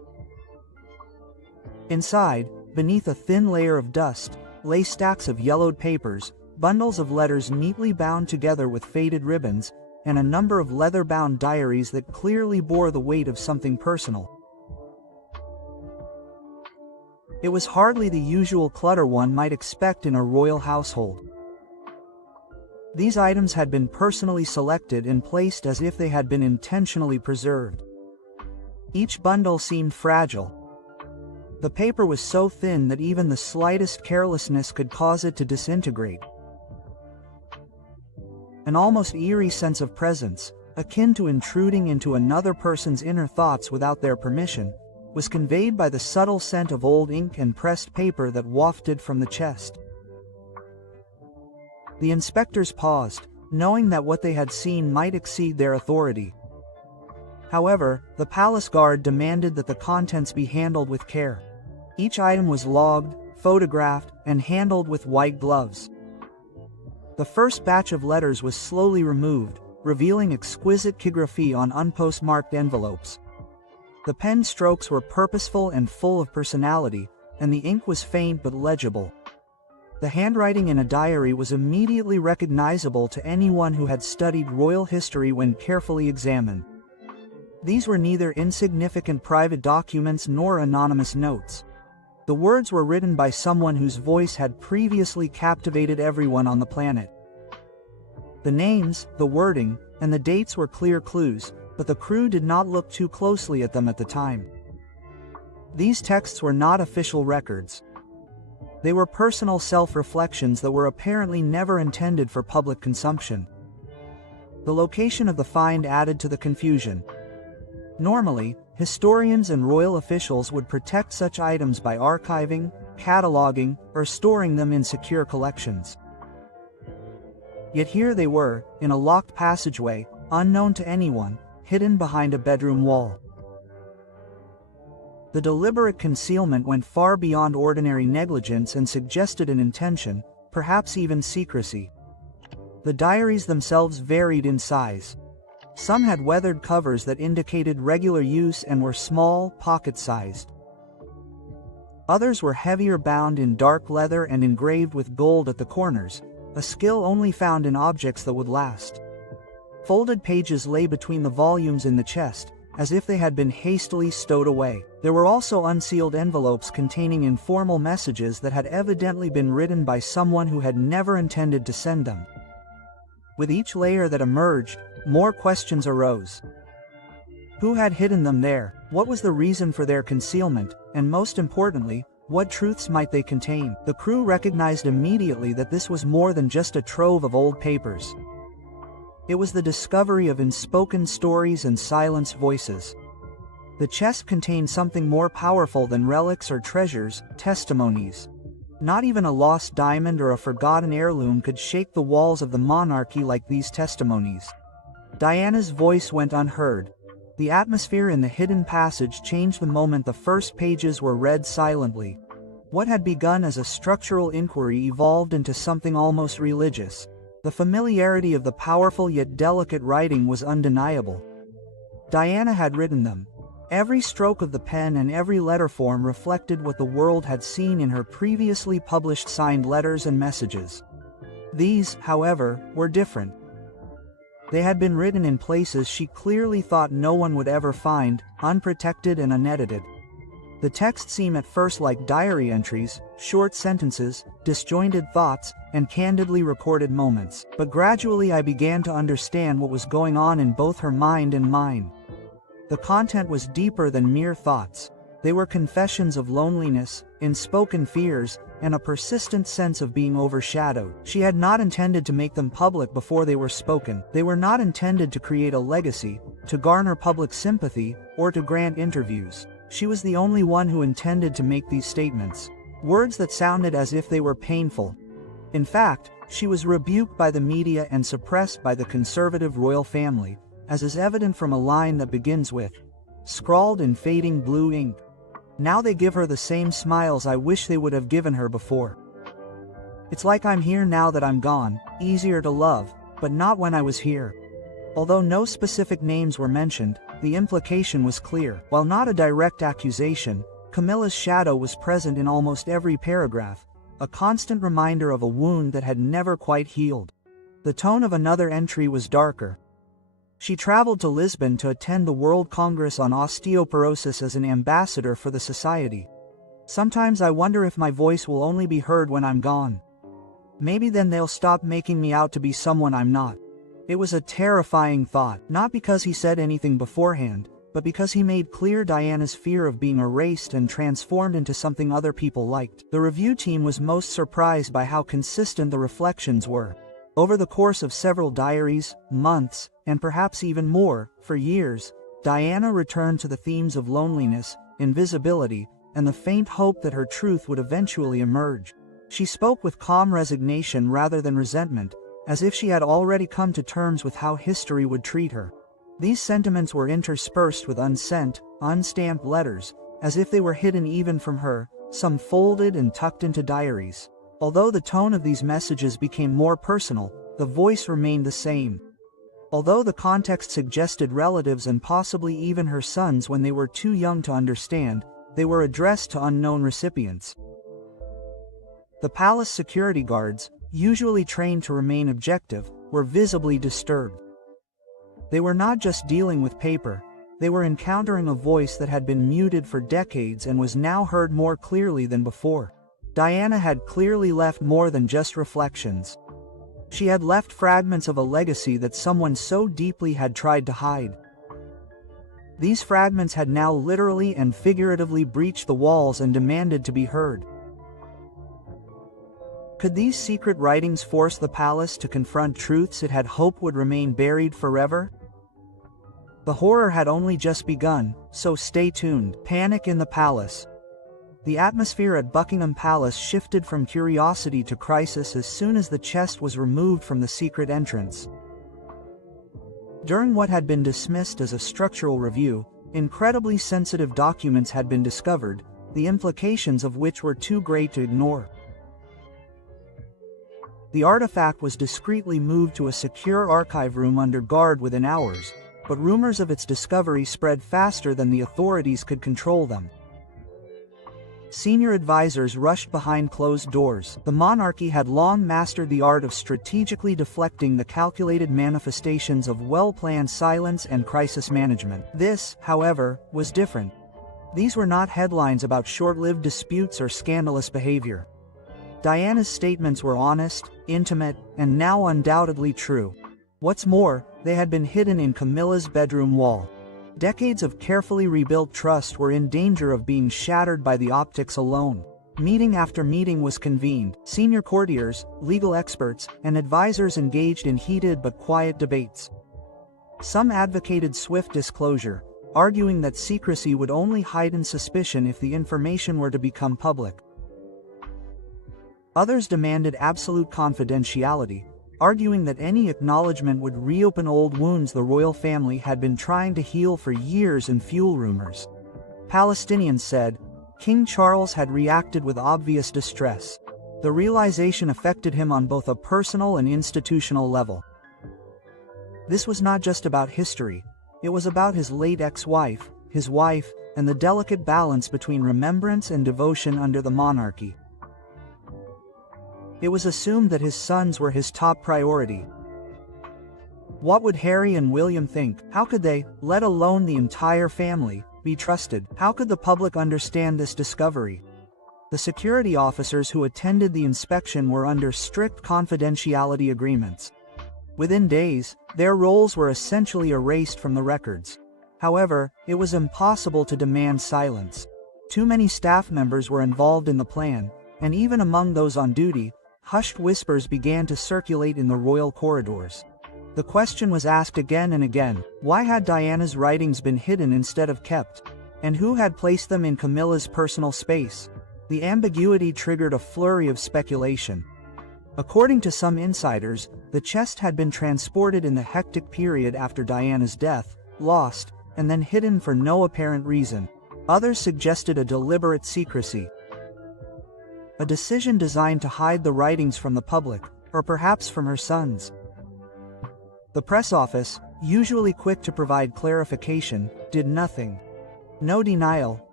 Inside, beneath a thin layer of dust, lay stacks of yellowed papers, bundles of letters neatly bound together with faded ribbons, and a number of leather-bound diaries that clearly bore the weight of something personal. It was hardly the usual clutter one might expect in a royal household. These items had been personally selected and placed as if they had been intentionally preserved. Each bundle seemed fragile. The paper was so thin that even the slightest carelessness could cause it to disintegrate. An almost eerie sense of presence, akin to intruding into another person's inner thoughts without their permission, was conveyed by the subtle scent of old ink and pressed paper that wafted from the chest. The inspectors paused, knowing that what they had seen might exceed their authority. However, the palace guard demanded that the contents be handled with care. Each item was logged, photographed, and handled with white gloves. The first batch of letters was slowly removed, revealing exquisite calligraphy on unpostmarked envelopes. The pen strokes were purposeful and full of personality, and the ink was faint but legible. The handwriting in a diary was immediately recognizable to anyone who had studied royal history when carefully examined. These were neither insignificant private documents nor anonymous notes. The words were written by someone whose voice had previously captivated everyone on the planet. The names, the wording, and the dates were clear clues, but the crew did not look too closely at them at the time. These texts were not official records. They were personal self-reflections that were apparently never intended for public consumption. The location of the find added to the confusion. Normally, historians and royal officials would protect such items by archiving, cataloging, or storing them in secure collections. Yet here they were, in a locked passageway, unknown to anyone, hidden behind a bedroom wall. The deliberate concealment went far beyond ordinary negligence and suggested an intention, perhaps even secrecy. The diaries themselves varied in size. Some had weathered covers that indicated regular use and were small, pocket-sized. Others were heavier, bound in dark leather and engraved with gold at the corners, a skill only found in objects that would last. Folded pages lay between the volumes in the chest, as if they had been hastily stowed away. There were also unsealed envelopes containing informal messages that had evidently been written by someone who had never intended to send them. With each layer that emerged, more questions arose. Who had hidden them there? What was the reason for their concealment? And most importantly, what truths might they contain? The crew recognized immediately that this was more than just a trove of old papers. It was the discovery of unspoken stories and silenced voices. The chest contained something more powerful than relics or treasures, testimonies. Not even a lost diamond or a forgotten heirloom could shake the walls of the monarchy like these testimonies. Diana's voice went unheard. The atmosphere in the hidden passage changed the moment the first pages were read silently. What had begun as a structural inquiry evolved into something almost religious. The familiarity of the powerful yet delicate writing was undeniable. Diana had written them. Every stroke of the pen and every letter form reflected what the world had seen in her previously published signed letters and messages. These, however, were different. They had been written in places she clearly thought no one would ever find, unprotected and unedited. The text seemed at first like diary entries, short sentences, disjointed thoughts, and candidly recorded moments. But gradually I began to understand what was going on in both her mind and mine. The content was deeper than mere thoughts. They were confessions of loneliness, unspoken fears, and a persistent sense of being overshadowed. She had not intended to make them public before they were spoken. They were not intended to create a legacy, to garner public sympathy, or to grant interviews. She was the only one who intended to make these statements. Words that sounded as if they were painful. In fact, she was rebuked by the media and suppressed by the conservative royal family, as is evident from a line that begins with, scrawled in fading blue ink. Now they give her the same smiles I wish they would have given her before. It's like I'm here now that I'm gone, easier to love, but not when I was here. Although no specific names were mentioned, the implication was clear. While not a direct accusation, Camilla's shadow was present in almost every paragraph, a constant reminder of a wound that had never quite healed. The tone of another entry was darker. She traveled to Lisbon to attend the World Congress on Osteoporosis as an ambassador for the society. Sometimes I wonder if my voice will only be heard when I'm gone. Maybe then they'll stop making me out to be someone I'm not. It was a terrifying thought, not because he said anything beforehand, but because he made clear Diana's fear of being erased and transformed into something other people liked. The review team was most surprised by how consistent the reflections were. Over the course of several diaries, months, and perhaps even more, for years, Diana returned to the themes of loneliness, invisibility, and the faint hope that her truth would eventually emerge. She spoke with calm resignation rather than resentment, as if she had already come to terms with how history would treat her. These sentiments were interspersed with unsent, unstamped letters, as if they were hidden even from her, some folded and tucked into diaries. Although the tone of these messages became more personal, the voice remained the same. Although the context suggested relatives and possibly even her sons when they were too young to understand, they were addressed to unknown recipients. The palace security guards, usually trained to remain objective, were visibly disturbed. They were not just dealing with paper, they were encountering a voice that had been muted for decades and was now heard more clearly than before. Diana had clearly left more than just reflections. She had left fragments of a legacy that someone so deeply had tried to hide. These fragments had now literally and figuratively breached the walls and demanded to be heard. Could these secret writings force the palace to confront truths it had hoped would remain buried forever? The horror had only just begun, so stay tuned. Panic in the palace. The atmosphere at Buckingham Palace shifted from curiosity to crisis as soon as the chest was removed from the secret entrance. During what had been dismissed as a structural review, incredibly sensitive documents had been discovered, the implications of which were too great to ignore. The artifact was discreetly moved to a secure archive room under guard within hours, but rumors of its discovery spread faster than the authorities could control them. Senior advisors rushed behind closed doors. The monarchy had long mastered the art of strategically deflecting the calculated manifestations of well-planned silence and crisis management. This, however, was different. These were not headlines about short-lived disputes or scandalous behavior. Diana's statements were honest, intimate, and now undoubtedly true. What's more, they had been hidden in Camilla's bedroom wall. Decades of carefully rebuilt trust were in danger of being shattered by the optics alone. Meeting after meeting was convened. Senior courtiers, legal experts, and advisors engaged in heated but quiet debates. Some advocated swift disclosure, arguing that secrecy would only heighten suspicion if the information were to become public. Others demanded absolute confidentiality, arguing that any acknowledgement would reopen old wounds the royal family had been trying to heal for years and fuel rumors. Palestinians said, King Charles had reacted with obvious distress. The realization affected him on both a personal and institutional level. This was not just about history, it was about his late ex-wife, his wife, and the delicate balance between remembrance and devotion under the monarchy. It was assumed that his sons were his top priority. What would Harry and William think? How could they, let alone the entire family, be trusted? How could the public understand this discovery? The security officers who attended the inspection were under strict confidentiality agreements. Within days, their roles were essentially erased from the records. However, it was impossible to demand silence. Too many staff members were involved in the plan, and even among those on duty, hushed whispers began to circulate in the royal corridors. The question was asked again and again, why had Diana's writings been hidden instead of kept? And who had placed them in Camilla's personal space? The ambiguity triggered a flurry of speculation. According to some insiders, the chest had been transported in the hectic period after Diana's death, lost, and then hidden for no apparent reason. Others suggested a deliberate secrecy. A decision designed to hide the writings from the public, or perhaps from her sons. The press office, usually quick to provide clarification, did nothing. No denial,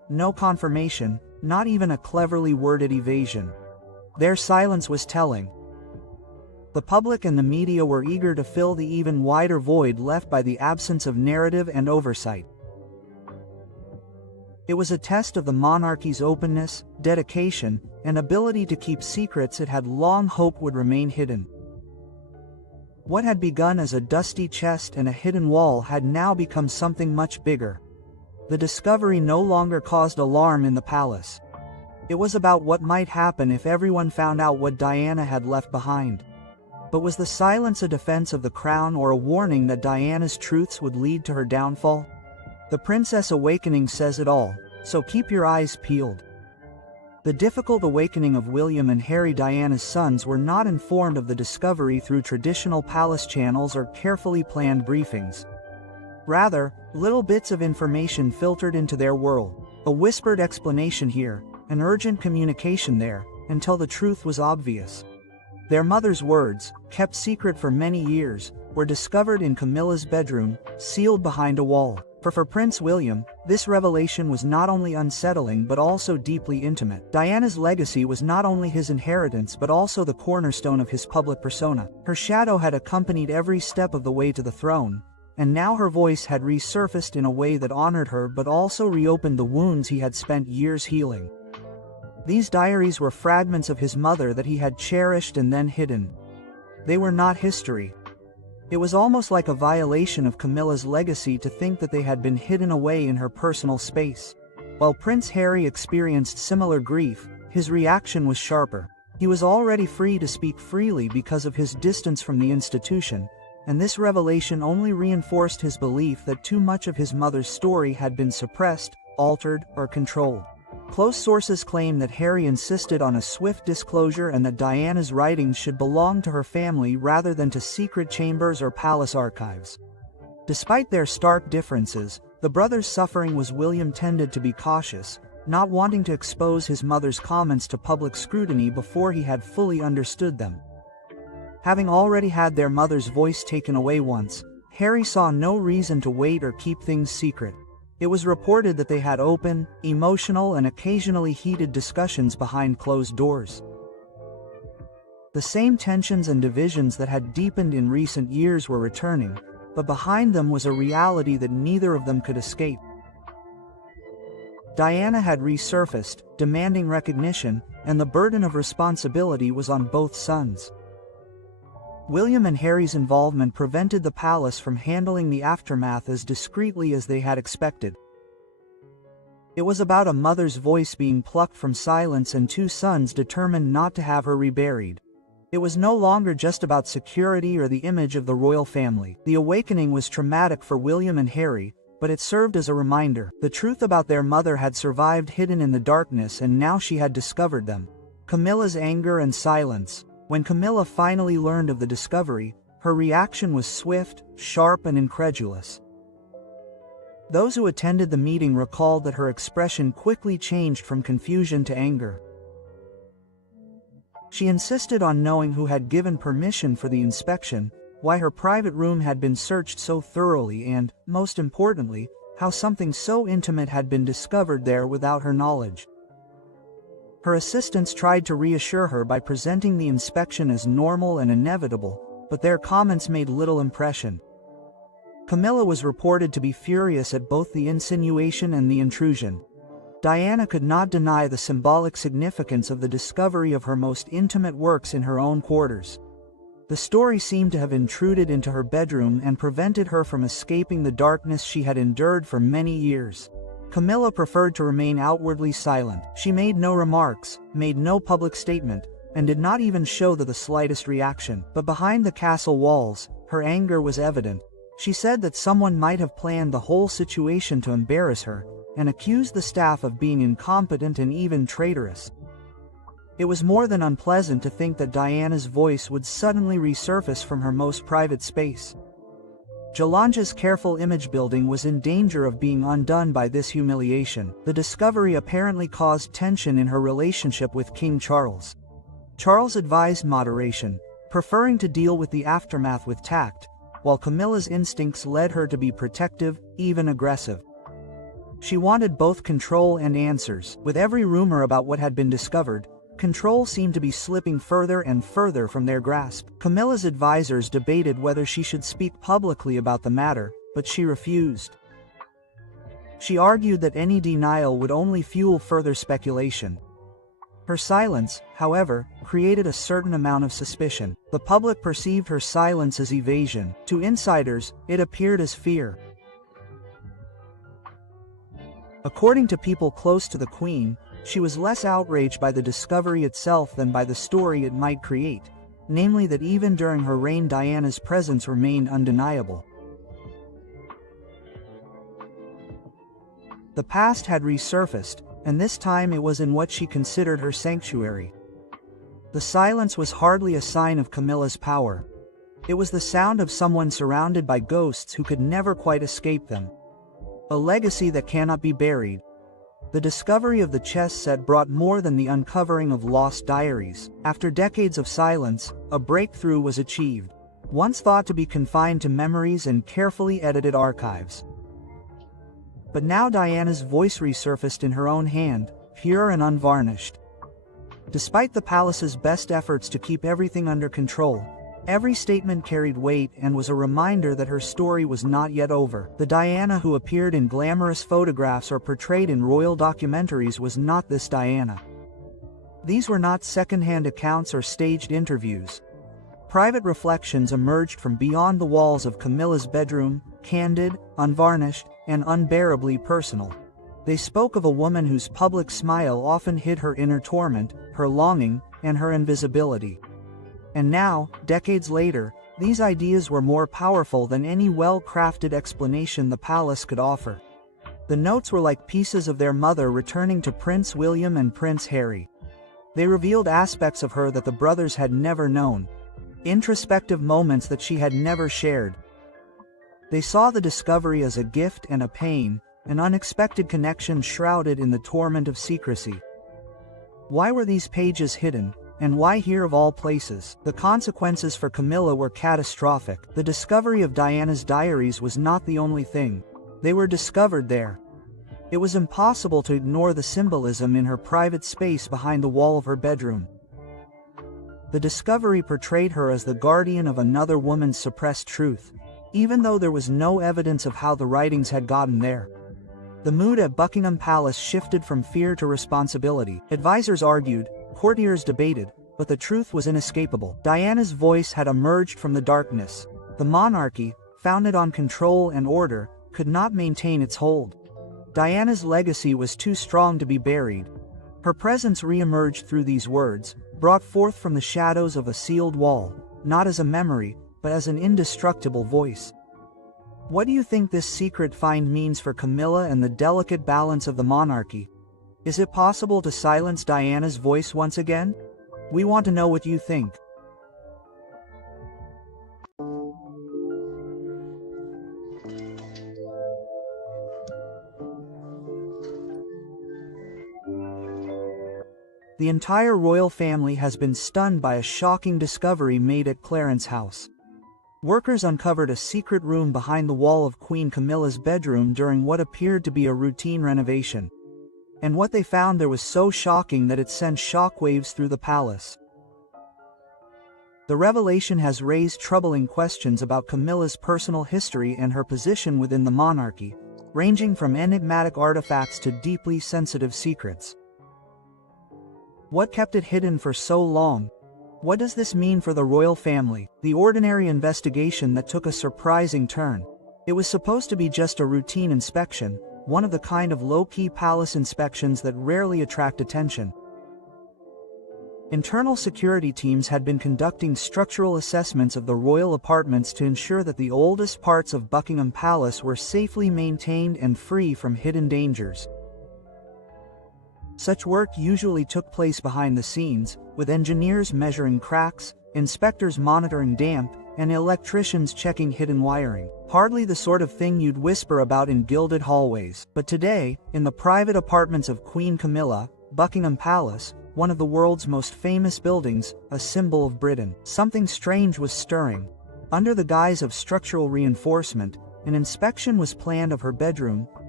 no confirmation, not even a cleverly worded evasion. Their silence was telling. The public and the media were eager to fill the even wider void left by the absence of narrative and oversight. It was a test of the monarchy's openness, dedication, and ability to keep secrets it had long hoped would remain hidden. What had begun as a dusty chest and a hidden wall had now become something much bigger. The discovery no longer caused alarm in the palace. It was about what might happen if everyone found out what Diana had left behind. But was the silence a defense of the crown or a warning that Diana's truths would lead to her downfall? The Princess Awakening says it all, so keep your eyes peeled. The difficult awakening of William and Harry, Diana's sons, were not informed of the discovery through traditional palace channels or carefully planned briefings. Rather, little bits of information filtered into their world, a whispered explanation here, an urgent communication there, until the truth was obvious. Their mother's words, kept secret for many years, were discovered in Camilla's bedroom, sealed behind a wall. For Prince William, this revelation was not only unsettling but also deeply intimate. Diana's legacy was not only his inheritance but also the cornerstone of his public persona. Her shadow had accompanied every step of the way to the throne, and now her voice had resurfaced in a way that honored her but also reopened the wounds he had spent years healing. These diaries were fragments of his mother that he had cherished and then hidden. They were not history. It was almost like a violation of Camilla's legacy to think that they had been hidden away in her personal space. While Prince Harry experienced similar grief, his reaction was sharper. He was already free to speak freely because of his distance from the institution, and this revelation only reinforced his belief that too much of his mother's story had been suppressed, altered, or controlled. Close sources claim that Harry insisted on a swift disclosure and that Diana's writings should belong to her family rather than to secret chambers or palace archives. Despite their stark differences, the brothers' suffering was William tended to be cautious, not wanting to expose his mother's comments to public scrutiny before he had fully understood them. Having already had their mother's voice taken away once, Harry saw no reason to wait or keep things secret. It was reported that they had open, emotional, and occasionally heated discussions behind closed doors. The same tensions and divisions that had deepened in recent years were returning, but behind them was a reality that neither of them could escape. Diana had resurfaced, demanding recognition, and the burden of responsibility was on both sons. William and Harry's involvement prevented the palace from handling the aftermath as discreetly as they had expected. It was about a mother's voice being plucked from silence and two sons determined not to have her reburied. It was no longer just about security or the image of the royal family. The awakening was traumatic for William and Harry, but it served as a reminder. The truth about their mother had survived hidden in the darkness, and now she had discovered them. Camilla's anger and silence. When Camilla finally learned of the discovery, her reaction was swift, sharp, and incredulous. Those who attended the meeting recalled that her expression quickly changed from confusion to anger. She insisted on knowing who had given permission for the inspection, why her private room had been searched so thoroughly, and, most importantly, how something so intimate had been discovered there without her knowledge. Her assistants tried to reassure her by presenting the inspection as normal and inevitable, but their comments made little impression. Camilla was reported to be furious at both the insinuation and the intrusion. Diana could not deny the symbolic significance of the discovery of her most intimate works in her own quarters. The story seemed to have intruded into her bedroom and prevented her from escaping the darkness she had endured for many years. Camilla preferred to remain outwardly silent. She made no remarks, made no public statement, and did not even show the slightest reaction. But behind the castle walls, her anger was evident. She said that someone might have planned the whole situation to embarrass her, and accused the staff of being incompetent and even traitorous. It was more than unpleasant to think that Diana's voice would suddenly resurface from her most private space. Jolange's careful image building was in danger of being undone by this humiliation. The discovery apparently caused tension in her relationship with King Charles. Charles advised moderation, preferring to deal with the aftermath with tact, while Camilla's instincts led her to be protective, even aggressive. She wanted both control and answers. With every rumor about what had been discovered, control seemed to be slipping further and further from their grasp. Camilla's advisors debated whether she should speak publicly about the matter, but she refused. She argued that any denial would only fuel further speculation. Her silence, however, created a certain amount of suspicion. The public perceived her silence as evasion. To insiders, it appeared as fear. According to people close to the Queen, she was less outraged by the discovery itself than by the story it might create, namely that even during her reign Diana's presence remained undeniable. The past had resurfaced, and this time it was in what she considered her sanctuary. The silence was hardly a sign of Camilla's power. It was the sound of someone surrounded by ghosts who could never quite escape them. A legacy that cannot be buried. The discovery of the chess set brought more than the uncovering of lost diaries. After decades of silence, a breakthrough was achieved, once thought to be confined to memories and carefully edited archives. But now Diana's voice resurfaced in her own hand, pure and unvarnished. Despite the palace's best efforts to keep everything under control, every statement carried weight and was a reminder that her story was not yet over. The Diana who appeared in glamorous photographs or portrayed in royal documentaries was not this Diana. These were not second-hand accounts or staged interviews. Private reflections emerged from beyond the walls of Camilla's bedroom, candid, unvarnished, and unbearably personal. They spoke of a woman whose public smile often hid her inner torment, her longing, and her invisibility. And now, decades later, these ideas were more powerful than any well-crafted explanation the palace could offer. The notes were like pieces of their mother returning to Prince William and Prince Harry. They revealed aspects of her that the brothers had never known, introspective moments that she had never shared. They saw the discovery as a gift and a pain, an unexpected connection shrouded in the torment of secrecy. Why were these pages hidden, and why here of all places? The consequences for Camilla were catastrophic. The discovery of Diana's diaries was not the only thing. They were discovered there. It was impossible to ignore the symbolism in her private space behind the wall of her bedroom. The discovery portrayed her as the guardian of another woman's suppressed truth, even though there was no evidence of how the writings had gotten there. The mood at Buckingham Palace shifted from fear to responsibility. Advisors argued, courtiers debated, but the truth was inescapable. Diana's voice had emerged from the darkness. The monarchy, founded on control and order, could not maintain its hold. Diana's legacy was too strong to be buried. Her presence re-emerged through these words, brought forth from the shadows of a sealed wall, not as a memory, but as an indestructible voice. What do you think this secret find means for Camilla and the delicate balance of the monarchy? Is it possible to silence Diana's voice once again? We want to know what you think. The entire royal family has been stunned by a shocking discovery made at Clarence House. Workers uncovered a secret room behind the wall of Queen Camilla's bedroom during what appeared to be a routine renovation. And what they found there was so shocking that it sent shockwaves through the palace. The revelation has raised troubling questions about Camilla's personal history and her position within the monarchy, ranging from enigmatic artifacts to deeply sensitive secrets. What kept it hidden for so long? What does this mean for the royal family? The ordinary investigation that took a surprising turn. It was supposed to be just a routine inspection, one of the kind of low-key palace inspections that rarely attract attention. Internal security teams had been conducting structural assessments of the royal apartments to ensure that the oldest parts of Buckingham Palace were safely maintained and free from hidden dangers. Such work usually took place behind the scenes, with engineers measuring cracks, inspectors monitoring damp, and electricians checking hidden wiring. Hardly the sort of thing you'd whisper about in gilded hallways. But today, in the private apartments of Queen Camilla, Buckingham Palace, one of the world's most famous buildings, a symbol of Britain, something strange was stirring. Under the guise of structural reinforcement, an inspection was planned of her bedroom,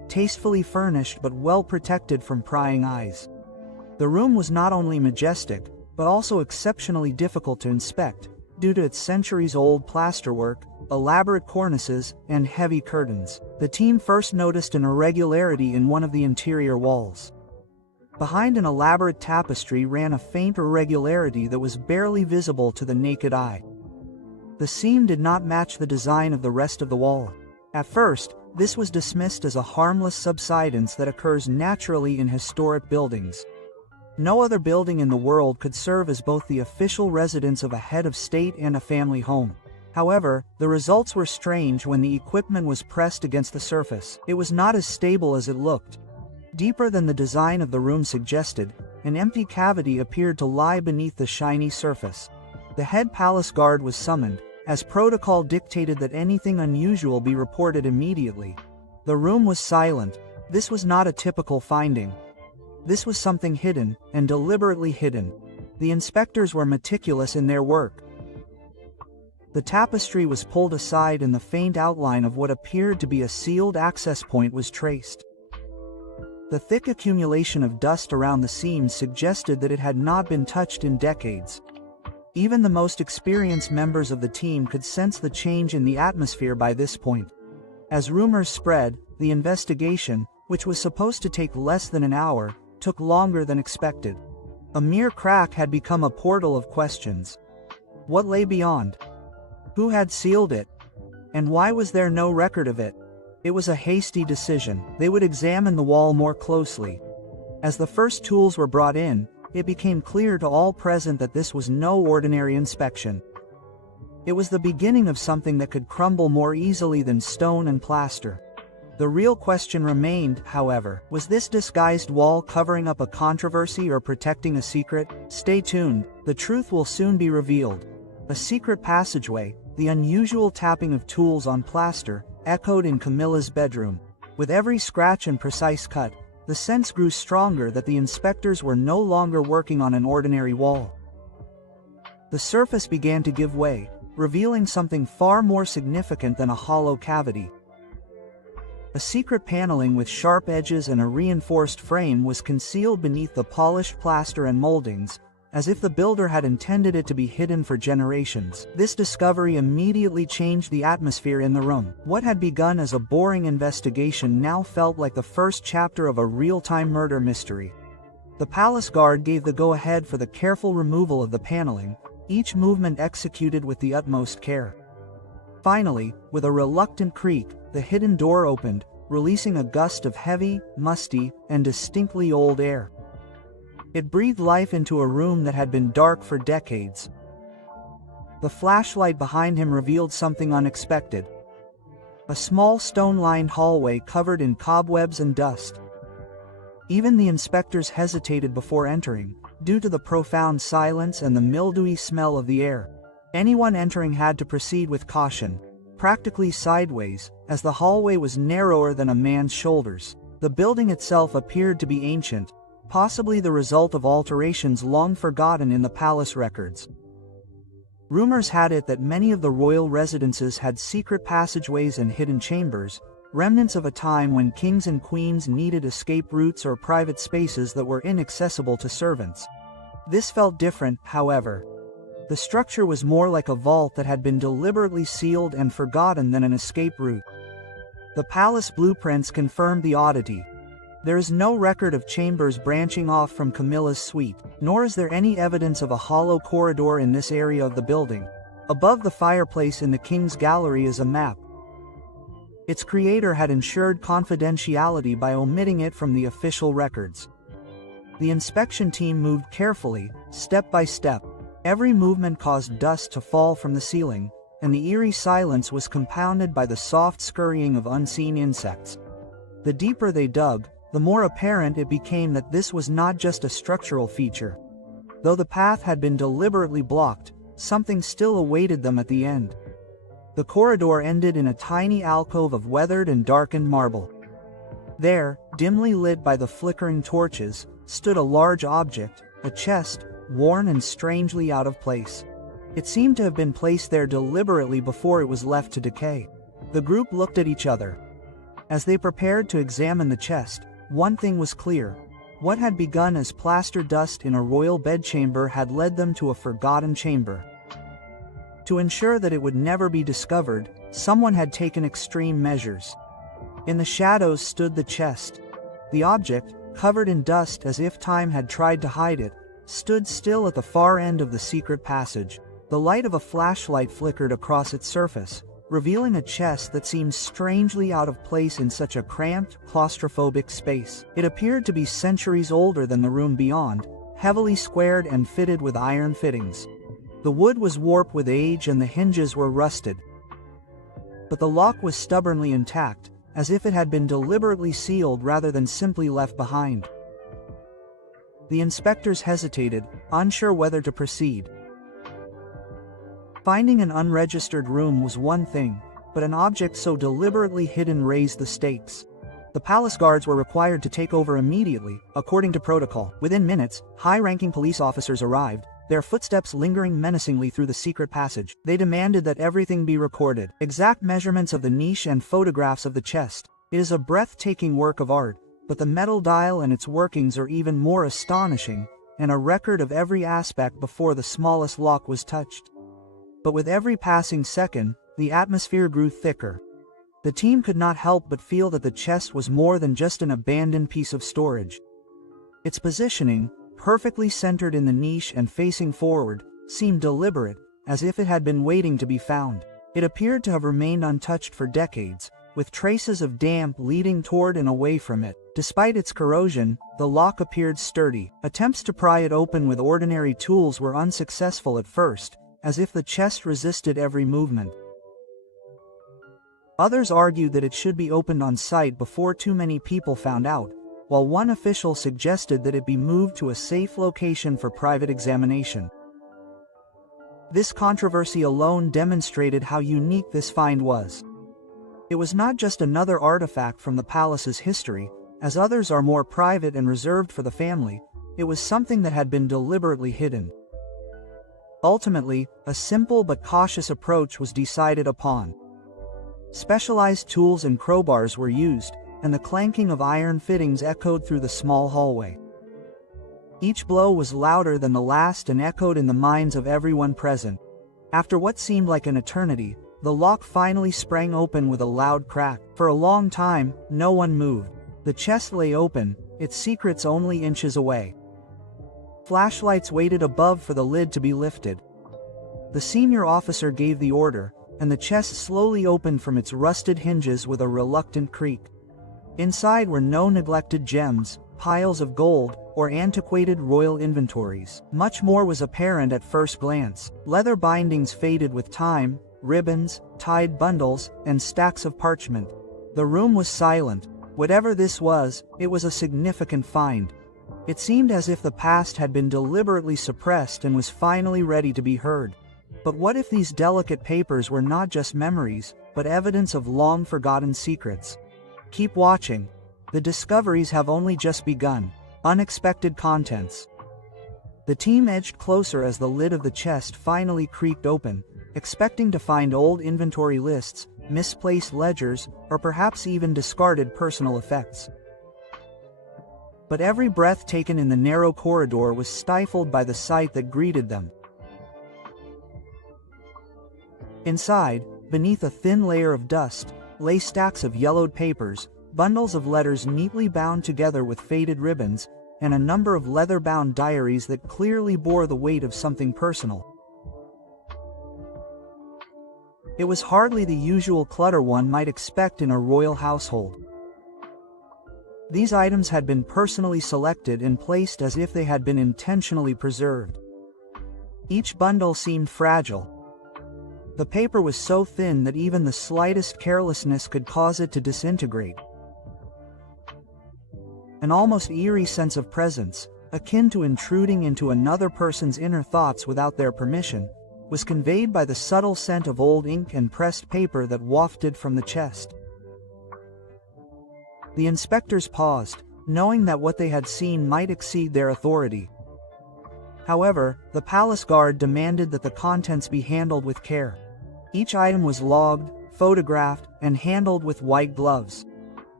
tastefully furnished but well protected from prying eyes. The room was not only majestic, but also exceptionally difficult to inspect, due to its centuries-old plasterwork, elaborate cornices, and heavy curtains. The team first noticed an irregularity in one of the interior walls. Behind an elaborate tapestry ran a faint irregularity that was barely visible to the naked eye. The seam did not match the design of the rest of the wall. At first, this was dismissed as a harmless subsidence that occurs naturally in historic buildings. No other building in the world could serve as both the official residence of a head of state and a family home. However, the results were strange when the equipment was pressed against the surface. It was not as stable as it looked. Deeper than the design of the room suggested, an empty cavity appeared to lie beneath the shiny surface. The head palace guard was summoned, as protocol dictated that anything unusual be reported immediately. The room was silent. This was not a typical finding. This was something hidden, and deliberately hidden. The inspectors were meticulous in their work. The tapestry was pulled aside and the faint outline of what appeared to be a sealed access point was traced. The thick accumulation of dust around the seams suggested that it had not been touched in decades. Even the most experienced members of the team could sense the change in the atmosphere by this point. As rumors spread, the investigation, which was supposed to take less than an hour, took longer than expected. A mere crack had become a portal of questions. What lay beyond? Who had sealed it? And why was there no record of it? It was a hasty decision. They would examine the wall more closely. As the first tools were brought in, it became clear to all present that this was no ordinary inspection. It was the beginning of something that could crumble more easily than stone and plaster. The real question remained, however, was this disguised wall covering up a controversy or protecting a secret? Stay tuned, the truth will soon be revealed. A secret passageway, the unusual tapping of tools on plaster, echoed in Camilla's bedroom. With every scratch and precise cut, the sense grew stronger that the inspectors were no longer working on an ordinary wall. The surface began to give way, revealing something far more significant than a hollow cavity. A secret paneling with sharp edges and a reinforced frame was concealed beneath the polished plaster and moldings, as if the builder had intended it to be hidden for generations. This discovery immediately changed the atmosphere in the room. What had begun as a boring investigation now felt like the first chapter of a real-time murder mystery. The palace guard gave the go-ahead for the careful removal of the paneling, each movement executed with the utmost care. Finally, with a reluctant creak, the hidden door opened, releasing a gust of heavy, musty, and distinctly old air. It breathed life into a room that had been dark for decades. The flashlight behind him revealed something unexpected. A small stone-lined hallway covered in cobwebs and dust. Even the inspectors hesitated before entering, due to the profound silence and the mildewy smell of the air. Anyone entering had to proceed with caution, practically sideways, as the hallway was narrower than a man's shoulders. The building itself appeared to be ancient, possibly the result of alterations long forgotten in the palace records. Rumors had it that many of the royal residences had secret passageways and hidden chambers, remnants of a time when kings and queens needed escape routes or private spaces that were inaccessible to servants. This felt different, however. The structure was more like a vault that had been deliberately sealed and forgotten than an escape route. The palace blueprints confirmed the oddity. There is no record of chambers branching off from Camilla's suite, nor is there any evidence of a hollow corridor in this area of the building. Above the fireplace in the king's gallery is a map. Its creator had ensured confidentiality by omitting it from the official records. The inspection team moved carefully, step by step. Every movement caused dust to fall from the ceiling, and the eerie silence was compounded by the soft scurrying of unseen insects. The deeper they dug, the more apparent it became that this was not just a structural feature. Though the path had been deliberately blocked, something still awaited them at the end. The corridor ended in a tiny alcove of weathered and darkened marble. There, dimly lit by the flickering torches, stood a large object, a chest, worn and strangely out of place. It seemed to have been placed there deliberately before it was left to decay. The group looked at each other. As they prepared to examine the chest, one thing was clear. What had begun as plaster dust in a royal bedchamber had led them to a forgotten chamber. To ensure that it would never be discovered, someone had taken extreme measures. In the shadows stood the chest. The object, covered in dust as if time had tried to hide it, stood still at the far end of the secret passage. The light of a flashlight flickered across its surface, revealing a chest that seemed strangely out of place in such a cramped, claustrophobic space. It appeared to be centuries older than the room beyond, heavily squared and fitted with iron fittings. The wood was warped with age and the hinges were rusted. But the lock was stubbornly intact, as if it had been deliberately sealed rather than simply left behind. The inspectors hesitated, unsure whether to proceed. Finding an unregistered room was one thing, but an object so deliberately hidden raised the stakes. The palace guards were required to take over immediately, according to protocol. Within minutes, high-ranking police officers arrived, their footsteps lingering menacingly through the secret passage. They demanded that everything be recorded. Exact measurements of the niche and photographs of the chest. It is a breathtaking work of art, but the metal dial and its workings are even more astonishing, and a record of every aspect before the smallest lock was touched. But with every passing second, the atmosphere grew thicker. The team could not help but feel that the chest was more than just an abandoned piece of storage. Its positioning, perfectly centered in the niche and facing forward, seemed deliberate, as if it had been waiting to be found. It appeared to have remained untouched for decades, with traces of damp leading toward and away from it. Despite its corrosion, the lock appeared sturdy. Attempts to pry it open with ordinary tools were unsuccessful at first, as if the chest resisted every movement. Others argued that it should be opened on site before too many people found out, while one official suggested that it be moved to a safe location for private examination. This controversy alone demonstrated how unique this find was. It was not just another artifact from the palace's history, as others are more private and reserved for the family. It was something that had been deliberately hidden. Ultimately, a simple but cautious approach was decided upon. Specialized tools and crowbars were used, and the clanking of iron fittings echoed through the small hallway. Each blow was louder than the last and echoed in the minds of everyone present. After what seemed like an eternity, the lock finally sprang open with a loud crack. For a long time, no one moved. The chest lay open, its secrets only inches away. Flashlights waited above for the lid to be lifted. The senior officer gave the order, and the chest slowly opened from its rusted hinges with a reluctant creak. Inside were no neglected gems, piles of gold, or antiquated royal inventories. Much more was apparent at first glance. Leather bindings faded with time, ribbons, tied bundles, and stacks of parchment. The room was silent. Whatever this was, it was a significant find. It seemed as if the past had been deliberately suppressed and was finally ready to be heard. But what if these delicate papers were not just memories, but evidence of long-forgotten secrets? Keep watching. The discoveries have only just begun. Unexpected contents. The team edged closer as the lid of the chest finally creaked open, expecting to find old inventory lists, misplaced ledgers, or perhaps even discarded personal effects. But every breath taken in the narrow corridor was stifled by the sight that greeted them. Inside, beneath a thin layer of dust, lay stacks of yellowed papers, bundles of letters neatly bound together with faded ribbons, and a number of leather-bound diaries that clearly bore the weight of something personal. It was hardly the usual clutter one might expect in a royal household. These items had been personally selected and placed as if they had been intentionally preserved. Each bundle seemed fragile. The paper was so thin that even the slightest carelessness could cause it to disintegrate. An almost eerie sense of presence, akin to intruding into another person's inner thoughts without their permission, was conveyed by the subtle scent of old ink and pressed paper that wafted from the chest. The inspectors paused, knowing that what they had seen might exceed their authority. However, the palace guard demanded that the contents be handled with care. Each item was logged, photographed, and handled with white gloves.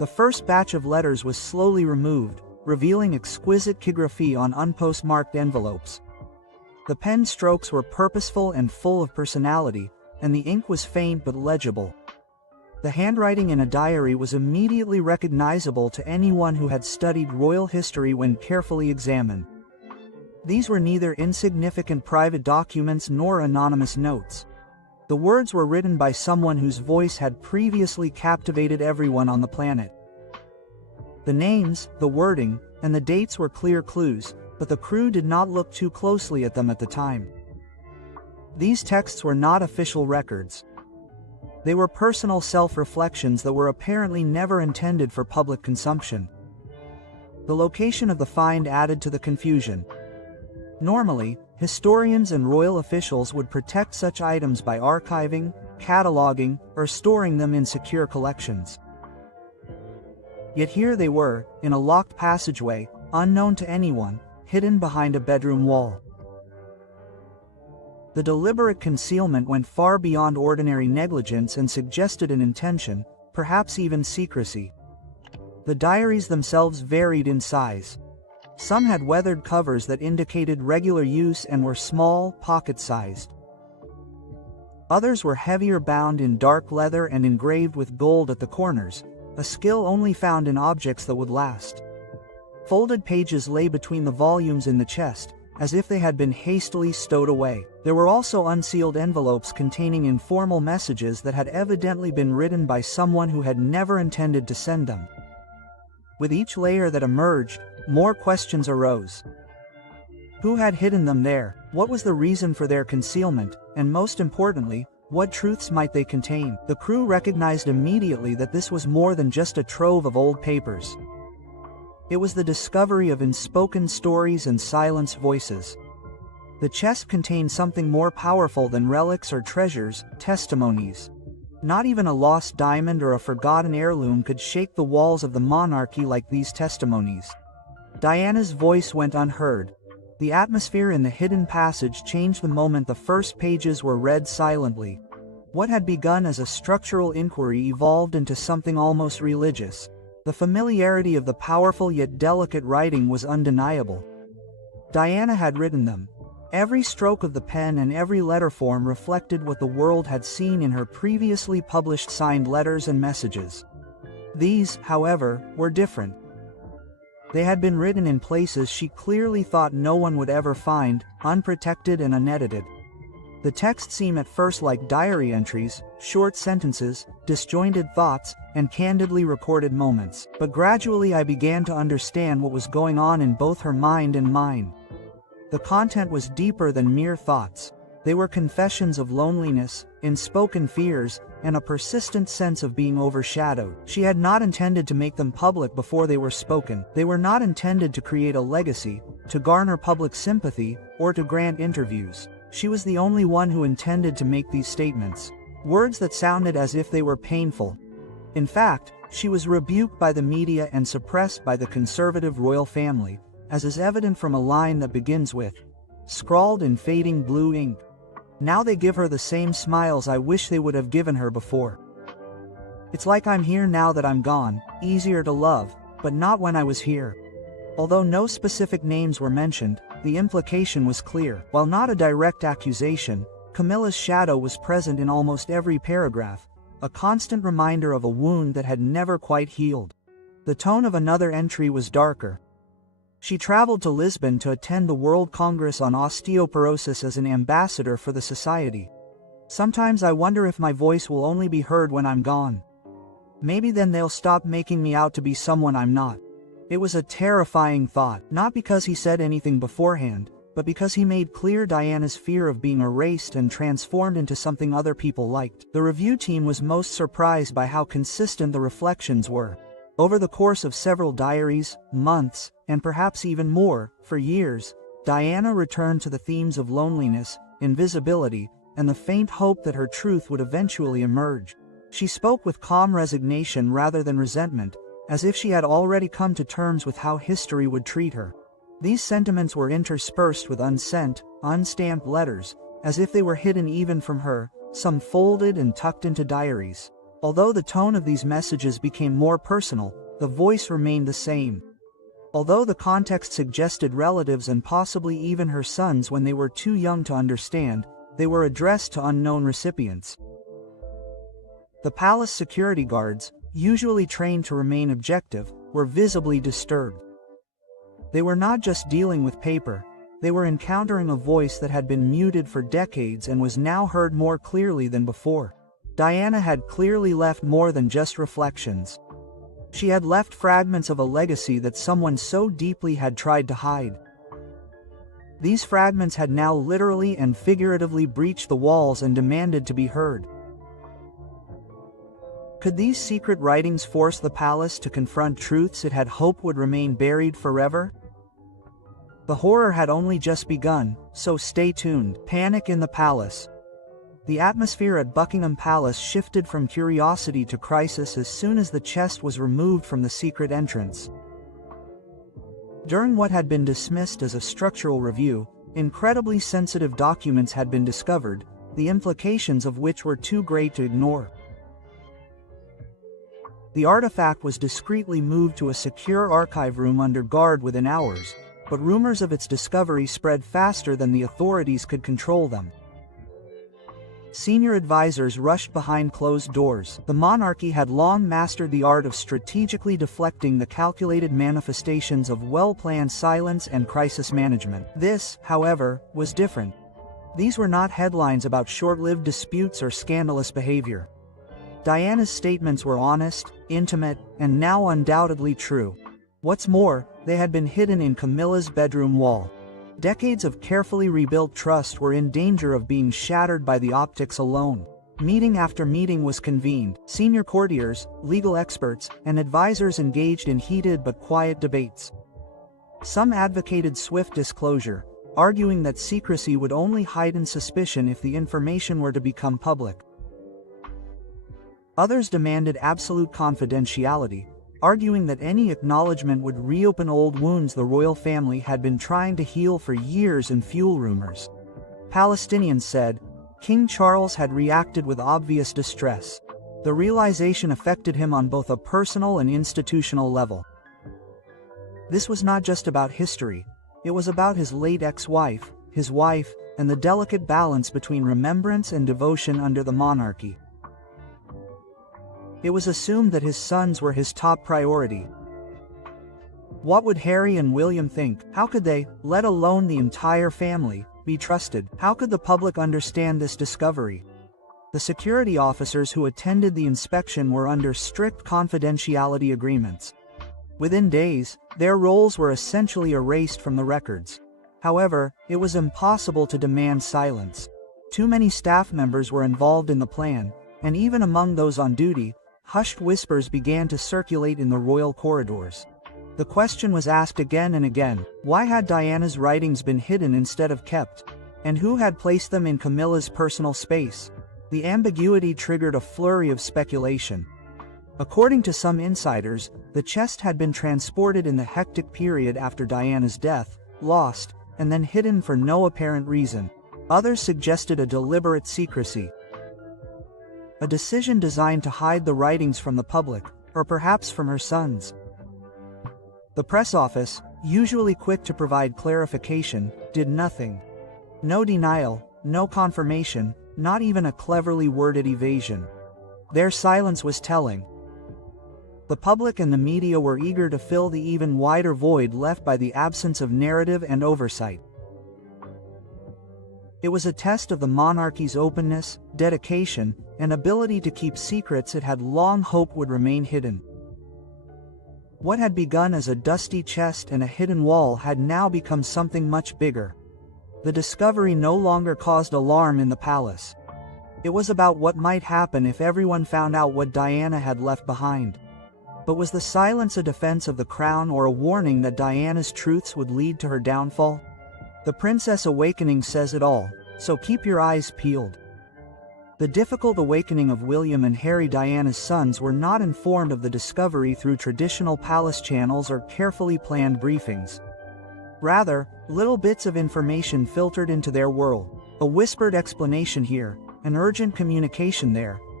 The first batch of letters was slowly removed, revealing exquisite calligraphy on unpostmarked envelopes. The pen strokes were purposeful and full of personality, and the ink was faint but legible. The handwriting in a diary was immediately recognizable to anyone who had studied royal history when carefully examined. These were neither insignificant private documents nor anonymous notes. The words were written by someone whose voice had previously captivated everyone on the planet. The names, the wording, and the dates were clear clues, but the crew did not look too closely at them at the time. These texts were not official records. They were personal self-reflections that were apparently never intended for public consumption. The location of the find added to the confusion. Normally, historians and royal officials would protect such items by archiving, cataloging, or storing them in secure collections. Yet here they were, in a locked passageway, unknown to anyone, hidden behind a bedroom wall. The deliberate concealment went far beyond ordinary negligence and suggested an intention, perhaps even secrecy. The diaries themselves varied in size. Some had weathered covers that indicated regular use and were small, pocket-sized. Others were heavier, bound in dark leather and engraved with gold at the corners, a skill only found in objects that would last. Folded pages lay between the volumes in the chest, as if they had been hastily stowed away. There were also unsealed envelopes containing informal messages that had evidently been written by someone who had never intended to send them. With each layer that emerged, more questions arose. Who had hidden them there? What was the reason for their concealment? And most importantly, what truths might they contain? The crew recognized immediately that this was more than just a trove of old papers. It was the discovery of unspoken stories and silenced voices. The chest contained something more powerful than relics or treasures, testimonies. Not even a lost diamond or a forgotten heirloom could shake the walls of the monarchy like these testimonies. Diana's voice went unheard. The atmosphere in the hidden passage changed the moment the first pages were read silently. What had begun as a structural inquiry evolved into something almost religious. The familiarity of the powerful yet delicate writing was undeniable. Diana had written them. Every stroke of the pen and every letter form reflected what the world had seen in her previously published signed letters and messages. These, however, were different. They had been written in places she clearly thought no one would ever find, unprotected and unedited. The text seemed at first like diary entries, short sentences, disjointed thoughts, and candidly recorded moments. But gradually I began to understand what was going on in both her mind and mine. The content was deeper than mere thoughts. They were confessions of loneliness, unspoken fears, and a persistent sense of being overshadowed. She had not intended to make them public before they were spoken. They were not intended to create a legacy, to garner public sympathy, or to grant interviews. She was the only one who intended to make these statements. Words that sounded as if they were painful. In fact, she was rebuked by the media and suppressed by the conservative royal family, as is evident from a line that begins with, scrawled in fading blue ink. Now they give her the same smiles I wish they would have given her before. It's like I'm here now that I'm gone, easier to love, but not when I was here. Although no specific names were mentioned, the implication was clear. While not a direct accusation, Camilla's shadow was present in almost every paragraph, a constant reminder of a wound that had never quite healed. The tone of another entry was darker. She traveled to Lisbon to attend the World Congress on Osteoporosis as an ambassador for the society. Sometimes I wonder if my voice will only be heard when I'm gone. Maybe then they'll stop making me out to be someone I'm not. It was a terrifying thought, not because he said anything beforehand, but because he made clear Diana's fear of being erased and transformed into something other people liked. The review team was most surprised by how consistent the reflections were. Over the course of several diaries, months, and perhaps even more, for years, Diana returned to the themes of loneliness, invisibility, and the faint hope that her truth would eventually emerge. She spoke with calm resignation rather than resentment, as if she had already come to terms with how history would treat her. These sentiments were interspersed with unsent, unstamped letters, as if they were hidden even from her, some folded and tucked into diaries. Although the tone of these messages became more personal, the voice remained the same. Although the context suggested relatives and possibly even her sons when they were too young to understand, they were addressed to unknown recipients. The palace security guards, usually trained to remain objective, were visibly disturbed. They were not just dealing with paper, they were encountering a voice that had been muted for decades and was now heard more clearly than before. Diana had clearly left more than just reflections. She had left fragments of a legacy that someone so deeply had tried to hide. These fragments had now literally and figuratively breached the walls and demanded to be heard. Could these secret writings force the palace to confront truths it had hoped would remain buried forever? The horror had only just begun, so stay tuned. Panic in the palace. The atmosphere at Buckingham Palace shifted from curiosity to crisis as soon as the chest was removed from the secret entrance. During what had been dismissed as a structural review, incredibly sensitive documents had been discovered, the implications of which were too great to ignore. The artifact was discreetly moved to a secure archive room under guard within hours, but rumors of its discovery spread faster than the authorities could control them. Senior advisors rushed behind closed doors. The monarchy had long mastered the art of strategically deflecting the calculated manifestations of well-planned silence and crisis management. This, however, was different. These were not headlines about short-lived disputes or scandalous behavior. Diana's statements were honest, intimate, and now undoubtedly true. What's more, they had been hidden in Camilla's bedroom wall. Decades of carefully rebuilt trust were in danger of being shattered by the optics alone. Meeting after meeting was convened. Senior courtiers, legal experts, and advisors engaged in heated but quiet debates. Some advocated swift disclosure, arguing that secrecy would only heighten suspicion if the information were to become public. Others demanded absolute confidentiality, arguing that any acknowledgement would reopen old wounds the royal family had been trying to heal for years and fuel rumors. Palestinians said, King Charles had reacted with obvious distress. The realization affected him on both a personal and institutional level. This was not just about history, it was about his late ex-wife, his wife, and the delicate balance between remembrance and devotion under the monarchy. It was assumed that his sons were his top priority. What would Harry and William think? How could they, let alone the entire family, be trusted? How could the public understand this discovery? The security officers who attended the inspection were under strict confidentiality agreements. Within days, their roles were essentially erased from the records. However, it was impossible to demand silence. Too many staff members were involved in the plan, and even among those on duty, hushed whispers began to circulate in the royal corridors. The question was asked again and again, why had Diana's writings been hidden instead of kept? And who had placed them in Camilla's personal space? The ambiguity triggered a flurry of speculation. According to some insiders, the chest had been transported in the hectic period after Diana's death, lost, and then hidden for no apparent reason. Others suggested a deliberate secrecy. A decision designed to hide the writings from the public, or perhaps from her sons. The press office, usually quick to provide clarification, did nothing. No denial, no confirmation, not even a cleverly worded evasion. Their silence was telling. The public and the media were eager to fill the even wider void left by the absence of narrative and oversight. It was a test of the monarchy's openness, dedication, and ability to keep secrets it had long hoped would remain hidden. What had begun as a dusty chest and a hidden wall had now become something much bigger. The discovery no longer caused alarm in the palace. It was about what might happen if everyone found out what Diana had left behind. But was the silence a defense of the crown or a warning that Diana's truths would lead to her downfall? The Princess Awakening says it all, so keep your eyes peeled. The difficult awakening of William and Harry, Diana's sons, were not informed of the discovery through traditional palace channels or carefully planned briefings. Rather, little bits of information filtered into their world. A whispered explanation here, an urgent communication there,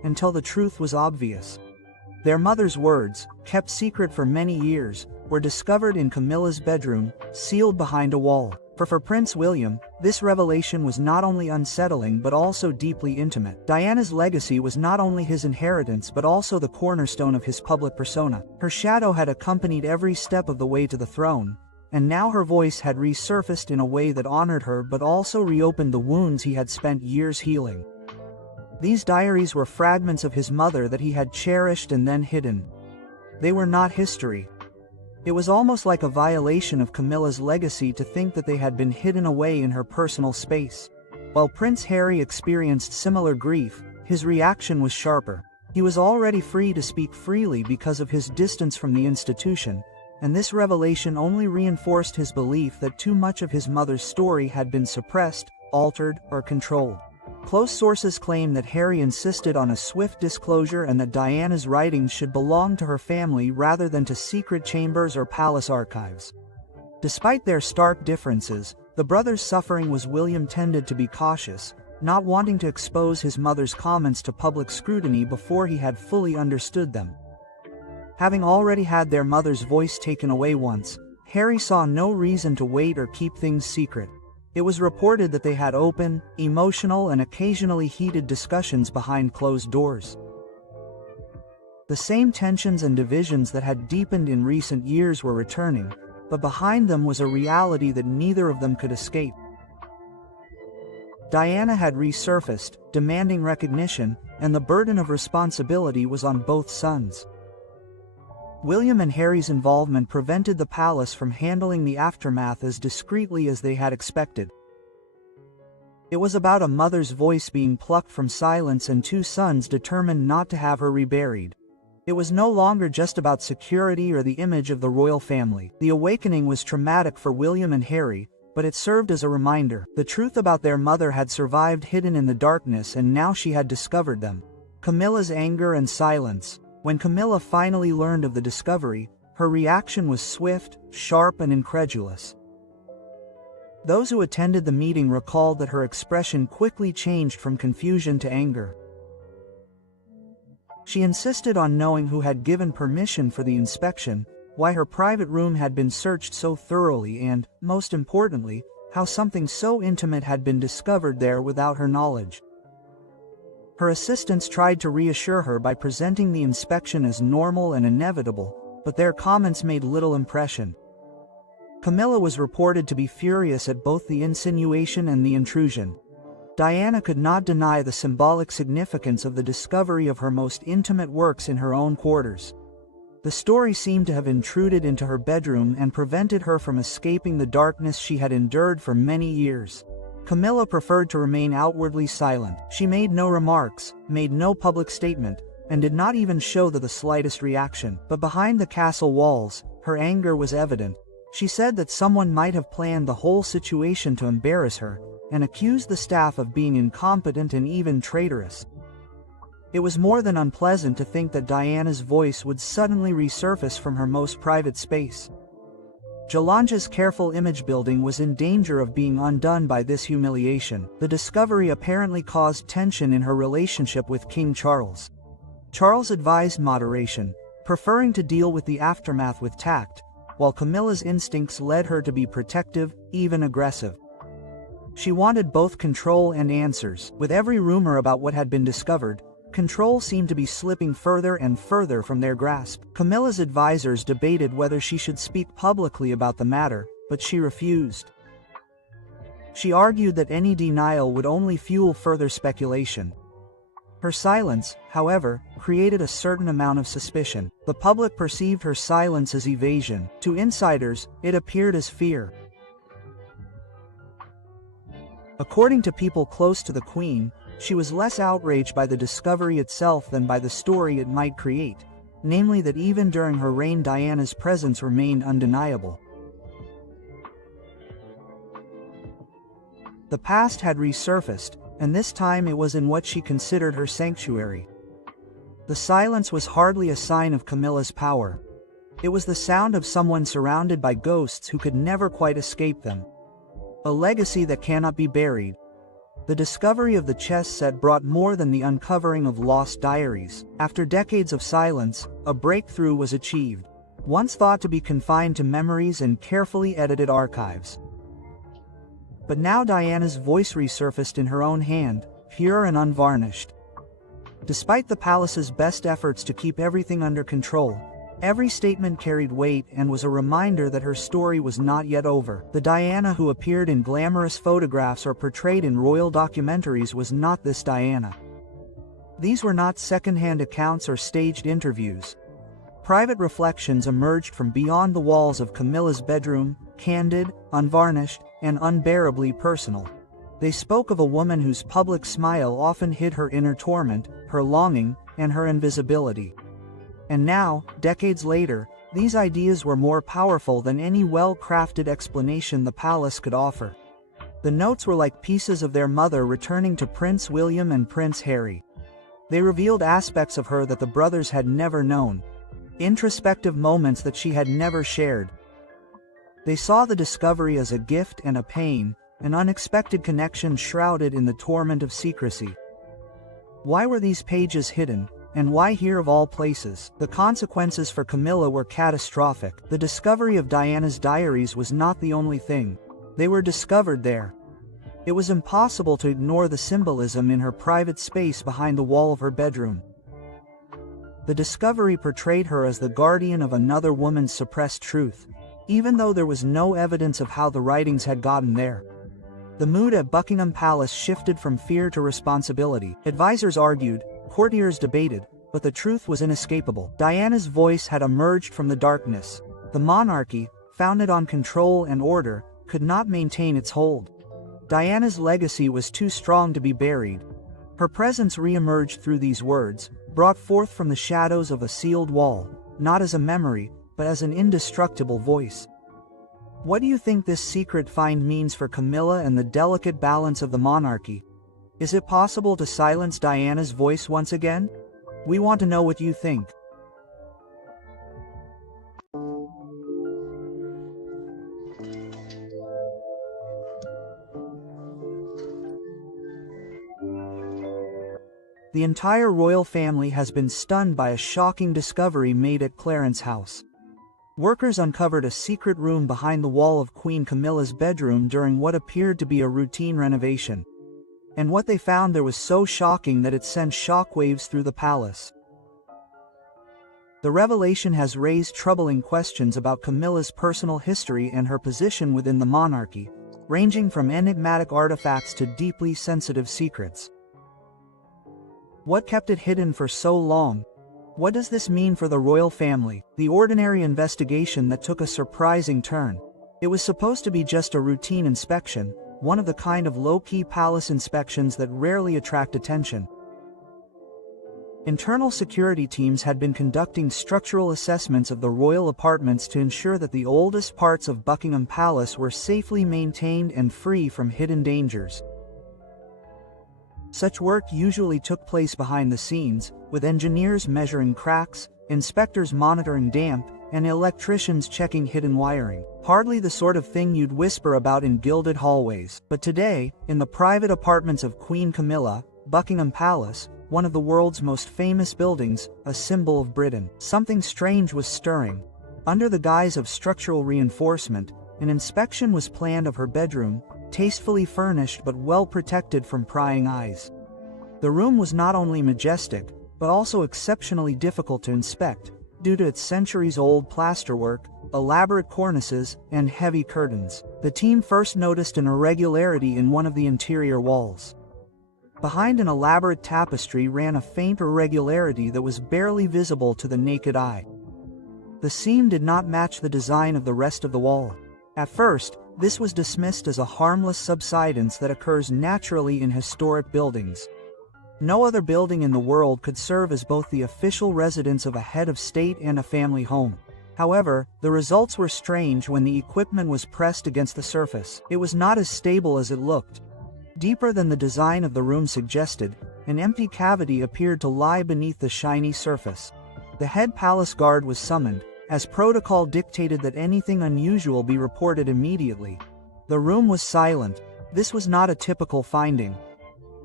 until the truth was obvious. Their mother's words, kept secret for many years, were discovered in Camilla's bedroom, sealed behind a wall. For Prince William, this revelation was not only unsettling but also deeply intimate. Diana's legacy was not only his inheritance but also the cornerstone of his public persona. Her shadow had accompanied every step of the way to the throne, and now her voice had resurfaced in a way that honored her but also reopened the wounds he had spent years healing. These diaries were fragments of his mother that he had cherished and then hidden. They were not history. It was almost like a violation of Camilla's legacy to think that they had been hidden away in her personal space. While Prince Harry experienced similar grief, his reaction was sharper. He was already free to speak freely because of his distance from the institution, and this revelation only reinforced his belief that too much of his mother's story had been suppressed, altered, or controlled. Close sources claim that Harry insisted on a swift disclosure and that Diana's writings should belong to her family rather than to secret chambers or palace archives. Despite their stark differences, the brothers' suffering was William tended to be cautious, not wanting to expose his mother's comments to public scrutiny before he had fully understood them. Having already had their mother's voice taken away once, Harry saw no reason to wait or keep things secret. It was reported that they had open, emotional and occasionally heated discussions behind closed doors. The same tensions and divisions that had deepened in recent years were returning, but behind them was a reality that neither of them could escape. Diana had resurfaced, demanding recognition, and the burden of responsibility was on both sons. William and Harry's involvement prevented the palace from handling the aftermath as discreetly as they had expected. It was about a mother's voice being plucked from silence and two sons determined not to have her reburied. It was no longer just about security or the image of the royal family. The awakening was traumatic for William and Harry, but it served as a reminder. The truth about their mother had survived hidden in the darkness and now she had discovered them. Camilla's anger and silence. When Camilla finally learned of the discovery, her reaction was swift, sharp and incredulous. Those who attended the meeting recalled that her expression quickly changed from confusion to anger. She insisted on knowing who had given permission for the inspection, why her private room had been searched so thoroughly and, most importantly, how something so intimate had been discovered there without her knowledge. Her assistants tried to reassure her by presenting the inspection as normal and inevitable, but their comments made little impression. Camilla was reported to be furious at both the insinuation and the intrusion. Diana could not deny the symbolic significance of the discovery of her most intimate works in her own quarters. The story seemed to have intruded into her bedroom and prevented her from escaping the darkness she had endured for many years. Camilla preferred to remain outwardly silent. She made no remarks, made no public statement, and did not even show the slightest reaction. But behind the castle walls, her anger was evident. She said that someone might have planned the whole situation to embarrass her, and accused the staff of being incompetent and even traitorous. It was more than unpleasant to think that Diana's voice would suddenly resurface from her most private space. Jalanja's careful image building was in danger of being undone by this humiliation. The discovery apparently caused tension in her relationship with King Charles. Charles advised moderation, preferring to deal with the aftermath with tact, while Camilla's instincts led her to be protective, even aggressive. She wanted both control and answers. With every rumor about what had been discovered, control seemed to be slipping further and further from their grasp. Camilla's advisors debated whether she should speak publicly about the matter, but she refused. She argued that any denial would only fuel further speculation. Her silence, however, created a certain amount of suspicion. The public perceived her silence as evasion. To insiders, it appeared as fear. According to people close to the Queen, she was less outraged by the discovery itself than by the story it might create, namely that even during her reign Diana's presence remained undeniable. The past had resurfaced, and this time it was in what she considered her sanctuary. The silence was hardly a sign of Camilla's power. It was the sound of someone surrounded by ghosts who could never quite escape them. A legacy that cannot be buried. The discovery of the chess set brought more than the uncovering of lost diaries. After decades of silence, a breakthrough was achieved. Once thought to be confined to memories and carefully edited archives. But now Diana's voice resurfaced in her own hand, pure and unvarnished. Despite the palace's best efforts to keep everything under control, every statement carried weight and was a reminder that her story was not yet over. The Diana who appeared in glamorous photographs or portrayed in royal documentaries was not this Diana. These were not second-hand accounts or staged interviews. Private reflections emerged from beyond the walls of Camilla's bedroom, candid, unvarnished, and unbearably personal. They spoke of a woman whose public smile often hid her inner torment, her longing, and her invisibility. And now, decades later, these ideas were more powerful than any well-crafted explanation the palace could offer. The notes were like pieces of their mother returning to Prince William and Prince Harry. They revealed aspects of her that the brothers had never known, introspective moments that she had never shared. They saw the discovery as a gift and a pain, an unexpected connection shrouded in the torment of secrecy. Why were these pages hidden, and why here of all places? The consequences for Camilla were catastrophic. The discovery of Diana's diaries was not the only thing. They were discovered there. It was impossible to ignore the symbolism in her private space behind the wall of her bedroom. The discovery portrayed her as the guardian of another woman's suppressed truth, even though there was no evidence of how the writings had gotten there. The mood at Buckingham Palace shifted from fear to responsibility. Advisors argued, courtiers debated, but the truth was inescapable. Diana's voice had emerged from the darkness. The monarchy, founded on control and order, could not maintain its hold. Diana's legacy was too strong to be buried. Her presence re-emerged through these words, brought forth from the shadows of a sealed wall, not as a memory, but as an indestructible voice. What do you think this secret find means for Camilla and the delicate balance of the monarchy? Is it possible to silence Diana's voice once again? We want to know what you think. The entire royal family has been stunned by a shocking discovery made at Clarence House. Workers uncovered a secret room behind the wall of Queen Camilla's bedroom during what appeared to be a routine renovation. And what they found there was so shocking that it sent shockwaves through the palace. The revelation has raised troubling questions about Camilla's personal history and her position within the monarchy, ranging from enigmatic artifacts to deeply sensitive secrets. What kept it hidden for so long? What does this mean for the royal family? The ordinary investigation that took a surprising turn. It was supposed to be just a routine inspection, one of the kind of low-key palace inspections that rarely attract attention. Internal security teams had been conducting structural assessments of the royal apartments to ensure that the oldest parts of Buckingham Palace were safely maintained and free from hidden dangers. Such work usually took place behind the scenes, with engineers measuring cracks, inspectors monitoring damp, and electricians checking hidden wiring. Hardly the sort of thing you'd whisper about in gilded hallways. But today, in the private apartments of Queen Camilla, Buckingham Palace, one of the world's most famous buildings, a symbol of Britain, something strange was stirring. Under the guise of structural reinforcement, an inspection was planned of her bedroom, tastefully furnished but well protected from prying eyes. The room was not only majestic, but also exceptionally difficult to inspect, due to its centuries-old plasterwork, elaborate cornices, and heavy curtains. The team first noticed an irregularity in one of the interior walls. Behind an elaborate tapestry ran a faint irregularity that was barely visible to the naked eye. The seam did not match the design of the rest of the wall. At first, this was dismissed as a harmless subsidence that occurs naturally in historic buildings. No other building in the world could serve as both the official residence of a head of state and a family home. However, the results were strange when the equipment was pressed against the surface. It was not as stable as it looked. Deeper than the design of the room suggested, an empty cavity appeared to lie beneath the shiny surface. The head palace guard was summoned, as protocol dictated that anything unusual be reported immediately. The room was silent. This was not a typical finding.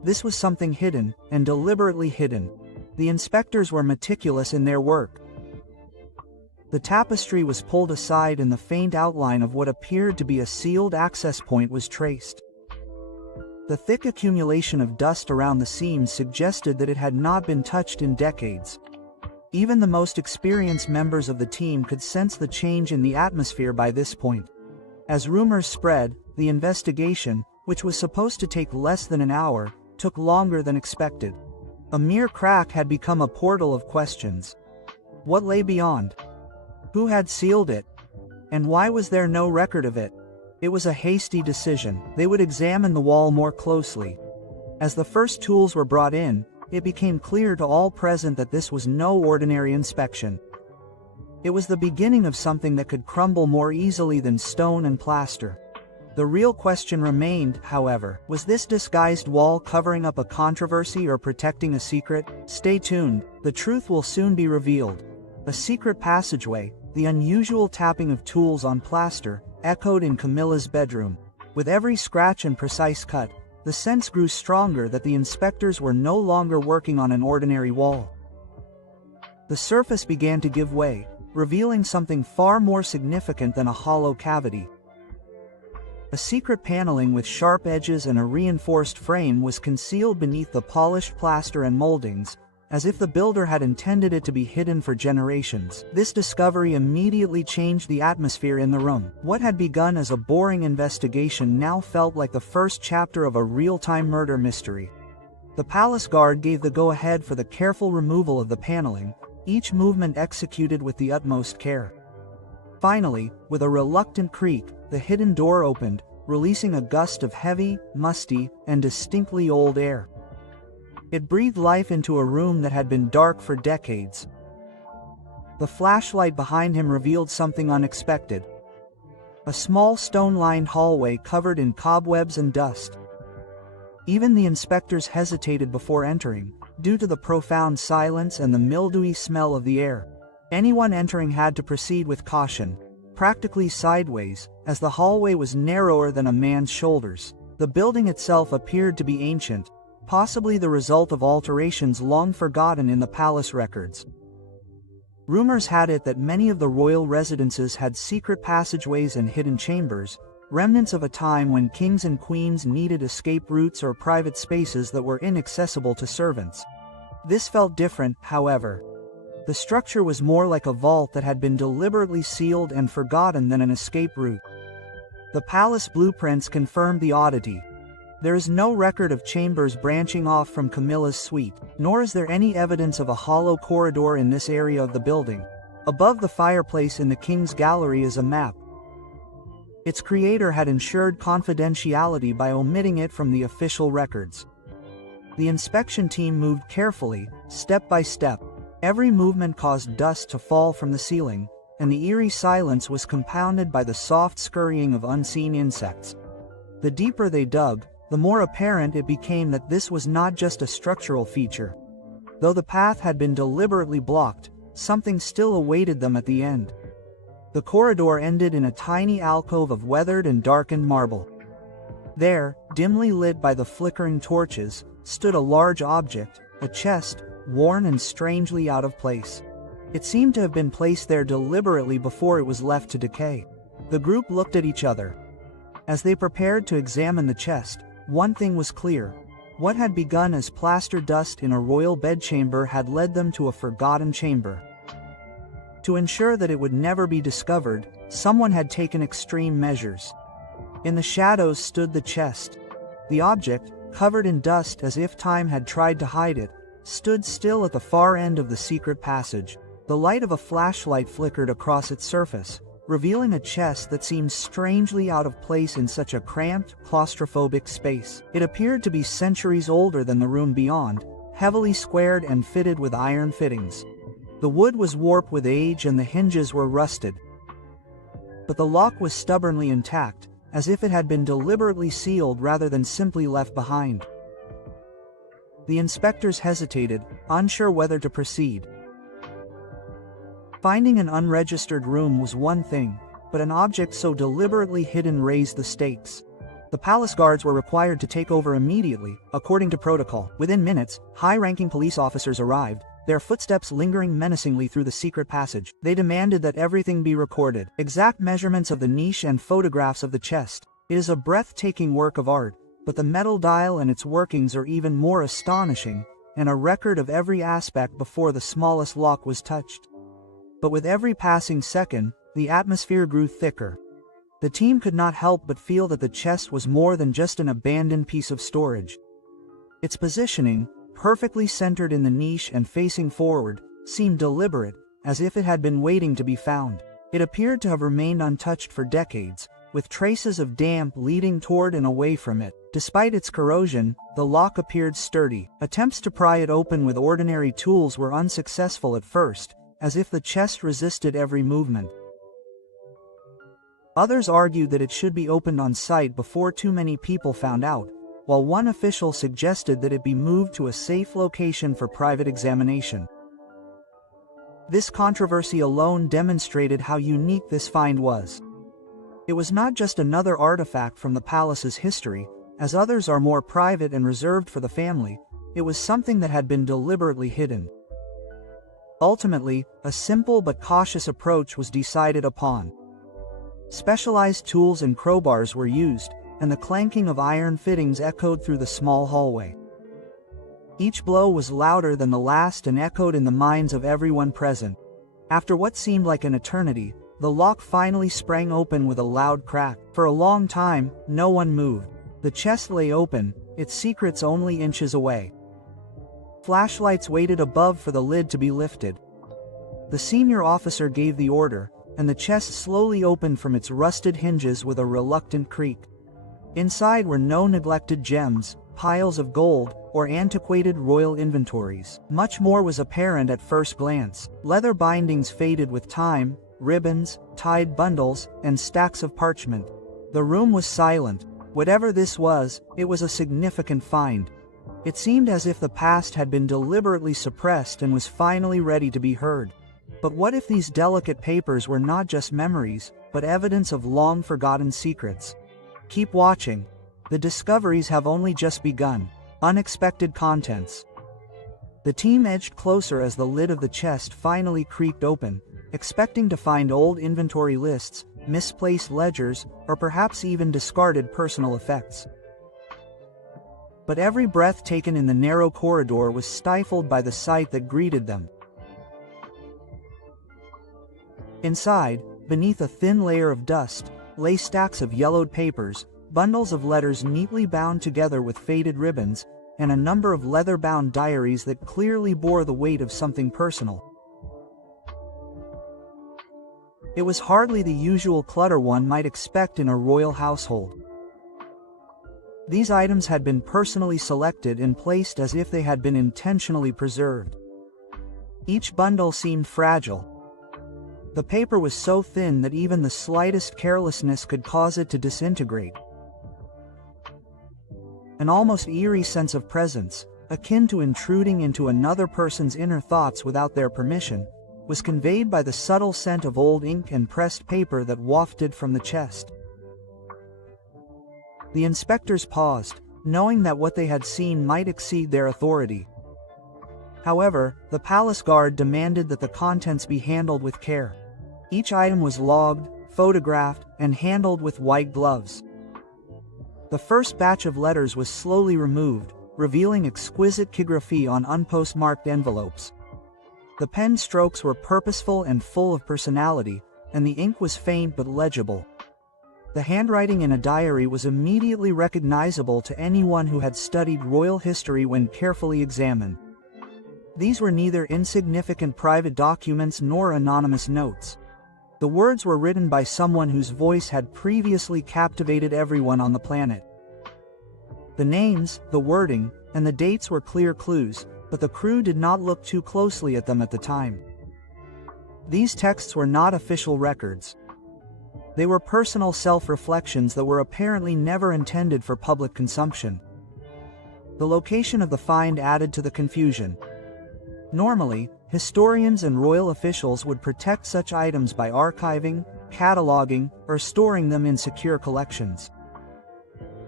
This was something hidden, and deliberately hidden. The inspectors were meticulous in their work. The tapestry was pulled aside and the faint outline of what appeared to be a sealed access point was traced. The thick accumulation of dust around the seams suggested that it had not been touched in decades. Even the most experienced members of the team could sense the change in the atmosphere by this point. As rumors spread, the investigation, which was supposed to take less than an hour, took longer than expected. A mere crack had become a portal of questions. What lay beyond? Who had sealed it? And why was there no record of it? It was a hasty decision. They would examine the wall more closely. As the first tools were brought in, it became clear to all present that this was no ordinary inspection. It was the beginning of something that could crumble more easily than stone and plaster. The real question remained, however, was this disguised wall covering up a controversy or protecting a secret? Stay tuned, the truth will soon be revealed. A secret passageway, the unusual tapping of tools on plaster, echoed in Camilla's bedroom. With every scratch and precise cut, the sense grew stronger that the inspectors were no longer working on an ordinary wall. The surface began to give way, revealing something far more significant than a hollow cavity. A secret paneling with sharp edges and a reinforced frame was concealed beneath the polished plaster and moldings, as if the builder had intended it to be hidden for generations. This discovery immediately changed the atmosphere in the room. What had begun as a boring investigation now felt like the first chapter of a real-time murder mystery. The palace guard gave the go-ahead for the careful removal of the paneling, each movement executed with the utmost care. Finally, with a reluctant creak, the hidden door opened, releasing a gust of heavy, musty, and distinctly old air. It breathed life into a room that had been dark for decades. The flashlight behind him revealed something unexpected. A small stone-lined hallway covered in cobwebs and dust. Even the inspectors hesitated before entering, due to the profound silence and the mildewy smell of the air. Anyone entering had to proceed with caution, practically sideways, as the hallway was narrower than a man's shoulders. The building itself appeared to be ancient, possibly the result of alterations long forgotten in the palace records. Rumors had it that many of the royal residences had secret passageways and hidden chambers, remnants of a time when kings and queens needed escape routes or private spaces that were inaccessible to servants. This felt different, however. The structure was more like a vault that had been deliberately sealed and forgotten than an escape route. The palace blueprints confirmed the oddity. There is no record of chambers branching off from Camilla's suite, nor is there any evidence of a hollow corridor in this area of the building. Above the fireplace in the king's gallery is a map. Its creator had ensured confidentiality by omitting it from the official records. The inspection team moved carefully, step by step. Every movement caused dust to fall from the ceiling, and the eerie silence was compounded by the soft scurrying of unseen insects. The deeper they dug, the more apparent it became that this was not just a structural feature. Though the path had been deliberately blocked, something still awaited them at the end. The corridor ended in a tiny alcove of weathered and darkened marble. There, dimly lit by the flickering torches, stood a large object, a chest, worn and strangely out of place. It seemed to have been placed there deliberately before it was left to decay. The group looked at each other. As they prepared to examine the chest, one thing was clear. What had begun as plaster dust in a royal bedchamber had led them to a forgotten chamber. To ensure that it would never be discovered, someone had taken extreme measures. In the shadows stood the chest. The object, covered in dust as if time had tried to hide it, stood still at the far end of the secret passage. The light of a flashlight flickered across its surface, revealing a chest that seemed strangely out of place in such a cramped, claustrophobic space. It appeared to be centuries older than the room beyond, heavily squared and fitted with iron fittings. The wood was warped with age and the hinges were rusted. But the lock was stubbornly intact, as if it had been deliberately sealed rather than simply left behind. The inspectors hesitated, unsure whether to proceed. Finding an unregistered room was one thing, but an object so deliberately hidden raised the stakes. The palace guards were required to take over immediately, according to protocol. Within minutes, high-ranking police officers arrived, their footsteps lingering menacingly through the secret passage. They demanded that everything be recorded. Exact measurements of the niche and photographs of the chest. It is a breathtaking work of art, but the metal dial and its workings are even more astonishing, and a record of every aspect before the smallest lock was touched. But with every passing second, the atmosphere grew thicker. The team could not help but feel that the chest was more than just an abandoned piece of storage. Its positioning, perfectly centered in the niche and facing forward, seemed deliberate, as if it had been waiting to be found. It appeared to have remained untouched for decades, with traces of damp leading toward and away from it. Despite its corrosion, the lock appeared sturdy. Attempts to pry it open with ordinary tools were unsuccessful at first, as if the chest resisted every movement. Others argued that it should be opened on site before too many people found out, while one official suggested that it be moved to a safe location for private examination. This controversy alone demonstrated how unique this find was. It was not just another artifact from the palace's history, as others are more private and reserved for the family. It was something that had been deliberately hidden. Ultimately, a simple but cautious approach was decided upon. Specialized tools and crowbars were used, and the clanking of iron fittings echoed through the small hallway. Each blow was louder than the last and echoed in the minds of everyone present. After what seemed like an eternity, the lock finally sprang open with a loud crack. For a long time, no one moved. The chest lay open, its secrets only inches away. Flashlights waited above for the lid to be lifted. The senior officer gave the order, and the chest slowly opened from its rusted hinges with a reluctant creak. Inside were no neglected gems, piles of gold, or antiquated royal inventories. Much more was apparent at first glance. Leather bindings faded with time, ribbons, tied bundles, and stacks of parchment. The room was silent. Whatever this was, it was a significant find. It seemed as if the past had been deliberately suppressed and was finally ready to be heard. But what if these delicate papers were not just memories, but evidence of long-forgotten secrets? Keep watching. The discoveries have only just begun. Unexpected contents. The team edged closer as the lid of the chest finally creaked open, expecting to find old inventory lists, misplaced ledgers, or perhaps even discarded personal effects. But every breath taken in the narrow corridor was stifled by the sight that greeted them. Inside, beneath a thin layer of dust, lay stacks of yellowed papers, bundles of letters neatly bound together with faded ribbons, and a number of leather-bound diaries that clearly bore the weight of something personal. It was hardly the usual clutter one might expect in a royal household. These items had been personally selected and placed as if they had been intentionally preserved. Each bundle seemed fragile. The paper was so thin that even the slightest carelessness could cause it to disintegrate. An almost eerie sense of presence, akin to intruding into another person's inner thoughts without their permission, was conveyed by the subtle scent of old ink and pressed paper that wafted from the chest. The inspectors paused, knowing that what they had seen might exceed their authority. However, the palace guard demanded that the contents be handled with care. Each item was logged, photographed, and handled with white gloves. The first batch of letters was slowly removed, revealing exquisite calligraphy on unpostmarked envelopes. The pen strokes were purposeful and full of personality, and the ink was faint but legible. The handwriting in a diary was immediately recognizable to anyone who had studied royal history when carefully examined. These were neither insignificant private documents nor anonymous notes. The words were written by someone whose voice had previously captivated everyone on the planet. The names, the wording, and the dates were clear clues, but the crew did not look too closely at them at the time. These texts were not official records. They were personal self-reflections that were apparently never intended for public consumption. The location of the find added to the confusion. Normally, historians and royal officials would protect such items by archiving, cataloging, or storing them in secure collections.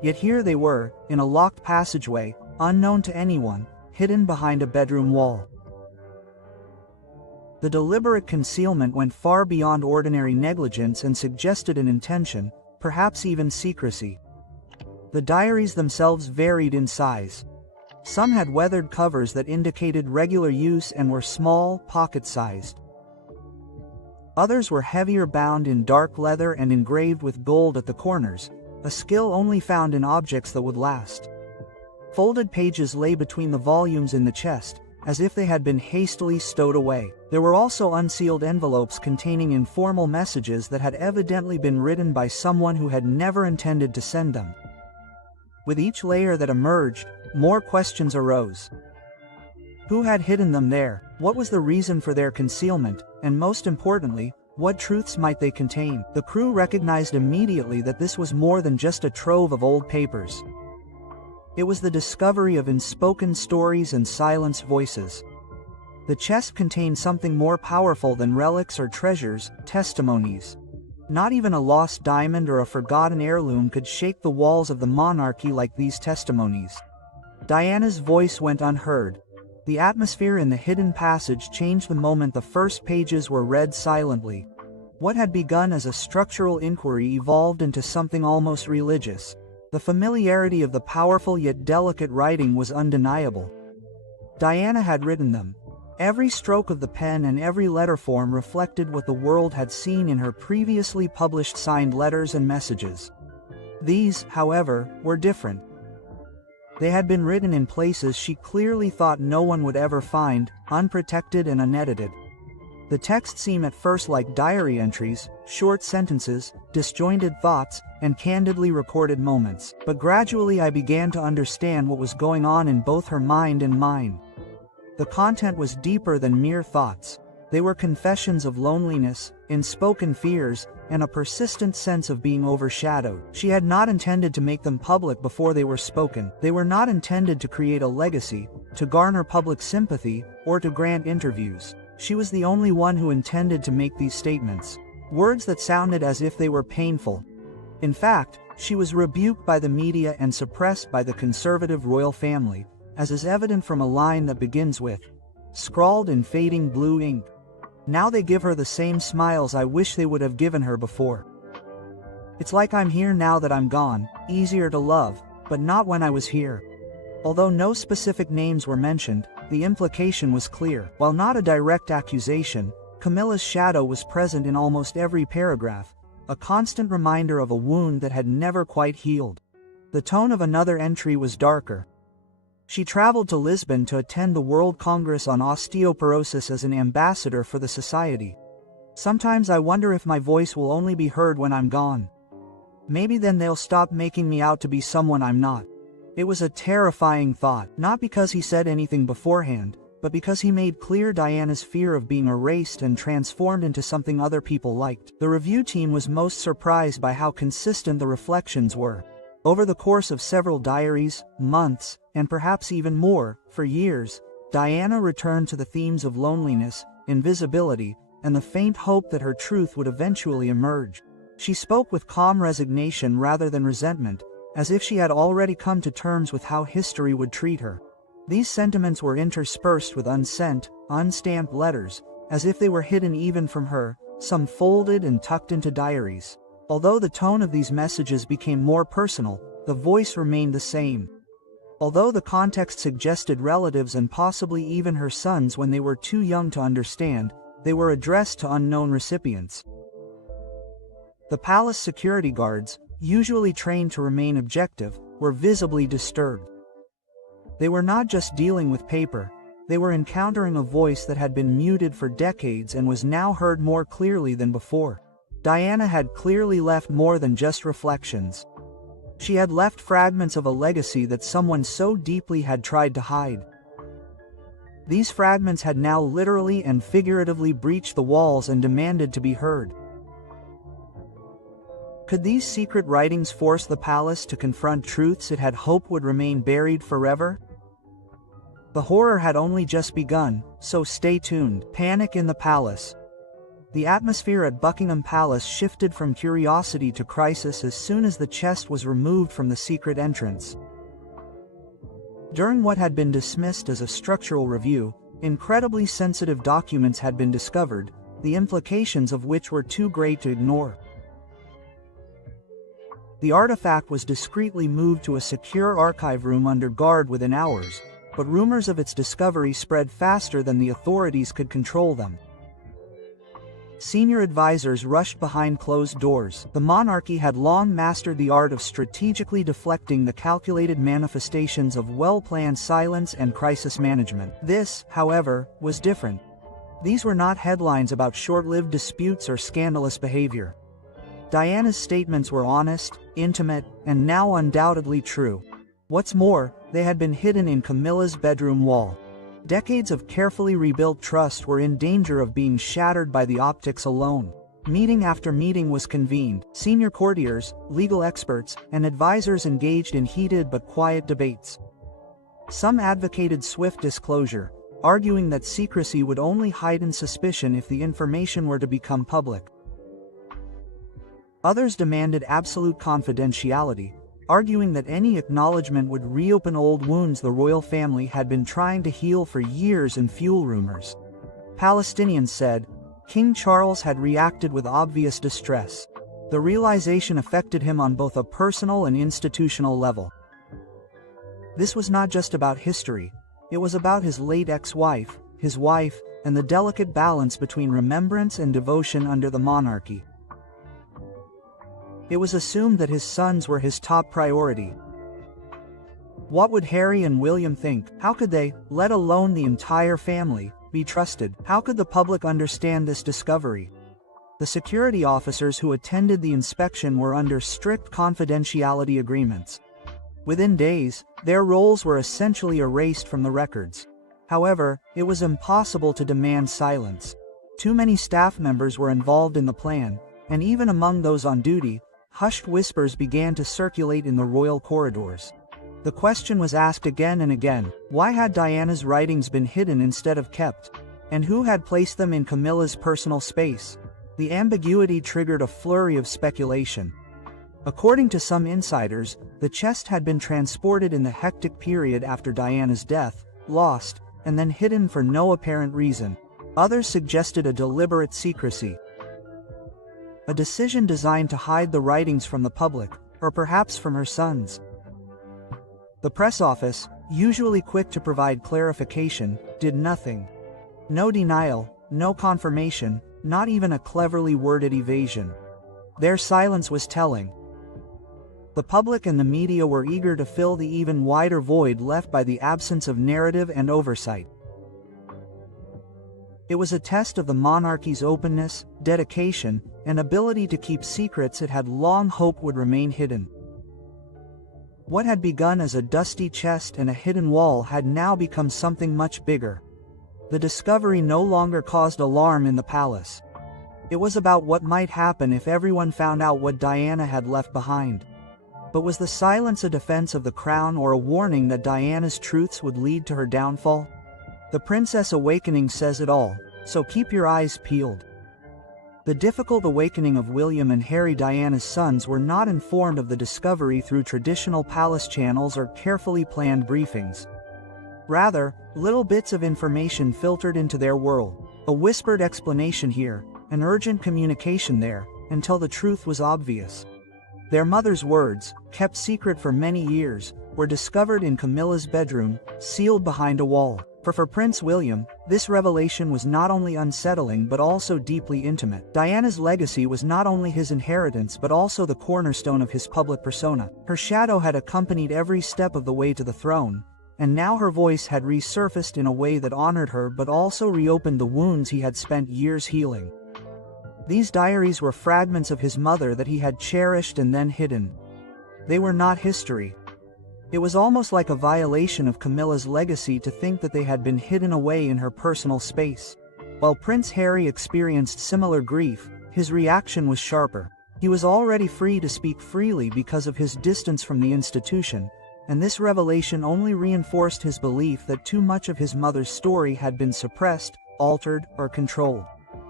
Yet here they were, in a locked passageway, unknown to anyone, hidden behind a bedroom wall. The deliberate concealment went far beyond ordinary negligence and suggested an intention, perhaps even secrecy. The diaries themselves varied in size. Some had weathered covers that indicated regular use and were small, pocket-sized. Others were heavier, bound in dark leather and engraved with gold at the corners, a skill only found in objects that would last. Folded pages lay between the volumes in the chest, as if they had been hastily stowed away. There were also unsealed envelopes containing informal messages that had evidently been written by someone who had never intended to send them. With each layer that emerged, more questions arose. Who had hidden them there? What was the reason for their concealment? And most importantly, what truths might they contain? The crew recognized immediately that this was more than just a trove of old papers. It was the discovery of unspoken stories and silenced voices. The chest contained something more powerful than relics or treasures, testimonies. Not even a lost diamond or a forgotten heirloom could shake the walls of the monarchy like these testimonies. Diana's voice went unheard. The atmosphere in the hidden passage changed the moment the first pages were read silently. What had begun as a structural inquiry evolved into something almost religious. The familiarity of the powerful yet delicate writing was undeniable. Diana had written them. Every stroke of the pen and every letter form reflected what the world had seen in her previously published signed letters and messages. These, however, were different. They had been written in places she clearly thought no one would ever find, unprotected and unedited. The text seemed at first like diary entries, short sentences, disjointed thoughts, and candidly recorded moments. But gradually I began to understand what was going on in both her mind and mine. The content was deeper than mere thoughts. They were confessions of loneliness, unspoken fears, and a persistent sense of being overshadowed. She had not intended to make them public before they were spoken. They were not intended to create a legacy, to garner public sympathy, or to grant interviews. She was the only one who intended to make these statements. Words that sounded as if they were painful. In fact, she was rebuked by the media and suppressed by the conservative royal family, as is evident from a line that begins with, scrawled in fading blue ink. Now they give her the same smiles I wish they would have given her before. It's like I'm here now that I'm gone, easier to love, but not when I was here. Although no specific names were mentioned, the implication was clear. While not a direct accusation, Camilla's shadow was present in almost every paragraph, a constant reminder of a wound that had never quite healed. The tone of another entry was darker. She traveled to Lisbon to attend the World Congress on Osteoporosis as an ambassador for the society. Sometimes I wonder if my voice will only be heard when I'm gone. Maybe then they'll stop making me out to be someone I'm not. It was a terrifying thought, not because he said anything beforehand, but because he made clear Diana's fear of being erased and transformed into something other people liked. The review team was most surprised by how consistent the reflections were. Over the course of several diaries, months, and perhaps even more, for years, Diana returned to the themes of loneliness, invisibility, and the faint hope that her truth would eventually emerge. She spoke with calm resignation rather than resentment, as if she had already come to terms with how history would treat her. These sentiments were interspersed with unsent, unstamped letters, as if they were hidden even from her, some folded and tucked into diaries. Although the tone of these messages became more personal, the voice remained the same. Although the context suggested relatives and possibly even her sons when they were too young to understand, they were addressed to unknown recipients. The palace security guards, usually trained to remain objective, were visibly disturbed. They were not just dealing with paper, they were encountering a voice that had been muted for decades and was now heard more clearly than before. Diana had clearly left more than just reflections. She had left fragments of a legacy that someone so deeply had tried to hide. These fragments had now literally and figuratively breached the walls and demanded to be heard. Could these secret writings force the palace to confront truths it had hoped would remain buried forever? The horror had only just begun, so stay tuned. Panic in the palace. The atmosphere at Buckingham Palace shifted from curiosity to crisis as soon as the chest was removed from the secret entrance. During what had been dismissed as a structural review, incredibly sensitive documents had been discovered, the implications of which were too great to ignore. The artifact was discreetly moved to a secure archive room under guard within hours, but rumors of its discovery spread faster than the authorities could control them. Senior advisors rushed behind closed doors. The monarchy had long mastered the art of strategically deflecting the calculated manifestations of well-planned silence and crisis management. This, however, was different. These were not headlines about short-lived disputes or scandalous behavior. Diana's statements were honest, intimate, and now undoubtedly true. What's more, they had been hidden in Camilla's bedroom wall. Decades of carefully rebuilt trust were in danger of being shattered by the optics alone. Meeting after meeting was convened. Senior courtiers, legal experts, and advisors engaged in heated but quiet debates. Some advocated swift disclosure, arguing that secrecy would only heighten suspicion if the information were to become public. Others demanded absolute confidentiality, arguing that any acknowledgement would reopen old wounds the royal family had been trying to heal for years and fuel rumors. Palestinians said, King Charles had reacted with obvious distress. The realization affected him on both a personal and institutional level. This was not just about history, it was about his late ex-wife, his wife, and the delicate balance between remembrance and devotion under the monarchy. It was assumed that his sons were his top priority. What would Harry and William think? How could they, let alone the entire family, be trusted? How could the public understand this discovery? The security officers who attended the inspection were under strict confidentiality agreements. Within days, their roles were essentially erased from the records. However, it was impossible to demand silence. Too many staff members were involved in the plan, and even among those on duty, hushed whispers began to circulate in the royal corridors. The question was asked again and again, why had Diana's writings been hidden instead of kept? And who had placed them in Camilla's personal space? The ambiguity triggered a flurry of speculation. According to some insiders, the chest had been transported in the hectic period after Diana's death, lost, and then hidden for no apparent reason. Others suggested a deliberate secrecy. A decision designed to hide the writings from the public, or perhaps from her sons. The press office, usually quick to provide clarification, did nothing. No denial, no confirmation, not even a cleverly worded evasion. Their silence was telling. The public and the media were eager to fill the even wider void left by the absence of narrative and oversight. It was a test of the monarchy's openness, dedication, and ability to keep secrets it had long hoped would remain hidden. What had begun as a dusty chest and a hidden wall had now become something much bigger. The discovery no longer caused alarm in the palace. It was about what might happen if everyone found out what Diana had left behind. But was the silence a defense of the crown or a warning that Diana's truths would lead to her downfall? The Princess Awakening says it all, so keep your eyes peeled. The difficult awakening of William and Harry, Diana's sons, were not informed of the discovery through traditional palace channels or carefully planned briefings. Rather, little bits of information filtered into their world, a whispered explanation here, an urgent communication there, until the truth was obvious. Their mother's words, kept secret for many years, were discovered in Camilla's bedroom, sealed behind a wall. For Prince William, this revelation was not only unsettling but also deeply intimate. Diana's legacy was not only his inheritance but also the cornerstone of his public persona. Her shadow had accompanied every step of the way to the throne, and now her voice had resurfaced in a way that honored her but also reopened the wounds he had spent years healing. These diaries were fragments of his mother that he had cherished and then hidden. They were not history. It was almost like a violation of Camilla's legacy to think that they had been hidden away in her personal space. While Prince Harry experienced similar grief, his reaction was sharper. He was already free to speak freely because of his distance from the institution, and this revelation only reinforced his belief that too much of his mother's story had been suppressed, altered, or controlled.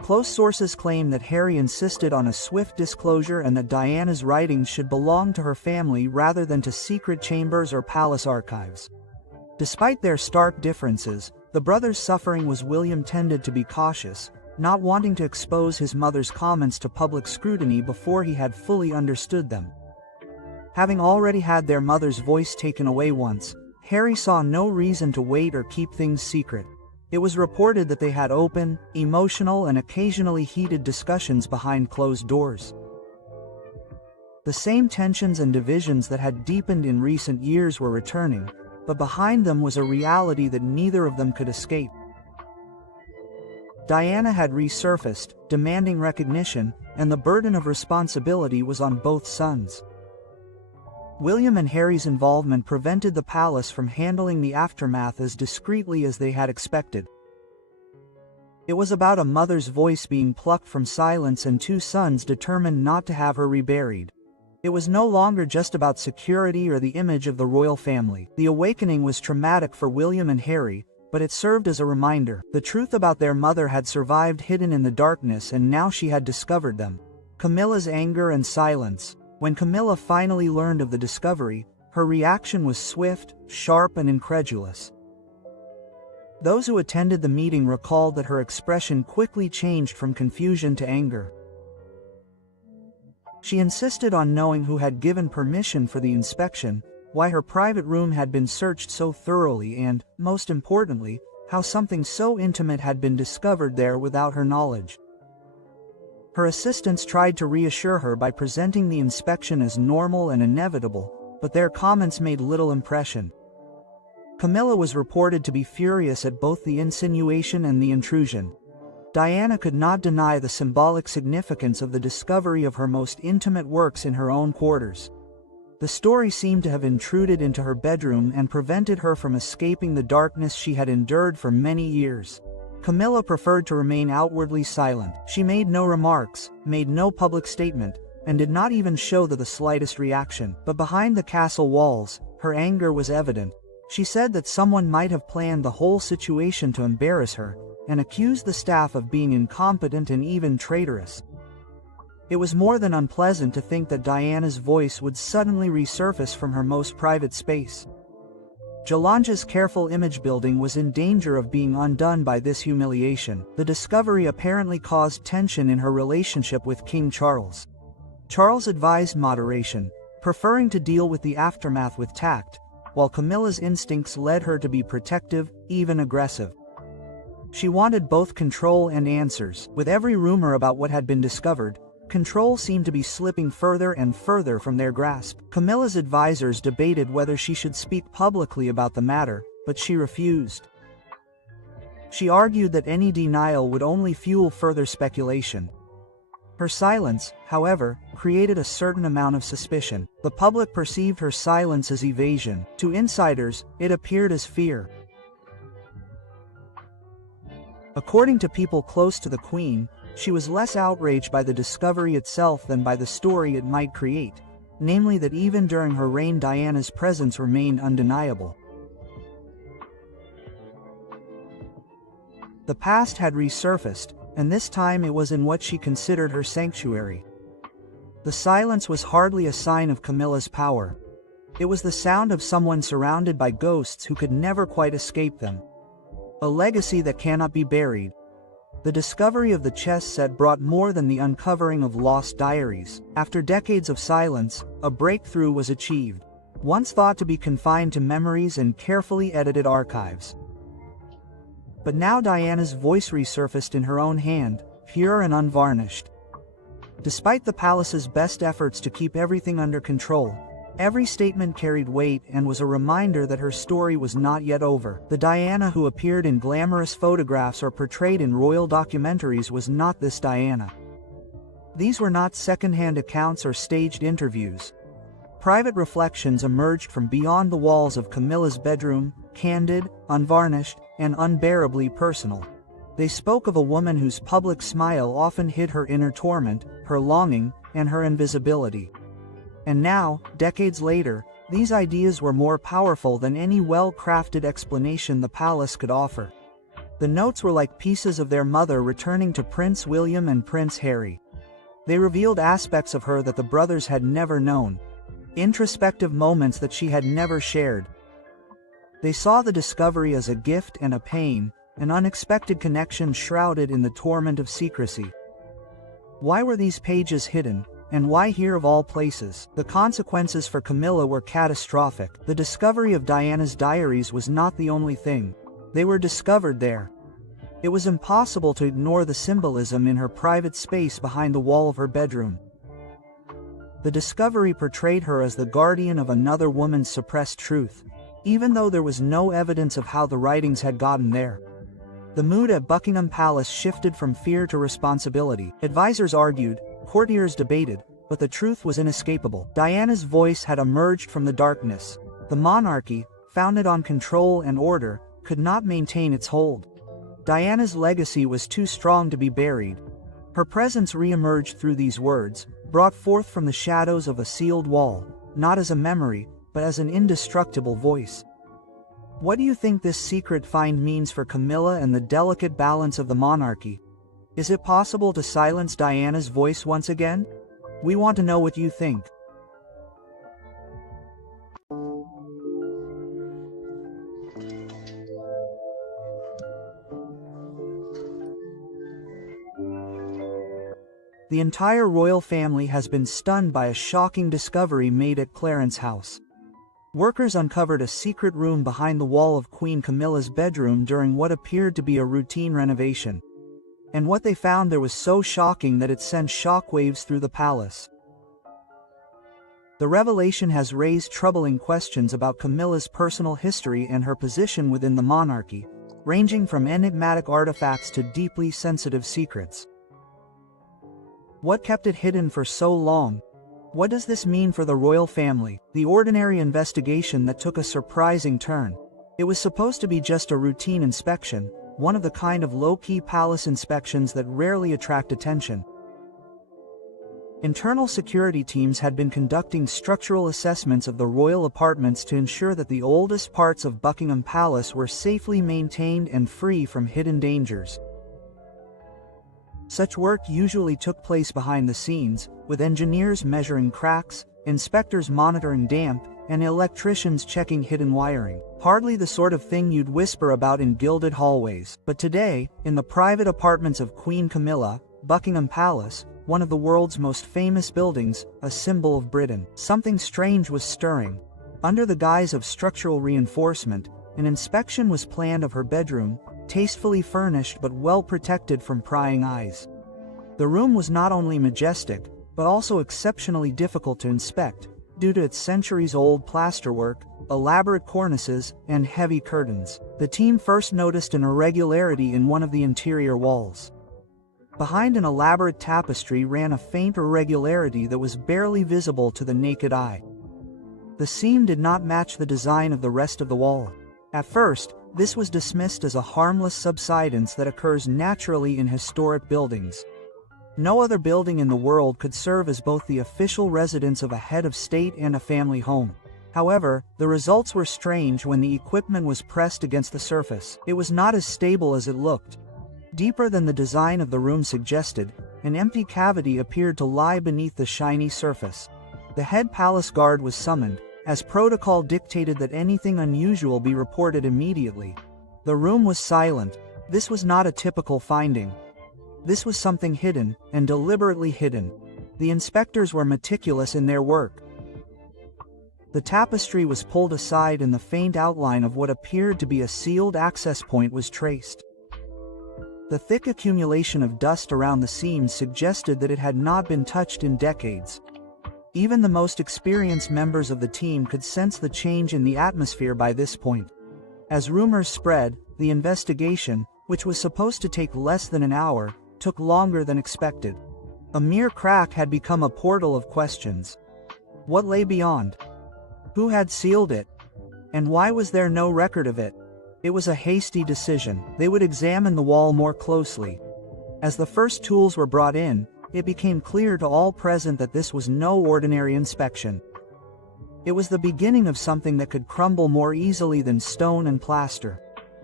Close sources claim that Harry insisted on a swift disclosure and that Diana's writings should belong to her family rather than to secret chambers or palace archives. Despite their stark differences, the brothers' suffering was William tended to be cautious, not wanting to expose his mother's comments to public scrutiny before he had fully understood them. Having already had their mother's voice taken away once, Harry saw no reason to wait or keep things secret. It was reported that they had open, emotional and occasionally heated discussions behind closed doors. The same tensions and divisions that had deepened in recent years were returning, but behind them was a reality that neither of them could escape. Diana had resurfaced, demanding recognition, and the burden of responsibility was on both sons. William and Harry's involvement prevented the palace from handling the aftermath as discreetly as they had expected. It was about a mother's voice being plucked from silence and two sons determined not to have her reburied. It was no longer just about security or the image of the royal family. The awakening was traumatic for William and Harry, but it served as a reminder. The truth about their mother had survived hidden in the darkness, and now she had discovered them. Camilla's anger and silence. When Camilla finally learned of the discovery, her reaction was swift, sharp and incredulous. Those who attended the meeting recalled that her expression quickly changed from confusion to anger. She insisted on knowing who had given permission for the inspection, why her private room had been searched so thoroughly and, most importantly, how something so intimate had been discovered there without her knowledge. Her assistants tried to reassure her by presenting the inspection as normal and inevitable, but their comments made little impression. Camilla was reported to be furious at both the insinuation and the intrusion. Diana could not deny the symbolic significance of the discovery of her most intimate works in her own quarters. The story seemed to have intruded into her bedroom and prevented her from escaping the darkness she had endured for many years. Camilla preferred to remain outwardly silent. She made no remarks, made no public statement, and did not even show the slightest reaction. But behind the castle walls, her anger was evident. She said that someone might have planned the whole situation to embarrass her, and accused the staff of being incompetent and even traitorous. It was more than unpleasant to think that Diana's voice would suddenly resurface from her most private space. Jolanja's careful image building was in danger of being undone by this humiliation. The discovery apparently caused tension in her relationship with King Charles. Charles advised moderation, preferring to deal with the aftermath with tact, while Camilla's instincts led her to be protective, even aggressive. She wanted both control and answers. With every rumor about what had been discovered, control seemed to be slipping further and further from their grasp. Camilla's advisors debated whether she should speak publicly about the matter, but she refused. She argued that any denial would only fuel further speculation. Her silence, however, created a certain amount of suspicion. The public perceived her silence as evasion. To insiders, it appeared as fear. According to people close to the Queen, she was less outraged by the discovery itself than by the story it might create, namely that even during her reign Diana's presence remained undeniable. The past had resurfaced, and this time it was in what she considered her sanctuary. The silence was hardly a sign of Camilla's power. It was the sound of someone surrounded by ghosts who could never quite escape them. A legacy that cannot be buried. The discovery of the chess set brought more than the uncovering of lost diaries. After decades of silence, a breakthrough was achieved. Once thought to be confined to memories and carefully edited archives. But now Diana's voice resurfaced in her own hand, pure and unvarnished. Despite the palace's best efforts to keep everything under control, every statement carried weight and was a reminder that her story was not yet over. The Diana who appeared in glamorous photographs or portrayed in royal documentaries was not this Diana. These were not second-hand accounts or staged interviews. Private reflections emerged from beyond the walls of Camilla's bedroom, candid, unvarnished, and unbearably personal. They spoke of a woman whose public smile often hid her inner torment, her longing, and her invisibility. And now, decades later, these ideas were more powerful than any well-crafted explanation the palace could offer. The notes were like pieces of their mother returning to Prince William and Prince Harry. They revealed aspects of her that the brothers had never known, introspective moments that she had never shared. They saw the discovery as a gift and a pain, an unexpected connection shrouded in the torment of secrecy. Why were these pages hidden, and why here of all places? The consequences for Camilla were catastrophic. The discovery of Diana's diaries was not the only thing. They were discovered there. It was impossible to ignore the symbolism in her private space behind the wall of her bedroom. The discovery portrayed her as the guardian of another woman's suppressed truth, even though there was no evidence of how the writings had gotten there. The mood at Buckingham Palace shifted from fear to responsibility. Advisors argued, courtiers debated, but the truth was inescapable. Diana's voice had emerged from the darkness. The monarchy, founded on control and order, could not maintain its hold. Diana's legacy was too strong to be buried. Her presence re-emerged through these words, brought forth from the shadows of a sealed wall, not as a memory, but as an indestructible voice. What do you think this secret find means for Camilla and the delicate balance of the monarchy? Is it possible to silence Diana's voice once again? We want to know what you think. The entire royal family has been stunned by a shocking discovery made at Clarence House. Workers uncovered a secret room behind the wall of Queen Camilla's bedroom during what appeared to be a routine renovation. And what they found there was so shocking that it sent shockwaves through the palace. The revelation has raised troubling questions about Camilla's personal history and her position within the monarchy, ranging from enigmatic artifacts to deeply sensitive secrets. What kept it hidden for so long? What does this mean for the royal family? The ordinary investigation that took a surprising turn. It was supposed to be just a routine inspection, one of the kind of low-key palace inspections that rarely attract attention. Internal security teams had been conducting structural assessments of the royal apartments to ensure that the oldest parts of Buckingham Palace were safely maintained and free from hidden dangers. Such work usually took place behind the scenes, with engineers measuring cracks, inspectors monitoring damp, and electricians checking hidden wiring. Hardly the sort of thing you'd whisper about in gilded hallways. But today, in the private apartments of Queen Camilla, Buckingham Palace, one of the world's most famous buildings, a symbol of Britain, something strange was stirring. Under the guise of structural reinforcement, an inspection was planned of her bedroom, tastefully furnished but well protected from prying eyes. The room was not only majestic, but also exceptionally difficult to inspect, due to its centuries-old plasterwork, elaborate cornices, and heavy curtains. The team first noticed an irregularity in one of the interior walls. Behind an elaborate tapestry ran a faint irregularity that was barely visible to the naked eye. The seam did not match the design of the rest of the wall. At first, this was dismissed as a harmless subsidence that occurs naturally in historic buildings. No other building in the world could serve as both the official residence of a head of state and a family home. However, the results were strange when the equipment was pressed against the surface. It was not as stable as it looked. Deeper than the design of the room suggested, an empty cavity appeared to lie beneath the shiny surface. The head palace guard was summoned, as protocol dictated that anything unusual be reported immediately. The room was silent. This was not a typical finding. This was something hidden, and deliberately hidden. The inspectors were meticulous in their work. The tapestry was pulled aside and the faint outline of what appeared to be a sealed access point was traced. The thick accumulation of dust around the seams suggested that it had not been touched in decades. Even the most experienced members of the team could sense the change in the atmosphere by this point. As rumors spread, the investigation, which was supposed to take less than an hour, took longer than expected. A mere crack had become a portal of questions. What lay beyond? Who had sealed it? And why was there no record of it? It was a hasty decision. They would examine the wall more closely. As the first tools were brought in, it became clear to all present that this was no ordinary inspection. It was the beginning of something that could crumble more easily than stone and plaster.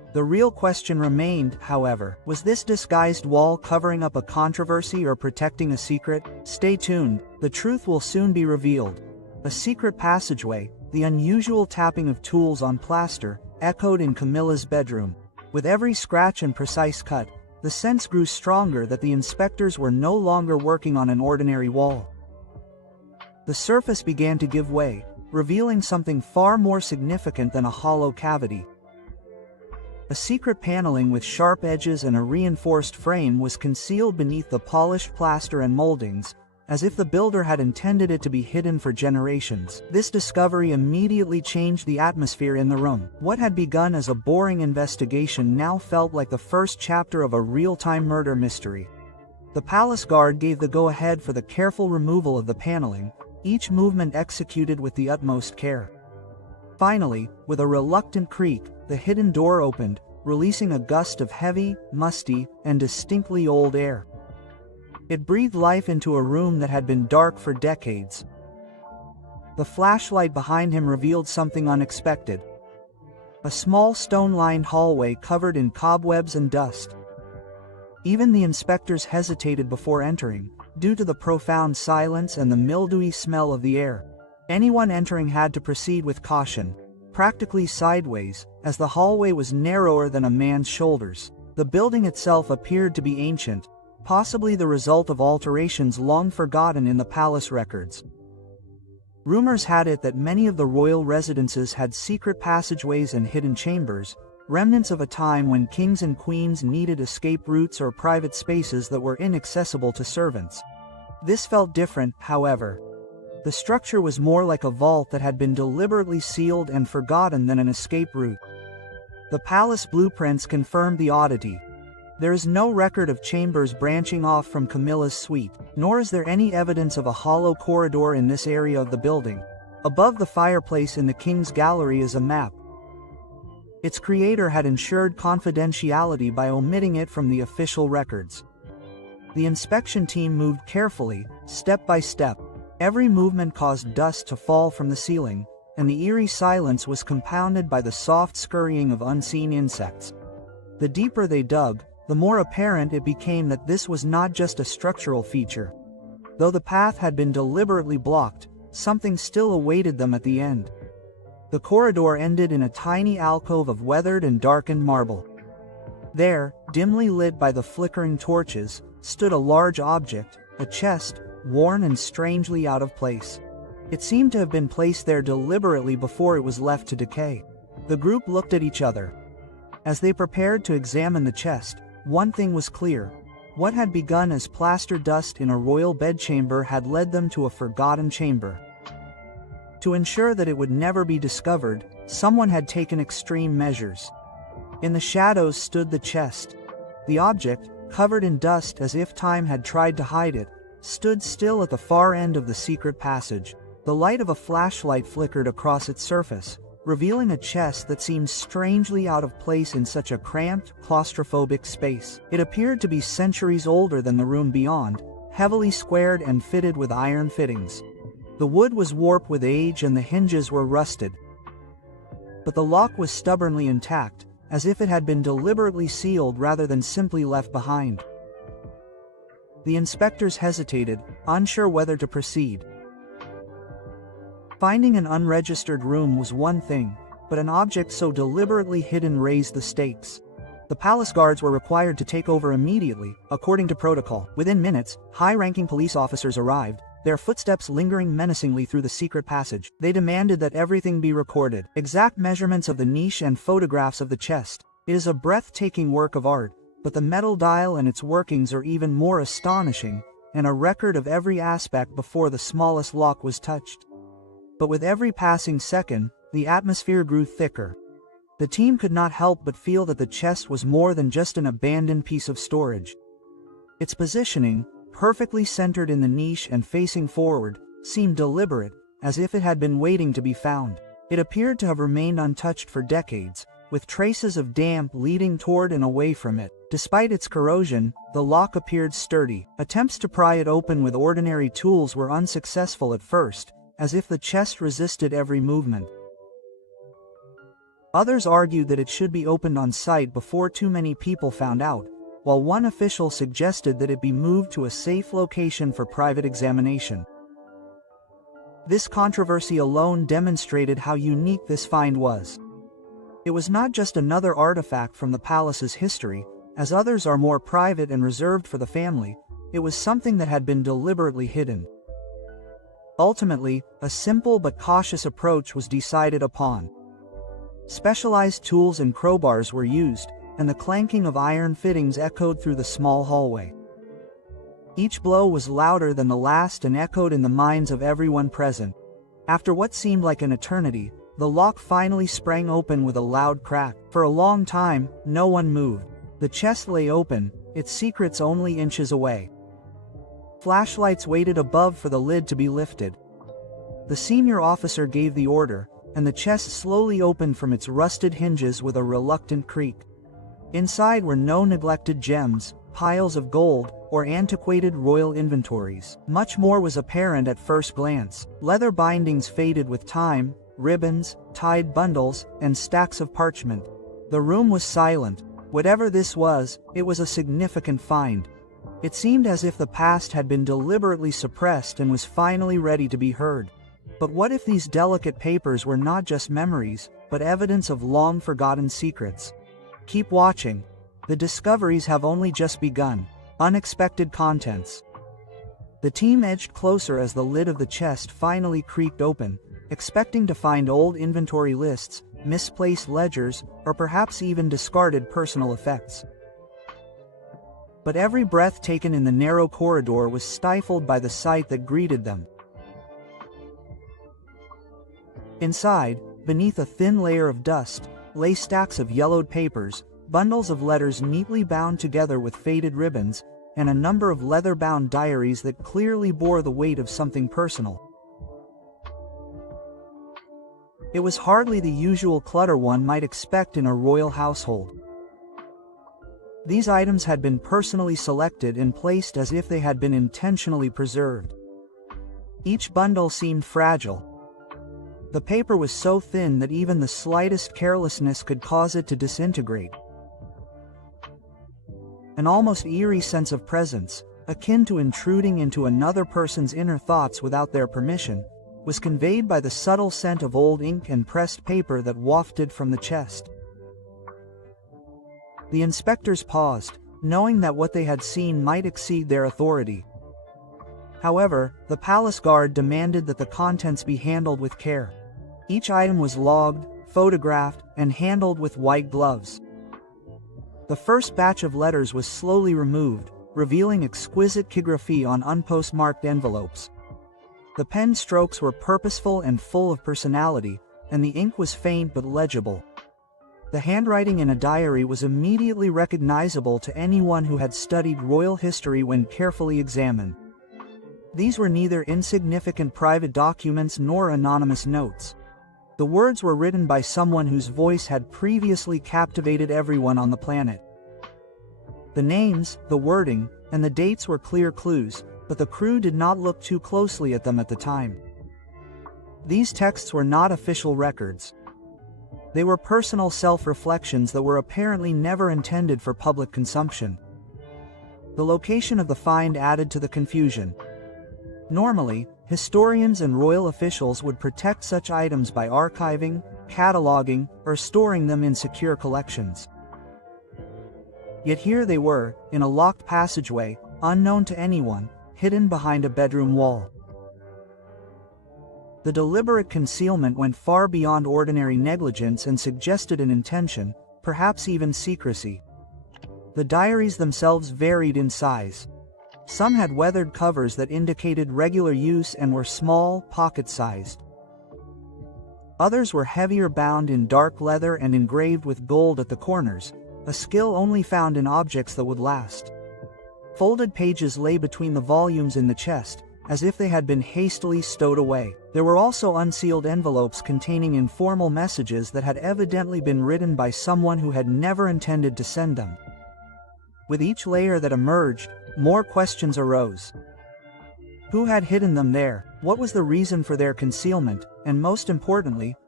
The real question remained, however, was this disguised wall covering up a controversy or protecting a secret? Stay tuned, the truth will soon be revealed. A secret passageway, the unusual tapping of tools on plaster, echoed in Camilla's bedroom. With every scratch and precise cut, the sense grew stronger that the inspectors were no longer working on an ordinary wall. The surface began to give way, revealing something far more significant than a hollow cavity. A secret paneling with sharp edges and a reinforced frame was concealed beneath the polished plaster and moldings, as if the builder had intended it to be hidden for generations. This discovery immediately changed the atmosphere in the room. What had begun as a boring investigation now felt like the first chapter of a real-time murder mystery. The palace guard gave the go-ahead for the careful removal of the paneling, each movement executed with the utmost care. Finally, with a reluctant creak, the hidden door opened, releasing a gust of heavy, musty, and distinctly old air. It breathed life into a room that had been dark for decades. The flashlight behind him revealed something unexpected. A small stone-lined hallway covered in cobwebs and dust. Even the inspectors hesitated before entering, due to the profound silence and the mildewy smell of the air. Anyone entering had to proceed with caution, practically sideways, as the hallway was narrower than a man's shoulders. The building itself appeared to be ancient, possibly the result of alterations long forgotten in the palace records. Rumors had it that many of the royal residences had secret passageways and hidden chambers, remnants of a time when kings and queens needed escape routes or private spaces that were inaccessible to servants. This felt different, however. The structure was more like a vault that had been deliberately sealed and forgotten than an escape route. The palace blueprints confirmed the oddity. There is no record of chambers branching off from Camilla's suite, nor is there any evidence of a hollow corridor in this area of the building. Above the fireplace in the king's gallery is a map. Its creator had ensured confidentiality by omitting it from the official records. The inspection team moved carefully, step by step. Every movement caused dust to fall from the ceiling, and the eerie silence was compounded by the soft scurrying of unseen insects. The deeper they dug, the more apparent it became that this was not just a structural feature. Though the path had been deliberately blocked, something still awaited them at the end. The corridor ended in a tiny alcove of weathered and darkened marble. There, dimly lit by the flickering torches, stood a large object, a chest, worn and strangely out of place. It seemed to have been placed there deliberately before it was left to decay. The group looked at each other. As they prepared to examine the chest, one thing was clear. What had begun as plaster dust in a royal bedchamber had led them to a forgotten chamber. To ensure that it would never be discovered, someone had taken extreme measures. In the shadows stood the chest. The object, covered in dust as if time had tried to hide it, stood still at the far end of the secret passage. The light of a flashlight flickered across its surface, revealing a chest that seemed strangely out of place in such a cramped, claustrophobic space. It appeared to be centuries older than the room beyond, heavily squared and fitted with iron fittings. The wood was warped with age and the hinges were rusted. But the lock was stubbornly intact, as if it had been deliberately sealed rather than simply left behind. The inspectors hesitated, unsure whether to proceed. Finding an unregistered room was one thing, but an object so deliberately hidden raised the stakes. The palace guards were required to take over immediately, according to protocol. Within minutes, high-ranking police officers arrived, their footsteps lingering menacingly through the secret passage. They demanded that everything be recorded. Exact measurements of the niche and photographs of the chest. It is a breathtaking work of art, but the metal dial and its workings are even more astonishing, and a record of every aspect before the smallest lock was touched. But with every passing second, the atmosphere grew thicker. The team could not help but feel that the chest was more than just an abandoned piece of storage. Its positioning, perfectly centered in the niche and facing forward, seemed deliberate, as if it had been waiting to be found. It appeared to have remained untouched for decades, with traces of damp leading toward and away from it. Despite its corrosion, the lock appeared sturdy. Attempts to pry it open with ordinary tools were unsuccessful at first, as if the chest resisted every movement. Others argued that it should be opened on site before too many people found out, while one official suggested that it be moved to a safe location for private examination. This controversy alone demonstrated how unique this find was. It was not just another artifact from the palace's history, as others are more private and reserved for the family. It was something that had been deliberately hidden. Ultimately, a simple but cautious approach was decided upon. Specialized tools and crowbars were used, and the clanking of iron fittings echoed through the small hallway. Each blow was louder than the last and echoed in the minds of everyone present. After what seemed like an eternity, the lock finally sprang open with a loud crack. For a long time, no one moved. The chest lay open, its secrets only inches away. Flashlights waited above for the lid to be lifted. The senior officer gave the order, and the chest slowly opened from its rusted hinges with a reluctant creak. Inside were no neglected gems, piles of gold, or antiquated royal inventories. Much more was apparent at first glance. Leather bindings faded with time, ribbons, tied bundles, and stacks of parchment. The room was silent. Whatever this was, it was a significant find. It seemed as if the past had been deliberately suppressed and was finally ready to be heard. But what if these delicate papers were not just memories, but evidence of long-forgotten secrets? Keep watching. The discoveries have only just begun. Unexpected contents. The team edged closer as the lid of the chest finally creaked open, expecting to find old inventory lists, misplaced ledgers, or perhaps even discarded personal effects. But every breath taken in the narrow corridor was stifled by the sight that greeted them. Inside, beneath a thin layer of dust, lay stacks of yellowed papers, bundles of letters neatly bound together with faded ribbons, and a number of leather-bound diaries that clearly bore the weight of something personal. It was hardly the usual clutter one might expect in a royal household. These items had been personally selected and placed as if they had been intentionally preserved. Each bundle seemed fragile. The paper was so thin that even the slightest carelessness could cause it to disintegrate. An almost eerie sense of presence, akin to intruding into another person's inner thoughts without their permission, was conveyed by the subtle scent of old ink and pressed paper that wafted from the chest. The inspectors paused, knowing that what they had seen might exceed their authority. However, the palace guard demanded that the contents be handled with care. Each item was logged, photographed, and handled with white gloves. The first batch of letters was slowly removed, revealing exquisite calligraphy on unpostmarked envelopes. The pen strokes were purposeful and full of personality, and the ink was faint but legible. The handwriting in a diary was immediately recognizable to anyone who had studied royal history when carefully examined. These were neither insignificant private documents nor anonymous notes. The words were written by someone whose voice had previously captivated everyone on the planet. The names, the wording, and the dates were clear clues, but the crew did not look too closely at them at the time. These texts were not official records. They were personal self-reflections that were apparently never intended for public consumption. The location of the find added to the confusion. Normally, historians and royal officials would protect such items by archiving, cataloging, or storing them in secure collections. Yet here they were, in a locked passageway, unknown to anyone, hidden behind a bedroom wall. The deliberate concealment went far beyond ordinary negligence and suggested an intention, perhaps even secrecy. The diaries themselves varied in size. Some had weathered covers that indicated regular use and were small, pocket-sized. Others were heavier, bound in dark leather and engraved with gold at the corners, a skill only found in objects that would last. Folded pages lay between the volumes in the chest, as if they had been hastily stowed away. There were also unsealed envelopes containing informal messages that had evidently been written by someone who had never intended to send them. With each layer that emerged, more questions arose. Who had hidden them there? What was the reason for their concealment? And most importantly,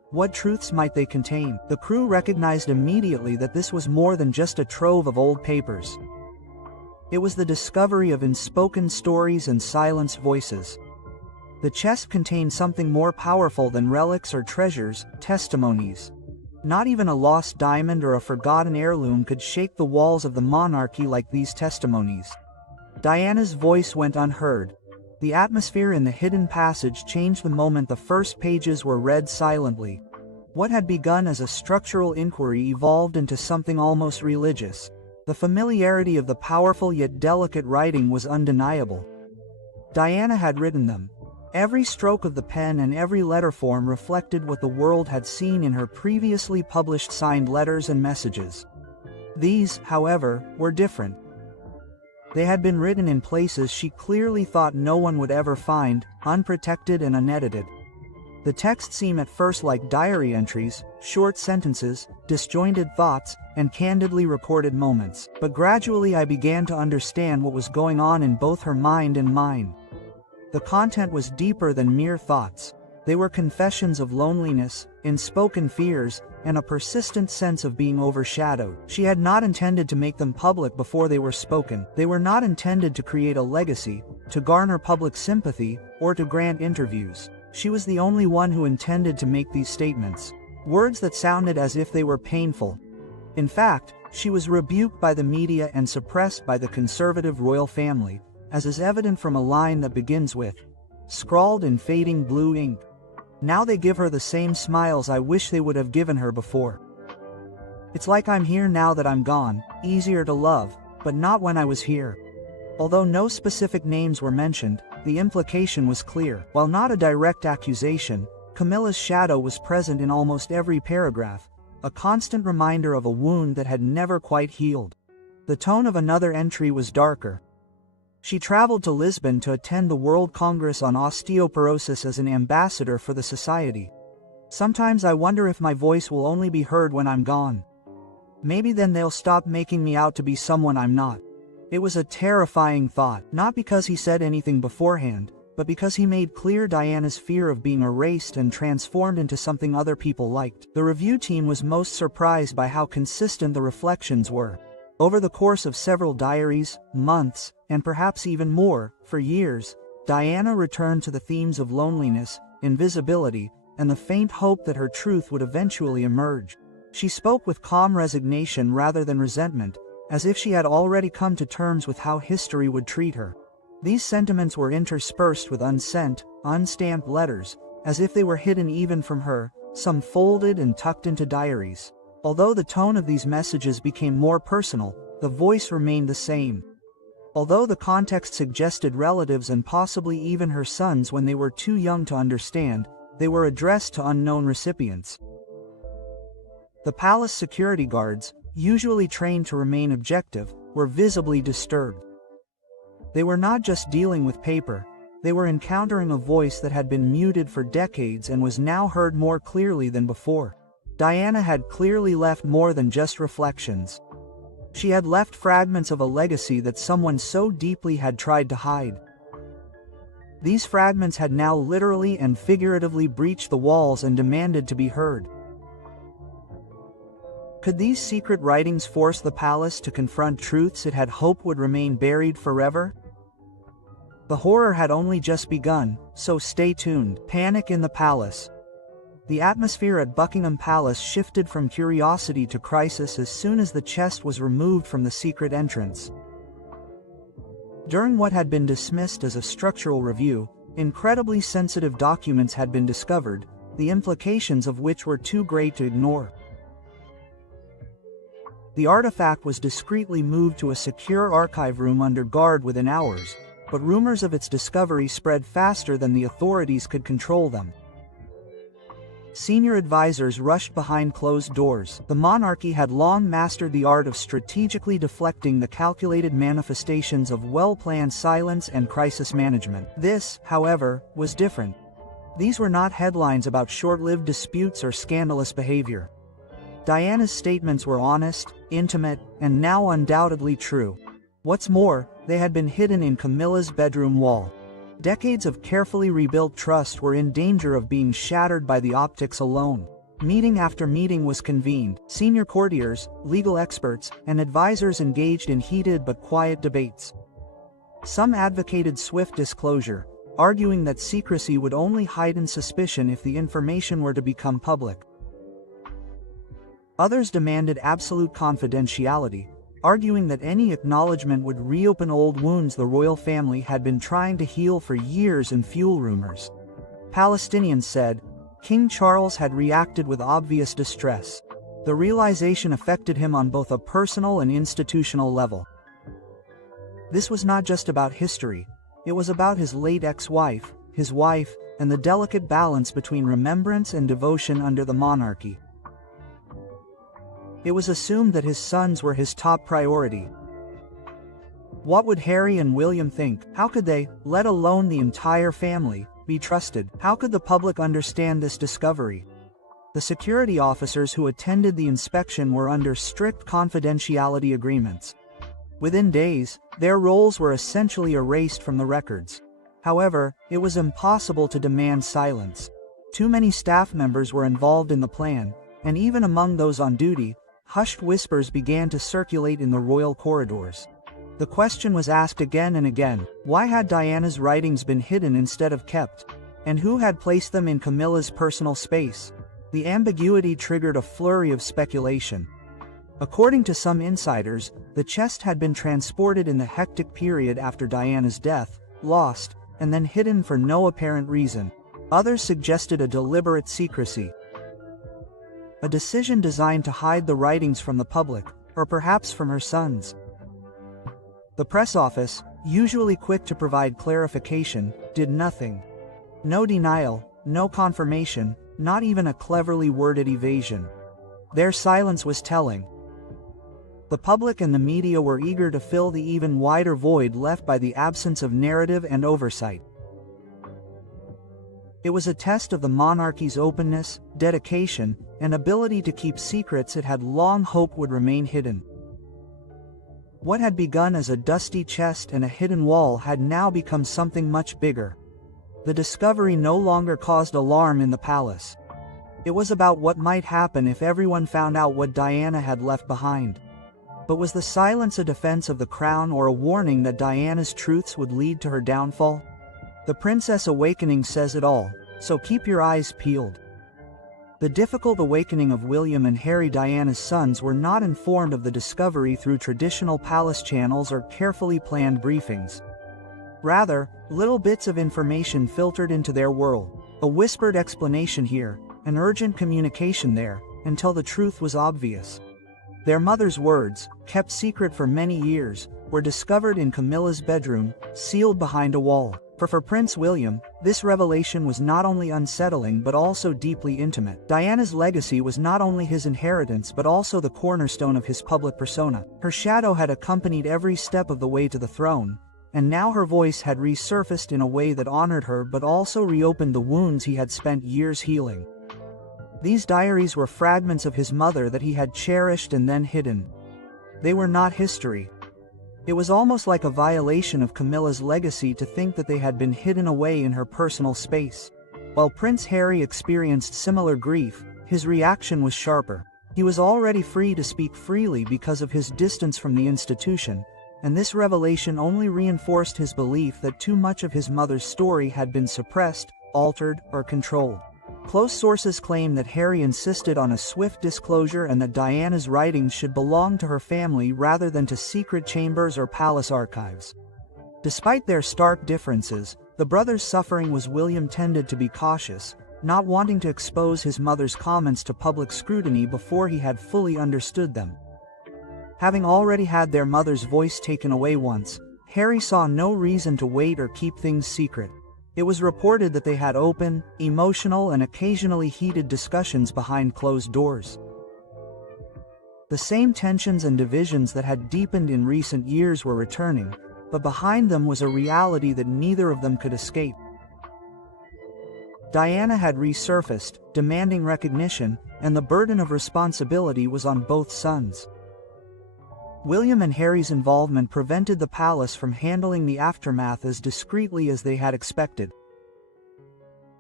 What truths might they contain? The crew recognized immediately that this was more than just a trove of old papers. It was the discovery of unspoken stories and silenced voices. The chest contained something more powerful than relics or treasures, testimonies. Not even a lost diamond or a forgotten heirloom could shake the walls of the monarchy like these testimonies. Diana's voice went unheard. The atmosphere in the hidden passage changed the moment the first pages were read silently. What had begun as a structural inquiry evolved into something almost religious. The familiarity of the powerful yet delicate writing was undeniable. Diana had written them. Every stroke of the pen and every letter form reflected what the world had seen in her previously published signed letters and messages. These, however, were different. They had been written in places she clearly thought no one would ever find, unprotected and unedited. The text seemed at first like diary entries, short sentences, disjointed thoughts, and candidly recorded moments. But gradually I began to understand what was going on in both her mind and mine. The content was deeper than mere thoughts. They were confessions of loneliness, unspoken fears, and a persistent sense of being overshadowed. She had not intended to make them public before they were spoken. They were not intended to create a legacy, to garner public sympathy, or to grant interviews. She was the only one who intended to make these statements. Words that sounded as if they were painful. In fact, she was rebuked by the media and suppressed by the conservative royal family, as is evident from a line that begins with, scrawled in fading blue ink. Now they give her the same smiles I wish they would have given her before. It's like I'm here now that I'm gone, easier to love, but not when I was here. Although no specific names were mentioned, the implication was clear. While not a direct accusation, Camilla's shadow was present in almost every paragraph, a constant reminder of a wound that had never quite healed. The tone of another entry was darker. She traveled to Lisbon to attend the World Congress on Osteoporosis as an ambassador for the society. Sometimes I wonder if my voice will only be heard when I'm gone. Maybe then they'll stop making me out to be someone I'm not. It was a terrifying thought, not because he said anything beforehand, but because he made clear Diana's fear of being erased and transformed into something other people liked. The review team was most surprised by how consistent the reflections were. Over the course of several diaries, months, and perhaps even more, for years, Diana returned to the themes of loneliness, invisibility, and the faint hope that her truth would eventually emerge. She spoke with calm resignation rather than resentment, as if she had already come to terms with how history would treat her. These sentiments were interspersed with unsent, unstamped letters, as if they were hidden even from her, some folded and tucked into diaries. Although the tone of these messages became more personal, the voice remained the same. Although the context suggested relatives and possibly even her sons when they were too young to understand, they were addressed to unknown recipients. The palace security guards, usually trained to remain objective, were visibly disturbed. They were not just dealing with paper, they were encountering a voice that had been muted for decades and was now heard more clearly than before. Diana had clearly left more than just reflections. She had left fragments of a legacy that someone so deeply had tried to hide. These fragments had now literally and figuratively breached the walls and demanded to be heard. Could these secret writings force the palace to confront truths it had hoped would remain buried forever? The horror had only just begun, so stay tuned. Panic in the palace. The atmosphere at Buckingham Palace shifted from curiosity to crisis as soon as the chest was removed from the secret entrance. During what had been dismissed as a structural review, incredibly sensitive documents had been discovered, the implications of which were too great to ignore. The artifact was discreetly moved to a secure archive room under guard within hours, but rumors of its discovery spread faster than the authorities could control them. Senior advisors rushed behind closed doors. The monarchy had long mastered the art of strategically deflecting the calculated manifestations of well-planned silence and crisis management. This, however, was different. These were not headlines about short-lived disputes or scandalous behavior. Diana's statements were honest, intimate, and now undoubtedly true. What's more, they had been hidden in Camilla's bedroom wall. Decades of carefully rebuilt trust were in danger of being shattered by the optics alone. Meeting after meeting was convened. Senior courtiers, legal experts, and advisors engaged in heated but quiet debates. Some advocated swift disclosure, arguing that secrecy would only heighten suspicion if the information were to become public. Others demanded absolute confidentiality, arguing that any acknowledgement would reopen old wounds the royal family had been trying to heal for years and fuel rumors. Palestinians said, King Charles had reacted with obvious distress. The realization affected him on both a personal and institutional level. This was not just about history, it was about his late ex-wife, his wife, and the delicate balance between remembrance and devotion under the monarchy. It was assumed that his sons were his top priority. What would Harry and William think? How could they, let alone the entire family, be trusted? How could the public understand this discovery? The security officers who attended the inspection were under strict confidentiality agreements. Within days, their roles were essentially erased from the records. However, it was impossible to demand silence. Too many staff members were involved in the plan, and even among those on duty, hushed whispers began to circulate in the royal corridors. The question was asked again and again, why had Diana's writings been hidden instead of kept? And who had placed them in Camilla's personal space? The ambiguity triggered a flurry of speculation. According to some insiders, the chest had been transported in the hectic period after Diana's death, lost, and then hidden for no apparent reason. Others suggested a deliberate secrecy. A decision designed to hide the writings from the public, or perhaps from her sons. The press office, usually quick to provide clarification, did nothing. No denial, no confirmation, not even a cleverly worded evasion. Their silence was telling. The public and the media were eager to fill the even wider void left by the absence of narrative and oversight. It was a test of the monarchy's openness, dedication, and ability to keep secrets it had long hoped would remain hidden. What had begun as a dusty chest and a hidden wall had now become something much bigger. The discovery no longer caused alarm in the palace. It was about what might happen if everyone found out what Diana had left behind. But was the silence a defense of the crown or a warning that Diana's truths would lead to her downfall? The Princess Awakening says it all, so keep your eyes peeled. The difficult awakening of William and Harry, Diana's sons, were not informed of the discovery through traditional palace channels or carefully planned briefings. Rather, little bits of information filtered into their world, a whispered explanation here, an urgent communication there, until the truth was obvious. Their mother's words, kept secret for many years, were discovered in Camilla's bedroom, sealed behind a wall. For Prince William, this revelation was not only unsettling but also deeply intimate. Diana's legacy was not only his inheritance but also the cornerstone of his public persona. Her shadow had accompanied every step of the way to the throne, and now her voice had resurfaced in a way that honored her but also reopened the wounds he had spent years healing. These diaries were fragments of his mother that he had cherished and then hidden. They were not history. It was almost like a violation of Camilla's legacy to think that they had been hidden away in her personal space. While Prince Harry experienced similar grief, his reaction was sharper. He was already free to speak freely because of his distance from the institution, and this revelation only reinforced his belief that too much of his mother's story had been suppressed, altered, or controlled. Close sources claim that Harry insisted on a swift disclosure and that Diana's writings should belong to her family rather than to secret chambers or palace archives. Despite their stark differences, the brothers' suffering was William tended to be cautious, not wanting to expose his mother's comments to public scrutiny before he had fully understood them. Having already had their mother's voice taken away once, Harry saw no reason to wait or keep things secret. It was reported that they had open, emotional, and occasionally heated discussions behind closed doors. The same tensions and divisions that had deepened in recent years were returning, but behind them was a reality that neither of them could escape. Diana had resurfaced, demanding recognition, and the burden of responsibility was on both sons. William and Harry's involvement prevented the palace from handling the aftermath as discreetly as they had expected.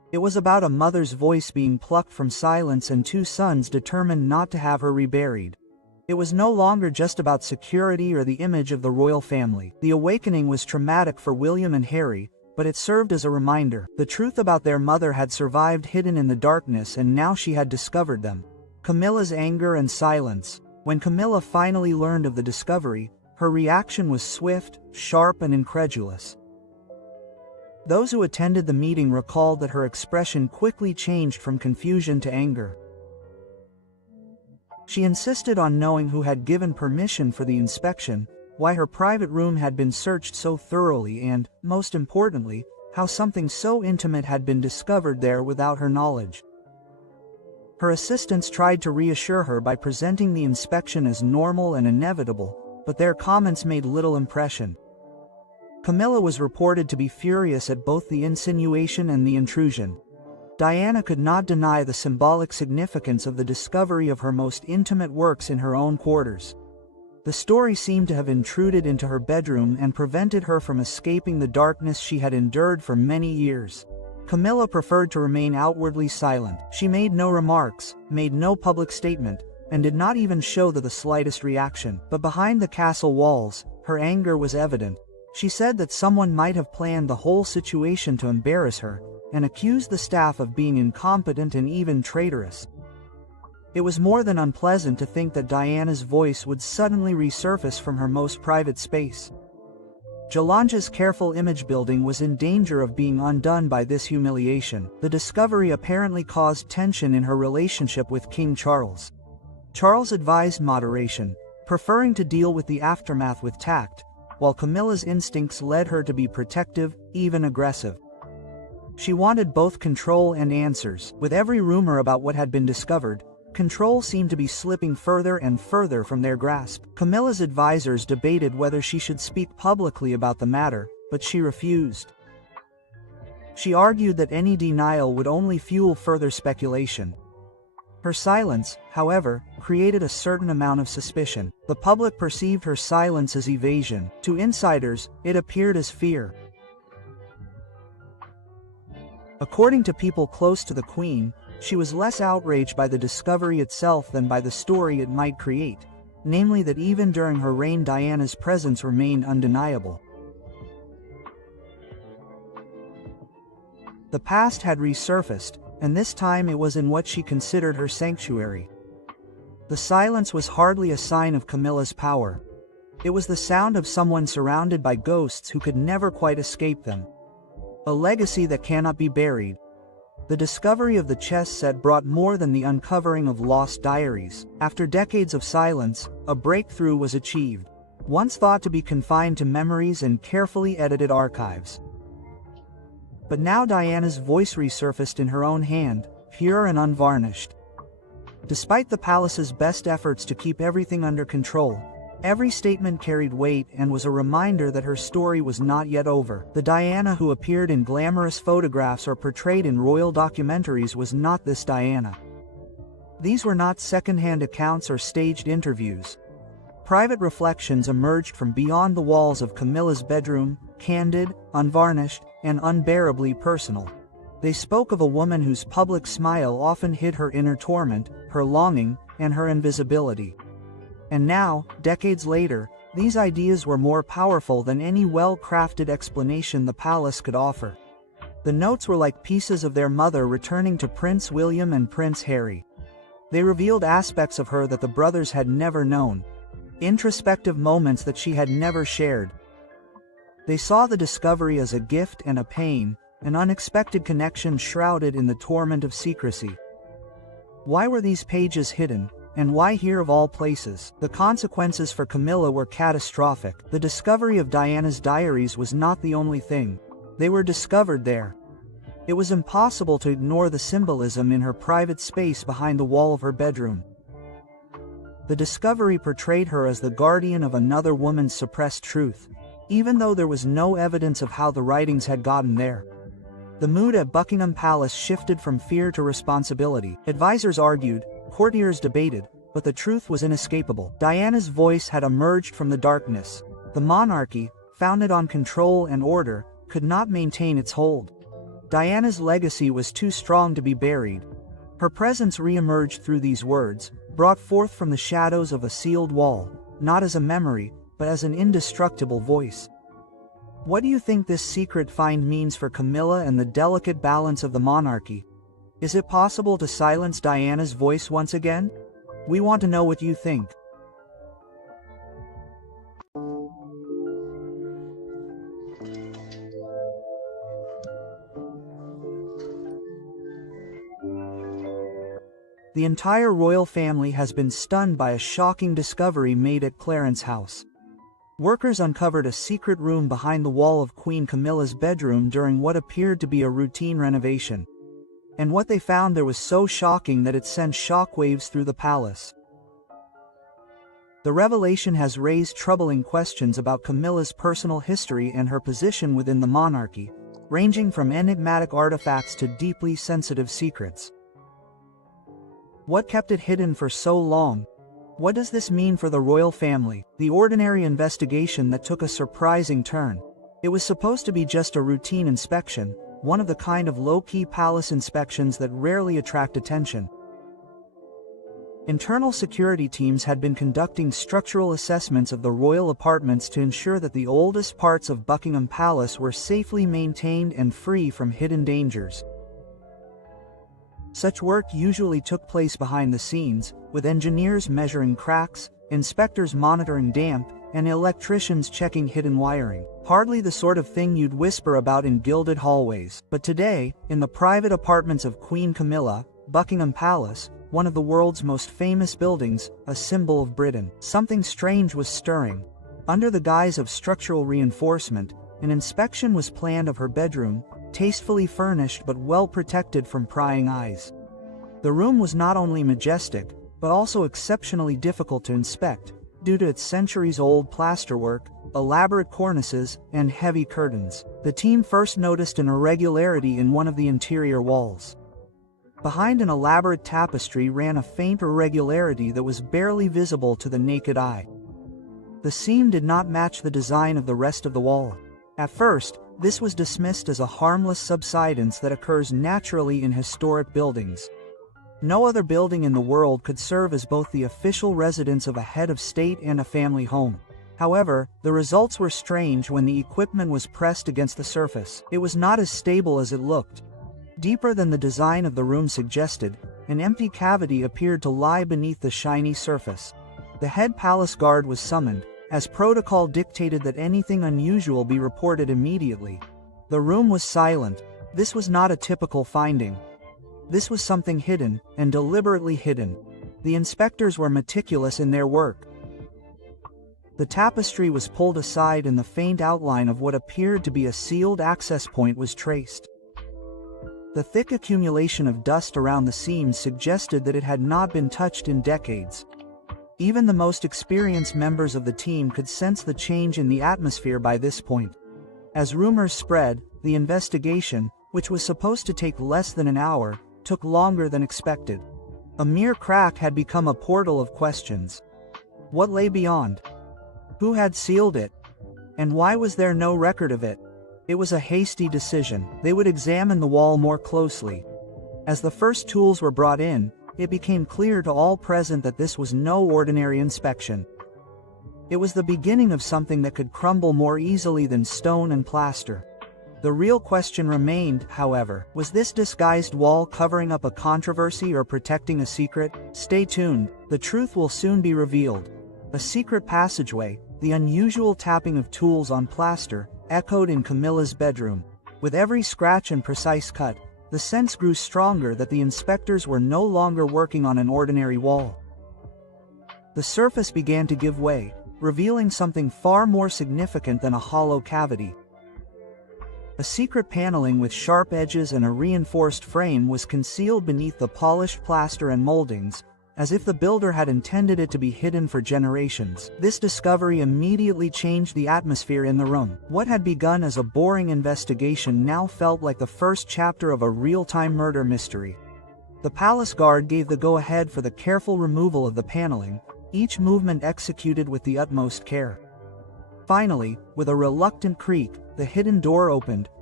It was about a mother's voice being plucked from silence and two sons determined not to have her reburied. It was no longer just about security or the image of the royal family. The awakening was traumatic for William and Harry, but it served as a reminder. The truth about their mother had survived hidden in the darkness, and now she had discovered them. Camilla's anger and silence. When Camilla finally learned of the discovery, her reaction was swift, sharp, and incredulous. Those who attended the meeting recalled that her expression quickly changed from confusion to anger. She insisted on knowing who had given permission for the inspection, why her private room had been searched so thoroughly, and, most importantly, how something so intimate had been discovered there without her knowledge. Her assistants tried to reassure her by presenting the inspection as normal and inevitable, but their comments made little impression. Camilla was reported to be furious at both the insinuation and the intrusion. Diana could not deny the symbolic significance of the discovery of her most intimate works in her own quarters. The story seemed to have intruded into her bedroom and prevented her from escaping the darkness she had endured for many years. Camilla preferred to remain outwardly silent. She made no remarks, made no public statement, and did not even show the slightest reaction. But behind the castle walls, her anger was evident. She said that someone might have planned the whole situation to embarrass her, and accused the staff of being incompetent and even traitorous. It was more than unpleasant to think that Diana's voice would suddenly resurface from her most private space. Jolange's careful image building was in danger of being undone by this humiliation. The discovery apparently caused tension in her relationship with King Charles. Charles advised moderation, preferring to deal with the aftermath with tact, while Camilla's instincts led her to be protective, even aggressive. She wanted both control and answers. With every rumor about what had been discovered, control seemed to be slipping further and further from their grasp. Camilla's advisors debated whether she should speak publicly about the matter, but she refused. She argued that any denial would only fuel further speculation. Her silence, however, created a certain amount of suspicion. The public perceived her silence as evasion. To insiders, it appeared as fear. According to people close to the Queen, she was less outraged by the discovery itself than by the story it might create, namely that even during her reign Diana's presence remained undeniable. The past had resurfaced, and this time it was in what she considered her sanctuary. The silence was hardly a sign of Camilla's power. It was the sound of someone surrounded by ghosts who could never quite escape them. A legacy that cannot be buried. The discovery of the chess set brought more than the uncovering of lost diaries. After decades of silence, a breakthrough was achieved, once thought to be confined to memories and carefully edited archives. But now Diana's voice resurfaced in her own hand, pure and unvarnished. Despite the palace's best efforts to keep everything under control, every statement carried weight and was a reminder that her story was not yet over. The Diana who appeared in glamorous photographs or portrayed in royal documentaries was not this Diana. These were not second-hand accounts or staged interviews. Private reflections emerged from beyond the walls of Camilla's bedroom, candid, unvarnished, and unbearably personal. They spoke of a woman whose public smile often hid her inner torment, her longing, and her invisibility. And now, decades later, these ideas were more powerful than any well-crafted explanation the palace could offer. The notes were like pieces of their mother returning to Prince William and Prince Harry. They revealed aspects of her that the brothers had never known, introspective moments that she had never shared. They saw the discovery as a gift and a pain, an unexpected connection shrouded in the torment of secrecy. Why were these pages hidden, and why here of all places? The consequences for Camilla were catastrophic. The discovery of Diana's diaries was not the only thing. They were discovered there. It was impossible to ignore the symbolism in her private space behind the wall of her bedroom. The discovery portrayed her as the guardian of another woman's suppressed truth, even though there was no evidence of how the writings had gotten there. The mood at Buckingham Palace shifted from fear to responsibility. Advisors argued, courtiers debated, but the truth was inescapable. Diana's voice had emerged from the darkness. The monarchy, founded on control and order, could not maintain its hold. Diana's legacy was too strong to be buried. Her presence re-emerged through these words, brought forth from the shadows of a sealed wall, not as a memory, but as an indestructible voice. What do you think this secret find means for Camilla and the delicate balance of the monarchy? Is it possible to silence Diana's voice once again? We want to know what you think. The entire royal family has been stunned by a shocking discovery made at Clarence's house. Workers uncovered a secret room behind the wall of Queen Camilla's bedroom during what appeared to be a routine renovation. And what they found there was so shocking that it sent shockwaves through the palace. The revelation has raised troubling questions about Camilla's personal history and her position within the monarchy, ranging from enigmatic artifacts to deeply sensitive secrets. What kept it hidden for so long? What does this mean for the royal family? The ordinary investigation that took a surprising turn. It was supposed to be just a routine inspection, one of the kind of low-key palace inspections that rarely attract attention. Internal security teams had been conducting structural assessments of the royal apartments to ensure that the oldest parts of Buckingham Palace were safely maintained and free from hidden dangers. Such work usually took place behind the scenes, with engineers measuring cracks, inspectors monitoring damp, and electricians checking hidden wiring. Hardly the sort of thing you'd whisper about in gilded hallways. But today, in the private apartments of Queen Camilla, Buckingham Palace, one of the world's most famous buildings, a symbol of Britain, something strange was stirring. Under the guise of structural reinforcement, an inspection was planned of her bedroom, tastefully furnished but well protected from prying eyes. The room was not only majestic, but also exceptionally difficult to inspect, due to its centuries-old plasterwork, elaborate cornices, and heavy curtains. The team first noticed an irregularity in one of the interior walls. Behind an elaborate tapestry ran a faint irregularity that was barely visible to the naked eye. The seam did not match the design of the rest of the wall. At first, this was dismissed as a harmless subsidence that occurs naturally in historic buildings. No other building in the world could serve as both the official residence of a head of state and a family home. However, the results were strange when the equipment was pressed against the surface. It was not as stable as it looked. Deeper than the design of the room suggested, an empty cavity appeared to lie beneath the shiny surface. The head palace guard was summoned, as protocol dictated that anything unusual be reported immediately. The room was silent. This was not a typical finding. This was something hidden, and deliberately hidden. The inspectors were meticulous in their work. The tapestry was pulled aside and the faint outline of what appeared to be a sealed access point was traced. The thick accumulation of dust around the seams suggested that it had not been touched in decades. Even the most experienced members of the team could sense the change in the atmosphere by this point. As rumors spread, the investigation, which was supposed to take less than an hour, took longer than expected. A mere crack had become a portal of questions. What lay beyond? Who had sealed it? And why was there no record of it? It was a hasty decision. They would examine the wall more closely. As the first tools were brought in, it became clear to all present that this was no ordinary inspection. It was the beginning of something that could crumble more easily than stone and plaster. The real question remained, however, was this disguised wall covering up a controversy or protecting a secret? Stay tuned, the truth will soon be revealed. A secret passageway, the unusual tapping of tools on plaster, echoed in Camilla's bedroom. With every scratch and precise cut, the sense grew stronger that the inspectors were no longer working on an ordinary wall. The surface began to give way, revealing something far more significant than a hollow cavity. A secret paneling with sharp edges and a reinforced frame was concealed beneath the polished plaster and moldings, as if the builder had intended it to be hidden for generations. This discovery immediately changed the atmosphere in the room. What had begun as a boring investigation now felt like the first chapter of a real-time murder mystery. The palace guard gave the go-ahead for the careful removal of the paneling, each movement executed with the utmost care. Finally, with a reluctant creak, the hidden door opened,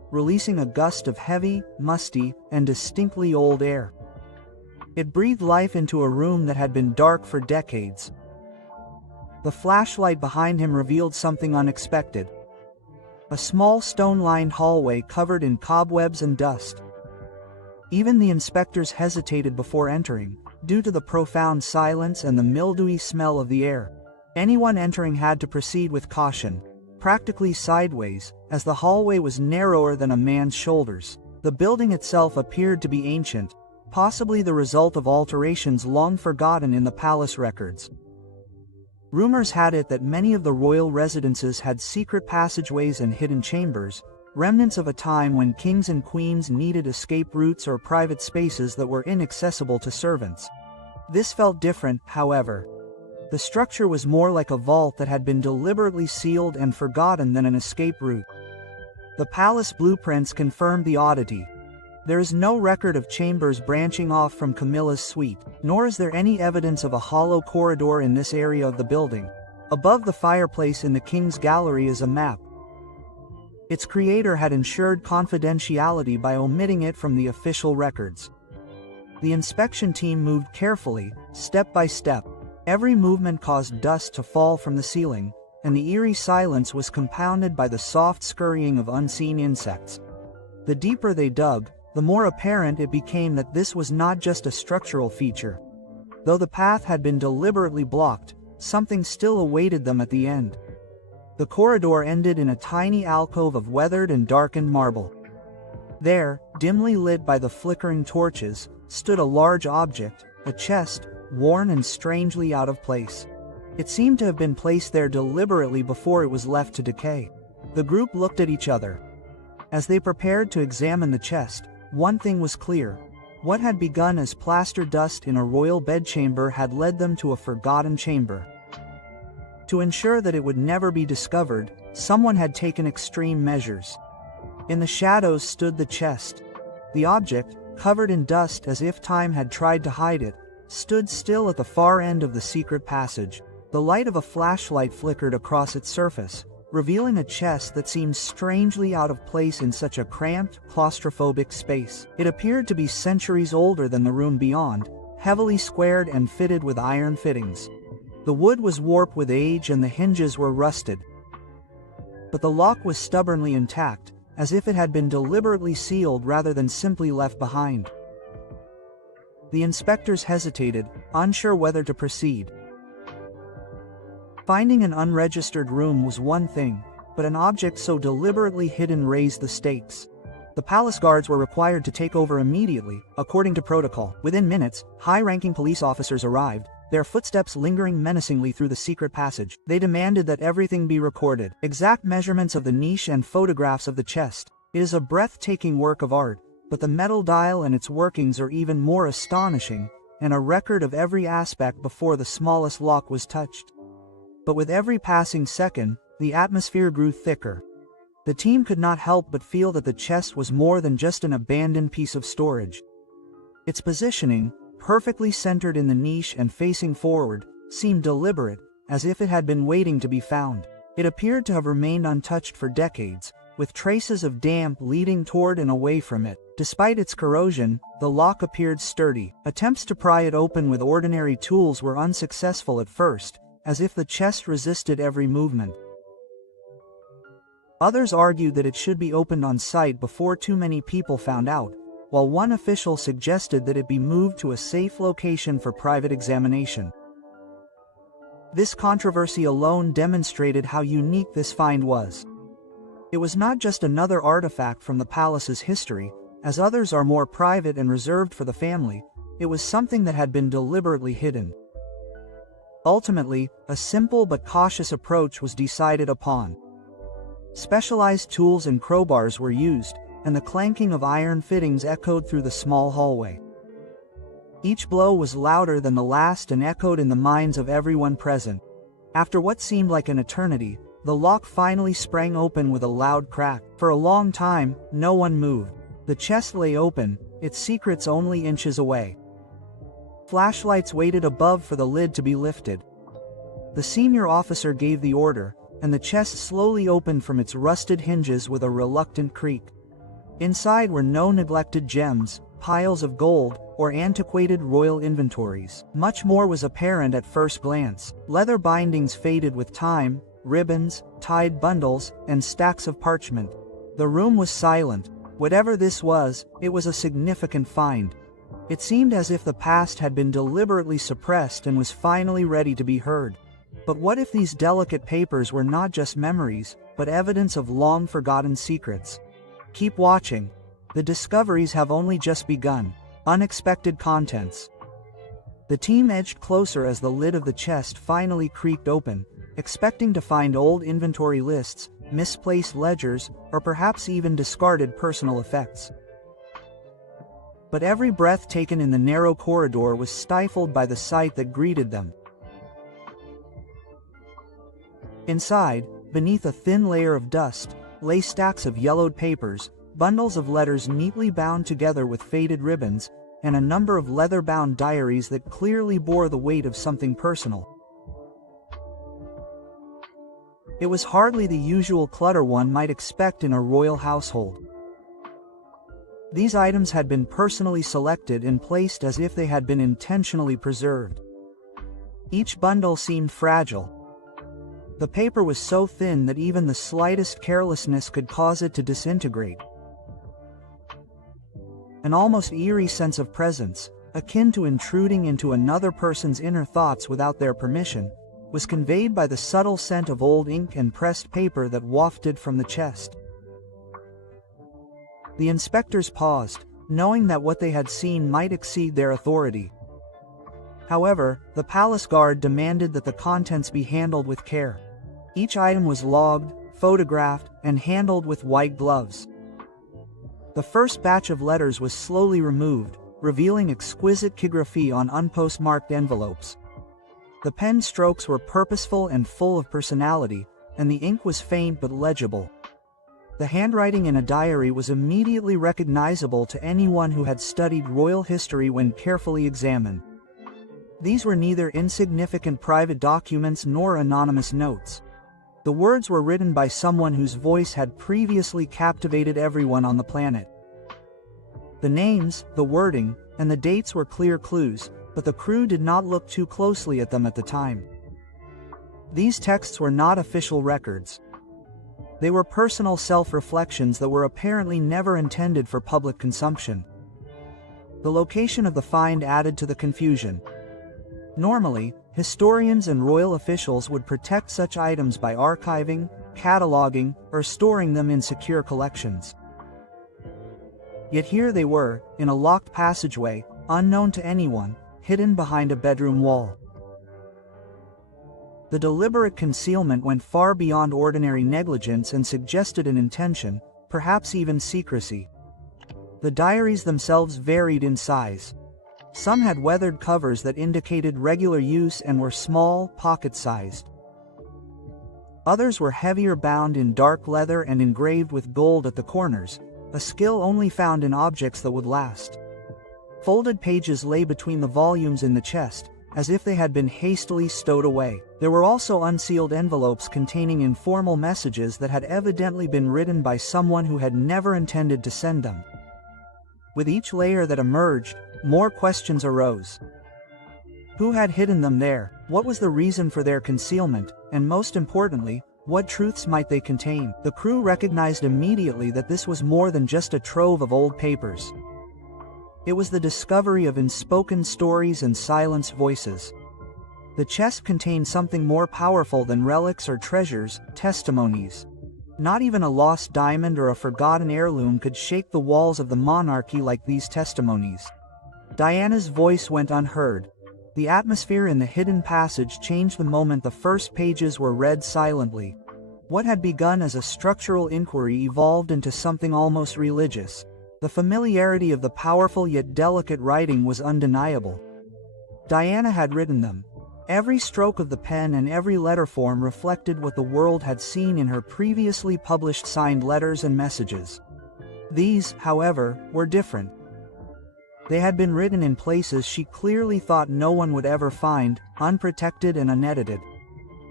releasing a gust of heavy, musty, and distinctly old air. It breathed life into a room that had been dark for decades. The flashlight behind him revealed something unexpected. A small stone-lined hallway covered in cobwebs and dust. Even the inspectors hesitated before entering, due to the profound silence and the mildewy smell of the air. Anyone entering had to proceed with caution, practically sideways, as the hallway was narrower than a man's shoulders. The building itself appeared to be ancient, possibly the result of alterations long forgotten in the palace records. Rumors had it that many of the royal residences had secret passageways and hidden chambers, remnants of a time when kings and queens needed escape routes or private spaces that were inaccessible to servants. This felt different, however. The structure was more like a vault that had been deliberately sealed and forgotten than an escape route. The palace blueprints confirmed the oddity. There is no record of chambers branching off from Camillas' suite, nor is there any evidence of a hollow corridor in this area of the building. Above the fireplace in the king's gallery is a map. Its creator had ensured confidentiality by omitting it from the official records. The inspection team moved carefully, step by step. Every movement caused dust to fall from the ceiling, and the eerie silence was compounded by the soft scurrying of unseen insects. The deeper they dug, the more apparent it became that this was not just a structural feature. Though the path had been deliberately blocked, something still awaited them at the end. The corridor ended in a tiny alcove of weathered and darkened marble. There, dimly lit by the flickering torches, stood a large object, a chest, worn and strangely out of place. It seemed to have been placed there deliberately before it was left to decay. The group looked at each other. As they prepared to examine the chest, one thing was clear. What had begun as plaster dust in a royal bedchamber had led them to a forgotten chamber. To ensure that it would never be discovered, someone had taken extreme measures. In the shadows stood the chest. The object, covered in dust as if time had tried to hide it, stood still at the far end of the secret passage. The light of a flashlight flickered across its surface, revealing a chest that seemed strangely out of place in such a cramped, claustrophobic space. It appeared to be centuries older than the room beyond, heavily squared and fitted with iron fittings. The wood was warped with age and the hinges were rusted. But the lock was stubbornly intact, as if it had been deliberately sealed rather than simply left behind. The inspectors hesitated, unsure whether to proceed. Finding an unregistered room was one thing, but an object so deliberately hidden raised the stakes. The palace guards were required to take over immediately, according to protocol. Within minutes, high-ranking police officers arrived, their footsteps lingering menacingly through the secret passage. They demanded that everything be recorded. Exact measurements of the niche and photographs of the chest. It is a breathtaking work of art, but the metal dial and its workings are even more astonishing, and a record of every aspect before the smallest lock was touched. But with every passing second, the atmosphere grew thicker. The team could not help but feel that the chest was more than just an abandoned piece of storage. Its positioning, perfectly centered in the niche and facing forward, seemed deliberate, as if it had been waiting to be found. It appeared to have remained untouched for decades, with traces of damp leading toward and away from it. Despite its corrosion, the lock appeared sturdy. Attempts to pry it open with ordinary tools were unsuccessful at first, as if the chest resisted every movement. Others argued that it should be opened on site before too many people found out, while one official suggested that it be moved to a safe location for private examination. This controversy alone demonstrated how unique this find was. It was not just another artifact from the palace's history, as others are more private and reserved for the family. It was something that had been deliberately hidden. Ultimately, a simple but cautious approach was decided upon. Specialized tools and crowbars were used, and the clanking of iron fittings echoed through the small hallway. Each blow was louder than the last and echoed in the minds of everyone present. After what seemed like an eternity, the lock finally sprang open with a loud crack. For a long time, no one moved. The chest lay open, its secrets only inches away. Flashlights waited above for the lid to be lifted. The senior officer gave the order, and the chest slowly opened from its rusted hinges with a reluctant creak. Inside were no neglected gems, piles of gold, or antiquated royal inventories. Much more was apparent at first glance. Leather bindings faded with time, ribbons, tied bundles, and stacks of parchment. The room was silent. Whatever this was, it was a significant find. It seemed as if the past had been deliberately suppressed and was finally ready to be heard. But what if these delicate papers were not just memories, but evidence of long-forgotten secrets? Keep watching. The discoveries have only just begun. Unexpected contents. The team edged closer as the lid of the chest finally creaked open, expecting to find old inventory lists, misplaced ledgers, or perhaps even discarded personal effects. But every breath taken in the narrow corridor was stifled by the sight that greeted them. Inside, beneath a thin layer of dust, lay stacks of yellowed papers, bundles of letters neatly bound together with faded ribbons, and a number of leather-bound diaries that clearly bore the weight of something personal. It was hardly the usual clutter one might expect in a royal household. These items had been personally selected and placed as if they had been intentionally preserved. Each bundle seemed fragile. The paper was so thin that even the slightest carelessness could cause it to disintegrate. An almost eerie sense of presence, akin to intruding into another person's inner thoughts without their permission, was conveyed by the subtle scent of old ink and pressed paper that wafted from the chest. The inspectors paused, knowing that what they had seen might exceed their authority. However, the palace guard demanded that the contents be handled with care. Each item was logged, photographed, and handled with white gloves. The first batch of letters was slowly removed, revealing exquisite calligraphy on unpostmarked envelopes. The pen strokes were purposeful and full of personality, and the ink was faint but legible. The handwriting in a diary was immediately recognizable to anyone who had studied royal history when carefully examined. These were neither insignificant private documents nor anonymous notes. The words were written by someone whose voice had previously captivated everyone on the planet. The names, the wording, and the dates were clear clues, but the crew did not look too closely at them at the time. These texts were not official records. They were personal self-reflections that were apparently never intended for public consumption. The location of the find added to the confusion. Normally, historians and royal officials would protect such items by archiving, cataloging, or storing them in secure collections. Yet here they were, in a locked passageway, unknown to anyone, hidden behind a bedroom wall. The deliberate concealment went far beyond ordinary negligence and suggested an intention, perhaps even secrecy. The diaries themselves varied in size. Some had weathered covers that indicated regular use and were small, pocket-sized. Others were heavier, bound in dark leather and engraved with gold at the corners, a skill only found in objects that would last. Folded pages lay between the volumes in the chest, as if they had been hastily stowed away. There were also unsealed envelopes containing informal messages that had evidently been written by someone who had never intended to send them. With each layer that emerged, more questions arose. Who had hidden them there? What was the reason for their concealment? And most importantly, what truths might they contain? The crew recognized immediately that this was more than just a trove of old papers. It was the discovery of unspoken stories and silenced voices. The chest contained something more powerful than relics or treasures, testimonies. Not even a lost diamond or a forgotten heirloom could shake the walls of the monarchy like these testimonies. Diana's voice went unheard. The atmosphere in the hidden passage changed the moment the first pages were read silently. What had begun as a structural inquiry evolved into something almost religious. The familiarity of the powerful yet delicate writing was undeniable. Diana had written them. Every stroke of the pen and every letter form reflected what the world had seen in her previously published signed letters and messages. These, however, were different. They had been written in places she clearly thought no one would ever find, unprotected and unedited.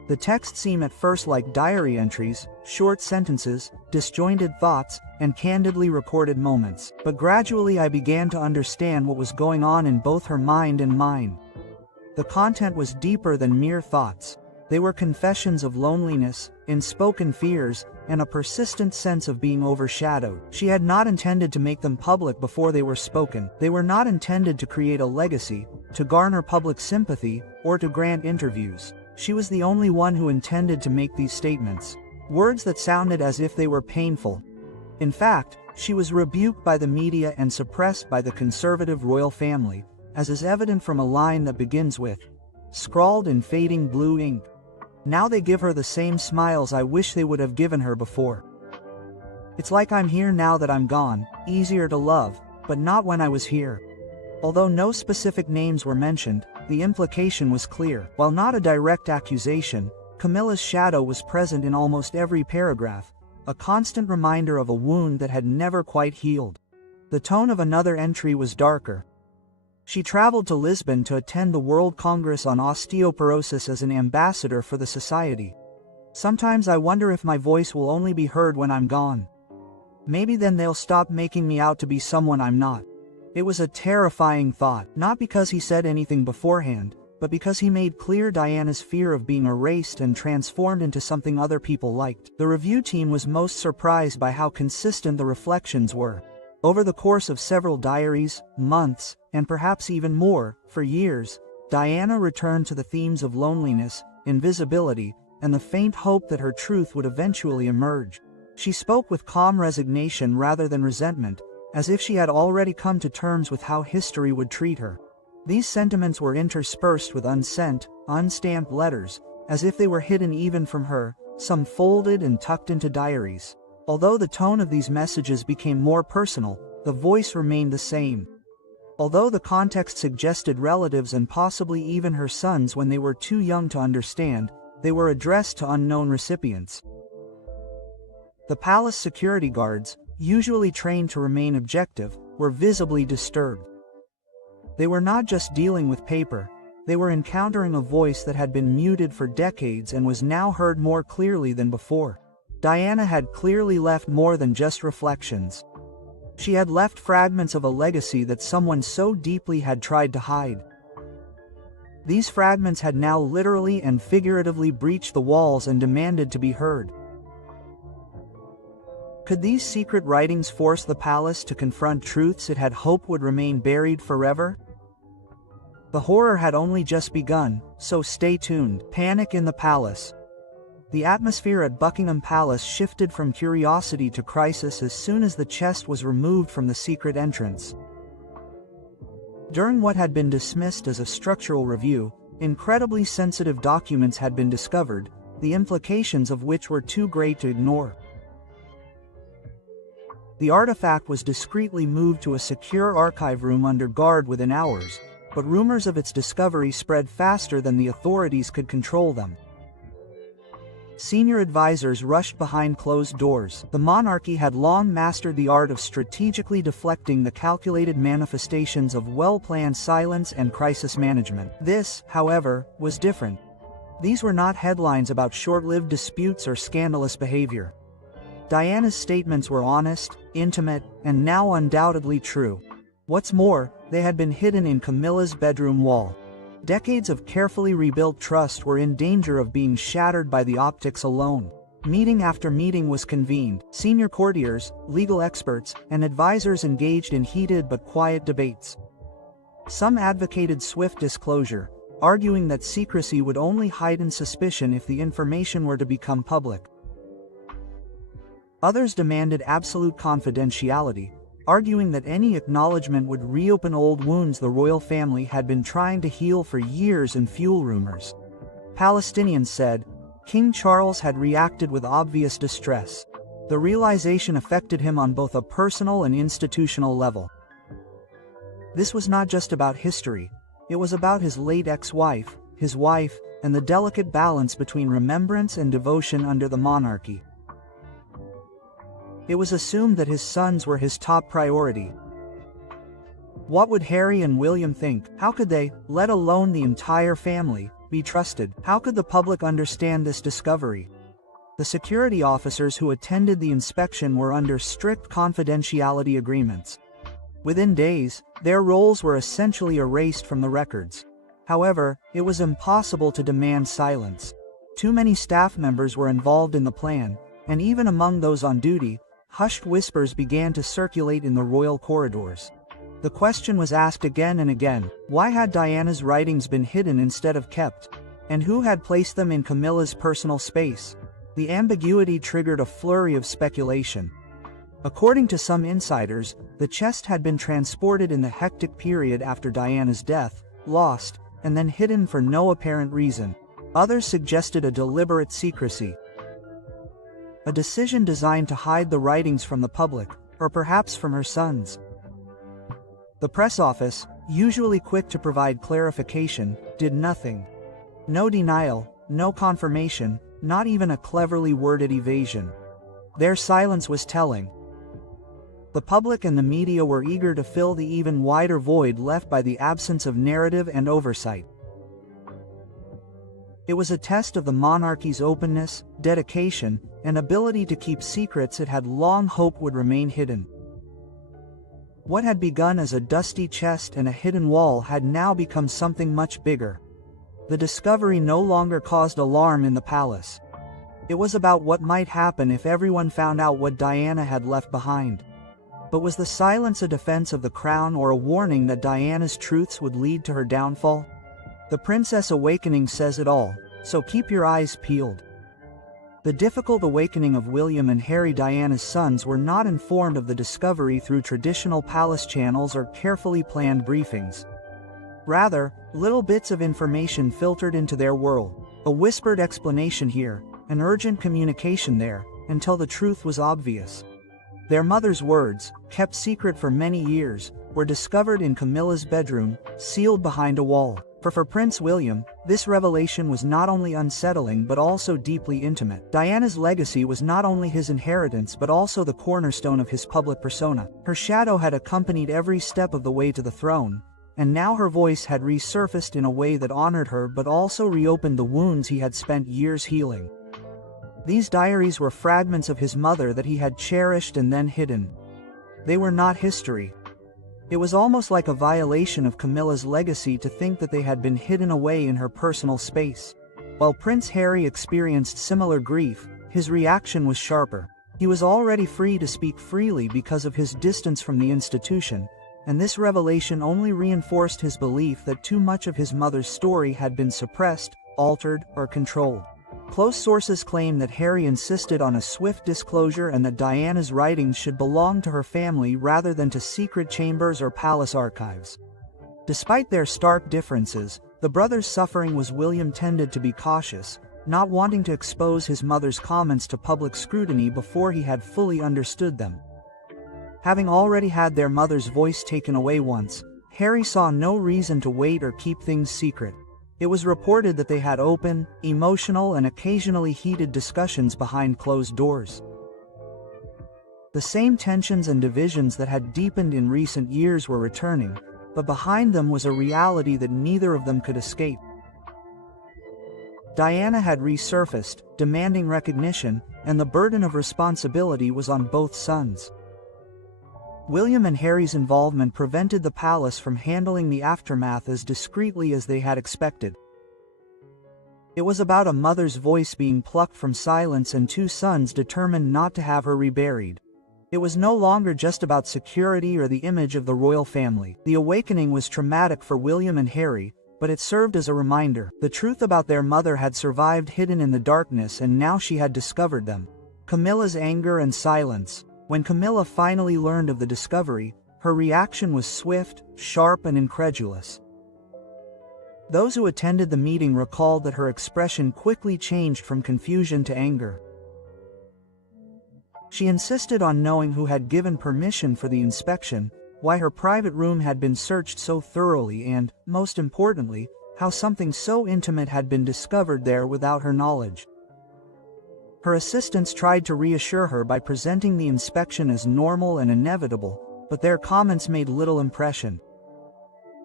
The texts seem at first like diary entries, short sentences, disjointed thoughts, and candidly recorded moments. But gradually I began to understand what was going on in both her mind and mine. The content was deeper than mere thoughts. They were confessions of loneliness, unspoken fears, and a persistent sense of being overshadowed. She had not intended to make them public before they were spoken. They were not intended to create a legacy, to garner public sympathy, or to grant interviews. She was the only one who intended to make these statements. Words that sounded as if they were painful. In fact, she was rebuked by the media and suppressed by the conservative royal family, as is evident from a line that begins with, scrawled in fading blue ink. Now they give her the same smiles I wish they would have given her before. It's like I'm here now that I'm gone, easier to love, but not when I was here. Although no specific names were mentioned, the implication was clear. While not a direct accusation, Camilla's shadow was present in almost every paragraph, a constant reminder of a wound that had never quite healed. The tone of another entry was darker. She traveled to Lisbon to attend the World Congress on Osteoporosis as an ambassador for the society. Sometimes I wonder if my voice will only be heard when I'm gone. Maybe then they'll stop making me out to be someone I'm not. It was a terrifying thought, not because he said anything beforehand, but because he made clear Diana's fear of being erased and transformed into something other people liked. The review team was most surprised by how consistent the reflections were. Over the course of several diaries, months, and perhaps even more, for years, Diana returned to the themes of loneliness, invisibility, and the faint hope that her truth would eventually emerge. She spoke with calm resignation rather than resentment, as if she had already come to terms with how history would treat her. These sentiments were interspersed with unsent, unstamped letters, as if they were hidden even from her, some folded and tucked into diaries. Although the tone of these messages became more personal, the voice remained the same. Although the context suggested relatives and possibly even her sons when they were too young to understand, they were addressed to unknown recipients. The palace security guards, usually trained to remain objective, were visibly disturbed. They were not just dealing with paper, they were encountering a voice that had been muted for decades and was now heard more clearly than before. Diana had clearly left more than just reflections. She had left fragments of a legacy that someone so deeply had tried to hide. These fragments had now literally and figuratively breached the walls and demanded to be heard. Could these secret writings force the palace to confront truths it had hoped would remain buried forever? The horror had only just begun, so stay tuned. Panic in the palace. The atmosphere at Buckingham Palace shifted from curiosity to crisis as soon as the chest was removed from the secret entrance. During what had been dismissed as a structural review, incredibly sensitive documents had been discovered, the implications of which were too great to ignore. The artifact was discreetly moved to a secure archive room under guard within hours, but rumors of its discovery spread faster than the authorities could control them. Senior advisors rushed behind closed doors. The monarchy had long mastered the art of strategically deflecting the calculated manifestations of well-planned silence and crisis management. This, however, was different. These were not headlines about short-lived disputes or scandalous behavior. Diana's statements were honest, intimate, and now undoubtedly true. What's more, they had been hidden in Camilla's bedroom wall. Decades of carefully rebuilt trust were in danger of being shattered by the optics alone. Meeting after meeting was convened. Senior courtiers, legal experts, and advisors engaged in heated but quiet debates. Some advocated swift disclosure, arguing that secrecy would only heighten suspicion if the information were to become public. Others demanded absolute confidentiality, arguing that any acknowledgement would reopen old wounds the royal family had been trying to heal for years and fuel rumors. Palestinians said, King Charles had reacted with obvious distress. The realization affected him on both a personal and institutional level. This was not just about history, it was about his late ex-wife, his wife, and the delicate balance between remembrance and devotion under the monarchy. It was assumed that his sons were his top priority. What would Harry and William think? How could they, let alone the entire family, be trusted. How could the public understand this discovery? The security officers who attended the inspection were under strict confidentiality agreements. Within days, their roles were essentially erased from the records. However, it was impossible to demand silence. Too many staff members were involved in the plan, and even among those on duty, hushed whispers began to circulate in the royal corridors. The question was asked again and again: why had Diana's writings been hidden instead of kept? And who had placed them in Camilla's personal space? The ambiguity triggered a flurry of speculation. According to some insiders, the chest had been transported in the hectic period after Diana's death, lost, and then hidden for no apparent reason. Others suggested a deliberate secrecy. A decision designed to hide the writings from the public, or perhaps from her sons. The press office, usually quick to provide clarification, did nothing. No denial, no confirmation, not even a cleverly worded evasion. Their silence was telling. The public and the media were eager to fill the even wider void left by the absence of narrative and oversight. It was a test of the monarchy's openness, dedication, and ability to keep secrets it had long hoped would remain hidden. What had begun as a dusty chest and a hidden wall had now become something much bigger. The discovery no longer caused alarm in the palace. It was about what might happen if everyone found out what Diana had left behind. But was the silence a defense of the crown or a warning that Diana's truths would lead to her downfall? The Princess Awakening says it all, so keep your eyes peeled. The difficult awakening of William and Harry, Diana's sons, were not informed of the discovery through traditional palace channels or carefully planned briefings. Rather, little bits of information filtered into their world, a whispered explanation here, an urgent communication there, until the truth was obvious. Their mother's words, kept secret for many years, were discovered in Camilla's bedroom, sealed behind a wall. For Prince William, this revelation was not only unsettling but also deeply intimate. Diana's legacy was not only his inheritance but also the cornerstone of his public persona. Her shadow had accompanied every step of the way to the throne, and now her voice had resurfaced in a way that honored her but also reopened the wounds he had spent years healing. These diaries were fragments of his mother that he had cherished and then hidden. They were not history. It was almost like a violation of Camilla's legacy to think that they had been hidden away in her personal space. While Prince Harry experienced similar grief, his reaction was sharper. He was already free to speak freely because of his distance from the institution, and this revelation only reinforced his belief that too much of his mother's story had been suppressed, altered, or controlled. Close sources claim that Harry insisted on a swift disclosure and that Diana's writings should belong to her family rather than to secret chambers or palace archives. Despite their stark differences, the brothers' suffering was William tended to be cautious, not wanting to expose his mother's comments to public scrutiny before he had fully understood them. Having already had their mother's voice taken away once, Harry saw no reason to wait or keep things secret. It was reported that they had open, emotional, and occasionally heated discussions behind closed doors. The same tensions and divisions that had deepened in recent years were returning, but behind them was a reality that neither of them could escape. Diana had resurfaced, demanding recognition, and the burden of responsibility was on both sons. William and Harry's involvement prevented the palace from handling the aftermath as discreetly as they had expected. It was about a mother's voice being plucked from silence and two sons determined not to have her reburied. It was no longer just about security or the image of the royal family. The awakening was traumatic for William and Harry, but it served as a reminder. The truth about their mother had survived hidden in the darkness, and now she had discovered them. Camilla's anger and silence. When Camilla finally learned of the discovery, her reaction was swift, sharp, and incredulous. Those who attended the meeting recalled that her expression quickly changed from confusion to anger. She insisted on knowing who had given permission for the inspection, why her private room had been searched so thoroughly, and, most importantly, how something so intimate had been discovered there without her knowledge. Her assistants tried to reassure her by presenting the inspection as normal and inevitable, but their comments made little impression.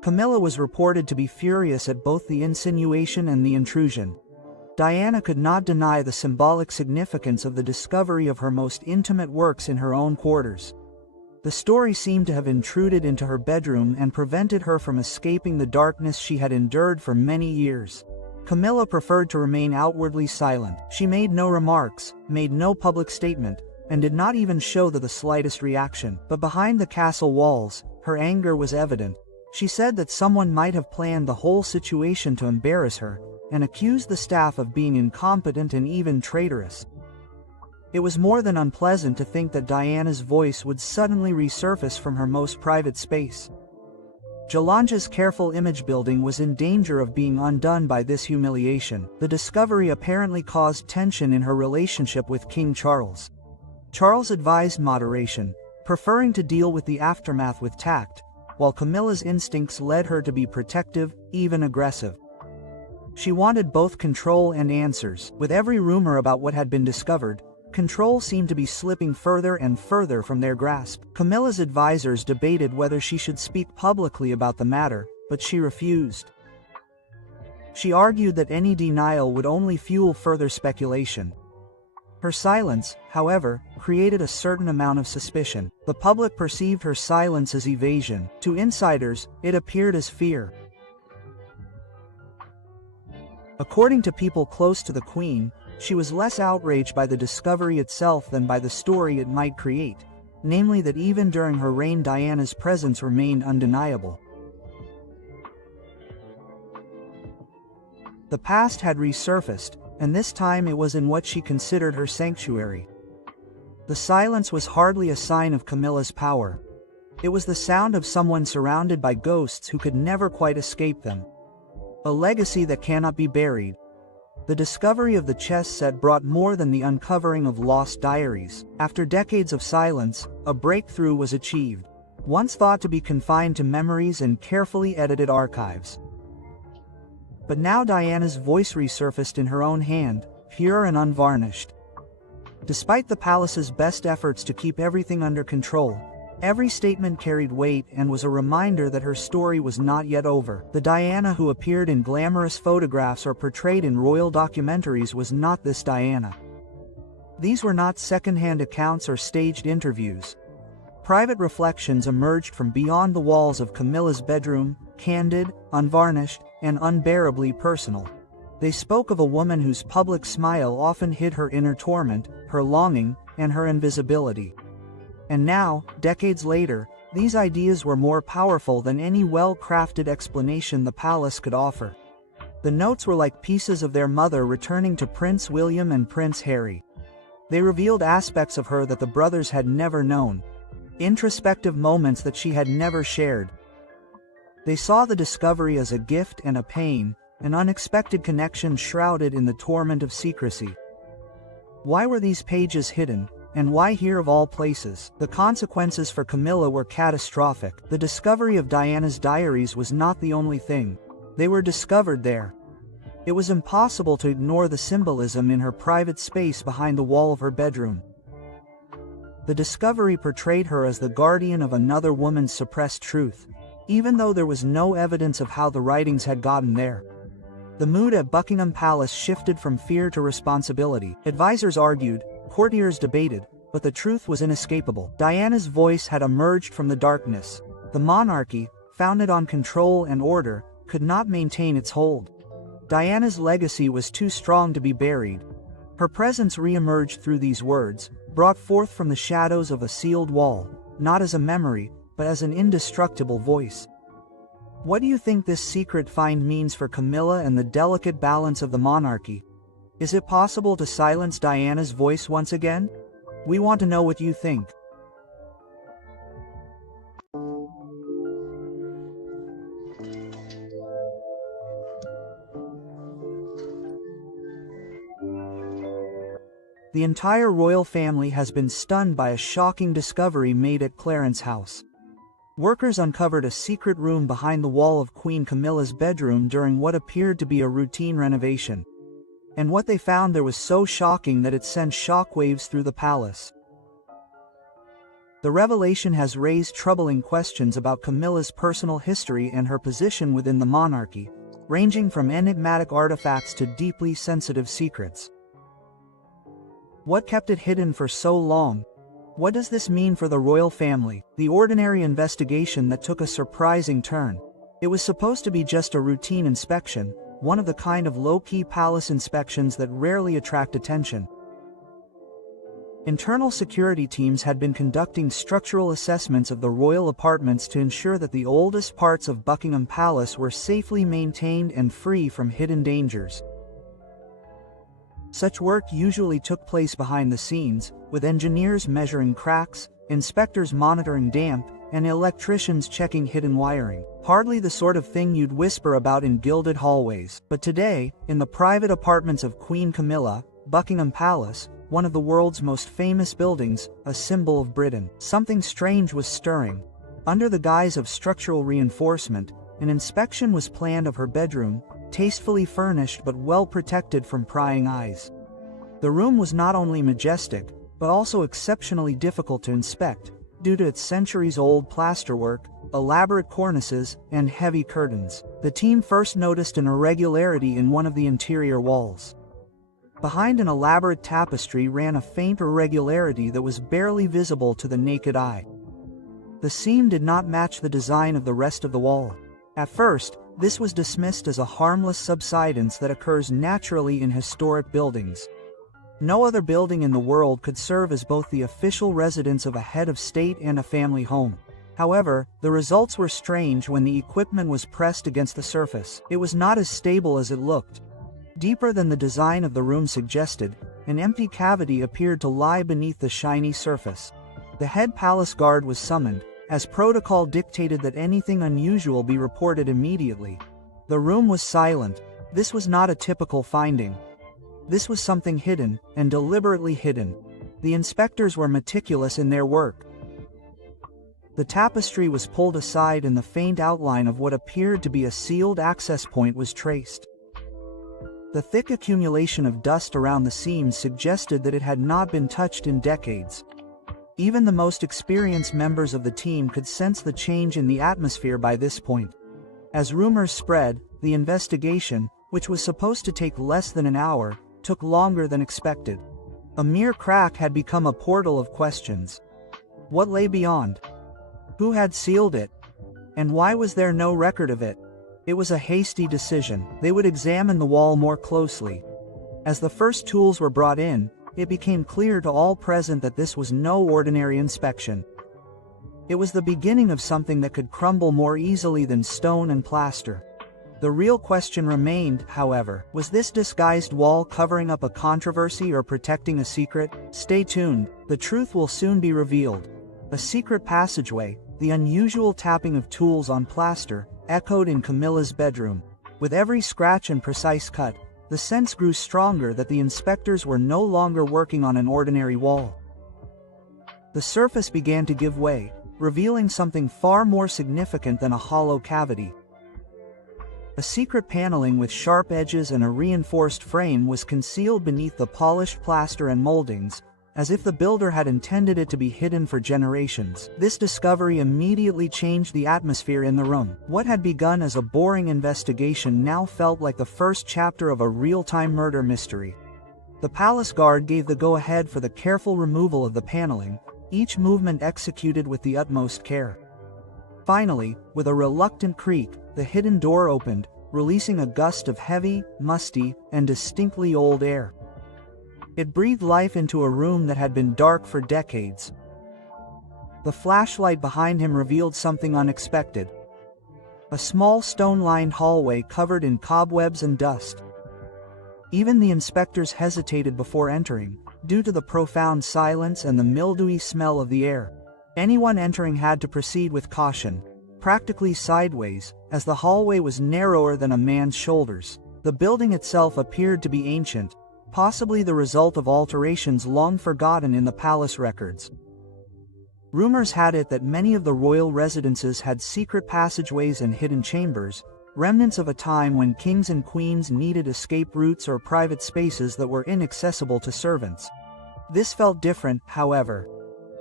Camilla was reported to be furious at both the insinuation and the intrusion. Diana could not deny the symbolic significance of the discovery of her most intimate works in her own quarters. The story seemed to have intruded into her bedroom and prevented her from escaping the darkness she had endured for many years. Camilla preferred to remain outwardly silent. She made no remarks, made no public statement, and did not even show the slightest reaction. But behind the castle walls, her anger was evident. She said that someone might have planned the whole situation to embarrass her, and accused the staff of being incompetent and even traitorous. It was more than unpleasant to think that Diana's voice would suddenly resurface from her most private space. Jalanja's careful image building was in danger of being undone by this humiliation. The discovery apparently caused tension in her relationship with King Charles. Charles advised moderation, preferring to deal with the aftermath with tact, while Camilla's instincts led her to be protective, even aggressive. She wanted both control and answers. With every rumor about what had been discovered, control seemed to be slipping further and further from their grasp. Camilla's advisors debated whether she should speak publicly about the matter, but she refused. She argued that any denial would only fuel further speculation. Her silence, however, created a certain amount of suspicion. The public perceived her silence as evasion. To insiders, it appeared as fear. According to people close to the Queen, she was less outraged by the discovery itself than by the story it might create, namely that even during her reign Diana's presence remained undeniable. The past had resurfaced, and this time it was in what she considered her sanctuary. The silence was hardly a sign of Camilla's power. It was the sound of someone surrounded by ghosts who could never quite escape them. A legacy that cannot be buried. The discovery of the chess set brought more than the uncovering of lost diaries. After decades of silence, a breakthrough was achieved, once thought to be confined to memories and carefully edited archives. But now Diana's voice resurfaced in her own hand, pure and unvarnished. Despite the palace's best efforts to keep everything under control, every statement carried weight and was a reminder that her story was not yet over. The Diana who appeared in glamorous photographs or portrayed in royal documentaries was not this Diana. These were not second-hand accounts or staged interviews. Private reflections emerged from beyond the walls of Camilla's bedroom, candid, unvarnished, and unbearably personal. They spoke of a woman whose public smile often hid her inner torment, her longing, and her invisibility. And now, decades later, these ideas were more powerful than any well-crafted explanation the palace could offer. The notes were like pieces of their mother returning to Prince William and Prince Harry. They revealed aspects of her that the brothers had never known, introspective moments that she had never shared. They saw the discovery as a gift and a pain, an unexpected connection shrouded in the torment of secrecy. Why were these pages hidden? And why here of all places? The consequences for Camilla were catastrophic. The discovery of Diana's diaries was not the only thing. They were discovered there. It was impossible to ignore the symbolism in her private space behind the wall of her bedroom. The discovery portrayed her as the guardian of another woman's suppressed truth, even though there was no evidence of how the writings had gotten there. The mood at Buckingham Palace shifted from fear to responsibility. Advisors argued, courtiers debated, but the truth was inescapable. Diana's voice had emerged from the darkness. The monarchy, founded on control and order, could not maintain its hold. Diana's legacy was too strong to be buried. Her presence re-emerged through these words, brought forth from the shadows of a sealed wall, not as a memory, but as an indestructible voice. What do you think this secret find means for Camilla and the delicate balance of the monarchy? Is it possible to silence Diana's voice once again? We want to know what you think. The entire royal family has been stunned by a shocking discovery made at Clarence House. Workers uncovered a secret room behind the wall of Queen Camilla's bedroom during what appeared to be a routine renovation. And what they found there was so shocking that it sent shockwaves through the palace. The revelation has raised troubling questions about Camilla's personal history and her position within the monarchy, ranging from enigmatic artifacts to deeply sensitive secrets. What kept it hidden for so long? What does this mean for the royal family? The ordinary investigation that took a surprising turn. It was supposed to be just a routine inspection, one of the kind of low-key palace inspections that rarely attract attention. Internal security teams had been conducting structural assessments of the royal apartments to ensure that the oldest parts of Buckingham Palace were safely maintained and free from hidden dangers. Such work usually took place behind the scenes, with engineers measuring cracks, inspectors monitoring damp, and electricians checking hidden wiring. Hardly the sort of thing you'd whisper about in gilded hallways. But today, in the private apartments of Queen Camilla, Buckingham Palace, one of the world's most famous buildings, a symbol of Britain, something strange was stirring. Under the guise of structural reinforcement, an inspection was planned of her bedroom, tastefully furnished but well protected from prying eyes. The room was not only majestic, but also exceptionally difficult to inspect, due to its centuries-old plasterwork, elaborate cornices, and heavy curtains. The team first noticed an irregularity in one of the interior walls. Behind an elaborate tapestry ran a faint irregularity that was barely visible to the naked eye. The seam did not match the design of the rest of the wall. At first, this was dismissed as a harmless subsidence that occurs naturally in historic buildings. No other building in the world could serve as both the official residence of a head of state and a family home. However, the results were strange when the equipment was pressed against the surface. It was not as stable as it looked. Deeper than the design of the room suggested, an empty cavity appeared to lie beneath the shiny surface. The head palace guard was summoned, as protocol dictated that anything unusual be reported immediately. The room was silent. This was not a typical finding. This was something hidden, and deliberately hidden. The inspectors were meticulous in their work. The tapestry was pulled aside and the faint outline of what appeared to be a sealed access point was traced. The thick accumulation of dust around the seams suggested that it had not been touched in decades. Even the most experienced members of the team could sense the change in the atmosphere by this point. As rumors spread, the investigation, which was supposed to take less than an hour, took longer than expected. A mere crack had become a portal of questions. What lay beyond? Who had sealed it? And why was there no record of it? It was a hasty decision. They would examine the wall more closely. As the first tools were brought in, it became clear to all present that this was no ordinary inspection. It was the beginning of something that could crumble more easily than stone and plaster. The real question remained, however, was this disguised wall covering up a controversy or protecting a secret? Stay tuned, the truth will soon be revealed. A secret passageway, the unusual tapping of tools on plaster, echoed in Camilla's bedroom. With every scratch and precise cut, the sense grew stronger that the inspectors were no longer working on an ordinary wall. The surface began to give way, revealing something far more significant than a hollow cavity. A secret paneling with sharp edges and a reinforced frame was concealed beneath the polished plaster and moldings, as if the builder had intended it to be hidden for generations. This discovery immediately changed the atmosphere in the room. What had begun as a boring investigation now felt like the first chapter of a real-time murder mystery. The palace guard gave the go-ahead for the careful removal of the paneling, each movement executed with the utmost care. Finally, with a reluctant creak, the hidden door opened, releasing a gust of heavy, musty, and distinctly old air. It breathed life into a room that had been dark for decades. The flashlight behind him revealed something unexpected. A small stone-lined hallway covered in cobwebs and dust. Even the inspectors hesitated before entering, due to the profound silence and the mildewy smell of the air. Anyone entering had to proceed with caution, practically sideways, as the hallway was narrower than a man's shoulders. The building itself appeared to be ancient, possibly the result of alterations long forgotten in the palace records. Rumors had it that many of the royal residences had secret passageways and hidden chambers, remnants of a time when kings and queens needed escape routes or private spaces that were inaccessible to servants. This felt different, however.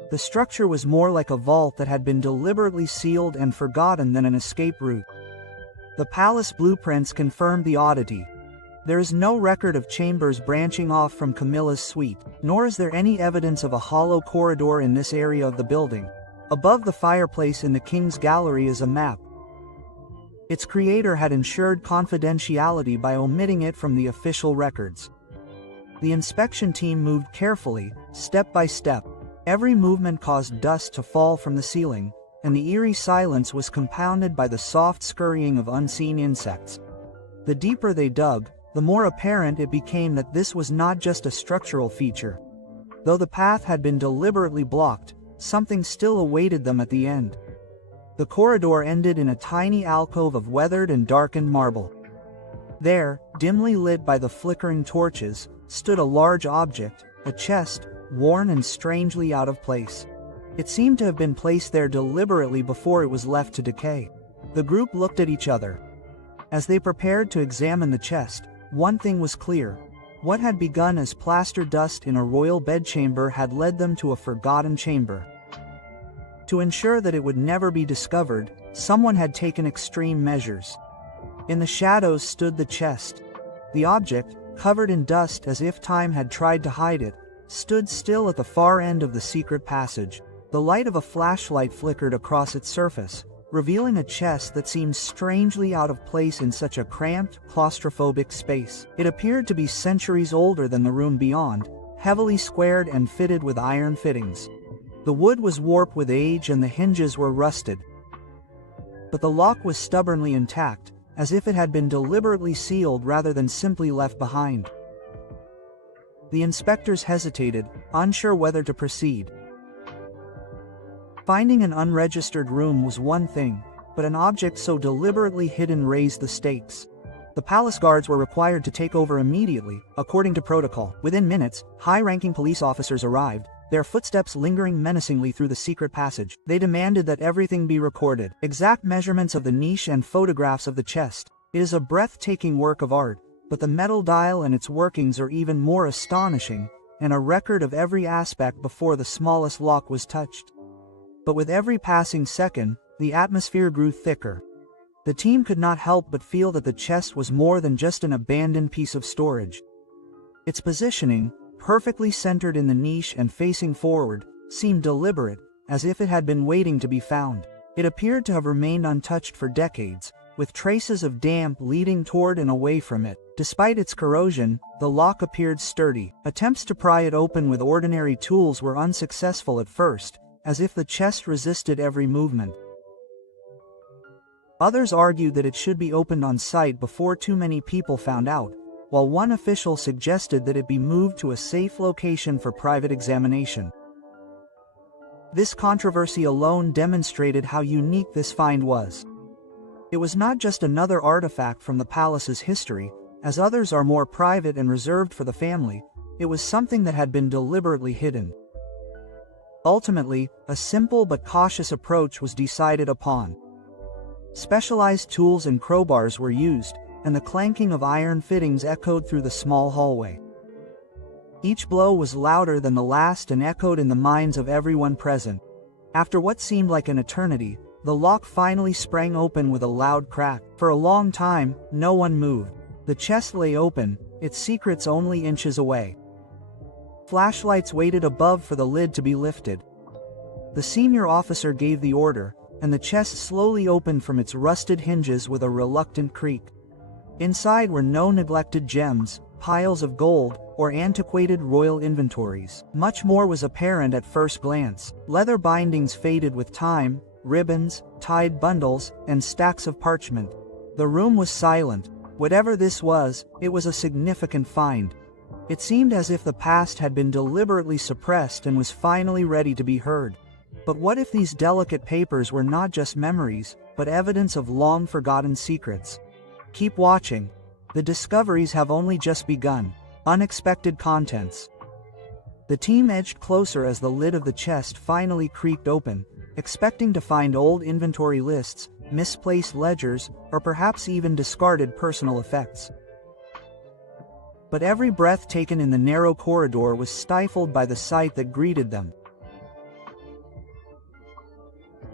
The structure was more like a vault that had been deliberately sealed and forgotten than an escape route. The palace blueprints confirmed the oddity. There is no record of chambers branching off from Camilla's suite, nor is there any evidence of a hollow corridor in this area of the building. Above the fireplace in the King's Gallery is a map. Its creator had ensured confidentiality by omitting it from the official records. The inspection team moved carefully, step by step. Every movement caused dust to fall from the ceiling, and the eerie silence was compounded by the soft scurrying of unseen insects. The deeper they dug, the more apparent it became that this was not just a structural feature. Though the path had been deliberately blocked, something still awaited them at the end. The corridor ended in a tiny alcove of weathered and darkened marble. There, dimly lit by the flickering torches, stood a large object, a chest, worn and strangely out of place. It seemed to have been placed there deliberately before it was left to decay. The group looked at each other. As they prepared to examine the chest, one thing was clear. What had begun as plaster dust in a royal bedchamber had led them to a forgotten chamber. To ensure that it would never be discovered, someone had taken extreme measures. In the shadows stood the chest. The object, covered in dust as if time had tried to hide it, stood still at the far end of the secret passage. The light of a flashlight flickered across its surface, revealing a chest that seemed strangely out of place in such a cramped, claustrophobic space. It appeared to be centuries older than the room beyond, heavily squared and fitted with iron fittings. The wood was warped with age and the hinges were rusted. But the lock was stubbornly intact, as if it had been deliberately sealed rather than simply left behind. The inspectors hesitated, unsure whether to proceed. Finding an unregistered room was one thing, but an object so deliberately hidden raised the stakes. The palace guards were required to take over immediately, according to protocol. Within minutes, high-ranking police officers arrived, their footsteps lingering menacingly through the secret passage. They demanded that everything be recorded. Exact measurements of the niche and photographs of the chest. It is a breathtaking work of art, but the metal dial and its workings are even more astonishing, and a record of every aspect before the smallest lock was touched. But with every passing second, the atmosphere grew thicker. The team could not help but feel that the chest was more than just an abandoned piece of storage. Its positioning, perfectly centered in the niche and facing forward, seemed deliberate, as if it had been waiting to be found. It appeared to have remained untouched for decades, with traces of damp leading toward and away from it. Despite its corrosion, the lock appeared sturdy. Attempts to pry it open with ordinary tools were unsuccessful at first, as if the chest resisted every movement. Others argued that it should be opened on site before too many people found out, while one official suggested that it be moved to a safe location for private examination. This controversy alone demonstrated how unique this find was. It was not just another artifact from the palace's history, as others are more private and reserved for the family. It was something that had been deliberately hidden. Ultimately, a simple but cautious approach was decided upon. Specialized tools and crowbars were used, and the clanking of iron fittings echoed through the small hallway. Each blow was louder than the last and echoed in the minds of everyone present. After what seemed like an eternity, the lock finally sprang open with a loud crack. For a long time, no one moved. The chest lay open, its secrets only inches away. Flashlights waited above for the lid to be lifted. The senior officer gave the order, and the chest slowly opened from its rusted hinges with a reluctant creak. Inside were no neglected gems, piles of gold, or antiquated royal inventories. Much more was apparent at first glance. Leather bindings faded with time, ribbons, tied bundles, and stacks of parchment. The room was silent. Whatever this was, it was a significant find. It seemed as if the past had been deliberately suppressed and was finally ready to be heard. But what if these delicate papers were not just memories, but evidence of long-forgotten secrets? Keep watching. The discoveries have only just begun. Unexpected contents. The team edged closer as the lid of the chest finally creaked open, expecting to find old inventory lists, misplaced ledgers, or perhaps even discarded personal effects. But every breath taken in the narrow corridor was stifled by the sight that greeted them.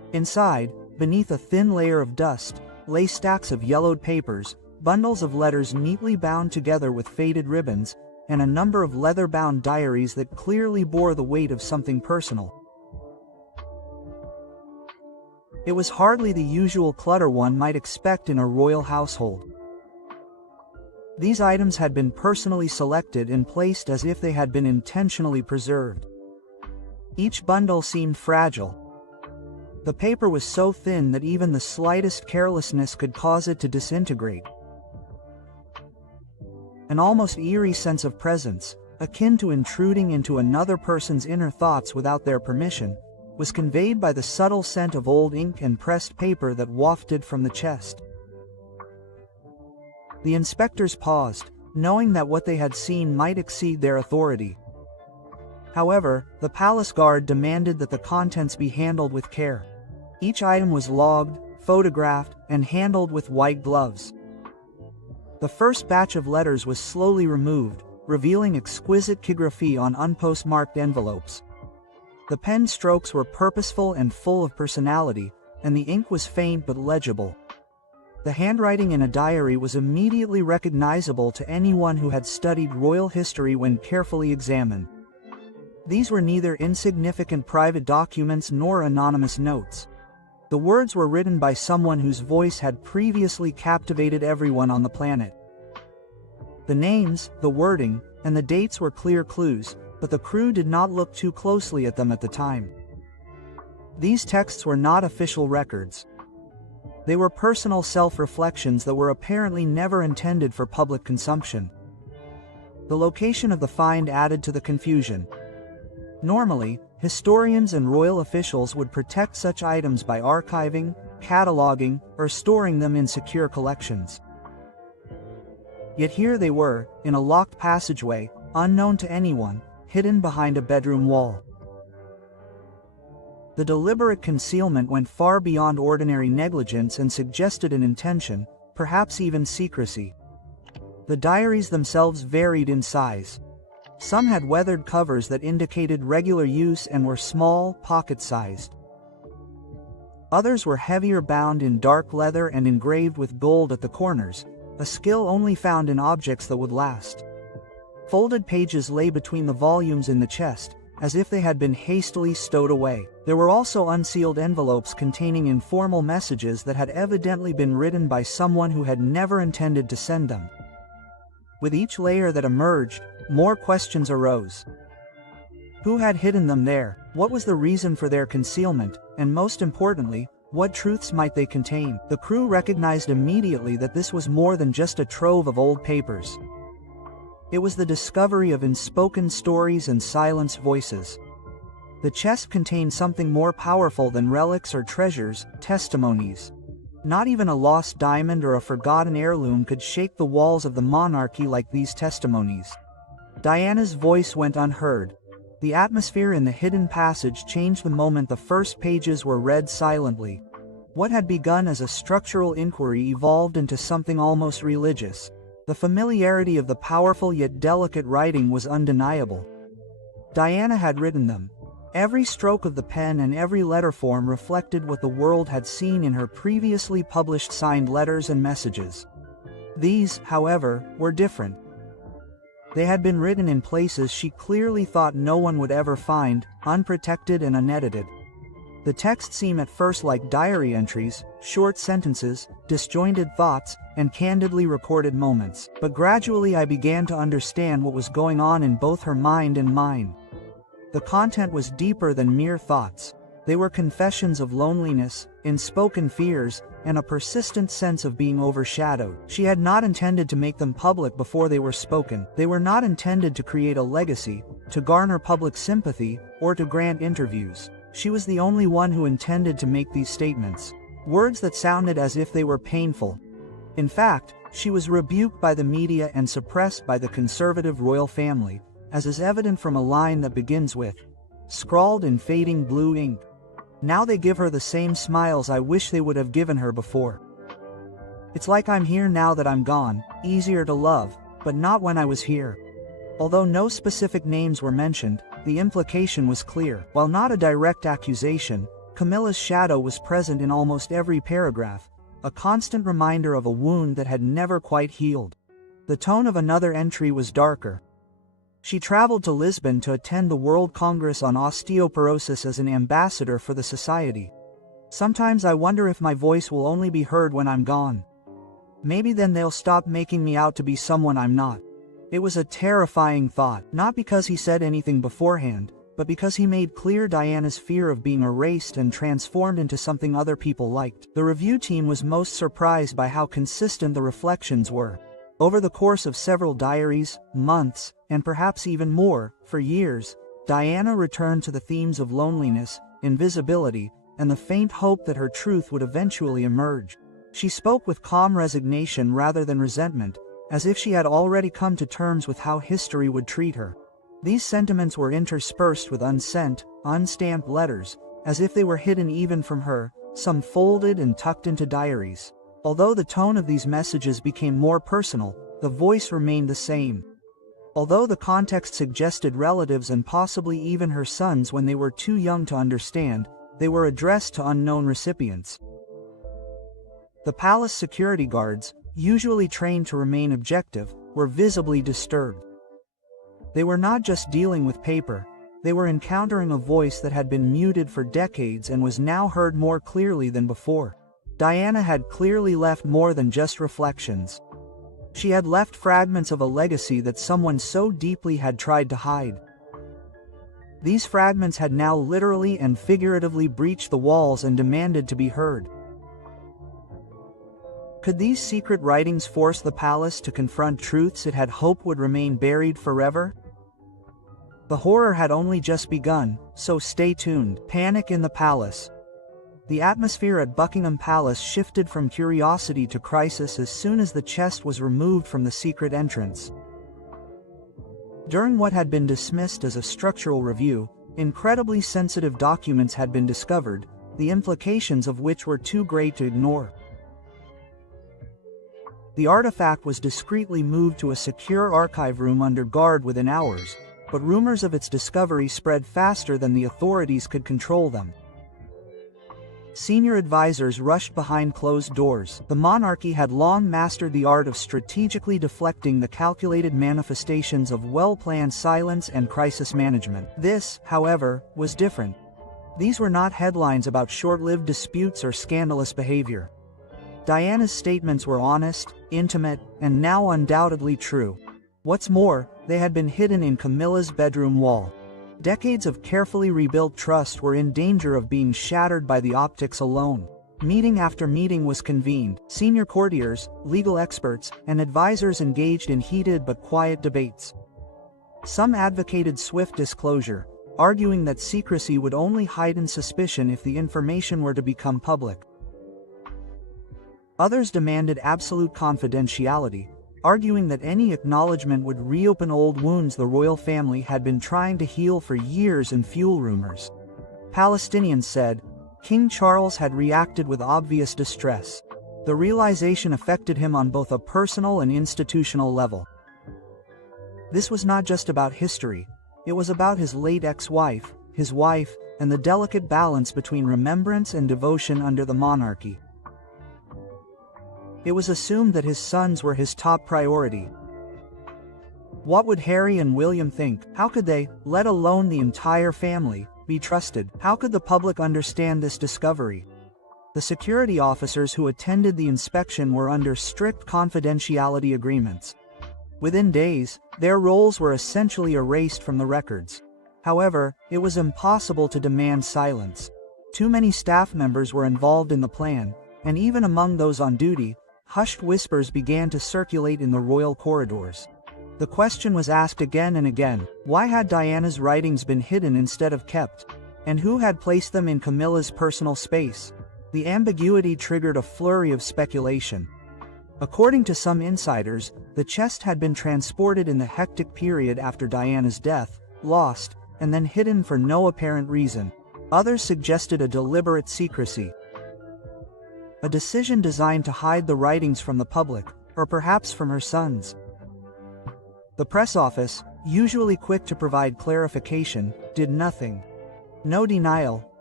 Inside, beneath a thin layer of dust, lay stacks of yellowed papers, bundles of letters neatly bound together with faded ribbons, and a number of leather-bound diaries that clearly bore the weight of something personal. It was hardly the usual clutter one might expect in a royal household. These items had been personally selected and placed as if they had been intentionally preserved. Each bundle seemed fragile. The paper was so thin that even the slightest carelessness could cause it to disintegrate. An almost eerie sense of presence, akin to intruding into another person's inner thoughts without their permission, was conveyed by the subtle scent of old ink and pressed paper that wafted from the chest. The inspectors paused, knowing that what they had seen might exceed their authority. However, the palace guard demanded that the contents be handled with care. Each item was logged, photographed, and handled with white gloves. The first batch of letters was slowly removed, revealing exquisite calligraphy on unpostmarked envelopes. The pen strokes were purposeful and full of personality, and the ink was faint but legible. The handwriting in a diary was immediately recognizable to anyone who had studied royal history when carefully examined. These were neither insignificant private documents nor anonymous notes. The words were written by someone whose voice had previously captivated everyone on the planet. The names, the wording, and the dates were clear clues, but the crew did not look too closely at them at the time. These texts were not official records. They were personal self-reflections that were apparently never intended for public consumption. The location of the find added to the confusion. Normally, historians and royal officials would protect such items by archiving, cataloging, or storing them in secure collections. Yet here they were, in a locked passageway, unknown to anyone, hidden behind a bedroom wall. The deliberate concealment went far beyond ordinary negligence and suggested an intention, perhaps even secrecy. The diaries themselves varied in size. Some had weathered covers that indicated regular use and were small, pocket-sized. Others were heavier, bound in dark leather and engraved with gold at the corners, a skill only found in objects that would last. Folded pages lay between the volumes in the chest, as if they had been hastily stowed away. There were also unsealed envelopes containing informal messages that had evidently been written by someone who had never intended to send them. With each layer that emerged, more questions arose. Who had hidden them there? What was the reason for their concealment? And most importantly, what truths might they contain? The crew recognized immediately that this was more than just a trove of old papers. It was the discovery of unspoken stories and silenced voices. The chest contained something more powerful than relics or treasures, testimonies. Not even a lost diamond or a forgotten heirloom could shake the walls of the monarchy like these testimonies. Diana's voice went unheard. The atmosphere in the hidden passage changed the moment the first pages were read silently. What had begun as a structural inquiry evolved into something almost religious. The familiarity of the powerful yet delicate writing was undeniable. Diana had written them. Every stroke of the pen and every letter form reflected what the world had seen in her previously published signed letters and messages. These, however, were different. They had been written in places she clearly thought no one would ever find, unprotected and unedited. The text seemed at first like diary entries, short sentences, disjointed thoughts, and candidly recorded moments. But gradually I began to understand what was going on in both her mind and mine. The content was deeper than mere thoughts. They were confessions of loneliness, unspoken fears, and a persistent sense of being overshadowed. She had not intended to make them public before they were spoken. They were not intended to create a legacy, to garner public sympathy, or to grant interviews. She was the only one who intended to make these statements. Words that sounded as if they were painful. In fact, she was rebuked by the media and suppressed by the conservative royal family, as is evident from a line that begins with, scrawled in fading blue ink. Now they give her the same smiles I wish they would have given her before. It's like I'm here now that I'm gone, easier to love, but not when I was here. Although no specific names were mentioned, the implication was clear. While not a direct accusation, Camilla's shadow was present in almost every paragraph, a constant reminder of a wound that had never quite healed. The tone of another entry was darker. She traveled to Lisbon to attend the World Congress on Osteoporosis as an ambassador for the society. Sometimes I wonder if my voice will only be heard when I'm gone. Maybe then they'll stop making me out to be someone I'm not. It was a terrifying thought, not because he said anything beforehand, but because he made clear Diana's fear of being erased and transformed into something other people liked. The review team was most surprised by how consistent the reflections were. Over the course of several diaries, months, and perhaps even more, for years, Diana returned to the themes of loneliness, invisibility, and the faint hope that her truth would eventually emerge. She spoke with calm resignation rather than resentment, as if she had already come to terms with how history would treat her. These sentiments were interspersed with unsent, unstamped letters, as if they were hidden even from her, some folded and tucked into diaries. Although the tone of these messages became more personal, the voice remained the same. Although the context suggested relatives and possibly even her sons when they were too young to understand, they were addressed to unknown recipients. The palace security guards, usually trained to remain objective, were visibly disturbed. They were not just dealing with paper, they were encountering a voice that had been muted for decades and was now heard more clearly than before. Diana had clearly left more than just reflections. She had left fragments of a legacy that someone so deeply had tried to hide. These fragments had now literally and figuratively breached the walls and demanded to be heard. Could these secret writings force the palace to confront truths it had hoped would remain buried forever? The horror had only just begun, so stay tuned. Panic in the palace. The atmosphere at Buckingham Palace shifted from curiosity to crisis as soon as the chest was removed from the secret entrance. During what had been dismissed as a structural review, incredibly sensitive documents had been discovered, the implications of which were too great to ignore. The artifact was discreetly moved to a secure archive room under guard within hours, but rumors of its discovery spread faster than the authorities could control them. Senior advisors rushed behind closed doors. The monarchy had long mastered the art of strategically deflecting the calculated manifestations of well-planned silence and crisis management. This, however, was different. These were not headlines about short-lived disputes or scandalous behavior. Diana's statements were honest, intimate, and now undoubtedly true. What's more, they had been hidden in Camilla's bedroom wall. Decades of carefully rebuilt trust were in danger of being shattered by the optics alone. Meeting after meeting was convened. Senior courtiers, legal experts, and advisors engaged in heated but quiet debates. Some advocated swift disclosure, arguing that secrecy would only heighten suspicion if the information were to become public. Others demanded absolute confidentiality, arguing that any acknowledgement would reopen old wounds the royal family had been trying to heal for years and fuel rumors. Palestinians said, King Charles had reacted with obvious distress. The realization affected him on both a personal and institutional level. This was not just about history, it was about his late ex-wife, his wife, and the delicate balance between remembrance and devotion under the monarchy. It was assumed that his sons were his top priority. What would Harry and William think? How could they, let alone the entire family, be trusted? How could the public understand this discovery? The security officers who attended the inspection were under strict confidentiality agreements. Within days, their roles were essentially erased from the records. However, it was impossible to demand silence. Too many staff members were involved in the plan, and even among those on duty, hushed whispers began to circulate in the royal corridors. The question was asked again and again, why had Diana's writings been hidden instead of kept? And who had placed them in Camilla's personal space? The ambiguity triggered a flurry of speculation. According to some insiders, the chest had been transported in the hectic period after Diana's death, lost, and then hidden for no apparent reason. Others suggested a deliberate secrecy. A decision designed to hide the writings from the public, or perhaps from her sons. The press office, usually quick to provide clarification, did nothing. No denial,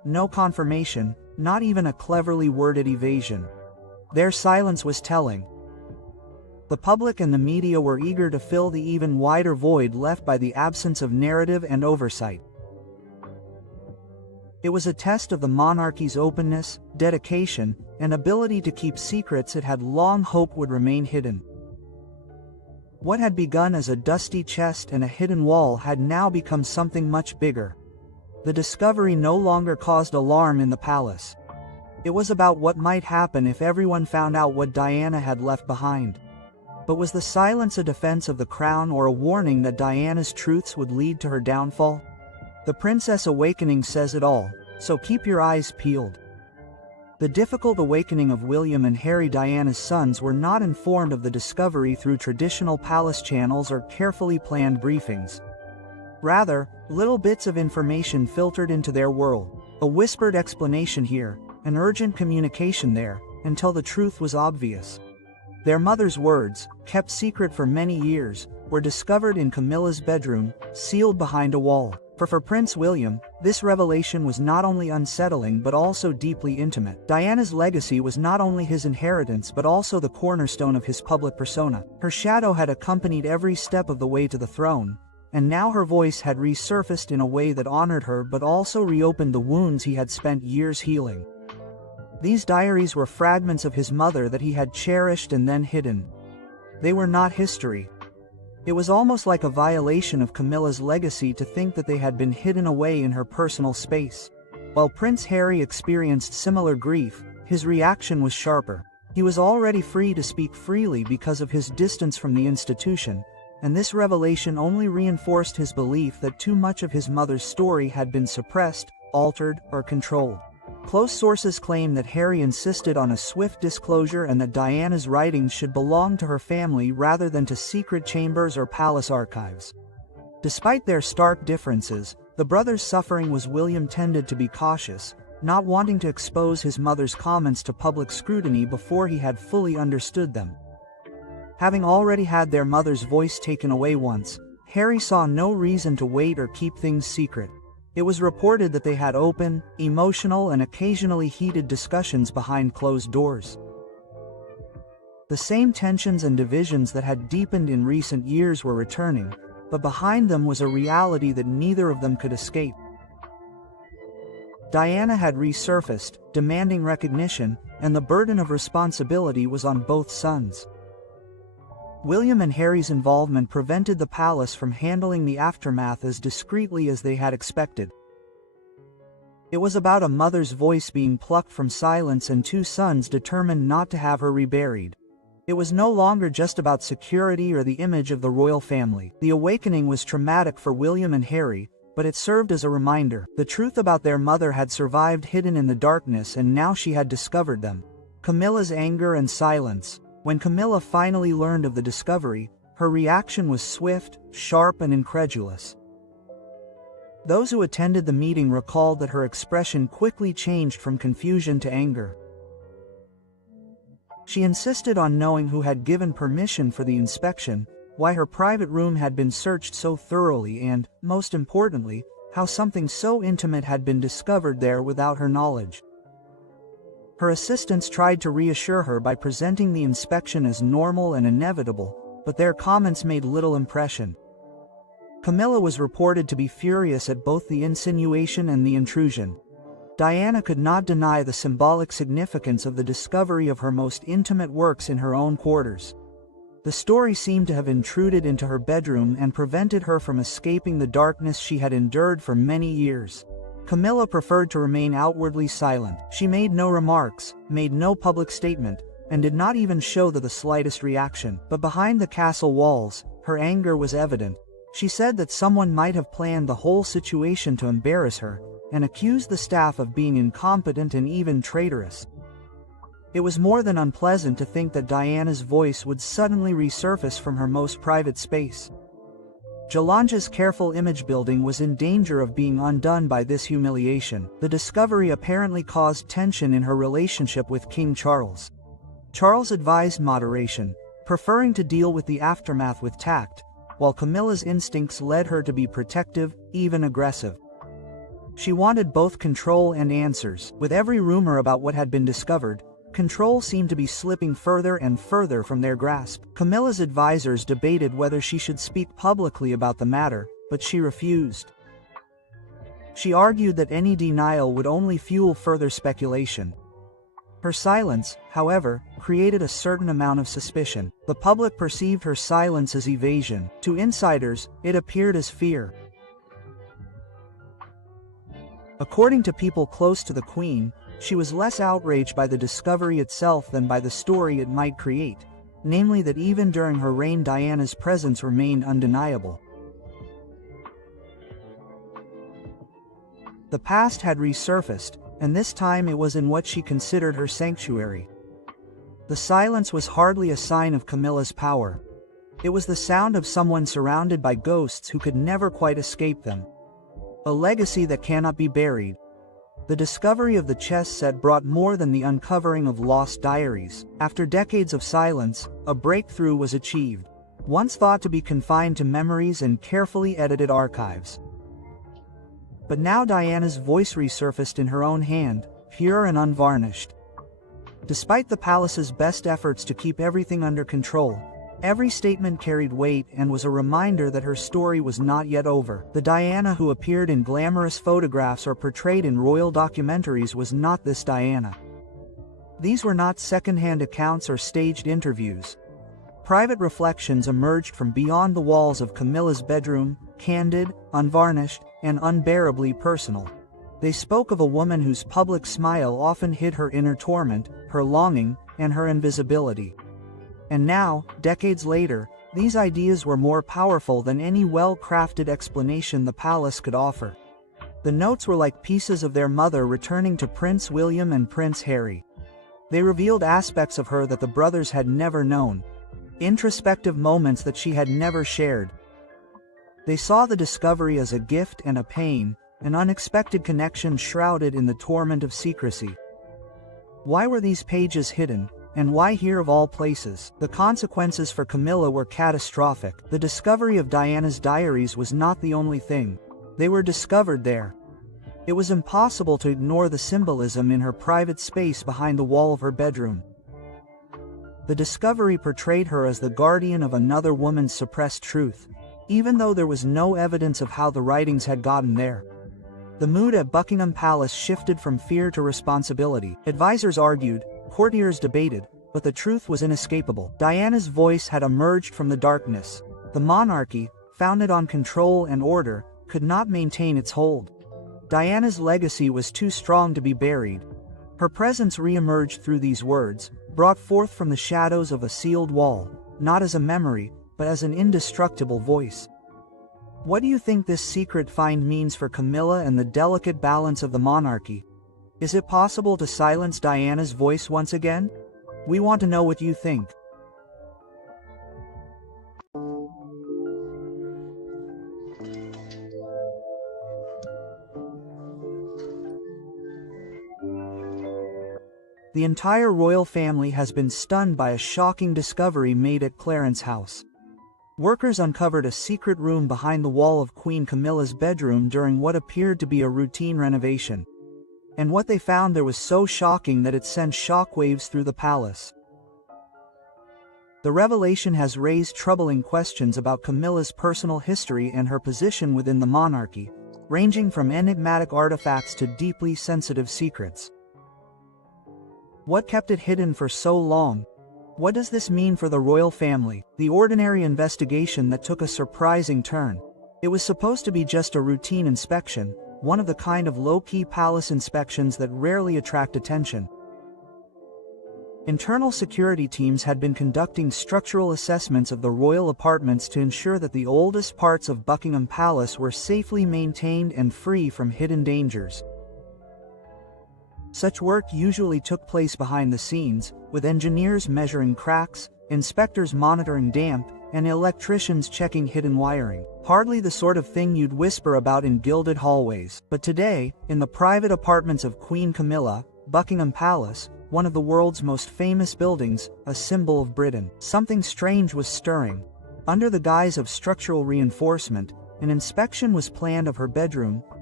no confirmation, not even a cleverly worded evasion. Their silence was telling. The public and the media were eager to fill the even wider void left by the absence of narrative and oversight. It was a test of the monarchy's openness, dedication, and ability to keep secrets it had long hoped would remain hidden. What had begun as a dusty chest and a hidden wall had now become something much bigger. The discovery no longer caused alarm in the palace. It was about what might happen if everyone found out what Diana had left behind. But was the silence a defense of the crown or a warning that Diana's truths would lead to her downfall? The Princess Awakening says it all, so keep your eyes peeled. The difficult awakening of William and Harry, Diana's sons, were not informed of the discovery through traditional palace channels or carefully planned briefings. Rather, little bits of information filtered into their world, a whispered explanation here, an urgent communication there, until the truth was obvious. Their mother's words, kept secret for many years, were discovered in Camilla's bedroom, sealed behind a wall. For Prince William, this revelation was not only unsettling but also deeply intimate. Diana's legacy was not only his inheritance but also the cornerstone of his public persona. Her shadow had accompanied every step of the way to the throne, and now her voice had resurfaced in a way that honored her but also reopened the wounds he had spent years healing. These diaries were fragments of his mother that he had cherished and then hidden. They were not history. It was almost like a violation of Camilla's legacy to think that they had been hidden away in her personal space. While Prince Harry experienced similar grief, his reaction was sharper. He was already free to speak freely because of his distance from the institution, and this revelation only reinforced his belief that too much of his mother's story had been suppressed, altered, or controlled. Close sources claim that Harry insisted on a swift disclosure and that Diana's writings should belong to her family rather than to secret chambers or palace archives. Despite their stark differences, the brothers' suffering was William tended to be cautious, not wanting to expose his mother's comments to public scrutiny before he had fully understood them. Having already had their mother's voice taken away once, Harry saw no reason to wait or keep things secret. It was reported that they had open, emotional, and occasionally heated discussions behind closed doors. The same tensions and divisions that had deepened in recent years were returning, but behind them was a reality that neither of them could escape. Diana had resurfaced, demanding recognition, and the burden of responsibility was on both sons. William and Harry's involvement prevented the palace from handling the aftermath as discreetly as they had expected. It was about a mother's voice being plucked from silence and two sons determined not to have her reburied. It was no longer just about security or the image of the royal family. The awakening was traumatic for William and Harry, but it served as a reminder. The truth about their mother had survived hidden in the darkness, and now she had discovered them. Camilla's anger and silence. When Camilla finally learned of the discovery, her reaction was swift, sharp, and incredulous. Those who attended the meeting recalled that her expression quickly changed from confusion to anger. She insisted on knowing who had given permission for the inspection, why her private room had been searched so thoroughly, and, most importantly, how something so intimate had been discovered there without her knowledge. Her assistants tried to reassure her by presenting the inspection as normal and inevitable, but their comments made little impression. Camilla was reported to be furious at both the insinuation and the intrusion. Diana could not deny the symbolic significance of the discovery of her most intimate works in her own quarters. The story seemed to have intruded into her bedroom and prevented her from escaping the darkness she had endured for many years. Camilla preferred to remain outwardly silent. She made no remarks, made no public statement, and did not even show the slightest reaction. But behind the castle walls, her anger was evident. She said that someone might have planned the whole situation to embarrass her, and accused the staff of being incompetent and even traitorous. It was more than unpleasant to think that Diana's voice would suddenly resurface from her most private space. Jolanja's careful image building was in danger of being undone by this humiliation. The discovery apparently caused tension in her relationship with King Charles. Charles advised moderation, preferring to deal with the aftermath with tact, while Camilla's instincts led her to be protective, even aggressive. She wanted both control and answers. With every rumor about what had been discovered, control seemed to be slipping further and further from their grasp. Camilla's advisors debated whether she should speak publicly about the matter, but she refused. She argued that any denial would only fuel further speculation. Her silence, however, created a certain amount of suspicion. The public perceived her silence as evasion. To insiders, it appeared as fear. According to people close to the Queen, she was less outraged by the discovery itself than by the story it might create, namely that even during her reign Diana's presence remained undeniable. The past had resurfaced, and this time it was in what she considered her sanctuary. The silence was hardly a sign of Camilla's power. It was the sound of someone surrounded by ghosts who could never quite escape them. A legacy that cannot be buried. The discovery of the chess set brought more than the uncovering of lost diaries. After decades of silence, a breakthrough was achieved. Once thought to be confined to memories and carefully edited archives. But now Diana's voice resurfaced in her own hand, pure and unvarnished. Despite the palace's best efforts to keep everything under control, every statement carried weight and was a reminder that her story was not yet over. The Diana who appeared in glamorous photographs or portrayed in royal documentaries was not this Diana. These were not second-hand accounts or staged interviews. Private reflections emerged from beyond the walls of Camilla's bedroom, candid, unvarnished, and unbearably personal. They spoke of a woman whose public smile often hid her inner torment, her longing, and her invisibility. And now, decades later, these ideas were more powerful than any well-crafted explanation the palace could offer. The notes were like pieces of their mother returning to Prince William and Prince Harry. They revealed aspects of her that the brothers had never known, introspective moments that she had never shared. They saw the discovery as a gift and a pain, an unexpected connection shrouded in the torment of secrecy. Why were these pages hidden, and why here of all places? The consequences for Camilla were catastrophic. The discovery of Diana's diaries was not the only thing. They were discovered there. It was impossible to ignore the symbolism in her private space behind the wall of her bedroom. The discovery portrayed her as the guardian of another woman's suppressed truth, even though there was no evidence of how the writings had gotten there. The mood at Buckingham Palace shifted from fear to responsibility. Advisors argued, courtiers debated, but the truth was inescapable. Diana's voice had emerged from the darkness. The monarchy, founded on control and order, could not maintain its hold. Diana's legacy was too strong to be buried. Her presence re-emerged through these words, brought forth from the shadows of a sealed wall, not as a memory, but as an indestructible voice. What do you think this secret find means for Camilla and the delicate balance of the monarchy? Is it possible to silence Diana's voice once again? We want to know what you think. The entire royal family has been stunned by a shocking discovery made at Clarence House. Workers uncovered a secret room behind the wall of Queen Camilla's bedroom during what appeared to be a routine renovation. And what they found there was so shocking that it sent shockwaves through the palace. The revelation has raised troubling questions about Camilla's personal history and her position within the monarchy, ranging from enigmatic artifacts to deeply sensitive secrets. What kept it hidden for so long? What does this mean for the royal family? The ordinary investigation that took a surprising turn. It was supposed to be just a routine inspection, one of the kind of low-key palace inspections that rarely attract attention. Internal security teams had been conducting structural assessments of the royal apartments to ensure that the oldest parts of Buckingham Palace were safely maintained and free from hidden dangers. Such work usually took place behind the scenes, with engineers measuring cracks, inspectors monitoring damp, and electricians checking hidden wiring. Hardly the sort of thing you'd whisper about in gilded hallways. But today, in the private apartments of Queen Camilla, Buckingham Palace, one of the world's most famous buildings, a symbol of Britain, something strange was stirring. Under the guise of structural reinforcement, an inspection was planned of her bedroom,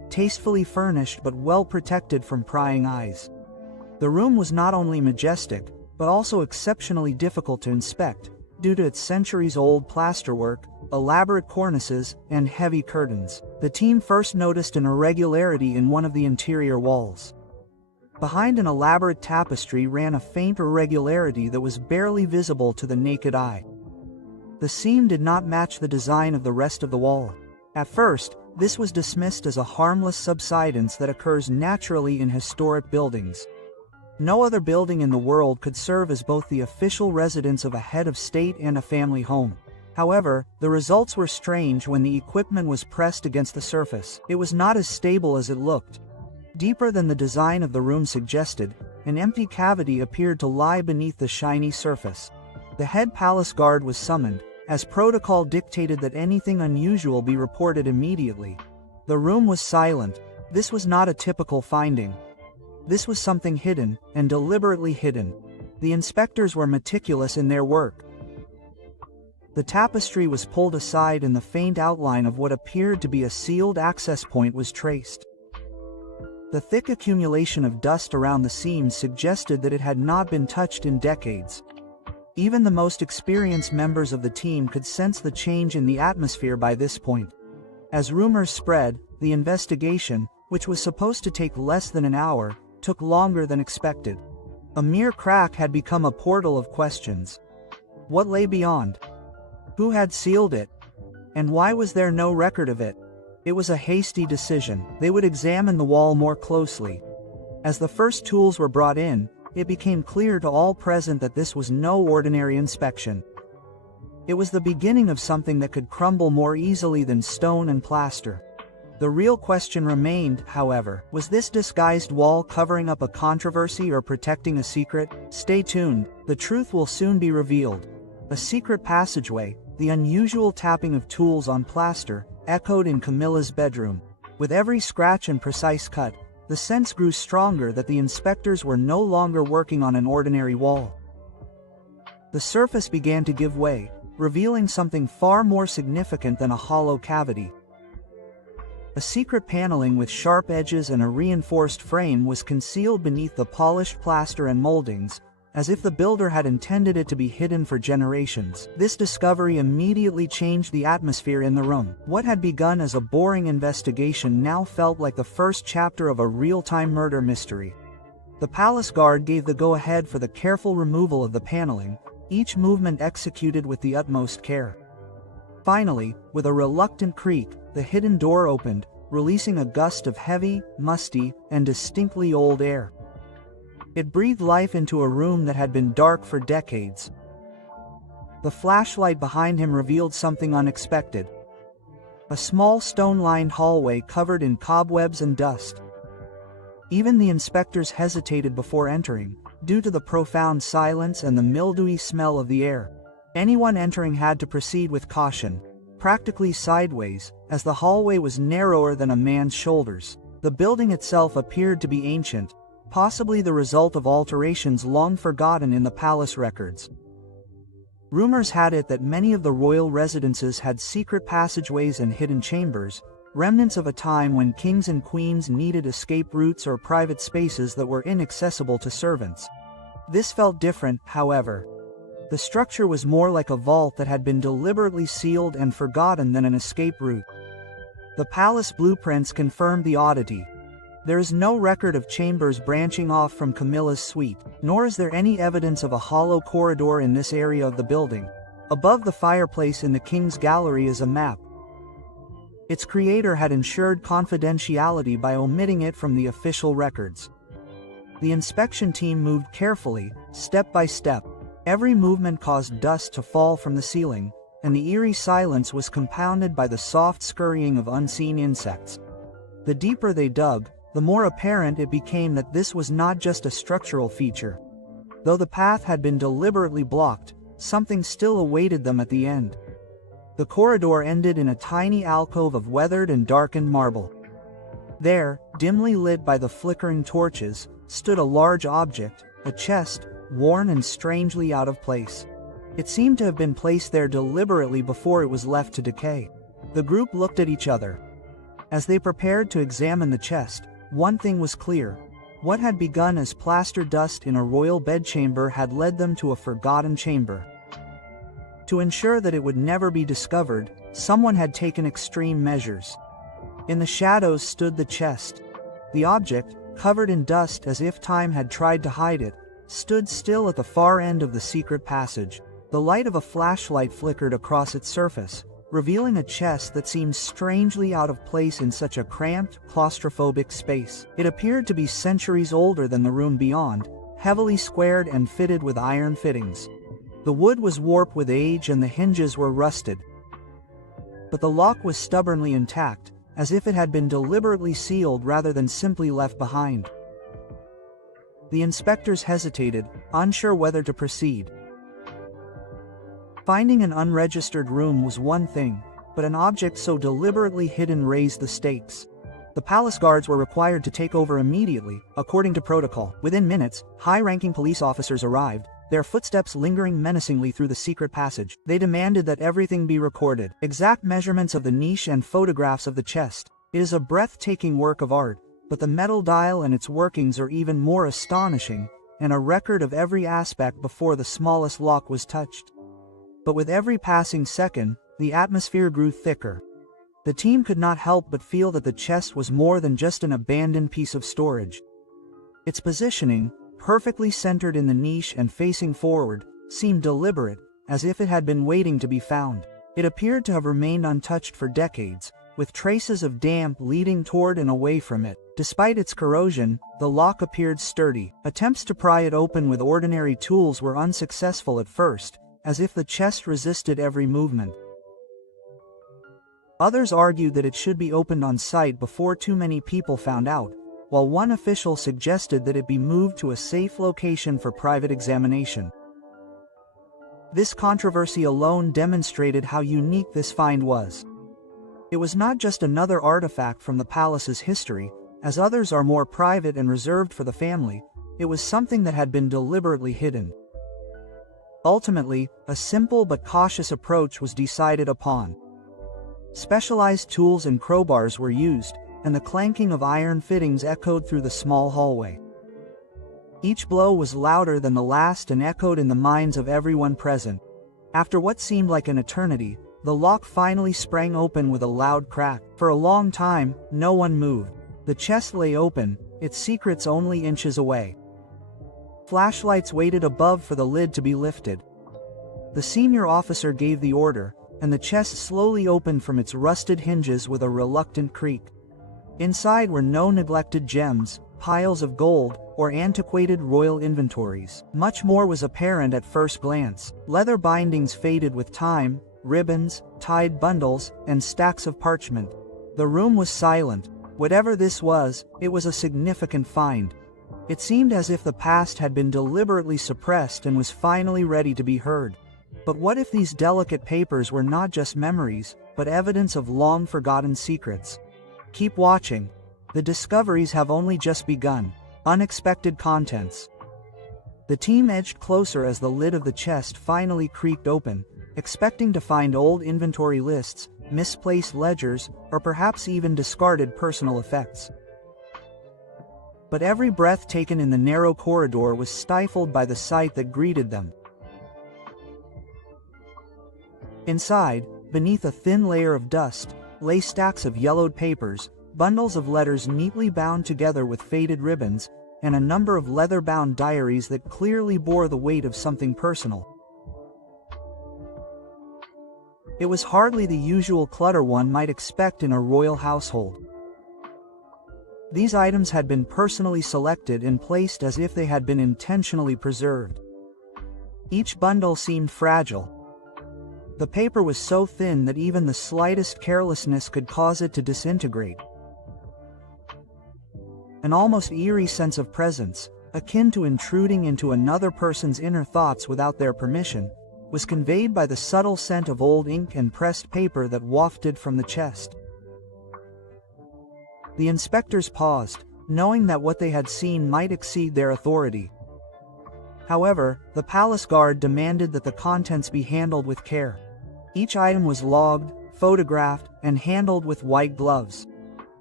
tastefully furnished but well protected from prying eyes. The room was not only majestic, but also exceptionally difficult to inspect, due to its centuries-old plasterwork, elaborate cornices, and heavy curtains. The team first noticed an irregularity in one of the interior walls. Behind an elaborate tapestry ran a faint irregularity that was barely visible to the naked eye. The seam did not match the design of the rest of the wall. At first, this was dismissed as a harmless subsidence that occurs naturally in historic buildings. No other building in the world could serve as both the official residence of a head of state and a family home. However, the results were strange when the equipment was pressed against the surface. It was not as stable as it looked. Deeper than the design of the room suggested, an empty cavity appeared to lie beneath the shiny surface. The head palace guard was summoned, as protocol dictated that anything unusual be reported immediately. The room was silent. This was not a typical finding. This was something hidden, and deliberately hidden. The inspectors were meticulous in their work. The tapestry was pulled aside and the faint outline of what appeared to be a sealed access point was traced. The thick accumulation of dust around the seams suggested that it had not been touched in decades. Even the most experienced members of the team could sense the change in the atmosphere by this point. As rumors spread, the investigation, which was supposed to take less than an hour, took longer than expected. A mere crack had become a portal of questions. What lay beyond? Who had sealed it? And why was there no record of it? It was a hasty decision. They would examine the wall more closely. As the first tools were brought in, it became clear to all present that this was no ordinary inspection. It was the beginning of something that could crumble more easily than stone and plaster. The real question remained, however, was this disguised wall covering up a controversy or protecting a secret? Stay tuned, the truth will soon be revealed. A secret passageway, the unusual tapping of tools on plaster, echoed in Camilla's bedroom. With every scratch and precise cut, the sense grew stronger that the inspectors were no longer working on an ordinary wall. The surface began to give way, revealing something far more significant than a hollow cavity. A secret paneling with sharp edges and a reinforced frame was concealed beneath the polished plaster and moldings, as if the builder had intended it to be hidden for generations. This discovery immediately changed the atmosphere in the room. What had begun as a boring investigation now felt like the first chapter of a real-time murder mystery. The palace guard gave the go-ahead for the careful removal of the paneling, each movement executed with the utmost care. Finally, with a reluctant creak, the hidden door opened, releasing a gust of heavy, musty, and distinctly old air. It breathed life into a room that had been dark for decades. The flashlight behind him revealed something unexpected. A small stone-lined hallway covered in cobwebs and dust. Even the inspectors hesitated before entering, due to the profound silence and the mildewy smell of the air. Anyone entering had to proceed with caution, practically sideways, as the hallway was narrower than a man's shoulders. The building itself appeared to be ancient, possibly the result of alterations long forgotten in the palace records. Rumors had it that many of the royal residences had secret passageways and hidden chambers, remnants of a time when kings and queens needed escape routes or private spaces that were inaccessible to servants. This felt different, however. The structure was more like a vault that had been deliberately sealed and forgotten than an escape route. The palace blueprints confirmed the oddity. There is no record of chambers branching off from Camilla's suite, nor is there any evidence of a hollow corridor in this area of the building. Above the fireplace in the king's gallery is a map. Its creator had ensured confidentiality by omitting it from the official records. The inspection team moved carefully, step by step. Every movement caused dust to fall from the ceiling, and the eerie silence was compounded by the soft scurrying of unseen insects. The deeper they dug, the more apparent it became that this was not just a structural feature. Though the path had been deliberately blocked, something still awaited them at the end. The corridor ended in a tiny alcove of weathered and darkened marble. There, dimly lit by the flickering torches, stood a large object, a chest, worn and strangely out of place. It seemed to have been placed there deliberately before it was left to decay. The group looked at each other. As they prepared to examine the chest, one thing was clear. What had begun as plaster dust in a royal bedchamber had led them to a forgotten chamber. To ensure that it would never be discovered, someone had taken extreme measures. In the shadows stood the chest. The object, covered in dust as if time had tried to hide it, stood still at the far end of the secret passage. The light of a flashlight flickered across its surface, revealing a chest that seemed strangely out of place in such a cramped, claustrophobic space. It appeared to be centuries older than the room beyond, heavily squared and fitted with iron fittings. The wood was warped with age and the hinges were rusted. But the lock was stubbornly intact, as if it had been deliberately sealed rather than simply left behind. The inspectors hesitated, unsure whether to proceed. Finding an unregistered room was one thing, but an object so deliberately hidden raised the stakes. The palace guards were required to take over immediately, according to protocol. Within minutes, high-ranking police officers arrived, their footsteps lingering menacingly through the secret passage. They demanded that everything be recorded. Exact measurements of the niche and photographs of the chest. It is a breathtaking work of art, but the metal dial and its workings are even more astonishing, and a record of every aspect before the smallest lock was touched. But with every passing second, the atmosphere grew thicker. The team could not help but feel that the chest was more than just an abandoned piece of storage. Its positioning, perfectly centered in the niche and facing forward, seemed deliberate, as if it had been waiting to be found. It appeared to have remained untouched for decades, with traces of damp leading toward and away from it. Despite its corrosion, the lock appeared sturdy. Attempts to pry it open with ordinary tools were unsuccessful at first, as if the chest resisted every movement. Others argued that it should be opened on site before too many people found out, while one official suggested that it be moved to a safe location for private examination. This controversy alone demonstrated how unique this find was. It was not just another artifact from the palace's history, as others are more private and reserved for the family. It was something that had been deliberately hidden. Ultimately, a simple but cautious approach was decided upon. Specialized tools and crowbars were used, and the clanking of iron fittings echoed through the small hallway. Each blow was louder than the last and echoed in the minds of everyone present. After what seemed like an eternity, the lock finally sprang open with a loud crack. For a long time, no one moved. The chest lay open, its secrets only inches away. Flashlights waited above for the lid to be lifted. The senior officer gave the order, and the chest slowly opened from its rusted hinges with a reluctant creak. Inside were no neglected gems, piles of gold, or antiquated royal inventories. Much more was apparent at first glance. Leather bindings faded with time, ribbons, tied bundles, and stacks of parchment. The room was silent. Whatever this was, it was a significant find. It seemed as if the past had been deliberately suppressed and was finally ready to be heard. But what if these delicate papers were not just memories, but evidence of long-forgotten secrets? Keep watching. The discoveries have only just begun. Unexpected contents. The team edged closer as the lid of the chest finally creaked open, expecting to find old inventory lists, misplaced ledgers, or perhaps even discarded personal effects. But every breath taken in the narrow corridor was stifled by the sight that greeted them. Inside, beneath a thin layer of dust, lay stacks of yellowed papers, bundles of letters neatly bound together with faded ribbons, and a number of leather-bound diaries that clearly bore the weight of something personal. It was hardly the usual clutter one might expect in a royal household. These items had been personally selected and placed as if they had been intentionally preserved. Each bundle seemed fragile. The paper was so thin that even the slightest carelessness could cause it to disintegrate. An almost eerie sense of presence, akin to intruding into another person's inner thoughts without their permission, was conveyed by the subtle scent of old ink and pressed paper that wafted from the chest. The inspectors paused, knowing that what they had seen might exceed their authority. However, the palace guard demanded that the contents be handled with care. Each item was logged, photographed, and handled with white gloves.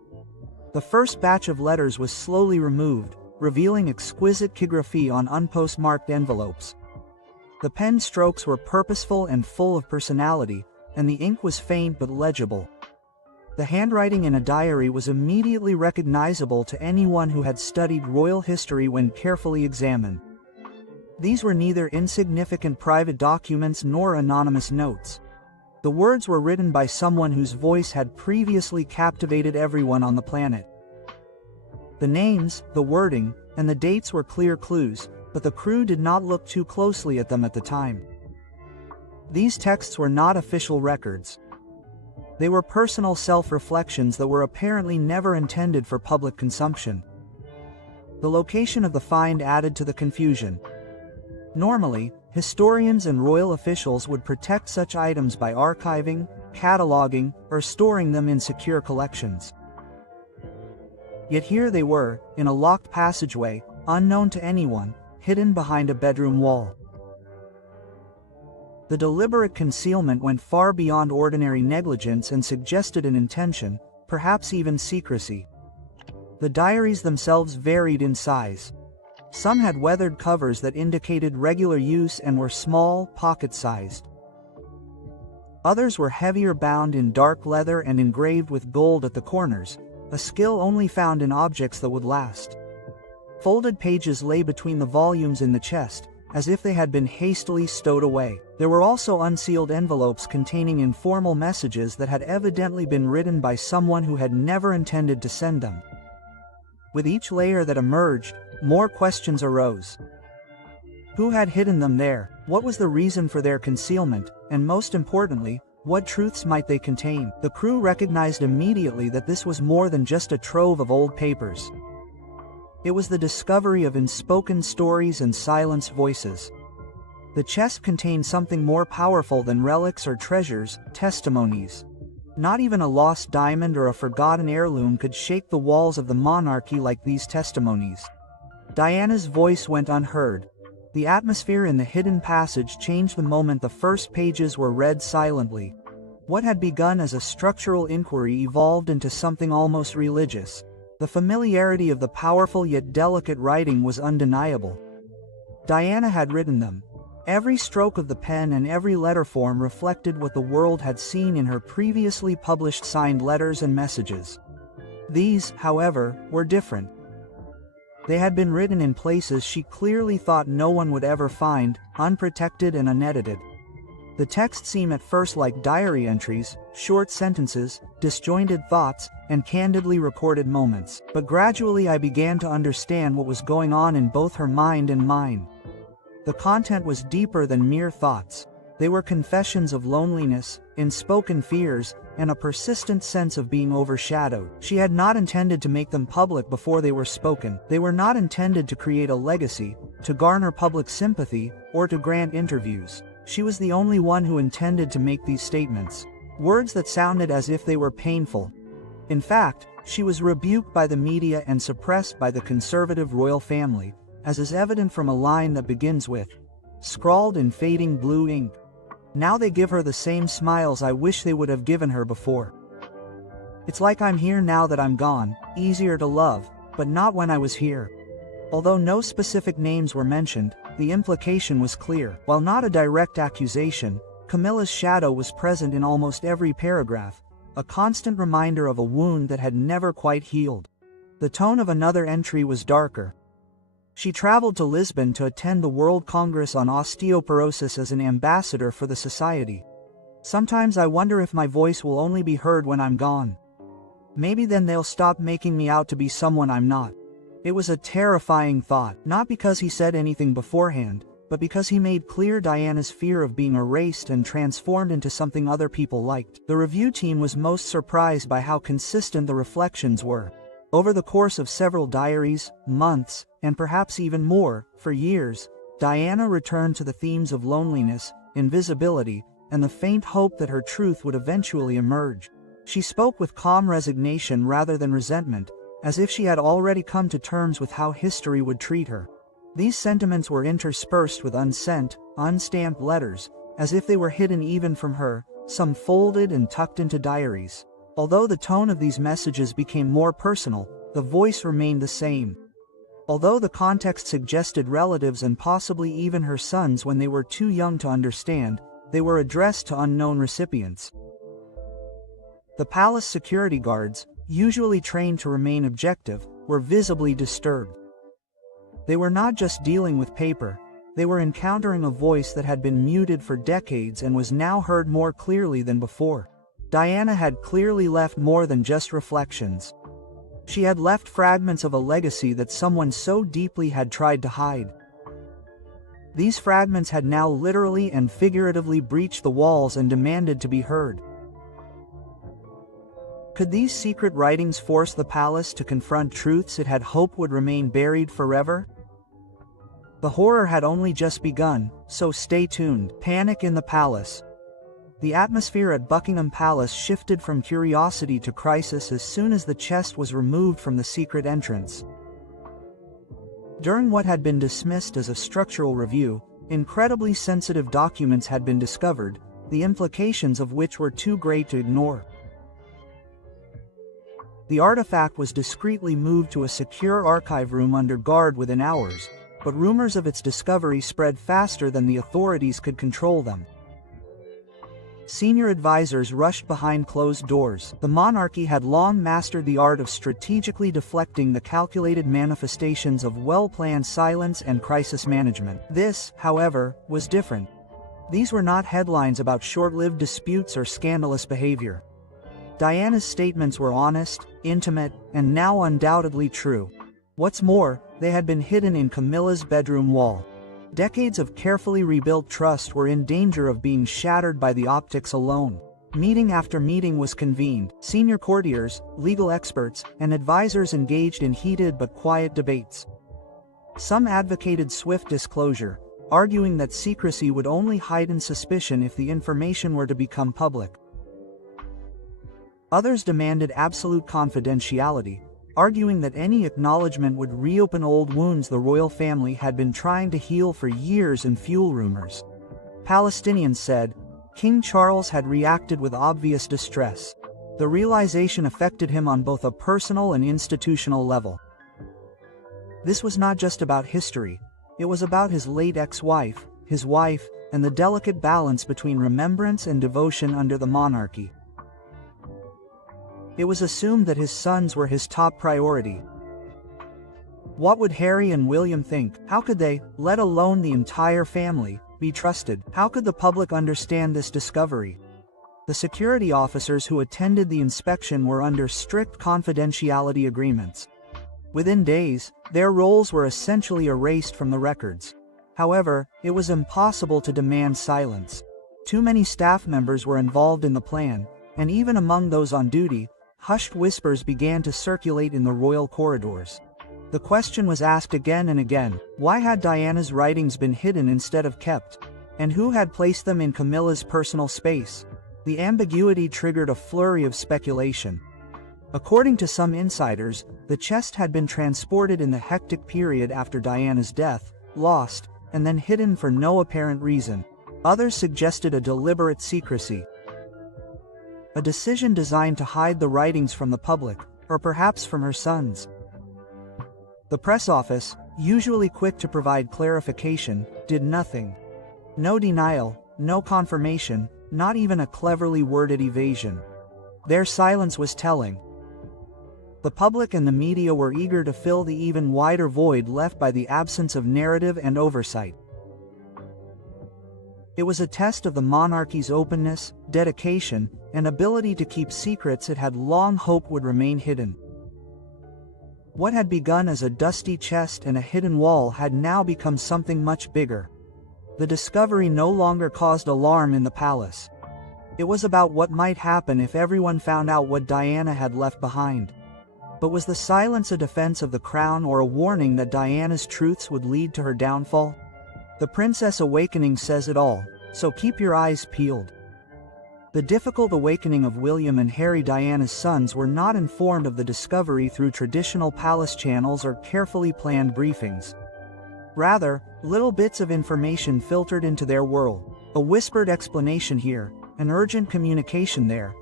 The first batch of letters was slowly removed, revealing exquisite calligraphy on unpostmarked envelopes. The pen strokes were purposeful and full of personality, and the ink was faint but legible. The handwriting in a diary was immediately recognizable to anyone who had studied royal history when carefully examined. These were neither insignificant private documents nor anonymous notes. The words were written by someone whose voice had previously captivated everyone on the planet. The names, the wording, and the dates were clear clues, but the crew did not look too closely at them at the time. These texts were not official records. They were personal self-reflections that were apparently never intended for public consumption. The location of the find added to the confusion. Normally, historians and royal officials would protect such items by archiving, cataloging, or storing them in secure collections. Yet here they were, in a locked passageway, unknown to anyone, hidden behind a bedroom wall. The deliberate concealment went far beyond ordinary negligence and suggested an intention, perhaps even secrecy. The diaries themselves varied in size. Some had weathered covers that indicated regular use and were small, pocket-sized. Others were heavier, bound in dark leather and engraved with gold at the corners, a skill only found in objects that would last. Folded pages lay between the volumes in the chest, as if they had been hastily stowed away. There were also unsealed envelopes containing informal messages that had evidently been written by someone who had never intended to send them. With each layer that emerged, more questions arose. Who had hidden them there? What was the reason for their concealment? And most importantly, what truths might they contain? The crew recognized immediately that this was more than just a trove of old papers. It was the discovery of unspoken stories and silenced voices. The chest contained something more powerful than relics or treasures, testimonies. Not even a lost diamond or a forgotten heirloom could shake the walls of the monarchy like these testimonies. Diana's voice went unheard. The atmosphere in the hidden passage changed the moment the first pages were read silently. What had begun as a structural inquiry evolved into something almost religious. The familiarity of the powerful yet delicate writing was undeniable. Diana had written them. Every stroke of the pen and every letter form reflected what the world had seen in her previously published signed letters and messages. These, however, were different. They had been written in places she clearly thought no one would ever find, unprotected and unedited. The text seemed at first like diary entries, short sentences, disjointed thoughts, and candidly recorded moments. But gradually I began to understand what was going on in both her mind and mine. The content was deeper than mere thoughts. They were confessions of loneliness, unspoken fears, and a persistent sense of being overshadowed. She had not intended to make them public before they were spoken. They were not intended to create a legacy, to garner public sympathy, or to grant interviews. She was the only one who intended to make these statements. Words that sounded as if they were painful. In fact, she was rebuked by the media and suppressed by the conservative royal family, as is evident from a line that begins with, scrawled in fading blue ink. Now they give her the same smiles I wish they would have given her before. It's like I'm here now that I'm gone, easier to love, but not when I was here. Although no specific names were mentioned, the implication was clear. While not a direct accusation, Camilla's shadow was present in almost every paragraph, a constant reminder of a wound that had never quite healed. The tone of another entry was darker. She traveled to Lisbon to attend the World Congress on Osteoporosis as an ambassador for the society. Sometimes I wonder if my voice will only be heard when I'm gone. Maybe then they'll stop making me out to be someone I'm not. It was a terrifying thought, not because he said anything beforehand, but because he made clear Diana's fear of being erased and transformed into something other people liked. The review team was most surprised by how consistent the reflections were. Over the course of several diaries, months, and perhaps even more, for years, Diana returned to the themes of loneliness, invisibility, and the faint hope that her truth would eventually emerge. She spoke with calm resignation rather than resentment, as if she had already come to terms with how history would treat her. These sentiments were interspersed with unsent, unstamped letters, as if they were hidden even from her, some folded and tucked into diaries. Although the tone of these messages became more personal, the voice remained the same. Although the context suggested relatives and possibly even her sons when they were too young to understand, they were addressed to unknown recipients. The palace security guards, usually trained to remain objective, were visibly disturbed. They were not just dealing with paper, they were encountering a voice that had been muted for decades and was now heard more clearly than before. Diana had clearly left more than just reflections. She had left fragments of a legacy that someone so deeply had tried to hide. These fragments had now literally and figuratively breached the walls and demanded to be heard. Could these secret writings force the palace to confront truths it had hoped would remain buried forever? The horror had only just begun, so stay tuned. Panic in the palace. The atmosphere at Buckingham Palace shifted from curiosity to crisis as soon as the chest was removed from the secret entrance. During what had been dismissed as a structural review, incredibly sensitive documents had been discovered, the implications of which were too great to ignore. The artifact was discreetly moved to a secure archive room under guard within hours, but rumors of its discovery spread faster than the authorities could control them. Senior advisors rushed behind closed doors. The monarchy had long mastered the art of strategically deflecting the calculated manifestations of well-planned silence and crisis management. This, however, was different. These were not headlines about short-lived disputes or scandalous behavior. Diana's statements were honest, intimate, and now undoubtedly true. What's more, they had been hidden in Camilla's bedroom wall. Decades of carefully rebuilt trust were in danger of being shattered by the optics alone. Meeting after meeting was convened. Senior courtiers, legal experts, and advisors engaged in heated but quiet debates. Some advocated swift disclosure, arguing that secrecy would only heighten suspicion if the information were to become public. Others demanded absolute confidentiality, arguing that any acknowledgement would reopen old wounds the royal family had been trying to heal for years and fuel rumors. Palestinians said, King Charles had reacted with obvious distress. The realization affected him on both a personal and institutional level. This was not just about history, it was about his late ex-wife, his wife, and the delicate balance between remembrance and devotion under the monarchy. It was assumed that his sons were his top priority. What would Harry and William think? How could they, let alone the entire family, be trusted? How could the public understand this discovery? The security officers who attended the inspection were under strict confidentiality agreements. Within days, their roles were essentially erased from the records. However, it was impossible to demand silence. Too many staff members were involved in the plan, and even among those on duty, hushed whispers began to circulate in the royal corridors. The question was asked again and again, why had Diana's writings been hidden instead of kept? And who had placed them in Camilla's personal space? The ambiguity triggered a flurry of speculation. According to some insiders, the chest had been transported in the hectic period after Diana's death, lost, and then hidden for no apparent reason. Others suggested a deliberate secrecy. A decision designed to hide the writings from the public, or perhaps from her sons. The press office, usually quick to provide clarification, did nothing. No denial, no confirmation, not even a cleverly worded evasion. Their silence was telling. The public and the media were eager to fill the even wider void left by the absence of narrative and oversight. It was a test of the monarchy's openness, dedication, and ability to keep secrets it had long hoped would remain hidden. What had begun as a dusty chest and a hidden wall had now become something much bigger. The discovery no longer caused alarm in the palace. It was about what might happen if everyone found out what Diana had left behind. But was the silence a defense of the crown or a warning that Diana's truths would lead to her downfall? The Princess Awakening says it all, so keep your eyes peeled. The difficult awakening of William and Harry, Diana's sons, were not informed of the discovery through traditional palace channels or carefully planned briefings. Rather, little bits of information filtered into their world. A whispered explanation here, an urgent communication there,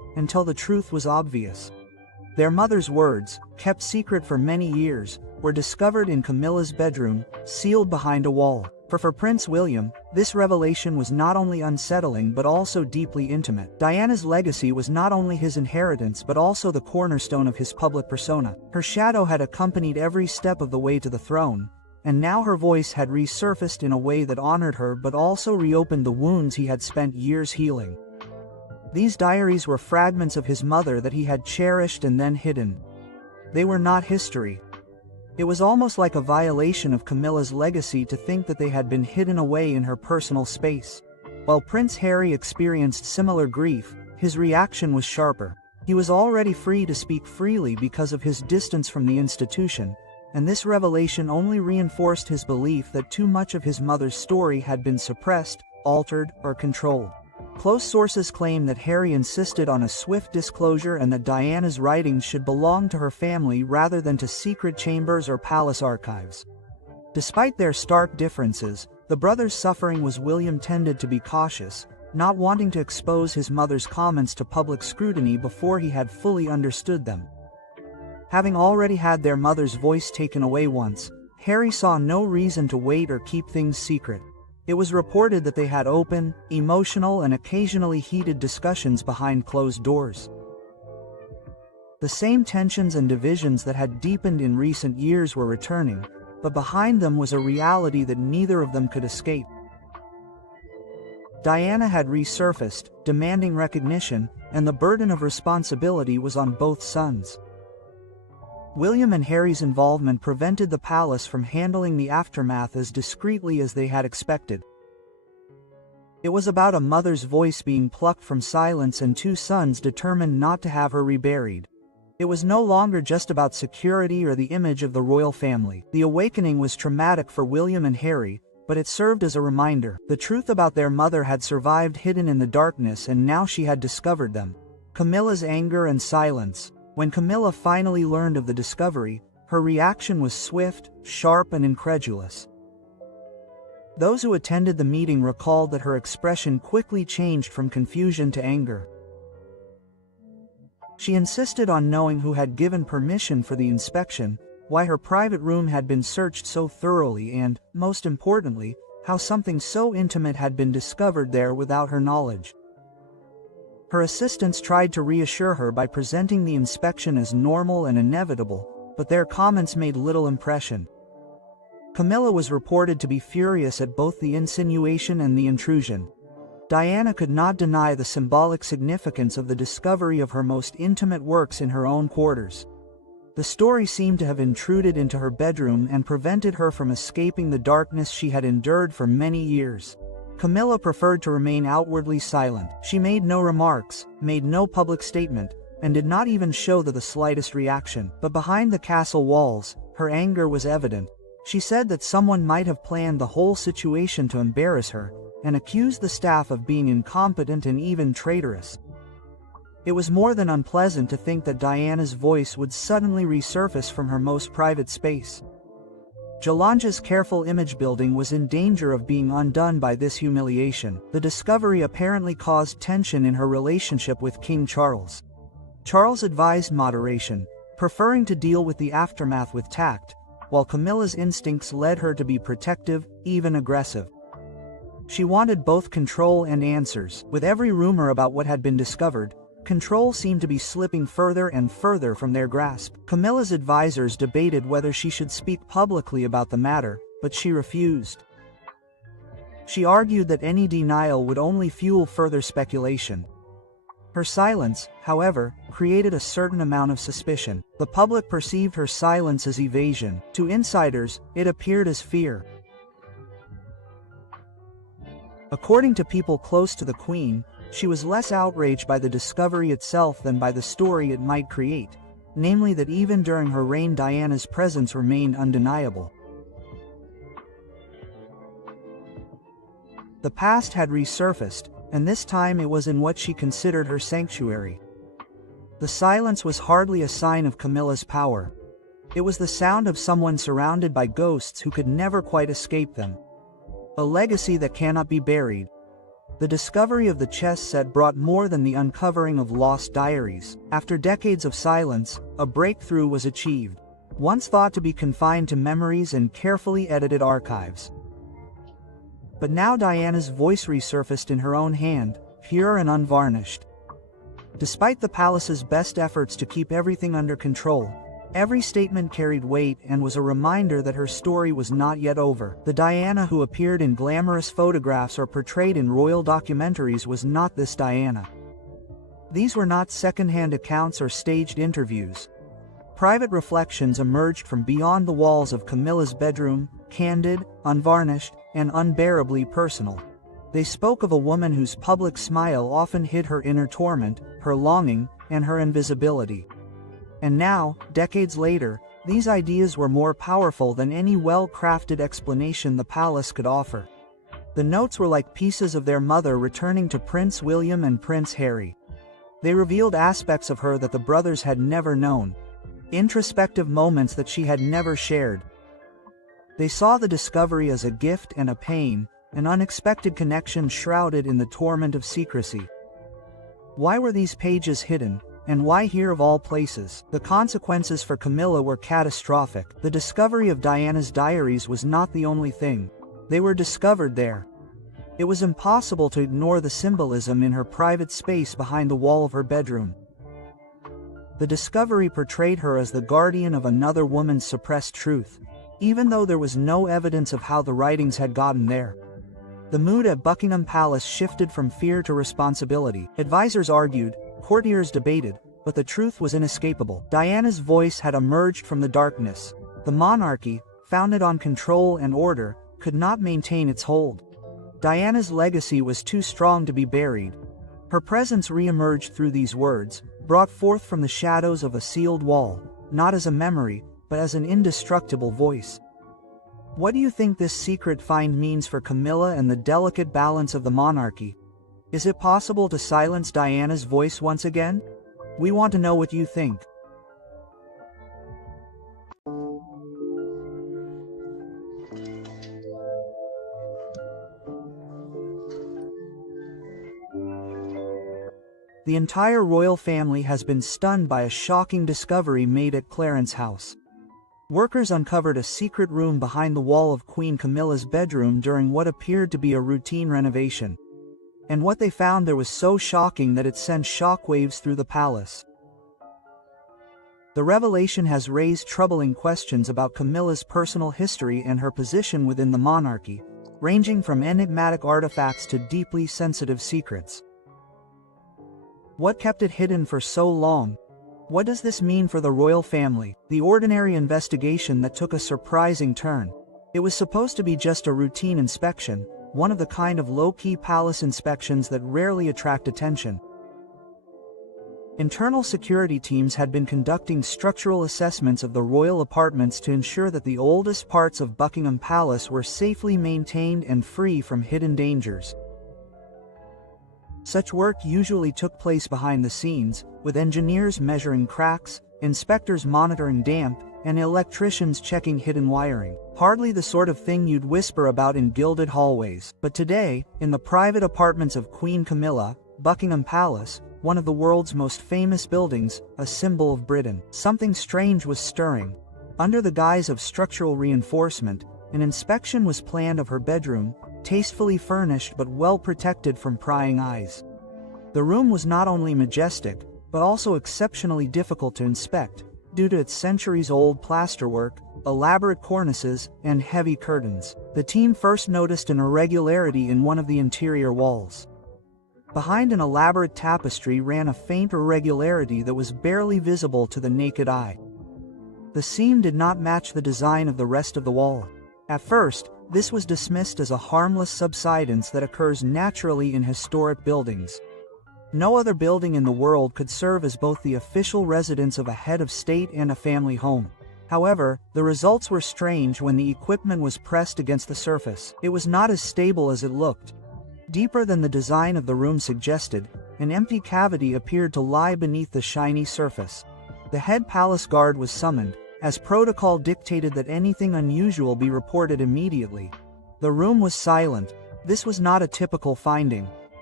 until the truth was obvious. Their mother's words, kept secret for many years, were discovered in Camilla's bedroom, sealed behind a wall. For Prince William, this revelation was not only unsettling but also deeply intimate. Diana's legacy was not only his inheritance but also the cornerstone of his public persona. Her shadow had accompanied every step of the way to the throne, and now her voice had resurfaced in a way that honored her but also reopened the wounds he had spent years healing. These diaries were fragments of his mother that he had cherished and then hidden. They were not history. It was almost like a violation of Camilla's legacy to think that they had been hidden away in her personal space. While Prince Harry experienced similar grief, his reaction was sharper. He was already free to speak freely because of his distance from the institution, and this revelation only reinforced his belief that too much of his mother's story had been suppressed, altered, or controlled. Close sources claim that Harry insisted on a swift disclosure and that Diana's writings should belong to her family rather than to secret chambers or palace archives. Despite their stark differences, the brothers' suffering was William tended to be cautious, not wanting to expose his mother's comments to public scrutiny before he had fully understood them. Having already had their mother's voice taken away once, Harry saw no reason to wait or keep things secret. It was reported that they had open, emotional, and occasionally heated discussions behind closed doors. The same tensions and divisions that had deepened in recent years were returning, but behind them was a reality that neither of them could escape. Diana had resurfaced, demanding recognition, and the burden of responsibility was on both sons. William and Harry's involvement prevented the palace from handling the aftermath as discreetly as they had expected. It was about a mother's voice being plucked from silence and two sons determined not to have her reburied. It was no longer just about security or the image of the royal family. The awakening was traumatic for William and Harry, but it served as a reminder. The truth about their mother had survived hidden in the darkness, and now she had discovered them. Camilla's anger and silence. When Camilla finally learned of the discovery, her reaction was swift, sharp, and incredulous. Those who attended the meeting recalled that her expression quickly changed from confusion to anger. She insisted on knowing who had given permission for the inspection, why her private room had been searched so thoroughly, and, most importantly, how something so intimate had been discovered there without her knowledge. Her assistants tried to reassure her by presenting the inspection as normal and inevitable, but their comments made little impression. Camilla was reported to be furious at both the insinuation and the intrusion. Diana could not deny the symbolic significance of the discovery of her most intimate works in her own quarters. The story seemed to have intruded into her bedroom and prevented her from escaping the darkness she had endured for many years. Camilla preferred to remain outwardly silent. She made no remarks, made no public statement, and did not even show the slightest reaction. But behind the castle walls, her anger was evident. She said that someone might have planned the whole situation to embarrass her, and accused the staff of being incompetent and even traitorous. It was more than unpleasant to think that Diana's voice would suddenly resurface from her most private space. Jolange's careful image building was in danger of being undone by this humiliation. The discovery apparently caused tension in her relationship with King Charles. Charles advised moderation, preferring to deal with the aftermath with tact, while Camilla's instincts led her to be protective, even aggressive. She wanted both control and answers. With every rumor about what had been discovered, control seemed to be slipping further and further from their grasp. Camilla's advisors debated whether she should speak publicly about the matter, but she refused. She argued that any denial would only fuel further speculation. Her silence, however, created a certain amount of suspicion. The public perceived her silence as evasion. To insiders, it appeared as fear. According to people close to the Queen, she was less outraged by the discovery itself than by the story it might create, namely that even during her reign Diana's presence remained undeniable. The past had resurfaced, and this time it was in what she considered her sanctuary. The silence was hardly a sign of Camilla's power. It was the sound of someone surrounded by ghosts who could never quite escape them. A legacy that cannot be buried. The discovery of the chess set brought more than the uncovering of lost diaries. After decades of silence, a breakthrough was achieved. Once thought to be confined to memories and carefully edited archives. But now Diana's voice resurfaced in her own hand, pure and unvarnished. Despite the palace's best efforts to keep everything under control, every statement carried weight and was a reminder that her story was not yet over. The Diana who appeared in glamorous photographs or portrayed in royal documentaries was not this Diana. These were not second-hand accounts or staged interviews. Private reflections emerged from beyond the walls of Camilla's bedroom, candid, unvarnished, and unbearably personal. They spoke of a woman whose public smile often hid her inner torment, her longing, and her invisibility. And now, decades later, these ideas were more powerful than any well-crafted explanation the palace could offer. The notes were like pieces of their mother returning to Prince William and Prince Harry. They revealed aspects of her that the brothers had never known, introspective moments that she had never shared. They saw the discovery as a gift and a pain, an unexpected connection shrouded in the torment of secrecy. Why were these pages hidden, and why here of all places? The consequences for Camilla were catastrophic. The discovery of Diana's diaries was not the only thing. They were discovered there. It was impossible to ignore the symbolism in her private space behind the wall of her bedroom. The discovery portrayed her as the guardian of another woman's suppressed truth, even though there was no evidence of how the writings had gotten there. The mood at Buckingham Palace shifted from fear to responsibility. Advisors argued, courtiers debated, but the truth was inescapable. Diana's voice had emerged from the darkness. The monarchy, founded on control and order, could not maintain its hold. Diana's legacy was too strong to be buried. Her presence re-emerged through these words, brought forth from the shadows of a sealed wall, not as a memory, but as an indestructible voice. What do you think this secret find means for Camilla and the delicate balance of the monarchy? Is it possible to silence Diana's voice once again? We want to know what you think. The entire royal family has been stunned by a shocking discovery made at Clarence House. Workers uncovered a secret room behind the wall of Queen Camilla's bedroom during what appeared to be a routine renovation. And what they found there was so shocking that it sent shockwaves through the palace. The revelation has raised troubling questions about Camilla's personal history and her position within the monarchy, ranging from enigmatic artifacts to deeply sensitive secrets. What kept it hidden for so long? What does this mean for the royal family? The ordinary investigation that took a surprising turn. It was supposed to be just a routine inspection, one of the kind of low-key palace inspections that rarely attract attention. Internal security teams had been conducting structural assessments of the royal apartments to ensure that the oldest parts of Buckingham Palace were safely maintained and free from hidden dangers. Such work usually took place behind the scenes, with engineers measuring cracks, inspectors monitoring damp, and electricians checking hidden wiring. Hardly the sort of thing you'd whisper about in gilded hallways. But today, in the private apartments of Queen Camilla, Buckingham Palace, one of the world's most famous buildings, a symbol of Britain, something strange was stirring. Under the guise of structural reinforcement, an inspection was planned of her bedroom, tastefully furnished but well protected from prying eyes. The room was not only majestic, but also exceptionally difficult to inspect, due to its centuries-old plasterwork, elaborate cornices, and heavy curtains. The team first noticed an irregularity in one of the interior walls. Behind an elaborate tapestry ran a faint irregularity that was barely visible to the naked eye. The seam did not match the design of the rest of the wall. At first, this was dismissed as a harmless subsidence that occurs naturally in historic buildings. No other building in the world could serve as both the official residence of a head of state and a family home. However, the results were strange when the equipment was pressed against the surface. It was not as stable as it looked. Deeper than the design of the room suggested, an empty cavity appeared to lie beneath the shiny surface. The head palace guard was summoned, as protocol dictated that anything unusual be reported immediately. The room was silent. This was not a typical finding.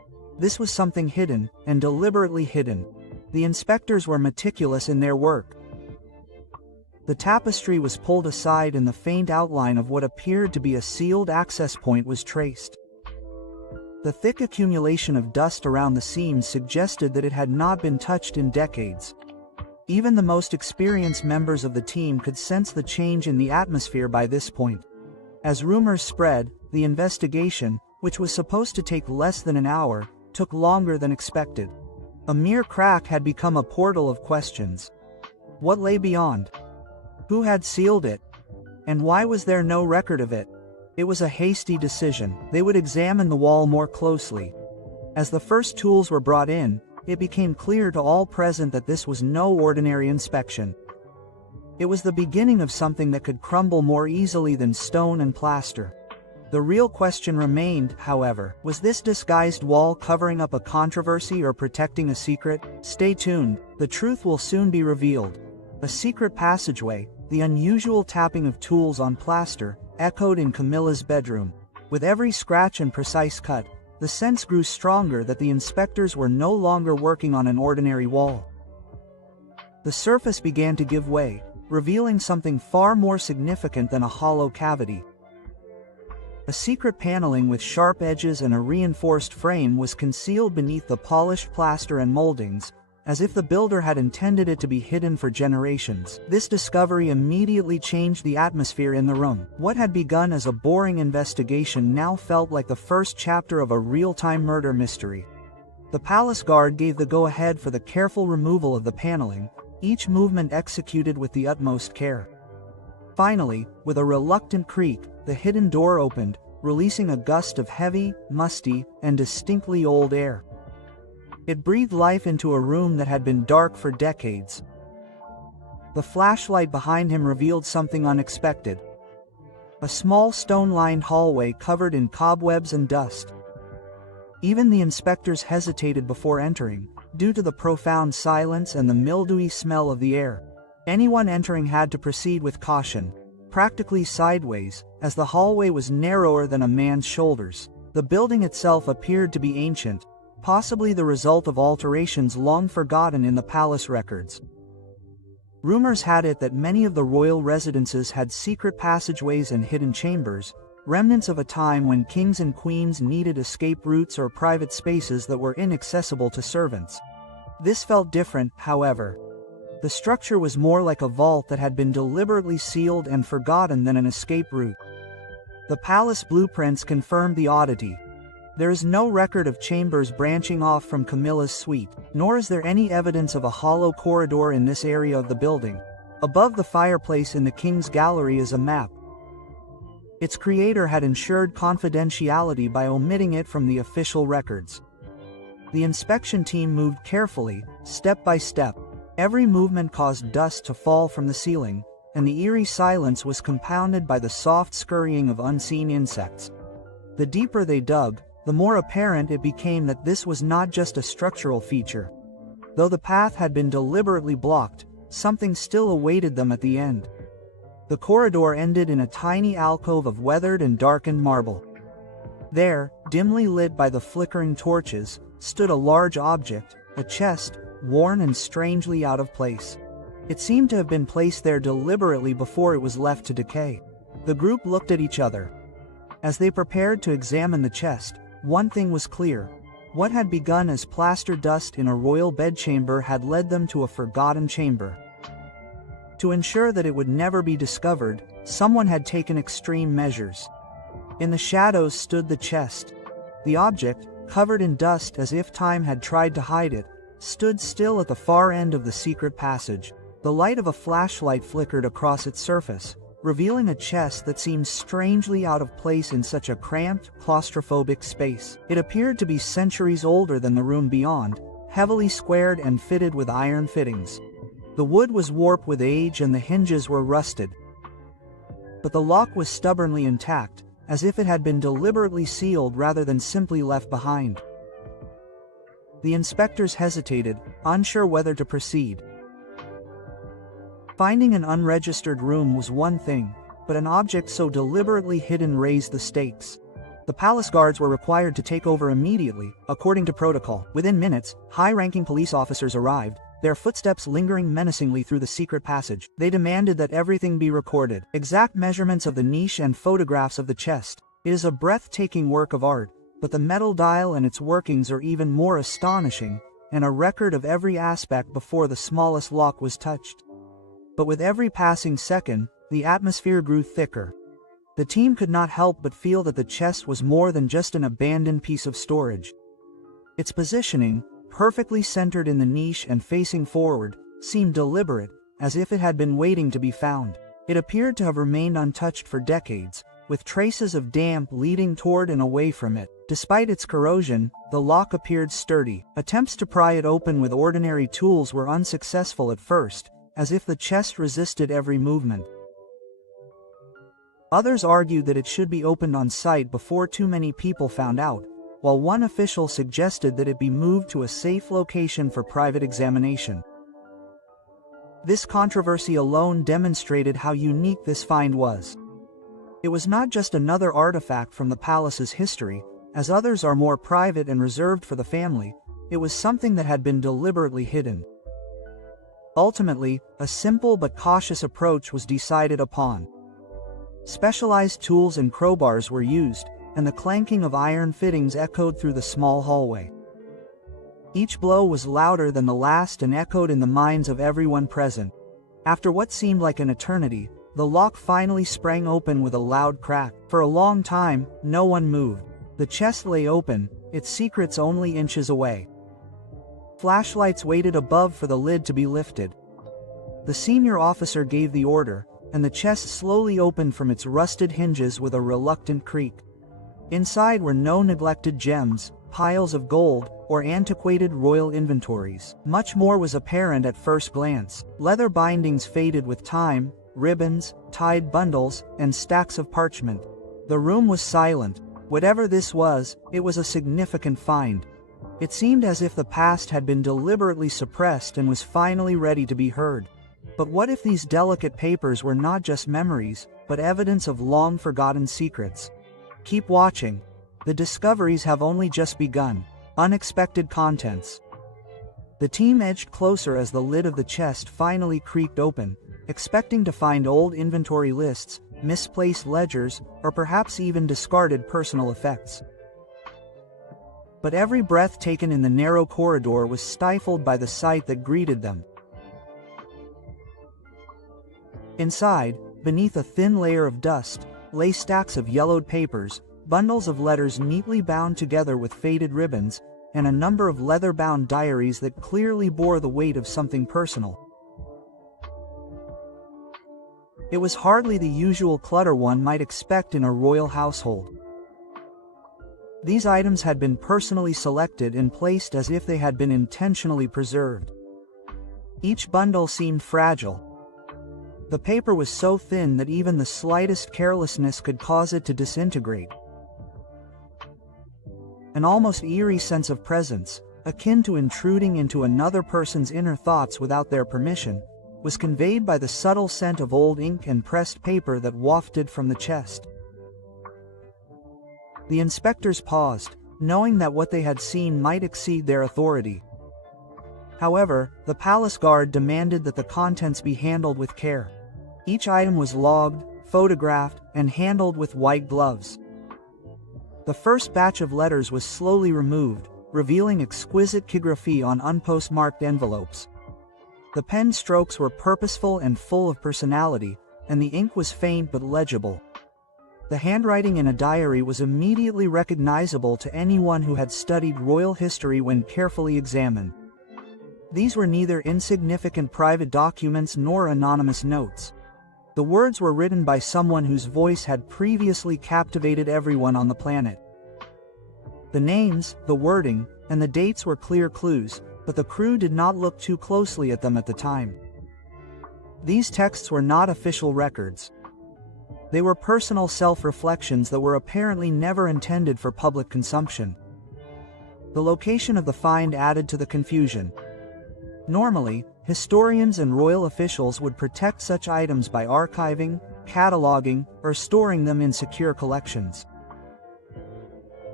This was something hidden, and deliberately hidden. The inspectors were meticulous in their work. The tapestry was pulled aside and the faint outline of what appeared to be a sealed access point was traced. The thick accumulation of dust around the seams suggested that it had not been touched in decades. Even the most experienced members of the team could sense the change in the atmosphere by this point. As rumors spread, the investigation, which was supposed to take less than an hour, took longer than expected. A mere crack had become a portal of questions. What lay beyond? Who had sealed it? And why was there no record of it? It was a hasty decision. They would examine the wall more closely. As the first tools were brought in, it became clear to all present that this was no ordinary inspection. It was the beginning of something that could crumble more easily than stone and plaster. The real question remained, however, was this disguised wall covering up a controversy or protecting a secret? Stay tuned, the truth will soon be revealed. A secret passageway, the unusual tapping of tools on plaster, echoed in Camilla's bedroom. With every scratch and precise cut, the sense grew stronger that the inspectors were no longer working on an ordinary wall. The surface began to give way, revealing something far more significant than a hollow cavity. A secret paneling with sharp edges and a reinforced frame was concealed beneath the polished plaster and moldings, as if the builder had intended it to be hidden for generations. This discovery immediately changed the atmosphere in the room. What had begun as a boring investigation now felt like the first chapter of a real-time murder mystery. The palace guard gave the go-ahead for the careful removal of the paneling, each movement executed with the utmost care. Finally, with a reluctant creak, the hidden door opened, releasing a gust of heavy, musty, and distinctly old air. It breathed life into a room that had been dark for decades. The flashlight behind him revealed something unexpected. A small stone-lined hallway covered in cobwebs and dust. Even the inspectors hesitated before entering, due to the profound silence and the mildewy smell of the air. Anyone entering had to proceed with caution, practically sideways, as the hallway was narrower than a man's shoulders. The building itself appeared to be ancient, possibly the result of alterations long forgotten in the palace records. Rumors had it that many of the royal residences had secret passageways and hidden chambers, remnants of a time when kings and queens needed escape routes or private spaces that were inaccessible to servants. This felt different, however. The structure was more like a vault that had been deliberately sealed and forgotten than an escape route. The palace blueprints confirmed the oddity. There is no record of chambers branching off from Camilla's suite, nor is there any evidence of a hollow corridor in this area of the building. Above the fireplace in the King's Gallery is a map. Its creator had ensured confidentiality by omitting it from the official records. The inspection team moved carefully, step by step. Every movement caused dust to fall from the ceiling, and the eerie silence was compounded by the soft scurrying of unseen insects. The deeper they dug, the more apparent it became that this was not just a structural feature. Though the path had been deliberately blocked, something still awaited them at the end. The corridor ended in a tiny alcove of weathered and darkened marble. There, dimly lit by the flickering torches, stood a large object, a chest, worn and strangely out of place. It seemed to have been placed there deliberately before it was left to decay. The group looked at each other. As they prepared to examine the chest, one thing was clear. What had begun as plaster dust in a royal bedchamber had led them to a forgotten chamber. To ensure that it would never be discovered, someone had taken extreme measures. In the shadows stood the chest. The object, covered in dust as if time had tried to hide it, stood still at the far end of the secret passage. The light of a flashlight flickered across its surface, revealing a chest that seemed strangely out of place in such a cramped, claustrophobic space. It appeared to be centuries older than the room beyond, heavily squared and fitted with iron fittings. The wood was warped with age and the hinges were rusted. But the lock was stubbornly intact, as if it had been deliberately sealed rather than simply left behind. The inspectors hesitated, unsure whether to proceed. Finding an unregistered room was one thing, but an object so deliberately hidden raised the stakes. The palace guards were required to take over immediately, according to protocol. Within minutes, high-ranking police officers arrived, their footsteps lingering menacingly through the secret passage. They demanded that everything be recorded. Exact measurements of the niche and photographs of the chest. It is a breathtaking work of art, but the metal dial and its workings are even more astonishing, and a record of every aspect before the smallest lock was touched. But with every passing second, the atmosphere grew thicker. The team could not help but feel that the chest was more than just an abandoned piece of storage. Its positioning, perfectly centered in the niche and facing forward, seemed deliberate, as if it had been waiting to be found. It appeared to have remained untouched for decades, with traces of damp leading toward and away from it. Despite its corrosion, the lock appeared sturdy. Attempts to pry it open with ordinary tools were unsuccessful at first, as if the chest resisted every movement. Others argued that it should be opened on site before too many people found out, while one official suggested that it be moved to a safe location for private examination. This controversy alone demonstrated how unique this find was. It was not just another artifact from the palace's history, as others are more private and reserved for the family. It was something that had been deliberately hidden. Ultimately, a simple but cautious approach was decided upon. Specialized tools and crowbars were used, and the clanking of iron fittings echoed through the small hallway. Each blow was louder than the last and echoed in the minds of everyone present. After what seemed like an eternity, the lock finally sprang open with a loud crack. For a long time, no one moved. The chest lay open, its secrets only inches away. Flashlights waited above for the lid to be lifted. The senior officer gave the order, and the chest slowly opened from its rusted hinges with a reluctant creak. Inside were no neglected gems, piles of gold, or antiquated royal inventories. Much more was apparent at first glance. Leather bindings faded with time, ribbons, tied bundles, and stacks of parchment. The room was silent. Whatever this was, it was a significant find. It seemed as if the past had been deliberately suppressed and was finally ready to be heard. But what if these delicate papers were not just memories, but evidence of long-forgotten secrets? Keep watching. The discoveries have only just begun. Unexpected contents. The team edged closer as the lid of the chest finally creaked open, expecting to find old inventory lists, misplaced ledgers, or perhaps even discarded personal effects. But every breath taken in the narrow corridor was stifled by the sight that greeted them. Inside, beneath a thin layer of dust, lay stacks of yellowed papers, bundles of letters neatly bound together with faded ribbons, and a number of leather-bound diaries that clearly bore the weight of something personal. It was hardly the usual clutter one might expect in a royal household. These items had been personally selected and placed as if they had been intentionally preserved. Each bundle seemed fragile. The paper was so thin that even the slightest carelessness could cause it to disintegrate. An almost eerie sense of presence, akin to intruding into another person's inner thoughts without their permission, was conveyed by the subtle scent of old ink and pressed paper that wafted from the chest. The inspectors paused, knowing that what they had seen might exceed their authority. However, the palace guard demanded that the contents be handled with care. Each item was logged, photographed, and handled with white gloves. The first batch of letters was slowly removed, revealing exquisite calligraphy on unpostmarked envelopes. The pen strokes were purposeful and full of personality, and the ink was faint but legible. The handwriting in a diary was immediately recognizable to anyone who had studied royal history when carefully examined. These were neither insignificant private documents nor anonymous notes. The words were written by someone whose voice had previously captivated everyone on the planet. The names, the wording, and the dates were clear clues, but the crew did not look too closely at them at the time. These texts were not official records. They were personal self-reflections that were apparently never intended for public consumption. The location of the find added to the confusion. Normally, historians and royal officials would protect such items by archiving, cataloging, or storing them in secure collections.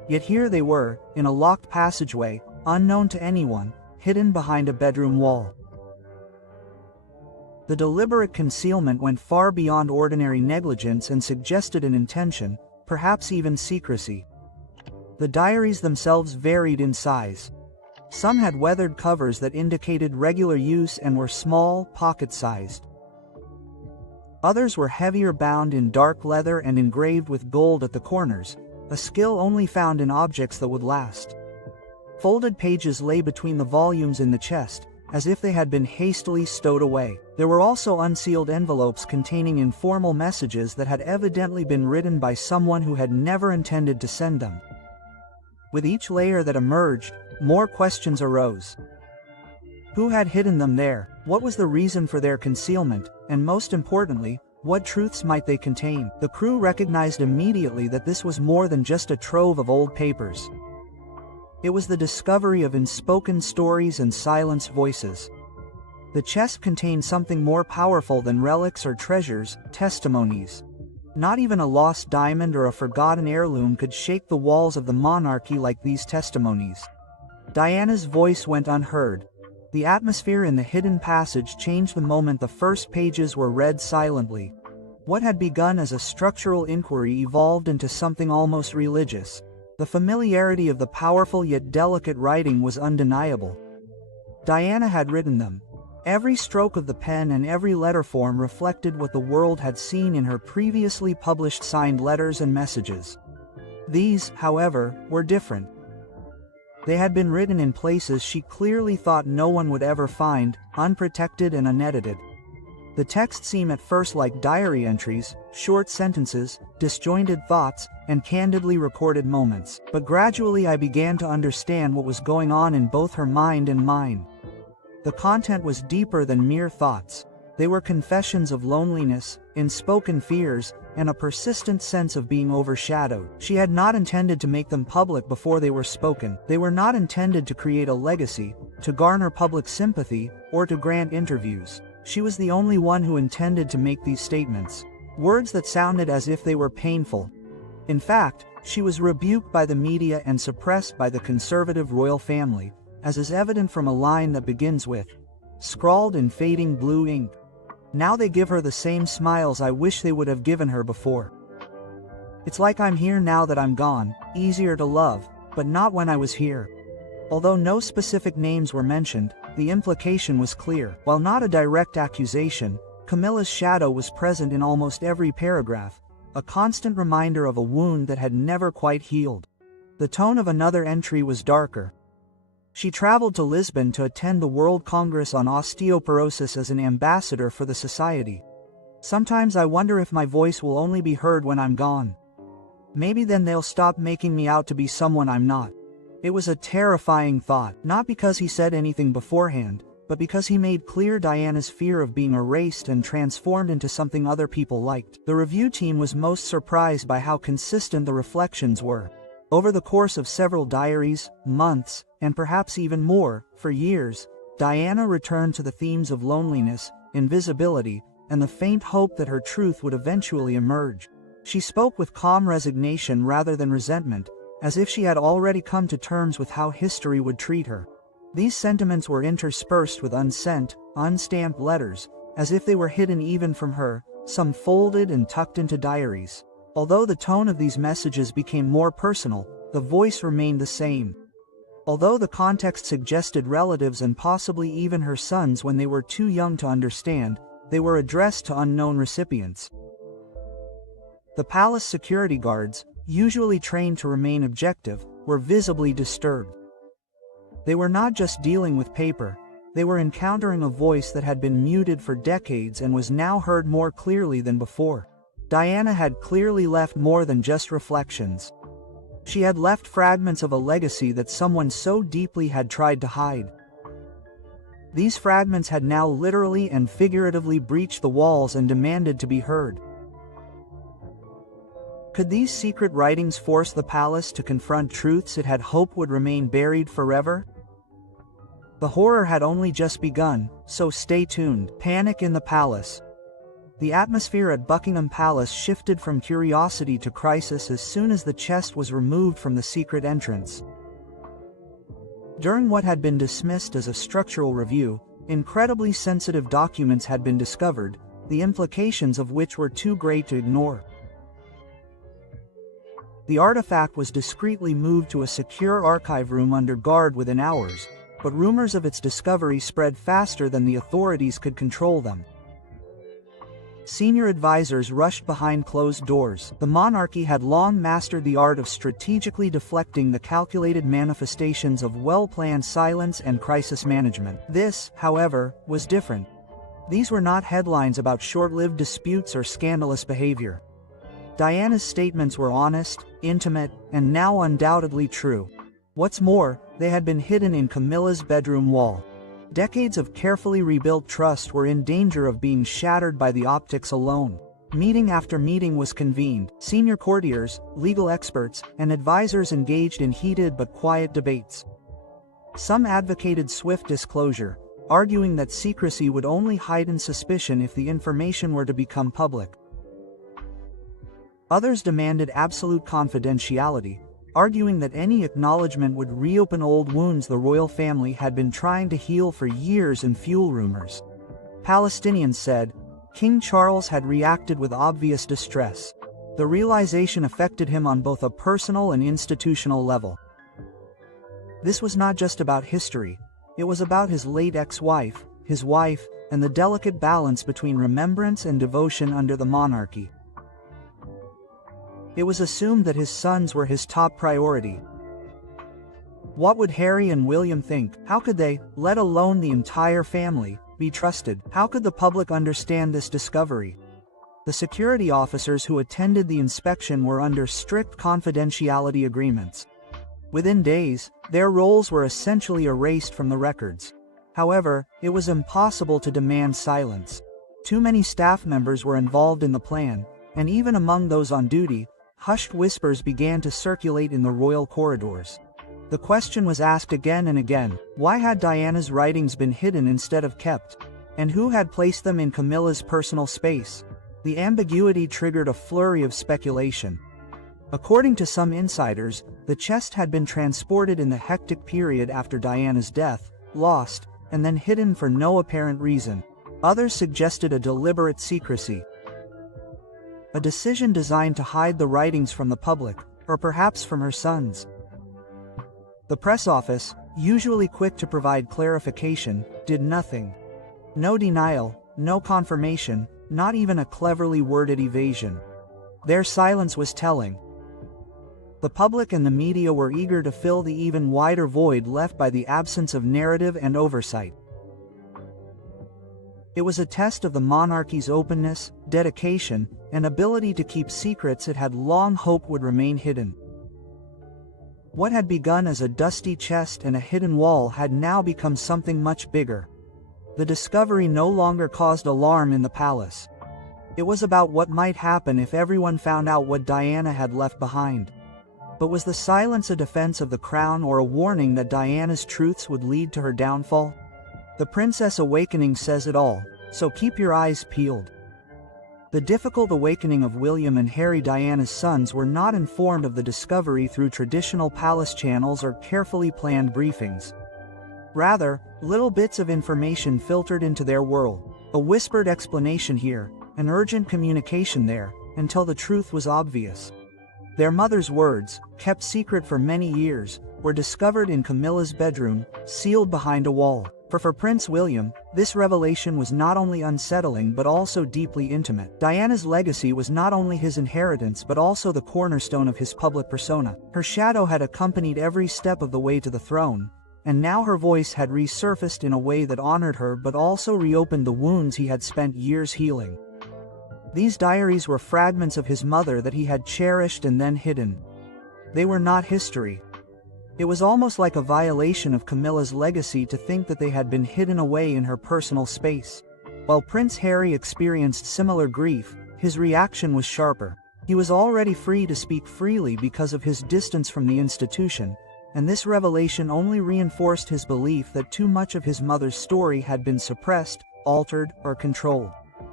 Yet here they were, in a locked passageway, unknown to anyone, hidden behind a bedroom wall. The deliberate concealment went far beyond ordinary negligence and suggested an intention, perhaps even secrecy. The diaries themselves varied in size. Some had weathered covers that indicated regular use and were small, pocket-sized. Others were heavier, bound in dark leather and engraved with gold at the corners, a skill only found in objects that would last. Folded pages lay between the volumes in the chest, as if they had been hastily stowed away. There were also unsealed envelopes containing informal messages that had evidently been written by someone who had never intended to send them. With each layer that emerged, more questions arose. Who had hidden them there? What was the reason for their concealment? And most importantly, what truths might they contain? The crew recognized immediately that this was more than just a trove of old papers. It was the discovery of unspoken stories and silenced voices. The chest contained something more powerful than relics or treasures, testimonies. Not even a lost diamond or a forgotten heirloom could shake the walls of the monarchy like these testimonies. Diana's voice went unheard. The atmosphere in the hidden passage changed the moment the first pages were read silently. What had begun as a structural inquiry evolved into something almost religious. The familiarity of the powerful yet delicate writing was undeniable. Diana had written them. Every stroke of the pen and every letter form reflected what the world had seen in her previously published signed letters and messages. These, however, were different. They had been written in places she clearly thought no one would ever find, unprotected and unedited. The text seemed at first like diary entries, short sentences, disjointed thoughts, and candidly recorded moments. But gradually I began to understand what was going on in both her mind and mine. The content was deeper than mere thoughts. They were confessions of loneliness, unspoken fears, and a persistent sense of being overshadowed. She had not intended to make them public before they were spoken. They were not intended to create a legacy, to garner public sympathy, or to grant interviews. She was the only one who intended to make these statements. Words that sounded as if they were painful. In fact, she was rebuked by the media and suppressed by the conservative royal family, as is evident from a line that begins with, scrawled in fading blue ink. Now they give her the same smiles I wish they would have given her before. It's like I'm here now that I'm gone, easier to love, but not when I was here. Although no specific names were mentioned, the implication was clear. While not a direct accusation, Camilla's shadow was present in almost every paragraph, a constant reminder of a wound that had never quite healed. The tone of another entry was darker. She traveled to Lisbon to attend the World Congress on Osteoporosis as an ambassador for the society. Sometimes I wonder if my voice will only be heard when I'm gone. Maybe then they'll stop making me out to be someone I'm not. It was a terrifying thought, not because he said anything beforehand, but because he made clear Diana's fear of being erased and transformed into something other people liked. The review team was most surprised by how consistent the reflections were. Over the course of several diaries, months, and perhaps even more, for years, Diana returned to the themes of loneliness, invisibility, and the faint hope that her truth would eventually emerge. She spoke with calm resignation rather than resentment, as if she had already come to terms with how history would treat her. These sentiments were interspersed with unsent, unstamped letters, as if they were hidden even from her, some folded and tucked into diaries. Although the tone of these messages became more personal, the voice remained the same. Although the context suggested relatives and possibly even her sons when they were too young to understand, they were addressed to unknown recipients. The palace security guards, usually trained to remain objective, were visibly disturbed. They were not just dealing with paper, they were encountering a voice that had been muted for decades and was now heard more clearly than before. Diana had clearly left more than just reflections. She had left fragments of a legacy that someone so deeply had tried to hide. These fragments had now literally and figuratively breached the walls and demanded to be heard. Could these secret writings force the palace to confront truths it had hoped would remain buried forever? The horror had only just begun, so stay tuned. Panic in the Palace. The atmosphere at Buckingham Palace shifted from curiosity to crisis as soon as the chest was removed from the secret entrance. During what had been dismissed as a structural review, incredibly sensitive documents had been discovered, the implications of which were too great to ignore. The artifact was discreetly moved to a secure archive room under guard within hours, but rumors of its discovery spread faster than the authorities could control them. Senior advisors rushed behind closed doors. The monarchy had long mastered the art of strategically deflecting the calculated manifestations of well-planned silence and crisis management. This, however, was different. These were not headlines about short-lived disputes or scandalous behavior. Diana's statements were honest, intimate, and now undoubtedly true. What's more, they had been hidden in Camilla's bedroom wall. Decades of carefully rebuilt trust were in danger of being shattered by the optics alone. Meeting after meeting was convened. Senior courtiers, legal experts, and advisors engaged in heated but quiet debates. Some advocated swift disclosure, arguing that secrecy would only heighten suspicion if the information were to become public. Others demanded absolute confidentiality, arguing that any acknowledgement would reopen old wounds the royal family had been trying to heal for years and fuel rumors. Palestinians said, King Charles had reacted with obvious distress. The realization affected him on both a personal and institutional level. This was not just about history, it was about his late ex-wife, his wife, and the delicate balance between remembrance and devotion under the monarchy. It was assumed that his sons were his top priority. What would Harry and William think? How could they, let alone the entire family, be trusted? How could the public understand this discovery? The security officers who attended the inspection were under strict confidentiality agreements. Within days, their roles were essentially erased from the records. However, it was impossible to demand silence. Too many staff members were involved in the plan, and even among those on duty, hushed whispers began to circulate in the royal corridors. The question was asked again and again, why had Diana's writings been hidden instead of kept? And who had placed them in Camilla's personal space? The ambiguity triggered a flurry of speculation. According to some insiders, the chest had been transported in the hectic period after Diana's death, lost, and then hidden for no apparent reason. Others suggested a deliberate secrecy. A decision designed to hide the writings from the public, or perhaps from her sons. The press office, usually quick to provide clarification, did nothing. No denial, no confirmation, not even a cleverly worded evasion. Their silence was telling. The public and the media were eager to fill the even wider void left by the absence of narrative and oversight. It was a test of the monarchy's openness, dedication, and ability to keep secrets it had long hoped would remain hidden. What had begun as a dusty chest and a hidden wall had now become something much bigger. The discovery no longer caused alarm in the palace. It was about what might happen if everyone found out what Diana had left behind. But was the silence a defense of the crown or a warning that Diana's truths would lead to her downfall? The Princess Awakening says it all, so keep your eyes peeled. The difficult awakening of William and Harry, Diana's sons, were not informed of the discovery through traditional palace channels or carefully planned briefings. Rather, little bits of information filtered into their world, a whispered explanation here, an urgent communication there, until the truth was obvious. Their mother's words, kept secret for many years, were discovered in Camilla's bedroom, sealed behind a wall. For Prince William, this revelation was not only unsettling but also deeply intimate. Diana's legacy was not only his inheritance but also the cornerstone of his public persona. Her shadow had accompanied every step of the way to the throne, and now her voice had resurfaced in a way that honored her but also reopened the wounds he had spent years healing. These diaries were fragments of his mother that he had cherished and then hidden. They were not history. It was almost like a violation of Camilla's legacy to think that they had been hidden away in her personal space. While Prince Harry experienced similar grief, his reaction was sharper. He was already free to speak freely because of his distance from the institution, and this revelation only reinforced his belief that too much of his mother's story had been suppressed, altered, or controlled.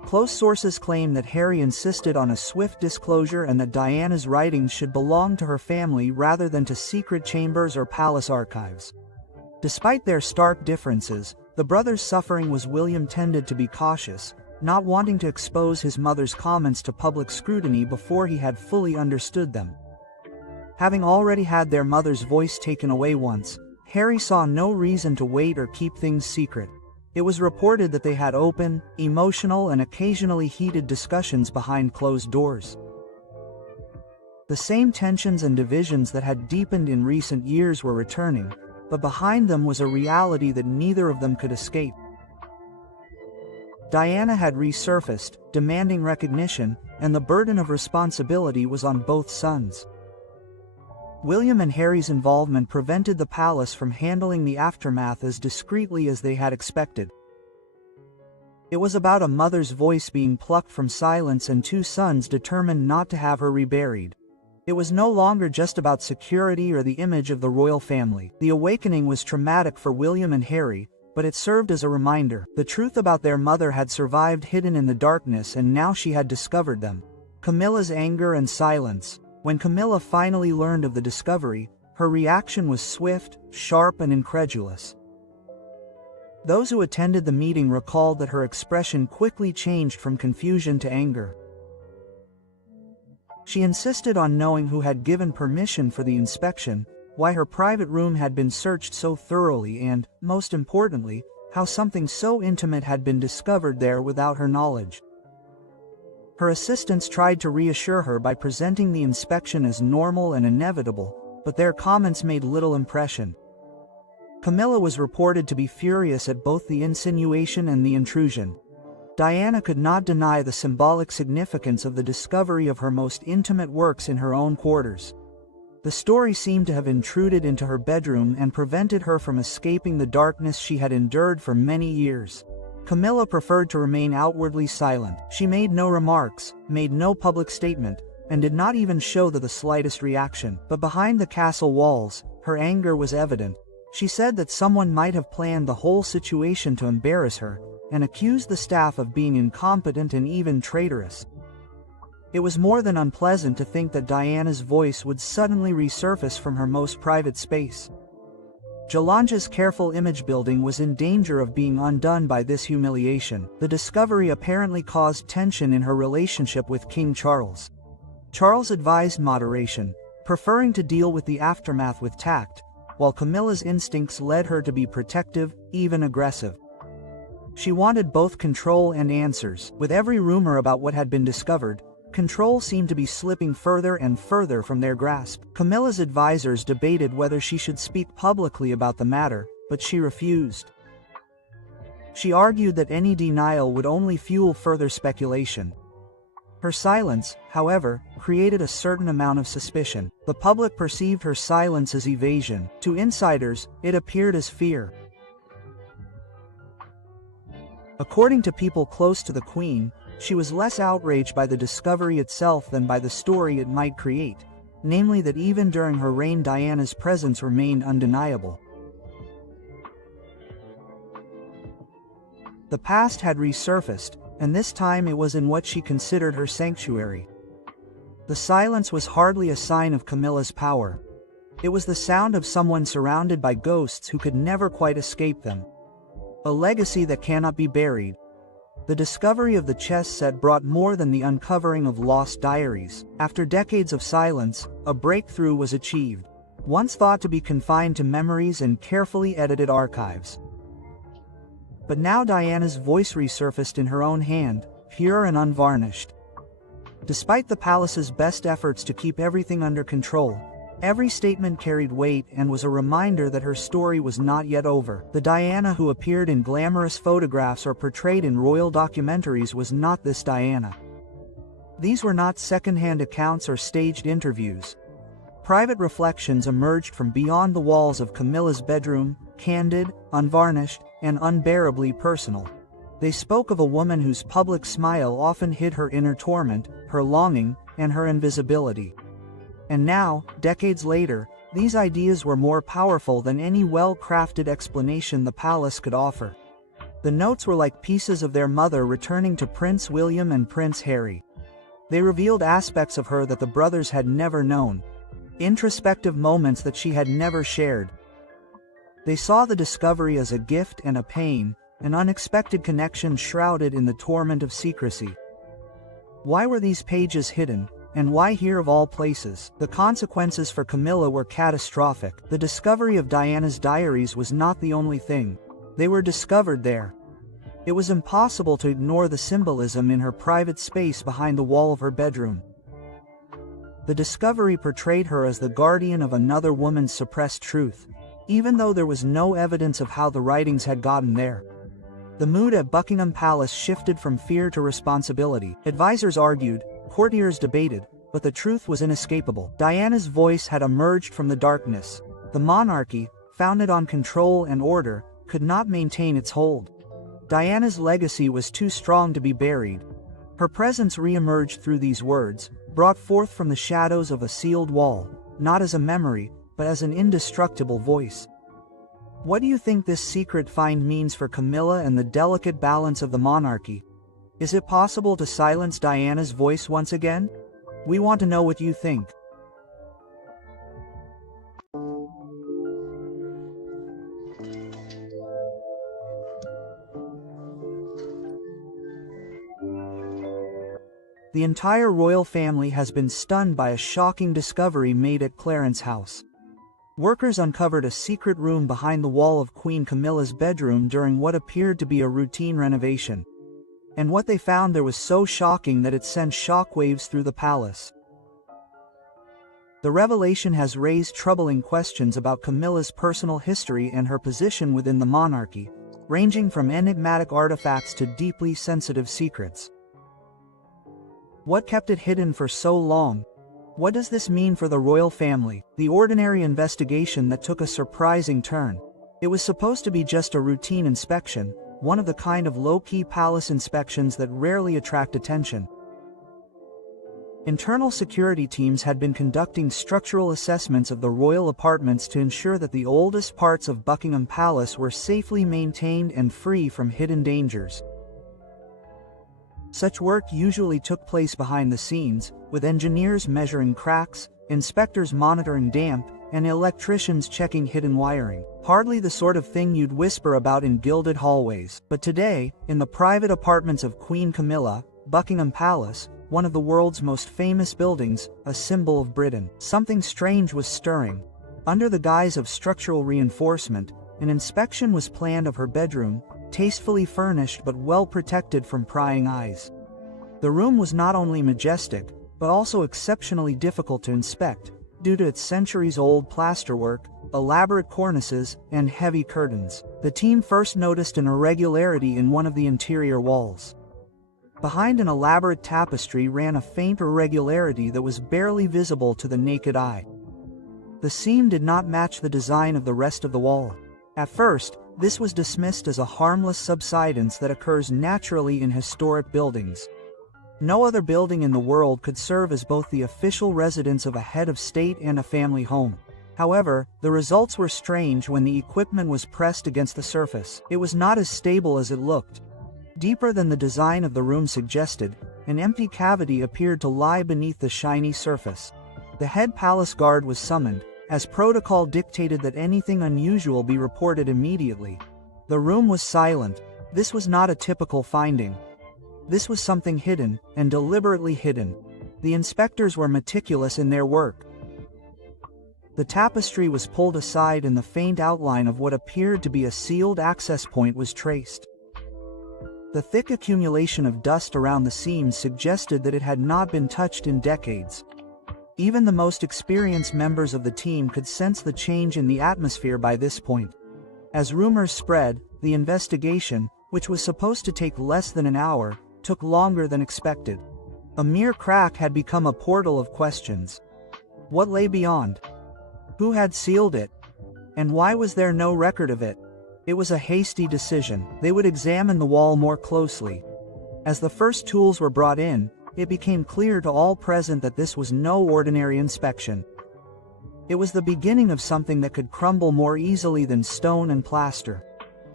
Close sources claim that Harry insisted on a swift disclosure and that Diana's writings should belong to her family rather than to secret chambers or palace archives. Despite their stark differences, the brothers' suffering was William tended to be cautious, not wanting to expose his mother's comments to public scrutiny before he had fully understood them. Having already had their mother's voice taken away once, Harry saw no reason to wait or keep things secret. It was reported that they had open, emotional and occasionally heated discussions behind closed doors. The same tensions and divisions that had deepened in recent years were returning, but behind them was a reality that neither of them could escape. Diana had resurfaced, demanding recognition, and the burden of responsibility was on both sons. William and Harry's involvement prevented the palace from handling the aftermath as discreetly as they had expected. It was about a mother's voice being plucked from silence and two sons determined not to have her reburied. It was no longer just about security or the image of the royal family. The awakening was traumatic for William and Harry, but it served as a reminder. The truth about their mother had survived hidden in the darkness, and now she had discovered them. Camilla's anger and silence. When Camilla finally learned of the discovery, her reaction was swift, sharp and incredulous. Those who attended the meeting recalled that her expression quickly changed from confusion to anger. She insisted on knowing who had given permission for the inspection, why her private room had been searched so thoroughly and, most importantly, how something so intimate had been discovered there without her knowledge. Her assistants tried to reassure her by presenting the inspection as normal and inevitable, but their comments made little impression. Camilla was reported to be furious at both the insinuation and the intrusion. Diana could not deny the symbolic significance of the discovery of her most intimate works in her own quarters. The story seemed to have intruded into her bedroom and prevented her from escaping the darkness she had endured for many years. Camilla preferred to remain outwardly silent. She made no remarks, made no public statement, and did not even show the slightest reaction. But behind the castle walls, her anger was evident. She said that someone might have planned the whole situation to embarrass her, and accused the staff of being incompetent and even traitorous. It was more than unpleasant to think that Diana's voice would suddenly resurface from her most private space. Jalanja's careful image building was in danger of being undone by this humiliation. The discovery apparently caused tension in her relationship with King Charles. Charles advised moderation, preferring to deal with the aftermath with tact, while Camilla's instincts led her to be protective, even aggressive. She wanted both control and answers. With every rumor about what had been discovered, control seemed to be slipping further and further from their grasp. Camilla's advisors debated whether she should speak publicly about the matter, but she refused. She argued that any denial would only fuel further speculation. Her silence, however, created a certain amount of suspicion. The public perceived her silence as evasion. To insiders, it appeared as fear. According to people close to the Queen, she was less outraged by the discovery itself than by the story it might create, namely that even during her reign Diana's presence remained undeniable. The past had resurfaced, and this time it was in what she considered her sanctuary. The silence was hardly a sign of Camilla's power. It was the sound of someone surrounded by ghosts who could never quite escape them. A legacy that cannot be buried. The discovery of the chess set brought more than the uncovering of lost diaries. After decades of silence, a breakthrough was achieved, once thought to be confined to memories and carefully edited archives. But now Diana's voice resurfaced in her own hand, pure and unvarnished. Despite the palace's best efforts to keep everything under control, every statement carried weight and was a reminder that her story was not yet over. The Diana who appeared in glamorous photographs or portrayed in royal documentaries was not this Diana. These were not second-hand accounts or staged interviews. Private reflections emerged from beyond the walls of Camilla's bedroom, candid, unvarnished, and unbearably personal. They spoke of a woman whose public smile often hid her inner torment, her longing, and her invisibility. And now, decades later, these ideas were more powerful than any well-crafted explanation the palace could offer. The notes were like pieces of their mother returning to Prince William and Prince Harry. They revealed aspects of her that the brothers had never known, introspective moments that she had never shared. They saw the discovery as a gift and a pain, an unexpected connection shrouded in the torment of secrecy. Why were these pages hidden, and why here of all places? The consequences for Camilla were catastrophic. The discovery of Diana's diaries was not the only thing. They were discovered there. It was impossible to ignore the symbolism in her private space behind the wall of her bedroom. The discovery portrayed her as the guardian of another woman's suppressed truth, even though there was no evidence of how the writings had gotten there. The mood at Buckingham Palace shifted from fear to responsibility. Advisors argued, courtiers debated, but the truth was inescapable. Diana's voice had emerged from the darkness. The monarchy, founded on control and order, could not maintain its hold. Diana's legacy was too strong to be buried. Her presence re-emerged through these words, brought forth from the shadows of a sealed wall, not as a memory, but as an indestructible voice. What do you think this secret find means for Camilla and the delicate balance of the monarchy? Is it possible to silence Diana's voice once again? We want to know what you think. The entire royal family has been stunned by a shocking discovery made at Clarence House. Workers uncovered a secret room behind the wall of Queen Camilla's bedroom during what appeared to be a routine renovation. And what they found there was so shocking that it sent shockwaves through the palace. The revelation has raised troubling questions about Camilla's personal history and her position within the monarchy, ranging from enigmatic artifacts to deeply sensitive secrets. What kept it hidden for so long? What does this mean for the royal family? The ordinary investigation that took a surprising turn. It was supposed to be just a routine inspection, one of the kind of low-key palace inspections that rarely attract attention. Internal security teams had been conducting structural assessments of the royal apartments to ensure that the oldest parts of Buckingham Palace were safely maintained and free from hidden dangers. Such work usually took place behind the scenes, with engineers measuring cracks, inspectors monitoring damp, and electricians checking hidden wiring. Hardly the sort of thing you'd whisper about in gilded hallways. But today, in the private apartments of Queen Camilla, Buckingham Palace, one of the world's most famous buildings, a symbol of Britain, something strange was stirring. Under the guise of structural reinforcement, an inspection was planned of her bedroom, tastefully furnished but well protected from prying eyes. The room was not only majestic, but also exceptionally difficult to inspect, due to its centuries-old plasterwork, elaborate cornices, and heavy curtains. The team first noticed an irregularity in one of the interior walls. Behind an elaborate tapestry ran a faint irregularity that was barely visible to the naked eye. The seam did not match the design of the rest of the wall. At first, this was dismissed as a harmless subsidence that occurs naturally in historic buildings. No other building in the world could serve as both the official residence of a head of state and a family home. However, the results were strange when the equipment was pressed against the surface. It was not as stable as it looked. Deeper than the design of the room suggested, an empty cavity appeared to lie beneath the shiny surface. The head palace guard was summoned, as protocol dictated that anything unusual be reported immediately. The room was silent. This was not a typical finding. This was something hidden, and deliberately hidden. The inspectors were meticulous in their work. The tapestry was pulled aside and the faint outline of what appeared to be a sealed access point was traced. The thick accumulation of dust around the seams suggested that it had not been touched in decades. Even the most experienced members of the team could sense the change in the atmosphere by this point. As rumors spread, the investigation, which was supposed to take less than an hour, took longer than expected. A mere crack had become a portal of questions. What lay beyond? Who had sealed it? And why was there no record of it? It was a hasty decision. They would examine the wall more closely. As the first tools were brought in, it became clear to all present that this was no ordinary inspection. It was the beginning of something that could crumble more easily than stone and plaster.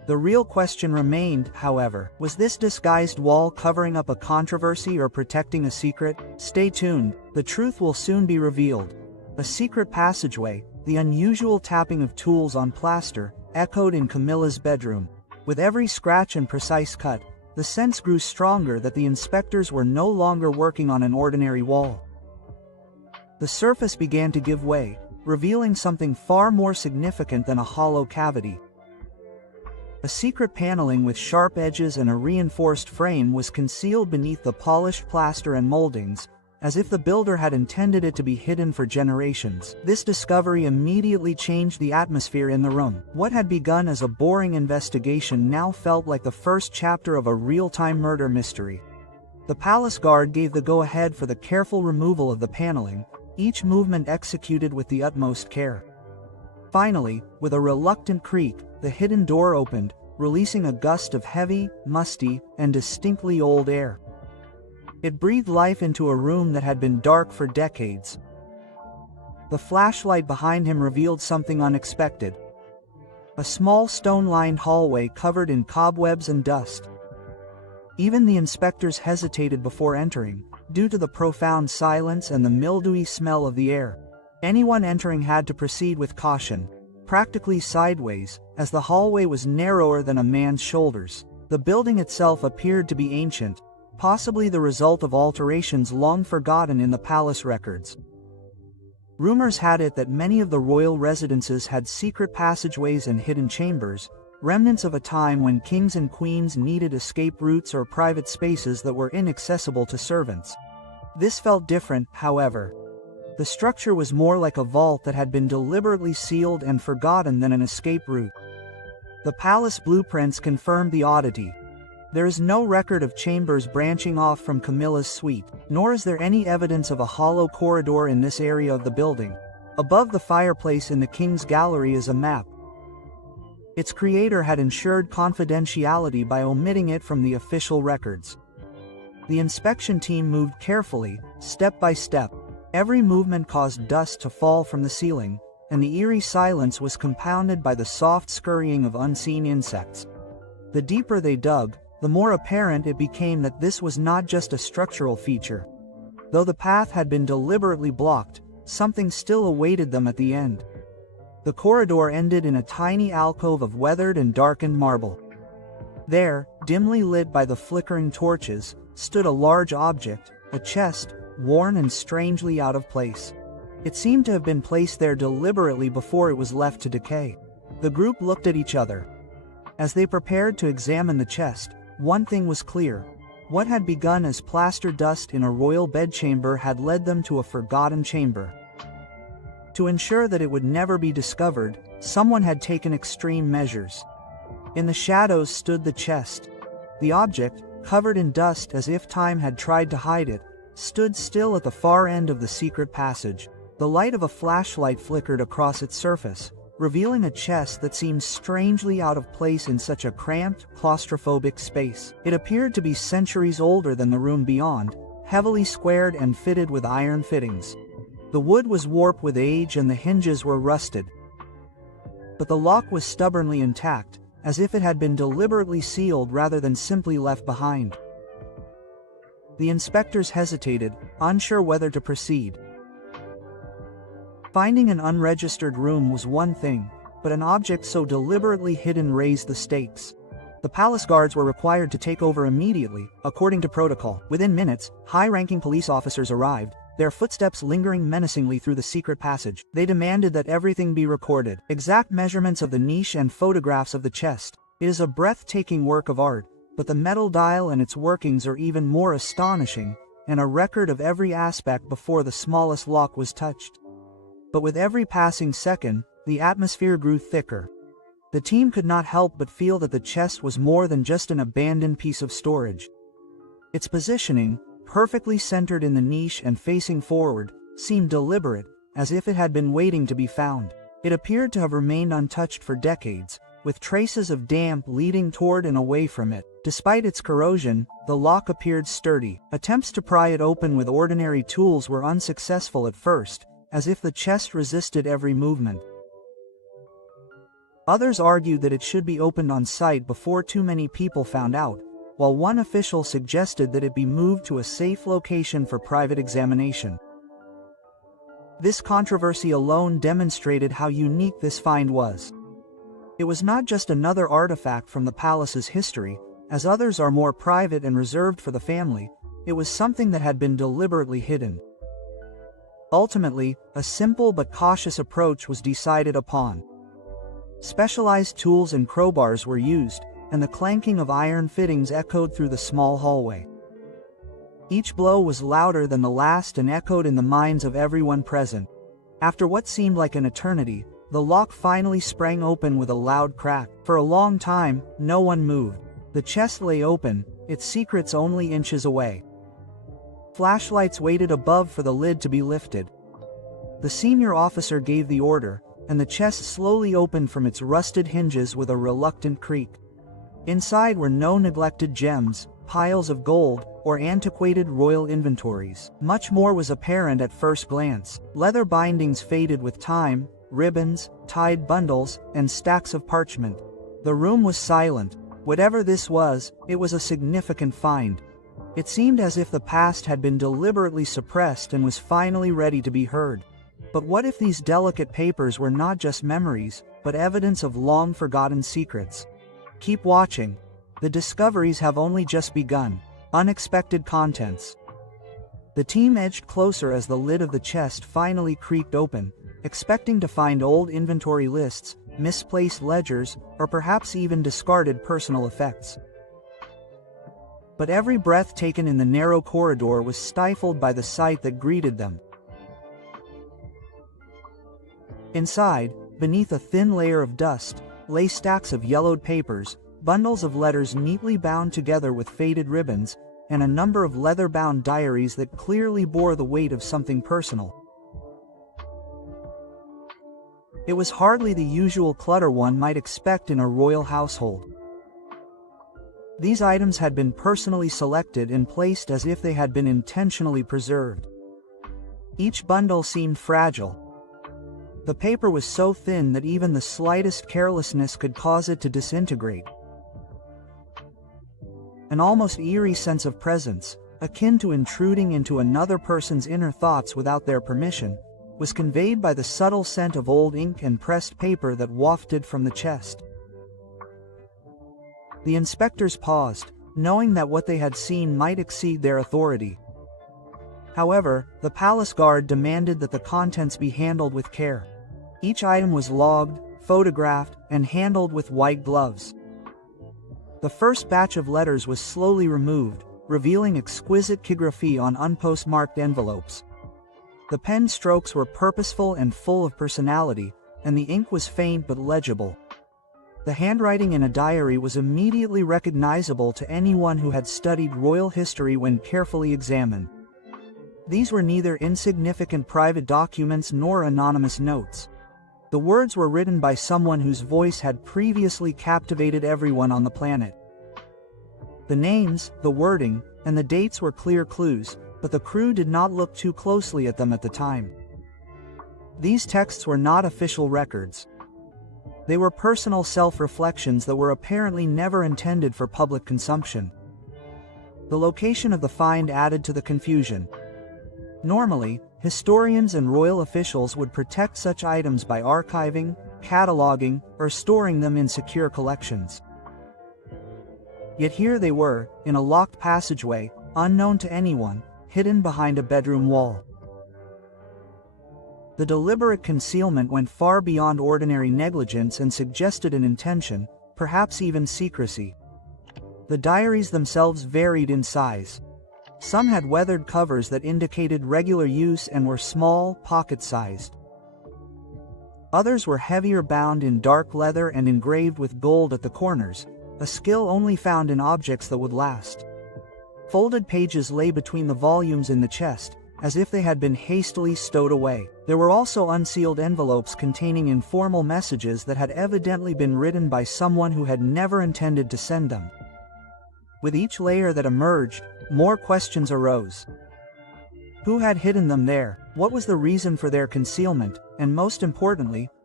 The real question remained, however, was this disguised wall covering up a controversy or protecting a secret? Stay tuned, the truth will soon be revealed. A secret passageway, the unusual tapping of tools on plaster, echoed in Camilla's bedroom. With every scratch and precise cut, the sense grew stronger that the inspectors were no longer working on an ordinary wall. The surface began to give way, revealing something far more significant than a hollow cavity. A secret paneling with sharp edges and a reinforced frame was concealed beneath the polished plaster and moldings, as if the builder had intended it to be hidden for generations. This discovery immediately changed the atmosphere in the room. What had begun as a boring investigation now felt like the first chapter of a real-time murder mystery. The palace guard gave the go-ahead for the careful removal of the paneling, each movement executed with the utmost care. Finally, with a reluctant creak, the hidden door opened, releasing a gust of heavy, musty, and distinctly old air. It breathed life into a room that had been dark for decades. The flashlight behind him revealed something unexpected. A small stone-lined hallway covered in cobwebs and dust. Even the inspectors hesitated before entering, due to the profound silence and the mildewy smell of the air. Anyone entering had to proceed with caution, practically sideways, as the hallway was narrower than a man's shoulders. The building itself appeared to be ancient, possibly the result of alterations long forgotten in the palace records. Rumors had it that many of the royal residences had secret passageways and hidden chambers, remnants of a time when kings and queens needed escape routes or private spaces that were inaccessible to servants. This felt different, however. The structure was more like a vault that had been deliberately sealed and forgotten than an escape route. The palace blueprints confirmed the oddity. There is no record of chambers branching off from Camilla's suite, nor is there any evidence of a hollow corridor in this area of the building. Above the fireplace in the king's gallery is a map. Its creator had ensured confidentiality by omitting it from the official records. The inspection team moved carefully, step by step. Every movement caused dust to fall from the ceiling, and the eerie silence was compounded by the soft scurrying of unseen insects. The deeper they dug, the more apparent it became that this was not just a structural feature. Though the path had been deliberately blocked, something still awaited them at the end. The corridor ended in a tiny alcove of weathered and darkened marble. There, dimly lit by the flickering torches, stood a large object, a chest, worn and strangely out of place. It seemed to have been placed there deliberately before it was left to decay. The group looked at each other. As they prepared to examine the chest, one thing was clear. What had begun as plaster dust in a royal bedchamber had led them to a forgotten chamber. To ensure that it would never be discovered, someone had taken extreme measures. In the shadows stood the chest. The object, covered in dust as if time had tried to hide it, stood still at the far end of the secret passage. The light of a flashlight flickered across its surface, revealing a chest that seemed strangely out of place in such a cramped, claustrophobic space. It appeared to be centuries older than the room beyond, heavily squared and fitted with iron fittings. The wood was warped with age and the hinges were rusted. But the lock was stubbornly intact, as if it had been deliberately sealed rather than simply left behind. The inspectors hesitated, unsure whether to proceed. Finding an unregistered room was one thing, but an object so deliberately hidden raised the stakes. The palace guards were required to take over immediately, according to protocol. Within minutes, high-ranking police officers arrived, their footsteps lingering menacingly through the secret passage. They demanded that everything be recorded. Exact measurements of the niche and photographs of the chest. It is a breathtaking work of art, but the metal dial and its workings are even more astonishing, and a record of every aspect before the smallest lock was touched. But with every passing second, the atmosphere grew thicker. The team could not help but feel that the chest was more than just an abandoned piece of storage. Its positioning, perfectly centered in the niche and facing forward, seemed deliberate, as if it had been waiting to be found. It appeared to have remained untouched for decades, with traces of damp leading toward and away from it. Despite its corrosion, the lock appeared sturdy. Attempts to pry it open with ordinary tools were unsuccessful at first, as if the chest resisted every movement. Others argued that it should be opened on site before too many people found out, while one official suggested that it be moved to a safe location for private examination. This controversy alone demonstrated how unique this find was. It was not just another artifact from the palace's history, as others are more private and reserved for the family. It was something that had been deliberately hidden. Ultimately, a simple but cautious approach was decided upon. Specialized tools and crowbars were used, and the clanking of iron fittings echoed through the small hallway. Each blow was louder than the last and echoed in the minds of everyone present. After what seemed like an eternity, the lock finally sprang open with a loud crack. For a long time, no one moved. The chest lay open, its secrets only inches away. Flashlights waited above for the lid to be lifted. The senior officer gave the order, and the chest slowly opened from its rusted hinges with a reluctant creak. Inside were no neglected gems, piles of gold, or antiquated royal inventories. Much more was apparent at first glance. Leather bindings faded with time, ribbons, tied bundles, and stacks of parchment. The room was silent. Whatever this was, it was a significant find. It seemed as if the past had been deliberately suppressed and was finally ready to be heard. But what if these delicate papers were not just memories, but evidence of long-forgotten secrets? Keep watching. The discoveries have only just begun. Unexpected contents. The team edged closer as the lid of the chest finally creaked open, expecting to find old inventory lists, misplaced ledgers, or perhaps even discarded personal effects. But every breath taken in the narrow corridor was stifled by the sight that greeted them. Inside, beneath a thin layer of dust, lay stacks of yellowed papers, bundles of letters neatly bound together with faded ribbons, and a number of leather-bound diaries that clearly bore the weight of something personal. It was hardly the usual clutter one might expect in a royal household. These items had been personally selected and placed as if they had been intentionally preserved. Each bundle seemed fragile. The paper was so thin that even the slightest carelessness could cause it to disintegrate. An almost eerie sense of presence, akin to intruding into another person's inner thoughts without their permission, was conveyed by the subtle scent of old ink and pressed paper that wafted from the chest. The inspectors paused, knowing that what they had seen might exceed their authority. However, the palace guard demanded that the contents be handled with care. Each item was logged, photographed, and handled with white gloves. The first batch of letters was slowly removed, revealing exquisite calligraphy on unpostmarked envelopes. The pen strokes were purposeful and full of personality, and the ink was faint but legible. The handwriting in a diary was immediately recognizable to anyone who had studied royal history when carefully examined. These were neither insignificant private documents nor anonymous notes. The words were written by someone whose voice had previously captivated everyone on the planet. The names, the wording, and the dates were clear clues, but the crew did not look too closely at them at the time. These texts were not official records. They were personal self-reflections that were apparently never intended for public consumption. The location of the find added to the confusion. Normally, historians and royal officials would protect such items by archiving, cataloging, or storing them in secure collections. Yet here they were, in a locked passageway, unknown to anyone, hidden behind a bedroom wall. The deliberate concealment went far beyond ordinary negligence and suggested an intention, perhaps even secrecy. The diaries themselves varied in size. Some had weathered covers that indicated regular use and were small, pocket-sized. Others were heavier, bound in dark leather and engraved with gold at the corners, a skill only found in objects that would last. Folded pages lay between the volumes in the chest, as if they had been hastily stowed away. There were also unsealed envelopes containing informal messages that had evidently been written by someone who had never intended to send them. With each layer that emerged, more questions arose. Who had hidden them there? What was the reason for their concealment? And most importantly,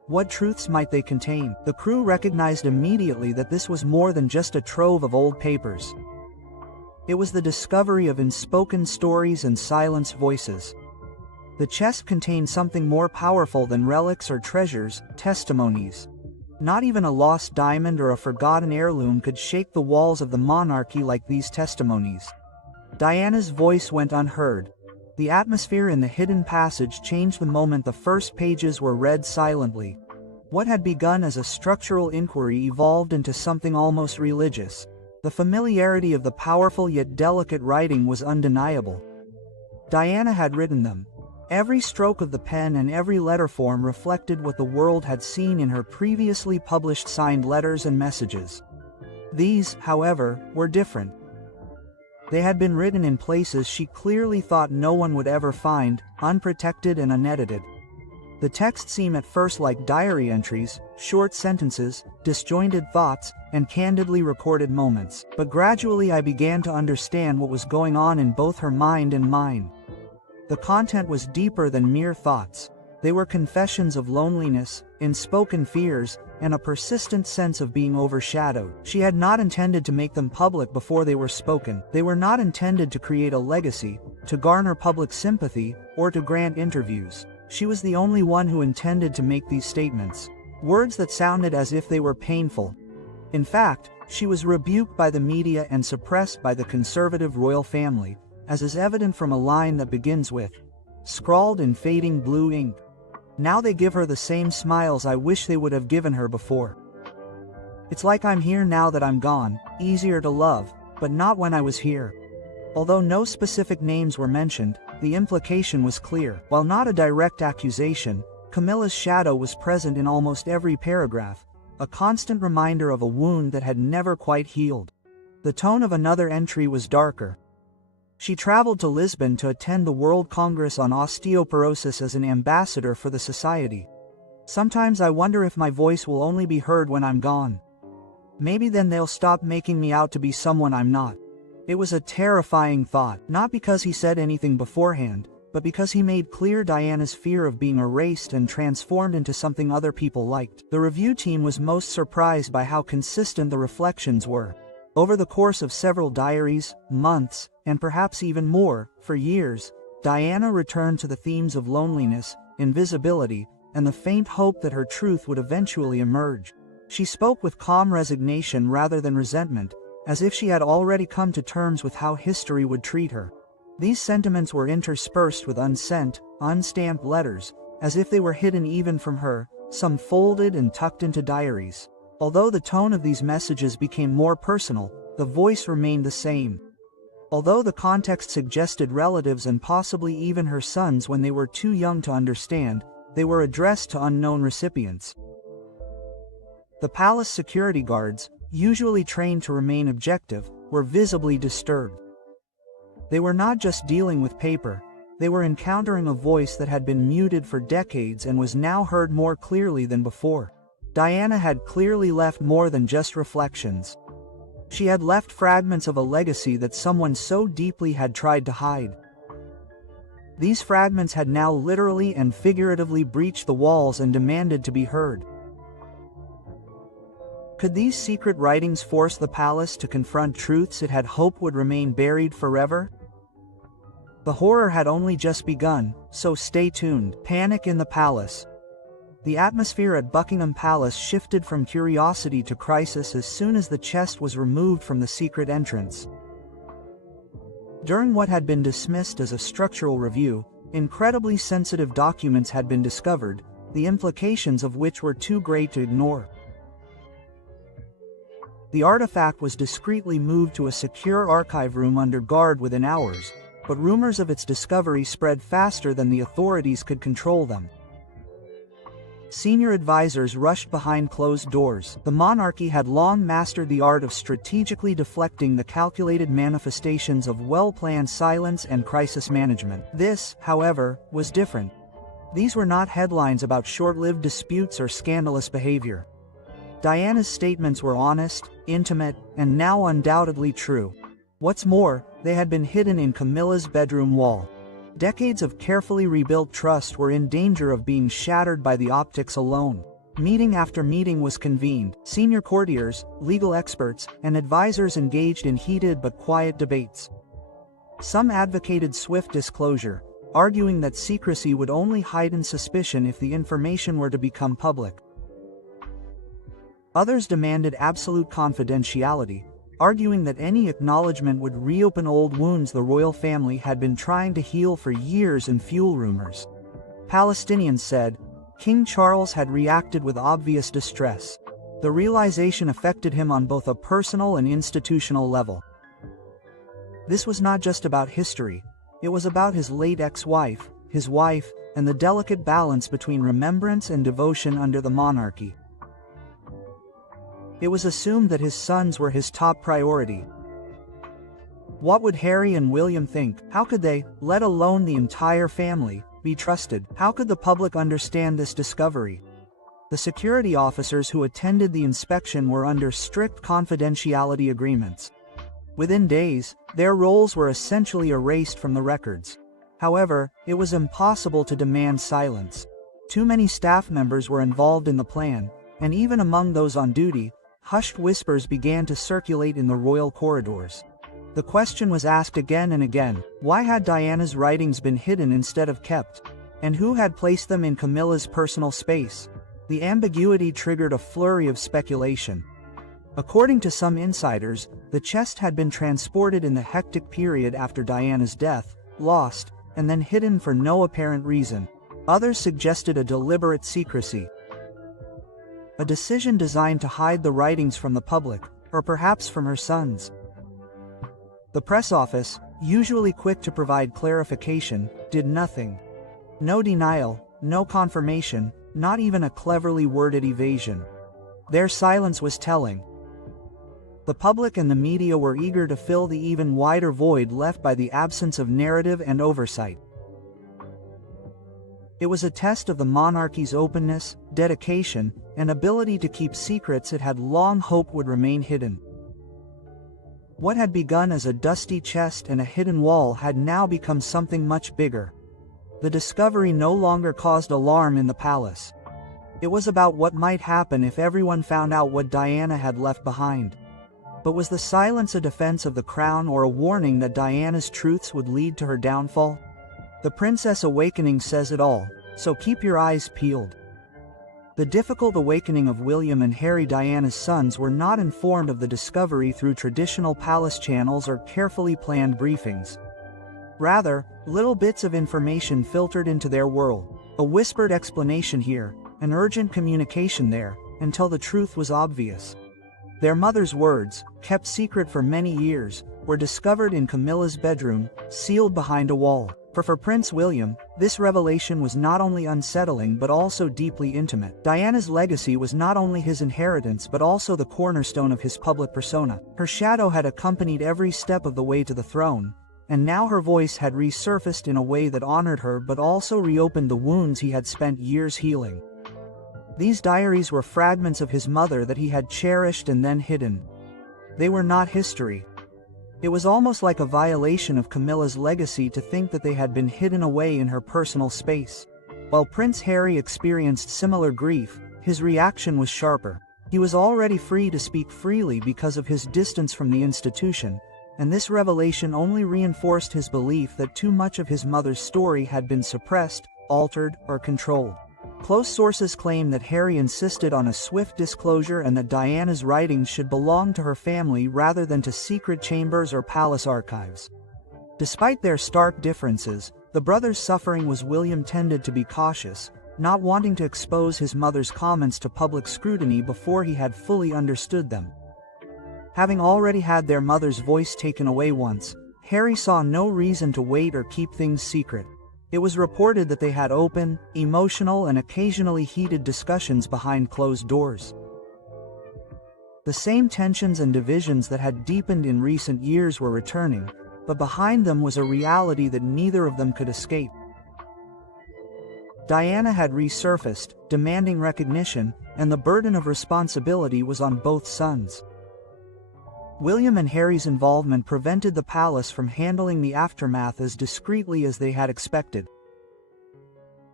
What truths might they contain? The crew recognized immediately that this was more than just a trove of old papers. It was the discovery of unspoken stories and silenced voices. The chest contained something more powerful than relics or treasures, testimonies. Not even a lost diamond or a forgotten heirloom could shake the walls of the monarchy like these testimonies. Diana's voice went unheard. The atmosphere in the hidden passage changed the moment the first pages were read silently. What had begun as a structural inquiry evolved into something almost religious. The familiarity of the powerful yet delicate writing was undeniable. Diana had written them. Every stroke of the pen and every letter form reflected what the world had seen in her previously published signed letters and messages. These, however, were different. They had been written in places she clearly thought no one would ever find, unprotected and unedited. The text seemed at first like diary entries, short sentences, disjointed thoughts, and candidly recorded moments. But gradually I began to understand what was going on in both her mind and mine. The content was deeper than mere thoughts. They were confessions of loneliness, unspoken fears, and a persistent sense of being overshadowed. She had not intended to make them public before they were spoken. They were not intended to create a legacy, to garner public sympathy, or to grant interviews. She was the only one who intended to make these statements. Words that sounded as if they were painful. In fact, she was rebuked by the media and suppressed by the conservative royal family, as is evident from a line that begins with, scrawled in fading blue ink. Now they give her the same smiles I wish they would have given her before. It's like I'm here now that I'm gone, easier to love, but not when I was here. Although no specific names were mentioned, the implication was clear. While not a direct accusation, Camilla's shadow was present in almost every paragraph, a constant reminder of a wound that had never quite healed. The tone of another entry was darker. She traveled to Lisbon to attend the World Congress on Osteoporosis as an ambassador for the society. Sometimes I wonder if my voice will only be heard when I'm gone. Maybe then they'll stop making me out to be someone I'm not. It was a terrifying thought, not because he said anything beforehand, but because he made clear Diana's fear of being erased and transformed into something other people liked. The review team was most surprised by how consistent the reflections were. Over the course of several diaries, months, and perhaps even more, for years, Diana returned to the themes of loneliness, invisibility, and the faint hope that her truth would eventually emerge. She spoke with calm resignation rather than resentment, as if she had already come to terms with how history would treat her. These sentiments were interspersed with unsent, unstamped letters, as if they were hidden even from her, some folded and tucked into diaries. Although the tone of these messages became more personal, the voice remained the same. Although the context suggested relatives and possibly even her sons when they were too young to understand, they were addressed to unknown recipients. The palace security guards, usually trained to remain objective, were visibly disturbed. They were not just dealing with paper, they were encountering a voice that had been muted for decades and was now heard more clearly than before. Diana had clearly left more than just reflections. She had left fragments of a legacy that someone so deeply had tried to hide. These fragments had now literally and figuratively breached the walls and demanded to be heard. Could these secret writings force the palace to confront truths it had hoped would remain buried forever? The horror had only just begun, so stay tuned. Panic in the palace. The atmosphere at Buckingham Palace shifted from curiosity to crisis as soon as the chest was removed from the secret entrance. During what had been dismissed as a structural review, incredibly sensitive documents had been discovered, the implications of which were too great to ignore. The artifact was discreetly moved to a secure archive room under guard within hours, but rumors of its discovery spread faster than the authorities could control them. Senior advisors rushed behind closed doors. The monarchy had long mastered the art of strategically deflecting the calculated manifestations of well-planned silence and crisis management. This, however, was different. These were not headlines about short-lived disputes or scandalous behavior. Diana's statements were honest, intimate, and now undoubtedly true. What's more, they had been hidden in Camilla's bedroom wall. Decades of carefully rebuilt trust were in danger of being shattered by the optics alone. Meeting after meeting was convened. Senior courtiers, legal experts, and advisors engaged in heated but quiet debates. Some advocated swift disclosure, arguing that secrecy would only heighten suspicion if the information were to become public. Others demanded absolute confidentiality, arguing that any acknowledgement would reopen old wounds the royal family had been trying to heal for years and fuel rumors. Palestinians said, King Charles had reacted with obvious distress. The realization affected him on both a personal and institutional level. This was not just about history, it was about his late ex-wife, his wife, and the delicate balance between remembrance and devotion under the monarchy. It was assumed that his sons were his top priority. What would Harry and William think? How could they, let alone the entire family, be trusted? How could the public understand this discovery? The security officers who attended the inspection were under strict confidentiality agreements. Within days, their roles were essentially erased from the records. However, it was impossible to demand silence. Too many staff members were involved in the plan, and even among those on duty, hushed whispers began to circulate in the royal corridors. The question was asked again and again, why had Diana's writings been hidden instead of kept? And who had placed them in Camilla's personal space? The ambiguity triggered a flurry of speculation. According to some insiders, the chest had been transported in the hectic period after Diana's death, lost, and then hidden for no apparent reason. Others suggested a deliberate secrecy. A decision designed to hide the writings from the public, or perhaps from her sons. The press office, usually quick to provide clarification, did nothing. No denial, no confirmation, not even a cleverly worded evasion. Their silence was telling. The public and the media were eager to fill the even wider void left by the absence of narrative and oversight. It was a test of the monarchy's openness, dedication, and ability to keep secrets it had long hoped would remain hidden. What had begun as a dusty chest and a hidden wall had now become something much bigger. The discovery no longer caused alarm in the palace. It was about what might happen if everyone found out what Diana had left behind. But was the silence a defense of the crown or a warning that Diana's truths would lead to her downfall? The Princess Awakening says it all, so keep your eyes peeled. The difficult awakening of William and Harry, Diana's sons, were not informed of the discovery through traditional palace channels or carefully planned briefings. Rather, little bits of information filtered into their world, a whispered explanation here, an urgent communication there, until the truth was obvious. Their mother's words, kept secret for many years, were discovered in Camilla's bedroom, sealed behind a wall. For Prince William, this revelation was not only unsettling but also deeply intimate. Diana's legacy was not only his inheritance but also the cornerstone of his public persona. Her shadow had accompanied every step of the way to the throne, and now her voice had resurfaced in a way that honored her but also reopened the wounds he had spent years healing. These diaries were fragments of his mother that he had cherished and then hidden. They were not history. It was almost like a violation of Camilla's legacy to think that they had been hidden away in her personal space. While Prince Harry experienced similar grief, his reaction was sharper. He was already free to speak freely because of his distance from the institution, and this revelation only reinforced his belief that too much of his mother's story had been suppressed, altered, or controlled. Close sources claim that Harry insisted on a swift disclosure and that Diana's writings should belong to her family rather than to secret chambers or palace archives. Despite their stark differences, the brothers' suffering was William tended to be cautious, not wanting to expose his mother's comments to public scrutiny before he had fully understood them. Having already had their mother's voice taken away once, Harry saw no reason to wait or keep things secret. It was reported that they had open, emotional, and occasionally heated discussions behind closed doors. The same tensions and divisions that had deepened in recent years were returning, but behind them was a reality that neither of them could escape. Diana had resurfaced, demanding recognition, and the burden of responsibility was on both sons. William and Harry's involvement prevented the palace from handling the aftermath as discreetly as they had expected.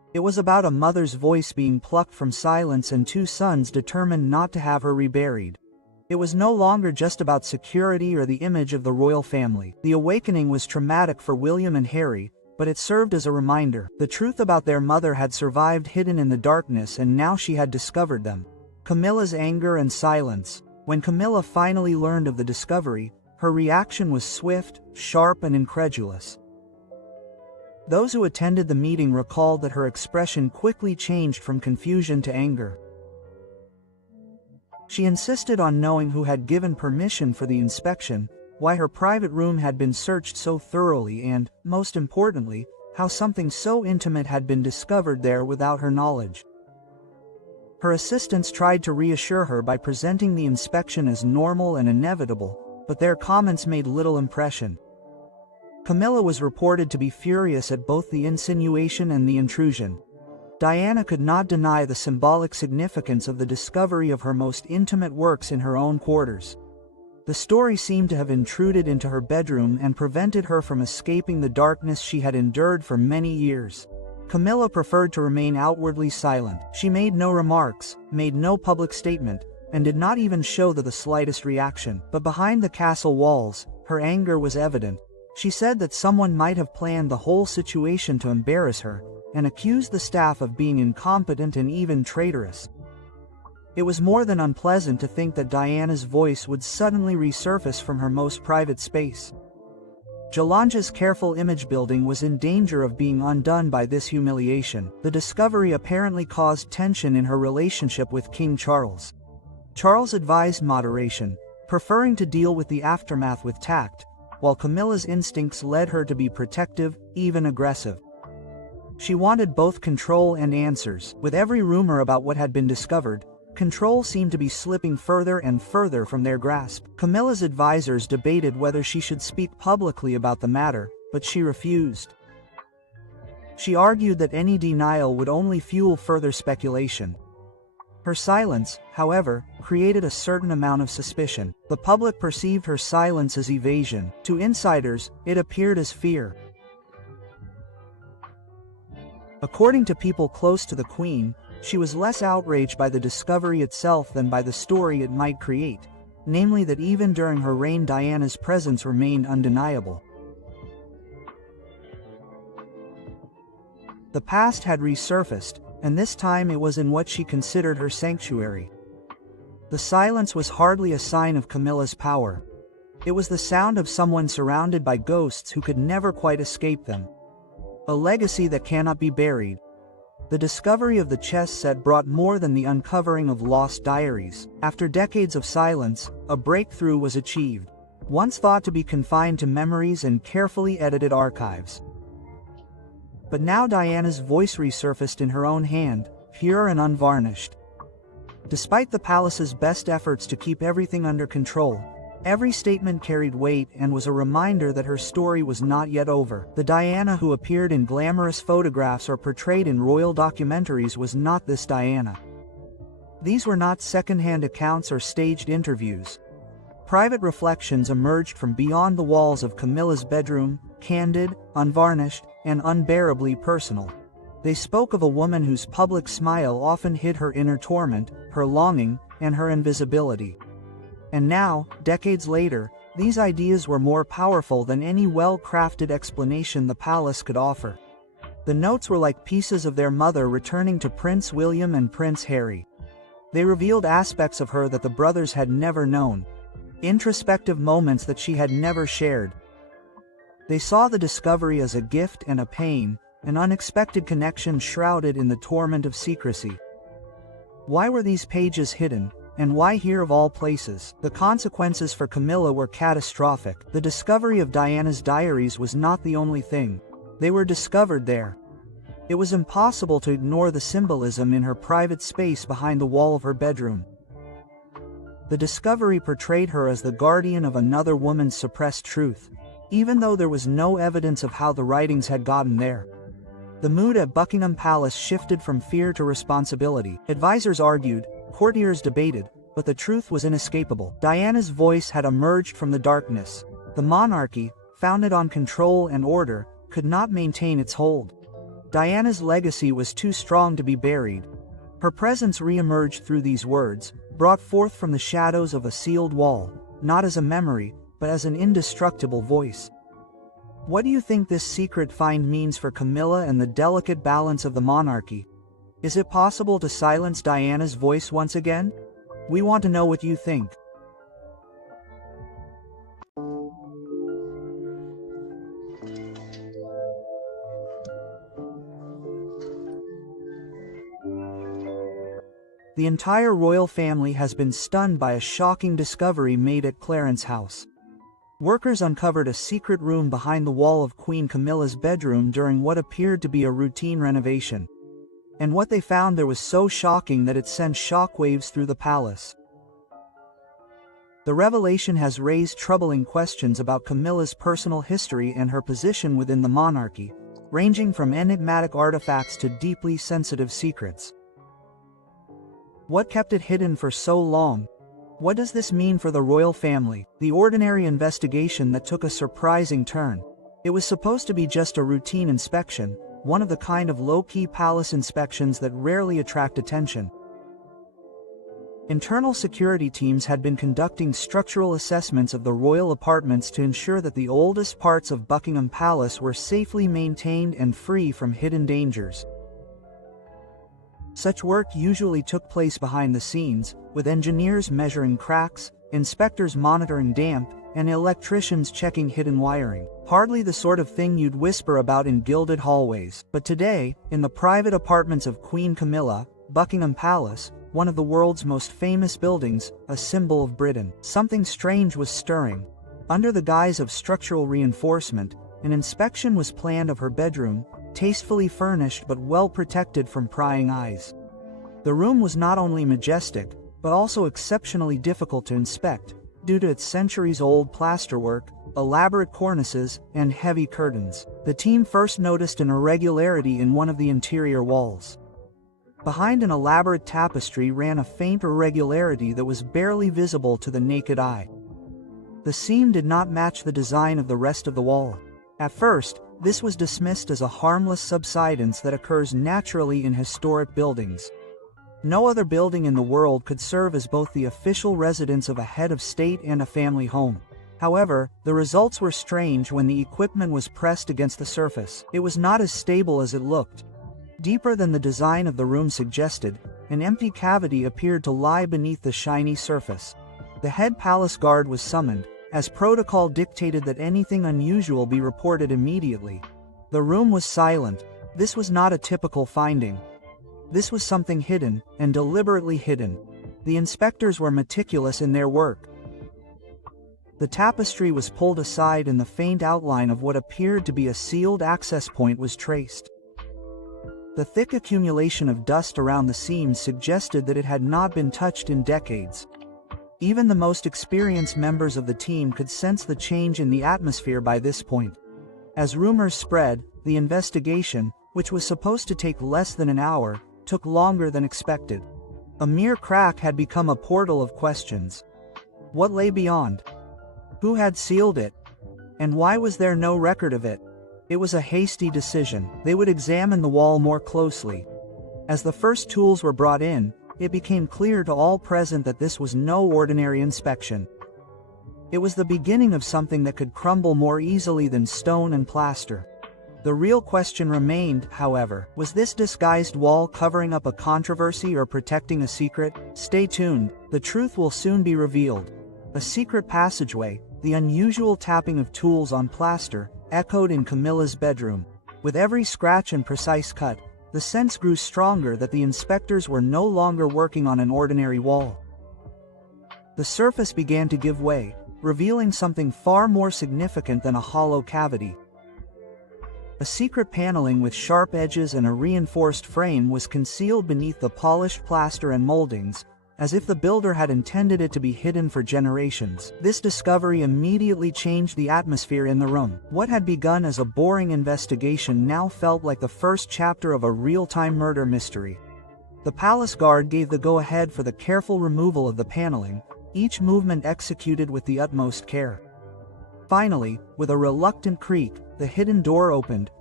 It was about a mother's voice being plucked from silence and two sons determined not to have her reburied. It was no longer just about security or the image of the royal family. The awakening was traumatic for William and Harry, but it served as a reminder. The truth about their mother had survived hidden in the darkness, and now she had discovered them. Camilla's anger and silence. When Camilla finally learned of the discovery, her reaction was swift, sharp, and incredulous. Those who attended the meeting recalled that her expression quickly changed from confusion to anger. She insisted on knowing who had given permission for the inspection, why her private room had been searched so thoroughly, and, most importantly, how something so intimate had been discovered there without her knowledge. Her assistants tried to reassure her by presenting the inspection as normal and inevitable, but their comments made little impression. Camilla was reported to be furious at both the insinuation and the intrusion. Diana could not deny the symbolic significance of the discovery of her most intimate works in her own quarters. The story seemed to have intruded into her bedroom and prevented her from escaping the darkness she had endured for many years. Camilla preferred to remain outwardly silent. She made no remarks, made no public statement, and did not even show the slightest reaction. But behind the castle walls, her anger was evident. She said that someone might have planned the whole situation to embarrass her, and accused the staff of being incompetent and even traitorous. It was more than unpleasant to think that Diana's voice would suddenly resurface from her most private space. Jolanja's careful image building was in danger of being undone by this humiliation. The discovery apparently caused tension in her relationship with King Charles. Charles advised moderation, preferring to deal with the aftermath with tact, while Camilla's instincts led her to be protective, even aggressive. She wanted both control and answers. With every rumor about what had been discovered, control seemed to be slipping further and further from their grasp. Camilla's advisors debated whether she should speak publicly about the matter, but she refused. She argued that any denial would only fuel further speculation. Her silence, however, created a certain amount of suspicion. The public perceived her silence as evasion. To insiders, it appeared as fear. According to people close to the Queen, she was less outraged by the discovery itself than by the story it might create, namely that even during her reign Diana's presence remained undeniable. The past had resurfaced, and this time it was in what she considered her sanctuary. The silence was hardly a sign of Camilla's power. It was the sound of someone surrounded by ghosts who could never quite escape them. A legacy that cannot be buried. The discovery of the chess set brought more than the uncovering of lost diaries. After decades of silence, a breakthrough was achieved. Once thought to be confined to memories and carefully edited archives. But now Diana's voice resurfaced in her own hand, pure and unvarnished. Despite the palace's best efforts to keep everything under control, every statement carried weight and was a reminder that her story was not yet over. The Diana who appeared in glamorous photographs or portrayed in royal documentaries was not this Diana. These were not second-hand accounts or staged interviews. Private reflections emerged from beyond the walls of Camilla's bedroom, candid, unvarnished, and unbearably personal. They spoke of a woman whose public smile often hid her inner torment, her longing, and her invisibility. And now, decades later, these ideas were more powerful than any well-crafted explanation the palace could offer. The notes were like pieces of their mother returning to Prince William and Prince Harry. They revealed aspects of her that the brothers had never known, introspective moments that she had never shared. They saw the discovery as a gift and a pain, an unexpected connection shrouded in the torment of secrecy. Why were these pages hidden? And why here of all places? The consequences for Camilla were catastrophic. The discovery of Diana's diaries was not the only thing. They were discovered there. It was impossible to ignore the symbolism in her private space behind the wall of her bedroom. The discovery portrayed her as the guardian of another woman's suppressed truth, even though there was no evidence of how the writings had gotten there. The mood at Buckingham Palace shifted from fear to responsibility. Advisors argued, courtiers debated, but the truth was inescapable. Diana's voice had emerged from the darkness. The monarchy, founded on control and order, could not maintain its hold. Diana's legacy was too strong to be buried. Her presence re-emerged through these words, brought forth from the shadows of a sealed wall, not as a memory, but as an indestructible voice. What do you think this secret find means for Camilla and the delicate balance of the monarchy? Is it possible to silence Diana's voice once again? We want to know what you think. The entire royal family has been stunned by a shocking discovery made at Clarence's house. Workers uncovered a secret room behind the wall of Queen Camilla's bedroom during what appeared to be a routine renovation. And what they found there was so shocking that it sent shockwaves through the palace. The revelation has raised troubling questions about Camilla's personal history and her position within the monarchy, ranging from enigmatic artifacts to deeply sensitive secrets. What kept it hidden for so long? What does this mean for the royal family? The ordinary investigation that took a surprising turn. It was supposed to be just a routine inspection, one of the kind of low-key palace inspections that rarely attract attention. Internal security teams had been conducting structural assessments of the royal apartments to ensure that the oldest parts of Buckingham Palace were safely maintained and free from hidden dangers. Such work usually took place behind the scenes, with engineers measuring cracks, inspectors monitoring damp, and electricians checking hidden wiring. Hardly the sort of thing you'd whisper about in gilded hallways. But today, in the private apartments of Queen Camilla, Buckingham Palace, one of the world's most famous buildings, a symbol of Britain, something strange was stirring. Under the guise of structural reinforcement, an inspection was planned of her bedroom, tastefully furnished but well protected from prying eyes. The room was not only majestic, but also exceptionally difficult to inspect, due to its centuries-old plasterwork, elaborate cornices, and heavy curtains. The team first noticed an irregularity in one of the interior walls. Behind an elaborate tapestry ran a faint irregularity that was barely visible to the naked eye. The seam did not match the design of the rest of the wall. At first, this was dismissed as a harmless subsidence that occurs naturally in historic buildings. No other building in the world could serve as both the official residence of a head of state and a family home. However, the results were strange when the equipment was pressed against the surface. It was not as stable as it looked. Deeper than the design of the room suggested, an empty cavity appeared to lie beneath the shiny surface. The head palace guard was summoned, as protocol dictated that anything unusual be reported immediately. The room was silent. This was not a typical finding. This was something hidden, and deliberately hidden. The inspectors were meticulous in their work. The tapestry was pulled aside and the faint outline of what appeared to be a sealed access point was traced. The thick accumulation of dust around the seams suggested that it had not been touched in decades. Even the most experienced members of the team could sense the change in the atmosphere by this point. As rumors spread, the investigation, which was supposed to take less than an hour, took longer than expected. A mere crack had become a portal of questions. What lay beyond? Who had sealed it? And why was there no record of it? It was a hasty decision. They would examine the wall more closely. As the first tools were brought in, it became clear to all present that this was no ordinary inspection. It was the beginning of something that could crumble more easily than stone and plaster. The real question remained, however, was this disguised wall covering up a controversy or protecting a secret? Stay tuned, the truth will soon be revealed. A secret passageway, the unusual tapping of tools on plaster, echoed in Camilla's bedroom. With every scratch and precise cut, the sense grew stronger that the inspectors were no longer working on an ordinary wall. The surface began to give way, revealing something far more significant than a hollow cavity. A secret paneling with sharp edges and a reinforced frame was concealed beneath the polished plaster and moldings, as if the builder had intended it to be hidden for generations. This discovery immediately changed the atmosphere in the room. What had begun as a boring investigation now felt like the first chapter of a real-time murder mystery. The palace guard gave the go-ahead for the careful removal of the paneling, each movement executed with the utmost care. Finally, with a reluctant creak, the hidden door opened,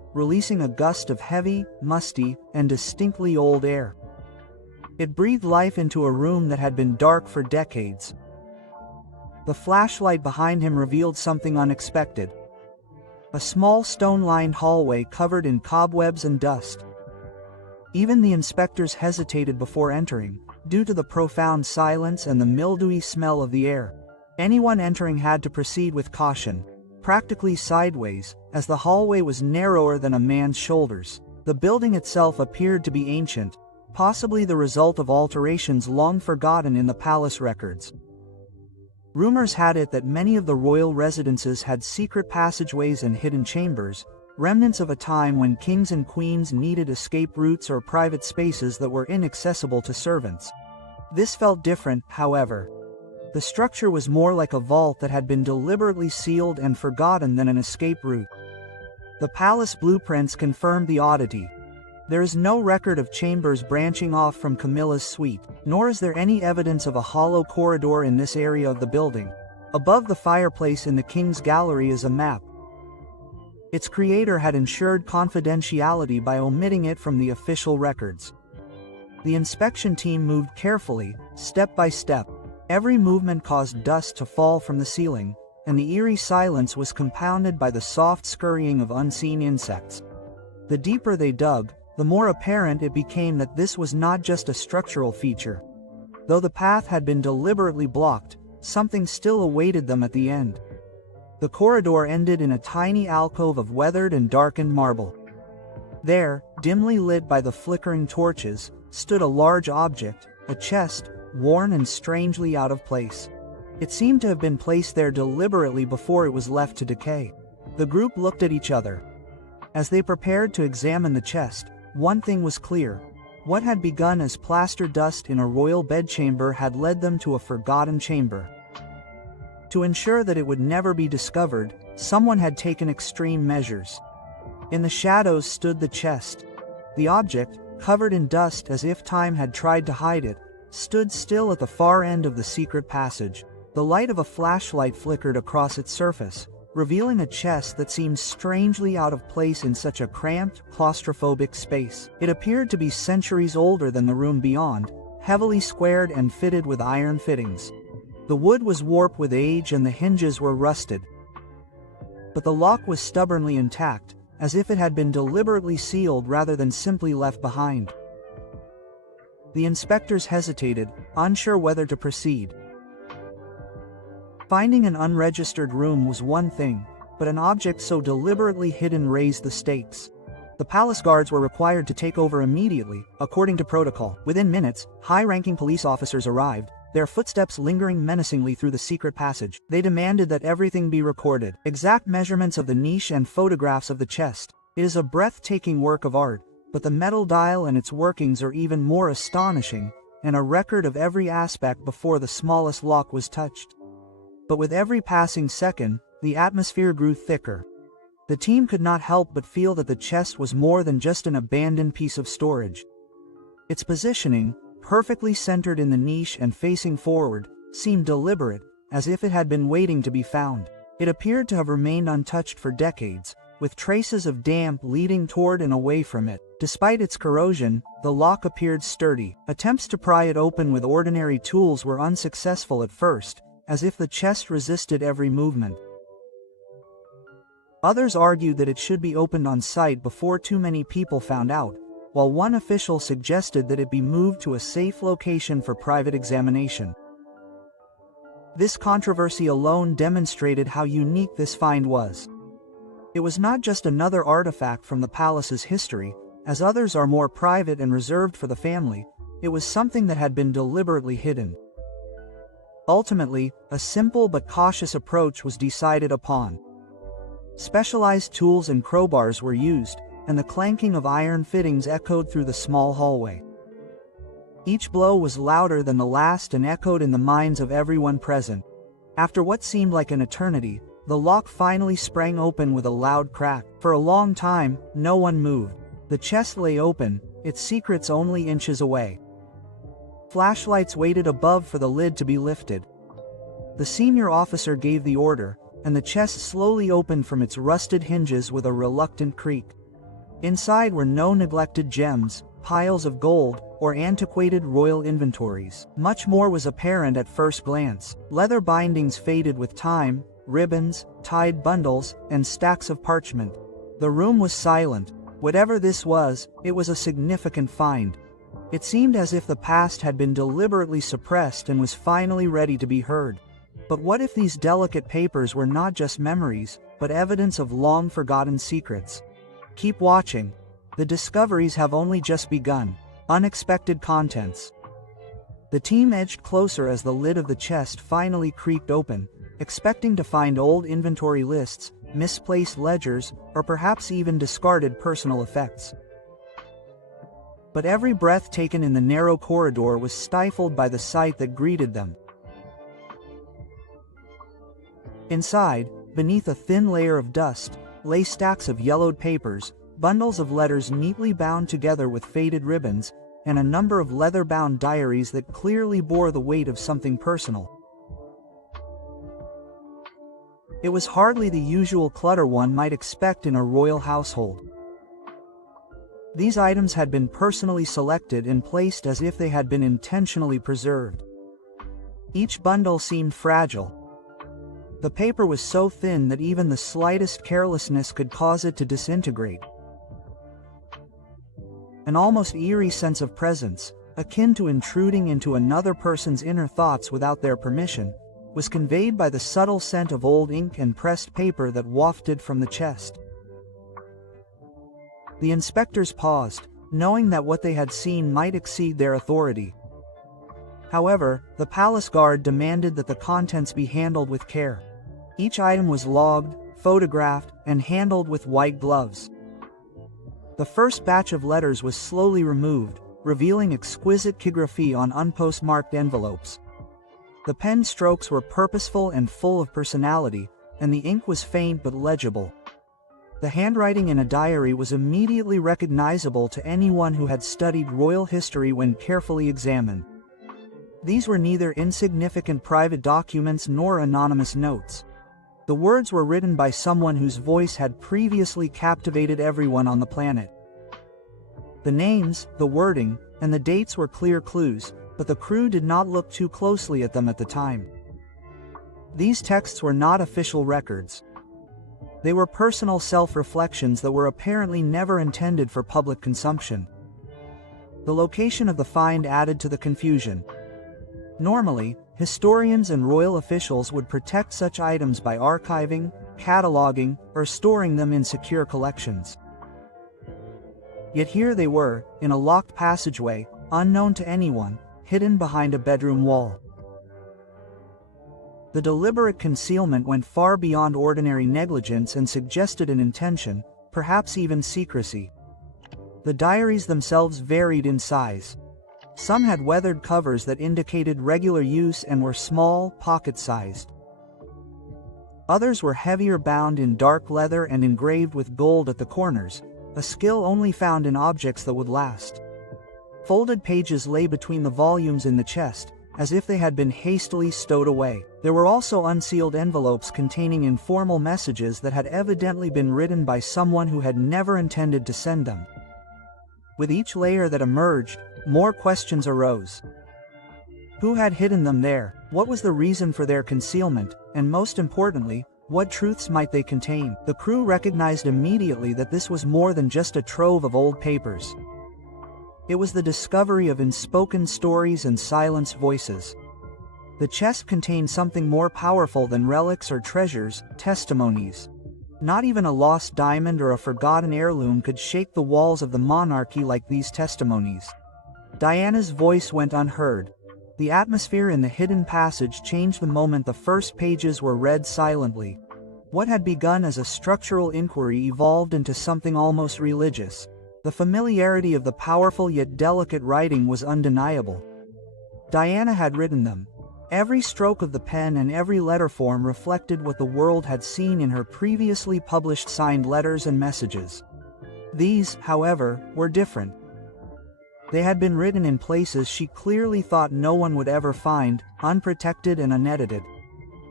releasing a gust of heavy, musty, and distinctly old air. It breathed life into a room that had been dark for decades. The flashlight behind him revealed something unexpected. A small stone-lined hallway covered in cobwebs and dust. Even the inspectors hesitated before entering, due to the profound silence and the mildewy smell of the air. Anyone entering had to proceed with caution, practically sideways, as the hallway was narrower than a man's shoulders. The building itself appeared to be ancient, possibly the result of alterations long forgotten in the palace records. Rumors had it that many of the royal residences had secret passageways and hidden chambers, remnants of a time when kings and queens needed escape routes or private spaces that were inaccessible to servants. This felt different, however. The structure was more like a vault that had been deliberately sealed and forgotten than an escape route. The palace blueprints confirmed the oddity. There is no record of chambers branching off from Camilla's suite, nor is there any evidence of a hollow corridor in this area of the building. Above the fireplace in the king's gallery is a map. Its creator had ensured confidentiality by omitting it from the official records. The inspection team moved carefully, step by step. Every movement caused dust to fall from the ceiling, and the eerie silence was compounded by the soft scurrying of unseen insects. The deeper they dug, the more apparent it became that this was not just a structural feature. Though the path had been deliberately blocked, something still awaited them at the end. The corridor ended in a tiny alcove of weathered and darkened marble. There, dimly lit by the flickering torches, stood a large object, a chest, worn and strangely out of place. It seemed to have been placed there deliberately before it was left to decay. The group looked at each other. As they prepared to examine the chest, one thing was clear. What had begun as plaster dust in a royal bedchamber had led them to a forgotten chamber. To ensure that it would never be discovered, someone had taken extreme measures. In the shadows stood the chest. The object, covered in dust as if time had tried to hide it, stood still at the far end of the secret passage. The light of a flashlight flickered across its surface, revealing a chest that seemed strangely out of place in such a cramped, claustrophobic space. It appeared to be centuries older than the room beyond, heavily squared and fitted with iron fittings. The wood was warped with age and the hinges were rusted. But the lock was stubbornly intact, as if it had been deliberately sealed rather than simply left behind. The inspectors hesitated, unsure whether to proceed. Finding an unregistered room was one thing, but an object so deliberately hidden raised the stakes. The palace guards were required to take over immediately, according to protocol. Within minutes, high-ranking police officers arrived, their footsteps lingering menacingly through the secret passage. They demanded that everything be recorded. Exact measurements of the niche and photographs of the chest. It is a breathtaking work of art, but the metal dial and its workings are even more astonishing, and a record of every aspect before the smallest lock was touched. But with every passing second, the atmosphere grew thicker. The team could not help but feel that the chest was more than just an abandoned piece of storage. Its positioning, perfectly centered in the niche and facing forward, seemed deliberate, as if it had been waiting to be found. It appeared to have remained untouched for decades, with traces of damp leading toward and away from it. Despite its corrosion, the lock appeared sturdy. Attempts to pry it open with ordinary tools were unsuccessful at first, as if the chest resisted every movement. Others argued that it should be opened on site before too many people found out, while one official suggested that it be moved to a safe location for private examination. This controversy alone demonstrated how unique this find was. It was not just another artifact from the palace's history, as others are more private and reserved for the family. It was something that had been deliberately hidden. Ultimately, a simple but cautious approach was decided upon. Specialized tools and crowbars were used, and the clanking of iron fittings echoed through the small hallway. Each blow was louder than the last and echoed in the minds of everyone present. After what seemed like an eternity, the lock finally sprang open with a loud crack. For a long time, no one moved. The chest lay open, its secrets only inches away. Flashlights waited above for the lid to be lifted. The senior officer gave the order, and the chest slowly opened from its rusted hinges with a reluctant creak. Inside were no neglected gems, piles of gold, or antiquated royal inventories. Much more was apparent at first glance. Leather bindings faded with time, ribbons, tied bundles, and stacks of parchment. The room was silent. Whatever this was, it was a significant find. It seemed as if the past had been deliberately suppressed and was finally ready to be heard. But what if these delicate papers were not just memories, but evidence of long-forgotten secrets? Keep watching. The discoveries have only just begun. Unexpected contents. The team edged closer as the lid of the chest finally creaked open, expecting to find old inventory lists, misplaced ledgers, or perhaps even discarded personal effects. But every breath taken in the narrow corridor was stifled by the sight that greeted them. Inside, beneath a thin layer of dust, lay stacks of yellowed papers, bundles of letters neatly bound together with faded ribbons, and a number of leather-bound diaries that clearly bore the weight of something personal. It was hardly the usual clutter one might expect in a royal household. These items had been personally selected and placed as if they had been intentionally preserved. Each bundle seemed fragile. The paper was so thin that even the slightest carelessness could cause it to disintegrate. An almost eerie sense of presence, akin to intruding into another person's inner thoughts without their permission, was conveyed by the subtle scent of old ink and pressed paper that wafted from the chest. The inspectors paused, knowing that what they had seen might exceed their authority. However, the palace guard demanded that the contents be handled with care. Each item was logged, photographed, and handled with white gloves. The first batch of letters was slowly removed, revealing exquisite calligraphy on unpostmarked envelopes. The pen strokes were purposeful and full of personality, and the ink was faint but legible. The handwriting in a diary was immediately recognizable to anyone who had studied royal history when carefully examined. These were neither insignificant private documents nor anonymous notes. The words were written by someone whose voice had previously captivated everyone on the planet. The names, the wording, and the dates were clear clues, but the crew did not look too closely at them at the time. These texts were not official records. They were personal self-reflections that were apparently never intended for public consumption. The location of the find added to the confusion. Normally, historians and royal officials would protect such items by archiving, cataloging, or storing them in secure collections. Yet here they were, in a locked passageway, unknown to anyone, hidden behind a bedroom wall. The deliberate concealment went far beyond ordinary negligence and suggested an intention, perhaps even secrecy. The diaries themselves varied in size. Some had weathered covers that indicated regular use and were small, pocket-sized. Others were heavier, bound in dark leather and engraved with gold at the corners, a skill only found in objects that would last. Folded pages lay between the volumes in the chest, as if they had been hastily stowed away. There were also unsealed envelopes containing informal messages that had evidently been written by someone who had never intended to send them. With each layer that emerged, more questions arose. Who had hidden them there? What was the reason for their concealment? And most importantly, what truths might they contain? The crew recognized immediately that this was more than just a trove of old papers. It was the discovery of unspoken stories and silenced voices. The chest contained something more powerful than relics or treasures, testimonies. Not even a lost diamond or a forgotten heirloom could shake the walls of the monarchy like these testimonies. Diana's voice went unheard. The atmosphere in the hidden passage changed the moment the first pages were read silently. What had begun as a structural inquiry evolved into something almost religious. The familiarity of the powerful yet delicate writing was undeniable. Diana had written them. Every stroke of the pen and every letter form reflected what the world had seen in her previously published signed letters and messages. These, however, were different. They had been written in places she clearly thought no one would ever find, unprotected and unedited.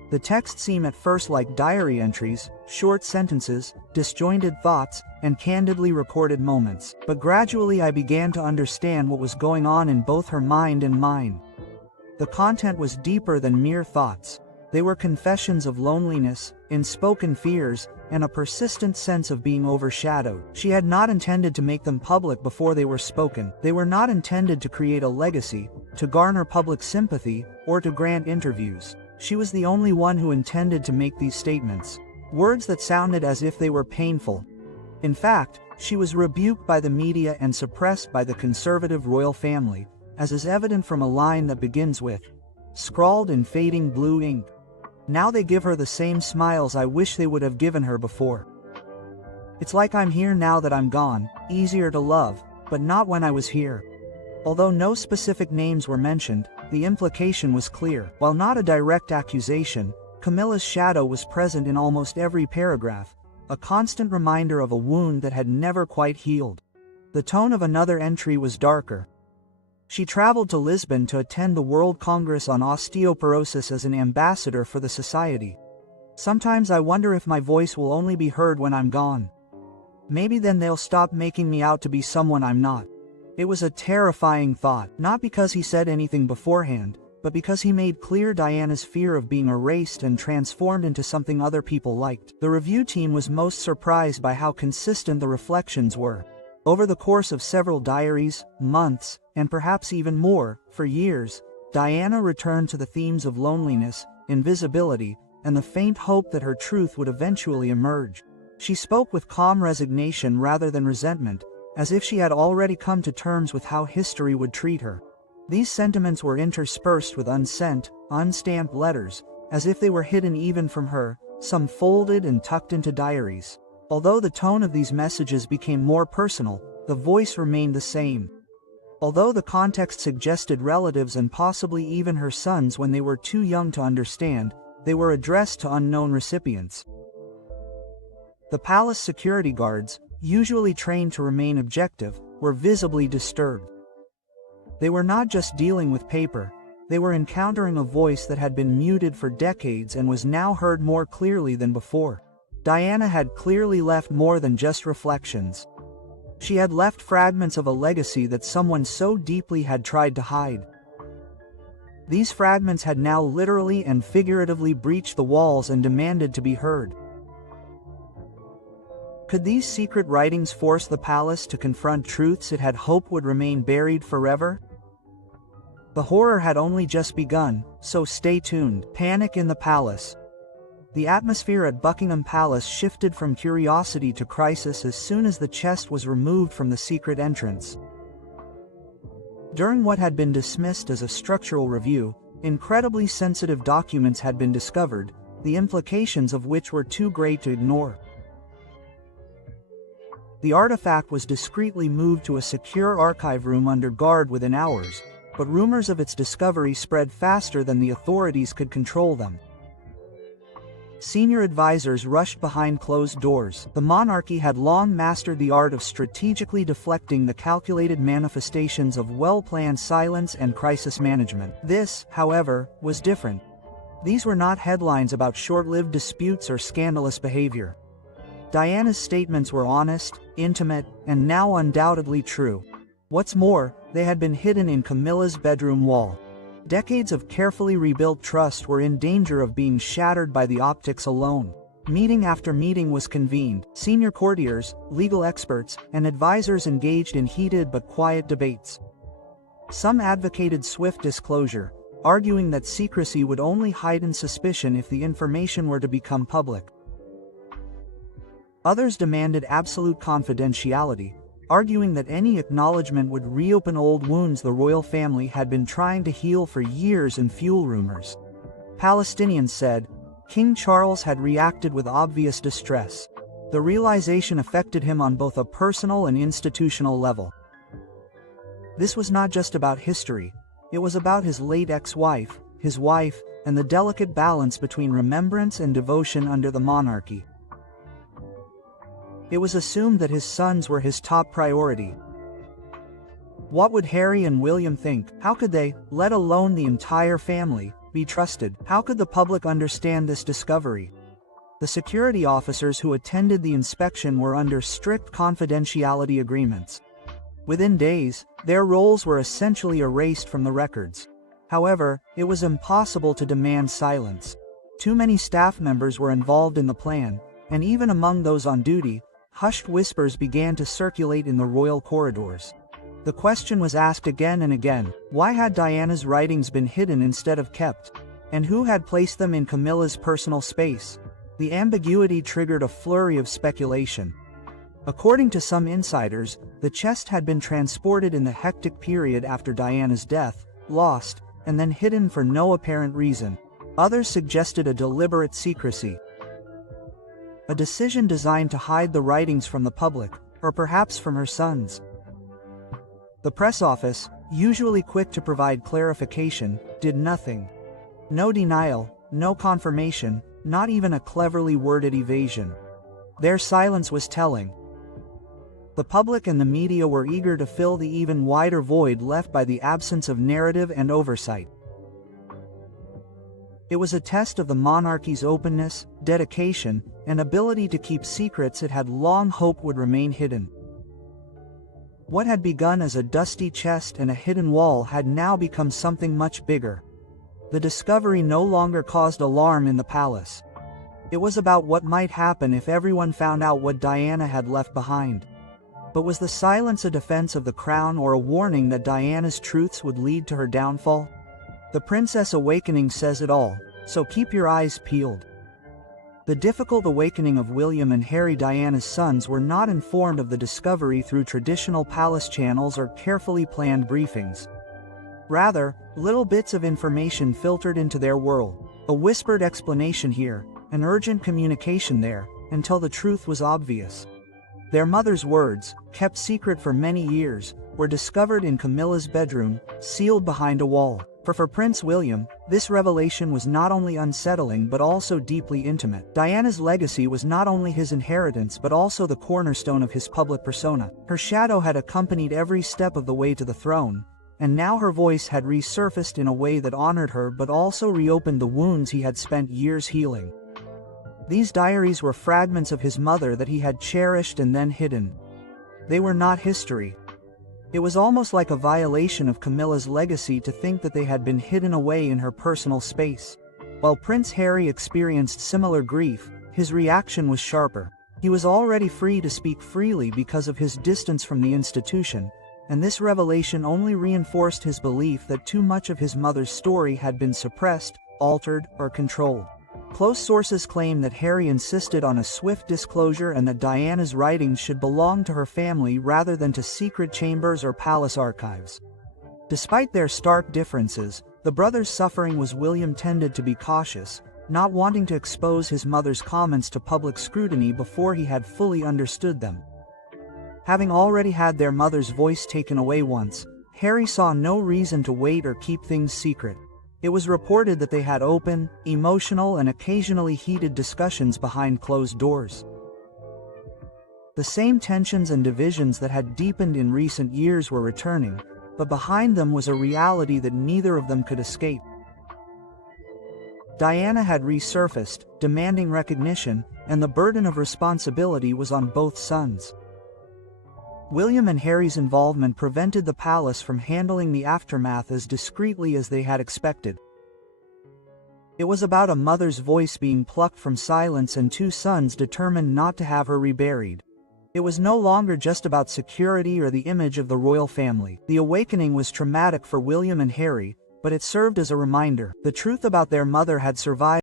The texts seem at first like diary entries, short sentences, disjointed thoughts, and candidly recorded moments. But gradually I began to understand what was going on in both her mind and mine. The content was deeper than mere thoughts. They were confessions of loneliness, unspoken fears, and a persistent sense of being overshadowed. She had not intended to make them public before they were spoken. They were not intended to create a legacy, to garner public sympathy, or to grant interviews. She was the only one who intended to make these statements. Words that sounded as if they were painful. In fact, she was rebuked by the media and suppressed by the conservative royal family, as is evident from a line that begins with, "Scrawled in fading blue ink." Now they give her the same smiles I wish they would have given her before. It's like I'm here now that I'm gone, easier to love, but not when I was here. Although no specific names were mentioned, the implication was clear. While not a direct accusation, Camilla's shadow was present in almost every paragraph, a constant reminder of a wound that had never quite healed. The tone of another entry was darker. She traveled to Lisbon to attend the World Congress on Osteoporosis as an ambassador for the society. Sometimes I wonder if my voice will only be heard when I'm gone. Maybe then they'll stop making me out to be someone I'm not. It was a terrifying thought, not because he said anything beforehand, but because he made clear Diana's fear of being erased and transformed into something other people liked. The review team was most surprised by how consistent the reflections were. Over the course of several diaries, months, and perhaps even more, for years, Diana returned to the themes of loneliness, invisibility, and the faint hope that her truth would eventually emerge. She spoke with calm resignation rather than resentment, as if she had already come to terms with how history would treat her. These sentiments were interspersed with unsent, unstamped letters, as if they were hidden even from her, some folded and tucked into diaries. Although the tone of these messages became more personal, the voice remained the same. Although the context suggested relatives and possibly even her sons when they were too young to understand, they were addressed to unknown recipients. The palace security guards, usually trained to remain objective, were visibly disturbed. They were not just dealing with paper, they were encountering a voice that had been muted for decades and was now heard more clearly than before. Diana had clearly left more than just reflections. She had left fragments of a legacy that someone so deeply had tried to hide. These fragments had now literally and figuratively breached the walls and demanded to be heard. Could these secret writings force the palace to confront truths it had hoped would remain buried forever? The horror had only just begun, so stay tuned. Panic in the palace. The atmosphere at Buckingham Palace shifted from curiosity to crisis as soon as the chest was removed from the secret entrance. During what had been dismissed as a structural review, incredibly sensitive documents had been discovered, the implications of which were too great to ignore. The artifact was discreetly moved to a secure archive room under guard within hours, but rumors of its discovery spread faster than the authorities could control them. Senior advisors rushed behind closed doors. The monarchy had long mastered the art of strategically deflecting the calculated manifestations of well-planned silence and crisis management. This, however, was different. These were not headlines about short-lived disputes or scandalous behavior. Diana's statements were honest, intimate, and now undoubtedly true. What's more, they had been hidden in Camilla's bedroom wall. Decades of carefully rebuilt trust were in danger of being shattered by the optics alone. Meeting after meeting was convened. Senior courtiers, legal experts, and advisors engaged in heated but quiet debates. Some advocated swift disclosure, arguing that secrecy would only heighten suspicion if the information were to become public. Others demanded absolute confidentiality, arguing that any acknowledgement would reopen old wounds the royal family had been trying to heal for years and fuel rumors. Palestinians said, King Charles had reacted with obvious distress. The realization affected him on both a personal and institutional level. This was not just about history, it was about his late ex-wife, his wife, and the delicate balance between remembrance and devotion under the monarchy. It was assumed that his sons were his top priority. What would Harry and William think? How could they, let alone the entire family, be trusted. How could the public understand this discovery? The security officers who attended the inspection were under strict confidentiality agreements. Within days, their roles were essentially erased from the records. However, it was impossible to demand silence. Too many staff members were involved in the plan, and even among those on duty, hushed whispers began to circulate in the royal corridors. The question was asked again and again: why had Diana's writings been hidden instead of kept? And who had placed them in Camilla's personal space? The ambiguity triggered a flurry of speculation. According to some insiders, the chest had been transported in the hectic period after Diana's death, lost, and then hidden for no apparent reason. Others suggested a deliberate secrecy. A decision designed to hide the writings from the public, or perhaps from her sons. The press office, usually quick to provide clarification, did nothing. No denial, no confirmation, not even a cleverly worded evasion. Their silence was telling. The public and the media were eager to fill the even wider void left by the absence of narrative and oversight. It was a test of the monarchy's openness, dedication, and ability to keep secrets it had long hoped would remain hidden. What had begun as a dusty chest and a hidden wall had now become something much bigger. The discovery no longer caused alarm in the palace. It was about what might happen if everyone found out what Diana had left behind. But was the silence a defense of the crown or a warning that Diana's truths would lead to her downfall? The Princess Awakening says it all, so keep your eyes peeled. The difficult awakening of William and Harry, Diana's sons, were not informed of the discovery through traditional palace channels or carefully planned briefings. Rather, little bits of information filtered into their world, a whispered explanation here, an urgent communication there, until the truth was obvious. Their mother's words, kept secret for many years, were discovered in Camilla's bedroom, sealed behind a wall. For Prince William, this revelation was not only unsettling but also deeply intimate. Diana's legacy was not only his inheritance but also the cornerstone of his public persona. Her shadow had accompanied every step of the way to the throne, and now her voice had resurfaced in a way that honored her but also reopened the wounds he had spent years healing. These diaries were fragments of his mother that he had cherished and then hidden. They were not history. It was almost like a violation of Camilla's legacy to think that they had been hidden away in her personal space. While Prince Harry experienced similar grief, his reaction was sharper. He was already free to speak freely because of his distance from the institution, and this revelation only reinforced his belief that too much of his mother's story had been suppressed, altered, or controlled. Close sources claim that Harry insisted on a swift disclosure and that Diana's writings should belong to her family rather than to secret chambers or palace archives. Despite their stark differences, the brothers' suffering was William tended to be cautious, not wanting to expose his mother's comments to public scrutiny before he had fully understood them. Having already had their mother's voice taken away once, Harry saw no reason to wait or keep things secret. It was reported that they had open, emotional, and occasionally heated discussions behind closed doors. The same tensions and divisions that had deepened in recent years were returning, but behind them was a reality that neither of them could escape. Diana had resurfaced, demanding recognition, and the burden of responsibility was on both sons. William and Harry's involvement prevented the palace from handling the aftermath as discreetly as they had expected. It was about a mother's voice being plucked from silence and two sons determined not to have her reburied. It was no longer just about security or the image of the royal family. The awakening was traumatic for William and Harry, but it served as a reminder. The truth about their mother had survived